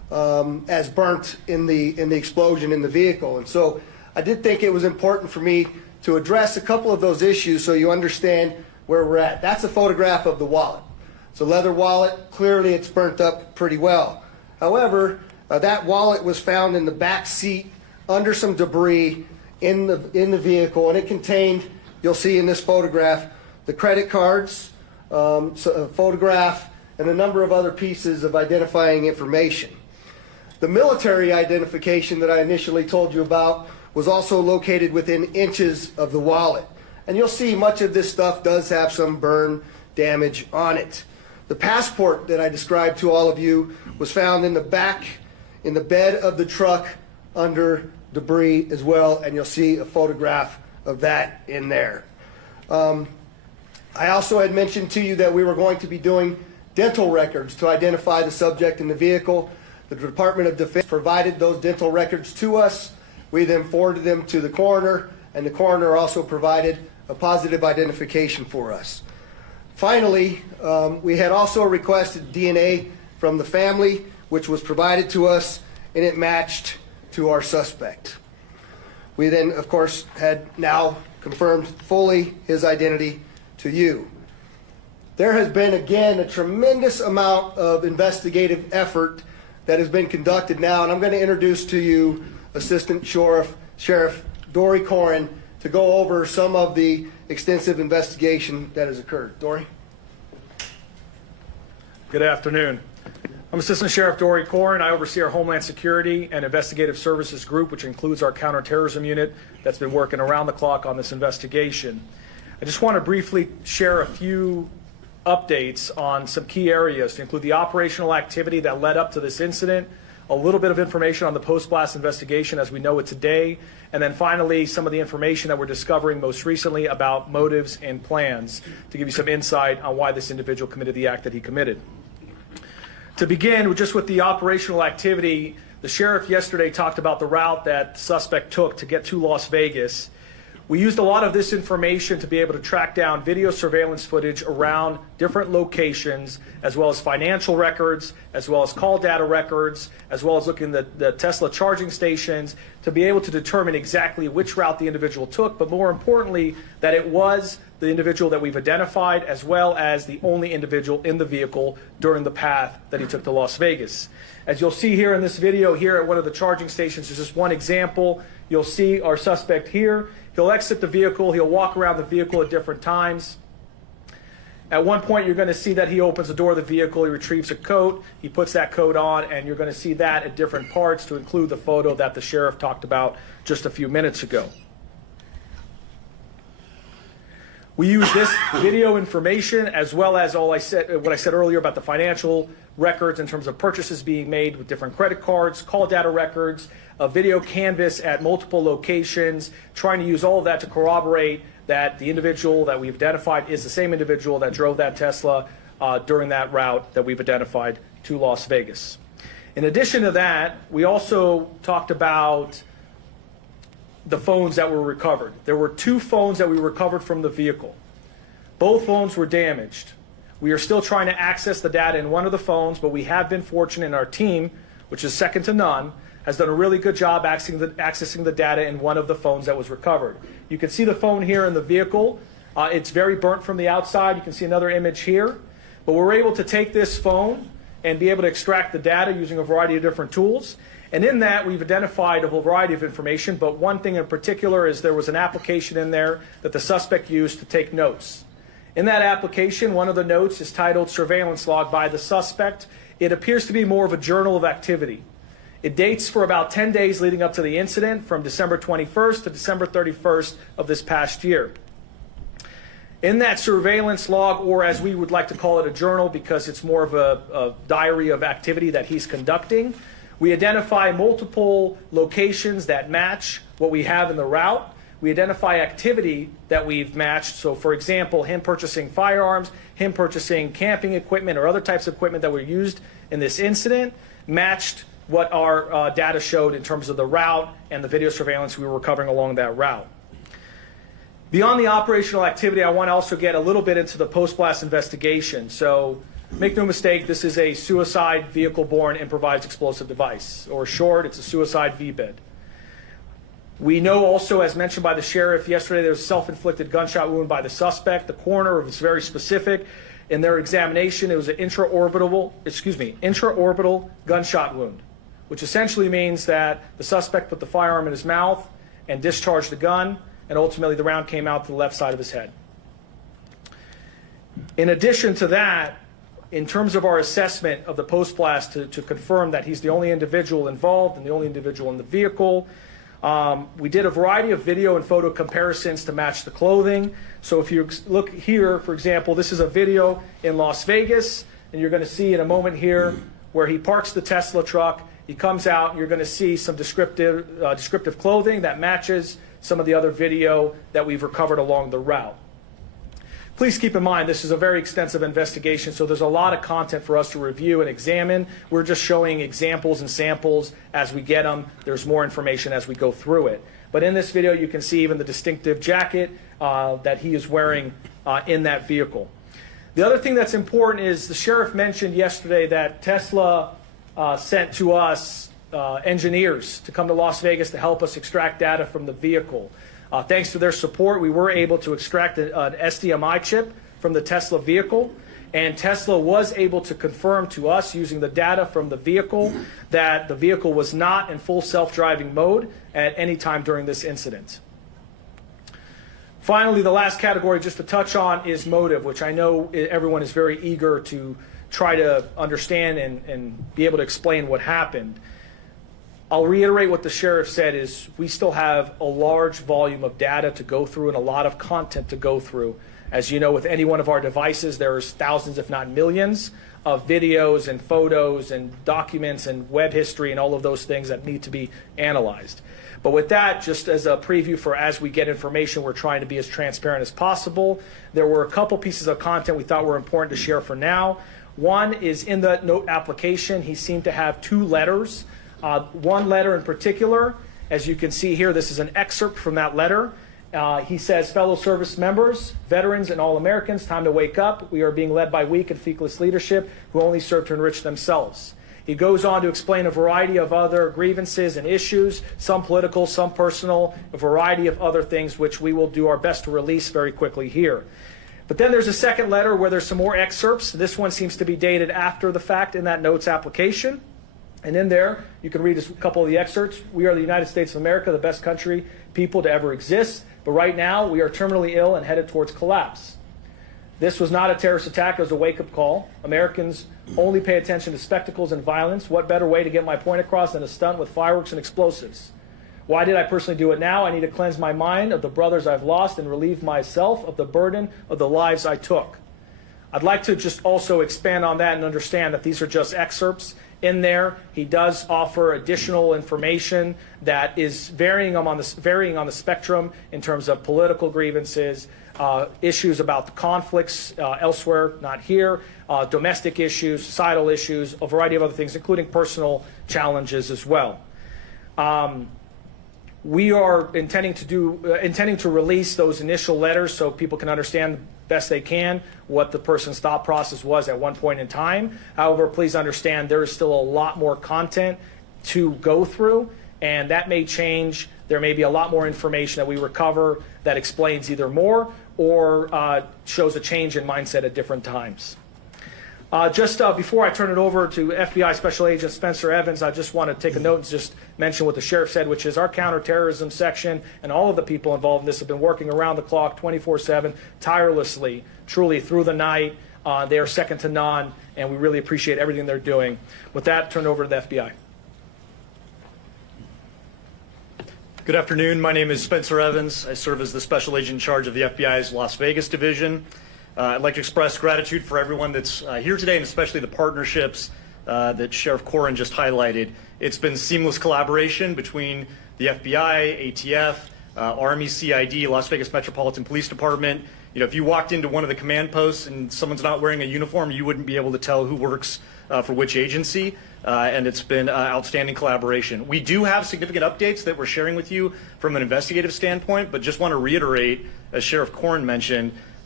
as burnt in the explosion in the vehicle. And so I did think it was important for me to address a couple of those issues so you understand where we're at. That's a photograph of the wallet. It's a leather wallet. Clearly it's burnt up pretty well. However, that wallet was found in the back seat under some debris in the vehicle, and it contained, you'll see in this photograph, the credit cards, a photograph, and a number of other pieces of identifying information. The military identification that I initially told you about was also located within inches of the wallet. And you'll see much of this stuff does have some burn damage on it. The passport that I described to all of you was found in the back, in the bed of the truck under debris as well, and you'll see a photograph of that in there. I also had mentioned to you that we were going to be doing dental records to identify the subject in the vehicle. The Department of Defense provided those dental records to us. We then forwarded them to the coroner, and the coroner also provided a positive identification for us. Finally, we had also requested DNA from the family, which was provided to us, and it matched to our suspect. We then, of course, had now confirmed fully his identity to you. There has been, again, a tremendous amount of investigative effort that has been conducted now, and I'm going to introduce to you Assistant Sheriff Dory Corrin to go over some of the extensive investigation that has occurred. Dory? Good afternoon. I'm Assistant Sheriff Dory Corrin. I oversee our Homeland Security and Investigative Services Group, which includes our counterterrorism unit that's been working around the clock on this investigation. I just want to briefly share a few updates on some key areas to include the operational activity that led up to this incident, a little bit of information on the post-blast investigation as we know it today, and then finally some of the information that we're discovering most recently about motives and plans to give you some insight on why this individual committed the act that he committed. To begin just with the operational activity, the sheriff yesterday talked about the route that the suspect took to get to Las Vegas. We used a lot of this information to be able to track down video surveillance footage around different locations, as well as financial records, as well as call data records, as well as looking at the Tesla charging stations to be able to determine exactly which route the individual took, but more importantly, that it was the individual that we've identified, as well as the only individual in the vehicle during the path that he took to Las Vegas. As you'll see here in this video here at one of the charging stations, is just one example. You'll see our suspect here. He'll exit the vehicle. He'll walk around the vehicle at different times. At one point, you're going to see that he opens the door of the vehicle. He retrieves a coat. He puts that coat on, and you're going to see that at different parts to include the photo that the sheriff talked about just a few minutes ago. We use this video information as well as what I said earlier about the financial records in terms of purchases being made with different credit cards, call data records, a video canvas at multiple locations, trying to use all of that to corroborate that the individual that we've identified is the same individual that drove that Tesla during that route that we've identified to Las Vegas. In addition to that, we also talked about the phones that were recovered. There were 2 phones that we recovered from the vehicle. Both phones were damaged. We are still trying to access the data in one of the phones, but we have been fortunate in our team, which is second to none, has done a really good job accessing the data in one of the phones that was recovered. You can see the phone here in the vehicle. It's very burnt from the outside. You can see another image here. But we're able to take this phone and be able to extract the data using a variety of different tools. And in that, we've identified a whole variety of information, but one thing in particular is there was an application in there that the suspect used to take notes. In that application, one of the notes is titled Surveillance Log by the Suspect. It appears to be more of a journal of activity. It dates for about 10 days leading up to the incident, from December 21st to December 31st of this past year. In that surveillance log, or as we would like to call it, a journal, because it's more of a diary of activity that he's conducting, we identify multiple locations that match what we have in the route. We identify activity that we've matched. So, for example, him purchasing firearms, him purchasing camping equipment or other types of equipment that were used in this incident matched what our data showed in terms of the route and the video surveillance we were recovering along that route. Beyond the operational activity, I want to also get a little bit into the post-blast investigation. So Make no mistake, this is a suicide vehicle-borne improvised explosive device, or short, it's a suicide VBID. We know also, as mentioned by the sheriff yesterday, there was a self-inflicted gunshot wound by the suspect. The coroner was very specific. In their examination, it was an intraorbital gunshot wound, which essentially means that the suspect put the firearm in his mouth and discharged the gun, and ultimately the round came out to the left side of his head. In addition to that, in terms of our assessment of the post-blast to confirm that he's the only individual involved and the only individual in the vehicle, we did a variety of video and photo comparisons to match the clothing. So if you look here, for example, this is a video in Las Vegas, and you're going to see in a moment here where he parks the Tesla truck. He comes out, and you're going to see some descriptive clothing that matches some of the other video that we've recovered along the route. Please keep in mind, this is a very extensive investigation, so there's a lot of content for us to review and examine. We're just showing examples and samples as we get them. There's more information as we go through it. But in this video, you can see even the distinctive jacket that he is wearing in that vehicle. The other thing that's important is the sheriff mentioned yesterday that Tesla sent to us engineers to come to Las Vegas to help us extract data from the vehicle. Thanks to their support, we were able to extract an SDMI chip from the Tesla vehicle, and Tesla was able to confirm to us using the data from the vehicle that the vehicle was not in full self-driving mode at any time during this incident. Finally, the last category just to touch on is motive, which I know everyone is very eager to try to understand and be able to explain what happened. I'll reiterate what the sheriff said is we still have a large volume of data to go through and a lot of content to go through. As you know, with any one of our devices, there's thousands, if not millions, of videos and photos and documents and web history and all of those things that need to be analyzed. But with that, just as a preview for as we get information, we're trying to be as transparent as possible. There were a couple pieces of content we thought were important to share for now. One is in the note application, he seemed to have two letters. One letter in particular, as you can see here, this is an excerpt from that letter. He says, fellow service members, veterans, and all Americans, time to wake up. We are being led by weak and feckless leadership who only serve to enrich themselves. He goes on to explain a variety of other grievances and issues, some political, some personal, a variety of other things which we will do our best to release very quickly here. But then there's a second letter where there's some more excerpts. This one seems to be dated after the fact in that notes application. And in there, you can read a couple of the excerpts. We are the United States of America, the best country, people to ever exist. But right now, we are terminally ill and headed towards collapse. This was not a terrorist attack. It was a wake-up call. Americans only pay attention to spectacles and violence. What better way to get my point across than a stunt with fireworks and explosives? Why did I personally do it now? I need to cleanse my mind of the brothers I've lost and relieve myself of the burden of the lives I took. I'd like to just also expand on that and understand that these are just excerpts. In there, he does offer additional information that is varying on the spectrum in terms of political grievances, issues about the conflicts elsewhere, not here, domestic issues, societal issues, a variety of other things, including personal challenges as well. We are intending to release those initial letters so people can understand the best they can what the person's thought process was at one point in time. However, please understand there is still a lot more content to go through, and that may change. There may be a lot more information that we recover that explains either more or shows a change in mindset at different times. Just before I turn it over to FBI Special Agent Spencer Evans, I just want to take a note and just mention what the sheriff said, which is our counterterrorism section and all of the people involved in this have been working around the clock 24/7, tirelessly, truly through the night. They are second to none, and we really appreciate everything they're doing. With that, turn it over to the FBI. Good afternoon. My name is Spencer Evans. I serve as the Special Agent in charge of the FBI's Las Vegas division. I'd like to express gratitude for everyone that's here today, and especially the partnerships that Sheriff Corrin just highlighted. It's been seamless collaboration between the FBI, ATF, Army, CID, Las Vegas Metropolitan Police Department. You know, if you walked into one of the command posts and someone's not wearing a uniform, you wouldn't be able to tell who works for which agency, and it's been outstanding collaboration. We do have significant updates that we're sharing with you from an investigative standpoint, but just want to reiterate, as Sheriff Corrin mentioned,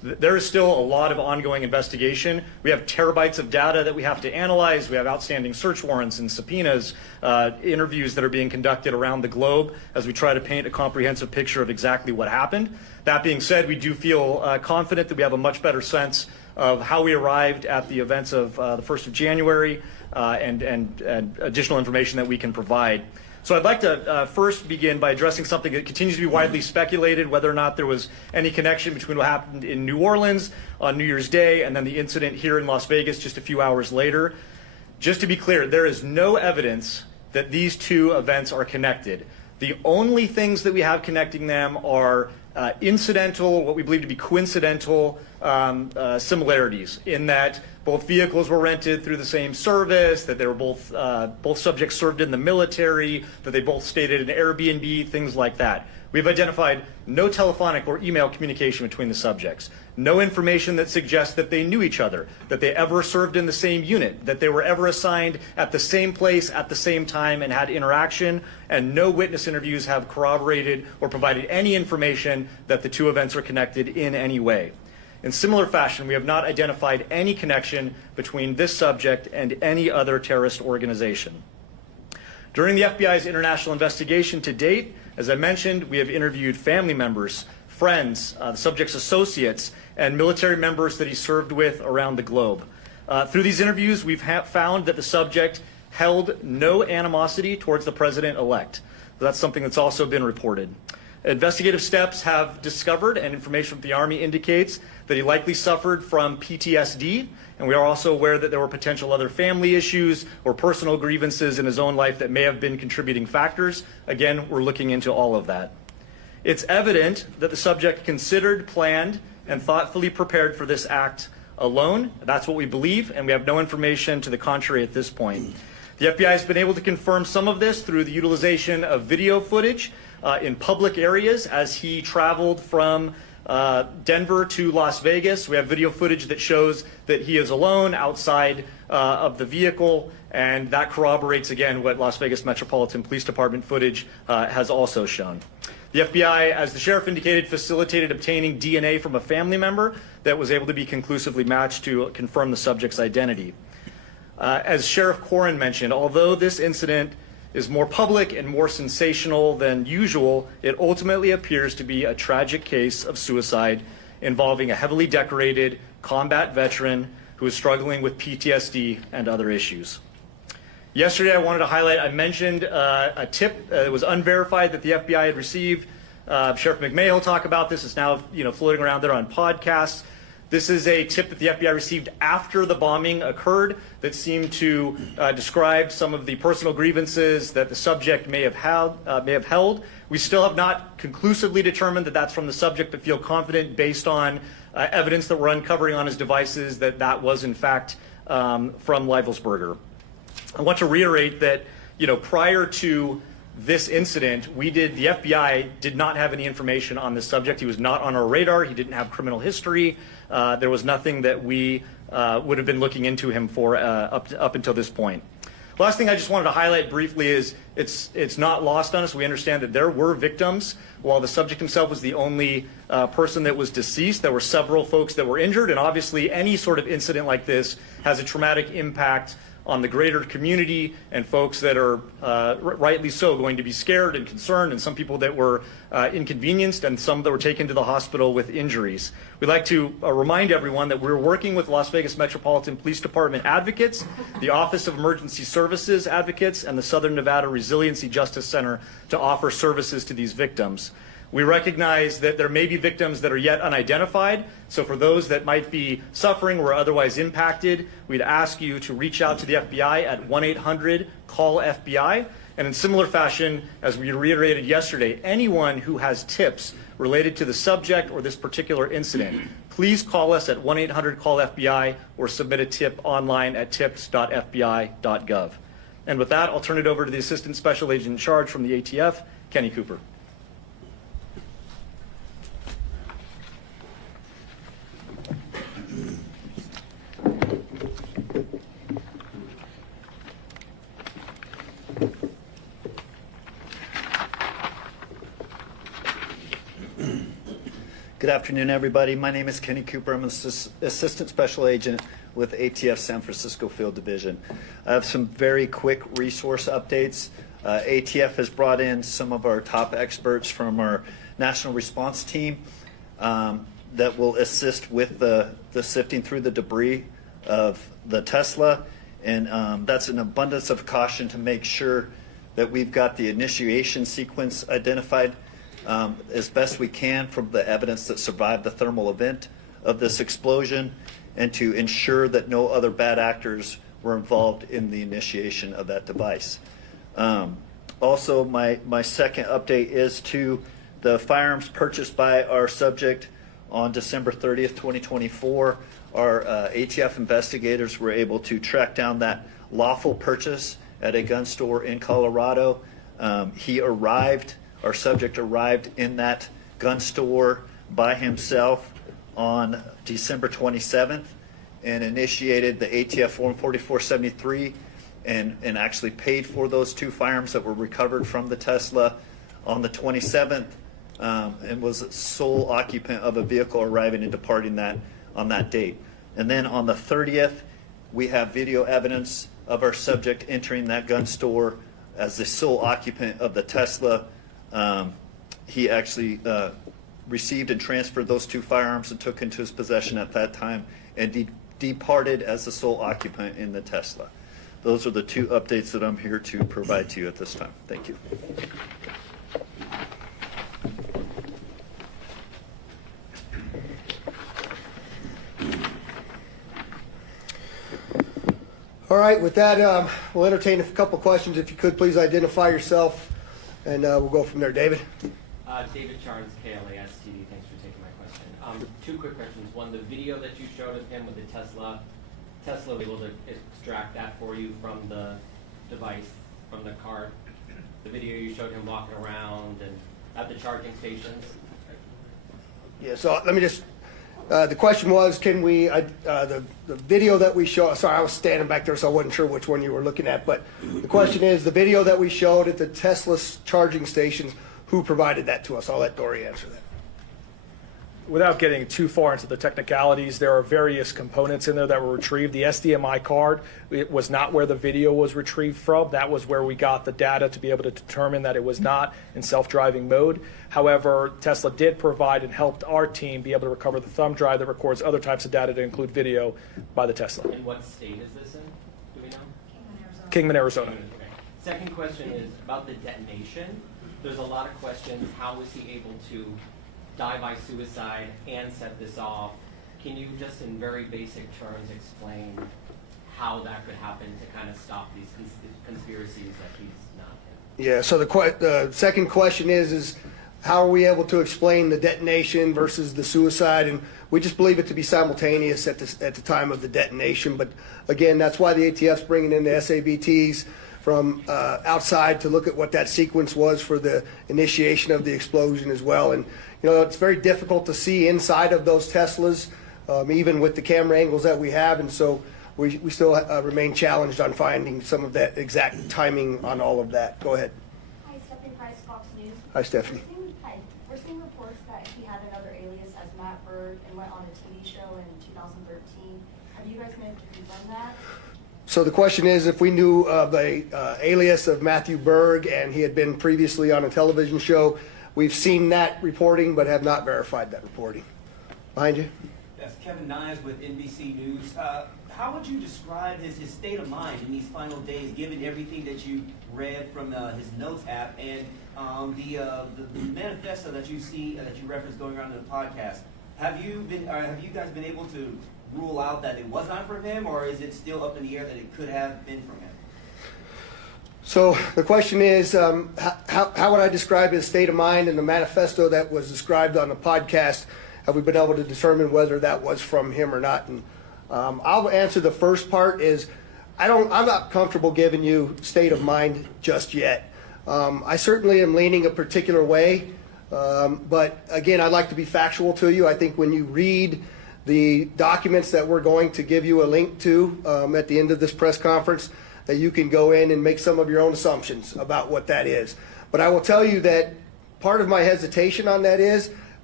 There is still a lot of ongoing investigation. We have terabytes of data that we have to analyze. We have outstanding search warrants and subpoenas, interviews that are being conducted around the globe as we try to paint a comprehensive picture of exactly what happened. That being said, we do feel confident that we have a much better sense of how we arrived at the events of the 1st of January and additional information that we can provide. So I'd like to first begin by addressing something that continues to be widely speculated, whether or not there was any connection between what happened in New Orleans on New Year's Day and then the incident here in Las Vegas just a few hours later. Just to be clear, there is no evidence that these two events are connected. The only things that we have connecting them are incidental, what we believe to be coincidental similarities, in that both vehicles were rented through the same service, that they were both subjects served in the military, that they both stayed at an Airbnb, things like that. We've identified no telephonic or email communication between the subjects, no information that suggests that they knew each other, that they ever served in the same unit, that they were ever assigned at the same place at the same time and had interaction, and no witness interviews have corroborated or provided any information that the two events are connected in any way. In similar fashion, we have not identified any connection between this subject and any other terrorist organization. During the FBI's international investigation to date, as I mentioned, we have interviewed family members, friends, the subject's associates, and military members that he served with around the globe. Through these interviews, we've found that the subject held no animosity towards the president-elect. That's something that's also been reported. Investigative steps have discovered, and information from the Army indicates, that he likely suffered from PTSD, and we are also aware that there were potential other family issues or personal grievances in his own life that may have been contributing factors. Again, we're looking into all of that. It's evident that the subject considered, planned, and thoughtfully prepared for this act alone. That's what we believe, and we have no information to the contrary at this point. The FBI has been able to confirm some of this through the utilization of video footage in public areas as he traveled from Denver to Las Vegas. We have video footage that shows that he is alone outside of the vehicle, and that corroborates again what Las Vegas Metropolitan Police Department footage has also shown. The FBI, as the sheriff indicated, facilitated obtaining DNA from a family member that was able to be conclusively matched to confirm the subject's identity. As Sheriff Corrin mentioned, although this incident is more public and more sensational than usual, it ultimately appears to be a tragic case of suicide involving a heavily decorated combat veteran who is struggling with PTSD and other issues. Yesterday, I wanted to highlight, I mentioned a tip that was unverified that the FBI had received. Sheriff McMahon will talk about this. It's now floating around there on podcasts. This is a tip that the FBI received after the bombing occurred that seemed to describe some of the personal grievances that the subject may have held. We still have not conclusively determined that that's from the subject, but feel confident based on evidence that we're uncovering on his devices that that was in fact from Livelsberger. I want to reiterate that prior to this incident, the FBI did not have any information on this subject. He was not on our radar. He didn't have criminal history. There was nothing that we would have been looking into him for up until this point. Last thing I just wanted to highlight briefly is it's not lost on us. We understand that there were victims. While the subject himself was the only person that was deceased, there were several folks that were injured, and obviously any sort of incident like this has a traumatic impact on the greater community and folks that are rightly so going to be scared and concerned, and some people that were inconvenienced and some that were taken to the hospital with injuries. We'd like to remind everyone that we're working with Las Vegas Metropolitan Police Department advocates, the Office of Emergency Services advocates, and the Southern Nevada Resiliency Justice Center to offer services to these victims. We recognize that there may be victims that are yet unidentified, so for those that might be suffering or otherwise impacted, we'd ask you to reach out to the FBI at 1-800-CALL-FBI. And in similar fashion, as we reiterated yesterday, anyone who has tips related to the subject or this particular incident, please call us at 1-800-CALL-FBI or submit a tip online at tips.fbi.gov. And with that, I'll turn it over to the Assistant Special Agent in Charge from the ATF, Kenny Cooper. Good afternoon, everybody. My name is Kenny Cooper. I'm an Assistant Special Agent with ATF San Francisco Field Division. I have some very quick resource updates. ATF has brought in some of our top experts from our National Response Team that will assist with the sifting through the debris of the Tesla. And that's an abundance of caution to make sure that we've got the initiation sequence identified as best we can from the evidence that survived the thermal event of this explosion, and to ensure that no other bad actors were involved in the initiation of that device. Also, my second update is to the firearms purchased by our subject on December 30th, 2024. Our ATF investigators were able to track down that lawful purchase at a gun store in Colorado. Our subject arrived in that gun store by himself on December 27th and initiated the ATF Form 4473 and actually paid for those two firearms that were recovered from the Tesla on the 27th, and was sole occupant of a vehicle arriving and departing that on that date. And then on the 30th, we have video evidence of our subject entering that gun store as the sole occupant of the Tesla. He actually received and transferred those two firearms and took into his possession at that time, and departed as the sole occupant in the Tesla. Those are the two updates that I'm here to provide to you at this time. Thank you. All right, with that, we'll entertain a couple questions. If you could, please identify yourself, and we'll go from there. David? David Charnes, KLAS TV. Thanks for taking my question. Two quick questions. One, the video that you showed of him with the Tesla was able to extract that for you from the device, from the cart. The video you showed him walking around and at the charging stations. Yeah, so let me just, the question was, can we, the video that we showed, sorry, I was standing back there, so I wasn't sure which one you were looking at, but the question is, the video that we showed at the Tesla charging stations, who provided that to us? I'll let Dory answer that. Without getting too far into the technicalities, there are various components in there that were retrieved. The SDMI card, it was not where the video was retrieved from. That was where we got the data to be able to determine that it was not in self-driving mode. However, Tesla did provide and helped our team be able to recover the thumb drive that records other types of data to include video by the Tesla. And what state is this in? Do we know? Kingman, Arizona. Okay. Second question is about the detonation. There's a lot of questions. How was he able to die by suicide and set this off? Can you just in very basic terms explain how that could happen to kind of stop these conspiracies that he's not in? Yeah, so the second question is how are we able to explain the detonation versus the suicide? And we just believe it to be simultaneous at the time of the detonation. But again, that's why the ATF's bringing in the SABTs from outside to look at what that sequence was for the initiation of the explosion as well. And you know, it's very difficult to see inside of those Teslas, even with the camera angles that we have. And so we still remain challenged on finding some of that exact timing on all of that. Go ahead. Hi, Stephanie Price, Fox News. Hi, Stephanie. Hi. We're seeing reports that he had another alias as Matt Berg and went on a TV show in 2013. Have you guys been able to confirm that? So the question is if we knew of a alias of Matthew Berg and he had been previously on a television show. We've seen that reporting but have not verified that reporting. Behind you. That's Kevin Niles with NBC News. How would you describe his state of mind in these final days, given everything that you read from his notes app and the manifesto that you see that you referenced going around in the podcast? Have you guys been able to rule out that it was not from him, or is it still up in the air that it could have been from him? So the question is, how would I describe his state of mind in the manifesto that was described on the podcast? Have we been able to determine whether that was from him or not? And I'll answer the first part is, I'm not comfortable giving you state of mind just yet. I certainly am leaning a particular way, but again, I'd like to be factual to you. I think when you read the documents that we're going to give you a link to at the end of this press conference, that you can go in and make some of your own assumptions about what that is. But I will tell you that part of my hesitation on that is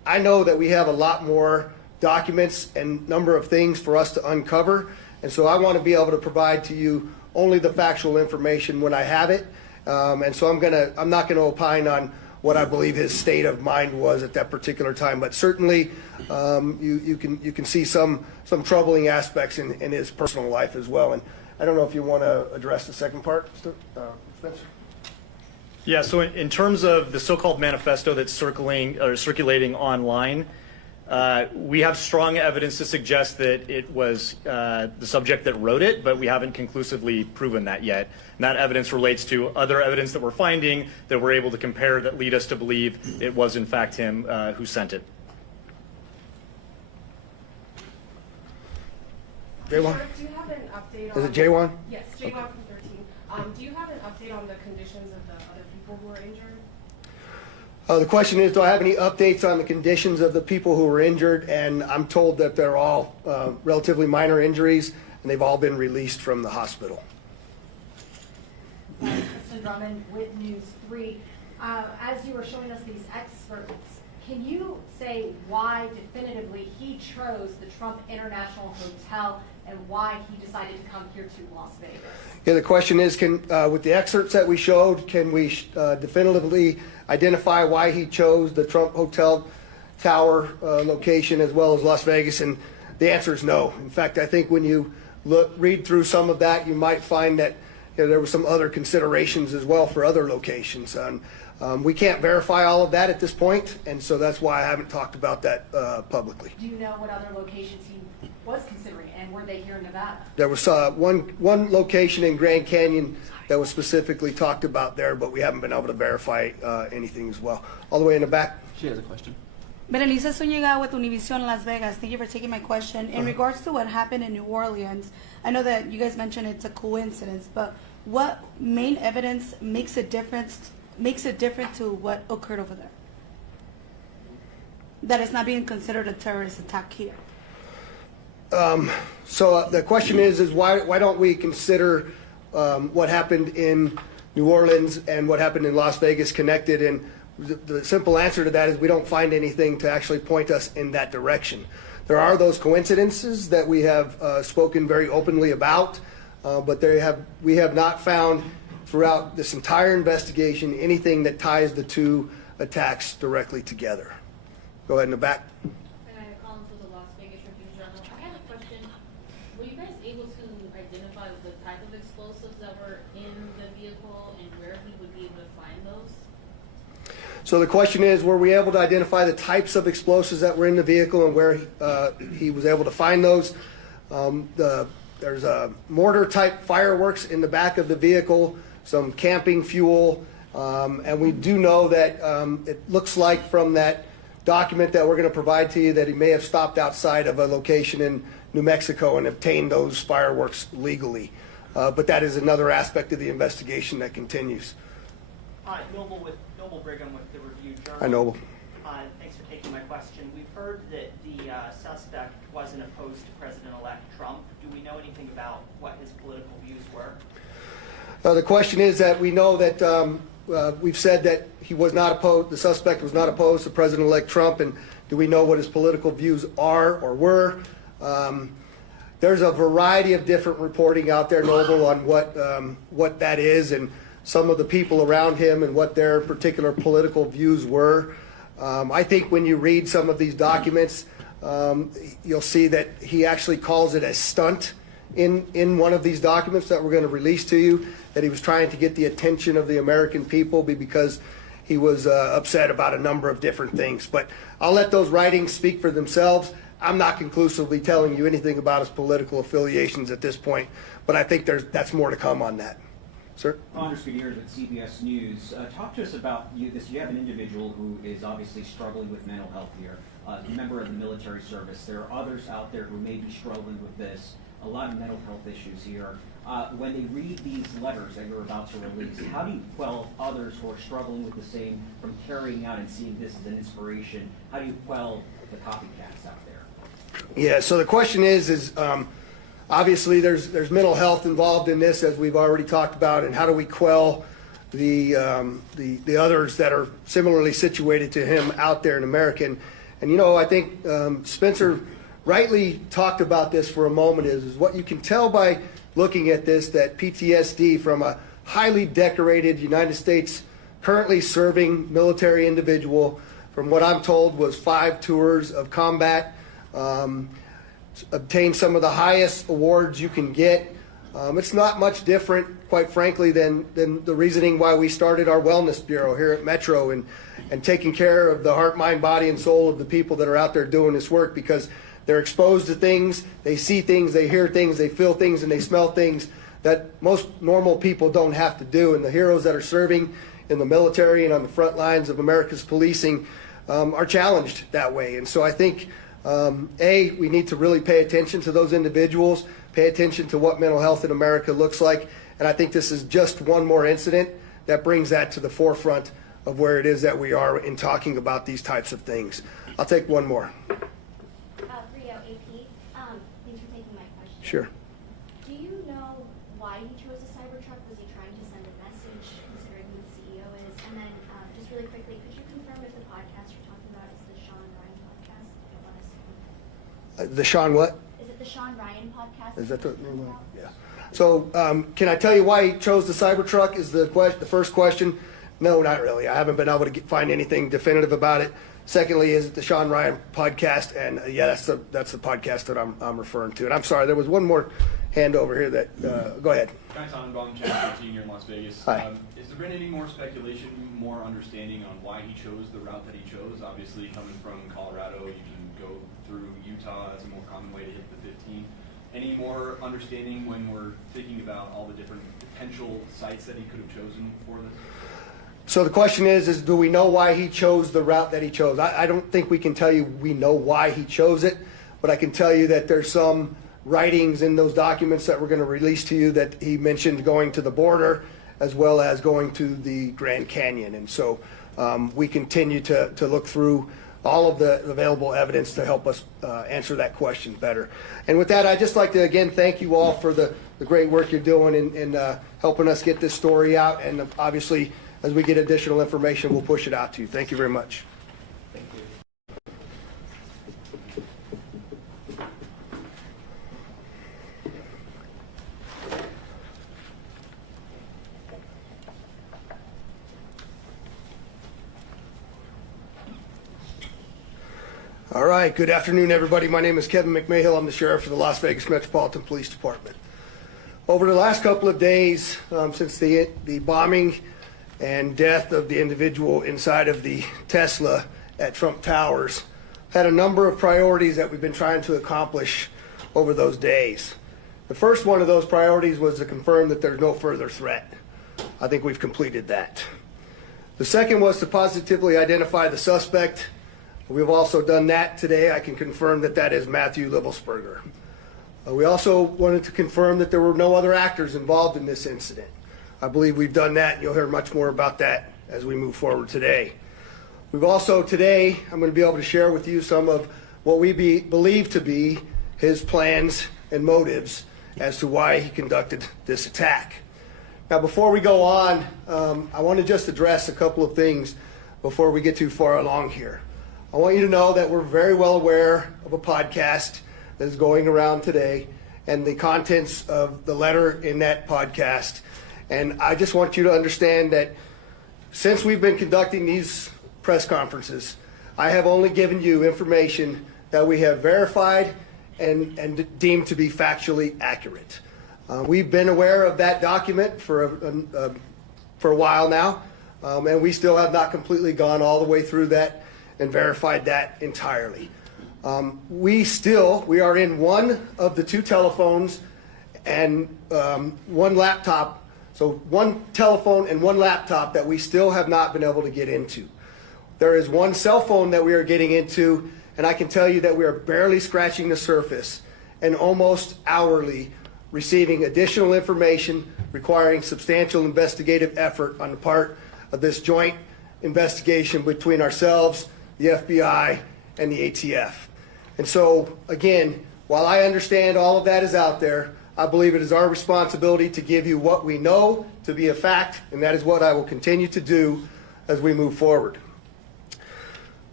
I know that we have a lot more documents and number of things for us to uncover, and so I want to be able to provide to you only the factual information when I have it. And so I'm not gonna opine on what I believe his state of mind was at that particular time, but certainly you can see some troubling aspects in his personal life as well. And I don't know if you want to address the second part, Spencer. Yeah, so in terms of the so-called manifesto that's circulating online, we have strong evidence to suggest that it was the subject that wrote it, but we haven't conclusively proven that yet. And that evidence relates to other evidence that we're finding that we're able to compare that lead us to believe it was in fact him who sent it. Jaywan? Do you have an update Is on... it Jaywan? Yes, Jaywan from 13. Do you have an update on the conditions of the other people who were injured? The question is, do I have any updates on the conditions of the people who were injured? And I'm told that they're all relatively minor injuries, and they've all been released from the hospital. Kristen Drummond with News 3. As you were showing us these experts, can you say why definitively he chose the Trump International Hotel and why he decided to come here to Las Vegas? Yeah, the question is, with the excerpts that we showed, can we definitively identify why he chose the Trump Hotel Tower location as well as Las Vegas? And the answer is no. In fact, I think when you read through some of that, you might find that there were some other considerations as well for other locations. We can't verify all of that at this point, and so that's why I haven't talked about that publicly. Do you know what other locations he was considering, and were they here in Nevada? There was one location in Grand Canyon that was specifically talked about there, but we haven't been able to verify anything as well. All the way in the back. She has a question. Berenice Zuniga with Univision Las Vegas. Thank you for taking my question. In regards to what happened in New Orleans, I know that you guys mentioned it's a coincidence, but what main evidence makes it different to what occurred over there? That it's not being considered a terrorist attack here. So the question is why don't we consider what happened in New Orleans and what happened in Las Vegas connected? And the simple answer to that is we don't find anything to actually point us in that direction. There are those coincidences that we have spoken very openly about, but we have not found throughout this entire investigation anything that ties the two attacks directly together. Go ahead in the back. I had a question. Were you guys able to identify the type of explosives that were in the vehicle and where he would be able to find those? So the question is, were we able to identify the types of explosives that were in the vehicle and where he was able to find those? There's a mortar-type fireworks in the back of the vehicle, some camping fuel, and we do know that it looks like from that document that we're going to provide to you that he may have stopped outside of a location in New Mexico and obtained those fireworks legally. But that is another aspect of the investigation that continues. Hi, Noble Brigham with the Review Journal. Hi, Noble. Thanks for taking my question. We've heard that the suspect wasn't opposed to President-elect Trump. Do we know anything about what his political views were? The question is that we know that we've said that he was not opposed, the suspect was not opposed to President-elect Trump, and do we know what his political views are or were? There's a variety of different reporting out there, Noble, on what that is and some of the people around him and what their particular political views were. I think when you read some of these documents, you'll see that he actually calls it a stunt in one of these documents that we're going to release to you, that he was trying to get the attention of the American people because he was upset about a number of different things. But I'll let those writings speak for themselves. I'm not conclusively telling you anything about his political affiliations at this point, but I think that's more to come on that. Sir? Anders Gutierrez with CBS News. Talk to us about this. You have an individual who is obviously struggling with mental health here, a member of the military service. There are others out there who may be struggling with this, a lot of mental health issues here. When they read these letters that you're about to release, how do you quell others who are struggling with the same from carrying out and seeing this as an inspiration? How do you quell the copycats out there? Yeah, so the question is obviously there's mental health involved in this, as we've already talked about, and how do we quell the others that are similarly situated to him out there in America? And I think Spencer rightly talked about this for a moment is what you can tell by looking at this, that PTSD from a highly decorated United States currently serving military individual, from what I'm told was 5 tours of combat, obtained some of the highest awards you can get. It's not much different, quite frankly, than the reasoning why we started our wellness bureau here at Metro and taking care of the heart, mind, body, and soul of the people that are out there doing this work, because they're exposed to things, they see things, they hear things, they feel things, and they smell things that most normal people don't have to do. And the heroes that are serving in the military and on the front lines of America's policing are challenged that way. And so I think, we need to really pay attention to those individuals, pay attention to what mental health in America looks like. And I think this is just one more incident that brings that to the forefront of where it is that we are in talking about these types of things. I'll take one more. Rio, AP, thanks for taking my question. Sure. Do you know why he chose a Cybertruck? Was he trying to send a message, considering who the CEO is? And then, just really quickly, could you confirm if the podcast you're talking about is the Sean Ryan podcast? The Sean what? Is it the Sean Ryan podcast? Is that the name? Yeah. So, can I tell you why he chose the Cybertruck? Is the first question? No, not really. I haven't been able to find anything definitive about it. Secondly, is it the Sean Ryan podcast? And yeah, that's the podcast that I'm referring to. And I'm sorry, there was one more hand over here that. Go ahead. Guy Tannenbaum, Channel 15 here in Las Vegas. Hi. Has there been any more speculation, more understanding on why he chose the route that he chose? Obviously, coming from Colorado, you can go through Utah. That's a more common way to hit the 15. Any more understanding when we're thinking about all the different potential sites that he could have chosen for this? So the question is do we know why he chose the route that he chose? I don't think we can tell you we know why he chose it, but I can tell you that there's some writings in those documents that we're going to release to you that he mentioned going to the border as well as going to the Grand Canyon. And so we continue to look through all of the available evidence to help us answer that question better. And with that, I'd just like to again thank you all for the great work you're doing in helping us get this story out. And obviously, as we get additional information, we'll push it out to you. Thank you very much. Thank you. All right, good afternoon, everybody. My name is Kevin McMahill. I'm the sheriff of the Las Vegas Metropolitan Police Department. Over the last couple of days, since the bombing and death of the individual inside of the Tesla at Trump Towers, had a number of priorities that we've been trying to accomplish over those days. The first one of those priorities was to confirm that there's no further threat. I think we've completed that. The second was to positively identify the suspect. We've also done that today. I can confirm that that is Matthew Livelsberger. We also wanted to confirm that there were no other actors involved in this incident. I believe we've done that, and you'll hear much more about that as we move forward today. We've also today, I'm going to be able to share with you some of what we believe to be his plans and motives as to why he conducted this attack. Now, before we go on, I want to just address a couple of things before we get too far along here. I want you to know that we're very well aware of a podcast that is going around today and the contents of the letter in that podcast. And I just want you to understand that since we've been conducting these press conferences, I have only given you information that we have verified and deemed to be factually accurate. We've been aware of that document for a while now, and we still have not completely gone all the way through that and verified that entirely. We are in one of the 2 telephones and 1 laptop. So 1 telephone and 1 laptop that we still have not been able to get into. There is 1 cell phone that we are getting into, and I can tell you that we are barely scratching the surface and almost hourly receiving additional information requiring substantial investigative effort on the part of this joint investigation between ourselves, the FBI, and the ATF. And so, again, while I understand all of that is out there, I believe it is our responsibility to give you what we know to be a fact, and that is what I will continue to do as we move forward.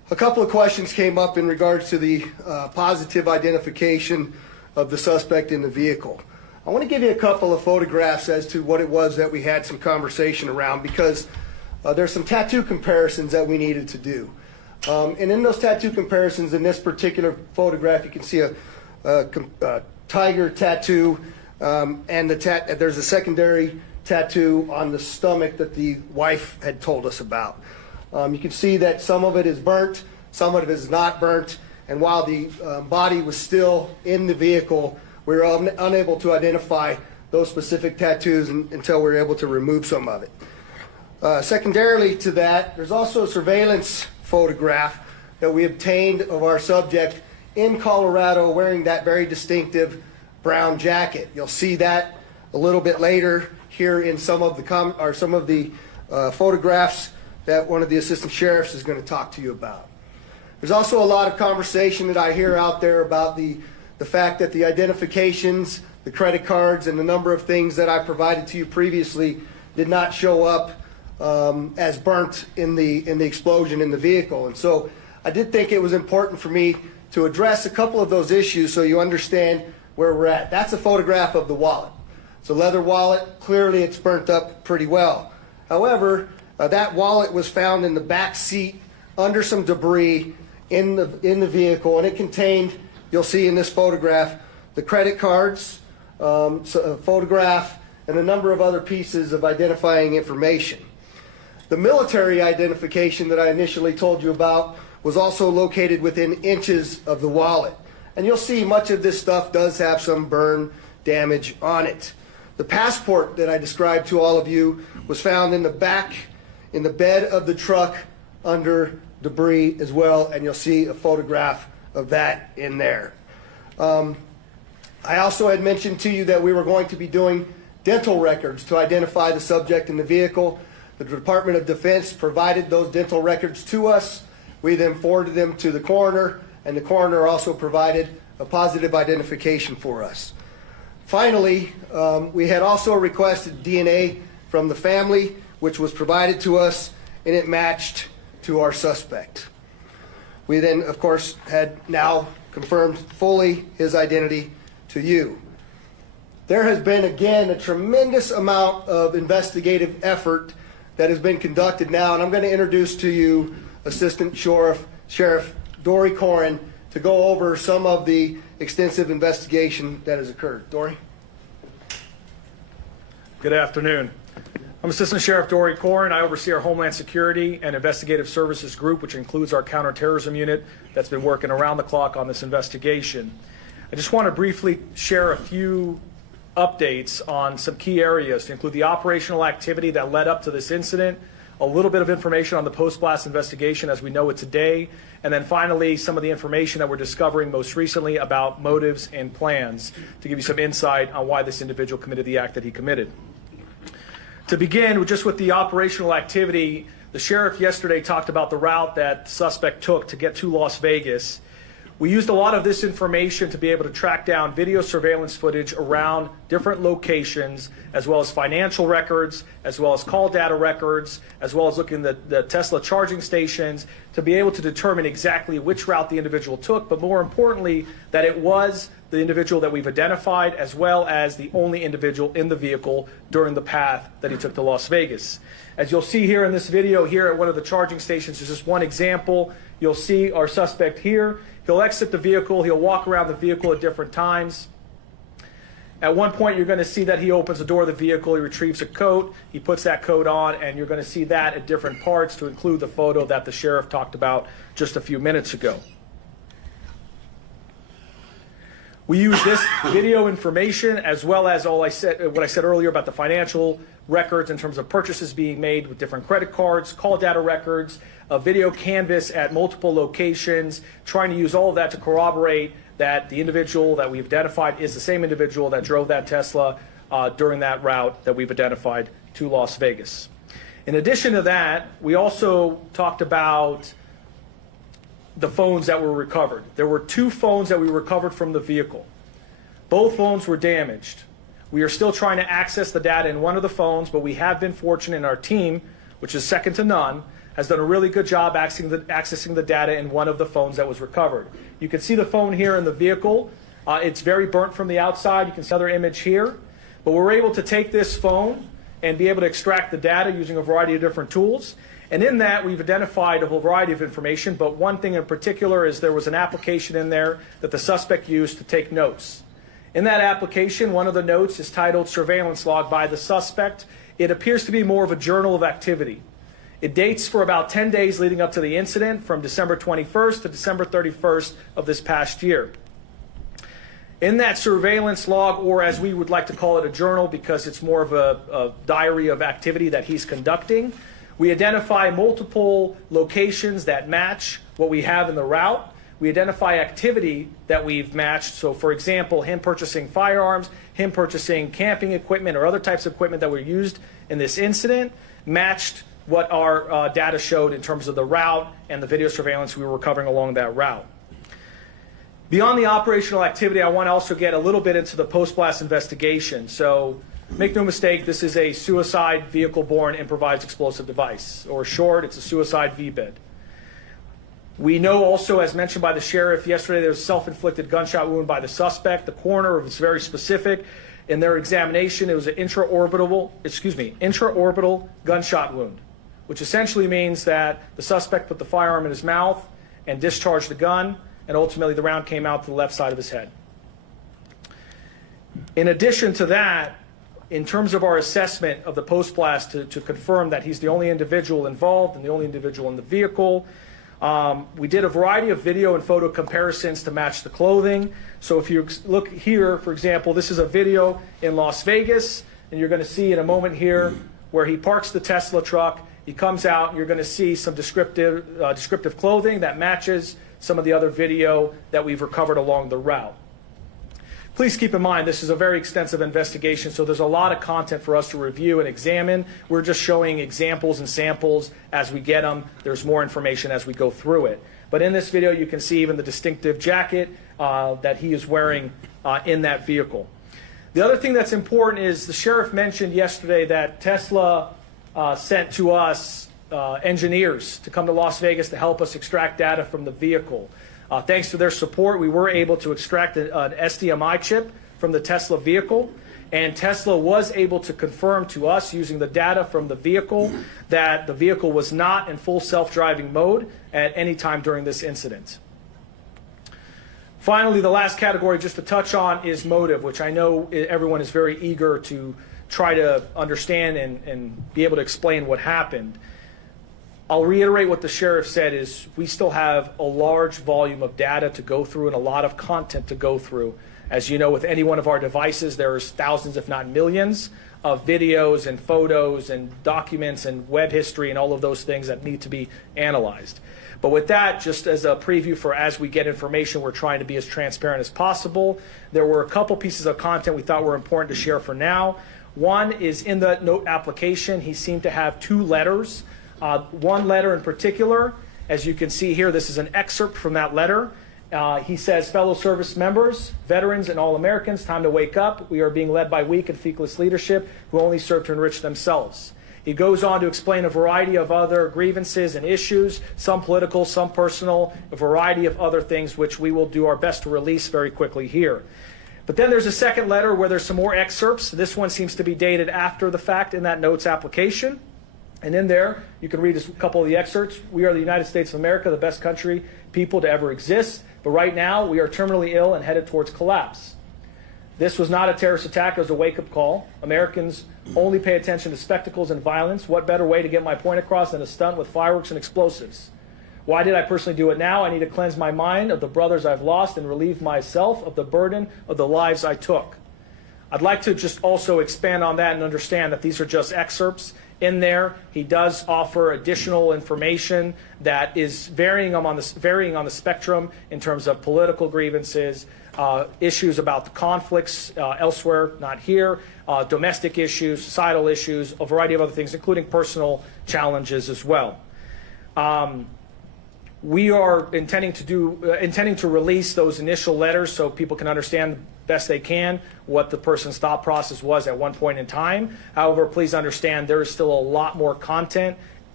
A couple of questions came up in regards to the positive identification of the suspect in the vehicle. I want to give you a couple of photographs as to what it was that we had some conversation around, because there's some tattoo comparisons that we needed to do. And in those tattoo comparisons, in this particular photograph, you can see a tiger tattoo, and there's a secondary tattoo on the stomach that the wife had told us about. You can see that some of it is burnt, some of it is not burnt, and while the body was still in the vehicle, we were unable to identify those specific tattoos until we were able to remove some of it. Secondarily to that, there's also a surveillance photograph that we obtained of our subject in Colorado wearing that very distinctive brown jacket. You'll see that a little bit later here in some of the photographs that one of the assistant sheriffs is going to talk to you about. There's also a lot of conversation that I hear out there about the fact that the identifications, the credit cards, and the number of things that I provided to you previously did not show up as burnt in the explosion in the vehicle. And so I did think it was important for me to address a couple of those issues so you understand where we're at. That's a photograph of the wallet. It's a leather wallet. Clearly it's burnt up pretty well. However, that wallet was found in the back seat under some debris in the vehicle, and it contained, you'll see in this photograph, the credit cards, a photograph, and a number of other pieces of identifying information. The military identification that I initially told you about was also located within inches of the wallet. And you'll see much of this stuff does have some burn damage on it. The passport that I described to all of you was found in the back, in the bed of the truck under debris as well, and you'll see a photograph of that in there. I also had mentioned to you that we were going to be doing dental records to identify the subject in the vehicle. The Department of Defense provided those dental records to us. We then forwarded them to the coroner, and the coroner also provided a positive identification for us. Finally, we had also requested DNA from the family, which was provided to us, and it matched to our suspect. We then, of course, had now confirmed fully his identity to you. There has been, again, a tremendous amount of investigative effort that has been conducted now, and I'm going to introduce to you Assistant Sheriff Dory Corrin to go over some of the extensive investigation that has occurred. Dory? Good afternoon. I'm Assistant Sheriff Dory Corrin. I oversee our Homeland Security and Investigative Services Group, which includes our counterterrorism unit that's been working around the clock on this investigation. I just want to briefly share a few updates on some key areas to include the operational activity that led up to this incident, a little bit of information on the post-blast investigation as we know it today, and then finally some of the information that we're discovering most recently about motives and plans to give you some insight on why this individual committed the act that he committed. To begin just with the operational activity, the sheriff yesterday talked about the route that the suspect took to get to Las Vegas. We used a lot of this information to be able to track down video surveillance footage around different locations, as well as financial records, as well as call data records, as well as looking at the Tesla charging stations to be able to determine exactly which route the individual took, but more importantly, that it was the individual that we've identified, as well as the only individual in the vehicle during the path that he took to Las Vegas. As you'll see here in this video here at one of the charging stations, is just one example. You'll see our suspect here. He'll exit the vehicle. He'll walk around the vehicle at different times. At one point, you're going to see that he opens the door of the vehicle. He retrieves a coat. He puts that coat on, and you're going to see that at different parts to include the photo that the sheriff talked about just a few minutes ago. We use this video information as well as what I said earlier about the financial records in terms of purchases being made with different credit cards, call data records, a video canvas at multiple locations, trying to use all of that to corroborate that the individual that we've identified is the same individual that drove that Tesla during that route that we've identified to Las Vegas. In addition to that, we also talked about the phones that were recovered. There were 2 phones that we recovered from the vehicle. Both phones were damaged. We are still trying to access the data in one of the phones, but we have been fortunate in our team, which is second to none, has done a really good job accessing the data in one of the phones that was recovered. You can see the phone here in the vehicle. It's very burnt from the outside. You can see another image here. But we're able to take this phone and be able to extract the data using a variety of different tools. And in that, we've identified a whole variety of information, but one thing in particular is there was an application in there that the suspect used to take notes. In that application, one of the notes is titled Surveillance Log by the Suspect. It appears to be more of a journal of activity. It dates for about 10 days leading up to the incident, from December 21st to December 31st of this past year. In that surveillance log, or as we would like to call it, a journal, because it's more of a diary of activity that he's conducting, we identify multiple locations that match what we have in the route. We identify activity that we've matched. So, for example, him purchasing firearms, him purchasing camping equipment or other types of equipment that were used in this incident, matched what our data showed in terms of the route and the video surveillance we were recovering along that route. Beyond the operational activity, I want to also get a little bit into the post-blast investigation. So, make no mistake, this is a suicide vehicle-borne improvised explosive device, or short, it's a suicide VBID. We know also, as mentioned by the sheriff yesterday, there was a self-inflicted gunshot wound by the suspect. The coroner was very specific. In their examination, it was an intraorbital gunshot wound, which essentially means that the suspect put the firearm in his mouth and discharged the gun, and ultimately the round came out to the left side of his head. In addition to that, in terms of our assessment of the post-blast to confirm that he's the only individual involved and the only individual in the vehicle, we did a variety of video and photo comparisons to match the clothing. So if you look here, for example, this is a video in Las Vegas, and you're going to see in a moment here where he parks the Tesla truck. He comes out, and you're going to see some descriptive clothing that matches some of the other video that we've recovered along the route. Please keep in mind, this is a very extensive investigation, so there's a lot of content for us to review and examine. We're just showing examples and samples as we get them. There's more information as we go through it. But in this video, you can see even the distinctive jacket that he is wearing in that vehicle. The other thing that's important is the sheriff mentioned yesterday that Tesla sent to us engineers to come to Las Vegas to help us extract data from the vehicle. Thanks to their support, we were able to extract an SDMI chip from the Tesla vehicle, and Tesla was able to confirm to us using the data from the vehicle that the vehicle was not in full self-driving mode at any time during this incident. Finally, the last category just to touch on is motive, which I know everyone is very eager to try to understand and be able to explain what happened. I'll reiterate what the sheriff said is we still have a large volume of data to go through and a lot of content to go through. As you know, with any one of our devices, there's thousands, if not millions, of videos and photos and documents and web history and all of those things that need to be analyzed. But with that, just as a preview for as we get information, we're trying to be as transparent as possible. There were a couple pieces of content we thought were important to share for now. One is in the note application, he seemed to have two letters. One letter in particular, as you can see here, this is an excerpt from that letter. He says, fellow service members, veterans, and all Americans, time to wake up. We are being led by weak and feckless leadership who only serve to enrich themselves. He goes on to explain a variety of other grievances and issues, some political, some personal, a variety of other things which we will do our best to release very quickly here. But then there's a second letter where there's some more excerpts. This one seems to be dated after the fact in that notes application. And in there, you can read a couple of the excerpts. We are the United States of America, the best country, people to ever exist. But right now, we are terminally ill and headed towards collapse. This was not a terrorist attack. It was a wake-up call. Americans only pay attention to spectacles and violence. What better way to get my point across than a stunt with fireworks and explosives? Why did I personally do it now? I need to cleanse my mind of the brothers I've lost and relieve myself of the burden of the lives I took. I'd like to just also expand on that and understand that these are just excerpts. In there, he does offer additional information that is varying on the spectrum in terms of political grievances, issues about the conflicts elsewhere, not here, domestic issues, societal issues, a variety of other things, including personal challenges as well. We are intending to release those initial letters so people can understand best they can what the person's thought process was at one point in time. However, please understand there is still a lot more content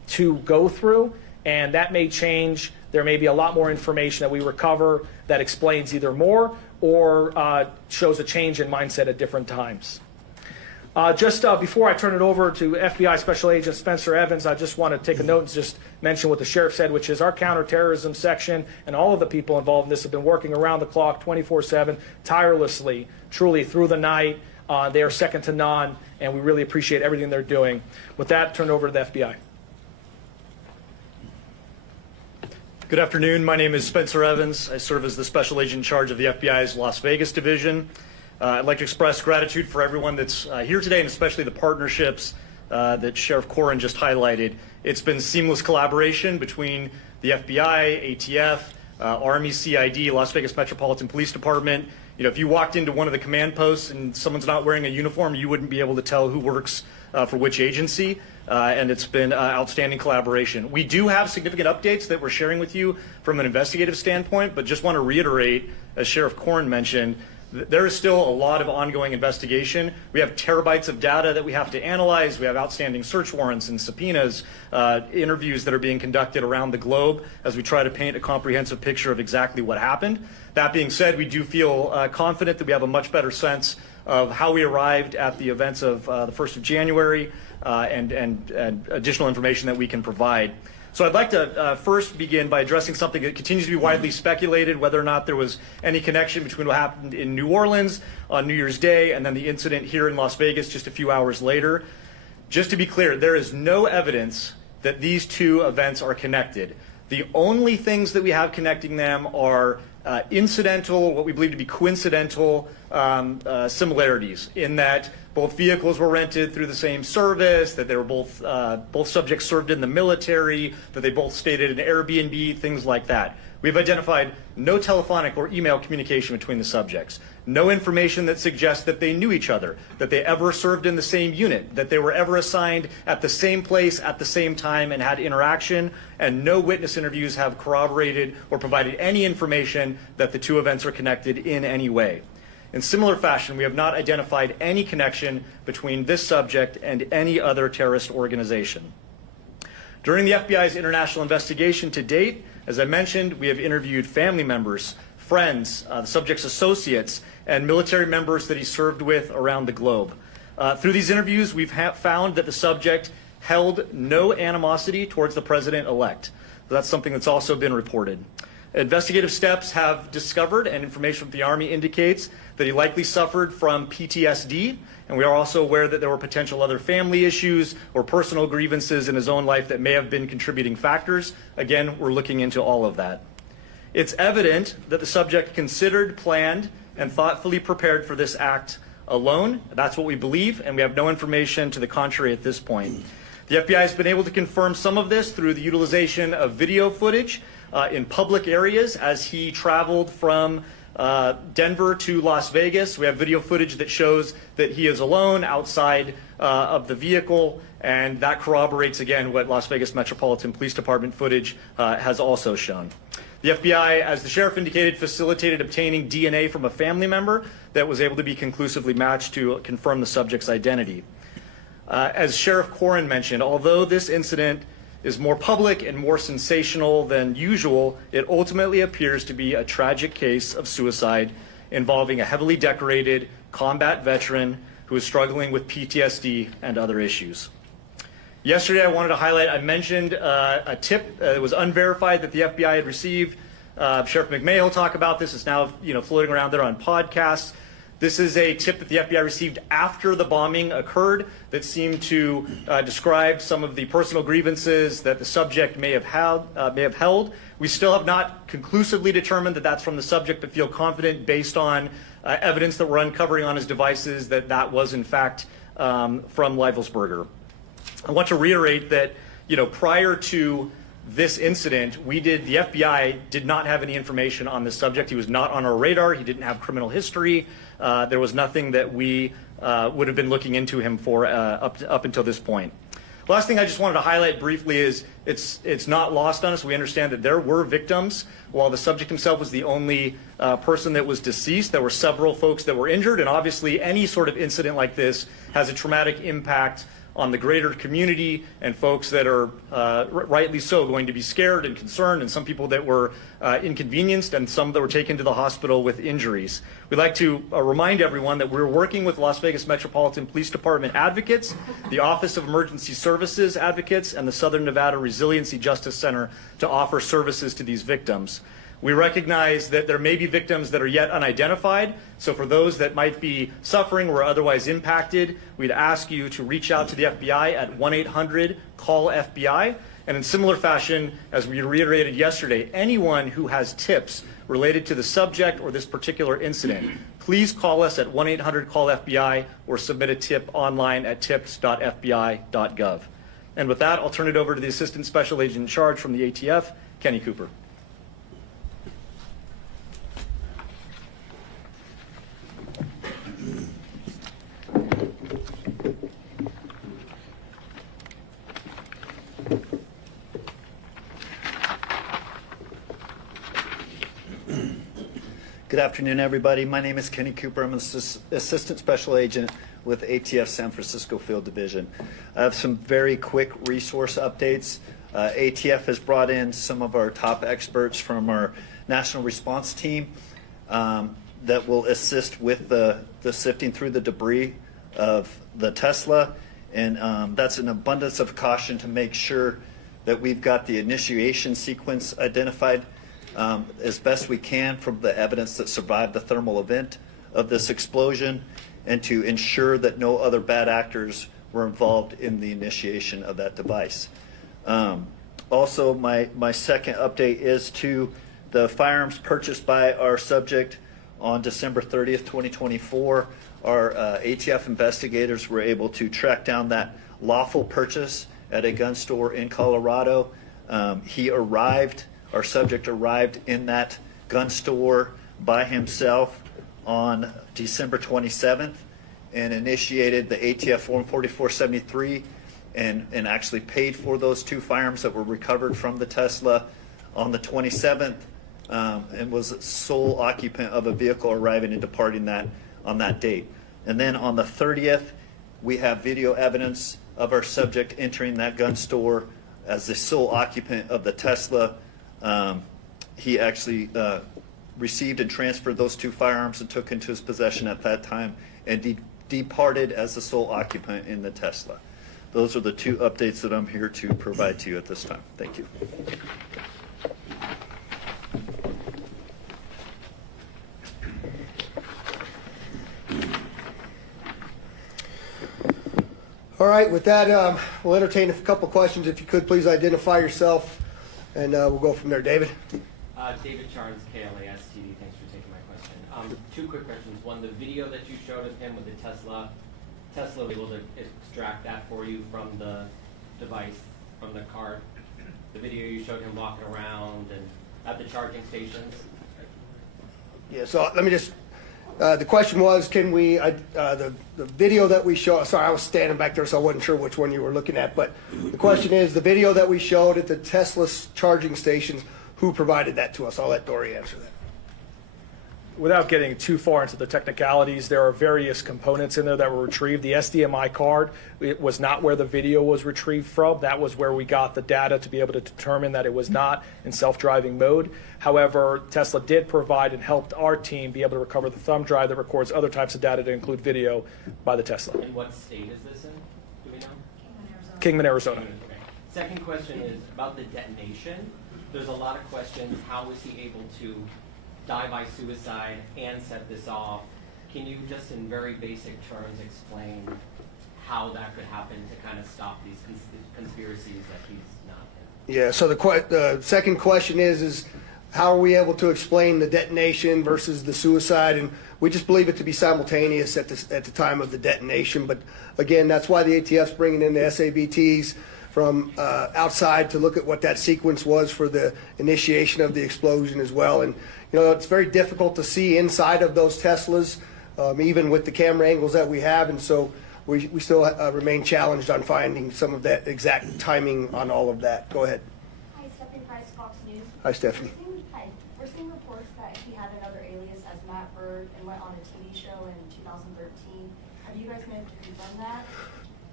to go through, and that may change. There may be a lot more information that we recover that explains either more or shows a change in mindset at different times. Just before I turn it over to FBI Special Agent Spencer Evans, I just want to take a note and just mention what the sheriff said, which is our counterterrorism section and all of the people involved in this have been working around the clock, 24/7, tirelessly, truly through the night. They are second to none, and we really appreciate everything they're doing. With that, turn it over to the FBI. Good afternoon. My name is Spencer Evans. I serve as the Special Agent in charge of the FBI's Las Vegas division. I'd like to express gratitude for everyone that's here today, and especially the partnerships that Sheriff Corrin just highlighted. It's been seamless collaboration between the FBI, ATF, Army, CID, Las Vegas Metropolitan Police Department. You know, if you walked into one of the command posts and someone's not wearing a uniform, you wouldn't be able to tell who works for which agency. And it's been outstanding collaboration. We do have significant updates that we're sharing with you from an investigative standpoint, but just want to reiterate, as Sheriff Corrin mentioned, there is still a lot of ongoing investigation. We have terabytes of data that we have to analyze. We have outstanding search warrants and subpoenas, interviews that are being conducted around the globe as we try to paint a comprehensive picture of exactly what happened. That being said, we do feel confident that we have a much better sense of how we arrived at the events of the 1st of January and additional information that we can provide. So I'd like to first begin by addressing something that continues to be widely speculated, whether or not there was any connection between what happened in New Orleans on New Year's Day and then the incident here in Las Vegas just a few hours later. Just to be clear, there is no evidence that these two events are connected. The only things that we have connecting them are incidental, what we believe to be coincidental similarities, in that both vehicles were rented through the same service, that they were both subjects served in the military, that they both stayed at an Airbnb, things like that. We've identified no telephonic or email communication between the subjects, no information that suggests that they knew each other, that they ever served in the same unit, that they were ever assigned at the same place at the same time and had interaction, and no witness interviews have corroborated or provided any information that the two events are connected in any way. In similar fashion, we have not identified any connection between this subject and any other terrorist organization. During the FBI's international investigation to date, as I mentioned, we have interviewed family members, friends, the subject's associates, and military members that he served with around the globe. Through these interviews, we've found that the subject held no animosity towards the president-elect. That's something that's also been reported. Investigative steps have discovered, and information from the Army indicates, that he likely suffered from PTSD, and we are also aware that there were potential other family issues or personal grievances in his own life that may have been contributing factors. Again, we're looking into all of that. It's evident that the subject considered, planned, and thoughtfully prepared for this act alone. That's what we believe, and we have no information to the contrary at this point. The FBI has been able to confirm some of this through the utilization of video footage in public areas as he traveled from Denver to Las Vegas. We have video footage that shows that he is alone outside of the vehicle, and that corroborates again what Las Vegas Metropolitan Police Department footage has also shown. The FBI, as the sheriff indicated, facilitated obtaining DNA from a family member that was able to be conclusively matched to confirm the subject's identity. As Sheriff Corrin mentioned, although this incident is more public and more sensational than usual, it ultimately appears to be a tragic case of suicide involving a heavily decorated combat veteran who is struggling with PTSD and other issues. Yesterday, I wanted to highlight, I mentioned a tip that was unverified that the FBI had received. Sheriff McMahon will talk about this. It's now floating around there on podcasts. This is a tip that the FBI received after the bombing occurred that seemed to describe some of the personal grievances that the subject may have held. We still have not conclusively determined that that's from the subject, but feel confident based on evidence that we're uncovering on his devices that that was in fact from Livelsberger. I want to reiterate that prior to this incident, the FBI did not have any information on this subject. He was not on our radar. He didn't have criminal history. There was nothing that we would have been looking into him for up until this point. Last thing I just wanted to highlight briefly is it's not lost on us. We understand that there were victims. While the subject himself was the only person that was deceased, there were several folks that were injured, and obviously any sort of incident like this has a traumatic impact on the greater community and folks that are rightly so going to be scared and concerned, and some people that were inconvenienced and some that were taken to the hospital with injuries. We'd like to remind everyone that we're working with Las Vegas Metropolitan Police Department advocates, the Office of Emergency Services advocates, and the Southern Nevada Resiliency Justice Center to offer services to these victims. We recognize that there may be victims that are yet unidentified, so for those that might be suffering or otherwise impacted, we'd ask you to reach out to the FBI at 1-800-CALL-FBI. And in similar fashion, as we reiterated yesterday, anyone who has tips related to the subject or this particular incident, please call us at 1-800-CALL-FBI or submit a tip online at tips.fbi.gov. And with that, I'll turn it over to the Assistant Special Agent in Charge from the ATF, Kenny Cooper. Good afternoon, everybody. My name is Kenny Cooper. I'm an Assistant Special Agent with ATF San Francisco Field Division. I have some very quick resource updates. ATF has brought in some of our top experts from our national response team that will assist with the sifting through the debris of the Tesla. And that's an abundance of caution to make sure that we've got the initiation sequence identified as best we can from the evidence that survived the thermal event of this explosion, and to ensure that no other bad actors were involved in the initiation of that device. Also, my second update is to the firearms purchased by our subject on December 30th, 2024. Our ATF investigators were able to track down that lawful purchase at a gun store in Colorado. Our subject arrived in that gun store by himself on December 27th and initiated the ATF Form 4473 and actually paid for those two firearms that were recovered from the Tesla on the 27th and was sole occupant of a vehicle arriving and departing that on that date. And then on the 30th, we have video evidence of our subject entering that gun store as the sole occupant of the Tesla. He actually received and transferred those two firearms and took into his possession at that time and departed as the sole occupant in the Tesla. Those are the two updates that I'm here to provide to you at this time. Thank you. All right, with that, we'll entertain a couple questions. If you could, please identify yourself, and we'll go from there. David? David Charnes, KLAS TV. Thanks for taking my question. Two quick questions. One, the video that you showed of him with the Tesla was able to extract that for you from the device, from the card? The video you showed him walking around and at the charging stations? Yeah, so let me just, the question was, can we, the video that we showed, sorry, I was standing back there, so I wasn't sure which one you were looking at, but the question is, the video that we showed at the Tesla charging stations, who provided that to us? I'll let Dory answer that. Without getting too far into the technicalities, there are various components in there that were retrieved. The SDMI card, it was not where the video was retrieved from. That was where we got the data to be able to determine that it was not in self-driving mode. However, Tesla did provide and helped our team be able to recover the thumb drive that records other types of data to include video by the Tesla. And what state is this in? Do we know? Kingman, Arizona. Okay. Second question is about the detonation. There's a lot of questions. How was he able to die by suicide and set this off? Can you just in very basic terms explain how that could happen to kind of stop these conspiracies that he's not in? Yeah, so the second question is how are we able to explain the detonation versus the suicide? And we just believe it to be simultaneous at the time of the detonation. But again, that's why the ATF's bringing in the SABTs from outside to look at what that sequence was for the initiation of the explosion as well. And you know, it's very difficult to see inside of those Teslas, even with the camera angles that we have. And so we still remain challenged on finding some of that exact timing on all of that. Go ahead. Hi, Stephanie Price, Fox News. Hi, Stephanie. Hi. We're seeing reports that he had another alias as Matt Bird and went on a TV show in 2013. Have you guys been able to confirm that?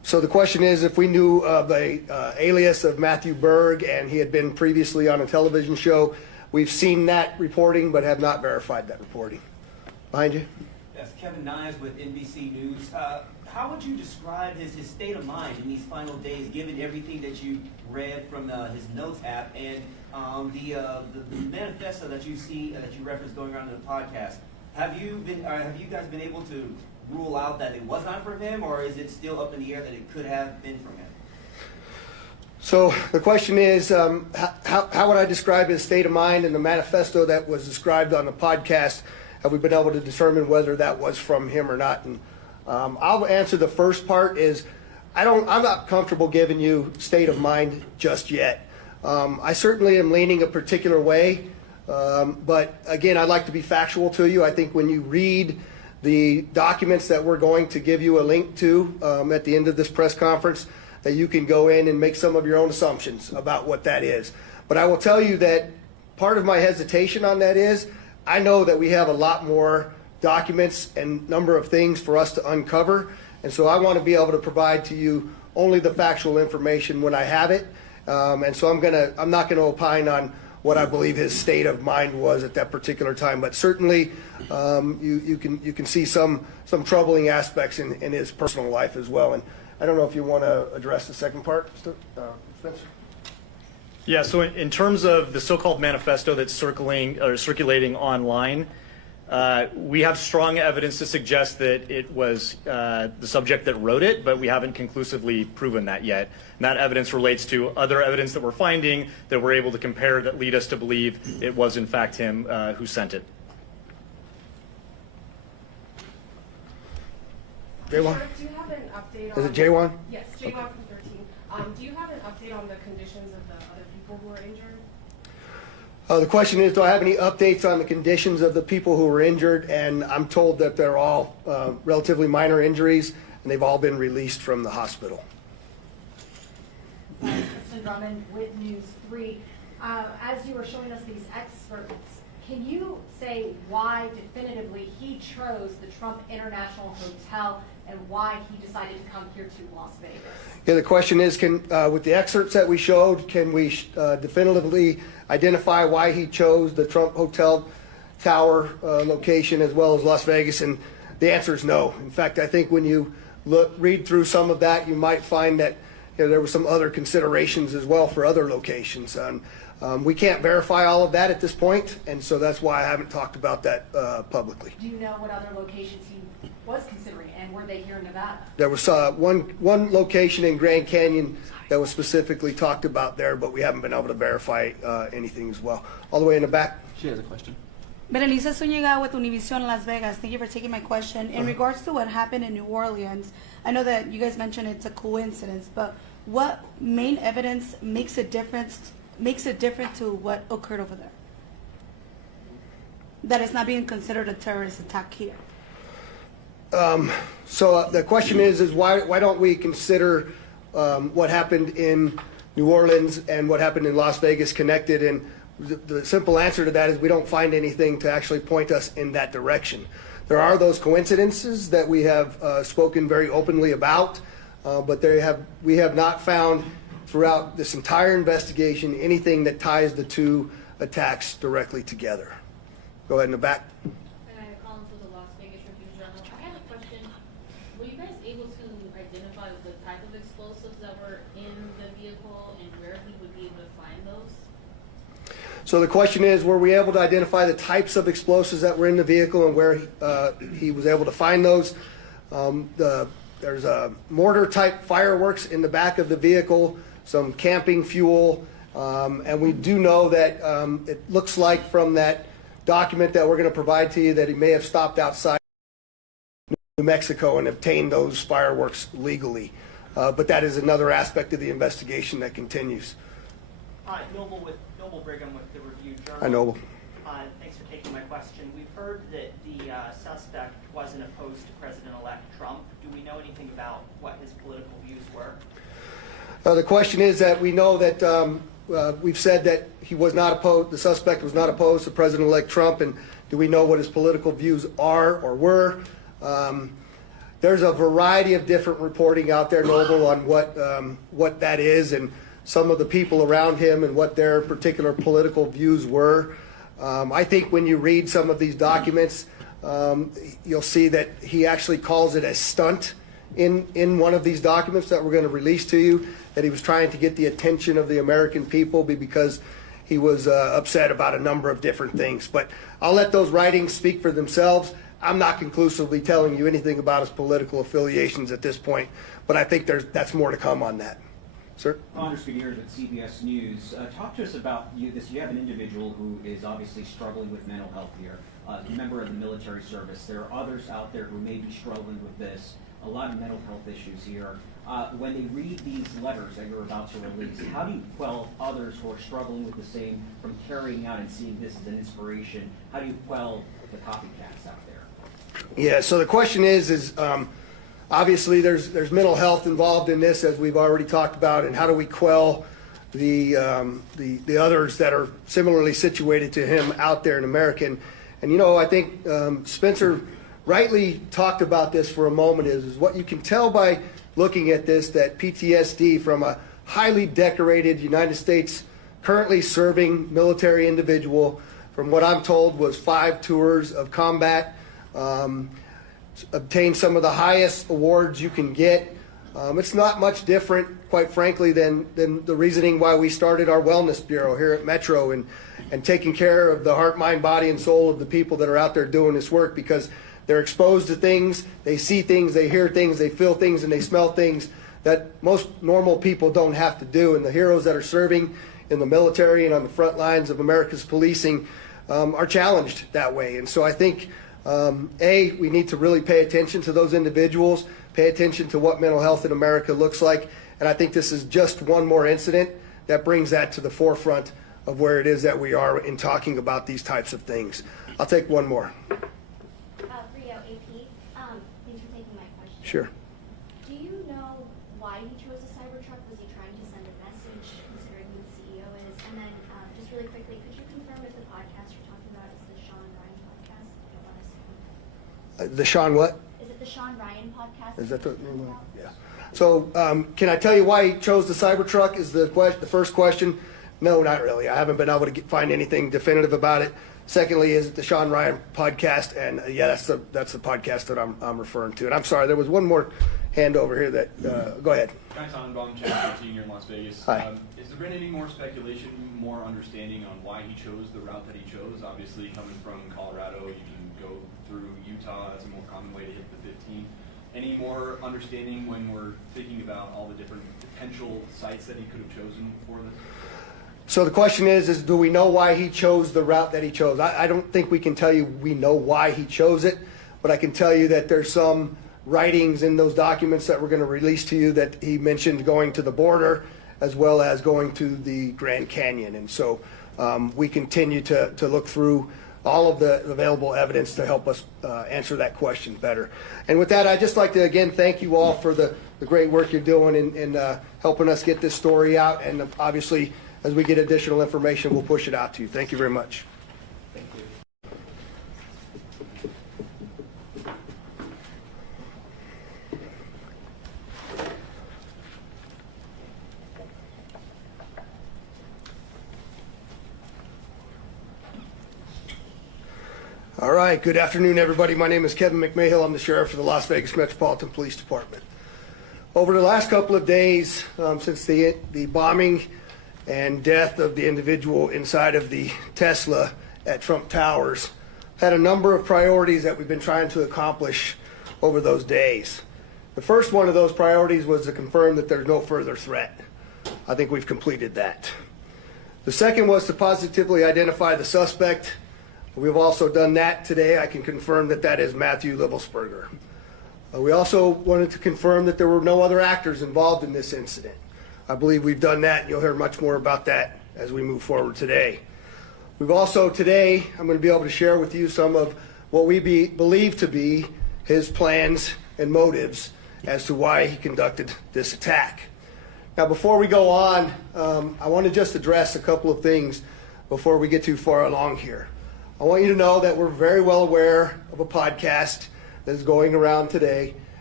So the question is, if we knew of a alias of Matthew Berg and he had been previously on a television show, we've seen that reporting but have not verified that reporting. Behind you. Yes, Kevin Nyes with NBC News. How would you describe his state of mind in these final days, given everything that you read from his notes app and the manifesto that you see that you referenced going around in the podcast? Have you guys been able to rule out that it was not from him, or is it still up in the air that it could have been from him? So the question is, how would I describe his state of mind in the manifesto that was described on the podcast? Have we been able to determine whether that was from him or not? And I'll answer the first part is, I'm not comfortable giving you state of mind just yet. I certainly am leaning a particular way, but again, I'd like to be factual to you. I think when you read the documents that we're going to give you a link to at the end of this press conference, that you can go in and make some of your own assumptions about what that is. But I will tell you that part of my hesitation on that is, I know that we have a lot more documents and number of things for us to uncover, and so I want to be able to provide to you only the factual information when I have it, and so I'm not going to opine on what I believe his state of mind was at that particular time, but certainly you can see some troubling aspects in his personal life as well. And I don't know if you want to address the second part, Spencer. Yeah, so in terms of the so-called manifesto that's circulating online, we have strong evidence to suggest that it was the subject that wrote it, but we haven't conclusively proven that yet. And that evidence relates to other evidence that we're finding that we're able to compare that lead us to believe it was in fact him who sent it. J1? Do you have an update on... Is it J1? Yes, J1 from 13. Do you have an update on the conditions of the other people who were injured? The question is, do I have any updates on the conditions of the people who were injured? And I'm told that they're all relatively minor injuries, and they've all been released from the hospital. Kristen Drummond with News 3. As you were showing us these experts, can you say why definitively he chose the Trump International Hotel and why he decided to come here to Las Vegas? Yeah, the question is, with the excerpts that we showed, can we definitively identify why he chose the Trump Hotel Tower location as well as Las Vegas? And the answer is no. In fact, I think when you read through some of that, you might find that there were some other considerations as well for other locations. We can't verify all of that at this point, and so that's why I haven't talked about that publicly. Do you know what other locations he was considering, and were they here in Nevada? There was one location in Grand Canyon that was specifically talked about there, but we haven't been able to verify anything as well. All the way in the back. She has a question. Berenice Zúñiga with Univision Las Vegas. Thank you for taking my question. In regards to what happened in New Orleans, I know that you guys mentioned it's a coincidence, but what main evidence makes it different to what occurred over there? That it's not being considered a terrorist attack here. So the question is why don't we consider what happened in New Orleans and what happened in Las Vegas connected? And the simple answer to that is we don't find anything to actually point us in that direction. There are those coincidences that we have spoken very openly about, but we have not found throughout this entire investigation anything that ties the two attacks directly together. Go ahead in the back. I had a question. Were you guys able to identify the type of explosives that were in the vehicle and where he would be able to find those? So the question is, were we able to identify the types of explosives that were in the vehicle and where he was able to find those? There's a mortar-type fireworks in the back of the vehicle, some camping fuel, and we do know that it looks like from that document that we're going to provide to you that he may have stopped outside New Mexico and obtained those fireworks legally. But that is another aspect of the investigation that continues. Hi, Noble Brigham with the Review Journal. Hi, Noble. Thanks for taking my question. We've heard that the suspect wasn't opposed to President-elect Trump. Do we know anything about what his political views were? The question is that we know that we've said that he was not opposed, the suspect was not opposed to President-elect Trump, and do we know what his political views are or were? there's a variety of different reporting out there, Noble, on what that is and some of the people around him and what their particular political views were. I think when you read some of these documents, you'll see that he actually calls it a stunt in one of these documents that we're going to release to you, that he was trying to get the attention of the American people because he was upset about a number of different things. But I'll let those writings speak for themselves. I'm not conclusively telling you anything about his political affiliations at this point, but I think that's more to come on that. Sir? Anders Gutierrez with CBS News. Talk to us about this. You have an individual who is obviously struggling with mental health here, a member of the military service. There are others out there who may be struggling with this, a lot of mental health issues here. When they read these letters that you're about to release, how do you quell others who are struggling with the same from carrying out and seeing this as an inspiration? How do you quell the copycats out there? Yeah, so the question is obviously there's mental health involved in this, as we've already talked about, and how do we quell the others that are similarly situated to him out there in America? And you know, I think Spencer rightly talked about this for a moment, is what you can tell by looking at this, that PTSD from a highly decorated United States currently serving military individual, from what I'm told was 5 tours of combat, obtained some of the highest awards you can get. It's not much different, quite frankly, than the reasoning why we started our wellness bureau here at Metro and taking care of the heart, mind, body, and soul of the people that are out there doing this work, because they're exposed to things, they see things, they hear things, they feel things, and they smell things that most normal people don't have to do. And the heroes that are serving in the military and on the front lines of America's policing are challenged that way. And so I think, we need to really pay attention to those individuals, pay attention to what mental health in America looks like. And I think this is just one more incident that brings that to the forefront of where it is that we are in talking about these types of things. I'll take one more. Rio, AP, thanks for taking my question. Sure. Do you know why he chose a Cybertruck? Was he trying to send a message, considering who the CEO is? And then, just really quickly, could you confirm if the podcast you're talking about is the Sean Ryan podcast? I don't want to say. The Sean what? Is it the Sean Ryan podcast? Is that the name? Yeah. So can I tell you why he chose the Cybertruck is the first question? No, not really. I haven't been able to find anything definitive about it. Secondly, is it the Sean Ryan podcast? And yeah, that's the podcast that I'm referring to. And I'm sorry, there was one more hand over here that, go ahead. Guy Tannenbaum, Channel 13 here in Las Vegas. Hi. Has there been any more speculation, more understanding on why he chose the route that he chose? Obviously, coming from Colorado, you can go through Utah. That's a more common way to hit the 15. Any more understanding when we're thinking about all the different potential sites that he could have chosen for this? So the question is do we know why he chose the route that he chose? I don't think we can tell you we know why he chose it, but I can tell you that there's some writings in those documents that we're going to release to you that he mentioned going to the border as well as going to the Grand Canyon. And so we continue to look through all of the available evidence to help us answer that question better. And with that, I'd just like to again thank you all for the great work you're doing in helping us get this story out. And obviously, as we get additional information, we'll push it out to you. Thank you very much. Thank you. All right, good afternoon, everybody. My name is Kevin McMahill. I'm the sheriff for the Las Vegas Metropolitan Police Department. Over the last couple of days, since the bombing and death of the individual inside of the Tesla at Trump Towers, had a number of priorities that we've been trying to accomplish over those days. The first one of those priorities was to confirm that there's no further threat. I think we've completed that. The second was to positively identify the suspect. We've also done that today. I can confirm that that is Matthew Livelsberger. We also wanted to confirm that there were no other actors involved in this incident. I believe we've done that, and you'll hear much more about that as we move forward today. We've also today, I'm going to be able to share with you some of what we believe to be his plans and motives as to why he conducted this attack. Now, before we go on, I want to just address a couple of things before we get too far along here. I want you to know that we're very well aware of a podcast that is going around today,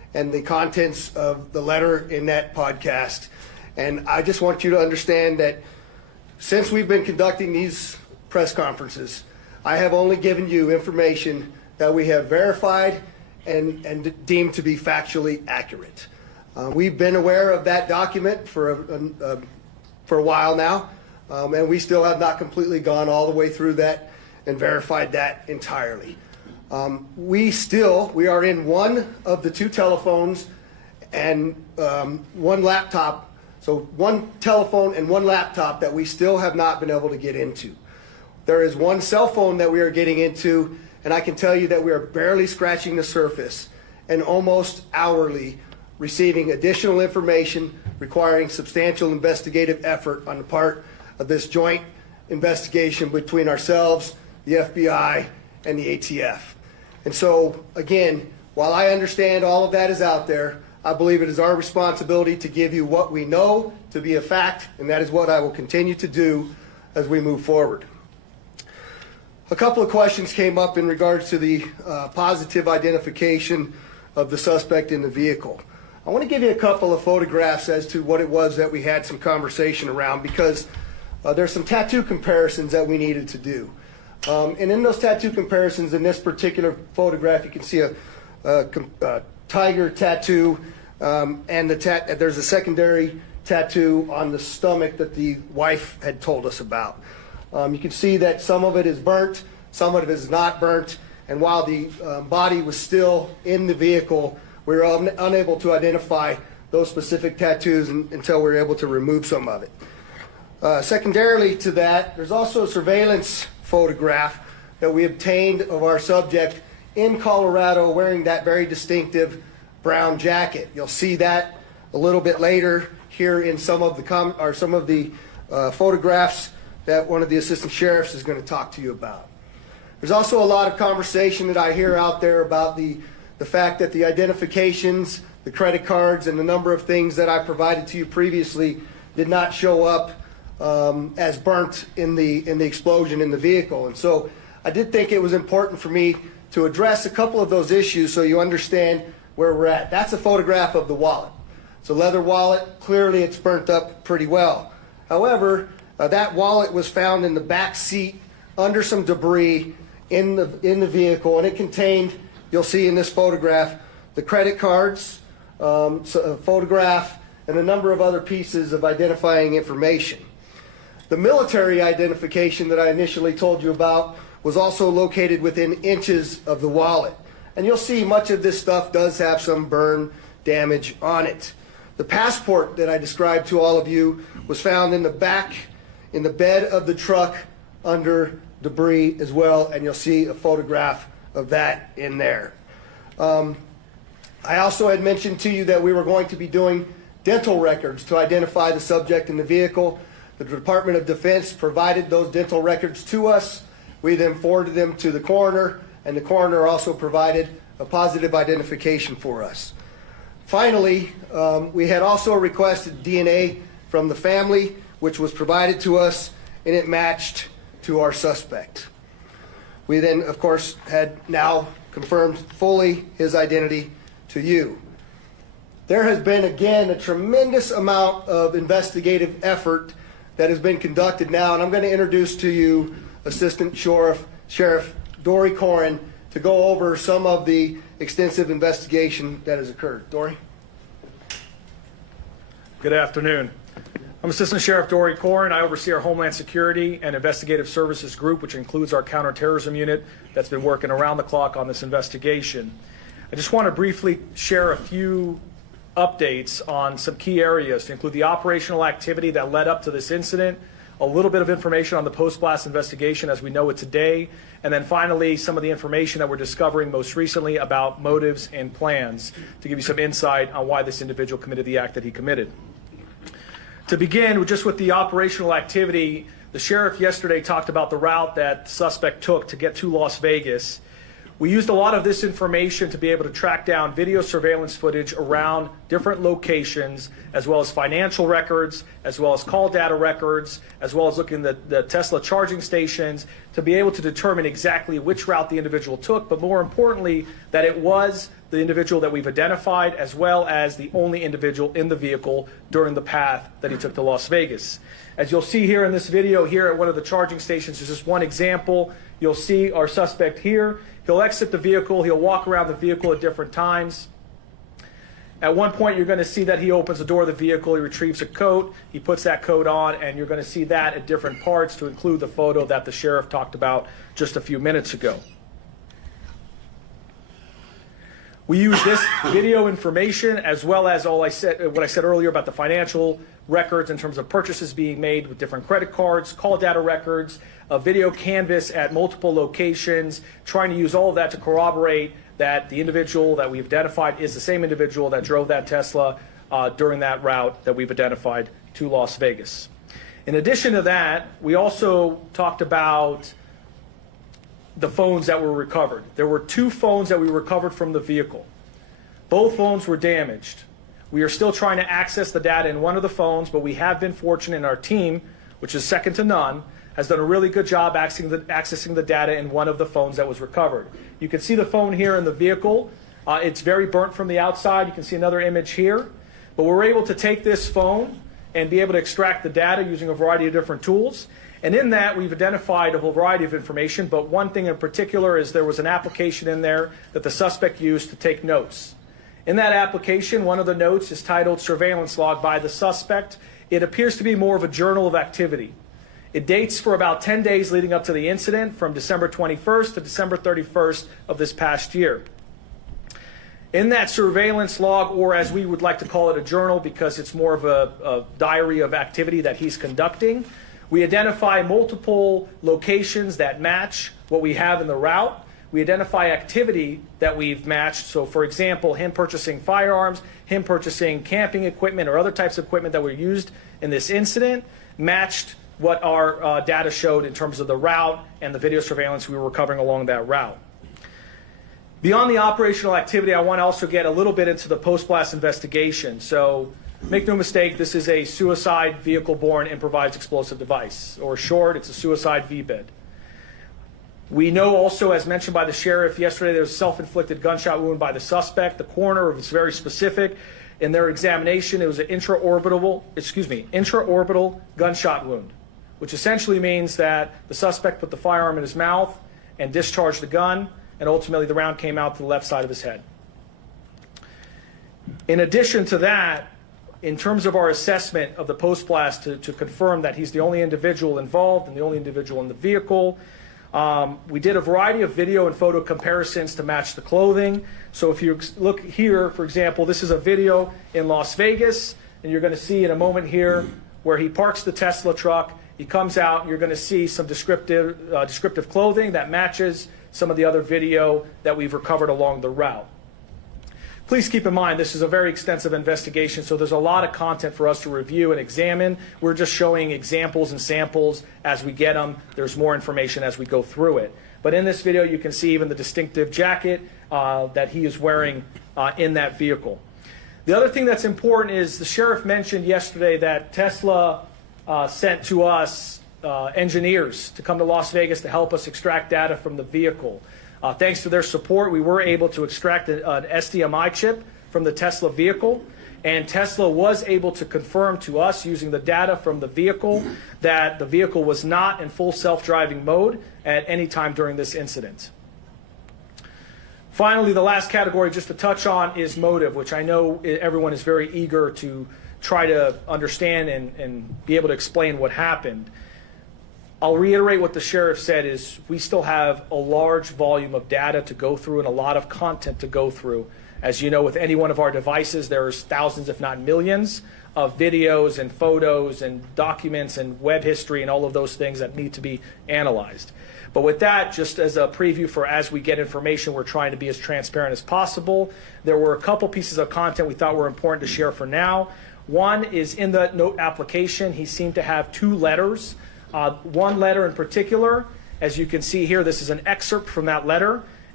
and the contents of the letter in that podcast. And I just want you to understand that since we've been conducting these press conferences, I have only given you information that we have verified and deemed to be factually accurate. We've been aware of that document for a while now, and we still have not completely gone all the way through that and verified that entirely. We are in one of the two telephones and one laptop, so one telephone and one laptop that we still have not been able to get into. There is one cell phone that we are getting into, and I can tell you that we are barely scratching the surface and almost hourly receiving additional information requiring substantial investigative effort on the part of this joint investigation between ourselves, the FBI, and the ATF. And so, again, while I understand all of that is out there, I believe it is our responsibility to give you what we know to be a fact, and that is what I will continue to do as we move forward. A couple of questions came up in regards to the positive identification of the suspect in the vehicle. I want to give you a couple of photographs as to what it was that we had some conversation around, because there's some tattoo comparisons that we needed to do. And in those tattoo comparisons, in this particular photograph, you can see a tiger tattoo, and there's a secondary tattoo on the stomach that the wife had told us about. You can see that some of it is burnt, some of it is not burnt, and while the body was still in the vehicle, we were unable to identify those specific tattoos until we were able to remove some of it. Secondarily to that, there's also a surveillance photograph that we obtained of our subject in Colorado wearing that very distinctive brown jacket. You'll see that a little bit later here in some of the photographs that one of the assistant sheriffs is going to talk to you about. There's also a lot of conversation that I hear out there about the fact that the identifications, the credit cards, and the number of things that I provided to you previously did not show up as burnt in the explosion in the vehicle. And so I did think it was important for me to address a couple of those issues so you understand where we're at. That's a photograph of the wallet. It's a leather wallet. Clearly it's burnt up pretty well. However, that wallet was found in the back seat under some debris in the vehicle, and it contained, you'll see in this photograph, the credit cards, a photograph, and a number of other pieces of identifying information. The military identification that I initially told you about was also located within inches of the wallet. And you'll see much of this stuff does have some burn damage on it. The passport that I described to all of you was found in the back, in the bed of the truck under debris as well, and you'll see a photograph of that in there. I also had mentioned to you that we were going to be doing dental records to identify the subject in the vehicle. The Department of Defense provided those dental records to us. We then forwarded them to the coroner, and the coroner also provided a positive identification for us. Finally, we had also requested DNA from the family, which was provided to us, and it matched to our suspect. We then, of course, had now confirmed fully his identity to you. There has been, again, a tremendous amount of investigative effort that has been conducted now, and I'm going to introduce to you Assistant Sheriff Dory Corrin to go over some of the extensive investigation that has occurred. Dory? Good afternoon. I'm Assistant Sheriff Dory Corrin. I oversee our Homeland Security and Investigative Services Group, which includes our counterterrorism unit that's been working around the clock on this investigation. I just want to briefly share a few updates on some key areas to include the operational activity that led up to this incident, a little bit of information on the post-blast investigation as we know it today, and then finally some of the information that we're discovering most recently about motives and plans to give you some insight on why this individual committed the act that he committed. To begin just with the operational activity, the sheriff yesterday talked about the route that the suspect took to get to Las Vegas. We used a lot of this information to be able to track down video surveillance footage around different locations, as well as financial records, as well as call data records, as well as looking at the Tesla charging stations to be able to determine exactly which route the individual took, but more importantly, that it was the individual that we've identified, as well as the only individual in the vehicle during the path that he took to Las Vegas. As you'll see here in this video here at one of the charging stations, is just one example. You'll see our suspect here. He'll exit the vehicle. He'll walk around the vehicle at different times. At one point, you're going to see that he opens the door of the vehicle. He retrieves a coat. He puts that coat on, and you're going to see that at different parts to include the photo that the sheriff talked about just a few minutes ago. We use this video information as well as what I said earlier about the financial records in terms of purchases being made with different credit cards, call data records, a video canvas at multiple locations, trying to use all of that to corroborate that the individual that we've identified is the same individual that drove that Tesla during that route that we've identified to Las Vegas. In addition to that, we also talked about the phones that were recovered. There were 2 phones that we recovered from the vehicle. Both phones were damaged. We are still trying to access the data in one of the phones, but we have been fortunate in our team, which is second to none, has done a really good job accessing the data in one of the phones that was recovered. You can see the phone here in the vehicle. It's very burnt from the outside. You can see another image here. But we're able to take this phone and be able to extract the data using a variety of different tools. And in that, we've identified a whole variety of information, but one thing in particular is there was an application in there that the suspect used to take notes. In that application, one of the notes is titled Surveillance Log by the Suspect. It appears to be more of a journal of activity. It dates for about 10 days leading up to the incident, from December 21st to December 31st of this past year. In that surveillance log, or as we would like to call it, a journal, because it's more of a diary of activity that he's conducting, we identify multiple locations that match what we have in the route. We identify activity that we've matched. So, for example, him purchasing firearms, him purchasing camping equipment or other types of equipment that were used in this incident, matched what our data showed in terms of the route and the video surveillance we were recovering along that route. Beyond the operational activity, I want to also get a little bit into the post-blast investigation. So, make no mistake, this is a suicide vehicle-borne improvised explosive device, or short, it's a suicide VBID. We know also, as mentioned by the sheriff yesterday, there was a self-inflicted gunshot wound by the suspect. The coroner was very specific. In their examination, it was an intraorbital gunshot wound, which essentially means that the suspect put the firearm in his mouth and discharged the gun, and ultimately the round came out to the left side of his head. In addition to that, in terms of our assessment of the post-blast to confirm that he's the only individual involved and the only individual in the vehicle, we did a variety of video and photo comparisons to match the clothing. So if you look here, for example, this is a video in Las Vegas, and you're going to see in a moment here where he parks the Tesla truck. He comes out, and you're going to see some descriptive clothing that matches some of the other video that we've recovered along the route. Please keep in mind, this is a very extensive investigation, so there's a lot of content for us to review and examine. We're just showing examples and samples as we get them. There's more information as we go through it. But in this video, you can see even the distinctive jacket that he is wearing in that vehicle. The other thing that's important is the sheriff mentioned yesterday that Tesla sent to us engineers to come to Las Vegas to help us extract data from the vehicle. Thanks to their support, we were able to extract an SDMI chip from the Tesla vehicle, and Tesla was able to confirm to us using the data from the vehicle that the vehicle was not in full self-driving mode at any time during this incident. Finally, the last category just to touch on is motive, which I know everyone is very eager to try to understand and be able to explain what happened. I'll reiterate what the sheriff said is we still have a large volume of data to go through and a lot of content to go through. As you know, with any one of our devices, there's thousands, if not millions, of videos and photos and documents and web history and all of those things that need to be analyzed. But with that, just as a preview for as we get information, we're trying to be as transparent as possible. There were a couple pieces of content we thought were important to share for now. One is in the note application, he seemed to have 2 letters. One letter in particular, as you can see here, this is an excerpt from that letter,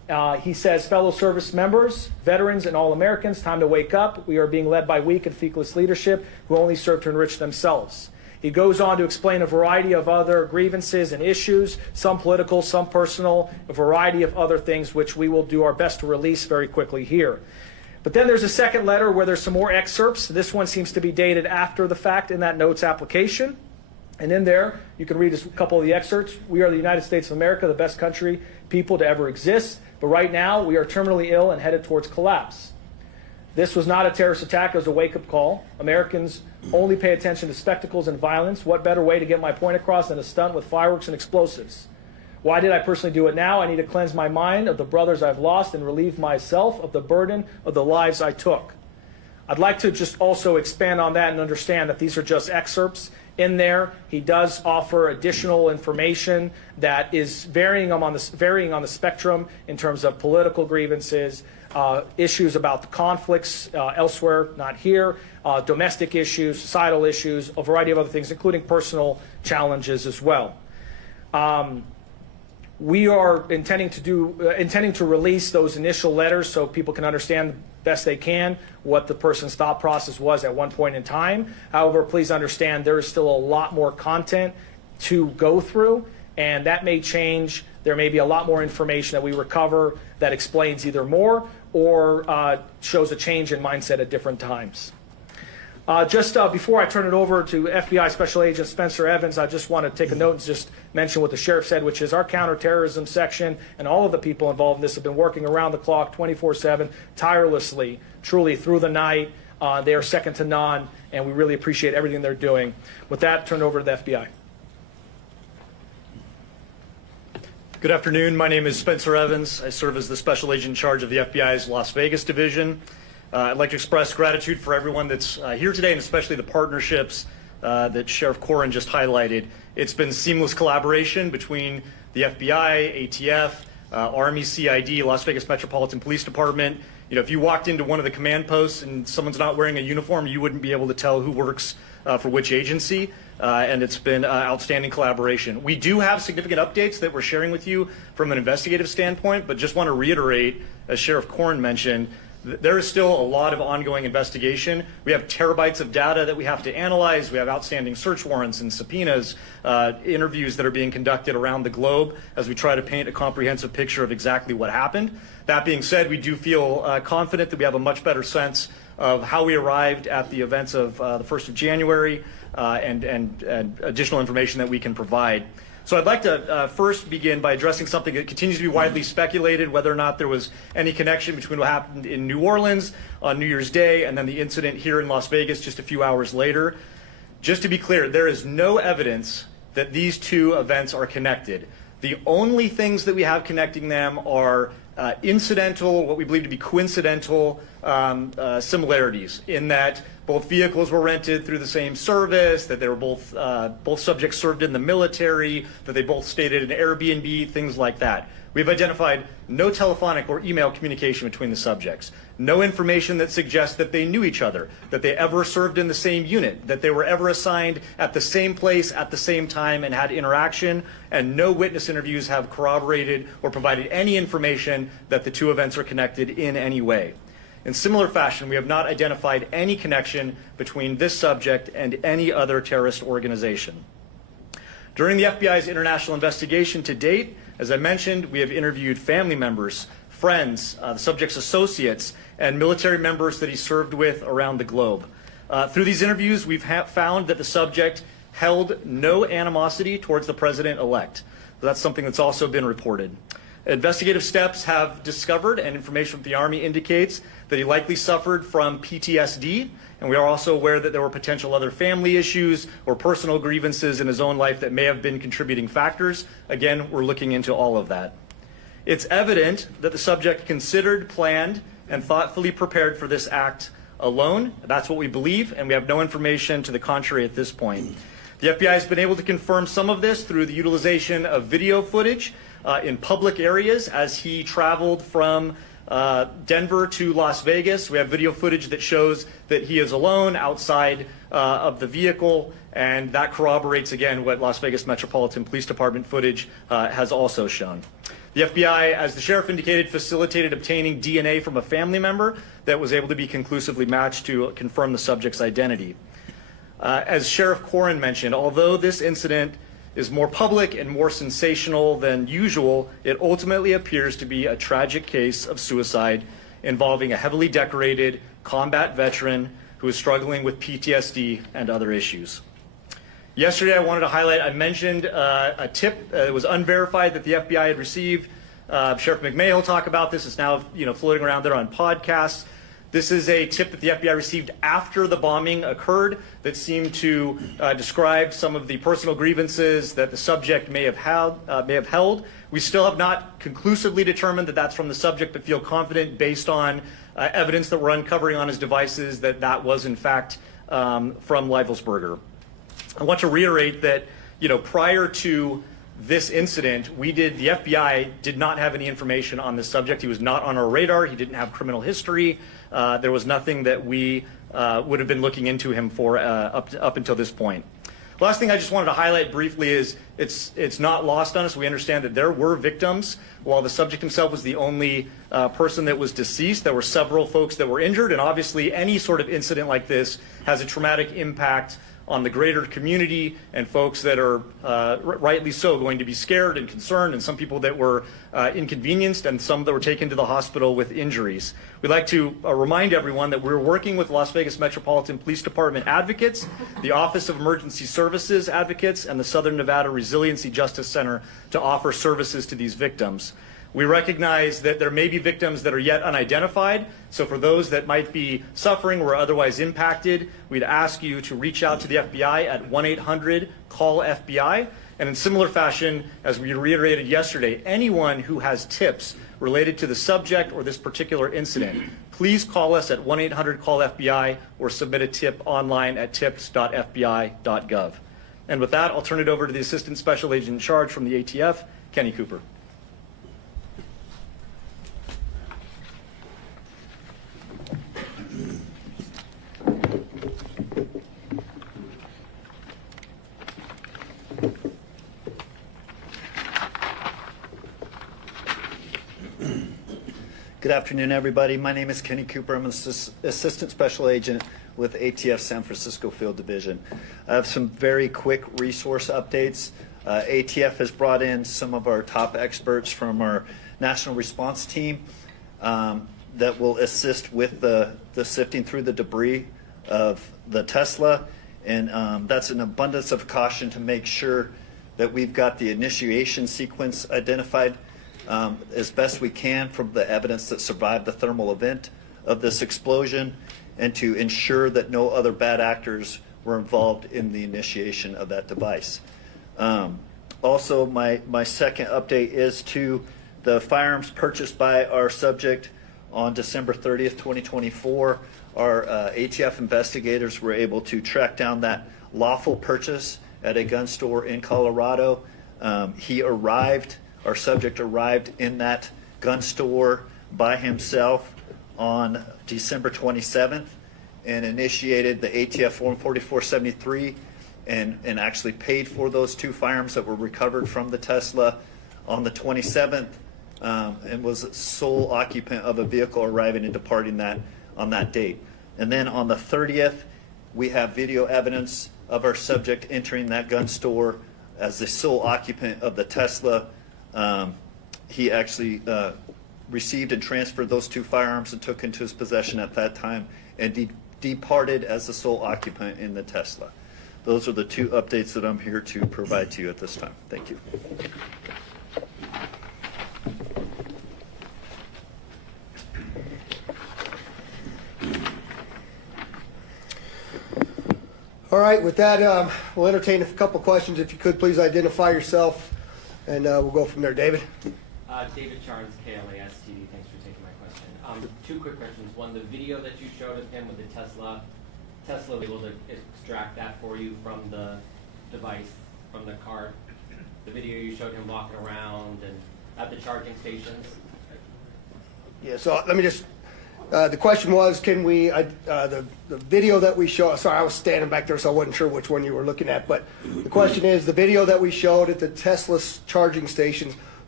He says, fellow service members, veterans, and all Americans, time to wake up. We are being led by weak and feckless leadership who only serve to enrich themselves. He goes on to explain a variety of other grievances and issues, some political, some personal, a variety of other things which we will do our best to release very quickly here. But then there's a second letter where there's some more excerpts. This one seems to be dated after the fact in that notes application. And in there, you can read a couple of the excerpts. We are the United States of America, the best country, people to ever exist. But right now, we are terminally ill and headed towards collapse. This was not a terrorist attack. It was a wake-up call. Americans only pay attention to spectacles and violence. What better way to get my point across than a stunt with fireworks and explosives? Why did I personally do it now? I need to cleanse my mind of the brothers I've lost and relieve myself of the burden of the lives I took. I'd like to just also expand on that and understand that these are just excerpts. In there, he does offer additional information that is varying on the spectrum in terms of political grievances, issues about the conflicts elsewhere, not here, domestic issues, societal issues, a variety of other things, including personal challenges as well. We are intending to release those initial letters so people can understand best they can what the person's thought process was at one point in time. However, please understand there is still a lot more content to go through, and that may change. There may be a lot more information that we recover that explains either more or shows a change in mindset at different times. Just before I turn it over to FBI Special Agent Spencer Evans, I just want to take a note and just mention what the sheriff said, which is our counterterrorism section and all of the people involved in this have been working around the clock, 24/7, tirelessly, truly through the night. They are second to none, and we really appreciate everything they're doing. With that, turn it over to the FBI. Good afternoon. My name is Spencer Evans. I serve as the Special Agent in charge of the FBI's Las Vegas division. I'd like to express gratitude for everyone that's here today, and especially the partnerships that Sheriff Corrin just highlighted. It's been seamless collaboration between the FBI, ATF, Army, CID, Las Vegas Metropolitan Police Department. You know, if you walked into one of the command posts and someone's not wearing a uniform, you wouldn't be able to tell who works for which agency, and it's been outstanding collaboration. We do have significant updates that we're sharing with you from an investigative standpoint, but just want to reiterate, as Sheriff Corrin mentioned, there is still a lot of ongoing investigation. We have terabytes of data that we have to analyze. We have outstanding search warrants and subpoenas, interviews that are being conducted around the globe as we try to paint a comprehensive picture of exactly what happened. That being said, we do feel confident that we have a much better sense of how we arrived at the events of the 1st of January and additional information that we can provide. So I'd like to first begin by addressing something that continues to be widely speculated, whether or not there was any connection between what happened in New Orleans on New Year's Day and then the incident here in Las Vegas just a few hours later. Just to be clear, there is no evidence that these two events are connected. The only things that we have connecting them are incidental, what we believe to be coincidental similarities, in that both vehicles were rented through the same service, that they were both subjects served in the military, that they both stayed at an Airbnb, things like that. We've identified no telephonic or email communication between the subjects, no information that suggests that they knew each other, that they ever served in the same unit, that they were ever assigned at the same place at the same time and had interaction, and no witness interviews have corroborated or provided any information that the two events are connected in any way. In similar fashion, we have not identified any connection between this subject and any other terrorist organization. During the FBI's international investigation to date, as I mentioned, we have interviewed family members, friends, the subject's associates, and military members that he served with around the globe. Through these interviews, we've found that the subject held no animosity towards the president-elect. That's something that's also been reported. Investigative steps have discovered, and information from the Army indicates, that he likely suffered from PTSD, and we are also aware that there were potential other family issues or personal grievances in his own life that may have been contributing factors. Again, we're looking into all of that. It's evident that the subject considered, planned, and thoughtfully prepared for this act alone. That's what we believe, and we have no information to the contrary at this point. The FBI has been able to confirm some of this through the utilization of video footage in public areas as he traveled from Denver to Las Vegas. We have video footage that shows that he is alone outside of the vehicle, and that corroborates again what Las Vegas Metropolitan Police Department footage has also shown. The FBI, as the sheriff indicated, facilitated obtaining DNA from a family member that was able to be conclusively matched to confirm the subject's identity. As Sheriff Corrin mentioned, although this incident is more public and more sensational than usual, it ultimately appears to be a tragic case of suicide involving a heavily decorated combat veteran who is struggling with PTSD and other issues. Yesterday, I wanted to highlight, I mentioned a tip that was unverified that the FBI had received. Sheriff McMahon will talk about this. It's now floating around there on podcasts. This is a tip that the FBI received after the bombing occurred that seemed to describe some of the personal grievances that the subject may have held. We still have not conclusively determined that that's from the subject, but feel confident based on evidence that we're uncovering on his devices that that was in fact from Livelsberger. I want to reiterate that, prior to this incident, the FBI did not have any information on this subject. He was not on our radar. He didn't have criminal history. There was nothing that we would have been looking into him for up until this point. Last thing I just wanted to highlight briefly is it's not lost on us. We understand that there were victims. While the subject himself was the only person that was deceased, there were several folks that were injured, and obviously any sort of incident like this has a traumatic impact on the greater community and folks that are rightly so going to be scared and concerned, and some people that were inconvenienced and some that were taken to the hospital with injuries. We'd like to remind everyone that we're working with Las Vegas Metropolitan Police Department advocates, the Office of Emergency Services advocates, and the Southern Nevada Resiliency Justice Center to offer services to these victims. We recognize that there may be victims that are yet unidentified, so for those that might be suffering or otherwise impacted, we'd ask you to reach out to the FBI at 1-800-CALL-FBI. And in similar fashion, as we reiterated yesterday, anyone who has tips related to the subject or this particular incident, please call us at 1-800-CALL-FBI or submit a tip online at tips.fbi.gov. And with that, I'll turn it over to the Assistant Special Agent in Charge from the ATF, Kenny Cooper. Good afternoon, everybody. My name is Kenny Cooper. I'm an Assistant Special Agent with ATF San Francisco Field Division. I have some very quick resource updates. ATF has brought in some of our top experts from our national response team that will assist with the sifting through the debris of the Tesla. And that's an abundance of caution to make sure that we've got the initiation sequence identified as best we can from the evidence that survived the thermal event of this explosion, and to ensure that no other bad actors were involved in the initiation of that device. Also, my second update is to the firearms purchased by our subject on December 30th, 2024. Our ATF investigators were able to track down that lawful purchase at a gun store in Colorado. Our subject arrived in that gun store by himself on December 27th and initiated the ATF Form 4473 and actually paid for those two firearms that were recovered from the Tesla on the 27th and was sole occupant of a vehicle arriving and departing that on that date. And then on the 30th, we have video evidence of our subject entering that gun store as the sole occupant of the Tesla. He actually received and transferred those two firearms and took into his possession at that time and departed as the sole occupant in the Tesla. Those are the two updates that I'm here to provide to you at this time. Thank you. All right, with that, we'll entertain a couple questions. If you could, please identify yourself, and we'll go from there. David? David Charnes, KLAS TV. Thanks for taking my question. Two quick questions. One, the video that you showed of him with the Tesla was able to extract that for you from the device, from the card? The video you showed him walking around and at the charging stations? Yeah, so let me just, the question was, can we, the video that we showed, sorry, I was standing back there, so I wasn't sure which one you were looking at, but the question is, the video that we showed at the Tesla charging stations,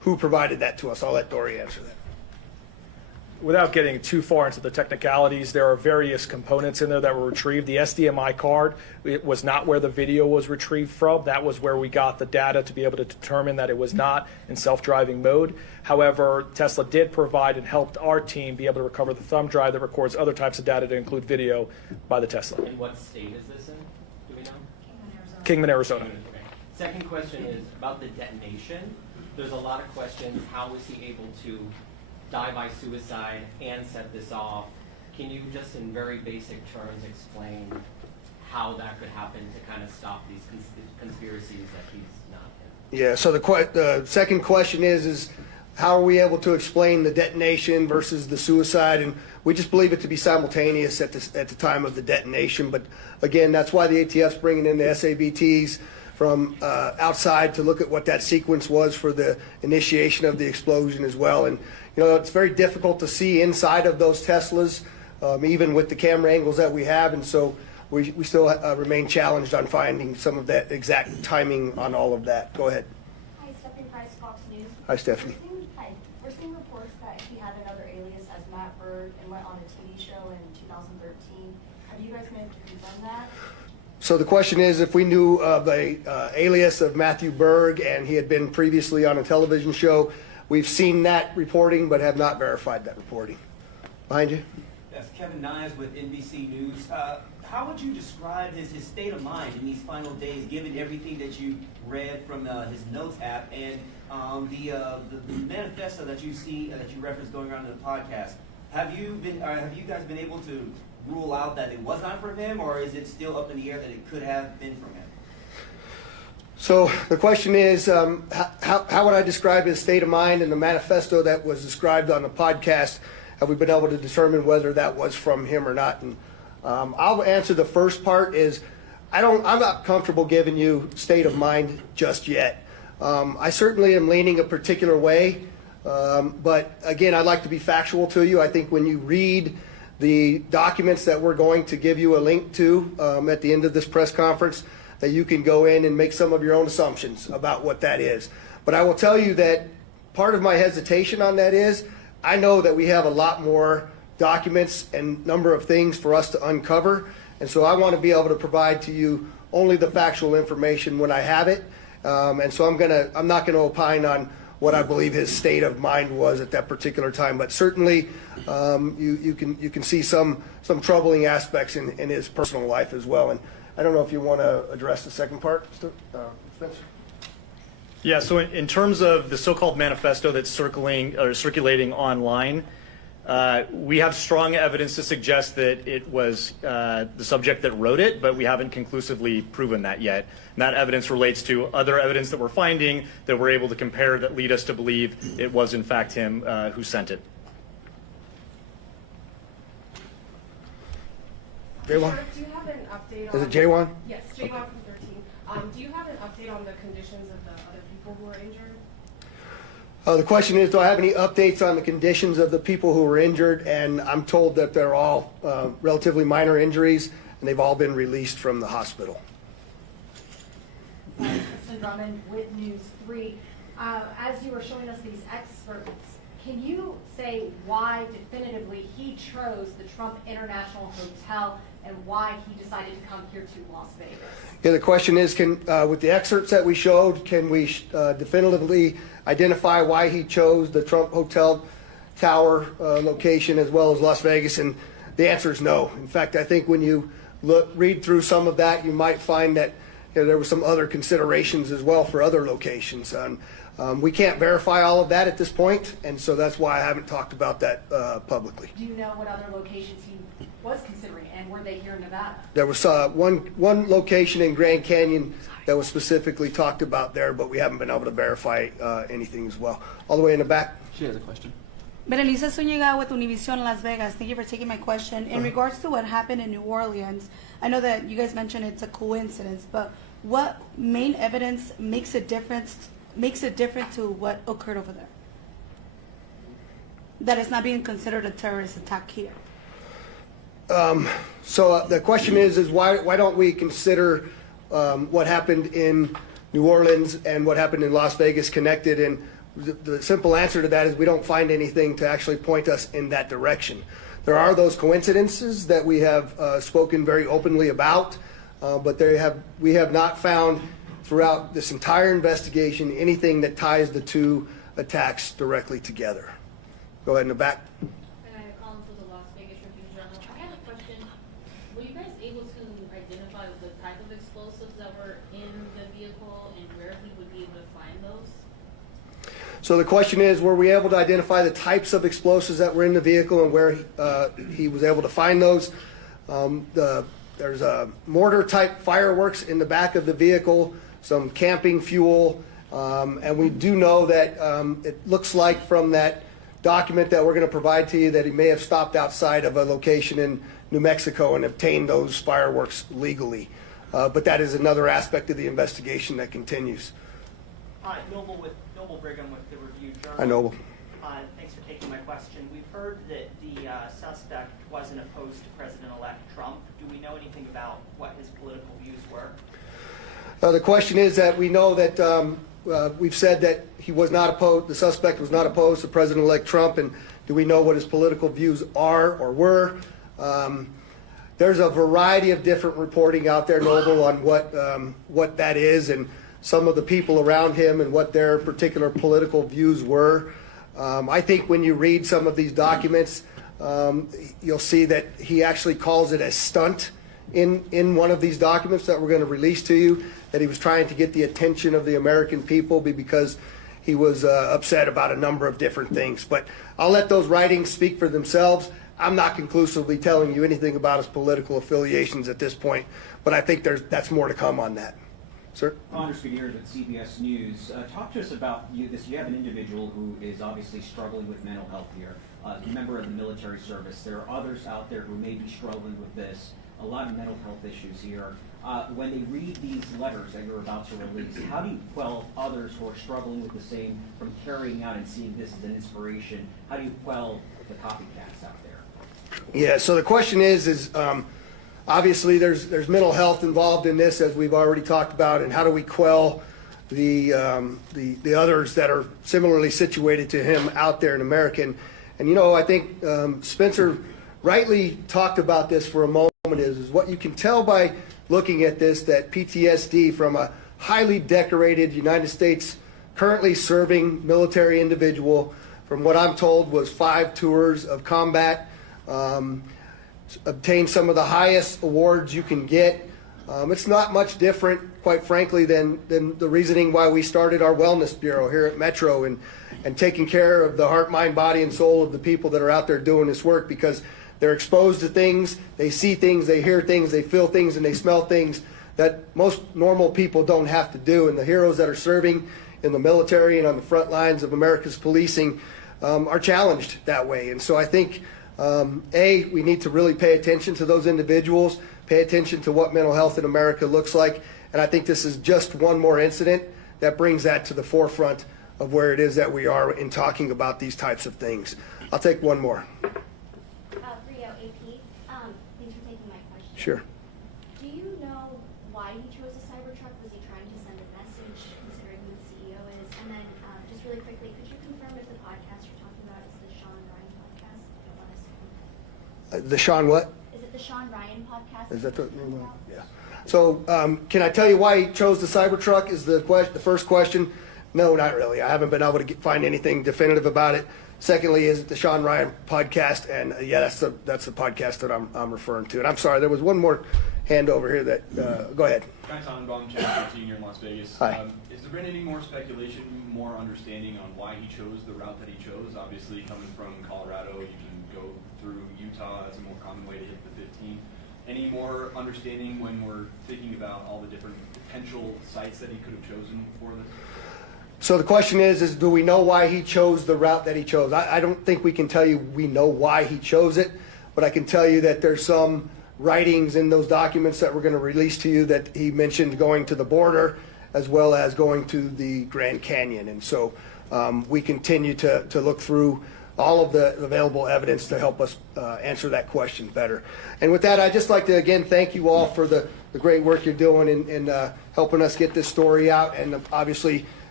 who provided that to us. I'll let Dory answer that. Without getting too far into the technicalities, there are various components in there that were retrieved. The SDMI card, it was not where the video was retrieved from. That was where we got the data to be able to determine that it was not in self-driving mode. However, Tesla did provide and helped our team be able to recover the thumb drive that records other types of data to include video by the Tesla. And what state is this in? Do we know? Kingman, Arizona. Okay. Second question is about the detonation. There's a lot of questions. How was he able to die by suicide and set this off? Can you just in very basic terms explain how that could happen to kind of stop these conspiracies that he's not in? Yeah, so the second question is how are we able to explain the detonation versus the suicide? And we just believe it to be simultaneous at the time of the detonation. But again, that's why the ATF's bringing in the SABTs from outside to look at what that sequence was for the initiation of the explosion as well. And you know, it's very difficult to see inside of those Teslas, even with the camera angles that we have. And so we still remain challenged on finding some of that exact timing on all of that. Go ahead. Hi, Stephanie Price, Fox News. Hi, Stephanie. Hi. We're seeing reports that he had another alias as Matt Berg and went on a TV show in 2013. Have you guys been able to confirm that? So the question is if we knew of a alias of Matthew Berg and he had been previously on a television show. We've seen that reporting but have not verified that reporting. Behind you. That's Kevin Nyes with NBC News. How would you describe his state of mind in these final days, given everything that you read from his notes app and the manifesto that you see that you referenced going around in the podcast? Have you guys been able to rule out that it was not from him, or is it still up in the air that it could have been from him? So the question is, how would I describe his state of mind in the manifesto that was described on the podcast? Have we been able to determine whether that was from him or not? And I'll answer the first part is, I'm not comfortable giving you state of mind just yet. I certainly am leaning a particular way, but again, I'd like to be factual to you. I think when you read the documents that we're going to give you a link to at the end of this press conference, that you can go in and make some of your own assumptions about what that is. But I will tell you that part of my hesitation on that is I know that we have a lot more documents and number of things for us to uncover, and so I want to be able to provide to you only the factual information when I have it. And so I'm not gonna opine on what I believe his state of mind was at that particular time, but certainly you can see some troubling aspects in his personal life as well. And I don't know if you want to address the second part, Spencer. Yeah, so in terms of the so-called manifesto that's circulating online, we have strong evidence to suggest that it was the subject that wrote it, but we haven't conclusively proven that yet. And that evidence relates to other evidence that we're finding that we're able to compare that lead us to believe it was in fact him who sent it. J1? Do you have an update on... Is it J1? Yes, J1 from 13. Do you have an update on the conditions of the other people who are injured? The question is, do I have any updates on the conditions of the people who were injured? And I'm told that they're all relatively minor injuries, and they've all been released from the hospital. Kristen Drummond with News 3. As you were showing us these experts, can you say why definitively he chose the Trump International Hotel and why he decided to come here to Las Vegas? Yeah, the question is, with the excerpts that we showed, can we definitively identify why he chose the Trump Hotel Tower location as well as Las Vegas? And the answer is no. In fact, I think when you read through some of that, you might find that there were some other considerations as well for other locations. We can't verify all of that at this point, and so that's why I haven't talked about that publicly. Do you know what other locations he was considering, and were they here in Nevada? There was one location in Grand Canyon that was specifically talked about there, but we haven't been able to verify anything as well. All the way in the back. She has a question. Berenice Zúñiga with Univision Las Vegas. Thank you for taking my question. In regards to what happened in New Orleans, I know that you guys mentioned it's a coincidence, but what main evidence makes it different to what occurred over there? That it's not being considered a terrorist attack here. So the question is why don't we consider what happened in New Orleans and what happened in Las Vegas connected? And The simple answer to that is we don't find anything to actually point us in that direction. There are those coincidences that we have spoken very openly about, but we have not found throughout this entire investigation anything that ties the two attacks directly together. Go ahead in the back. Colin for the Las Vegas Review Journal. I had a question. Were you guys able to identify the type of explosives that were in the vehicle and where he would be able to find those? So the question is, were we able to identify the types of explosives that were in the vehicle and where he was able to find those? There's a mortar-type fireworks in the back of the vehicle, some camping fuel, and we do know that it looks like from that document that we're going to provide to you that he may have stopped outside of a location in New Mexico and obtained those fireworks legally. But that is another aspect of the investigation that continues. Hi, Noble Brigham with the Review Journal. Hi, Noble. Thanks for taking my question. We've heard that the suspect wasn't opposed to President-elect Trump. Do we know anything about what his political views were? The question is that we know that we've said that he was not opposed, the suspect was not opposed to President-elect Trump, and do we know what his political views are or were? There's a variety of different reporting out there, Noble, on what that is and some of the people around him and what their particular political views were. I think when you read some of these documents, you'll see that he actually calls it a stunt in one of these documents that we're going to release to you, that he was trying to get the attention of the American people because he was upset about a number of different things. But I'll let those writings speak for themselves. I'm not conclusively telling you anything about his political affiliations at this point, but I think that's more to come on that. Sir? Anders Gutierrez with CBS News. Talk to us about you have an individual who is obviously struggling with mental health here, a member of the military service. There are others out there who may be struggling with this, a lot of mental health issues here. When they read these letters that you're about to release, how do you quell others who are struggling with the same from carrying out and seeing this as an inspiration? How do you quell the copycats out there? Yeah, so the question is obviously there's mental health involved in this, as we've already talked about, and how do we quell the others that are similarly situated to him out there in America? And you know, I think Spencer rightly talked about this for a moment, is what you can tell by looking at this, that PTSD from a highly decorated United States currently serving military individual, from what I'm told was 5 tours of combat, obtained some of the highest awards you can get. It's not much different, quite frankly, than the reasoning why we started our wellness bureau here at Metro and taking care of the heart, mind, body, and soul of the people that are out there doing this work, because they're exposed to things, they see things, they hear things, they feel things, and they smell things that most normal people don't have to do. And the heroes that are serving in the military and on the front lines of America's policing are challenged that way. And so I think we need to really pay attention to those individuals, pay attention to what mental health in America looks like, and I think this is just one more incident that brings that to the forefront of where it is that we are in talking about these types of things. I'll take one more. Rio, AP, thanks for taking my question. Sure. Do you know why he chose a Cybertruck? Was he trying to send a message, considering who the CEO is? And then, just really quickly, could you confirm if the podcast you're talking about is the Sean Ryan podcast? I don't want to The Sean what? Is it the Sean Ryan podcast? Is that the yeah? So can I tell you why he chose the Cybertruck? Is the first question? No, not really. I haven't been able to find anything definitive about it. Secondly, is it the Sean Ryan podcast? And yeah, that's the podcast that I'm referring to. And I'm sorry, there was one more hand over here that. Go ahead. Guy Tannenbaum, Channel 15 here in Las Vegas. Hi. Has there been any more speculation, more understanding on why he chose the route that he chose? Obviously, coming from Colorado, you can go through Utah. That's a more common way to hit the 15. Any more understanding when we're thinking about all the different potential sites that he could have chosen for this? So the question is do we know why he chose the route that he chose? I don't think we can tell you we know why he chose it, but I can tell you that there's some writings in those documents that we're going to release to you that he mentioned going to the border as well as going to the Grand Canyon. And so we continue to look through all of the available evidence to help us answer that question better. And with that, I'd just like to again thank you all for the great work you're doing in helping us get this story out, and obviously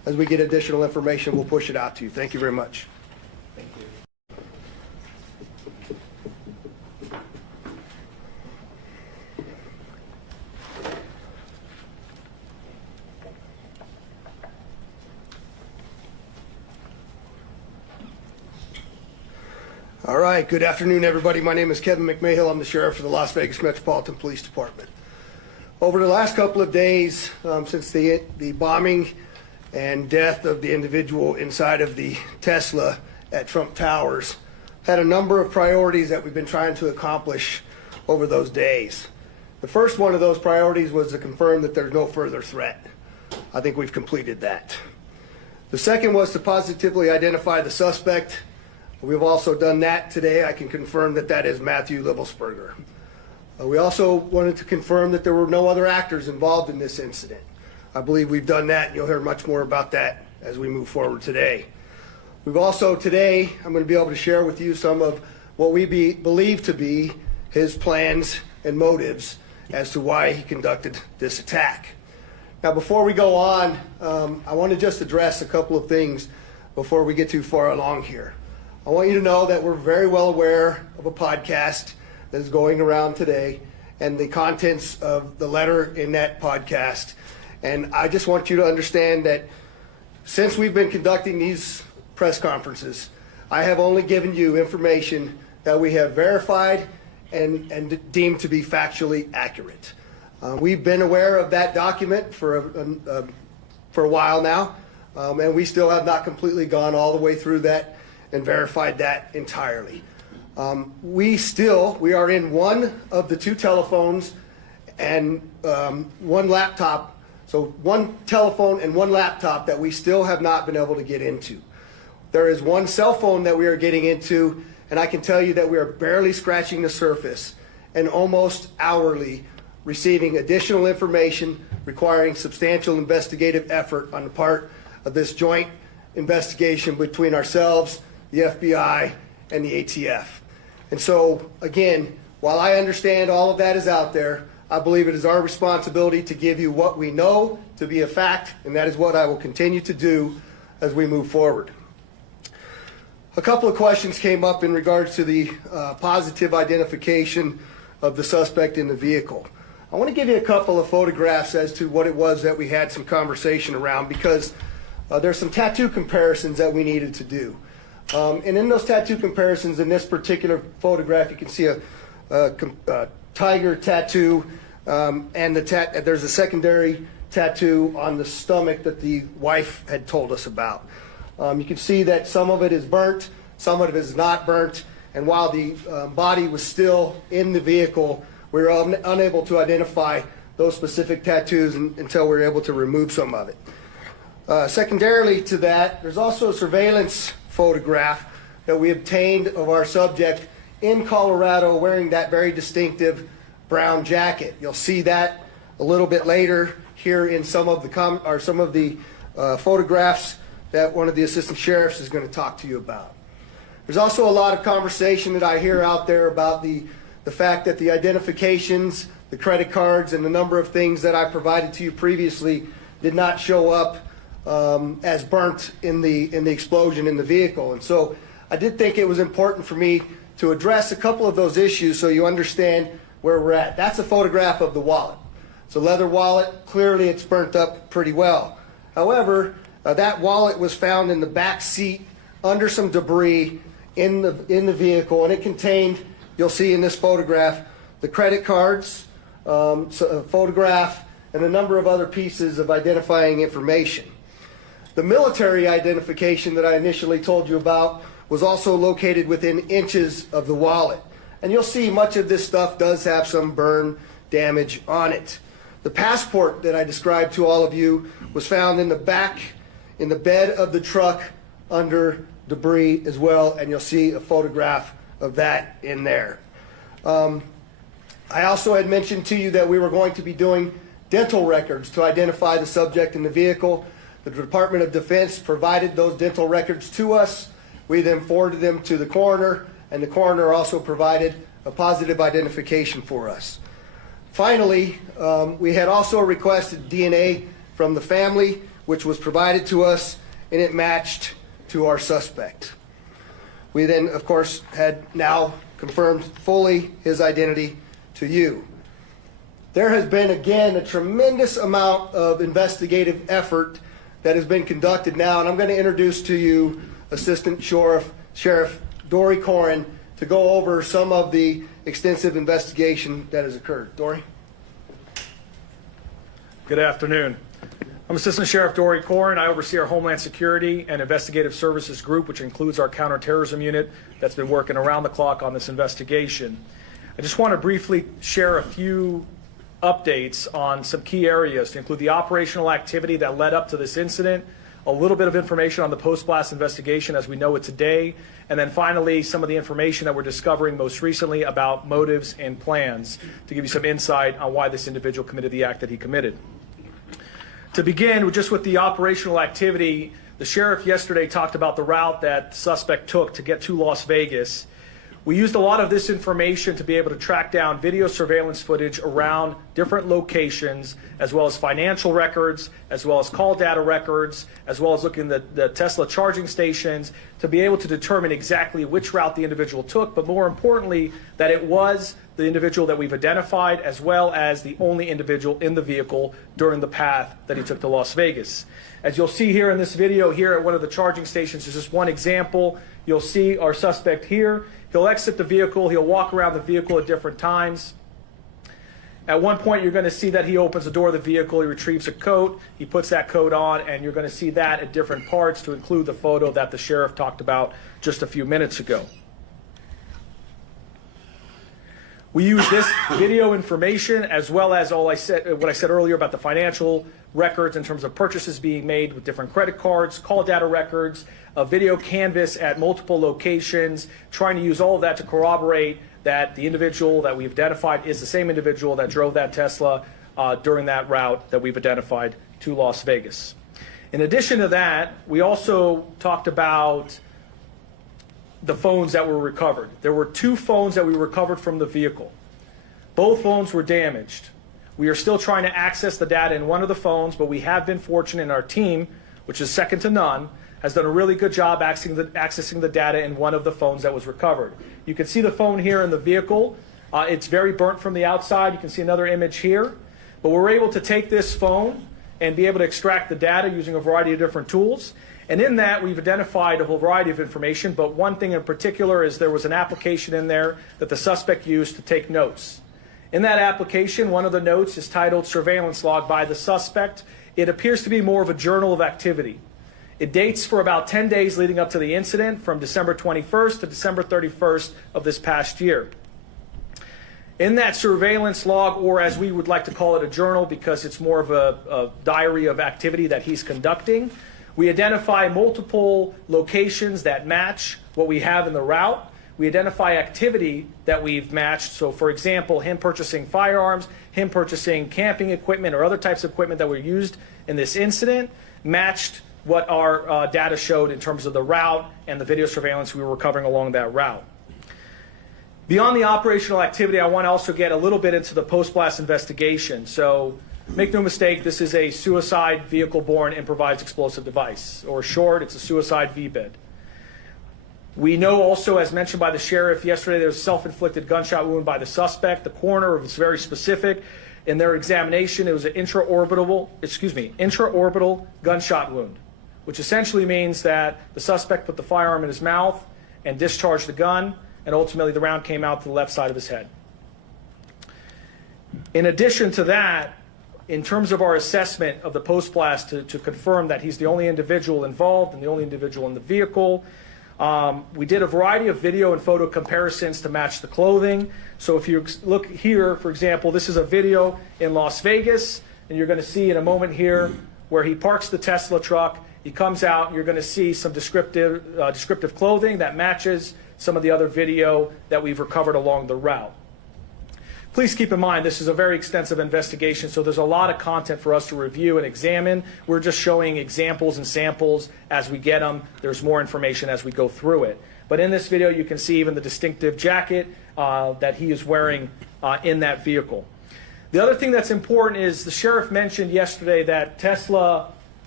as we get additional information, we'll push it out to you. Thank you very much. Thank you. All right, good afternoon, everybody. My name is Kevin McMahill. I'm the sheriff for the Las Vegas Metropolitan Police Department. Over the last couple of days, since the bombing and death of the individual inside of the Tesla at Trump Towers, had a number of priorities that we've been trying to accomplish over those days. The first one of those priorities was to confirm that there's no further threat. I think we've completed that. The second was to positively identify the suspect. We've also done that today. I can confirm that that is Matthew Livelsberger. We also wanted to confirm that there were no other actors involved in this incident. I believe we've done that, and you'll hear much more about that as we move forward today. We've also today, I'm going to be able to share with you some of what we believe to be his plans and motives as to why he conducted this attack. Now, before we go on, I want to just address a couple of things before we get too far along here. I want you to know that we're very well aware of a podcast that is going around today and the contents of the letter in that podcast. And I just want you to understand that since we've been conducting these press conferences, I have only given you information that we have verified and deemed to be factually accurate. We've been aware of that document for a while now, and we still have not completely gone all the way through that and verified that entirely. We are in one of the two telephones and one laptop, so one telephone and one laptop that we still have not been able to get into. There is one cell phone that we are getting into, and I can tell you that we are barely scratching the surface and almost hourly receiving additional information requiring substantial investigative effort on the part of this joint investigation between ourselves, the FBI, and the ATF. And so, again, while I understand all of that is out there, I believe it is our responsibility to give you what we know to be a fact, and that is what I will continue to do as we move forward. A couple of questions came up in regards to the positive identification of the suspect in the vehicle. I want to give you a couple of photographs as to what it was that we had some conversation around, because there's some tattoo comparisons that we needed to do. And in those tattoo comparisons, in this particular photograph, you can see a tiger tattoo, and there's a secondary tattoo on the stomach that the wife had told us about. You can see that some of it is burnt, some of it is not burnt, and while the body was still in the vehicle, we were unable to identify those specific tattoos until we were able to remove some of it. Secondarily to that, there's also a surveillance photograph that we obtained of our subject in Colorado wearing that very distinctive brown jacket. You'll see that a little bit later here in some of the photographs that one of the assistant sheriffs is going to talk to you about. There's also a lot of conversation that I hear out there about the fact that the identifications, the credit cards, and the number of things that I provided to you previously did not show up as burnt in the explosion in the vehicle. And so I did think it was important for me to address a couple of those issues so you understand where we're at. That's a photograph of the wallet. It's a leather wallet. Clearly it's burnt up pretty well. However, that wallet was found in the back seat under some debris in the vehicle, and it contained, you'll see in this photograph, the credit cards, a photograph, and a number of other pieces of identifying information. The military identification that I initially told you about was also located within inches of the wallet. And you'll see much of this stuff does have some burn damage on it. The passport that I described to all of you was found in the back, in the bed of the truck under debris as well, and you'll see a photograph of that in there. I also had mentioned to you that we were going to be doing dental records to identify the subject in the vehicle. The Department of Defense provided those dental records to us. We then forwarded them to the coroner, and the coroner also provided a positive identification for us. Finally, we had also requested DNA from the family. which was provided to us, and it matched to our suspect. We then, of course, had now confirmed fully his identity to you. There has been, again, a tremendous amount of investigative effort that has been conducted now, and I'm going to introduce to you Assistant Sheriff Dory Corin to go over some of the extensive investigation that has occurred. Dory? Good afternoon. I'm Assistant Sheriff Dory Corin. I oversee our Homeland Security and Investigative Services Group, which includes our counterterrorism unit that's been working around the clock on this investigation. I just want to briefly share a few updates on some key areas to include the operational activity that led up to this incident, a little bit of information on the post-blast investigation as we know it today, and then finally some of the information that we're discovering most recently about motives and plans to give you some insight on why this individual committed the act that he committed. To begin, just with the operational activity, the sheriff yesterday talked about the route that the suspect took to get to Las Vegas. We used a lot of this information to be able to track down video surveillance footage around different locations, as well as financial records, as well as call data records, as well as looking at the Tesla charging stations to be able to determine exactly which route the individual took, but more importantly, that it was the individual that we've identified, as well as the only individual in the vehicle during the path that he took to Las Vegas. As you'll see here in this video here at one of the charging stations, is just one example. You'll see our suspect here. He'll exit the vehicle. He'll walk around the vehicle at different times. At one point, you're going to see that he opens the door of the vehicle. He retrieves a coat. He puts that coat on, and you're going to see that at different parts to include the photo that the sheriff talked about just a few minutes ago. We use this video information as well as what I said earlier about the financial records in terms of purchases being made with different credit cards, call data records, a video canvas at multiple locations, trying to use all of that to corroborate that the individual that we've identified is the same individual that drove that Tesla during that route that we've identified to Las Vegas. In addition to that, we also talked about the phones that were recovered. There were 2 phones that we recovered from the vehicle. Both phones were damaged. We are still trying to access the data in one of the phones, but we have been fortunate in our team, which is second to none, has done a really good job accessing the data in one of the phones that was recovered. You can see the phone here in the vehicle. It's very burnt from the outside. You can see another image here. But we're able to take this phone and be able to extract the data using a variety of different tools. And in that, we've identified a whole variety of information, but one thing in particular is there was an application in there that the suspect used to take notes. In that application, one of the notes is titled Surveillance Log by the Suspect. It appears to be more of a journal of activity. It dates for about 10 days leading up to the incident, from December 21st to December 31st of this past year. In that surveillance log, or as we would like to call it, a journal, because it's more of a diary of activity that he's conducting, we identify multiple locations that match what we have in the route. We identify activity that we've matched. So, for example, him purchasing firearms, him purchasing camping equipment or other types of equipment that were used in this incident matched what our data showed in terms of the route and the video surveillance we were recovering along that route. Beyond the operational activity, I want to also get a little bit into the post-blast investigation. So, make no mistake, this is a suicide vehicle-borne improvised explosive device, or short, it's a suicide VBID. We know also, as mentioned by the sheriff yesterday, there's a self-inflicted gunshot wound by the suspect. The coroner was very specific. In their examination, it was an intraorbital gunshot wound, which essentially means that the suspect put the firearm in his mouth and discharged the gun, and ultimately the round came out to the left side of his head. In addition to that, in terms of our assessment of the post-blast to confirm that he's the only individual involved and the only individual in the vehicle, we did a variety of video and photo comparisons to match the clothing. So if you look here, for example, this is a video in Las Vegas, and you're going to see in a moment here where he parks the Tesla truck. He comes out, and you're going to see some descriptive clothing that matches some of the other video that we've recovered along the route. Please keep in mind, this is a very extensive investigation, so there's a lot of content for us to review and examine. We're just showing examples and samples as we get them. There's more information as we go through it. But in this video, you can see even the distinctive jacket that he is wearing in that vehicle. The other thing that's important is the sheriff mentioned yesterday that Tesla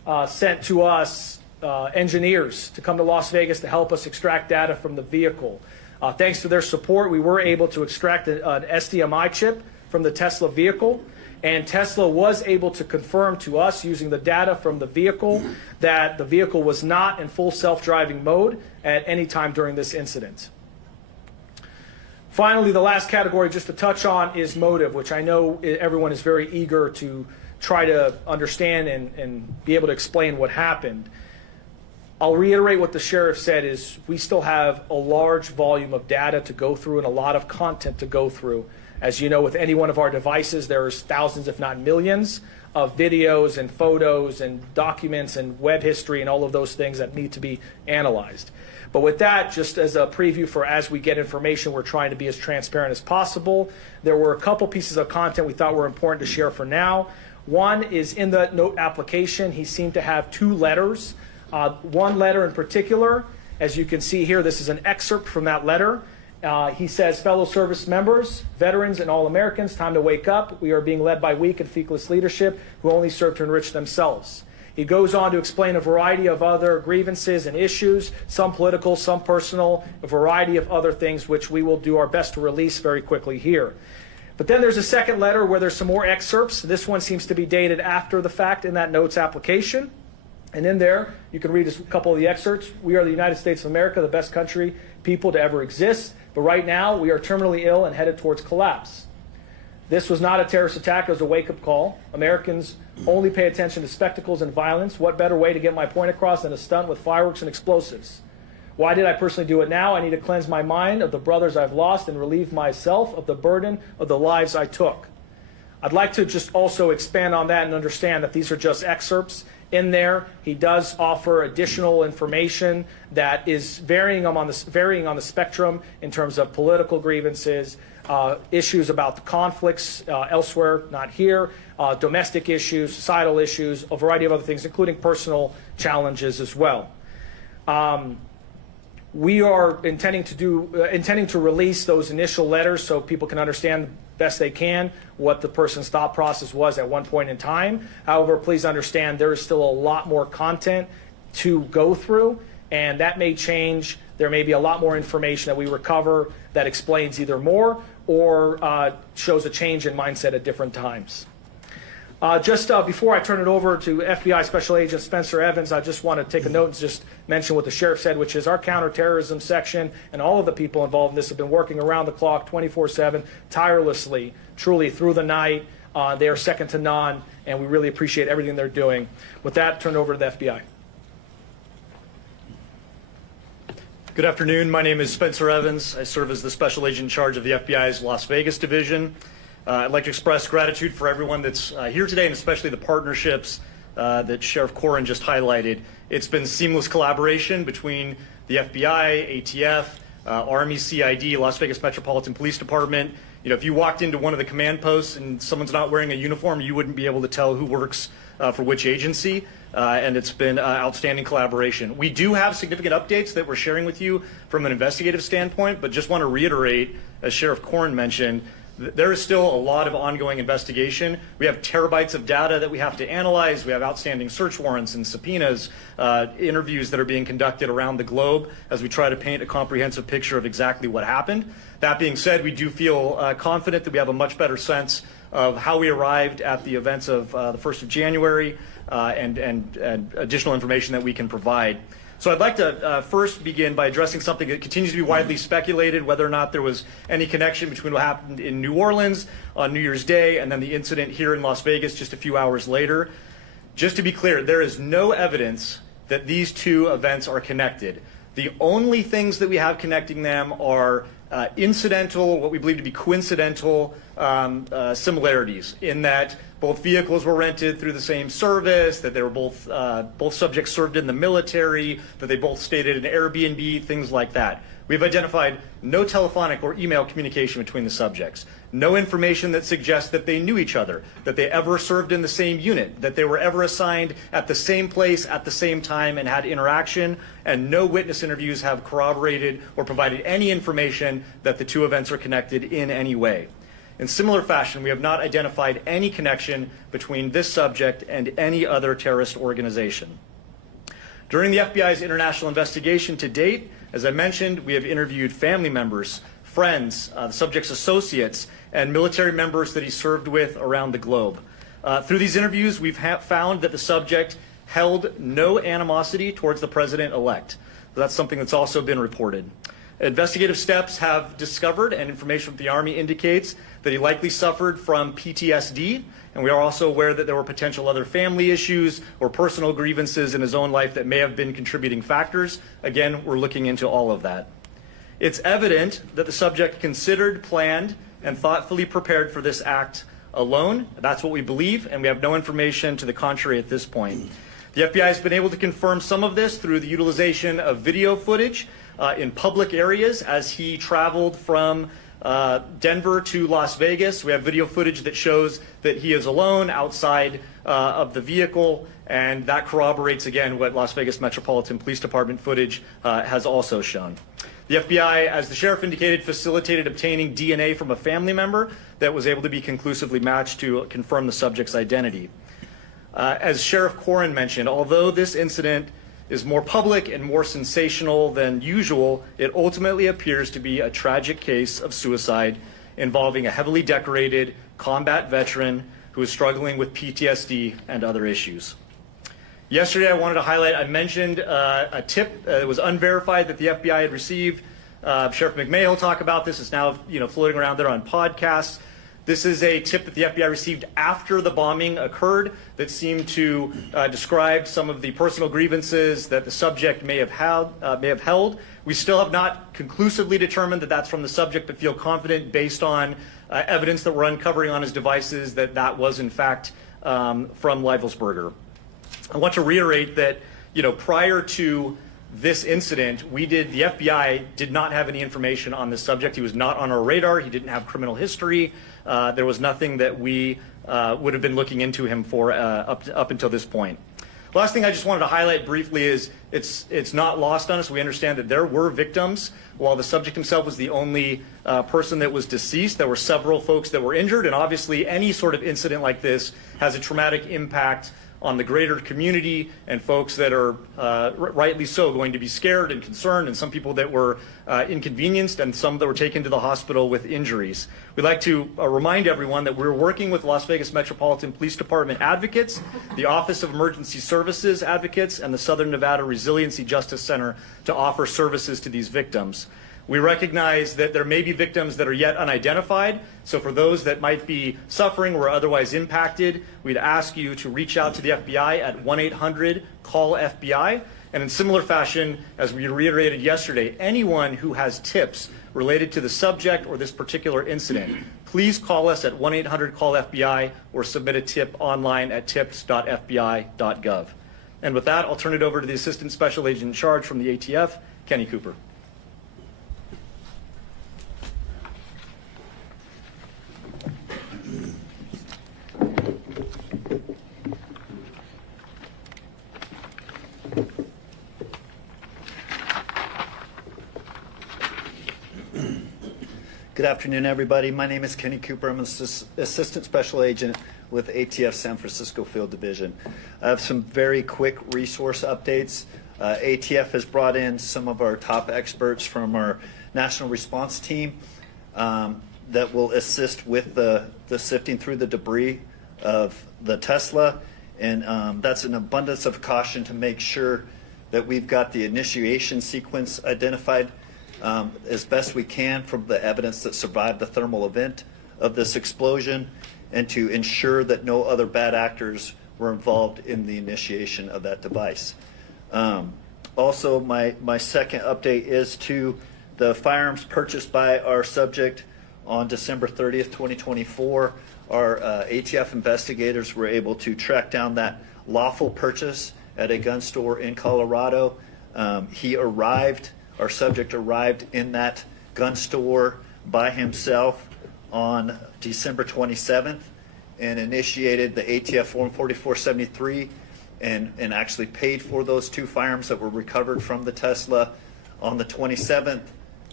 sent to us engineers to come to Las Vegas to help us extract data from the vehicle. Thanks to their support, we were able to extract an SDMI chip from the Tesla vehicle, and Tesla was able to confirm to us using the data from the vehicle that the vehicle was not in full self-driving mode at any time during this incident. Finally, the last category just to touch on is motive, which I know everyone is very eager to try to understand and be able to explain what happened. I'll reiterate what the sheriff said is we still have a large volume of data to go through and a lot of content to go through. As you know, with any one of our devices, there's thousands, if not millions, of videos and photos and documents and web history and all of those things that need to be analyzed. But with that, just as a preview for as we get information, we're trying to be as transparent as possible. There were a couple pieces of content we thought were important to share for now. One is in the note application, he seemed to have two letters. One letter in particular, as you can see here, this is an excerpt from that letter. He says, fellow service members, veterans, and all Americans, time to wake up. We are being led by weak and feckless leadership who only serve to enrich themselves. He goes on to explain a variety of other grievances and issues, some political, some personal, a variety of other things which we will do our best to release very quickly here. But then there's a second letter where there's some more excerpts. This one seems to be dated after the fact in that notes application. And in there, you can read a couple of the excerpts. We are the United States of America, the best country, people to ever exist. But right now, we are terminally ill and headed towards collapse. This was not a terrorist attack. It was a wake-up call. Americans only pay attention to spectacles and violence. What better way to get my point across than a stunt with fireworks and explosives? Why did I personally do it now? I need to cleanse my mind of the brothers I've lost and relieve myself of the burden of the lives I took. I'd like to just also expand on that and understand that these are just excerpts. In there, he does offer additional information that is varying on the spectrum in terms of political grievances, issues about the conflicts elsewhere, not here, domestic issues, societal issues, a variety of other things, including personal challenges as well. We are intending to release those initial letters so people can understand best they can what the person's thought process was at one point in time. However, please understand there is still a lot more content to go through, and that may change. There may be a lot more information that we recover that explains either more or shows a change in mindset at different times. Just before I turn it over to FBI Special Agent Spencer Evans, I just want to take a note and just mention what the sheriff said, which is our counterterrorism section and all of the people involved in this have been working around the clock, 24/7, tirelessly, truly through the night. They are second to none, and we really appreciate everything they're doing. With that, turn it over to the FBI. Good afternoon. My name is Spencer Evans. I serve as the Special Agent in charge of the FBI's Las Vegas division. I'd like to express gratitude for everyone that's here today, and especially the partnerships that Sheriff Corrin just highlighted. It's been seamless collaboration between the FBI, ATF, Army, CID, Las Vegas Metropolitan Police Department. You know, if you walked into one of the command posts and someone's not wearing a uniform, you wouldn't be able to tell who works for which agency, and it's been outstanding collaboration. We do have significant updates that we're sharing with you from an investigative standpoint, but just want to reiterate, as Sheriff Corrin mentioned, there is still a lot of ongoing investigation. We have terabytes of data that we have to analyze. We have outstanding search warrants and subpoenas, interviews that are being conducted around the globe as we try to paint a comprehensive picture of exactly what happened. That being said, we do feel confident that we have a much better sense of how we arrived at the events of the 1st of January and additional information that we can provide. So I'd like to first begin by addressing something that continues to be widely speculated, whether or not there was any connection between what happened in New Orleans on New Year's Day and then the incident here in Las Vegas just a few hours later. Just to be clear, there is no evidence that these two events are connected. The only things that we have connecting them are incidental, what we believe to be coincidental similarities in that both vehicles were rented through the same service, that they were both subjects served in the military, that they both stayed at an Airbnb, things like that. We've identified no telephonic or email communication between the subjects, no information that suggests that they knew each other, that they ever served in the same unit, that they were ever assigned at the same place at the same time and had interaction, and no witness interviews have corroborated or provided any information that the two events are connected in any way. In similar fashion, we have not identified any connection between this subject and any other terrorist organization. During the FBI's international investigation to date, as I mentioned, we have interviewed family members, friends, the subject's associates, and military members that he served with around the globe. Through these interviews, we've found that the subject held no animosity towards the president-elect. That's something that's also been reported. Investigative steps have discovered, and information from the Army indicates, that he likely suffered from PTSD, and we are also aware that there were potential other family issues or personal grievances in his own life that may have been contributing factors. Again, we're looking into all of that. It's evident that the subject considered, planned, and thoughtfully prepared for this act alone. That's what we believe, and we have no information to the contrary at this point. The FBI has been able to confirm some of this through the utilization of video footage in public areas as he traveled from Denver to Las Vegas. We have video footage that shows that he is alone outside of the vehicle, and that corroborates again what Las Vegas Metropolitan Police Department footage has also shown. The FBI, as the sheriff indicated, facilitated obtaining DNA from a family member that was able to be conclusively matched to confirm the subject's identity. As Sheriff Corrin mentioned, although this incident is more public and more sensational than usual, it ultimately appears to be a tragic case of suicide involving a heavily decorated combat veteran who is struggling with PTSD and other issues. Yesterday, I wanted to highlight, I mentioned a tip that was unverified that the FBI had received. Sheriff McMahon will talk about this. It's now floating around there on podcasts. This is a tip that the FBI received after the bombing occurred that seemed to describe some of the personal grievances that the subject may have held. We still have not conclusively determined that that's from the subject, but feel confident based on evidence that we're uncovering on his devices that that was in fact from Livelsberger. I want to reiterate that prior to this incident, the FBI did not have any information on this subject. He was not on our radar. He didn't have criminal history. There was nothing that we would have been looking into him for up until this point. Last thing I just wanted to highlight briefly is it's not lost on us. We understand that there were victims. While the subject himself was the only person that was deceased, there were several folks that were injured, and obviously any sort of incident like this has a traumatic impact on the greater community and folks that are rightly so going to be scared and concerned, and some people that were inconvenienced and some that were taken to the hospital with injuries. We'd like to remind everyone that we're working with Las Vegas Metropolitan Police Department advocates, the Office of Emergency Services advocates, and the Southern Nevada Resiliency Justice Center to offer services to these victims. We recognize that there may be victims that are yet unidentified, so for those that might be suffering or otherwise impacted, we'd ask you to reach out to the FBI at 1-800-CALL-FBI. And in similar fashion, as we reiterated yesterday, anyone who has tips related to the subject or this particular incident, please call us at 1-800-CALL-FBI or submit a tip online at tips.fbi.gov. And with that, I'll turn it over to the Assistant Special Agent in Charge from the ATF, Kenny Cooper. Good afternoon, everybody. My name is Kenny Cooper. I'm an Assistant Special Agent with ATF San Francisco Field Division. I have some very quick resource updates. ATF has brought in some of our top experts from our national response team that will assist with the sifting through the debris of the Tesla. And that's an abundance of caution to make sure that we've got the initiation sequence identified as best we can from the evidence that survived the thermal event of this explosion, and to ensure that no other bad actors were involved in the initiation of that device. Also, my second update is to the firearms purchased by our subject on December 30th, 2024. Our ATF investigators were able to track down that lawful purchase at a gun store in Colorado. Our subject arrived in that gun store by himself on December 27th and initiated the ATF Form 4473 and actually paid for those two firearms that were recovered from the Tesla on the 27th.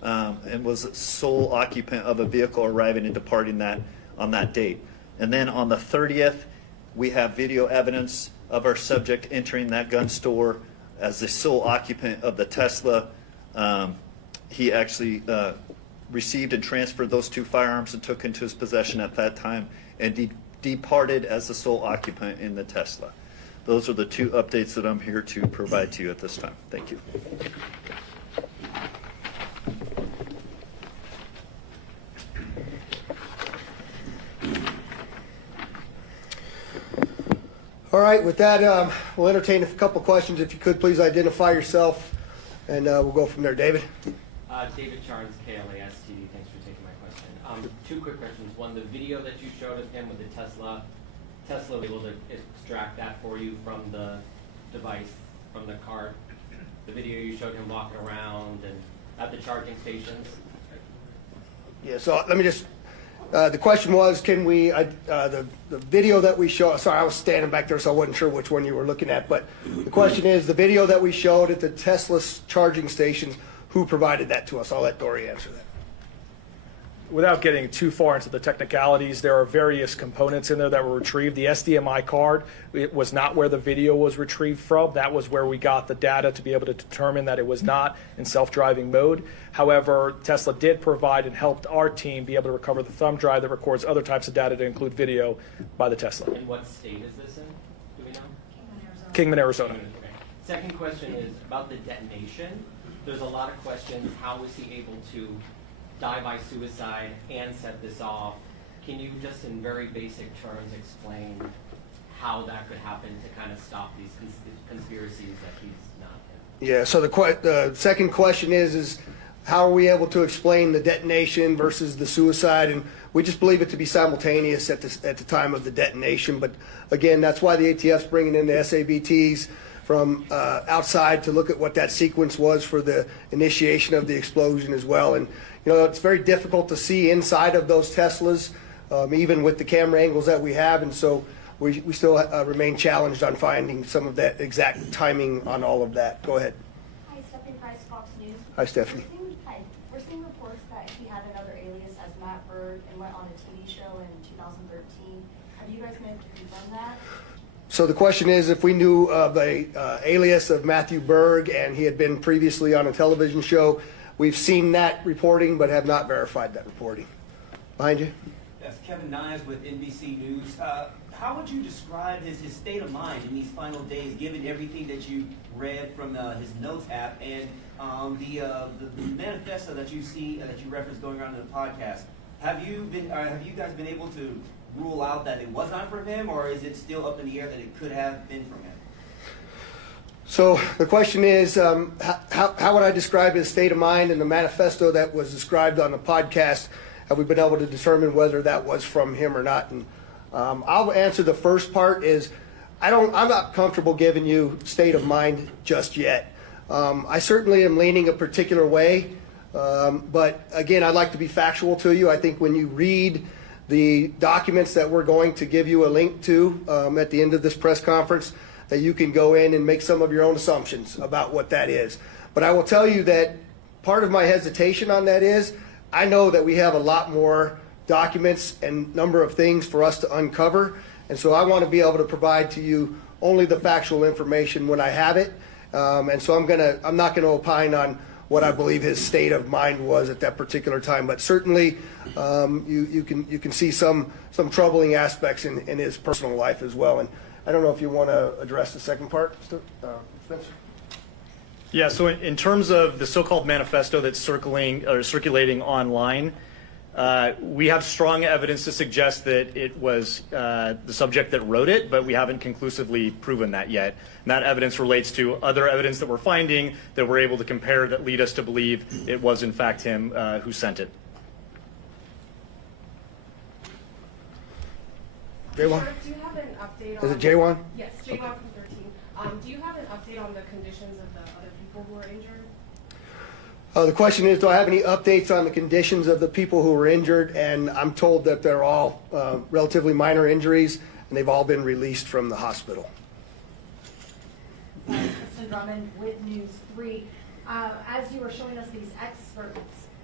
and was sole occupant of a vehicle arriving and departing that on that date. And then on the 30th, we have video evidence of our subject entering that gun store as the sole occupant of the Tesla. He actually received and transferred those 2 firearms and took into his possession at that time, and departed as the sole occupant in the Tesla. Those are the 2 updates that I'm here to provide to you at this time. Thank you. All right, with that, we'll entertain a couple questions. If you could, please identify yourself, and we'll go from there. David? David Charnes, KLAS TV. Thanks for taking my question. 2 quick questions. One, the video that you showed of him with the Tesla was able to extract that for you from the device, from the card? The video you showed him walking around and at the charging stations? Yeah, so let me just, the question was, can we, the video that we showed, sorry, I was standing back there, so I wasn't sure which one you were looking at, but the question is, the video that we showed at the Tesla charging stations, who provided that to us? I'll let Dory answer that. Without getting too far into the technicalities, there are various components in there that were retrieved. The SDMI card, it was not where the video was retrieved from. That was where we got the data to be able to determine that it was not in self-driving mode. However, Tesla did provide and helped our team be able to recover the thumb drive that records other types of data to include video by the Tesla. And what state is this in? Do we know? Kingman, Arizona. Okay. Second question is about the detonation. There's a lot of questions. How was he able to die by suicide and set this off? Can you just in very basic terms explain how that could happen to kind of stop these conspiracies that he's not in? Yeah, so the second question is how are we able to explain the detonation versus the suicide? And we just believe it to be simultaneous at the time of the detonation. But again, that's why the ATF's bringing in the SABTs from outside to look at what that sequence was for the initiation of the explosion as well. And you know, it's very difficult to see inside of those Teslas, even with the camera angles that we have. And so we still remain challenged on finding some of that exact timing on all of that. Go ahead. Hi, Stephanie Price, Fox News. Hi, Stephanie. Hi. We're seeing reports that he had another alias as Matt Berg and went on a TV show in 2013. Have you guys been able to confirm that? So the question is, if we knew of a alias of Matthew Berg and he had been previously on a television show, we've seen that reporting but have not verified that reporting. Behind you. That's Kevin Nyes with NBC News. How would you describe his state of mind in these final days, given everything that you read from his notes app and the manifesto that you see that you referenced going around in the podcast? Have you guys been able to rule out that it was not from him, or is it still up in the air that it could have been from him? So the question is, how would I describe his state of mind in the manifesto that was described on the podcast? Have we been able to determine whether that was from him or not? And I'll answer the first part is, I'm not comfortable giving you state of mind just yet. I certainly am leaning a particular way, but again, I'd like to be factual to you. I think when you read the documents that we're going to give you a link to at the end of this press conference, that you can go in and make some of your own assumptions about what that is. But I will tell you that part of my hesitation on that is, I know that we have a lot more documents and number of things for us to uncover, and so I want to be able to provide to you only the factual information when I have it. And so I'm not gonna opine on what I believe his state of mind was at that particular time, but certainly you can see some troubling aspects in his personal life as well. And I don't know if you want to address the second part, Spencer. Yeah, so in terms of the so-called manifesto that's circulating online, we have strong evidence to suggest that it was the subject that wrote it, but we haven't conclusively proven that yet. And that evidence relates to other evidence that we're finding that we're able to compare that lead us to believe it was in fact him who sent it. J1? Do you have an update on... Is it J1? Yes, J1 from 13. Do you have an update on the conditions of the other people who are injured? The question is, do I have any updates on the conditions of the people who were injured? And I'm told that they're all relatively minor injuries, and they've all been released from the hospital. Kristen Drummond with News 3. As you were showing us these experts,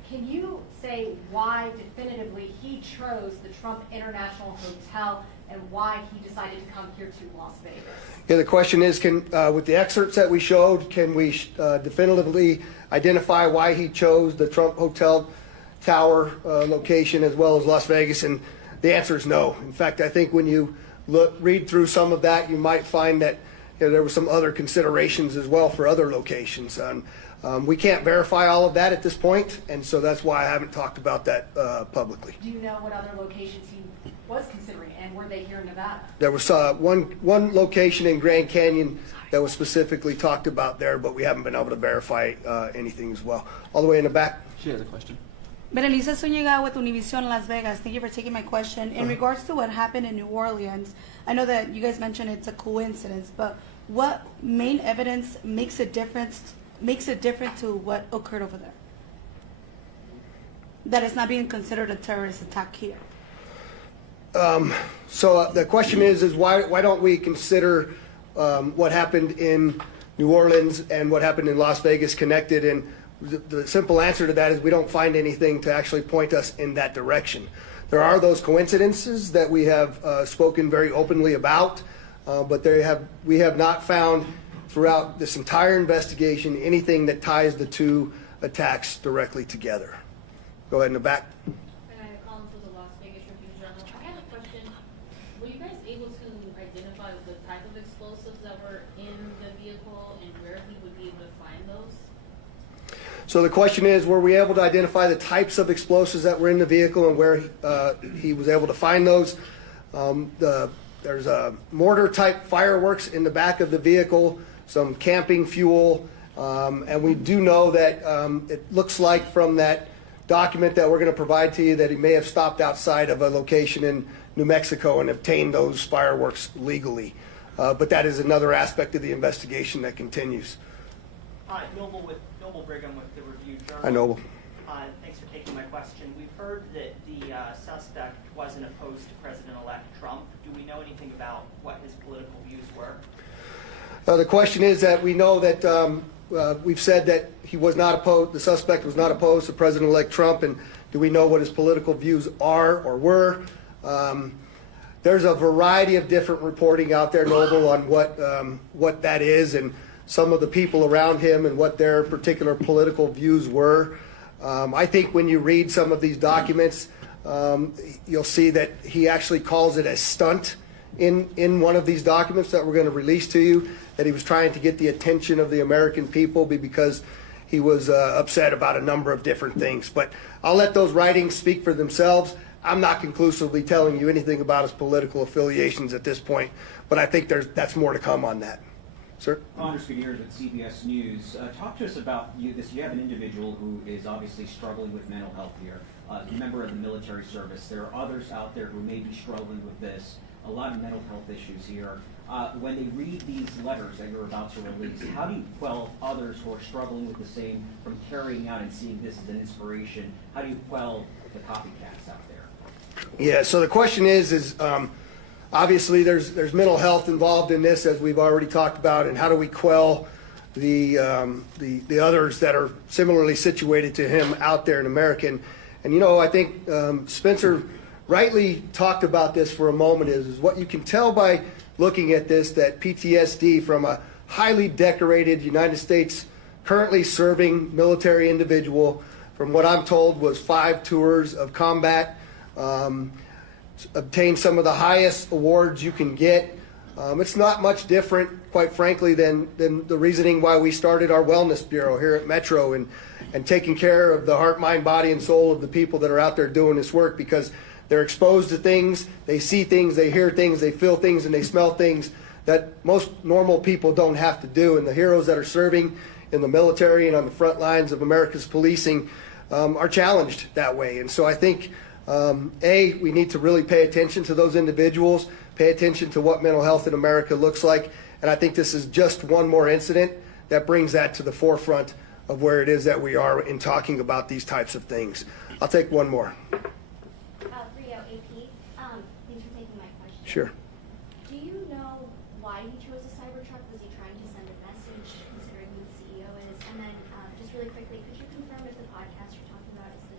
Can you say why definitively he chose the Trump International Hotel and why he decided to come here to Las Vegas? Yeah, the question is, with the excerpts that we showed, can we definitively identify why he chose the Trump Hotel Tower location as well as Las Vegas? And the answer is no. In fact, I think when you read through some of that, you might find that there were some other considerations as well for other locations. We can't verify all of that at this point, and so that's why I haven't talked about that publicly. Do you know what other locations he was considering, and were they here in Nevada? There was one location in Grand Canyon that was specifically talked about there, but we haven't been able to verify anything as well. All the way in the back. She has a question. Berenice Zúñiga with Univision Las Vegas. Thank you for taking my question. In regards to what happened in New Orleans, I know that you guys mentioned it's a coincidence, but what main evidence makes it different to what occurred over there? That it's not being considered a terrorist attack here. So the question is why don't we consider what happened in New Orleans and what happened in Las Vegas connected? And the simple answer to that is we don't find anything to actually point us in that direction. There are those coincidences that we have spoken very openly about, but we have not found throughout this entire investigation anything that ties the two attacks directly together. Go ahead in the back. I had a question. Were you guys able to identify the type of explosives that were in the vehicle and where he would be able to find those? So the question is, were we able to identify the types of explosives that were in the vehicle and where he was able to find those? There's a mortar-type fireworks in the back of the vehicle, some camping fuel, and we do know that it looks like from that document that we're going to provide to you that he may have stopped outside of a location in New Mexico and obtained those fireworks legally. But that is another aspect of the investigation that continues. Hi, Noble Brigham with the Review Journal. Hi, Noble. Thanks for taking my question. We've heard that the suspect wasn't opposed to President-elect Trump. Do we know anything about what his political views were? The question is that we know that we've said that he was not opposed, the suspect was not opposed to President-elect Trump, and do we know what his political views are or were? There's a variety of different reporting out there, Noble, on what that is and some of the people around him and what their particular political views were. I think when you read some of these documents, you'll see that he actually calls it a stunt in one of these documents that we're going to release to you, that he was trying to get the attention of the American people because he was upset about a number of different things. But I'll let those writings speak for themselves. I'm not conclusively telling you anything about his political affiliations at this point, but I think that's more to come on that. Sir? Anders Gutierrez with CBS News. Talk to us about you have an individual who is obviously struggling with mental health here, a member of the military service. There are others out there who may be struggling with this, a lot of mental health issues here. When they read these letters that you're about to release, how do you quell others who are struggling with the same from carrying out and seeing this as an inspiration? How do you quell the copycats out there? Yeah, so the question is obviously there's mental health involved in this, as we've already talked about, and how do we quell the others that are similarly situated to him out there in America? And you know, I think Spencer rightly talked about this for a moment, is what you can tell by looking at this, that PTSD from a highly decorated United States currently serving military individual, from what I'm told was 5 tours of combat, obtained some of the highest awards you can get. It's not much different, quite frankly, than the reasoning why we started our wellness bureau here at Metro and taking care of the heart, mind, body, and soul of the people that are out there doing this work, because they're exposed to things, they see things, they hear things, they feel things, and they smell things that most normal people don't have to do. And the heroes that are serving in the military and on the front lines of America's policing are challenged that way. And so I think, we need to really pay attention to those individuals, pay attention to what mental health in America looks like. And I think this is just one more incident that brings that to the forefront of where it is that we are in talking about these types of things. I'll take one more. Rio, AP, thanks for taking my question. Sure. Do you know why he chose a Cybertruck? Was he trying to send a message, considering who the CEO is? And then, just really quickly, could you confirm if the podcast you're talking about is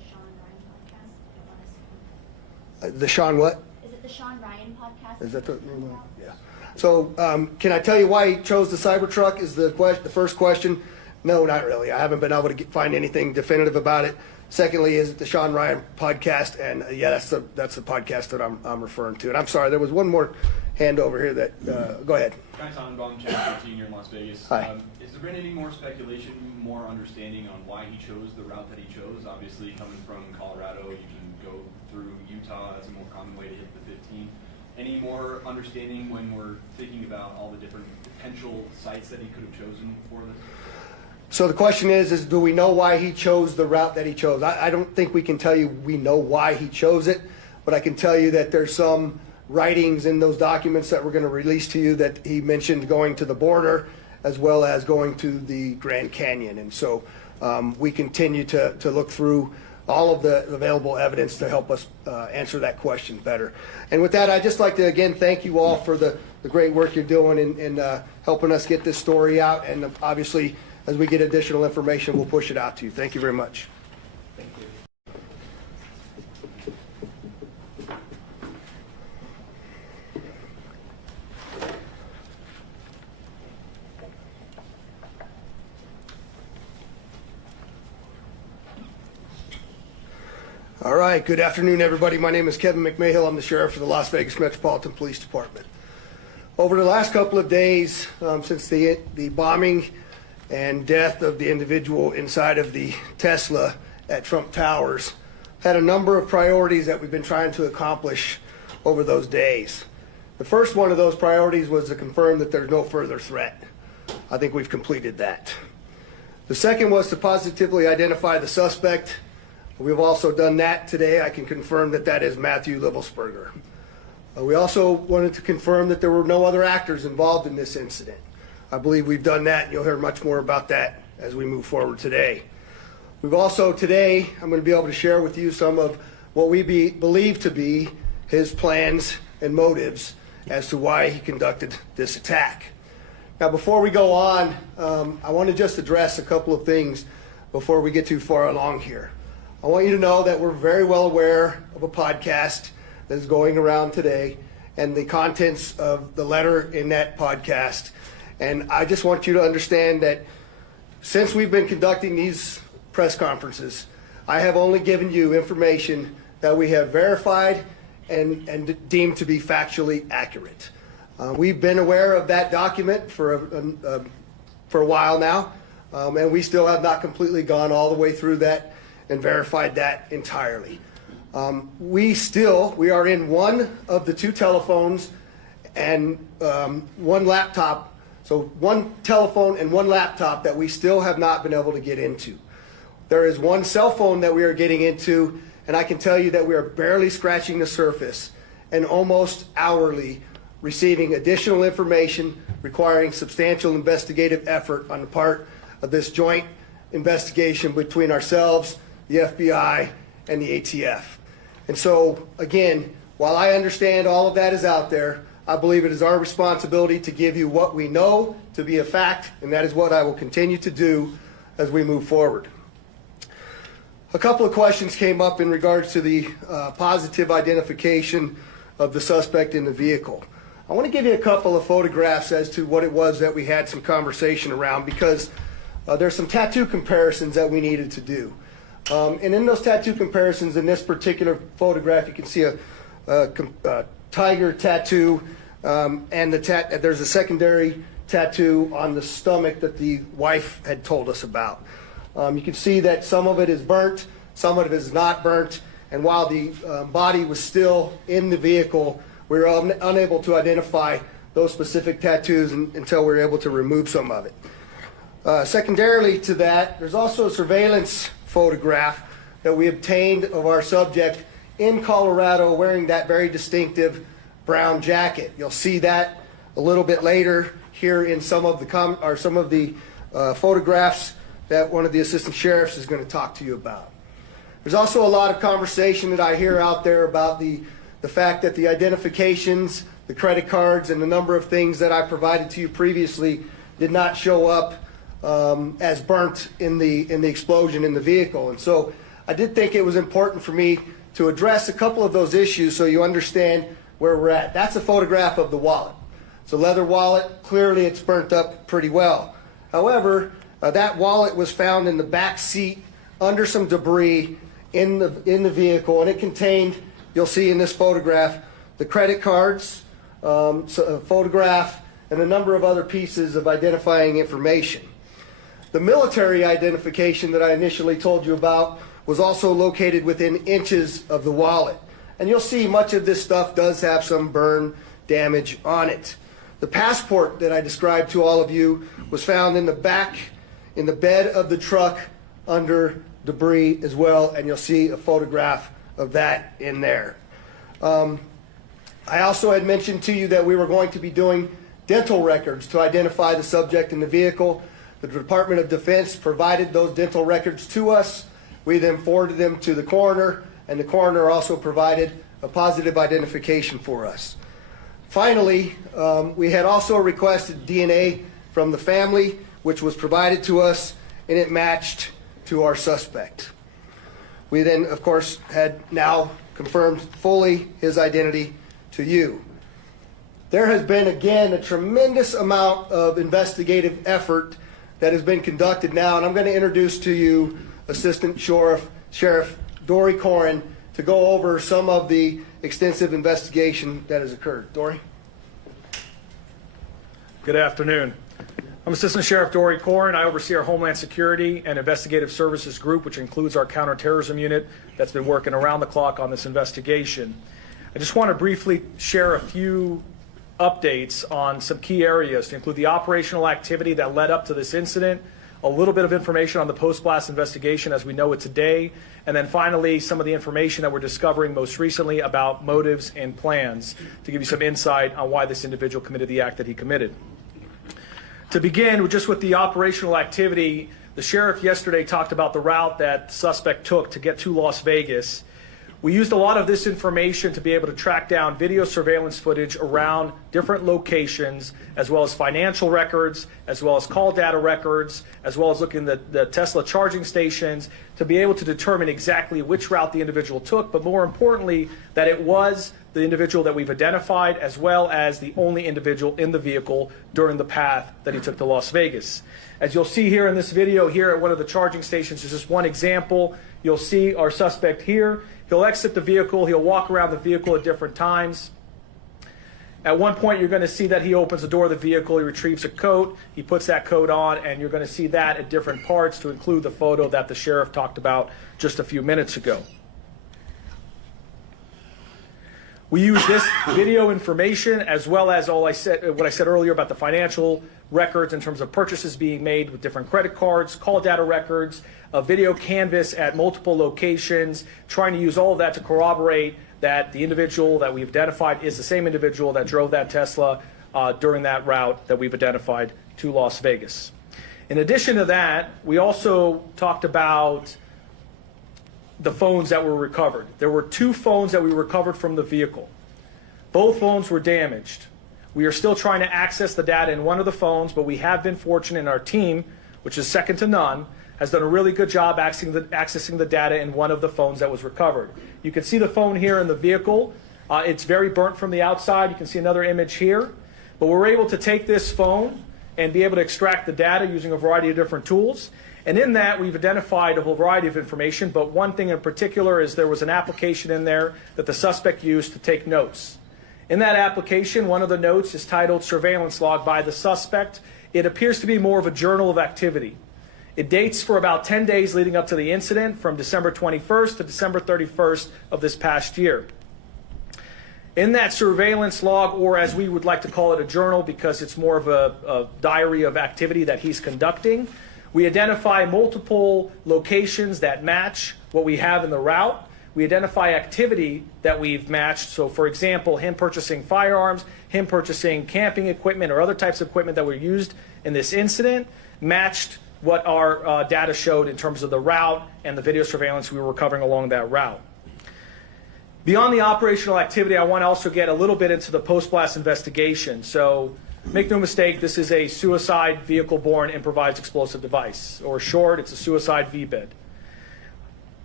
The Sean what? Is it the Sean Ryan podcast? Is that the name of it? Yeah. So can I tell you why he chose the Cybertruck is the first question? No, not really. I haven't been able to find anything definitive about it. Secondly, is it the Sean Ryan podcast? And yeah, that's the podcast that I'm referring to. And I'm sorry, there was one more hand over here that, go ahead. Guy Tannenbaum, Channel 13 here in Las Vegas. Hi. Has there been any more speculation, more understanding on why he chose the route that he chose? Obviously, coming from Colorado, you can go through Utah. That's a more common way to hit the 15. Any more understanding when we're thinking about all the different potential sites that he could have chosen for this? So the question is do we know why he chose the route that he chose? I don't think we can tell you we know why he chose it, but I can tell you that there's some writings in those documents that we're going to release to you that he mentioned going to the border as well as going to the Grand Canyon. And so we continue to look through all of the available evidence to help us answer that question better. And with that, I'd just like to again thank you all for the great work you're doing in helping us get this story out. And obviously, as we get additional information, we'll push it out to you. Thank you very much. Thank you. All right, good afternoon, everybody. My name is Kevin McMahill. I'm the sheriff for the Las Vegas Metropolitan Police Department. Over the last couple of days, since the bombing and death of the individual inside of the Tesla at Trump Towers, had a number of priorities that we've been trying to accomplish over those days. The first one of those priorities was to confirm that there's no further threat. I think we've completed that. The second was to positively identify the suspect. We've also done that today. I can confirm that that is Matthew Livelsberger. We also wanted to confirm that there were no other actors involved in this incident. I believe we've done that, and you'll hear much more about that as we move forward today. We've also today, I'm going to be able to share with you some of what we believe to be his plans and motives as to why he conducted this attack. Now, before we go on, I want to just address a couple of things before we get too far along here. I want you to know that we're very well aware of a podcast that is going around today and the contents of the letter in that podcast. And I just want you to understand that since we've been conducting these press conferences, I have only given you information that we have verified and deemed to be factually accurate. We've been aware of that document for a while now, and we still have not completely gone all the way through that and verified that entirely. We are in one of the two telephones and one laptop, so one telephone and one laptop that we still have not been able to get into. There is one cell phone that we are getting into, and I can tell you that we are barely scratching the surface and almost hourly receiving additional information requiring substantial investigative effort on the part of this joint investigation between ourselves, the FBI, and the ATF. And so, again, while I understand all of that is out there, I believe it is our responsibility to give you what we know to be a fact, and that is what I will continue to do as we move forward. A couple of questions came up in regards to the positive identification of the suspect in the vehicle. I want to give you a couple of photographs as to what it was that we had some conversation around, because there's some tattoo comparisons that we needed to do. And in those tattoo comparisons, in this particular photograph, you can see a tiger tattoo, and there's a secondary tattoo on the stomach that the wife had told us about. You can see that some of it is burnt, some of it is not burnt, and while the body was still in the vehicle, we were unable to identify those specific tattoos until we were able to remove some of it. Secondarily to that, there's also a surveillance photograph that we obtained of our subject in Colorado wearing that very distinctive brown jacket. You'll see that a little bit later here in some of the photographs that one of the assistant sheriffs is going to talk to you about. There's also a lot of conversation that I hear out there about the fact that the identifications, the credit cards, and the number of things that I provided to you previously did not show up as burnt in the explosion in the vehicle. And so I did think it was important for me to address a couple of those issues so you understand where we're at. That's a photograph of the wallet. It's a leather wallet. Clearly, it's burnt up pretty well. However, that wallet was found in the back seat under some debris in the vehicle, and it contained, you'll see in this photograph, the credit cards, a photograph, and a number of other pieces of identifying information. The military identification that I initially told you about was also located within inches of the wallet. And you'll see much of this stuff does have some burn damage on it. The passport that I described to all of you was found in the back, in the bed of the truck under debris as well, and you'll see a photograph of that in there. I also had mentioned to you that we were going to be doing dental records to identify the subject in the vehicle. The Department of Defense provided those dental records to us. We then forwarded them to the coroner, and the coroner also provided a positive identification for us. Finally, we had also requested DNA from the family, which was provided to us, and it matched to our suspect. We then, of course, had now confirmed fully his identity to you. There has been, again, a tremendous amount of investigative effort that has been conducted now, and I'm going to introduce to you Assistant Sheriff Dory Corrin to go over some of the extensive investigation that has occurred. Dory? Good afternoon. I'm Assistant Sheriff Dory Corrin. I oversee our Homeland Security and Investigative Services Group, which includes our counterterrorism unit that's been working around the clock on this investigation. I just want to briefly share a few updates on some key areas to include the operational activity that led up to this incident, a little bit of information on the post-blast investigation as we know it today, and then finally some of the information that we're discovering most recently about motives and plans to give you some insight on why this individual committed the act that he committed. To begin, just with the operational activity, the sheriff yesterday talked about the route that the suspect took to get to Las Vegas. We used a lot of this information to be able to track down video surveillance footage around different locations, as well as financial records, as well as call data records, as well as looking at the Tesla charging stations to be able to determine exactly which route the individual took, but more importantly, that it was the individual that we've identified, as well as the only individual in the vehicle during the path that he took to Las Vegas. As you'll see here in this video here at one of the charging stations, is just one example. You'll see our suspect here. He'll exit the vehicle. He'll walk around the vehicle at different times. At one point, you're going to see that he opens the door of the vehicle. He retrieves a coat. He puts that coat on, and you're going to see that at different parts to include the photo that the sheriff talked about just a few minutes ago. We use this video information as well as what I said earlier about the financial records in terms of purchases being made with different credit cards, call data records, a video canvas at multiple locations, trying to use all of that to corroborate that the individual that we've identified is the same individual that drove that Tesla during that route that we've identified to Las Vegas. In addition to that, we also talked about the phones that were recovered. There were 2 phones that we recovered from the vehicle. Both phones were damaged. We are still trying to access the data in one of the phones, but we have been fortunate in our team, which is second to none, has done a really good job accessing the data in one of the phones that was recovered. You can see the phone here in the vehicle. It's very burnt from the outside. You can see another image here. But we're able to take this phone and be able to extract the data using a variety of different tools. And in that, we've identified a whole variety of information, but one thing in particular is there was an application in there that the suspect used to take notes. In that application, one of the notes is titled Surveillance Log by the Suspect. It appears to be more of a journal of activity. It dates for about 10 days leading up to the incident, from December 21st to December 31st of this past year. In that surveillance log, or as we would like to call it, a journal, because it's more of a diary of activity that he's conducting, we identify multiple locations that match what we have in the route. We identify activity that we've matched. So, for example, him purchasing firearms, him purchasing camping equipment or other types of equipment that were used in this incident matched what our data showed in terms of the route and the video surveillance we were recovering along that route. Beyond the operational activity, I want to also get a little bit into the post-blast investigation. So, make no mistake, this is a suicide vehicle-borne improvised explosive device, or short, it's a suicide VBID.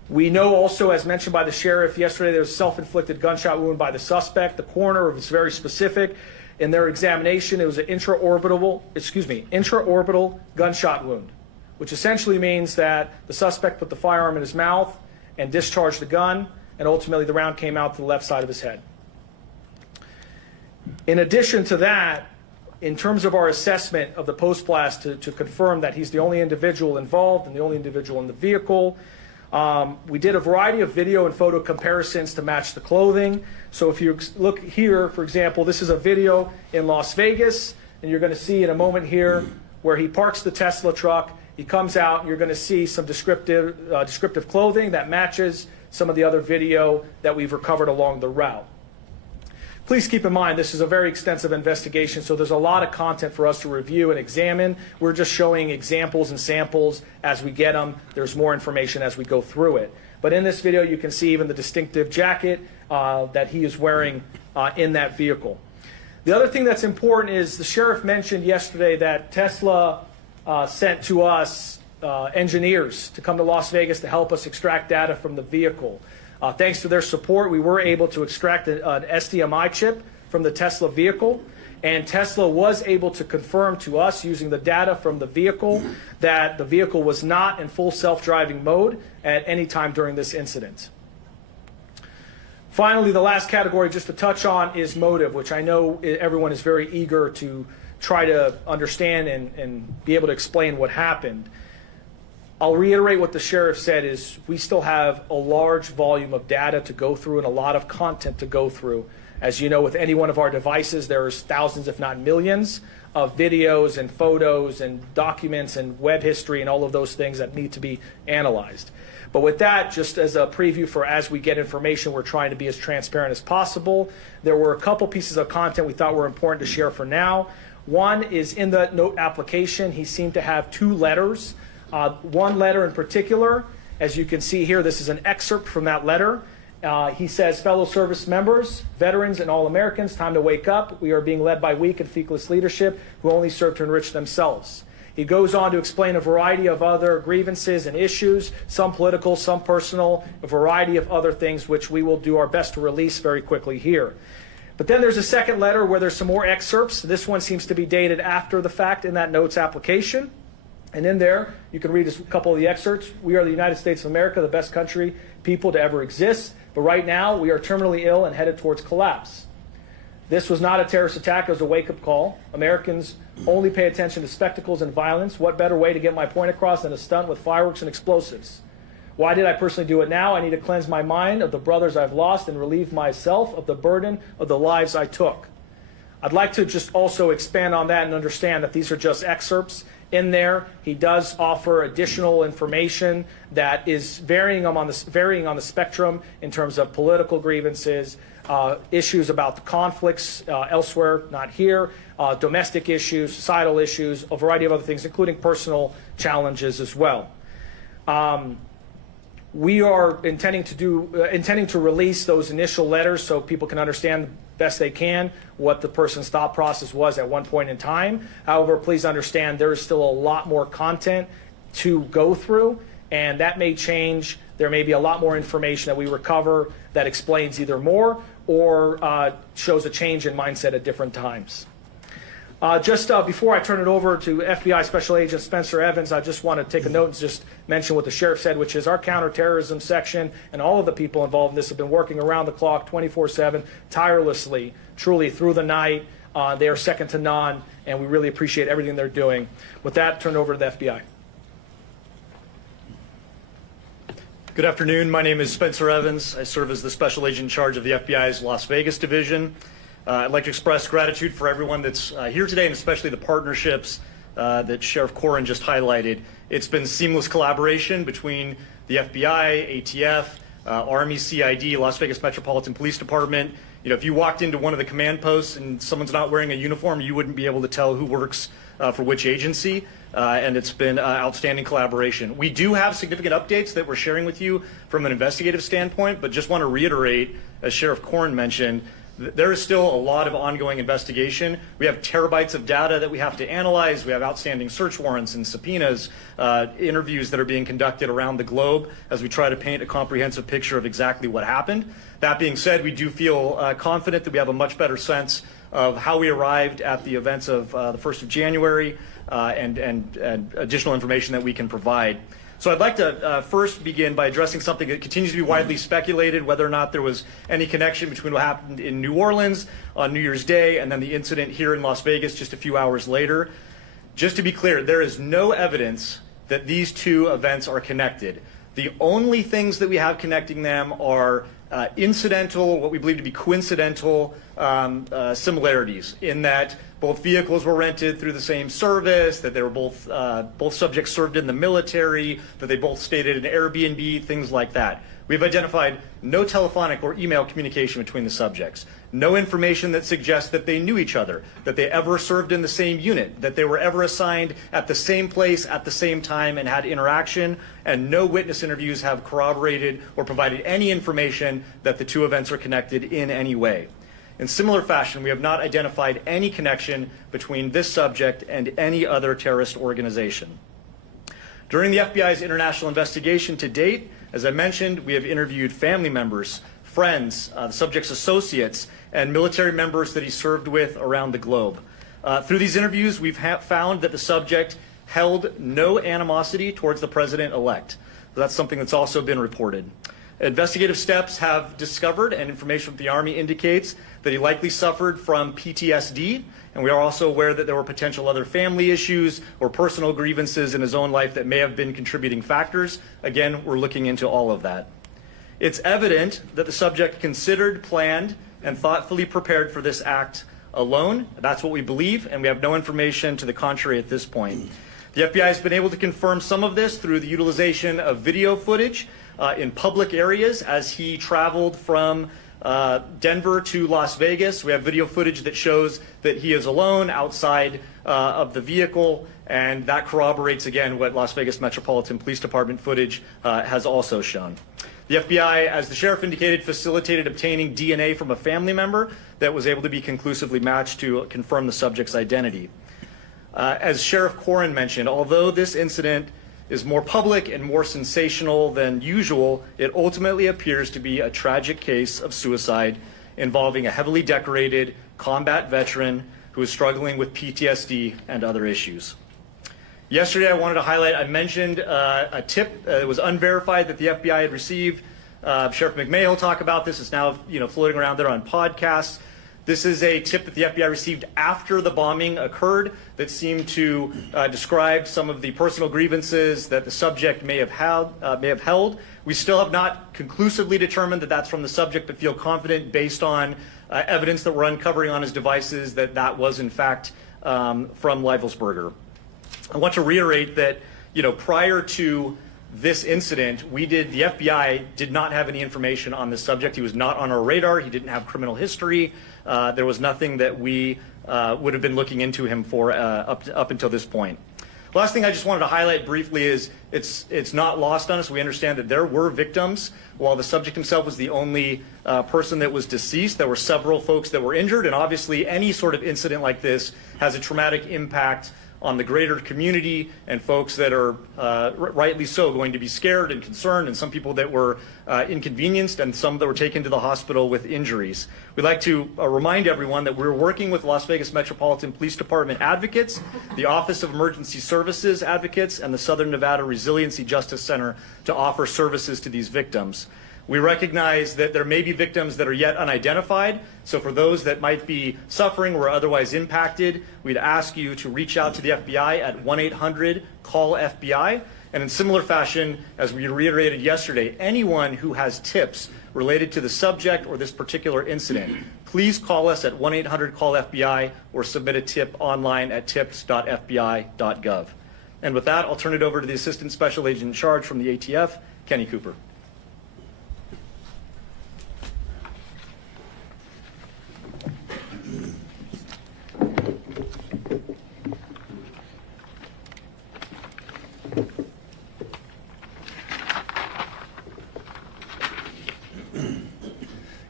We know also, as mentioned by the sheriff yesterday, there was a self-inflicted gunshot wound by the suspect. The coroner was very specific. In their examination, it was an intraorbital gunshot wound, which essentially means that the suspect put the firearm in his mouth and discharged the gun, and ultimately the round came out to the left side of his head. In addition to that, in terms of our assessment of the post-blast to confirm that he's the only individual involved and the only individual in the vehicle, we did a variety of video and photo comparisons to match the clothing. So if you look here, for example, this is a video in Las Vegas, and you're going to see in a moment here where he parks the Tesla truck. He comes out, and you're going to see some descriptive clothing that matches some of the other video that we've recovered along the route. Please keep in mind, this is a very extensive investigation, so there's a lot of content for us to review and examine. We're just showing examples and samples as we get them. There's more information as we go through it. But in this video, you can see even the distinctive jacket that he is wearing in that vehicle. The other thing that's important is the sheriff mentioned yesterday that Tesla sent to us engineers to come to Las Vegas to help us extract data from the vehicle. Thanks to their support, we were able to extract an SDMI chip from the Tesla vehicle, and Tesla was able to confirm to us using the data from the vehicle that the vehicle was not in full self-driving mode at any time during this incident. Finally, the last category just to touch on is motive, which I know everyone is very eager to try to understand and be able to explain what happened. I'll reiterate what the sheriff said is we still have a large volume of data to go through and a lot of content to go through. As you know, with any one of our devices, there's thousands, if not millions, of videos and photos and documents and web history and all of those things that need to be analyzed. But with that, just as a preview for as we get information, we're trying to be as transparent as possible. There were a couple pieces of content we thought were important to share for now. One is in the note application, he seemed to have two letters. One letter in particular, as you can see here, this is an excerpt from that letter. He says, fellow service members, veterans, and all Americans, time to wake up. We are being led by weak and feckless leadership who only serve to enrich themselves. He goes on to explain a variety of other grievances and issues, some political, some personal, a variety of other things which we will do our best to release very quickly here. But then there's a second letter where there's some more excerpts. This one seems to be dated after the fact in that notes application. And in there, you can read a couple of the excerpts. We are the United States of America, the best country, people to ever exist. But right now, we are terminally ill and headed towards collapse. This was not a terrorist attack. It was a wake-up call. Americans only pay attention to spectacles and violence. What better way to get my point across than a stunt with fireworks and explosives? Why did I personally do it now? I need to cleanse my mind of the brothers I've lost and relieve myself of the burden of the lives I took. I'd like to just also expand on that and understand that these are just excerpts. In there, he does offer additional information that is varying on the spectrum in terms of political grievances, issues about the conflicts elsewhere, not here, domestic issues, societal issues, a variety of other things, including personal challenges as well. We are intending to release those initial letters so people can understand best they can what the person's thought process was at one point in time. However, please understand there is still a lot more content to go through, and that may change. There may be a lot more information that we recover that explains either more or shows a change in mindset at different times. Just before I turn it over to FBI Special Agent Spencer Evans, I just want to take a note and just mention what the sheriff said, which is our counterterrorism section and all of the people involved in this have been working around the clock, 24/7, tirelessly, truly through the night. They are second to none, and we really appreciate everything they're doing. With that, turn it over to the FBI. Good afternoon. My name is Spencer Evans. I serve as the Special Agent in charge of the FBI's Las Vegas division. I'd like to express gratitude for everyone that's here today, and especially the partnerships that Sheriff Corrin just highlighted. It's been seamless collaboration between the FBI, ATF, Army, CID, Las Vegas Metropolitan Police Department. You know, if you walked into one of the command posts and someone's not wearing a uniform, you wouldn't be able to tell who works for which agency, and it's been outstanding collaboration. We do have significant updates that we're sharing with you from an investigative standpoint, but just want to reiterate, as Sheriff Corrin mentioned, There is still a lot of ongoing investigation. We have terabytes of data that we have to analyze. We have outstanding search warrants and subpoenas, interviews that are being conducted around the globe as we try to paint a comprehensive picture of exactly what happened. That being said, we do feel confident that we have a much better sense of how we arrived at the events of the 1st of January and additional information that we can provide. So I'd like to first begin by addressing something that continues to be widely speculated, whether or not there was any connection between what happened in New Orleans on New Year's Day and then the incident here in Las Vegas just a few hours later. Just to be clear, there is no evidence that these two events are connected. The only things that we have connecting them are incidental, what we believe to be coincidental similarities, in that both vehicles were rented through the same service, that they were both subjects served in the military, that they both stayed at an Airbnb, things like that. We've identified no telephonic or email communication between the subjects, no information that suggests that they knew each other, that they ever served in the same unit, that they were ever assigned at the same place at the same time and had interaction, and no witness interviews have corroborated or provided any information that the two events are connected in any way. In similar fashion, we have not identified any connection between this subject and any other terrorist organization. During the FBI's international investigation to date, as I mentioned, we have interviewed family members, friends, the subject's associates, and military members that he served with around the globe. Through these interviews, we've found that the subject held no animosity towards the president-elect. That's something that's also been reported. Investigative steps have discovered, and information from the Army indicates, that he likely suffered from PTSD, and we are also aware that there were potential other family issues or personal grievances in his own life that may have been contributing factors. Again, we're looking into all of that. It's evident that the subject considered, planned, and thoughtfully prepared for this act alone. That's what we believe, and we have no information to the contrary at this point. The FBI has been able to confirm some of this through the utilization of video footage in public areas as he traveled from Denver to Las Vegas. We have video footage that shows that he is alone outside of the vehicle, and that corroborates again what Las Vegas Metropolitan Police Department footage has also shown. The FBI, as the sheriff indicated, facilitated obtaining DNA from a family member that was able to be conclusively matched to confirm the subject's identity. As Sheriff Corrin mentioned, although this incident is more public and more sensational than usual, it ultimately appears to be a tragic case of suicide involving a heavily decorated combat veteran who is struggling with PTSD and other issues. Yesterday, I wanted to highlight, I mentioned a tip that was unverified that the FBI had received. Sheriff McMahill will talk about this. It's now floating around there on podcasts. This is a tip that the FBI received after the bombing occurred that seemed to describe some of the personal grievances that the subject may have held. We still have not conclusively determined that that's from the subject, but feel confident based on evidence that we're uncovering on his devices that that was in fact from Livelsberger. I want to reiterate that prior to this incident, the FBI did not have any information on this subject. He was not on our radar. He didn't have criminal history. There was nothing that we would have been looking into him for up until this point. Last thing I just wanted to highlight briefly is it's not lost on us. We understand that there were victims. While the subject himself was the only person that was deceased, there were several folks that were injured, and obviously any sort of incident like this has a traumatic impact on the greater community and folks that are rightly so going to be scared and concerned, and some people that were inconvenienced and some that were taken to the hospital with injuries. We'd like to remind everyone that we're working with Las Vegas Metropolitan Police Department advocates, the Office of Emergency Services advocates, and the Southern Nevada Resiliency Justice Center to offer services to these victims. We recognize that there may be victims that are yet unidentified, so for those that might be suffering or otherwise impacted, we'd ask you to reach out to the FBI at 1-800-CALL-FBI. And in similar fashion, as we reiterated yesterday, anyone who has tips related to the subject or this particular incident, please call us at 1-800-CALL-FBI or submit a tip online at tips.fbi.gov. And with that, I'll turn it over to the Assistant Special Agent in Charge from the ATF, Kenny Cooper.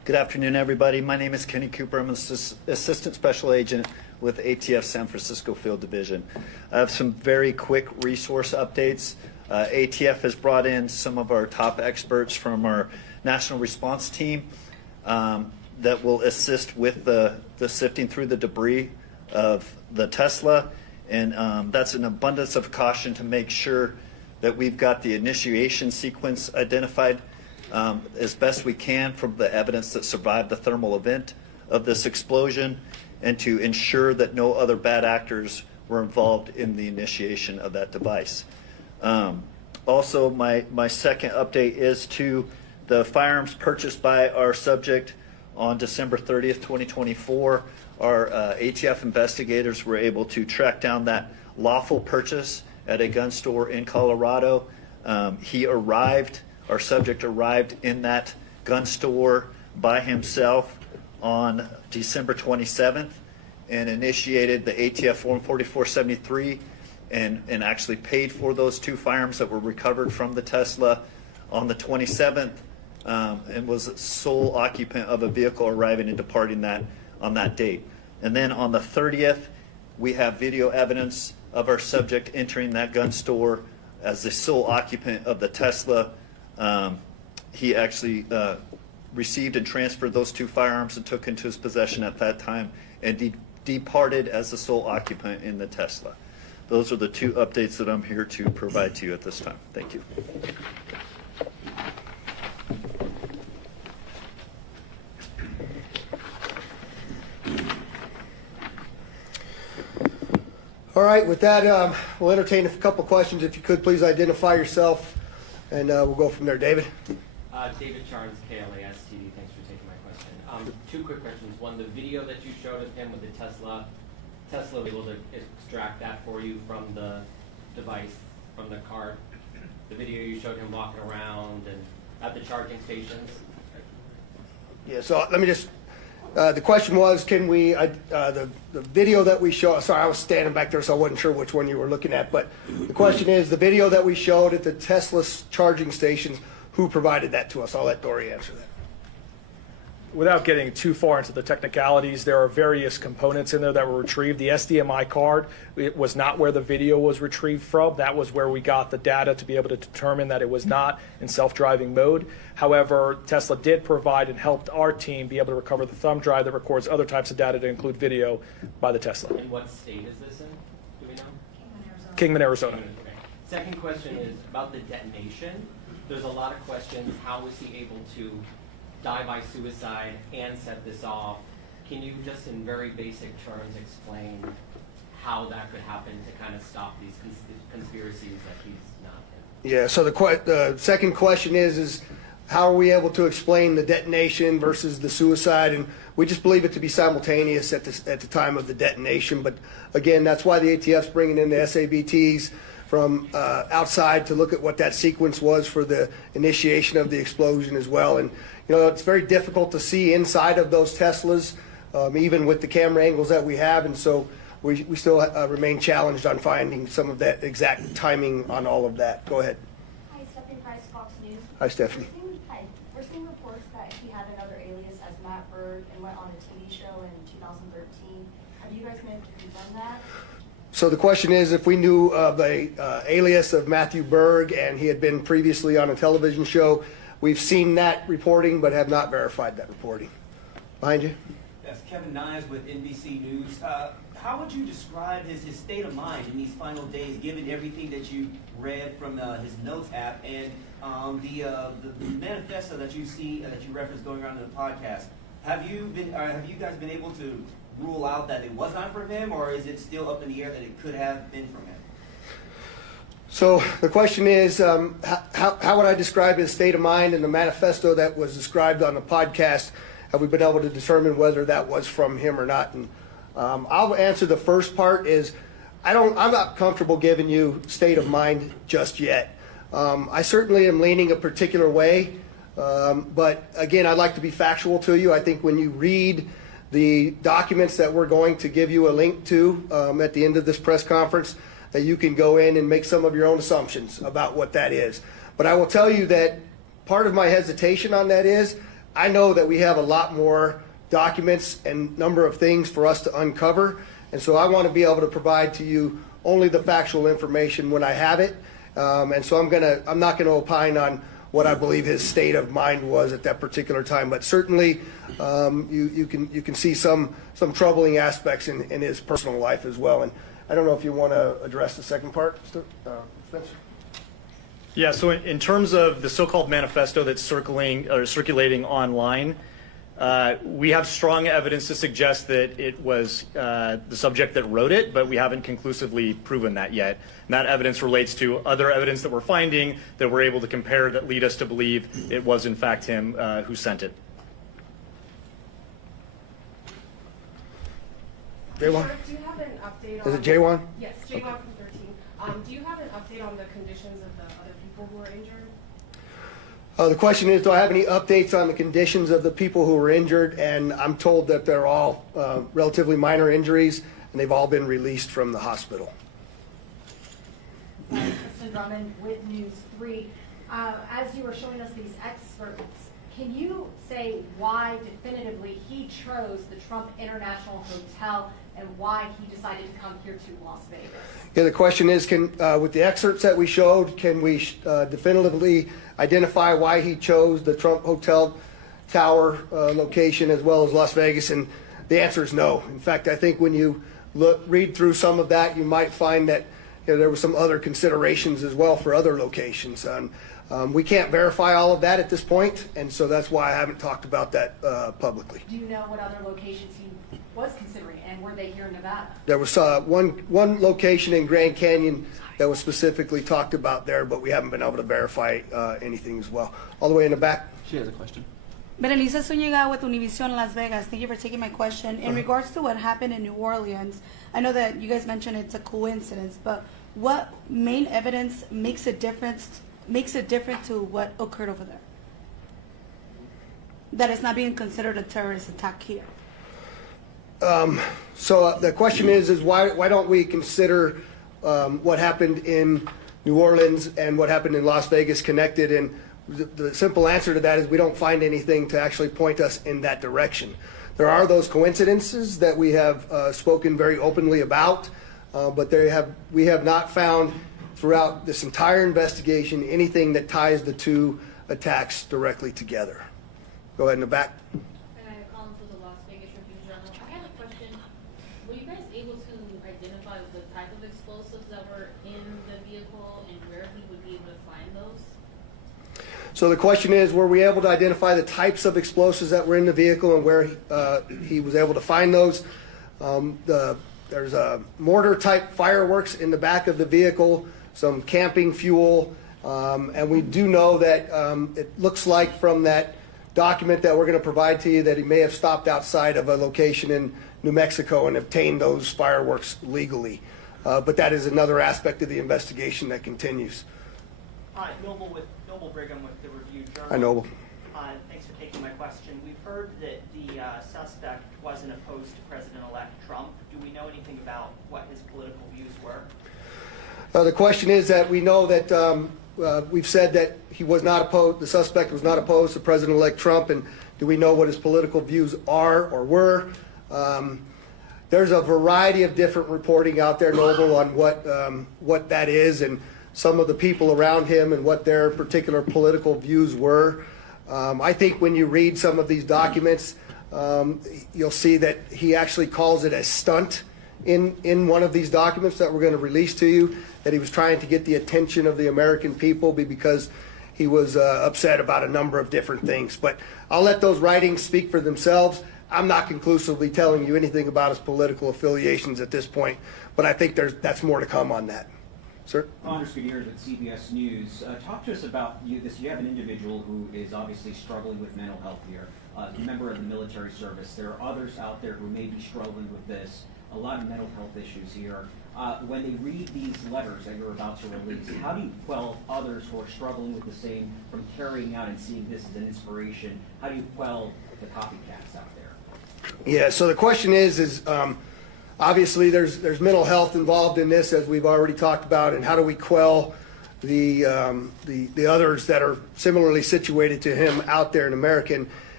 Good afternoon, everybody. My name is Kenny Cooper. I'm an Assistant Special Agent with ATF San Francisco Field Division. I have some very quick resource updates. ATF has brought in some of our top experts from our national response team that will assist with the sifting through the debris of the Tesla. And that's an abundance of caution to make sure that we've got the initiation sequence identified as best we can from the evidence that survived the thermal event of this explosion, and to ensure that no other bad actors were involved in the initiation of that device. Also, my second update is to the firearms purchased by our subject on December 30th, 2024. Our ATF investigators were able to track down that lawful purchase at a gun store in Colorado. Our subject arrived in that gun store by himself on December 27th and initiated the ATF Form 4473 and actually paid for those two firearms that were recovered from the Tesla on the 27th and was sole occupant of a vehicle arriving and departing that on that date. And then on the 30th, we have video evidence of our subject entering that gun store as the sole occupant of the Tesla. He actually received and transferred those two firearms and took into his possession at that time and departed as the sole occupant in the Tesla. Those are the two updates that I'm here to provide to you at this time. Thank you. All right, with that, we'll entertain a couple questions. If you could, please identify yourself, and we'll go from there. David? David Charnes, KLAS TV. Thanks for taking my question. Two quick questions. One, the video that you showed of him with the Tesla was able to extract that for you from the device, from the card? The video you showed him walking around and at the charging stations? Yeah, so let me just, the question was, can we, the video that we showed, sorry, I was standing back there, so I wasn't sure which one you were looking at, but the question is, the video that we showed at the Tesla charging stations, who provided that to us? I'll let Dory answer that. Without getting too far into the technicalities, there are various components in there that were retrieved. The SDMI card, it was not where the video was retrieved from. That was where we got the data to be able to determine that it was not in self-driving mode. However, Tesla did provide and helped our team be able to recover the thumb drive that records other types of data to include video by the Tesla. And what state is this in? Do we know? Kingman, Arizona. Okay. Second question is about the detonation. There's a lot of questions. How was he able to die by suicide and set this off? Can you just in very basic terms explain how that could happen to kind of stop these conspiracies that he's not in? Yeah, so the second question is how are we able to explain the detonation versus the suicide? And we just believe it to be simultaneous at the time of the detonation. But again, that's why the ATF's bringing in the SABTs from outside to look at what that sequence was for the initiation of the explosion as well. And you know, it's very difficult to see inside of those Teslas, even with the camera angles that we have. And so we still remain challenged on finding some of that exact timing on all of that. Go ahead. Hi, Stephanie Price, Fox News. Hi, Stephanie. Hi. We're seeing reports that he had another alias as Matt Berg and went on a TV show in 2013. Have you guys been able to confirm that? So the question is, if we knew of a alias of Matthew Berg and he had been previously on a television show, we've seen that reporting but have not verified that reporting. Behind you. That's Kevin Nyes with NBC News. How would you describe his state of mind in these final days, given everything that you read from his notes app and the manifesto that you see that you referenced going around in the podcast? Have you guys been able to rule out that it was not from him, or is it still up in the air that it could have been from him? So the question is, how would I describe his state of mind in the manifesto that was described on the podcast? Have we been able to determine whether that was from him or not? And I'll answer the first part is, I'm not comfortable giving you state of mind just yet. I certainly am leaning a particular way, but again, I'd like to be factual to you. I think when you read the documents that we're going to give you a link to at the end of this press conference, that you can go in and make some of your own assumptions about what that is. But I will tell you that part of my hesitation on that is, I know that we have a lot more documents and number of things for us to uncover, and so I want to be able to provide to you only the factual information when I have it. And so I'm not gonna opine on what I believe his state of mind was at that particular time, but certainly you can see some troubling aspects in his personal life as well. And I don't know if you want to address the second part, Spencer. Yeah, so in terms of the so-called manifesto that's circulating online, we have strong evidence to suggest that it was the subject that wrote it, but we haven't conclusively proven that yet. And that evidence relates to other evidence that we're finding that we're able to compare that lead us to believe it was in fact him who sent it. Jaywan? Do you have an update on... Is it Jaywan? Yes, Jaywan from 13. Do you have an update on the conditions of the other people who were injured? The question is, do I have any updates on the conditions of the people who were injured? And I'm told that they're all relatively minor injuries, and they've all been released from the hospital. Kristen Drummond with News 3. As you were showing us these experts, can you say why definitively he chose the Trump International Hotel and why he decided to come here to Las Vegas? Yeah, the question is, with the excerpts that we showed, can we definitively identify why he chose the Trump Hotel Tower location as well as Las Vegas? And the answer is no. In fact, I think when you read through some of that, you might find that there were some other considerations as well for other locations. We can't verify all of that at this point, and so that's why I haven't talked about that publicly. Do you know what other locations he was considering, and were they here in Nevada? There was one location in Grand Canyon that was specifically talked about there, but we haven't been able to verify anything as well. All the way in the back. She has a question. Berenice Zuniga with Univision Las Vegas. Thank you for taking my question. In regards to what happened in New Orleans, I know that you guys mentioned it's a coincidence, but what main evidence makes it different to what occurred over there? That it's not being considered a terrorist attack here. So the question is why don't we consider what happened in New Orleans and what happened in Las Vegas connected? And the simple answer to that is we don't find anything to actually point us in that direction. There are those coincidences that we have spoken very openly about, but we have not found throughout this entire investigation anything that ties the two attacks directly together. Go ahead in the back. I had a question. Were you guys able to identify the type of explosives that were in the vehicle and where he would be able to find those? So the question is, were we able to identify the types of explosives that were in the vehicle and where he was able to find those? There's a mortar-type fireworks in the back of the vehicle, some camping fuel, and we do know that it looks like from that document that we're going to provide to you that he may have stopped outside of a location in New Mexico and obtained those fireworks legally. But that is another aspect of the investigation that continues. Hi, Noble Brigham with the Review Journal. Hi, Noble. Thanks for taking my question. We've heard that the suspect wasn't opposed to President-elect Trump. Do we know anything about what his political views were? The question is that we know that we've said that he was not opposed, the suspect was not opposed to President-elect Trump, and do we know what his political views are or were? There's a variety of different reporting out there, Noble, on what that is and some of the people around him and what their particular political views were. I think when you read some of these documents, you'll see that he actually calls it a stunt in one of these documents that we're going to release to you, that he was trying to get the attention of the American people because he was upset about a number of different things. But I'll let those writings speak for themselves. I'm not conclusively telling you anything about his political affiliations at this point, but I think that's more to come on that. Sir? Anders Gutierrez with CBS News. Talk to us about you have an individual who is obviously struggling with mental health here, a member of the military service. There are others out there who may be struggling with this, a lot of mental health issues here. When they read these letters that you're about to release, how do you quell others who are struggling with the same from carrying out and seeing this as an inspiration? How do you quell the copycats out there? Yeah, so the question is obviously there's mental health involved in this, as we've already talked about, and how do we quell the others that are similarly situated to him out there in America?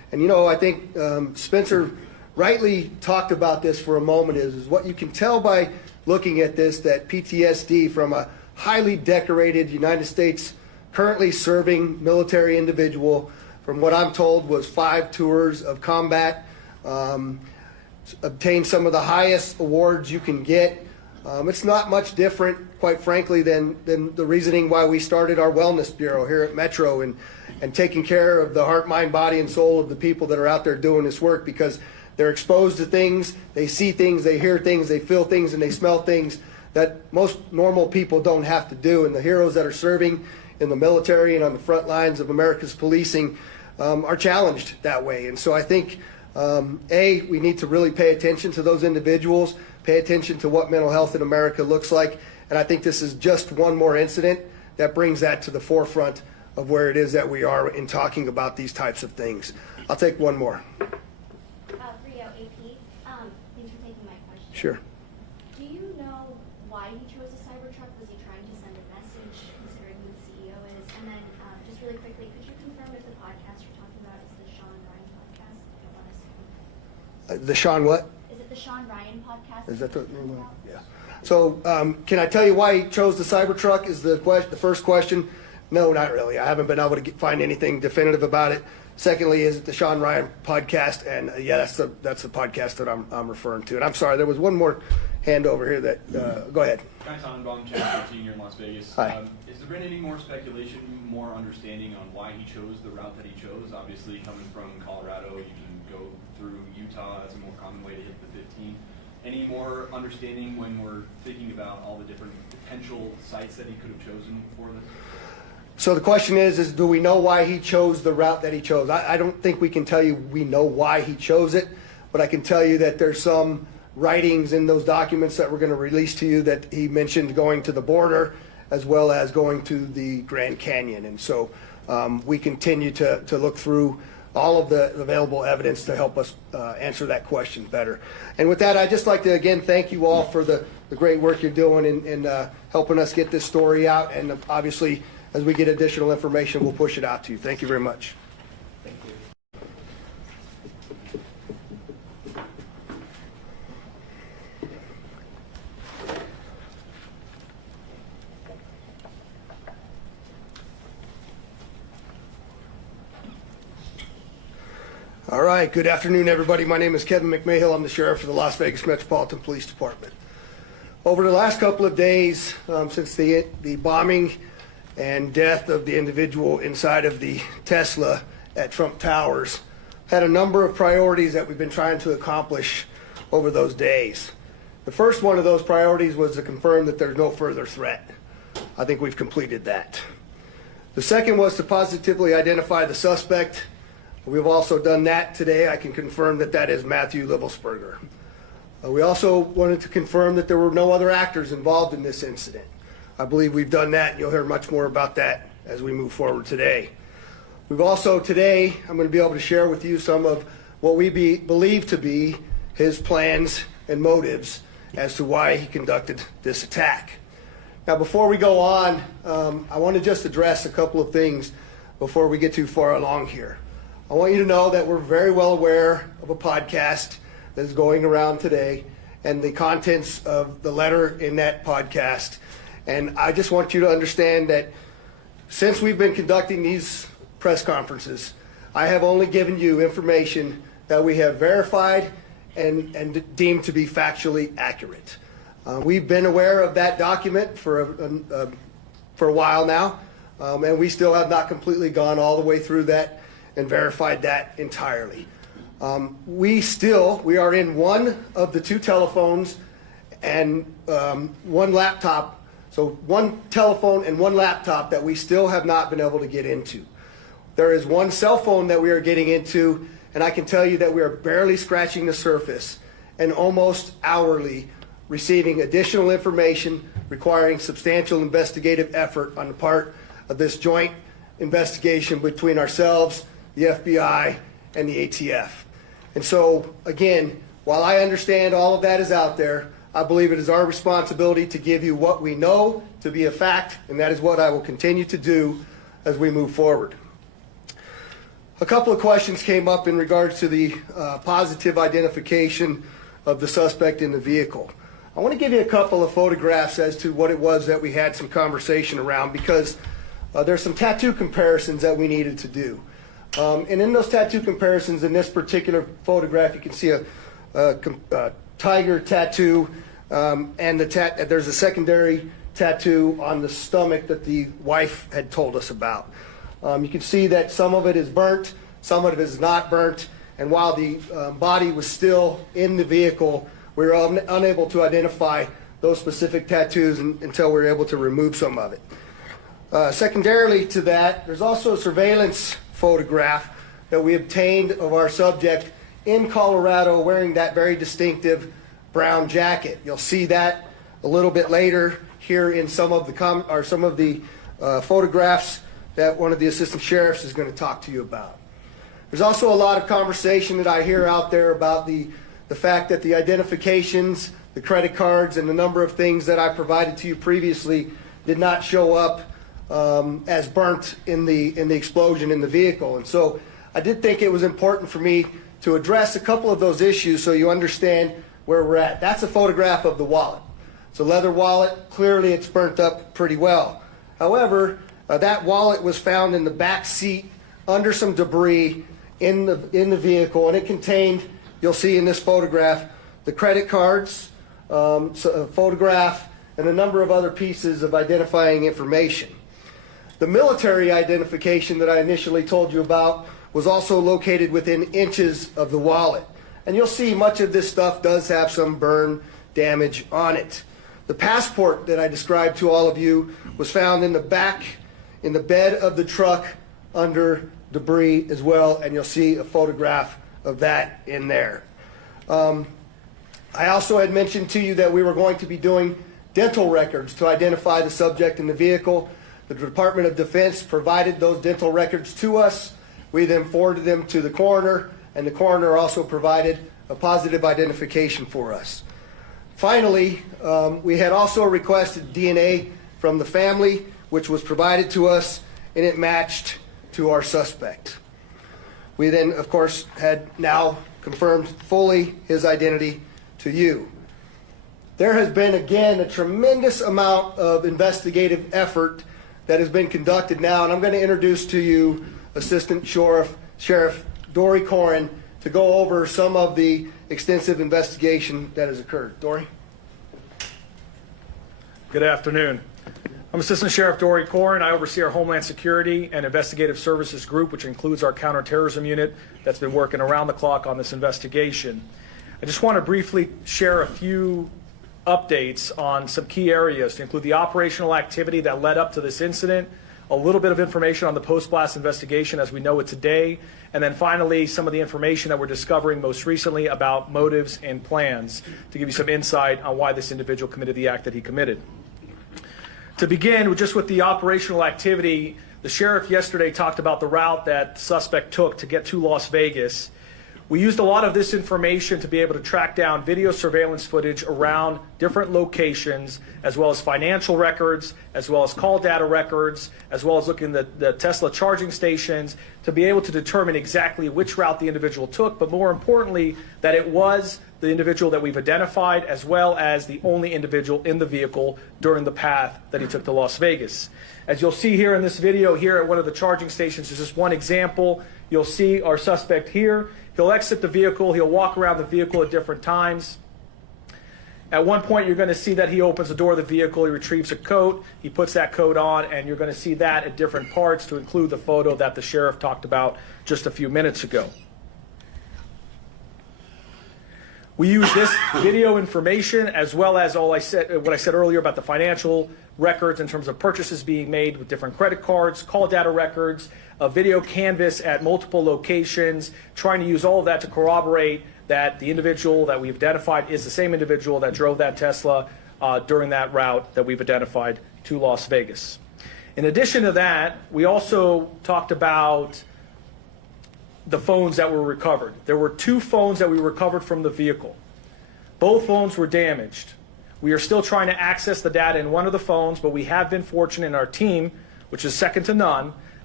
And you know, I think Spencer rightly talked about this for a moment is what you can tell by looking at this, that PTSD from a highly decorated United States currently serving military individual, from what I'm told was 5 tours of combat, obtained some of the highest awards you can get. It's not much different, quite frankly, than the reasoning why we started our wellness bureau here at Metro and taking care of the heart, mind, body, and soul of the people that are out there doing this work, because they're exposed to things, they see things, they hear things, they feel things, and they smell things that most normal people don't have to do. And the heroes that are serving in the military and on the front lines of America's policing are challenged that way. And so I think, we need to really pay attention to those individuals, pay attention to what mental health in America looks like. And I think this is just one more incident that brings that to the forefront of where it is that we are in talking about these types of things. I'll take one more. Rio, AP, thanks for taking my question. Sure. Do you know why he chose a Cybertruck? Was he trying to send a message, considering who the CEO is? And then, just really quickly, could you confirm if the podcast you're talking about is the Sean Ryan podcast? I don't want to The Sean what? Is it the Sean Ryan podcast? Is that the name of it? Yeah. So can I tell you why he chose the Cybertruck is the first question? No, not really. I haven't been able to find anything definitive about it. Secondly, is it the Sean Ryan podcast? And yeah, that's the podcast that I'm referring to. And I'm sorry, there was one more hand over here that, go ahead. Guy Tannenbaum, Channel 13 here in Las Vegas. Hi. Has there been any more speculation, more understanding on why he chose the route that he chose? Obviously, coming from Colorado, you can go through Utah. That's a more common way to hit the 15. Any more understanding when we're thinking about all the different potential sites that he could have chosen for this? So the question is do we know why he chose the route that he chose? I don't think we can tell you we know why he chose it, but I can tell you that there's some writings in those documents that we're going to release to you that he mentioned going to the border as well as going to the Grand Canyon. And so we continue to look through all of the available evidence to help us answer that question better. And with that, I'd just like to again thank you all for the great work you're doing in helping us get this story out. And obviously, as we get additional information, we'll push it out to you. Thank you very much. Thank you. All right, good afternoon, everybody. My name is Kevin McMahill. I'm the sheriff for the Las Vegas Metropolitan Police Department. Over the last couple of days, since the bombing and death of the individual inside of the Tesla at Trump Towers, had a number of priorities that we've been trying to accomplish over those days. The first one of those priorities was to confirm that there's no further threat. I think we've completed that. The second was to positively identify the suspect. We've also done that today. I can confirm that that is Matthew Livelsberger. We also wanted to confirm that there were no other actors involved in this incident. I believe we've done that, and you'll hear much more about that as we move forward today. We've also today, I'm going to be able to share with you some of what we believe to be his plans and motives as to why he conducted this attack. Now, before we go on, I want to just address a couple of things before we get too far along here. I want you to know that we're very well aware of a podcast that is going around today and the contents of the letter in that podcast. And I just want you to understand that since we've been conducting these press conferences, I have only given you information that we have verified and deemed to be factually accurate. We've been aware of that document for a while now, and we still have not completely gone all the way through that and verified that entirely. We are in one of the 2 telephones and 1 laptop. So 1 telephone and 1 laptop that we still have not been able to get into. There is 1 cell phone that we are getting into, and I can tell you that we are barely scratching the surface and almost hourly receiving additional information requiring substantial investigative effort on the part of this joint investigation between ourselves, the FBI, and the ATF. And so, again, while I understand all of that is out there, I believe it is our responsibility to give you what we know to be a fact, and that is what I will continue to do as we move forward. A couple of questions came up in regards to the positive identification of the suspect in the vehicle. I want to give you a couple of photographs as to what it was that we had some conversation around, because there's some tattoo comparisons that we needed to do. And in those tattoo comparisons, in this particular photograph, you can see a tiger tattoo, and there's a secondary tattoo on the stomach that the wife had told us about. You can see that some of it is burnt, some of it is not burnt, and while the body was still in the vehicle, we were unable to identify those specific tattoos until we were able to remove some of it. Secondarily to that, there's also a surveillance photograph that we obtained of our subject in Colorado wearing that very distinctive brown jacket. You'll see that a little bit later here in some of the photographs that one of the assistant sheriffs is going to talk to you about. There's also a lot of conversation that I hear out there about the fact that the identifications, the credit cards, and the number of things that I provided to you previously did not show up as burnt in the explosion in the vehicle. And so I did think it was important for me to address a couple of those issues so you understand where we're at. That's a photograph of the wallet. It's a leather wallet. Clearly it's burnt up pretty well. However, that wallet was found in the back seat under some debris in the vehicle, and it contained, you'll see in this photograph, the credit cards, a photograph, and a number of other pieces of identifying information. The military identification that I initially told you about was also located within inches of the wallet. And you'll see much of this stuff does have some burn damage on it. The passport that I described to all of you was found in the back, in the bed of the truck under debris as well, and you'll see a photograph of that in there. I also had mentioned to you that we were going to be doing dental records to identify the subject in the vehicle. The Department of Defense provided those dental records to us. We then forwarded them to the coroner, and the coroner also provided a positive identification for us. Finally, we had also requested DNA from the family, which was provided to us, and it matched to our suspect. We then, of course, had now confirmed fully his identity to you. There has been, again, a tremendous amount of investigative effort that has been conducted now, and I'm going to introduce to you Assistant Sheriff Dory Corrin to go over some of the extensive investigation that has occurred. Dory? Good afternoon. I'm Assistant Sheriff Dory Corrin. I oversee our Homeland Security and Investigative Services Group, which includes our counterterrorism unit that's been working around the clock on this investigation. I just want to briefly share a few updates on some key areas to include the operational activity that led up to this incident, a little bit of information on the post-blast investigation as we know it today, and then finally some of the information that we're discovering most recently about motives and plans to give you some insight on why this individual committed the act that he committed. To begin just with the operational activity, the sheriff yesterday talked about the route that the suspect took to get to Las Vegas. We used a lot of this information to be able to track down video surveillance footage around different locations, as well as financial records, as well as call data records, as well as looking at the Tesla charging stations to be able to determine exactly which route the individual took, but more importantly, that it was the individual that we've identified, as well as the only individual in the vehicle during the path that he took to Las Vegas. As you'll see here in this video here at one of the charging stations, is just one example. You'll see our suspect here. He'll exit the vehicle. He'll walk around the vehicle at different times. At one point, you're going to see that he opens the door of the vehicle. He retrieves a coat. He puts that coat on, and you're going to see that at different parts to include the photo that the sheriff talked about just a few minutes ago. We use this video information as well as what I said earlier about the financial records in terms of purchases being made with different credit cards, call data records, a video canvas at multiple locations, trying to use all of that to corroborate that the individual that we've identified is the same individual that drove that Tesla during that route that we've identified to Las Vegas. In addition to that, we also talked about the phones that were recovered. There were 2 phones that we recovered from the vehicle. Both phones were damaged. We are still trying to access the data in one of the phones, but we have been fortunate in our team, which is second to none,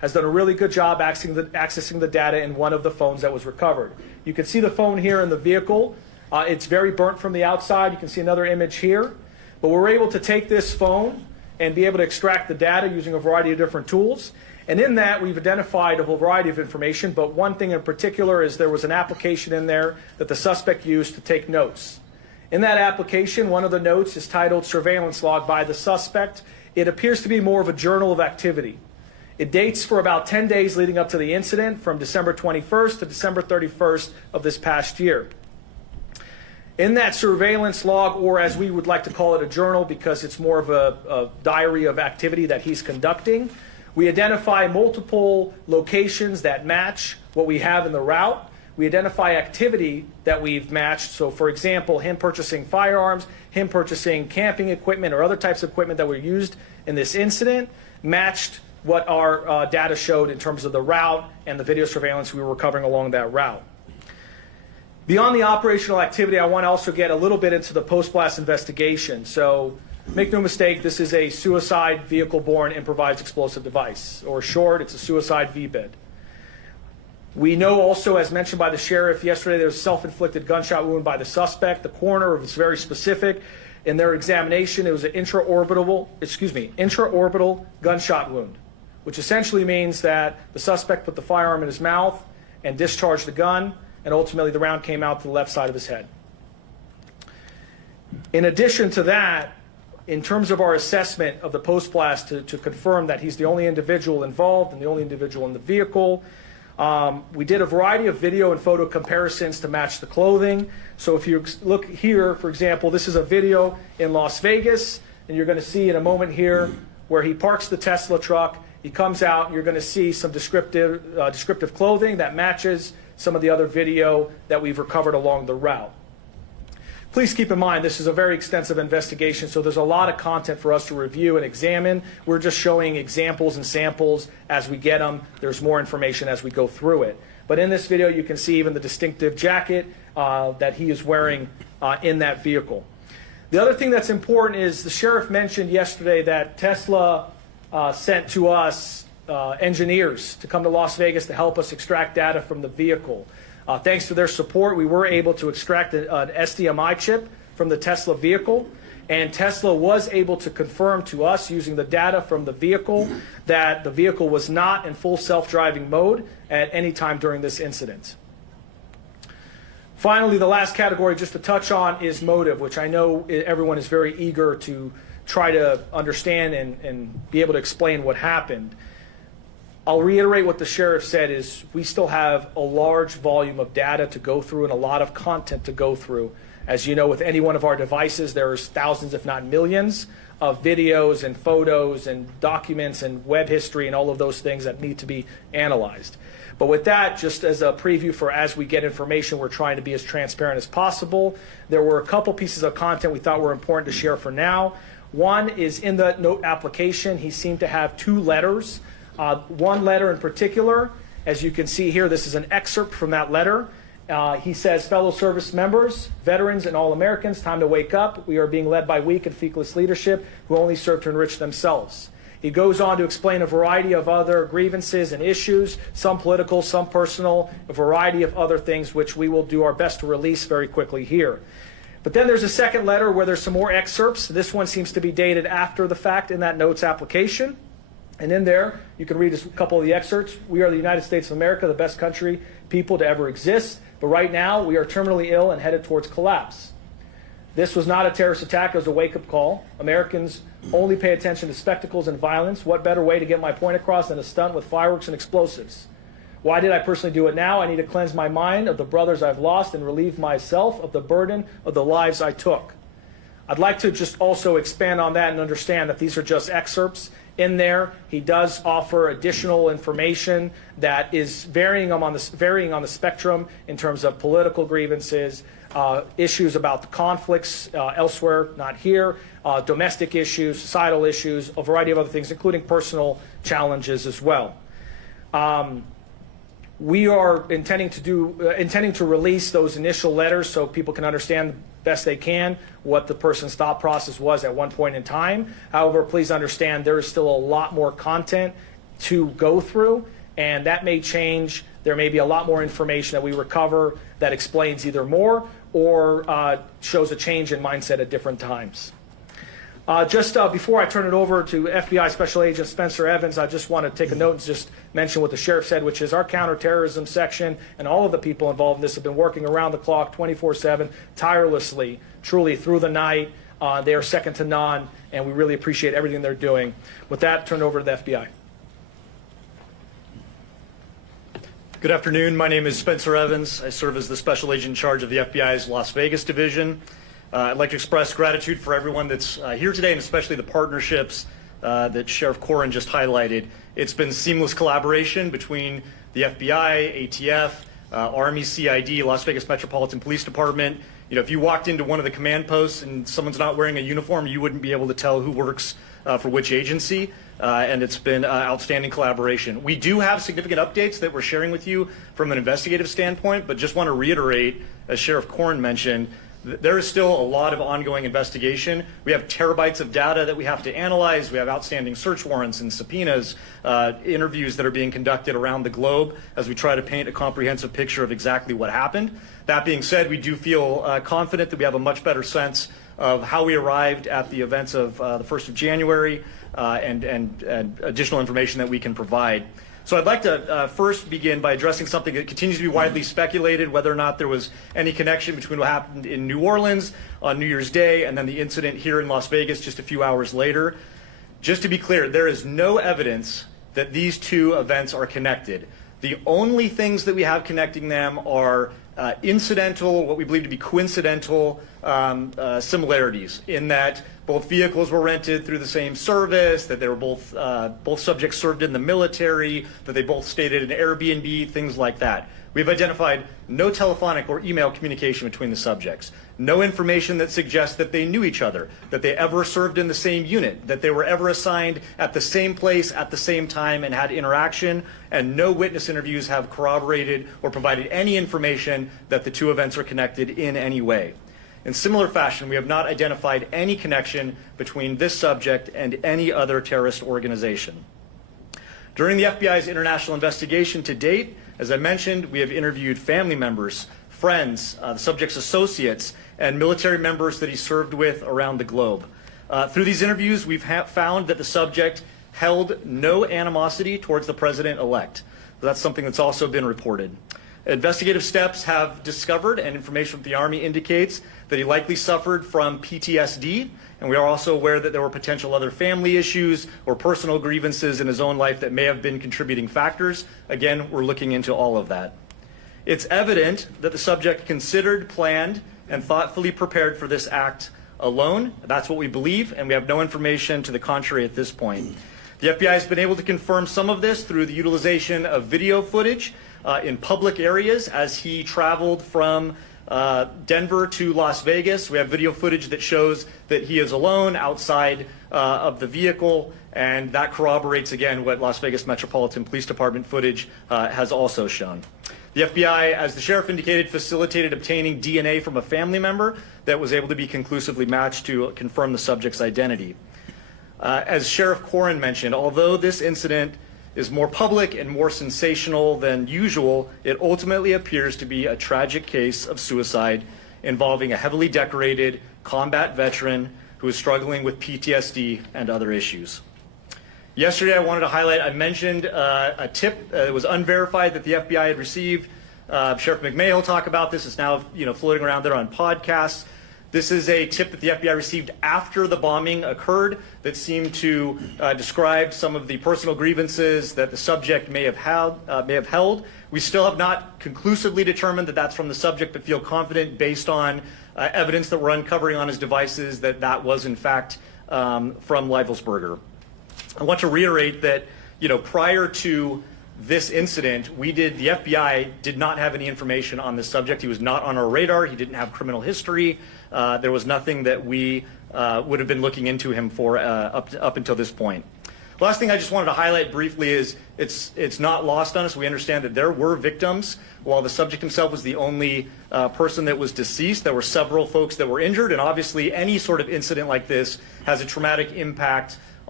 has done a really good job accessing the data in one of the phones that was recovered. You can see the phone here in the vehicle. It's very burnt from the outside. You can see another image here. But we're able to take this phone and be able to extract the data using a variety of different tools. And in that, we've identified a whole variety of information, but one thing in particular is there was an application in there that the suspect used to take notes. In that application, one of the notes is titled Surveillance Log by the Suspect. It appears to be more of a journal of activity. It dates for about 10 days leading up to the incident, from December 21st to December 31st of this past year. In that surveillance log, or as we would like to call it, a journal, because it's more of a diary of activity that he's conducting, we identify multiple locations that match what we have in the route. We identify activity that we've matched. So, for example, him purchasing firearms, him purchasing camping equipment or other types of equipment that were used in this incident, matched what our data showed in terms of the route and the video surveillance we were recovering along that route. Beyond the operational activity, I want to also get a little bit into the post-blast investigation. So, make no mistake, this is a suicide vehicle-borne improvised explosive device, or short, it's a suicide VBID. We know also, as mentioned by the sheriff yesterday, there was a self-inflicted gunshot wound by the suspect. The coroner was very specific. In their examination, it was an intraorbital gunshot wound, which essentially means that the suspect put the firearm in his mouth and discharged the gun, and ultimately the round came out to the left side of his head. In addition to that, in terms of our assessment of the post-blast to confirm that he's the only individual involved and the only individual in the vehicle, we did a variety of video and photo comparisons to match the clothing. So if you look here, for example, this is a video in Las Vegas, and you're going to see in a moment here where he parks the Tesla truck. He comes out, and you're going to see some descriptive clothing that matches some of the other video that we've recovered along the route. Please keep in mind, this is a very extensive investigation, so there's a lot of content for us to review and examine. We're just showing examples and samples as we get them. There's more information as we go through it. But in this video, you can see even the distinctive jacket that he is wearing in that vehicle. The other thing that's important is the sheriff mentioned yesterday that Tesla sent to us engineers to come to Las Vegas to help us extract data from the vehicle. Thanks to their support, we were able to extract an SDMI chip from the Tesla vehicle, and Tesla was able to confirm to us using the data from the vehicle that the vehicle was not in full self-driving mode at any time during this incident. Finally, the last category just to touch on is motive, which I know everyone is very eager to try to understand and be able to explain what happened. I'll reiterate what the sheriff said is we still have a large volume of data to go through and a lot of content to go through. As you know, with any one of our devices, there's thousands, if not millions, of videos and photos and documents and web history and all of those things that need to be analyzed. But with that, just as a preview for as we get information, we're trying to be as transparent as possible. There were a couple pieces of content we thought were important to share for now. One is in the note application, he seemed to have two letters. One letter in particular, as you can see here, this is an excerpt from that letter. He says, fellow service members, veterans, and all Americans, time to wake up. We are being led by weak and feckless leadership who only serve to enrich themselves. He goes on to explain a variety of other grievances and issues, some political, some personal, a variety of other things which we will do our best to release very quickly here. But then there's a second letter where there's some more excerpts. This one seems to be dated after the fact in that notes application. And in there, you can read a couple of the excerpts. We are the United States of America, the best country, people to ever exist. But right now, we are terminally ill and headed towards collapse. This was not a terrorist attack. It was a wake-up call. Americans only pay attention to spectacles and violence. What better way to get my point across than a stunt with fireworks and explosives? Why did I personally do it now? I need to cleanse my mind of the brothers I've lost and relieve myself of the burden of the lives I took. I'd like to just also expand on that and understand that these are just excerpts. In there, he does offer additional information that is varying on the spectrum in terms of political grievances, issues about the conflicts elsewhere, not here, domestic issues, societal issues, a variety of other things, including personal challenges as well. We are intending to release those initial letters so people can understand best they can what the person's thought process was at one point in time. However, please understand there is still a lot more content to go through, and that may change. There may be a lot more information that we recover that explains either more or shows a change in mindset at different times. Just before I turn it over to FBI Special Agent Spencer Evans, I just want to take a note and just mention what the sheriff said, which is our counterterrorism section and all of the people involved in this have been working around the clock, 24/7, tirelessly, truly through the night. They are second to none, and we really appreciate everything they're doing. With that, turn it over to the FBI. Good afternoon. My name is Spencer Evans. I serve as the Special Agent in charge of the FBI's Las Vegas division. I'd like to express gratitude for everyone that's here today, and especially the partnerships that Sheriff Corrin just highlighted. It's been seamless collaboration between the FBI, ATF, Army, CID, Las Vegas Metropolitan Police Department. You know, if you walked into one of the command posts and someone's not wearing a uniform, you wouldn't be able to tell who works for which agency, and it's been outstanding collaboration. We do have significant updates that we're sharing with you from an investigative standpoint, but just want to reiterate, as Sheriff Corrin mentioned, there is still a lot of ongoing investigation. We have terabytes of data that we have to analyze. We have outstanding search warrants and subpoenas, interviews that are being conducted around the globe as we try to paint a comprehensive picture of exactly what happened. That being said, we do feel confident that we have a much better sense of how we arrived at the events of the 1st of January and additional information that we can provide. So I'd like to first begin by addressing something that continues to be widely speculated, whether or not there was any connection between what happened in New Orleans on New Year's Day and then the incident here in Las Vegas just a few hours later. Just to be clear, there is no evidence that these two events are connected. The only things that we have connecting them are incidental, what we believe to be coincidental similarities, in that both vehicles were rented through the same service, that they were both subjects served in the military, that they both stayed at an Airbnb, things like that. We've identified no telephonic or email communication between the subjects, no information that suggests that they knew each other, that they ever served in the same unit, that they were ever assigned at the same place at the same time and had interaction, and no witness interviews have corroborated or provided any information that the two events are connected in any way. In similar fashion, we have not identified any connection between this subject and any other terrorist organization. During the FBI's international investigation to date, as I mentioned, we have interviewed family members, friends, the subject's associates, and military members that he served with around the globe. Through these interviews, we've found that the subject held no animosity towards the president-elect. That's something that's also been reported. Investigative steps have discovered, and information from the Army indicates, that he likely suffered from PTSD, and we are also aware that there were potential other family issues or personal grievances in his own life that may have been contributing factors. Again, we're looking into all of that. It's evident that the subject considered, planned, and thoughtfully prepared for this act alone. That's what we believe, and we have no information to the contrary at this point. The FBI has been able to confirm some of this through the utilization of video footage in public areas as he traveled from Denver to Las Vegas. We have video footage that shows that he is alone outside of the vehicle, and that corroborates again what Las Vegas Metropolitan Police Department footage has also shown. The FBI, as the sheriff indicated, facilitated obtaining DNA from a family member that was able to be conclusively matched to confirm the subject's identity. As Sheriff Corrin mentioned, although this incident is more public and more sensational than usual, it ultimately appears to be a tragic case of suicide involving a heavily decorated combat veteran who is struggling with PTSD and other issues. Yesterday, I wanted to highlight, I mentioned a tip that was unverified that the FBI had received. Sheriff McMahon will talk about this. It's now floating around there on podcasts. This is a tip that the FBI received after the bombing occurred that seemed to describe some of the personal grievances that the subject may have held. We still have not conclusively determined that that's from the subject, but feel confident based on evidence that we're uncovering on his devices that that was in fact from Livelsberger. I want to reiterate that prior to this incident, the FBI did not have any information on this subject. He was not on our radar. He didn't have criminal history. There was nothing that we would have been looking into him for up until this point. The last thing I just wanted to highlight briefly is it's not lost on us. We understand that there were victims. While the subject himself was the only person that was deceased, there were several folks that were injured, and obviously any sort of incident like this has a traumatic impact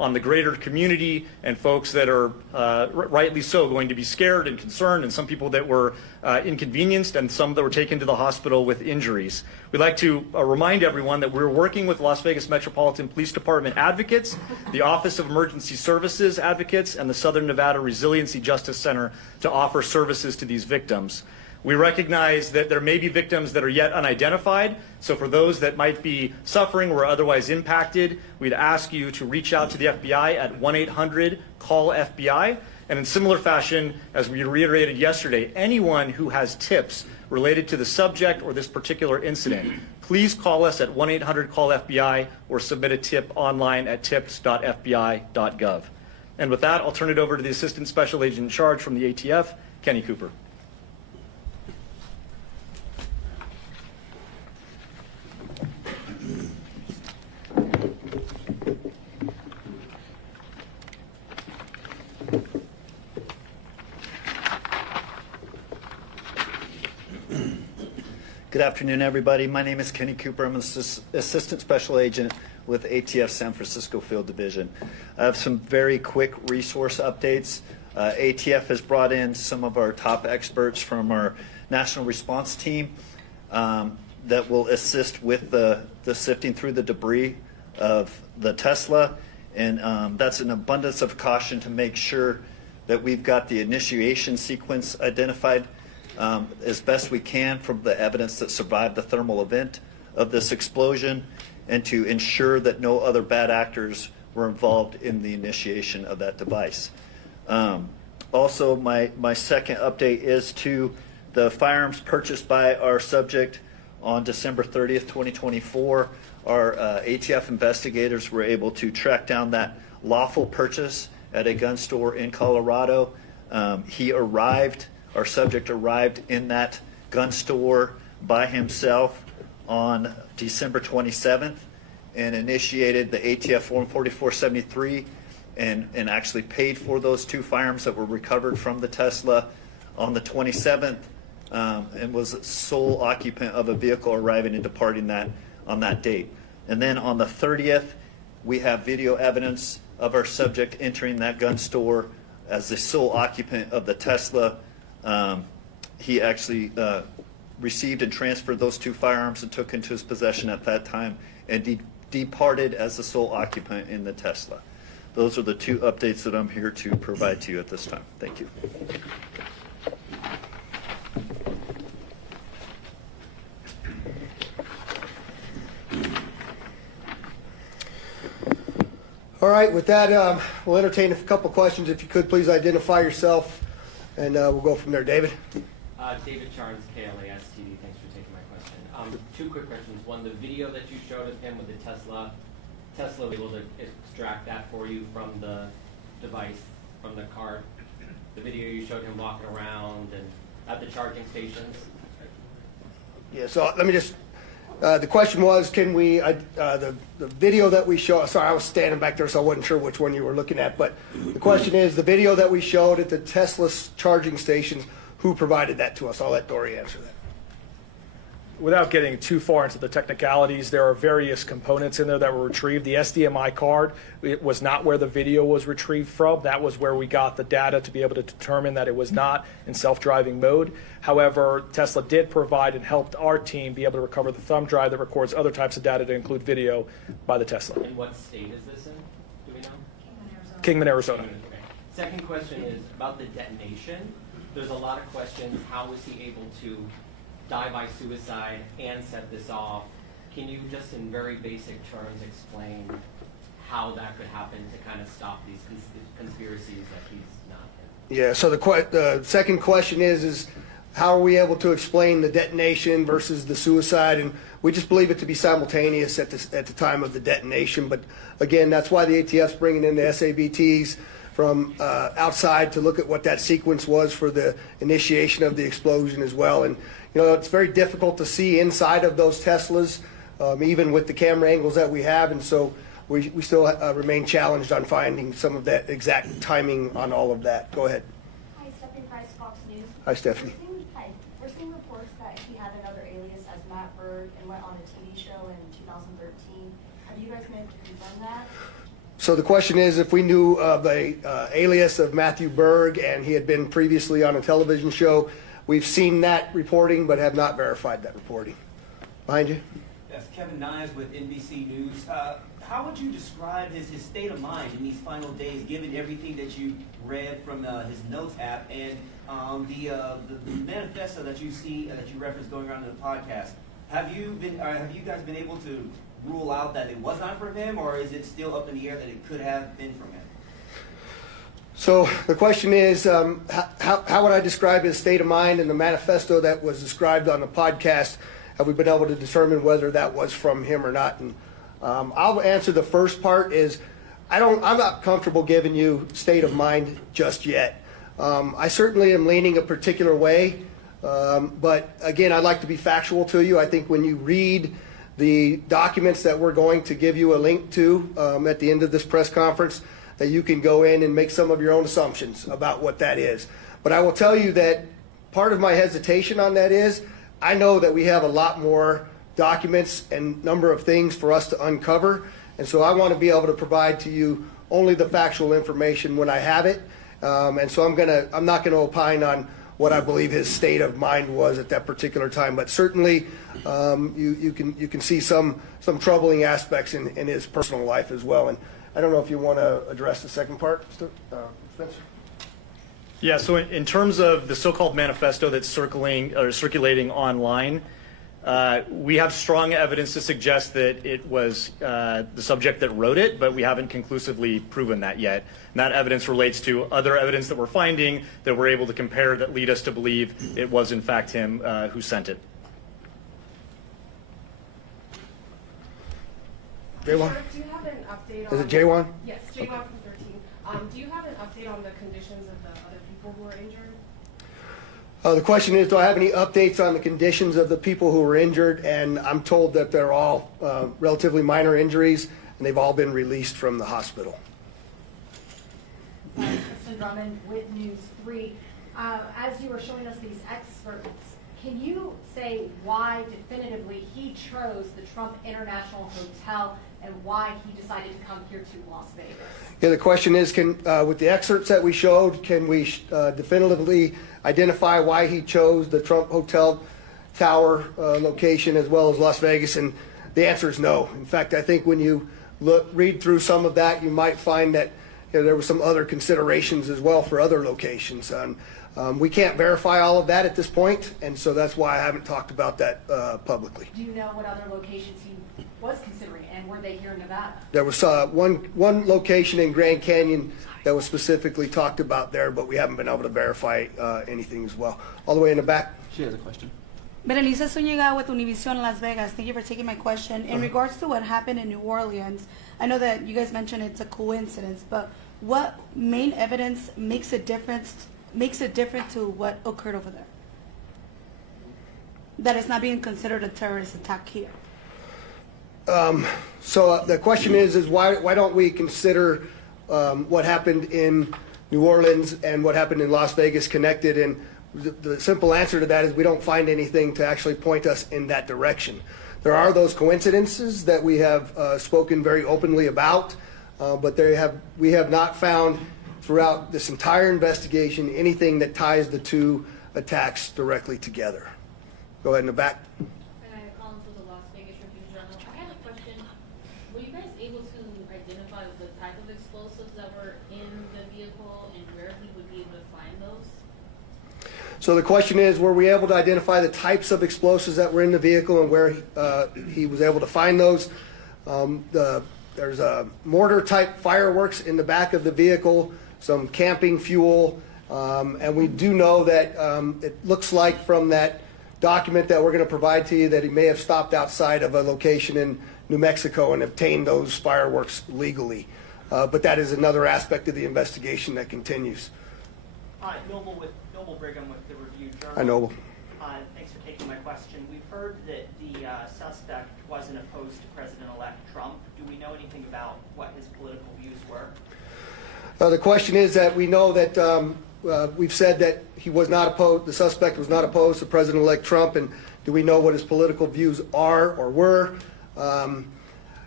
on the greater community and folks that are rightly so going to be scared and concerned, and some people that were inconvenienced and some that were taken to the hospital with injuries. We'd like to remind everyone that we're working with Las Vegas Metropolitan Police Department advocates, the Office of Emergency Services advocates, and the Southern Nevada Resiliency Justice Center to offer services to these victims. We recognize that there may be victims that are yet unidentified, so for those that might be suffering or otherwise impacted, we'd ask you to reach out to the FBI at 1-800-CALL-FBI. And in similar fashion, as we reiterated yesterday, anyone who has tips related to the subject or this particular incident, please call us at 1-800-CALL-FBI or submit a tip online at tips.fbi.gov. And with that, I'll turn it over to the Assistant Special Agent in Charge from the ATF, Kenny Cooper. Good afternoon, everybody. My name is Kenny Cooper. I'm an Assistant Special Agent with ATF San Francisco Field Division. I have some very quick resource updates. ATF has brought in some of our top experts from our national response team that will assist with the sifting through the debris of the Tesla. And that's an abundance of caution to make sure that we've got the initiation sequence identified as best we can from the evidence that survived the thermal event of this explosion, and to ensure that no other bad actors were involved in the initiation of that device. Also, my second update is to the firearms purchased by our subject on December 30th, 2024. Our ATF investigators were able to track down that lawful purchase at a gun store in Colorado. Our subject arrived in that gun store by himself on December 27th and initiated the ATF Form 4473 and actually paid for those two firearms that were recovered from the Tesla on the 27th and was sole occupant of a vehicle arriving and departing that on that date. And then on the 30th, we have video evidence of our subject entering that gun store as the sole occupant of the Tesla. He actually received and transferred those two firearms and took into his possession at that time and departed as the sole occupant in the Tesla. Those are the two updates that I'm here to provide to you at this time. Thank you. All right, with that, we'll entertain a couple questions. If you could, please identify yourself, and we'll go from there. David? David Charnes, KLAS TV. Thanks for taking my question. Two quick questions. One, the video that you showed of him with the Tesla was able to extract that for you from the device, from the card? The video you showed him walking around and at the charging stations? Yeah, so let me just, the question was, can we, the video that we showed, sorry, I was standing back there, so I wasn't sure which one you were looking at, but the question is, the video that we showed at the Tesla charging stations, who provided that to us? I'll let Dory answer that. Without getting too far into the technicalities, there are various components in there that were retrieved. The SDMI card, it was not where the video was retrieved from. That was where we got the data to be able to determine that it was not in self-driving mode. However, Tesla did provide and helped our team be able to recover the thumb drive that records other types of data to include video by the Tesla. And what state is this in? Do we know? Kingman, Arizona. Okay. Second question is about the detonation. There's a lot of questions. How was he able to die by suicide and set this off? Can you just in very basic terms explain how that could happen to kind of stop these conspiracies that he's not in? Yeah, so the second question is how are we able to explain the detonation versus the suicide? And we just believe it to be simultaneous at the time of the detonation. But again, that's why the ATF's bringing in the SABTs from outside to look at what that sequence was for the initiation of the explosion as well. And you know, it's very difficult to see inside of those Teslas, even with the camera angles that we have. And so we still remain challenged on finding some of that exact timing on all of that. Go ahead. Hi, Stephanie Price, Fox News. Hi, Stephanie. Hi. We're seeing reports that he had another alias as Matt Bird and went on a TV show in 2013. Have you guys been able to confirm that? So the question is, if we knew of a alias of Matthew Berg and he had been previously on a television show, we've seen that reporting but have not verified that reporting. Behind you. Yes, Kevin Nyes with NBC News. How would you describe his state of mind in these final days, given everything that you read from his notes app and the manifesto that you see that you referenced going around in the podcast? Have you guys been able to rule out that it was not from him, or is it still up in the air that it could have been from him? So the question is, how would I describe his state of mind in the manifesto that was described on the podcast? Have we been able to determine whether that was from him or not? And I'll answer the first part is, I'm not comfortable giving you state of mind just yet. I certainly am leaning a particular way, but again, I'd like to be factual to you. I think when you read the documents that we're going to give you a link to at the end of this press conference, that you can go in and make some of your own assumptions about what that is. But I will tell you that part of my hesitation on that is, I know that we have a lot more documents and number of things for us to uncover, and so I want to be able to provide to you only the factual information when I have it, and so I'm not going to opine on what I believe his state of mind was at that particular time, but certainly you can see some troubling aspects in his personal life as well. And I don't know if you want to address the second part, Spencer. Yeah, so in terms of the so-called manifesto that's circulating online, we have strong evidence to suggest that it was the subject that wrote it, but we haven't conclusively proven that yet. And that evidence relates to other evidence that we're finding that we're able to compare that lead us to believe it was in fact him who sent it. J1? Do you have an update on... Is it J1? Yes, J1 from 13. Do you have an update on the conditions of the other people who were injured? The question is, do I have any updates on the conditions of the people who were injured? And I'm told that they're all relatively minor injuries, and they've all been released from the hospital. Kristen Drummond with News 3. As you were showing us these experts, can you say why definitively he chose the Trump International Hotel and why he decided to come here to Las Vegas? Yeah, the question is, with the excerpts that we showed, can we definitively identify why he chose the Trump Hotel Tower location as well as Las Vegas? And the answer is no. In fact, I think when you read through some of that, you might find that there were some other considerations as well for other locations. We can't verify all of that at this point, and so that's why I haven't talked about that publicly. Do you know what other locations he was considering, and were they here in Nevada? There was one location in Grand Canyon that was specifically talked about there, but we haven't been able to verify anything as well. All the way in the back. She has a question. Berenice Zúñiga with Univision Las Vegas. Thank you for taking my question. In regards to what happened in New Orleans, I know that you guys mentioned it's a coincidence, but what main evidence makes it different to what occurred over there? That it's not being considered a terrorist attack here. So the question is why don't we consider what happened in New Orleans and what happened in Las Vegas connected? And the simple answer to that is we don't find anything to actually point us in that direction. There are those coincidences that we have spoken very openly about, but we have not found throughout this entire investigation anything that ties the two attacks directly together. Go ahead in the back. I had a question. Were you guys able to identify the type of explosives that were in the vehicle and where he would be able to find those? So the question is, were we able to identify the types of explosives that were in the vehicle and where he was able to find those? There's a mortar-type fireworks in the back of the vehicle, some camping fuel, and we do know that it looks like from that document that we're going to provide to you that he may have stopped outside of a location in New Mexico and obtained those fireworks legally. But that is another aspect of the investigation that continues. Hi, Noble Brigham with the Review Journal. Hi, Noble. Thanks for taking my question. We've heard that the suspect wasn't opposed to President-elect Trump. Do we know anything about what his political views were? The question is that we know that we've said that he was not opposed, the suspect was not opposed to President-elect Trump, and do we know what his political views are or were?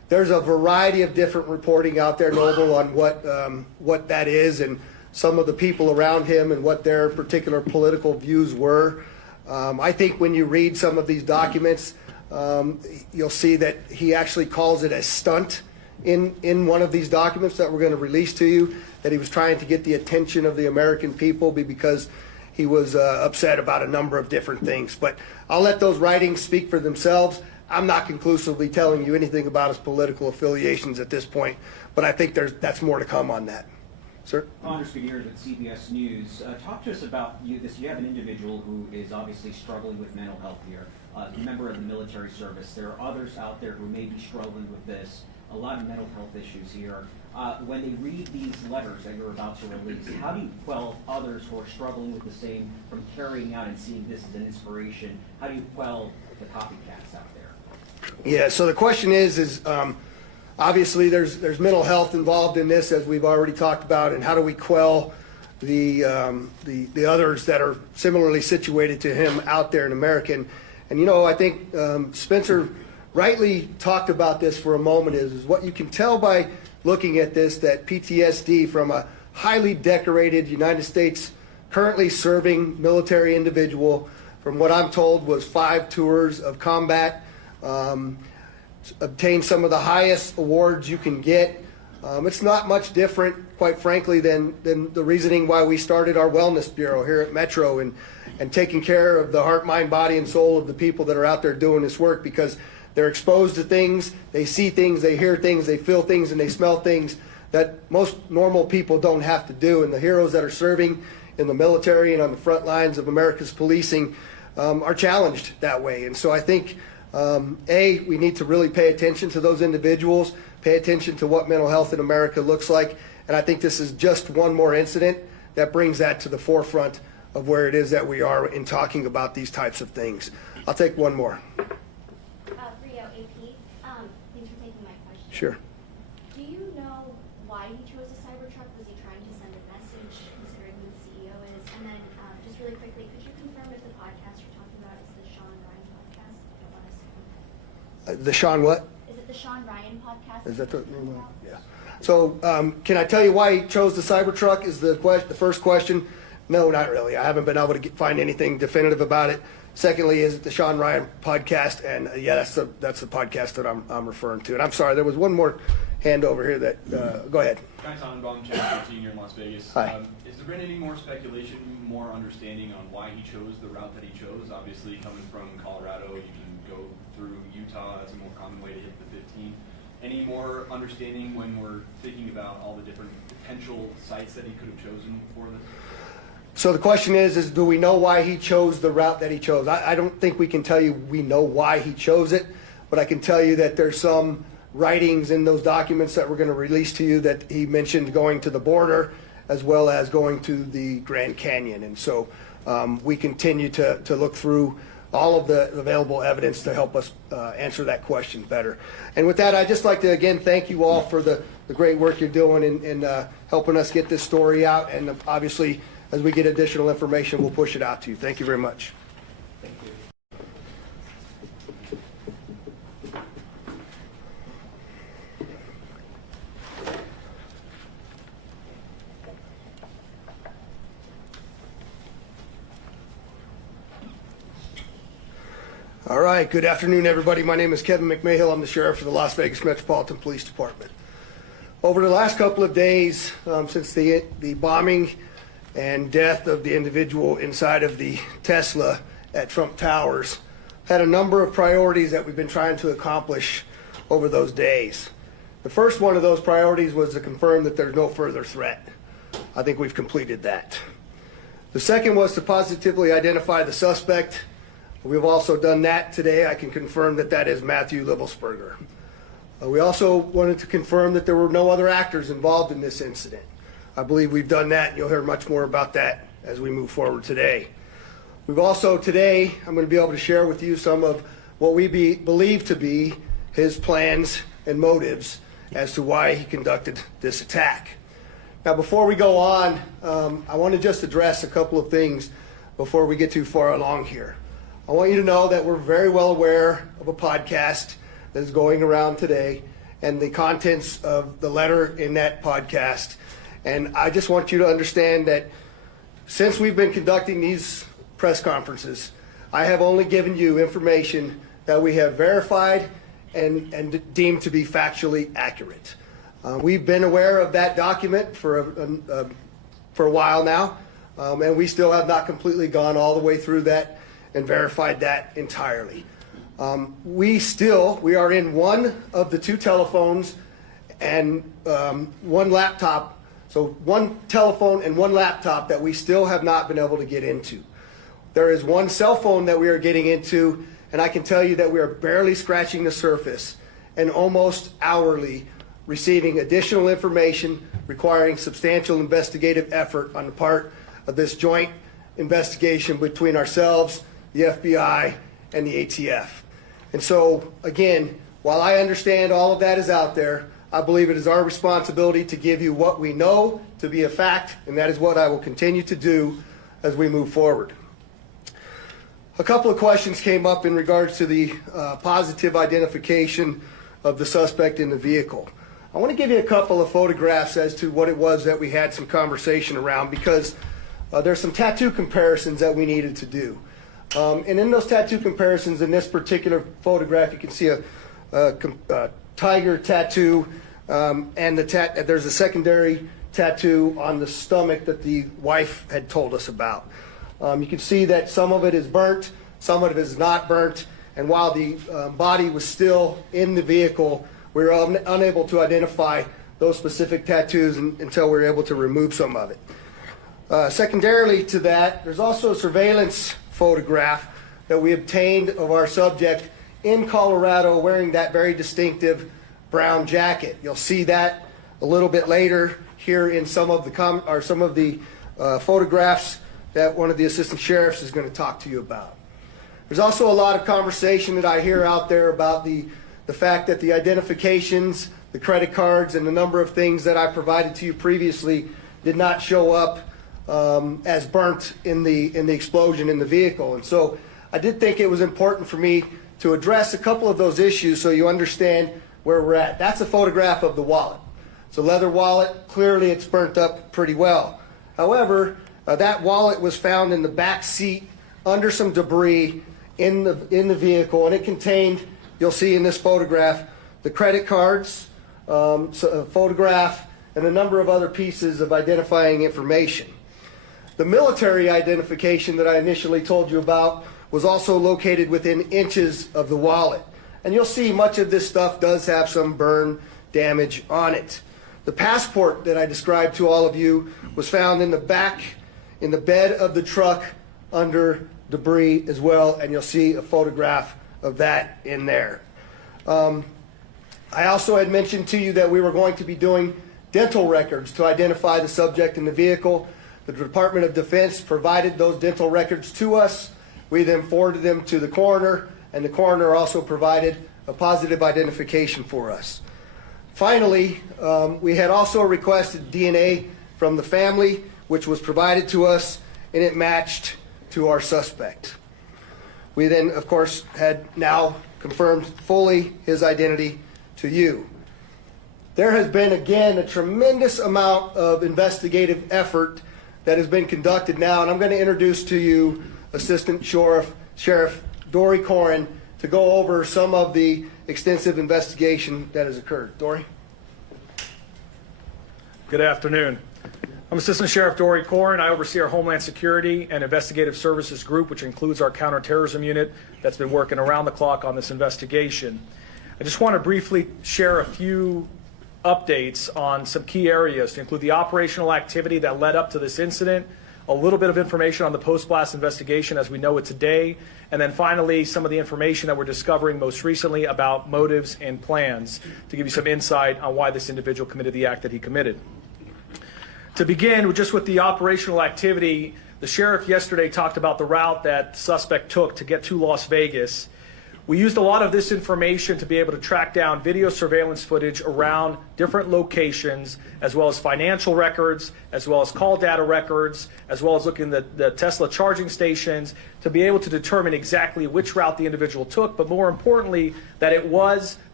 there's a variety of different reporting out there, Noble, on what that is and some of the people around him and what their particular political views were. I think when you read some of these documents, you'll see that he actually calls it a stunt in one of these documents that we're going to release to you, that he was trying to get the attention of the American people because he was upset about a number of different things. But I'll let those writings speak for themselves. I'm not conclusively telling you anything about his political affiliations at this point, but I think that's more to come on that. Sir? Anders Gutierrez with CBS News. Talk to us about you have an individual who is obviously struggling with mental health here, a member of the military service. There are others out there who may be struggling with this, a lot of mental health issues here. When they read these letters that you're about to release, how do you quell others who are struggling with the same from carrying out and seeing this as an inspiration? How do you quell the copycats out there? Yeah, so the question is obviously there's mental health involved in this, as we've already talked about, and how do we quell the others that are similarly situated to him out there in America? And you know, I think Spencer rightly talked about this for a moment, is what you can tell by looking at this, that PTSD from a highly decorated United States currently serving military individual, from what I'm told was 5 tours of combat, obtained some of the highest awards you can get. It's not much different, quite frankly, than the reasoning why we started our wellness bureau here at Metro and taking care of the heart, mind, body, and soul of the people that are out there doing this work, because they're exposed to things, they see things, they hear things, they feel things, and they smell things that most normal people don't have to do. And the heroes that are serving in the military and on the front lines of America's policing are challenged that way. And so I think, we need to really pay attention to those individuals, pay attention to what mental health in America looks like. And I think this is just one more incident that brings that to the forefront of where it is that we are in talking about these types of things. I'll take one more. Rio, AP, thanks for taking my question. Sure. Do you know why he chose a Cybertruck? Was he trying to send a message, considering who the CEO is? And then, just really quickly, could you confirm if the podcast you're talking about is the Sean Ryan podcast? I don't want to The Sean what? Is it the Sean Ryan podcast? Is that the name of it? Yeah. So can I tell you why he chose the Cybertruck is the first question? No, not really. I haven't been able to find anything definitive about it. Secondly, is it the Sean Ryan podcast? And yeah, that's the podcast that I'm referring to. And I'm sorry, there was one more hand over here that, go ahead. Guy Tannenbaum, Channel 13 here in Las Vegas. Hi. Has there been any more speculation, more understanding on why he chose the route that he chose? Obviously, coming from Colorado, you can go through Utah. That's a more common way to hit the 15. Any more understanding when we're thinking about all the different potential sites that he could have chosen for this? So the question is do we know why he chose the route that he chose? I don't think we can tell you we know why he chose it, but I can tell you that there's some writings in those documents that we're going to release to you that he mentioned going to the border as well as going to the Grand Canyon. And so we continue to look through all of the available evidence to help us answer that question better. And with that, I'd just like to again thank you all for the great work you're doing in helping us get this story out. And obviously, as we get additional information, we'll push it out to you. Thank you very much. Thank you. All right, good afternoon, everybody. My name is Kevin McMahill. I'm the sheriff of the Las Vegas Metropolitan Police Department. Over the last couple of days, since the bombing and death of the individual inside of the Tesla at Trump Towers, had a number of priorities that we've been trying to accomplish over those days. The first one of those priorities was to confirm that there's no further threat. I think we've completed that. The second was to positively identify the suspect. We've also done that today. I can confirm that that is Matthew Livelsberger. We also wanted to confirm that there were no other actors involved in this incident. I believe we've done that, and you'll hear much more about that as we move forward today. We've also today, I'm going to be able to share with you some of what we believe to be his plans and motives as to why he conducted this attack. Now, before we go on, I want to just address a couple of things before we get too far along here. I want you to know that we're very well aware of a podcast that is going around today, and the contents of the letter in that podcast. And I just want you to understand that since we've been conducting these press conferences, I have only given you information that we have verified and deemed to be factually accurate. We've been aware of that document for a while now, and we still have not completely gone all the way through that and verified that entirely. We are in one of the two telephones and one laptop, so one telephone and one laptop that we still have not been able to get into. There is one cell phone that we are getting into, and I can tell you that we are barely scratching the surface and almost hourly receiving additional information requiring substantial investigative effort on the part of this joint investigation between ourselves, the FBI, and the ATF. And so, again, while I understand all of that is out there, I believe it is our responsibility to give you what we know to be a fact, and that is what I will continue to do as we move forward. A couple of questions came up in regards to the positive identification of the suspect in the vehicle. I want to give you a couple of photographs as to what it was that we had some conversation around, because there's some tattoo comparisons that we needed to do. And in those tattoo comparisons, in this particular photograph, you can see a tiger tattoo, and there's a secondary tattoo on the stomach that the wife had told us about. You can see that some of it is burnt, some of it is not burnt, and while the body was still in the vehicle, we were unable to identify those specific tattoos until we were able to remove some of it. Secondarily to that, there's also a surveillance photograph that we obtained of our subject in Colorado wearing that very distinctive brown jacket. You'll see that a little bit later here in some of the photographs that one of the assistant sheriffs is going to talk to you about. There's also a lot of conversation that I hear out there about the fact that the identifications, the credit cards, and the number of things that I provided to you previously did not show up as burnt in the explosion in the vehicle. And so I did think it was important for me to address a couple of those issues so you understand where we're at. That's a photograph of the wallet. It's a leather wallet. Clearly it's burnt up pretty well. However, that wallet was found in the back seat under some debris in the vehicle, and it contained, you'll see in this photograph, the credit cards, a photograph, and a number of other pieces of identifying information. The military identification that I initially told you about was also located within inches of the wallet. And you'll see much of this stuff does have some burn damage on it. The passport that I described to all of you was found in the back, in the bed of the truck under debris as well, and you'll see a photograph of that in there. I also had mentioned to you that we were going to be doing dental records to identify the subject in the vehicle. The Department of Defense provided those dental records to us. We then forwarded them to the coroner, and the coroner also provided a positive identification for us. Finally, we had also requested DNA from the family, which was provided to us, and it matched to our suspect. We then, of course, had now confirmed fully his identity to you. There has been, again, a tremendous amount of investigative effort that has been conducted now, and I'm going to introduce to you Assistant Sheriff Dory Corrin to go over some of the extensive investigation that has occurred. Dory? Good afternoon. I'm Assistant Sheriff Dory Corrin. I oversee our Homeland Security and Investigative Services Group, which includes our counterterrorism unit that's been working around the clock on this investigation. I just want to briefly share a few updates on some key areas to include the operational activity that led up to this incident, a little bit of information on the post-blast investigation as we know it today, and then finally some of the information that we're discovering most recently about motives and plans to give you some insight on why this individual committed the act that he committed. To begin, just with the operational activity, the sheriff yesterday talked about the route that the suspect took to get to Las Vegas. We used a lot of this information to be able to track down video surveillance footage around different locations, as well as financial records, as well as call data records, as well as looking at the Tesla charging stations to be able to determine exactly which route the individual took, but more importantly, that it was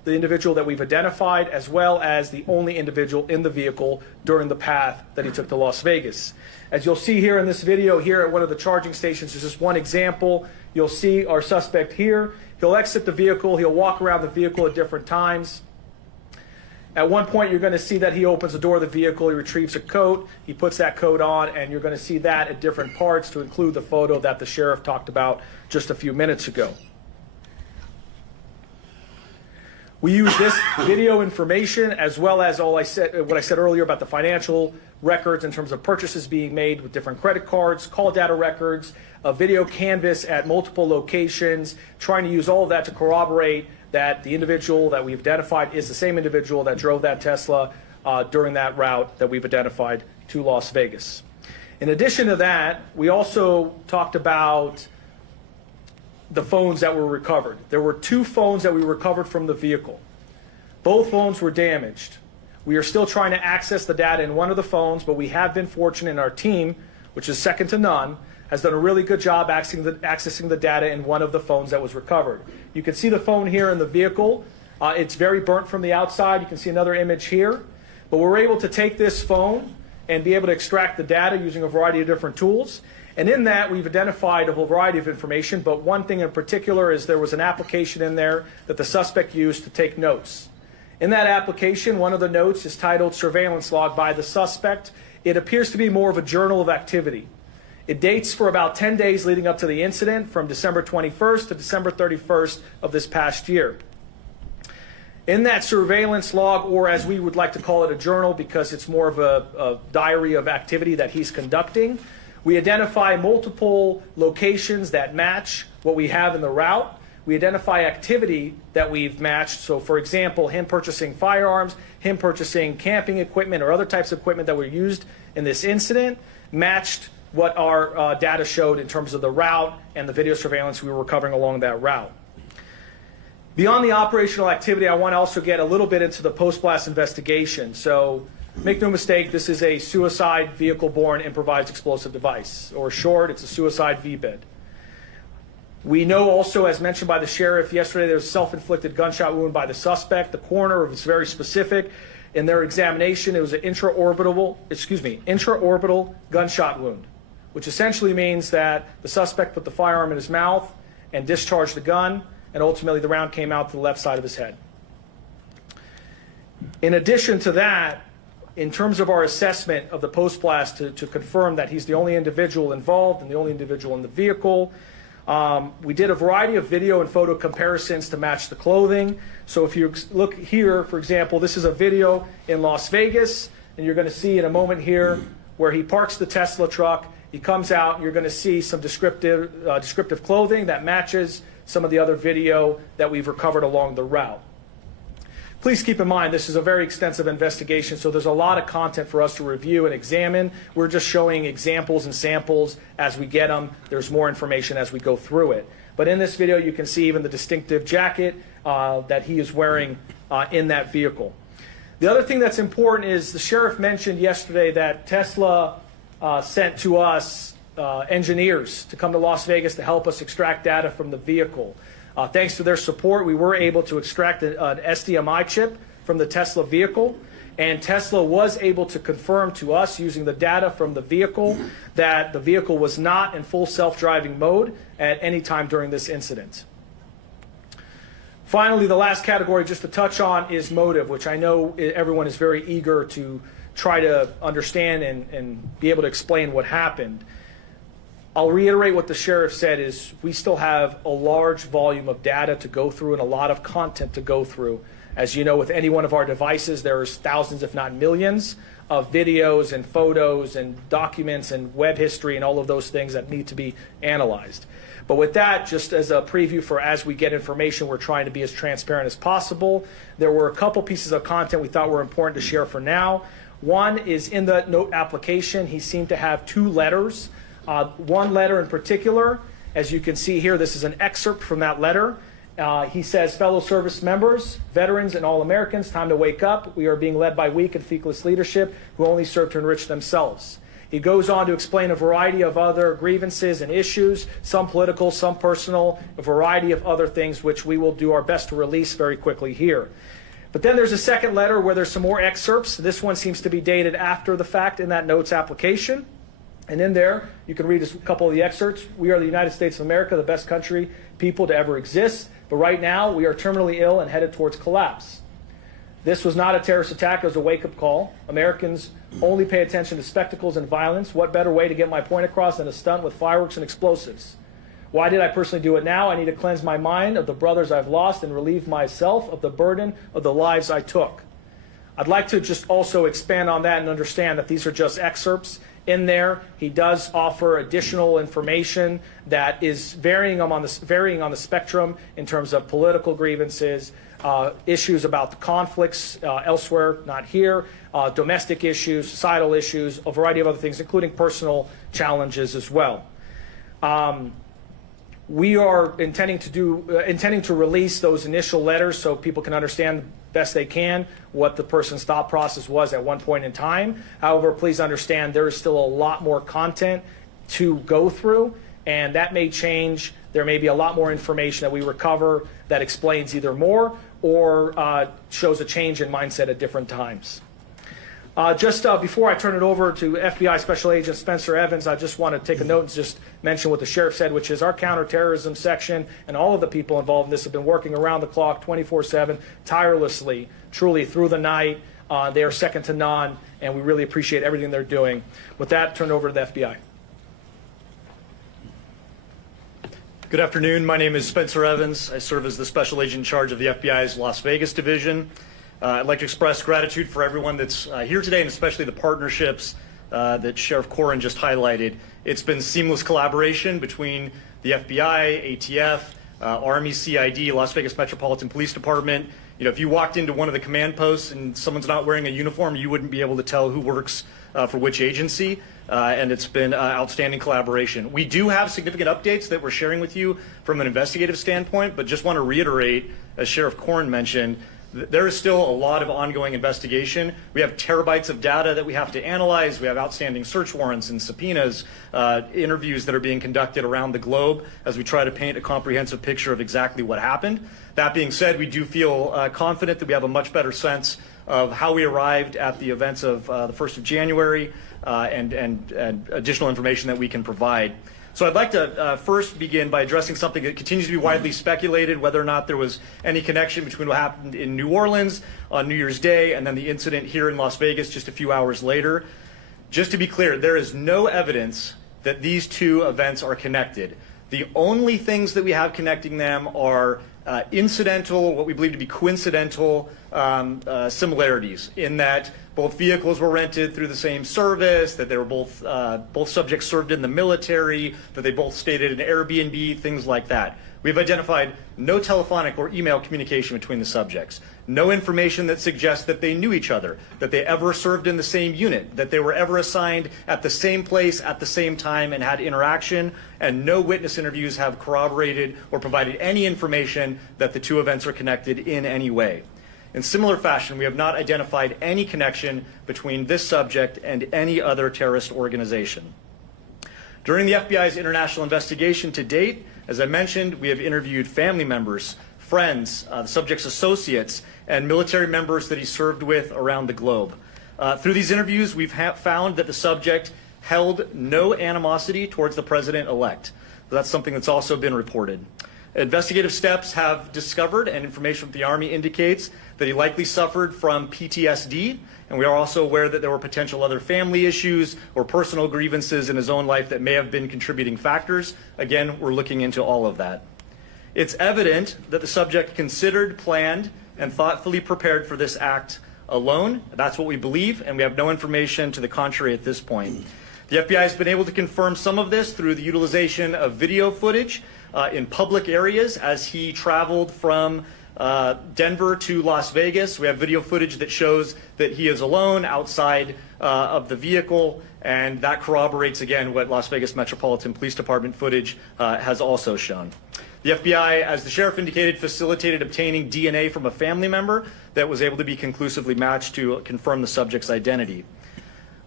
the individual that we've identified, as well as the only individual in the vehicle during the path that he took to Las Vegas. As you'll see here in this video here at one of the charging stations, is just one example. You'll see our suspect here. He'll exit the vehicle. He'll walk around the vehicle at different times. At one point, you're going to see that he opens the door of the vehicle, he retrieves a coat, he puts that coat on, and you're going to see that at different parts to include the photo that the sheriff talked about just a few minutes ago. We use this video information as well as what I said earlier about the financial records in terms of purchases being made with different credit cards, call data records, a video canvas at multiple locations, trying to use all of that to corroborate that the individual that we've identified is the same individual that drove that Tesla during that route that we've identified to Las Vegas. In addition to that, we also talked about the phones that were recovered. There were 2 phones that we recovered from the vehicle. Both phones were damaged. We are still trying to access the data in one of the phones, but we have been fortunate in our team, which is second to none, has done a really good job accessing the data in one of the phones that was recovered. You can see the phone here in the vehicle. It's very burnt from the outside. You can see another image here. But we're able to take this phone and be able to extract the data using a variety of different tools. And in that, we've identified a whole variety of information, but one thing in particular is there was an application in there that the suspect used to take notes. In that application, one of the notes is titled Surveillance Log by the Suspect. It appears to be more of a journal of activity. It dates for about 10 days leading up to the incident, from December 21st to December 31st of this past year. In that surveillance log, or as we would like to call it, a journal, because it's more of a diary of activity that he's conducting, we identify multiple locations that match what we have in the route. We identify activity that we've matched. So, for example, him purchasing firearms, him purchasing camping equipment or other types of equipment that were used in this incident matched what our data showed in terms of the route and the video surveillance we were recovering along that route. Beyond the operational activity, I want to also get a little bit into the post-blast investigation. So, make no mistake, this is a suicide vehicle-borne improvised explosive device, or short, it's a suicide VBID. We know also, as mentioned by the sheriff yesterday, there was a self-inflicted gunshot wound by the suspect. The coroner was very specific. In their examination, it was an intraorbital gunshot wound, which essentially means that the suspect put the firearm in his mouth and discharged the gun, and ultimately the round came out to the left side of his head. In addition to that, in terms of our assessment of the post-blast to confirm that he's the only individual involved and the only individual in the vehicle, we did a variety of video and photo comparisons to match the clothing. So if you look here, for example, this is a video in Las Vegas, and you're going to see in a moment here where he parks the Tesla truck. He comes out, and you're going to see some descriptive clothing that matches some of the other video that we've recovered along the route. Please keep in mind, this is a very extensive investigation, so there's a lot of content for us to review and examine. We're just showing examples and samples as we get them. There's more information as we go through it. But in this video, you can see even the distinctive jacket that he is wearing in that vehicle. The other thing that's important is the sheriff mentioned yesterday that Tesla sent to us engineers to come to Las Vegas to help us extract data from the vehicle. Thanks to their support, we were able to extract an SDMI chip from the Tesla vehicle, and Tesla was able to confirm to us using the data from the vehicle that the vehicle was not in full self-driving mode at any time during this incident. Finally, the last category just to touch on is motive, which I know everyone is very eager to try to understand and be able to explain what happened. I'll reiterate what the sheriff said is we still have a large volume of data to go through and a lot of content to go through. As you know, with any one of our devices, there's thousands, if not millions, of videos and photos and documents and web history and all of those things that need to be analyzed. But with that, just as a preview for as we get information, we're trying to be as transparent as possible. There were a couple pieces of content we thought were important to share for now. One is in the note application, he seemed to have 2 letters. One letter in particular, as you can see here, this is an excerpt from that letter. He says, fellow service members, veterans, and all Americans, time to wake up. We are being led by weak and feckless leadership who only serve to enrich themselves. He goes on to explain a variety of other grievances and issues, some political, some personal, a variety of other things which we will do our best to release very quickly here. But then there's a second letter where there's some more excerpts. This one seems to be dated after the fact in that notes application. And in there, you can read a couple of the excerpts. We are the United States of America, the best country, people to ever exist. But right now, we are terminally ill and headed towards collapse. This was not a terrorist attack. It was a wake-up call. Americans only pay attention to spectacles and violence. What better way to get my point across than a stunt with fireworks and explosives? Why did I personally do it now? I need to cleanse my mind of the brothers I've lost and relieve myself of the burden of the lives I took. I'd like to just also expand on that and understand that these are just excerpts. In there, he does offer additional information that is varying on the spectrum in terms of political grievances, issues about the conflicts elsewhere, not here, domestic issues, societal issues, a variety of other things, including personal challenges as well. We are intending to release those initial letters so people can understand best they can what the person's thought process was at one point in time. However, please understand there is still a lot more content to go through, and that may change. There may be a lot more information that we recover that explains either more or shows a change in mindset at different times. Just before I turn it over to FBI Special Agent Spencer Evans, I just want to take a note and just mention what the sheriff said, which is our counterterrorism section and all of the people involved in this have been working around the clock, 24/7, tirelessly, truly through the night. They are second to none, and we really appreciate everything they're doing. With that, turn it over to the FBI. Good afternoon. My name is Spencer Evans. I serve as the Special Agent in charge of the FBI's Las Vegas division. I'd like to express gratitude for everyone that's here today, and especially the partnerships that Sheriff Corrin just highlighted. It's been seamless collaboration between the FBI, ATF, Army, CID, Las Vegas Metropolitan Police Department. You know, if you walked into one of the command posts and someone's not wearing a uniform, you wouldn't be able to tell who works for which agency, and it's been outstanding collaboration. We do have significant updates that we're sharing with you from an investigative standpoint, but just want to reiterate, as Sheriff Corrin mentioned, there is still a lot of ongoing investigation. We have terabytes of data that we have to analyze. We have outstanding search warrants and subpoenas, interviews that are being conducted around the globe as we try to paint a comprehensive picture of exactly what happened. That being said, we do feel confident that we have a much better sense of how we arrived at the events of the 1st of January and additional information that we can provide. So I'd like to first begin by addressing something that continues to be widely speculated, whether or not there was any connection between what happened in New Orleans on New Year's Day and then the incident here in Las Vegas just a few hours later. Just to be clear, there is no evidence that these two events are connected. The only things that we have connecting them are incidental, what we believe to be coincidental similarities, in that both vehicles were rented through the same service, that they were both subjects served in the military, that they both stayed at an Airbnb, things like that. We've identified no telephonic or email communication between the subjects, no information that suggests that they knew each other, that they ever served in the same unit, that they were ever assigned at the same place at the same time and had interaction, and no witness interviews have corroborated or provided any information that the two events are connected in any way. In similar fashion, we have not identified any connection between this subject and any other terrorist organization. During the FBI's international investigation to date, as I mentioned, we have interviewed family members, friends, the subject's associates, and military members that he served with around the globe. Through these interviews, we've found that the subject held no animosity towards the president-elect. That's something that's also been reported. Investigative steps have discovered, and information from the Army indicates, that he likely suffered from PTSD, and we are also aware that there were potential other family issues or personal grievances in his own life that may have been contributing factors. Again, we're looking into all of that. It's evident that the subject considered, planned, and thoughtfully prepared for this act alone. That's what we believe, and we have no information to the contrary at this point. The FBI has been able to confirm some of this through the utilization of video footage in public areas as he traveled from Denver to Las Vegas. We have video footage that shows that he is alone outside of the vehicle, and that corroborates again what Las Vegas Metropolitan Police Department footage has also shown. The FBI, as the sheriff indicated, facilitated obtaining DNA from a family member that was able to be conclusively matched to confirm the subject's identity.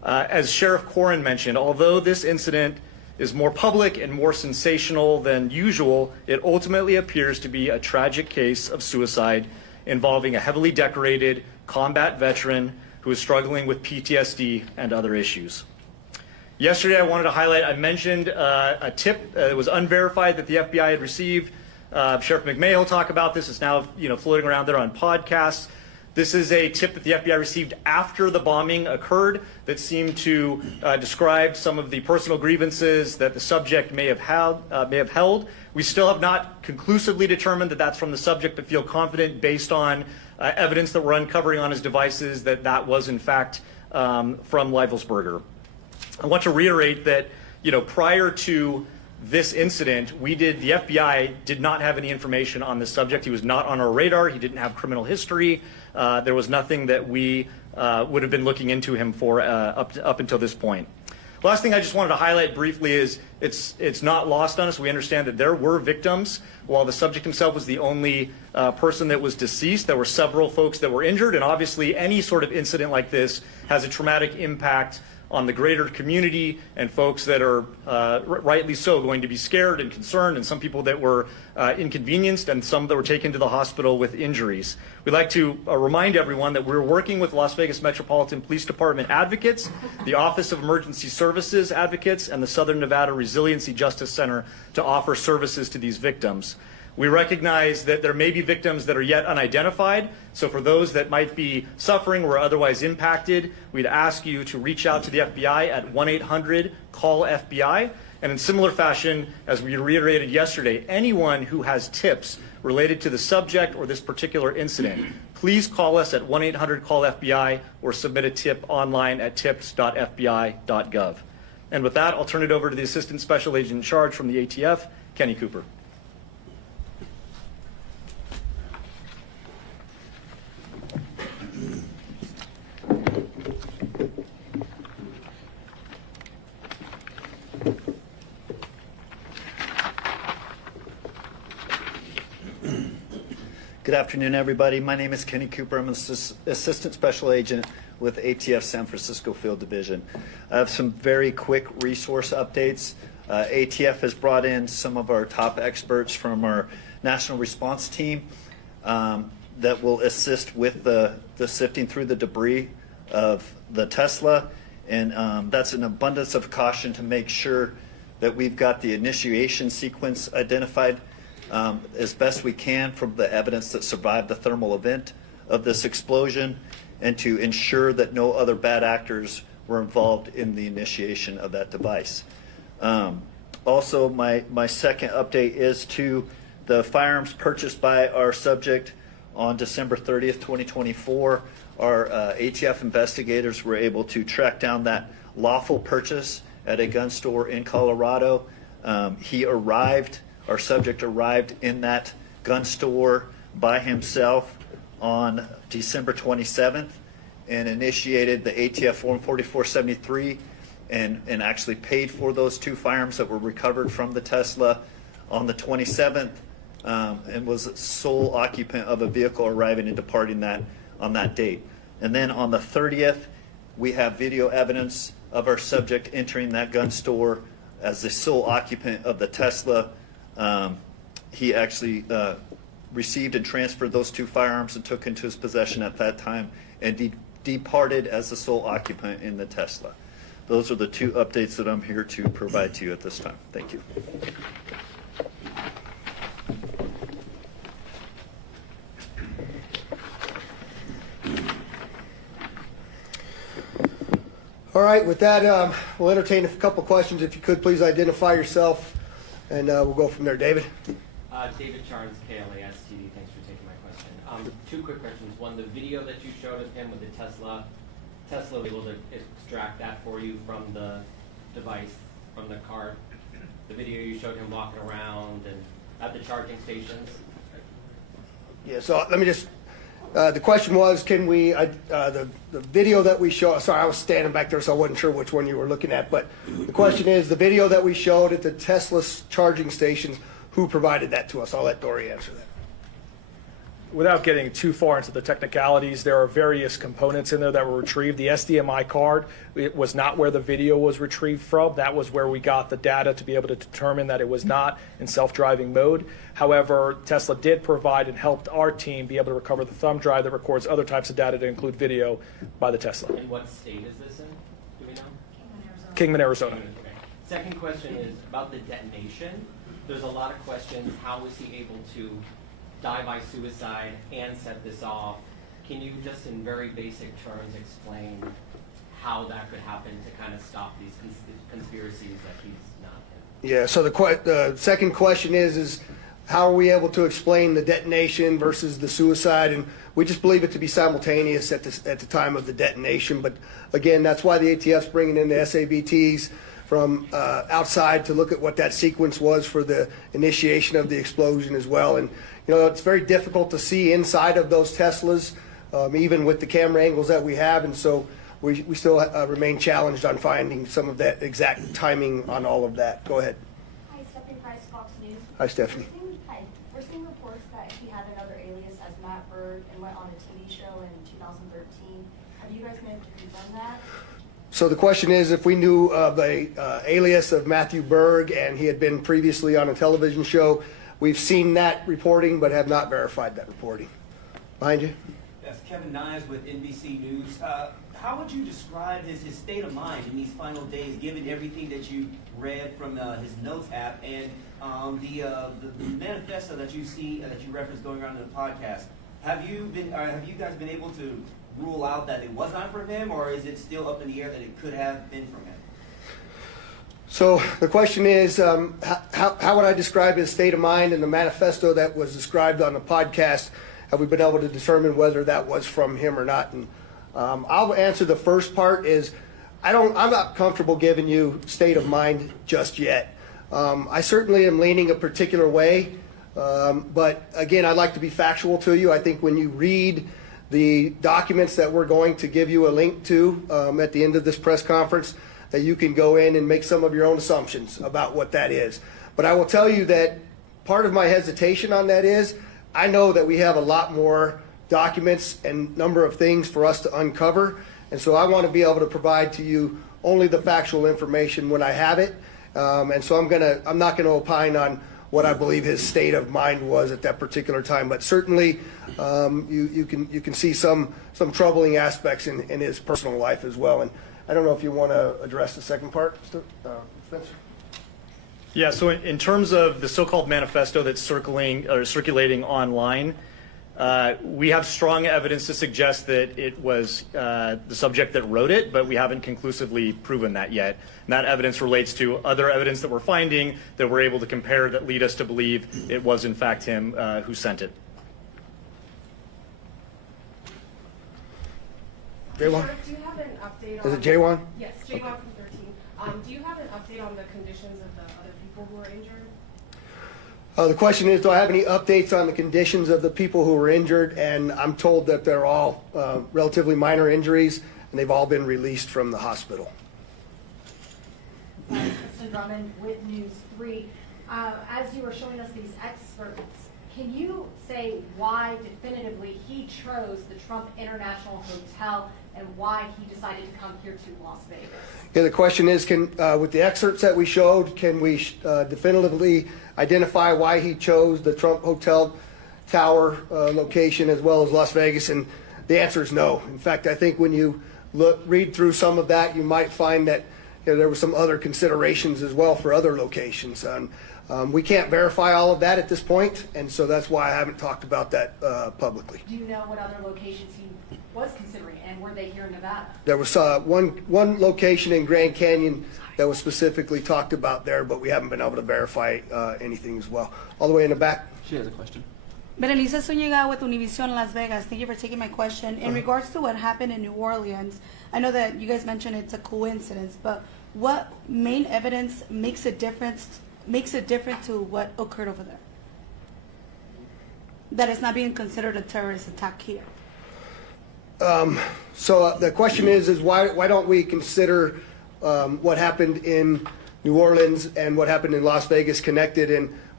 As Sheriff Corrin mentioned, although this incident is more public and more sensational than usual, it ultimately appears to be a tragic case of suicide involving a heavily decorated combat veteran who is struggling with PTSD and other issues. Yesterday, I wanted to highlight, I mentioned a tip that was unverified that the FBI had received. Sheriff McMahon will talk about this. It's now floating around there on podcasts. This is a tip that the FBI received after the bombing occurred that seemed to describe some of the personal grievances that the subject may have held. We still have not conclusively determined that that's from the subject, but feel confident based on evidence that we're uncovering on his devices that that was in fact from Livelsberger. I want to reiterate that prior to this incident, the FBI did not have any information on this subject. He was not on our radar. He didn't have criminal history. There was nothing that we would have been looking into him for up until this point. Last thing I just wanted to highlight briefly is it's not lost on us. We understand that there were victims. While the subject himself was the only person that was deceased, there were several folks that were injured, and obviously any sort of incident like this has a traumatic impact on the greater community and folks that are rightly so going to be scared and concerned, and some people that were inconvenienced and some that were taken to the hospital with injuries. We'd like to remind everyone that we're working with Las Vegas Metropolitan Police Department advocates, the Office of Emergency Services advocates, and the Southern Nevada Resiliency Justice Center to offer services to these victims. We recognize that there may be victims that are yet unidentified, so for those that might be suffering or otherwise impacted, we'd ask you to reach out to the FBI at 1-800-CALL-FBI. And in similar fashion, as we reiterated yesterday, anyone who has tips related to the subject or this particular incident, please call us at 1-800-CALL-FBI or submit a tip online at tips.fbi.gov. And with that, I'll turn it over to the Assistant Special Agent in Charge from the ATF, Kenny Cooper. Good afternoon, everybody. My name is Kenny Cooper. I'm an Assistant Special Agent with ATF San Francisco Field Division. I have some very quick resource updates. ATF has brought in some of our top experts from our national response team that will assist with the sifting through the debris of the Tesla. And that's an abundance of caution to make sure that we've got the initiation sequence identified as best we can from the evidence that survived the thermal event of this explosion, and to ensure that no other bad actors were involved in the initiation of that device. Also, my second update is to the firearms purchased by our subject on December 30th, 2024. Our ATF investigators were able to track down that lawful purchase at a gun store in Colorado. Our subject arrived in that gun store by himself on December 27th and initiated the ATF Form 4473 and actually paid for those two firearms that were recovered from the Tesla on the 27th and was sole occupant of a vehicle arriving and departing that on that date. And then on the 30th, we have video evidence of our subject entering that gun store as the sole occupant of the Tesla. He actually received and transferred those two firearms and took into his possession at that time and departed as the sole occupant in the Tesla. Those are the two updates that I'm here to provide to you at this time. Thank you. All right, with that, we'll entertain a couple questions. If you could, please identify yourself, and we'll go from there. David? David Charnes, KLAS TV. Thanks for taking my question. Two quick questions. One, the video that you showed of him with the Tesla was able to extract that for you from the device, from the card? The video you showed him walking around and at the charging stations? Yeah, so let me just, the question was, can we, the video that we showed, sorry, I was standing back there, so I wasn't sure which one you were looking at, but the question is, the video that we showed at the Tesla charging stations, who provided that to us? I'll let Dory answer that. without getting too far into the technicalities, there are various components in there that were retrieved. The SDMI card, it was not where the video was retrieved from. That was where we got the data to be able to determine that it was not in self-driving mode. However, Tesla did provide and helped our team be able to recover the thumb drive that records other types of data to include video by the Tesla. And what state is this in? Do we know? Kingman, Arizona. Okay. Second question is about the detonation. There's a lot of questions. How was he able to die by suicide and set this off? Can you just in very basic terms explain how that could happen to kind of stop these conspiracies that he's not in? Yeah, so the second question is how are we able to explain the detonation versus the suicide? And we just believe it to be simultaneous at the time of the detonation. But again, that's why the ATF's bringing in the SABTs from outside to look at what that sequence was for the initiation of the explosion as well. And it's very difficult to see inside of those Teslas, even with the camera angles that we have. And so we still remain challenged on finding some of that exact timing on all of that. Go ahead. Hi, Stephanie Price, Fox News. Hi, Stephanie. Hi. We're seeing reports that he had another alias as Matt Berg and went on a TV show in 2013. Have you guys been able to confirm that? So the question is if we knew of a alias of Matthew Berg and he had been previously on a television show. We've seen that reporting but have not verified that reporting. Behind you. That's Kevin Nyes with NBC News. How would you describe his state of mind in these final days, given everything that you read from his notes app and the manifesto that you see that you referenced going around in the podcast? Have you guys been able to rule out that it was not from him, or is it still up in the air that it could have been from him? So the question is, how would I describe his state of mind in the manifesto that was described on the podcast? Have we been able to determine whether that was from him or not? And I'll answer the first part is, I'm not comfortable giving you state of mind just yet. I certainly am leaning a particular way, but again, I'd like to be factual to you. I think when you read the documents that we're going to give you a link to at the end of this press conference, that you can go in and make some of your own assumptions about what that is. But I will tell you that part of my hesitation on that is I know that we have a lot more documents and number of things for us to uncover, and so I want to be able to provide to you only the factual information when I have it. And so I'm not gonna opine on what I believe his state of mind was at that particular time, but certainly you can see some troubling aspects in his personal life as well. And I don't know if you want to address the second part, Spencer. Yeah, so in terms of the so-called manifesto that's circulating online, we have strong evidence to suggest that it was the subject that wrote it, but we haven't conclusively proven that yet. And that evidence relates to other evidence that we're finding that we're able to compare that lead us to believe it was in fact him who sent it. J1? Do you have an update on... Is it J1? Yes, J1 from 13. Do you have an update on the conditions of the other people who were injured? The question is, do I have any updates on the conditions of the people who were injured? And I'm told that they're all relatively minor injuries, and they've all been released from the hospital. Kristen Drummond with News 3. As you were showing us these experts, can you say why definitively he chose the Trump International Hotel and why he decided to come here to Las Vegas? Yeah, the question is, with the excerpts that we showed, can we definitively identify why he chose the Trump Hotel Tower location as well as Las Vegas? And the answer is no. In fact, I think when you read through some of that, you might find that there were some other considerations as well for other locations. We can't verify all of that at this point, and so that's why I haven't talked about that publicly. Do you know what other locations he was considering, and were they here in Nevada? There was one location in Grand Canyon that was specifically talked about there, but we haven't been able to verify anything as well. All the way in the back. She has a question. Berenice Zúñiga with Univision Las Vegas. Thank you for taking my question. In regards to what happened in New Orleans, I know that you guys mentioned it's a coincidence, but what main evidence makes it different to what occurred over there? That it's not being considered a terrorist attack here. So the question is why don't we consider what happened in New Orleans and what happened in Las Vegas connected? And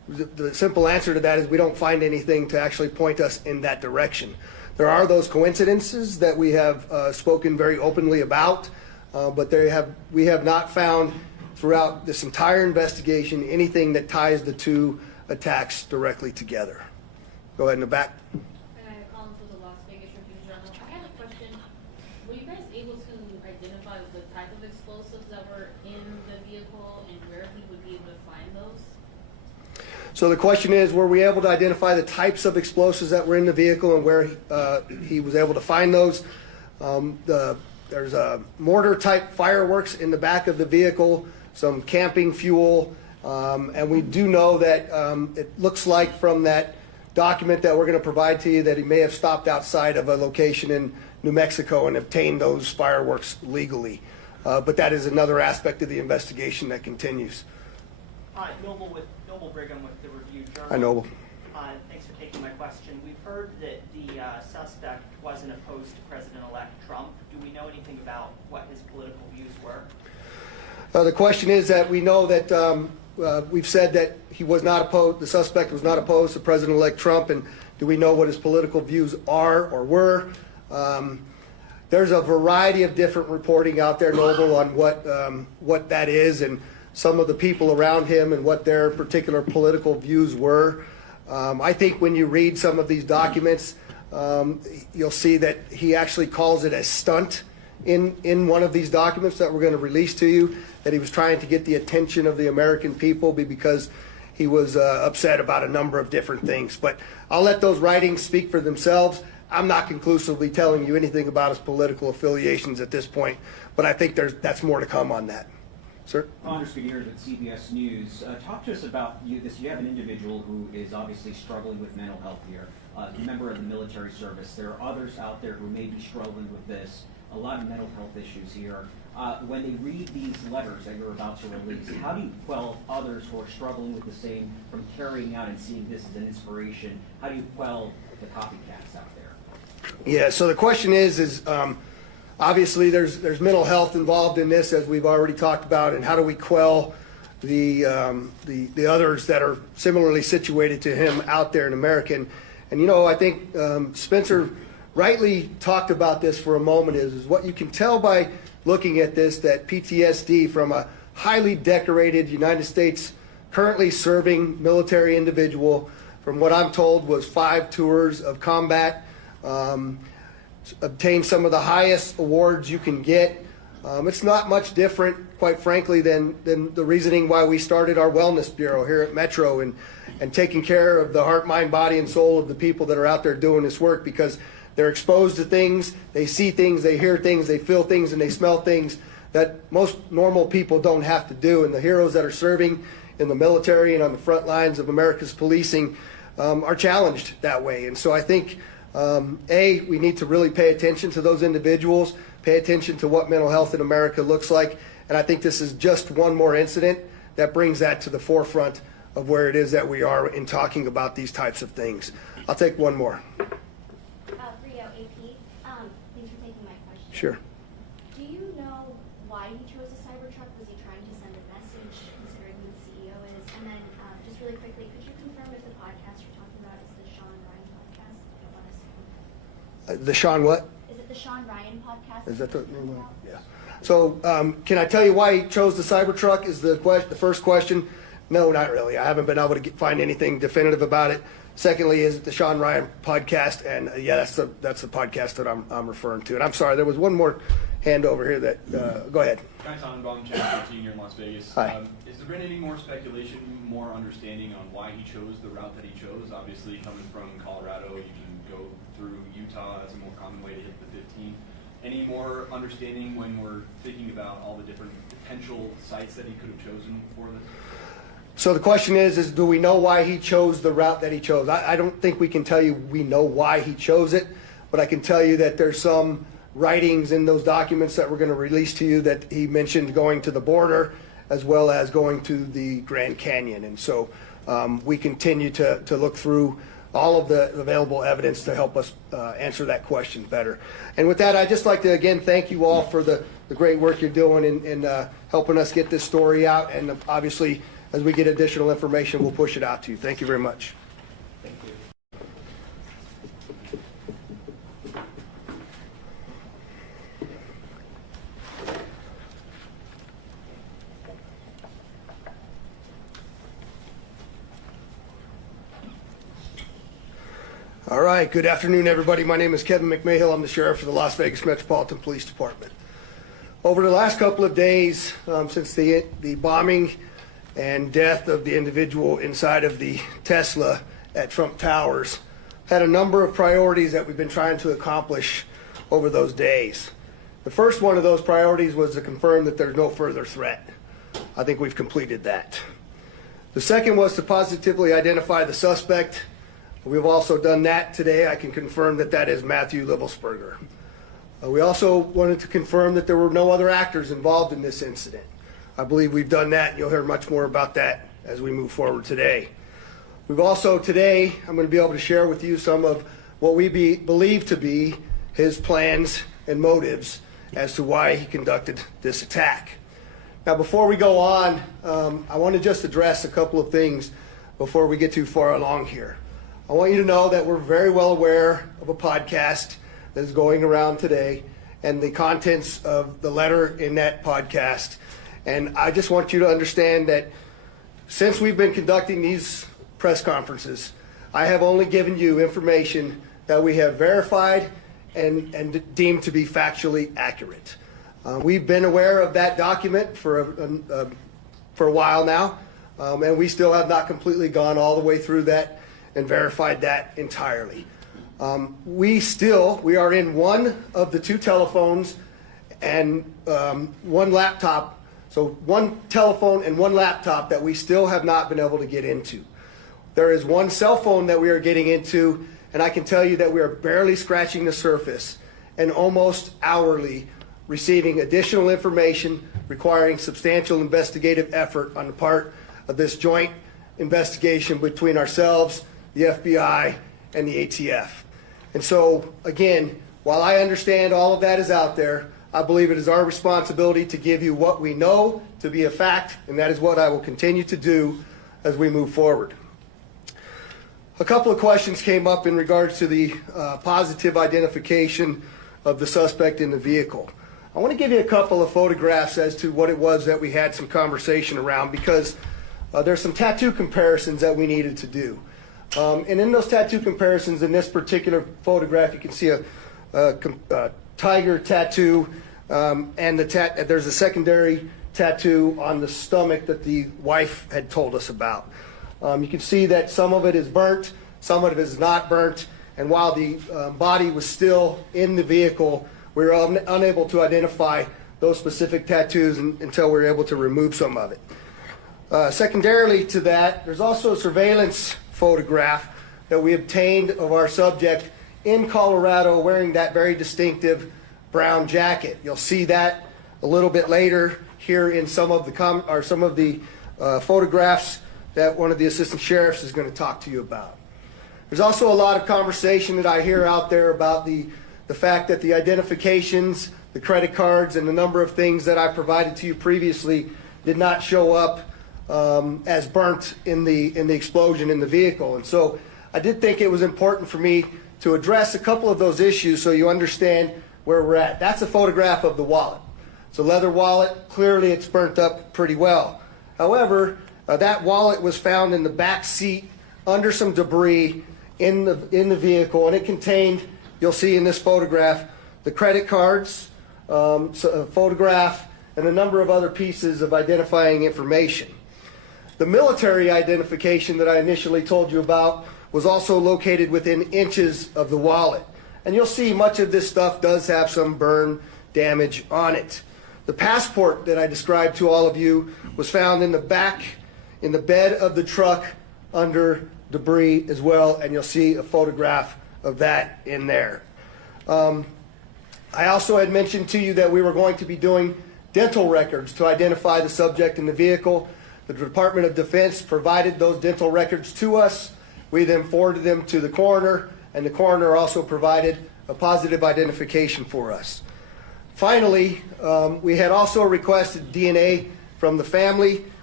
the simple answer to that is we don't find anything to actually point us in that direction. There are those coincidences that we have spoken very openly about, but we have not found throughout this entire investigation anything that ties the two attacks directly together. Go ahead in the back. Colin for the Las Vegas Review Journal. I had a question. Were you guys able to identify the type of explosives that were in the vehicle and where he would be able to find those? So the question is, were we able to identify the types of explosives that were in the vehicle and where he was able to find those? There's a mortar-type fireworks in the back of the vehicle, some camping fuel, and we do know that it looks like from that document that we're going to provide to you that he may have stopped outside of a location in New Mexico and obtained those fireworks legally. But that is another aspect of the investigation that continues. Hi, Noble Brigham with the Review Journal. Hi, Noble. Thanks for taking my question. We've heard that the suspect wasn't opposed to President-elect Trump. Do we know anything about what his political views were? The question is that we know that we've said that he was not opposed, the suspect was not opposed to President-elect Trump, and do we know what his political views are or were? There's a variety of different reporting out there, Noble, on what that is and some of the people around him and what their particular political views were. I think when you read some of these documents, you'll see that he actually calls it a stunt in one of these documents that we're going to release to you, that he was trying to get the attention of the American people because he was upset about a number of different things. But I'll let those writings speak for themselves. I'm not conclusively telling you anything about his political affiliations at this point, but I think that's more to come on that. Sir? Anders Gutierrez with CBS News. Talk to us about you have an individual who is obviously struggling with mental health here, a member of the military service. There are others out there who may be struggling with this, a lot of mental health issues here. When they read these letters that you're about to release, how do you quell others who are struggling with the same from carrying out and seeing this as an inspiration? How do you quell the copycats out there? Yeah, so the question is obviously there's mental health involved in this, as we've already talked about, and how do we quell the others that are similarly situated to him out there in America? And you know, I think Spencer rightly talked about this for a moment, is what you can tell by looking at this, that PTSD from a highly decorated United States currently serving military individual, from what I'm told was 5 tours of combat, obtained some of the highest awards you can get. It's not much different, quite frankly, than the reasoning why we started our wellness bureau here at Metro and taking care of the heart, mind, body, and soul of the people that are out there doing this work, because they're exposed to things, they see things, they hear things, they feel things, and they smell things that most normal people don't have to do. And the heroes that are serving in the military and on the front lines of America's policing are challenged that way. And so I think, we need to really pay attention to those individuals, pay attention to what mental health in America looks like. And I think this is just one more incident that brings that to the forefront of where it is that we are in talking about these types of things. I'll take one more. Rio, AP, thanks for taking my question. Sure. Do you know why he chose a Cybertruck? Was he trying to send a message, considering who the CEO is? And then, just really quickly, could you confirm if the podcast you're talking about is the Sean Ryan podcast? I don't want to The Sean what? Is it the Sean Ryan podcast? Is that the name of it? Yeah. So can I tell you why he chose the Cybertruck is the first question? No, not really. I haven't been able to find anything definitive about it. Secondly, is it the Sean Ryan podcast? And yeah, that's the podcast that I'm referring to. And I'm sorry, there was one more hand over here that, go ahead. Guy Tannenbaum, Channel 13 here in Las Vegas. Hi. Has there been any more speculation, more understanding on why he chose the route that he chose? Obviously, coming from Colorado, you can go through Utah. That's a more common way to hit the 15. Any more understanding when we're thinking about all the different potential sites that he could have chosen for this? So the question is do we know why he chose the route that he chose? I don't think we can tell you we know why he chose it, but I can tell you that there's some writings in those documents that we're going to release to you that he mentioned going to the border as well as going to the Grand Canyon. And so we continue to look through all of the available evidence to help us answer that question better. And with that, I'd just like to again thank you all for the great work you're doing in helping us get this story out, and obviously as we get additional information, we'll push it out to you. Thank you very much. Thank you. All right, good afternoon, everybody. My name is Kevin McMahill. I'm the sheriff for the Las Vegas Metropolitan Police Department. Over the last couple of days, since the bombing and death of the individual inside of the Tesla at Trump Towers, had a number of priorities that we've been trying to accomplish over those days. The first one of those priorities was to confirm that there's no further threat. I think we've completed that. The second was to positively identify the suspect. We've also done that today. I can confirm that that is Matthew Livelsberger. We also wanted to confirm that there were no other actors involved in this incident. I believe we've done that, and you'll hear much more about that as we move forward today. We've also today, I'm going to be able to share with you some of what we believe to be his plans and motives as to why he conducted this attack. Now, before we go on, I want to just address a couple of things before we get too far along here. I want you to know that we're very well aware of a podcast that is going around today and the contents of the letter in that podcast. And I just want you to understand that since we've been conducting these press conferences, I have only given you information that we have verified and deemed to be factually accurate. We've been aware of that document for a while now, and we still have not completely gone all the way through that and verified that entirely. We are in one of the two telephones and one laptop, so one telephone and one laptop that we still have not been able to get into. There is one cell phone that we are getting into, and I can tell you that we are barely scratching the surface and almost hourly receiving additional information requiring substantial investigative effort on the part of this joint investigation between ourselves, the FBI, and the ATF. And so, again, while I understand all of that is out there, I believe it is our responsibility to give you what we know to be a fact, and that is what I will continue to do as we move forward. A couple of questions came up in regards to the positive identification of the suspect in the vehicle. I want to give you a couple of photographs as to what it was that we had some conversation around, because there's some tattoo comparisons that we needed to do. And in those tattoo comparisons, in this particular photograph, you can see a tiger tattoo, and there's a secondary tattoo on the stomach that the wife had told us about. You can see that some of it is burnt, some of it is not burnt, and while the body was still in the vehicle, we were unable to identify those specific tattoos until we were able to remove some of it. Secondarily to that, there's also a surveillance photograph that we obtained of our subject in Colorado wearing that very distinctive brown jacket. You'll see that a little bit later here in some of the photographs that one of the assistant sheriffs is going to talk to you about. There's also a lot of conversation that I hear out there about the fact that the identifications, the credit cards, and the number of things that I provided to you previously did not show up as burnt in the explosion in the vehicle. And so I did think it was important for me to address a couple of those issues so you understand where we're at. That's a photograph of the wallet. It's a leather wallet. Clearly it's burnt up pretty well. However, that wallet was found in the back seat under some debris in the vehicle, and it contained, you'll see in this photograph, the credit cards, a photograph, and a number of other pieces of identifying information. The military identification that I initially told you about was also located within inches of the wallet. And you'll see much of this stuff does have some burn damage on it. The passport that I described to all of you was found in the back, in the bed of the truck under debris as well, and you'll see a photograph of that in there. I also had mentioned to you that we were going to be doing dental records to identify the subject in the vehicle. The Department of Defense provided those dental records to us. We then forwarded them to the coroner, and the coroner also provided a positive identification for us. Finally, we had also requested DNA from the family.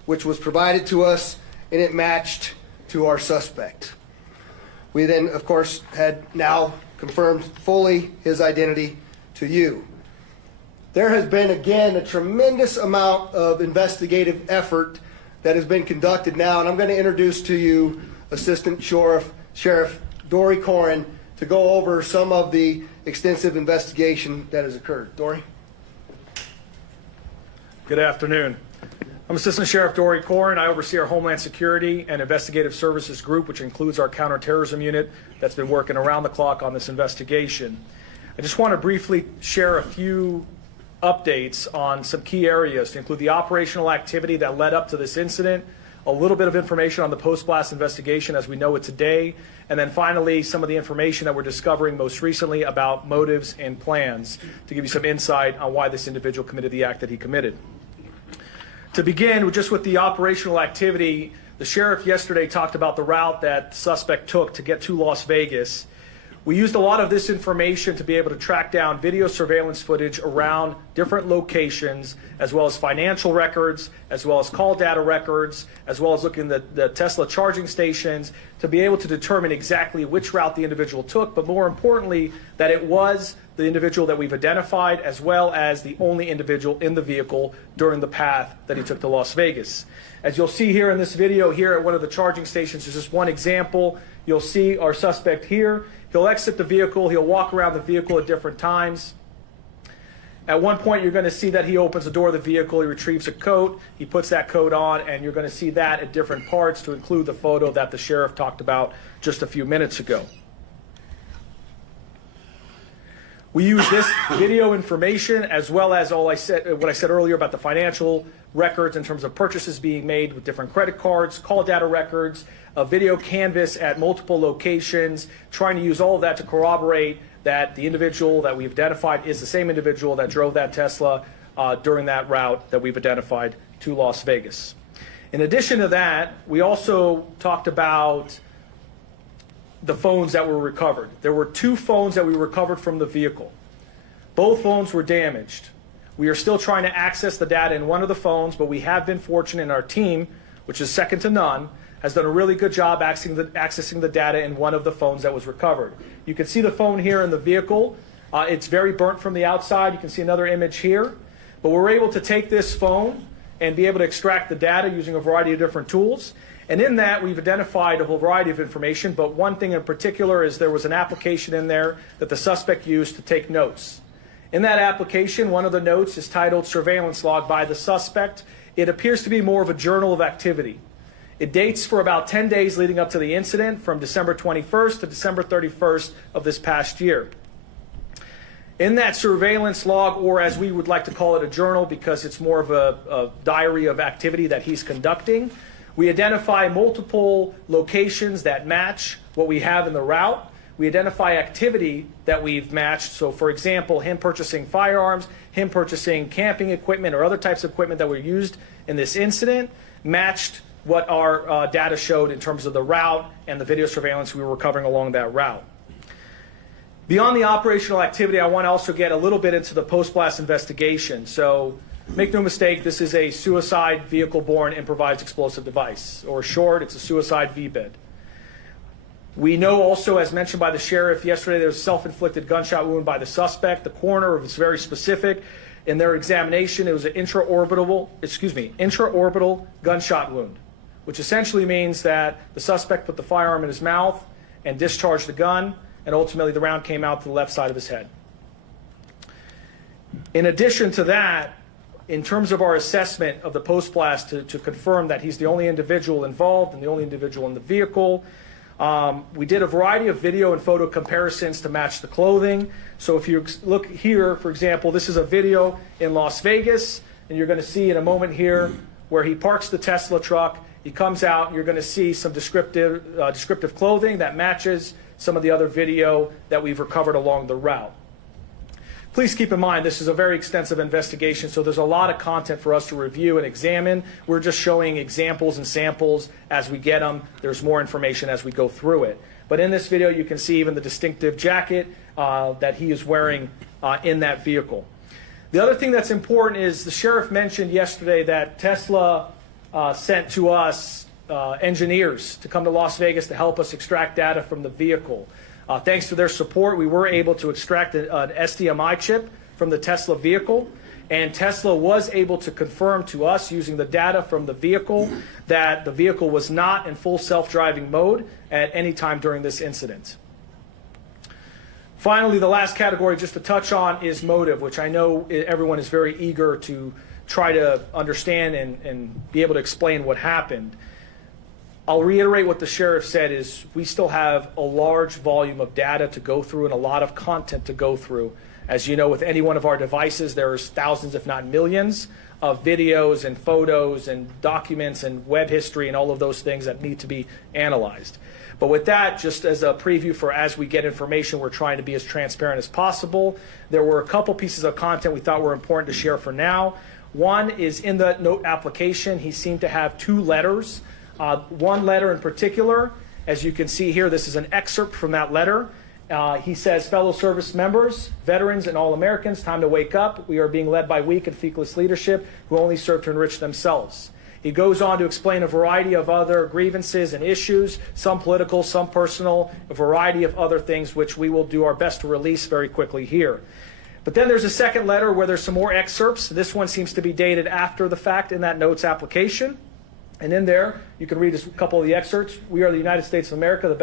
which was provided to us, and it matched to our suspect. We then, of course, had now confirmed fully his identity to you. There has been, again, a tremendous amount of investigative effort that has been conducted now, and I'm going to introduce to you Assistant Sheriff Dory Corin to go over some of the extensive investigation that has occurred. Dory? Good afternoon. I'm Assistant Sheriff Dory Corin. I oversee our Homeland Security and Investigative Services Group, which includes our counterterrorism unit that's been working around the clock on this investigation. I just want to briefly share a few updates on some key areas to include the operational activity that led up to this incident, a little bit of information on the post-blast investigation as we know it today, and then finally some of the information that we're discovering most recently about motives and plans to give you some insight on why this individual committed the act that he committed. To begin just with the operational activity, the sheriff yesterday talked about the route that the suspect took to get to Las Vegas. We used a lot of this information to be able to track down video surveillance footage around different locations, as well as financial records, as well as call data records, as well as looking at the Tesla charging stations to be able to determine exactly which route the individual took, but more importantly, that it was the individual that we've identified, as well as the only individual in the vehicle during the path that he took to Las Vegas. As you'll see here in this video here at one of the charging stations, is just one example. You'll see our suspect here. He'll exit the vehicle. He'll walk around the vehicle at different times. At one point, you're going to see that he opens the door of the vehicle. He retrieves a coat. He puts that coat on, and you're going to see that at different parts to include the photo that the sheriff talked about just a few minutes ago. We use this video information as well as what I said earlier about the financial records in terms of purchases being made with different credit cards, call data records, a video canvas at multiple locations, trying to use all of that to corroborate that the individual that we've identified is the same individual that drove that Tesla during that route that we've identified to Las Vegas. In addition to that, we also talked about the phones that were recovered. There were 2 phones that we recovered from the vehicle. Both phones were damaged. We are still trying to access the data in one of the phones, but we have been fortunate in our team, which is second to none, has done a really good job accessing the data in one of the phones that was recovered. You can see the phone here in the vehicle. It's very burnt from the outside. You can see another image here. But we're able to take this phone and be able to extract the data using a variety of different tools. And in that, we've identified a whole variety of information, but one thing in particular is there was an application in there that the suspect used to take notes. In that application, one of the notes is titled Surveillance Log by the Suspect. It appears to be more of a journal of activity. It dates for about 10 days leading up to the incident, from December 21st to December 31st of this past year. In that surveillance log, or as we would like to call it, a journal, because it's more of a diary of activity that he's conducting, we identify multiple locations that match what we have in the route. We identify activity that we've matched. So, for example, him purchasing firearms, him purchasing camping equipment or other types of equipment that were used in this incident matched what our data showed in terms of the route and the video surveillance we were recovering along that route. Beyond the operational activity, I want to also get a little bit into the post-blast investigation. So, make no mistake, this is a suicide vehicle-borne improvised explosive device, or short, it's a suicide VBID. We know also, as mentioned by the sheriff yesterday, there was a self-inflicted gunshot wound by the suspect. The coroner was very specific. In their examination, it was an intraorbital gunshot wound, which essentially means that the suspect put the firearm in his mouth and discharged the gun, and ultimately the round came out to the left side of his head. In addition to that, in terms of our assessment of the post-blast to confirm that he's the only individual involved and the only individual in the vehicle, we did a variety of video and photo comparisons to match the clothing. So if you look here, for example, this is a video in Las Vegas, and you're going to see in a moment here where he parks the Tesla truck. He comes out, and you're going to see some descriptive clothing that matches some of the other video that we've recovered along the route. Please keep in mind, this is a very extensive investigation, so there's a lot of content for us to review and examine. We're just showing examples and samples as we get them. There's more information as we go through it. But in this video, you can see even the distinctive jacket that he is wearing in that vehicle. The other thing that's important is the sheriff mentioned yesterday that Tesla sent to us engineers to come to Las Vegas to help us extract data from the vehicle. Thanks to their support, we were able to extract an SDMI chip from the Tesla vehicle, and Tesla was able to confirm to us using the data from the vehicle that the vehicle was not in full self-driving mode at any time during this incident. Finally, the last category just to touch on is motive, which I know everyone is very eager to try to understand and be able to explain what happened. I'll reiterate what the sheriff said is we still have a large volume of data to go through and a lot of content to go through. As you know, with any one of our devices, there's thousands, if not millions, of videos and photos and documents and web history and all of those things that need to be analyzed. But with that, just as a preview for as we get information, we're trying to be as transparent as possible. There were a couple pieces of content we thought were important to share for now. One is in the note application, he seemed to have two letters. One letter in particular, as you can see here, this is an excerpt from that letter. He says, fellow service members, veterans, and all Americans, time to wake up. We are being led by weak and feckless leadership who only serve to enrich themselves. He goes on to explain a variety of other grievances and issues, some political, some personal, a variety of other things which we will do our best to release very quickly here. But then there's a second letter where there's some more excerpts. This one seems to be dated after the fact in that notes application. And in there, you can read a couple of the excerpts. We are the United States of America, the